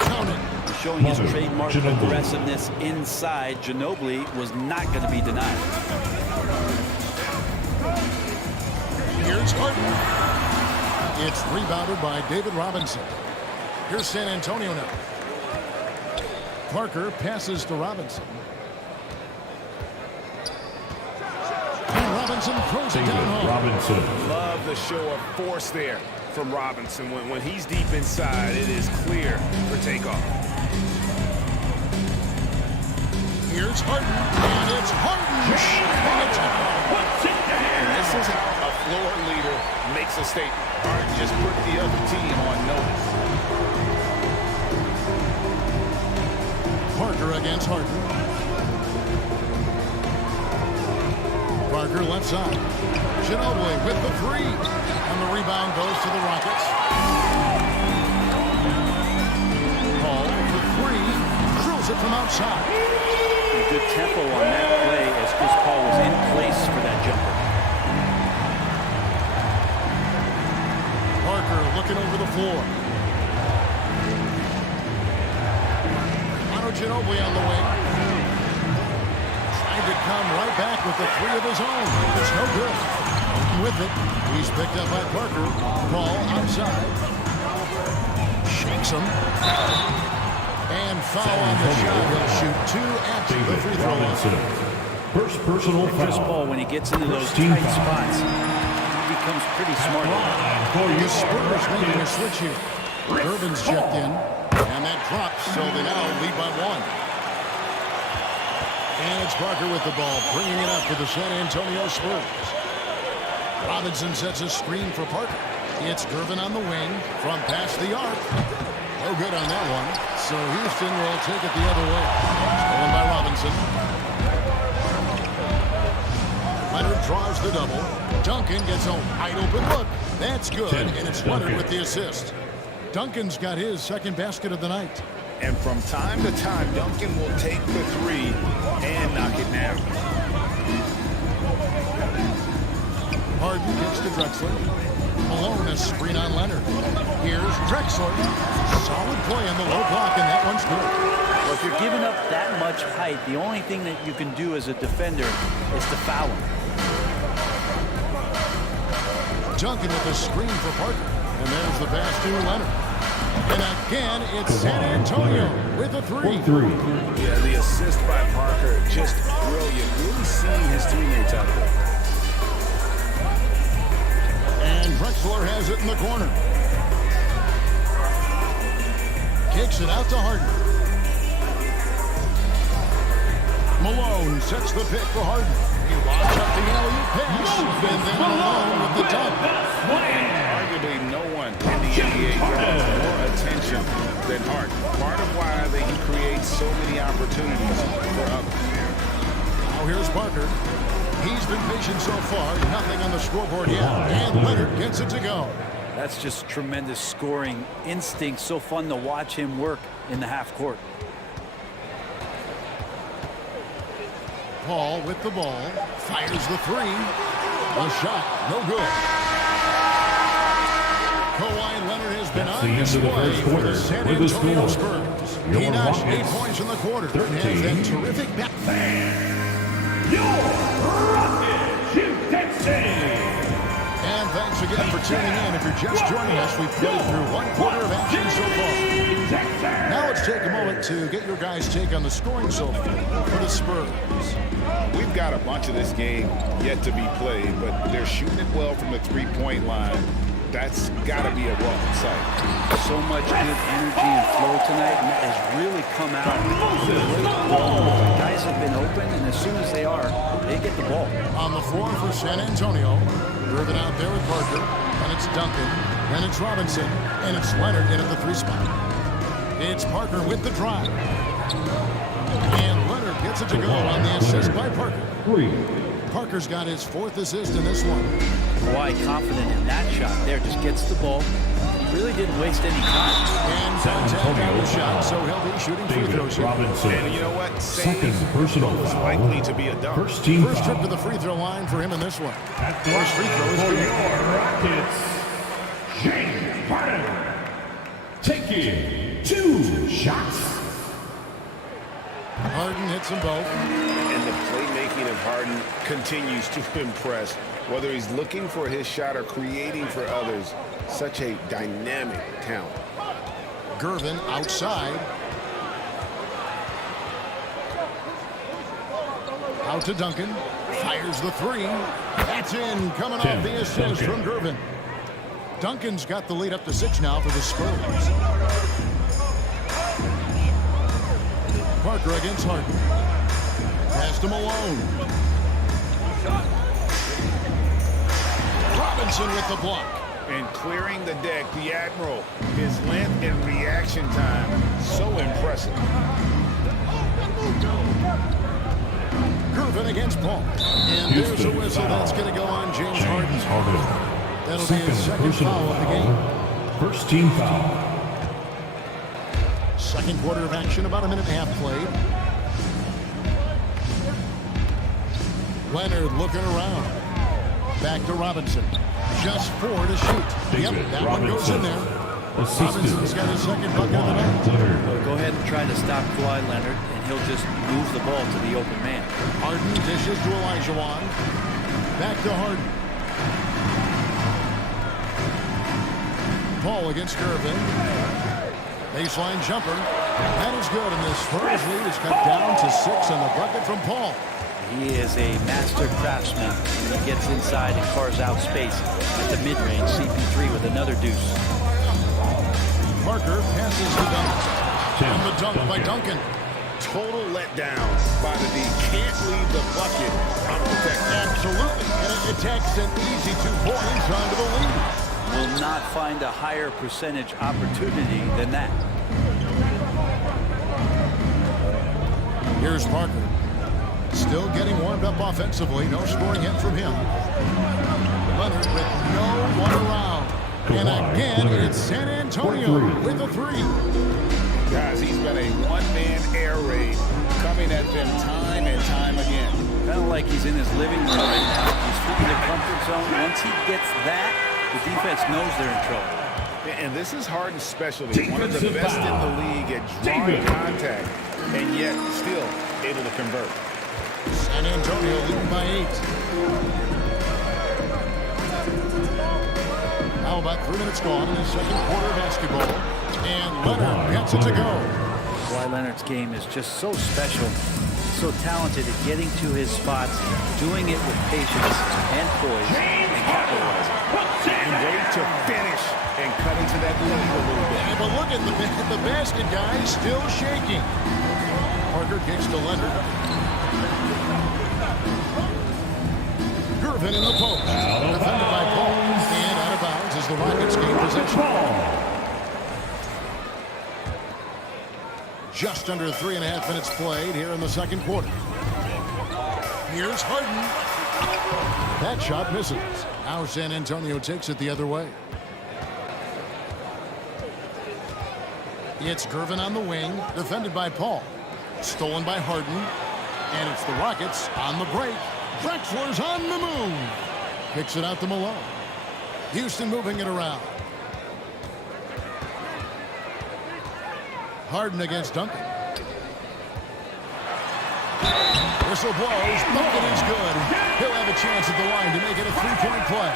Count it. Showing his trademark aggressiveness inside. Ginobili was not going to be denied. Here's Harden. It's rebounded by David Robinson. Here's San Antonio now. Parker passes to Robinson. And Robinson throws it down home. Robinson. Love the show of force there from Robinson. When he's deep inside, it is clear for takeoff. Here's Harden. And it's Harden. And this isn't a floor leader makes a statement. Harden just put the other team on notice. Parker against Harden. Parker left side. Ginobili with the three. And the rebound goes to the Rockets. Paul for three. Drills it from outside. A good tempo on that play as Chris Paul was in place for that jumper. Parker looking over the floor. Ginobili on the wing. Trying to come right back with the three of his own. It's no good. With it, he's picked up by Parker. Ball outside. Shakes him. And foul on the shot. He'll shoot two at the free throw line. First personal foul. Chris Paul, when he gets into those tight spots, he becomes pretty smart. The Spurs making a switch here. Irvin's checked in. And that drops, so they now lead by 1. And it's Parker with the ball, bringing it up for the San Antonio Spurs. Robinson sets a screen for Parker. It's Gervin on the wing from past the arc. No good on that one. So Houston will take it the other way. Stolen by Robinson. Leonard draws the double. Duncan gets a wide open look. That's good, and it's Leonard with the assist. Duncan's got his second basket of the night. And from time to time, Duncan will take the three and knock it down. Harden gets to Drexler. Malone a screen on Leonard. Here's Drexler. Solid play on the low block, and that one's good. Well, if you're giving up that much height, the only thing that you can do as a defender is to foul him. Duncan with a screen for Parker. And there's the pass to Leonard. And again, it's San Antonio with a three. Yeah, the assist by Parker, just brilliant. Really seeing his teammates out there. And Drexler has it in the corner. Kicks it out to Harden. Malone sets the pick for Harden. He locks up the alley-oop pass. And then Malone with the dunk. Arguably no one in the NBA draws more attention than Harden. Part of why he creates so many opportunities for others. Now here's Parker. He's been patient so far. Nothing on the scoreboard yet. And Leonard gets it to go. That's just tremendous scoring instinct. So fun to watch him work in the half court. Paul with the ball. Fires the three. The shot, no good. Kawhi Leonard has been on display for the San Antonio Spurs. He notched 8 points in the quarter and has that terrific back. Your Rockets, Houston. And thanks again for tuning in. If you're just joining us, we've played through 1 quarter of action so far. Now let's take a moment to get your guys' take on the scoring so far for the Spurs. We've got a bunch of this game yet to be played, but they're shooting it well from the three-point line. That's got to be a welcome sight. So much good energy and flow tonight, and that has really come out. Guys have been open, and as soon as they are, they get the ball. On the floor for San Antonio, driven out there with Parker, and it's Duncan, and it's Robinson, and it's Leonard in at the 3 spot. It's Parker with the drive. And Leonard gets it to go on the assist by Parker. Parker's got his 4th assist in this one. Kawhi confident in that shot there, just gets the ball. He really didn't waste any time. And contact on the shot, so he'll be shooting free throws here. And you know what? Second personal is foul. likely to be a dunk. First team First trip foul. to the free throw line for him in this one. First free throw is for good. your Rockets, James Harden. Taking 2 shots. Harden hits them both. And the playmaking of Harden continues to impress. Whether he's looking for his shot or creating for others, such a dynamic talent. Gervin outside. Out to Duncan. Fires the three. That's in. Coming off the assist from Gervin. Duncan's got the lead up to 6 now for the Spurs. Parker against Harden. Pass to Malone. Robinson with the block. And clearing the deck, the Admiral. His length and reaction time, so impressive. Gervin against Paul. And there's a whistle that's going to go on James Harden. That'll be his second foul of the game. First team foul. Second quarter of action, about a minute and a half played. Leonard looking around. Back to Robinson. Just 4 to shoot. Yep, that one goes in there. Robinson's got his second bucket of the night. Go ahead and try to stop Kawhi Leonard, and he'll just move the ball to the open man. Harden dishes to Olajuwon. Back to Harden. Paul against Gervin. Baseline jumper. That is good, and the Spurs lead is cut down to 6 on the bucket from Paul. He is a master craftsman. He gets inside and carves out space at the mid-range. CP3 with another deuce. Parker passes to Duncan. And the dunk by Duncan. Total letdown by the D. Can't leave the bucket unprotected. Absolutely. And it takes an easy 2 points onto the lead. Will not find a higher percentage opportunity than that. Here's Parker. Still getting warmed up offensively. No scoring hit from him. Leonard with no one around. And again, it's San Antonio with a 3. Guys, he's been a one-man air raid coming at them time and time again. Kind of like he's in his living room right now. He's in the comfort zone. Once he gets that, the defense knows they're in trouble. And this is Harden's specialty. One of the best in the league at drawing contact, and yet still able to convert. San Antonio leading by 8. Now about 3 minutes gone in the second quarter of basketball. And Leonard gets it to go. Kawhi Leonard's game is just so special. So talented at getting to his spots, doing it with patience and poise, and capitalizing. And ready to finish and cut into that lead a little bit. Yeah, but look at the basket guy still shaking. Parker kicks to Leonard. Gervin in the post. Defended by Paul. And out of bounds as the Rockets gain possession. Just under 3.5 minutes played here in the second quarter. Here's Harden. That shot misses. Now San Antonio takes it the other way. It's Gervin on the wing, defended by Paul. Stolen by Harden. And it's the Rockets on the break. Drexler's on the move. Kicks it out to Malone. Houston moving it around. Harden against Duncan. Whistle blows. Bucket is good. He'll have a chance at the line to make it a three-point play.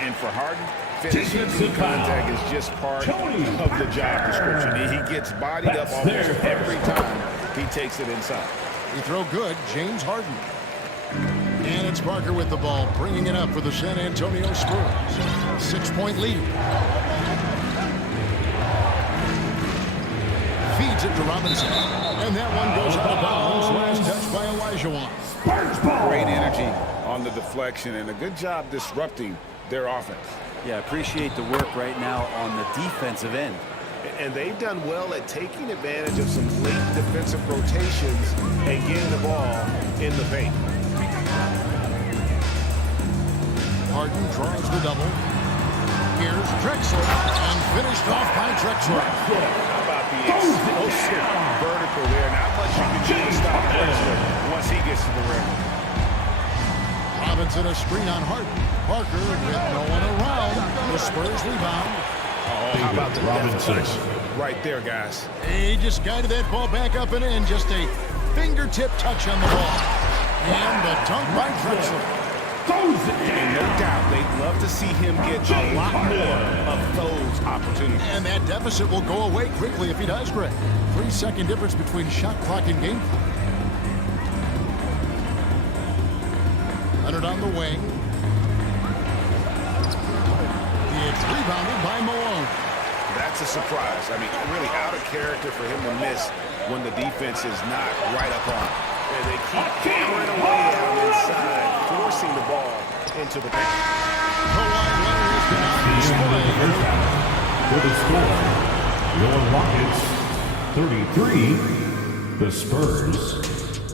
And for Harden, finishing in contact is just part of the job description. He gets bodied up almost every time he takes it inside. He throw good, James Harden. And it's Parker with the ball, bringing it up for the San Antonio Spurs. 6-point lead. Feeds it to Robinson. And that one goes out of bounds. Last touch by Olajuwon. Great energy on the deflection and a good job disrupting their offense. Yeah, appreciate the work right now on the defensive end. And they've done well at taking advantage of some late defensive rotations and getting the ball in the paint. Harden draws the double. Here's Drexler. And finished off by Drexler. How about the explosive vertical there? Not much you can do to stop Drexler once he gets to the rim. Robinson a screen on Harden. Parker with no one around. The Spurs rebound. Oh, how about the Robinson right there, guys? He just guided that ball back up and in. Just a fingertip touch on the ball. And the dunk by Drexler. And no doubt, they'd love to see him get a lot more of those opportunities. And that deficit will go away quickly if he does, Greg. 3-second difference between shot clock and game clock. Leonard on the wing. It's rebounded by Malone. That's a surprise. I mean, really out of character for him to miss when the defense is not right up on him. And they keep hammering away out inside, forcing the ball into the paint. Kawhi Leonard has been on display. For the score, your Rockets 33, the Spurs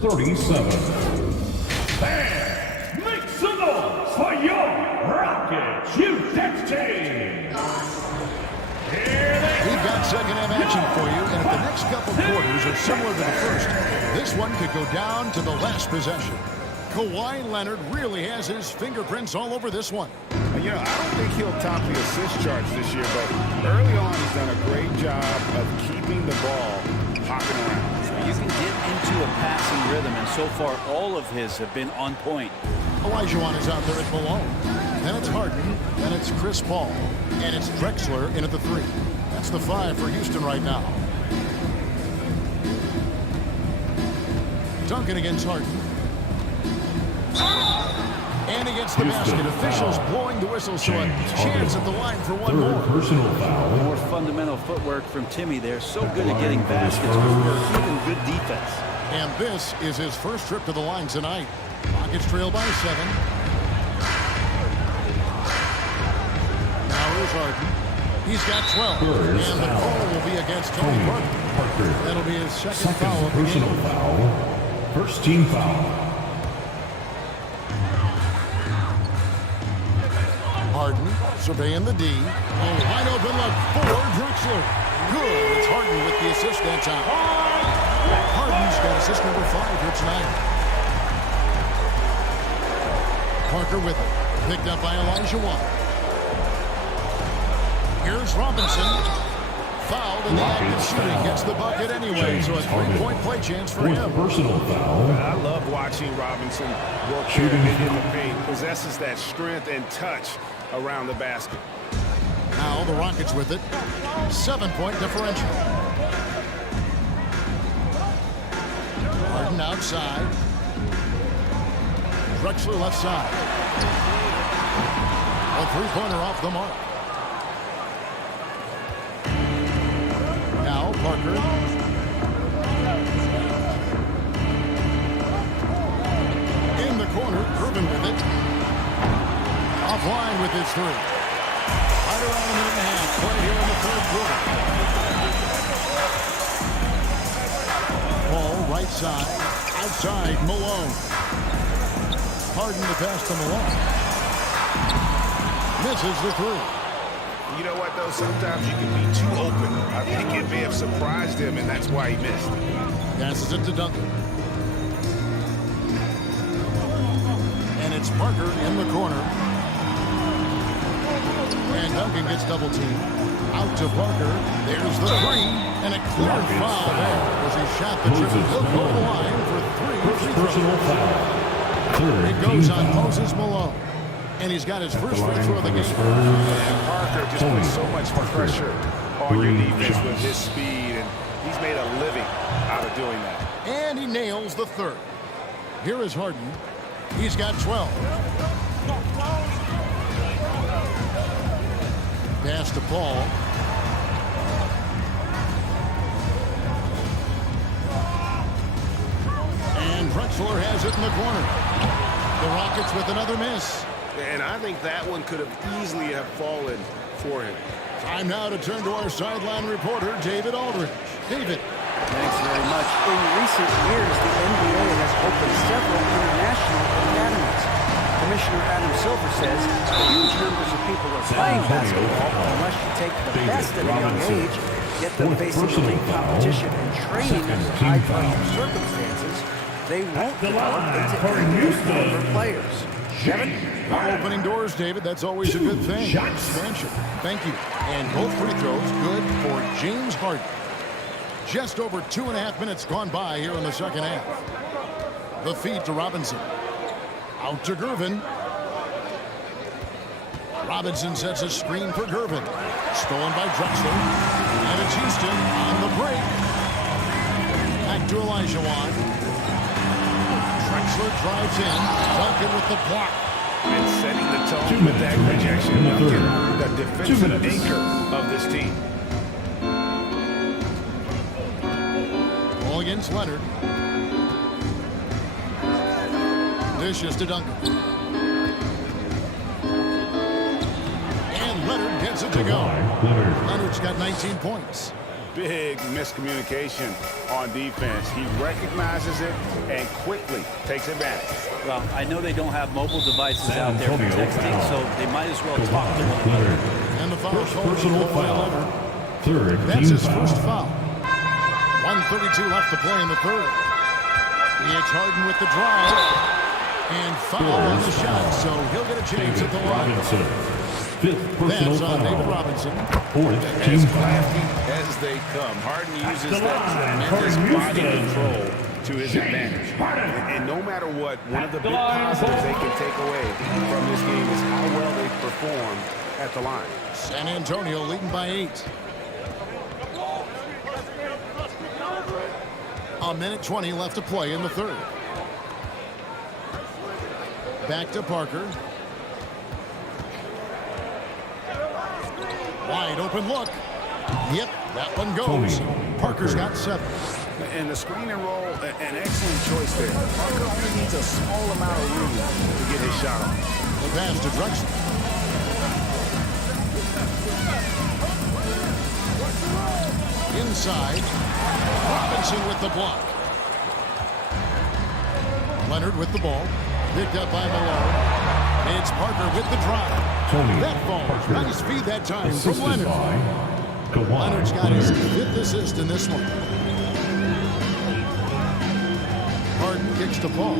37. Fans, make some noise for your Rockets Houston team. We've got second half action for you, and if the next couple quarters are similar to the first, this one could go down to the last possession. Kawhi Leonard really has his fingerprints all over this one. You know, I don't think he'll top the assist charge this year, but early on he's done a great job of keeping the ball hopping around. You can get into a passing rhythm, and so far all of his have been on point. Olajuwon is out there at Malone. Then it's Harden. Then it's Chris Paul. And it's Drexler in at the 3. That's the 5 for Houston right now. Duncan against Harden. And he gets the basket. Officials blowing the whistle, so a chance at the line for one more. Personal foul. More fundamental footwork from Timmy there. So good at getting baskets with even good defense. And this is his first trip to the line tonight. Rockets trail by 7. Now here's Harden. He's got 12. And the call will be against Tony Parker. That'll be his second foul of the personal game. foul. First team foul. Harden surveying the D. Oh, wide open look for Drexler. Good. It's Harden with the assist that time. Harden's got assist number 5 here tonight. Parker with it. Picked up by Olajuwon. Here's Robinson. Fouled in the act of shooting. Gets the bucket anyway, so a 3-point play chance for him. Personal foul. I love watching Robinson work here in the paint. Possesses that strength and touch around the basket. Now Now the Rockets with it. 7-point differential. Harden outside. Drexler left side. A three-pointer off the mark. Now Parker. In the corner, Irvin with it. Offline with his three. Right around a minute and a half. Play here in the third quarter. Paul, right side. Outside, Malone. Harden to pass to Malone. Misses the three. You know what, though? Sometimes you can be too open. I think it may have surprised him, and that's why he missed. Passes it to Duncan. And it's Parker in the corner. And Duncan gets double teamed. Out to Parker. There's the three. And a clear foul there as he shot the triple. Look over the line for three free throws. It goes on Moses Malone. And he's got his first free throw of the game. And Parker just puts so much pressure on your defense with his speed, and he's made a living out of doing that. And he nails the third. Here is Harden. He's got 12. Pass to Paul. And Drexler has it in the corner. The Rockets with another miss. And I think that one could have easily have fallen for him. Time now to turn to our sideline reporter, David Aldridge. David. Thanks very much. In recent years, the NBA has opened several international academies. Commissioner Adam Silver says huge numbers of people are playing basketball, but unless you take the best at a young age, get them facing elite competition and training under high-pressure circumstances, they won't develop into elite caliber players. Kevin? Opening doors, David. That's always a good thing. Expansion. Thank you. And both free throws good for James Harden. Just over 2.5 minutes gone by here in the second half. The feed to Robinson. Out to Gervin. Robinson sets a screen for Gervin. Stolen by Drexler. And it's Houston on the break. Back to Olajuwon. Drexler drives in. Duncan with the block. And setting the tone with that rejection. The defensive anchor of this team. Ball against Leonard. Dishes to Duncan. And Leonard gets it to go. Leonard's got 19 points. Big miscommunication on defense. He recognizes it and quickly takes advantage. Well, I know they don't have mobile devices out there for texting, so they might as well talk to one another. And the foul Personal foul. Third. That's his first foul. 1:32 left to play in the third. It's Harden with the drive. And foul on the shot, so he'll get a chance at the line. Robinson. Fifth personal That's on foul. David Robinson. Fourth. As crafty as they come, Harden uses that tremendous body control to his advantage. And no matter what, one of the big positives they can take away from this game is how well they perform at the line. San Antonio leading by 8. A minute 20 left to play in the third. Back to Parker. Wide open look. Yep, that one goes. Parker's got 7. And the screen and roll, an excellent choice there. Parker only needs a small amount of room to get his shot off. The pass to Drexler. Inside. Robinson with the block. Leonard with the ball. Picked up by Malone. It's Parker with the drive. That ball. Nice feed that time from Leonard. Leonard's got his 5th assist in this one. Harden kicks to Paul.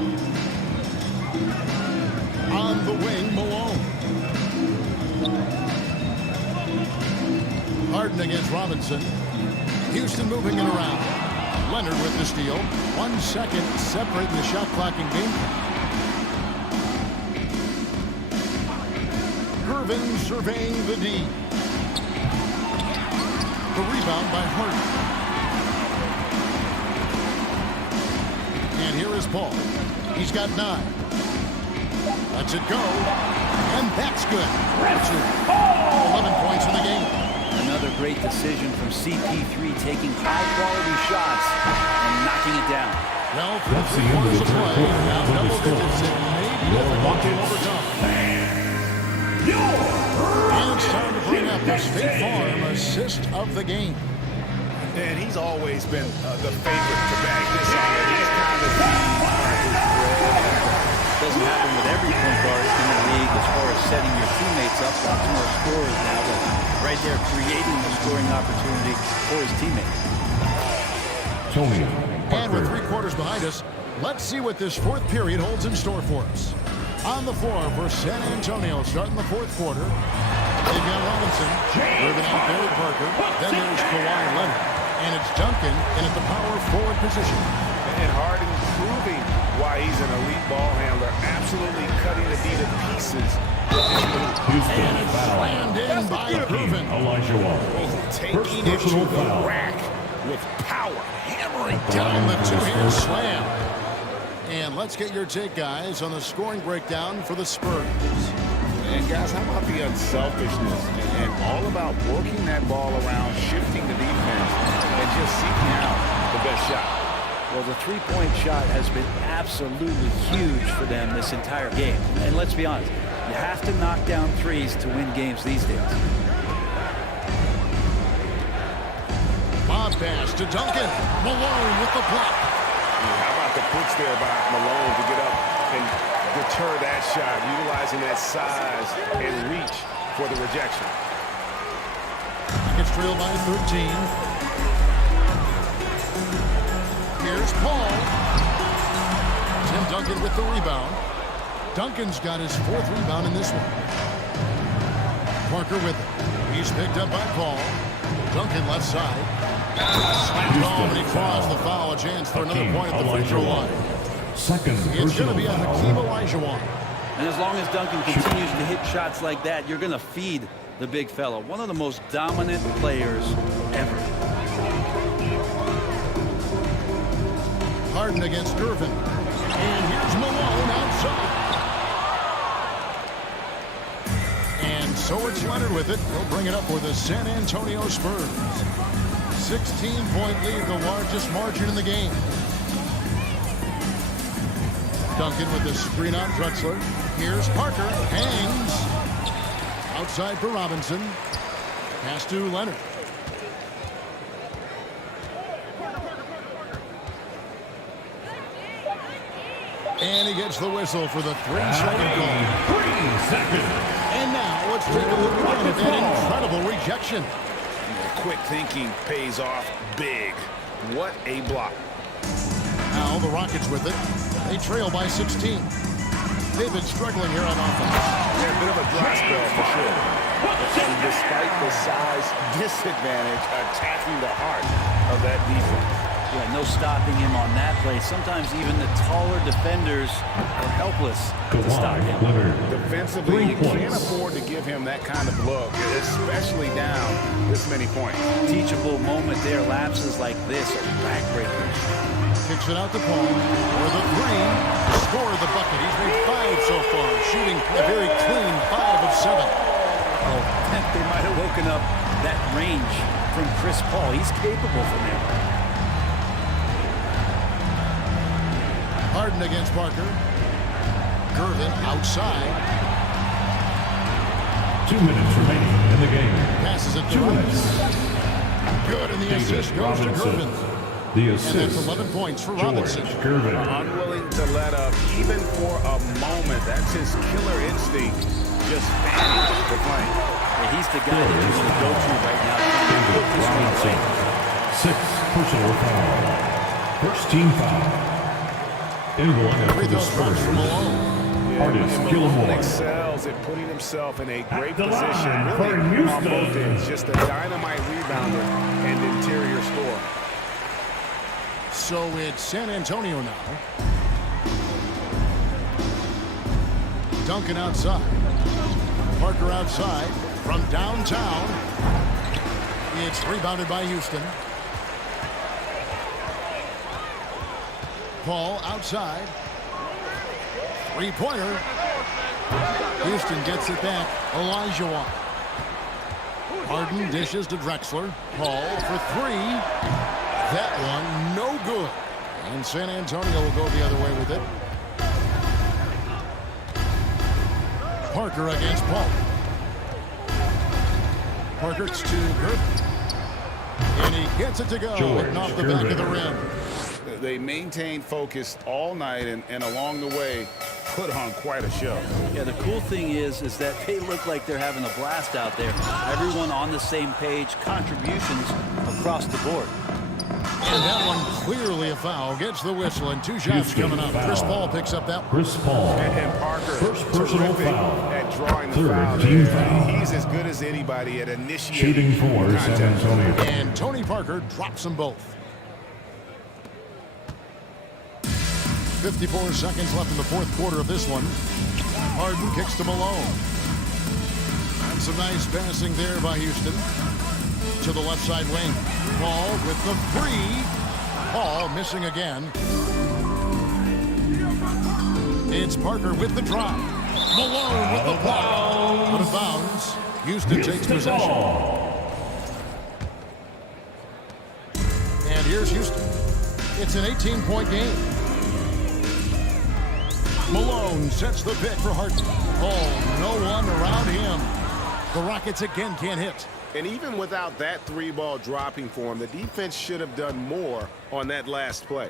On the wing, Malone. Harden against Robinson. Houston moving it around. Leonard with the steal. 1 second separating the shot clock and game clock. Irvin surveying the D. The rebound by Harden. And here is Paul. He's got 9. Lets it go. And that's good. 11 points in the game. Another great decision from CP3, taking high-quality shots and knocking it down. Well, for the 3 quarters of play, now double digits and maybe if they want to overcome. And it's time to bring up the State Farm assist of the game. And he's always been the favorite to bag this on. These kind of things are his bread. Doesn't happen with every point guard in the league as far as setting your teammates up. Lots more scorers now, but right there creating the scoring opportunity for his teammates. And with 3 quarters behind us, let's see what this 4th period holds in store for us. On the floor for San Antonio, starting the 4th quarter, they've got Robinson, moving out Barry Parker, then there's Kawhi Leonard, and it's Duncan in at the power forward position. And Harden proving why he's an elite ball handler, absolutely cutting the D to pieces with his move. And it's slammed in by Irvin. Taking it to the rack with power, hammering down the 2-hand slam. And let's get your take, guys, on the scoring breakdown for the Spurs. And guys, how about the unselfishness and all about working that ball around, shifting the defense, and just seeking out the best shot. Well, the three-point shot has been absolutely huge for them this entire game. And let's be honest, you have to knock down threes to win games these days. Bob pass to Duncan. Malone with the block. How about the push there by Malone to get up and deter that shot, utilizing that size and reach for the rejection. Gets trailed by 13. Here's Paul. Tim Duncan with the rebound. Duncan's got his 4th rebound in this one. Parker with it. He's picked up by Paul. Duncan left side. Slammed off and he draws the foul. A chance for another point at the free throw line. It's going to be a Hakeem Olajuwon. And as long as Duncan continues to hit shots like that, you're going to feed the big fella. One of the most dominant players ever. Harden against Irvin. And here's Malone outside. And so it's Leonard with it. He'll bring it up for the San Antonio Spurs. 16-point lead, the largest margin in the game. Duncan with the screen on Drexler. Here's Parker. Hangs. Outside for Robinson. Pass to Leonard. And he gets the whistle for the 3-second call. 3 seconds. And now let's take a look at that incredible rejection. Quick thinking pays off big. What a block. Now the Rockets with it. They trail by 16. They've been struggling here on offense. Yeah, a bit of a dry spell for sure. And despite the size disadvantage, attacking the heart of that defense. Yeah, no stopping him on that play. Sometimes even the taller defenders are helpless to stop him. Defensively, you can't afford to give him that kind of look, especially down this many points. Teachable moment there. Lapses like this are backbreakers. Kicks it out to Paul for the 3. Scored the bucket. He's made 5 so far, shooting a very clean 5 of 7. Oh, they might have woken up that range from Chris Paul. He's capable from there. Harden against Parker. Gervin outside. 2 minutes remaining in the game. Passes it to 2 minutes. Good, and the assist goes to Gervin. The assist. And that's 11 points for Robinson. Gervin. Unwilling to let up, even for a moment. That's his killer instinct. Just fanning the plane. Yeah, he's the guy that you want to go to right now. Robinson. 6 personal foul. First team foul. Ingoing after the Spurs. Artist Malone excels at putting himself in a great position. Really on both ends. Just a dynamite rebounder and interior scorer. So it's San Antonio now. Duncan outside. Parker outside from downtown. It's rebounded by Houston. Paul outside. Three-pointer. Houston gets it back. Olajuwon. Harden dishes to Drexler. Paul for three. That one no good. And San Antonio will go the other way with it. Parker against Paul. Parker to Gervin. And he gets it to go. And off the back of the rim. They maintained focus all night and along the way put on quite a show. Yeah, the cool thing is that they look like they're having a blast out there. Everyone on the same page, contributions across the board. And that one clearly a foul. Gets the whistle and two shots coming up. Chris Paul picks up that one. Chris Paul. And Parker, First personal foul. at drawing the Third foul. team foul. He's as good as anybody at initiating Shooting for contact. San Antonio. And Tony Parker drops them both. 54 seconds left in the fourth quarter of this one. Harden kicks to Malone. And some nice passing there by Houston. To the left side wing. Paul with the three. Paul missing again. It's Parker with the drop. Malone with the block. Out of bounds. Houston takes possession. And here's Houston. It's an 18-point game. Malone sets the pick for Harden. Oh, no one around him. The Rockets again can't hit. And even without that three ball dropping for him, the defense should have done more on that last play.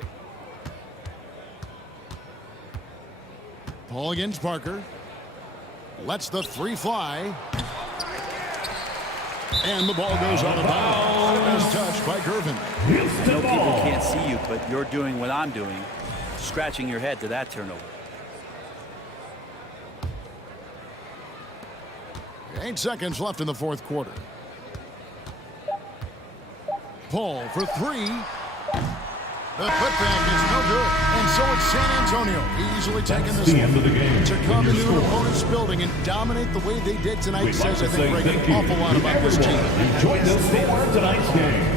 Paul against Parker. Lets the three fly. And the ball goes out of bounds. Nice touch by Gervin. I know people can't see you, but you're doing what I'm doing. Scratching your head to that turnover. 8 seconds left in the fourth quarter. Paul for three. The putback is no good. And so it's San Antonio easily taking this the end of the game. to come into an opponent's building and dominate the way they did tonight. Says, I think, an awful lot about this team. You joined us for tonight's game.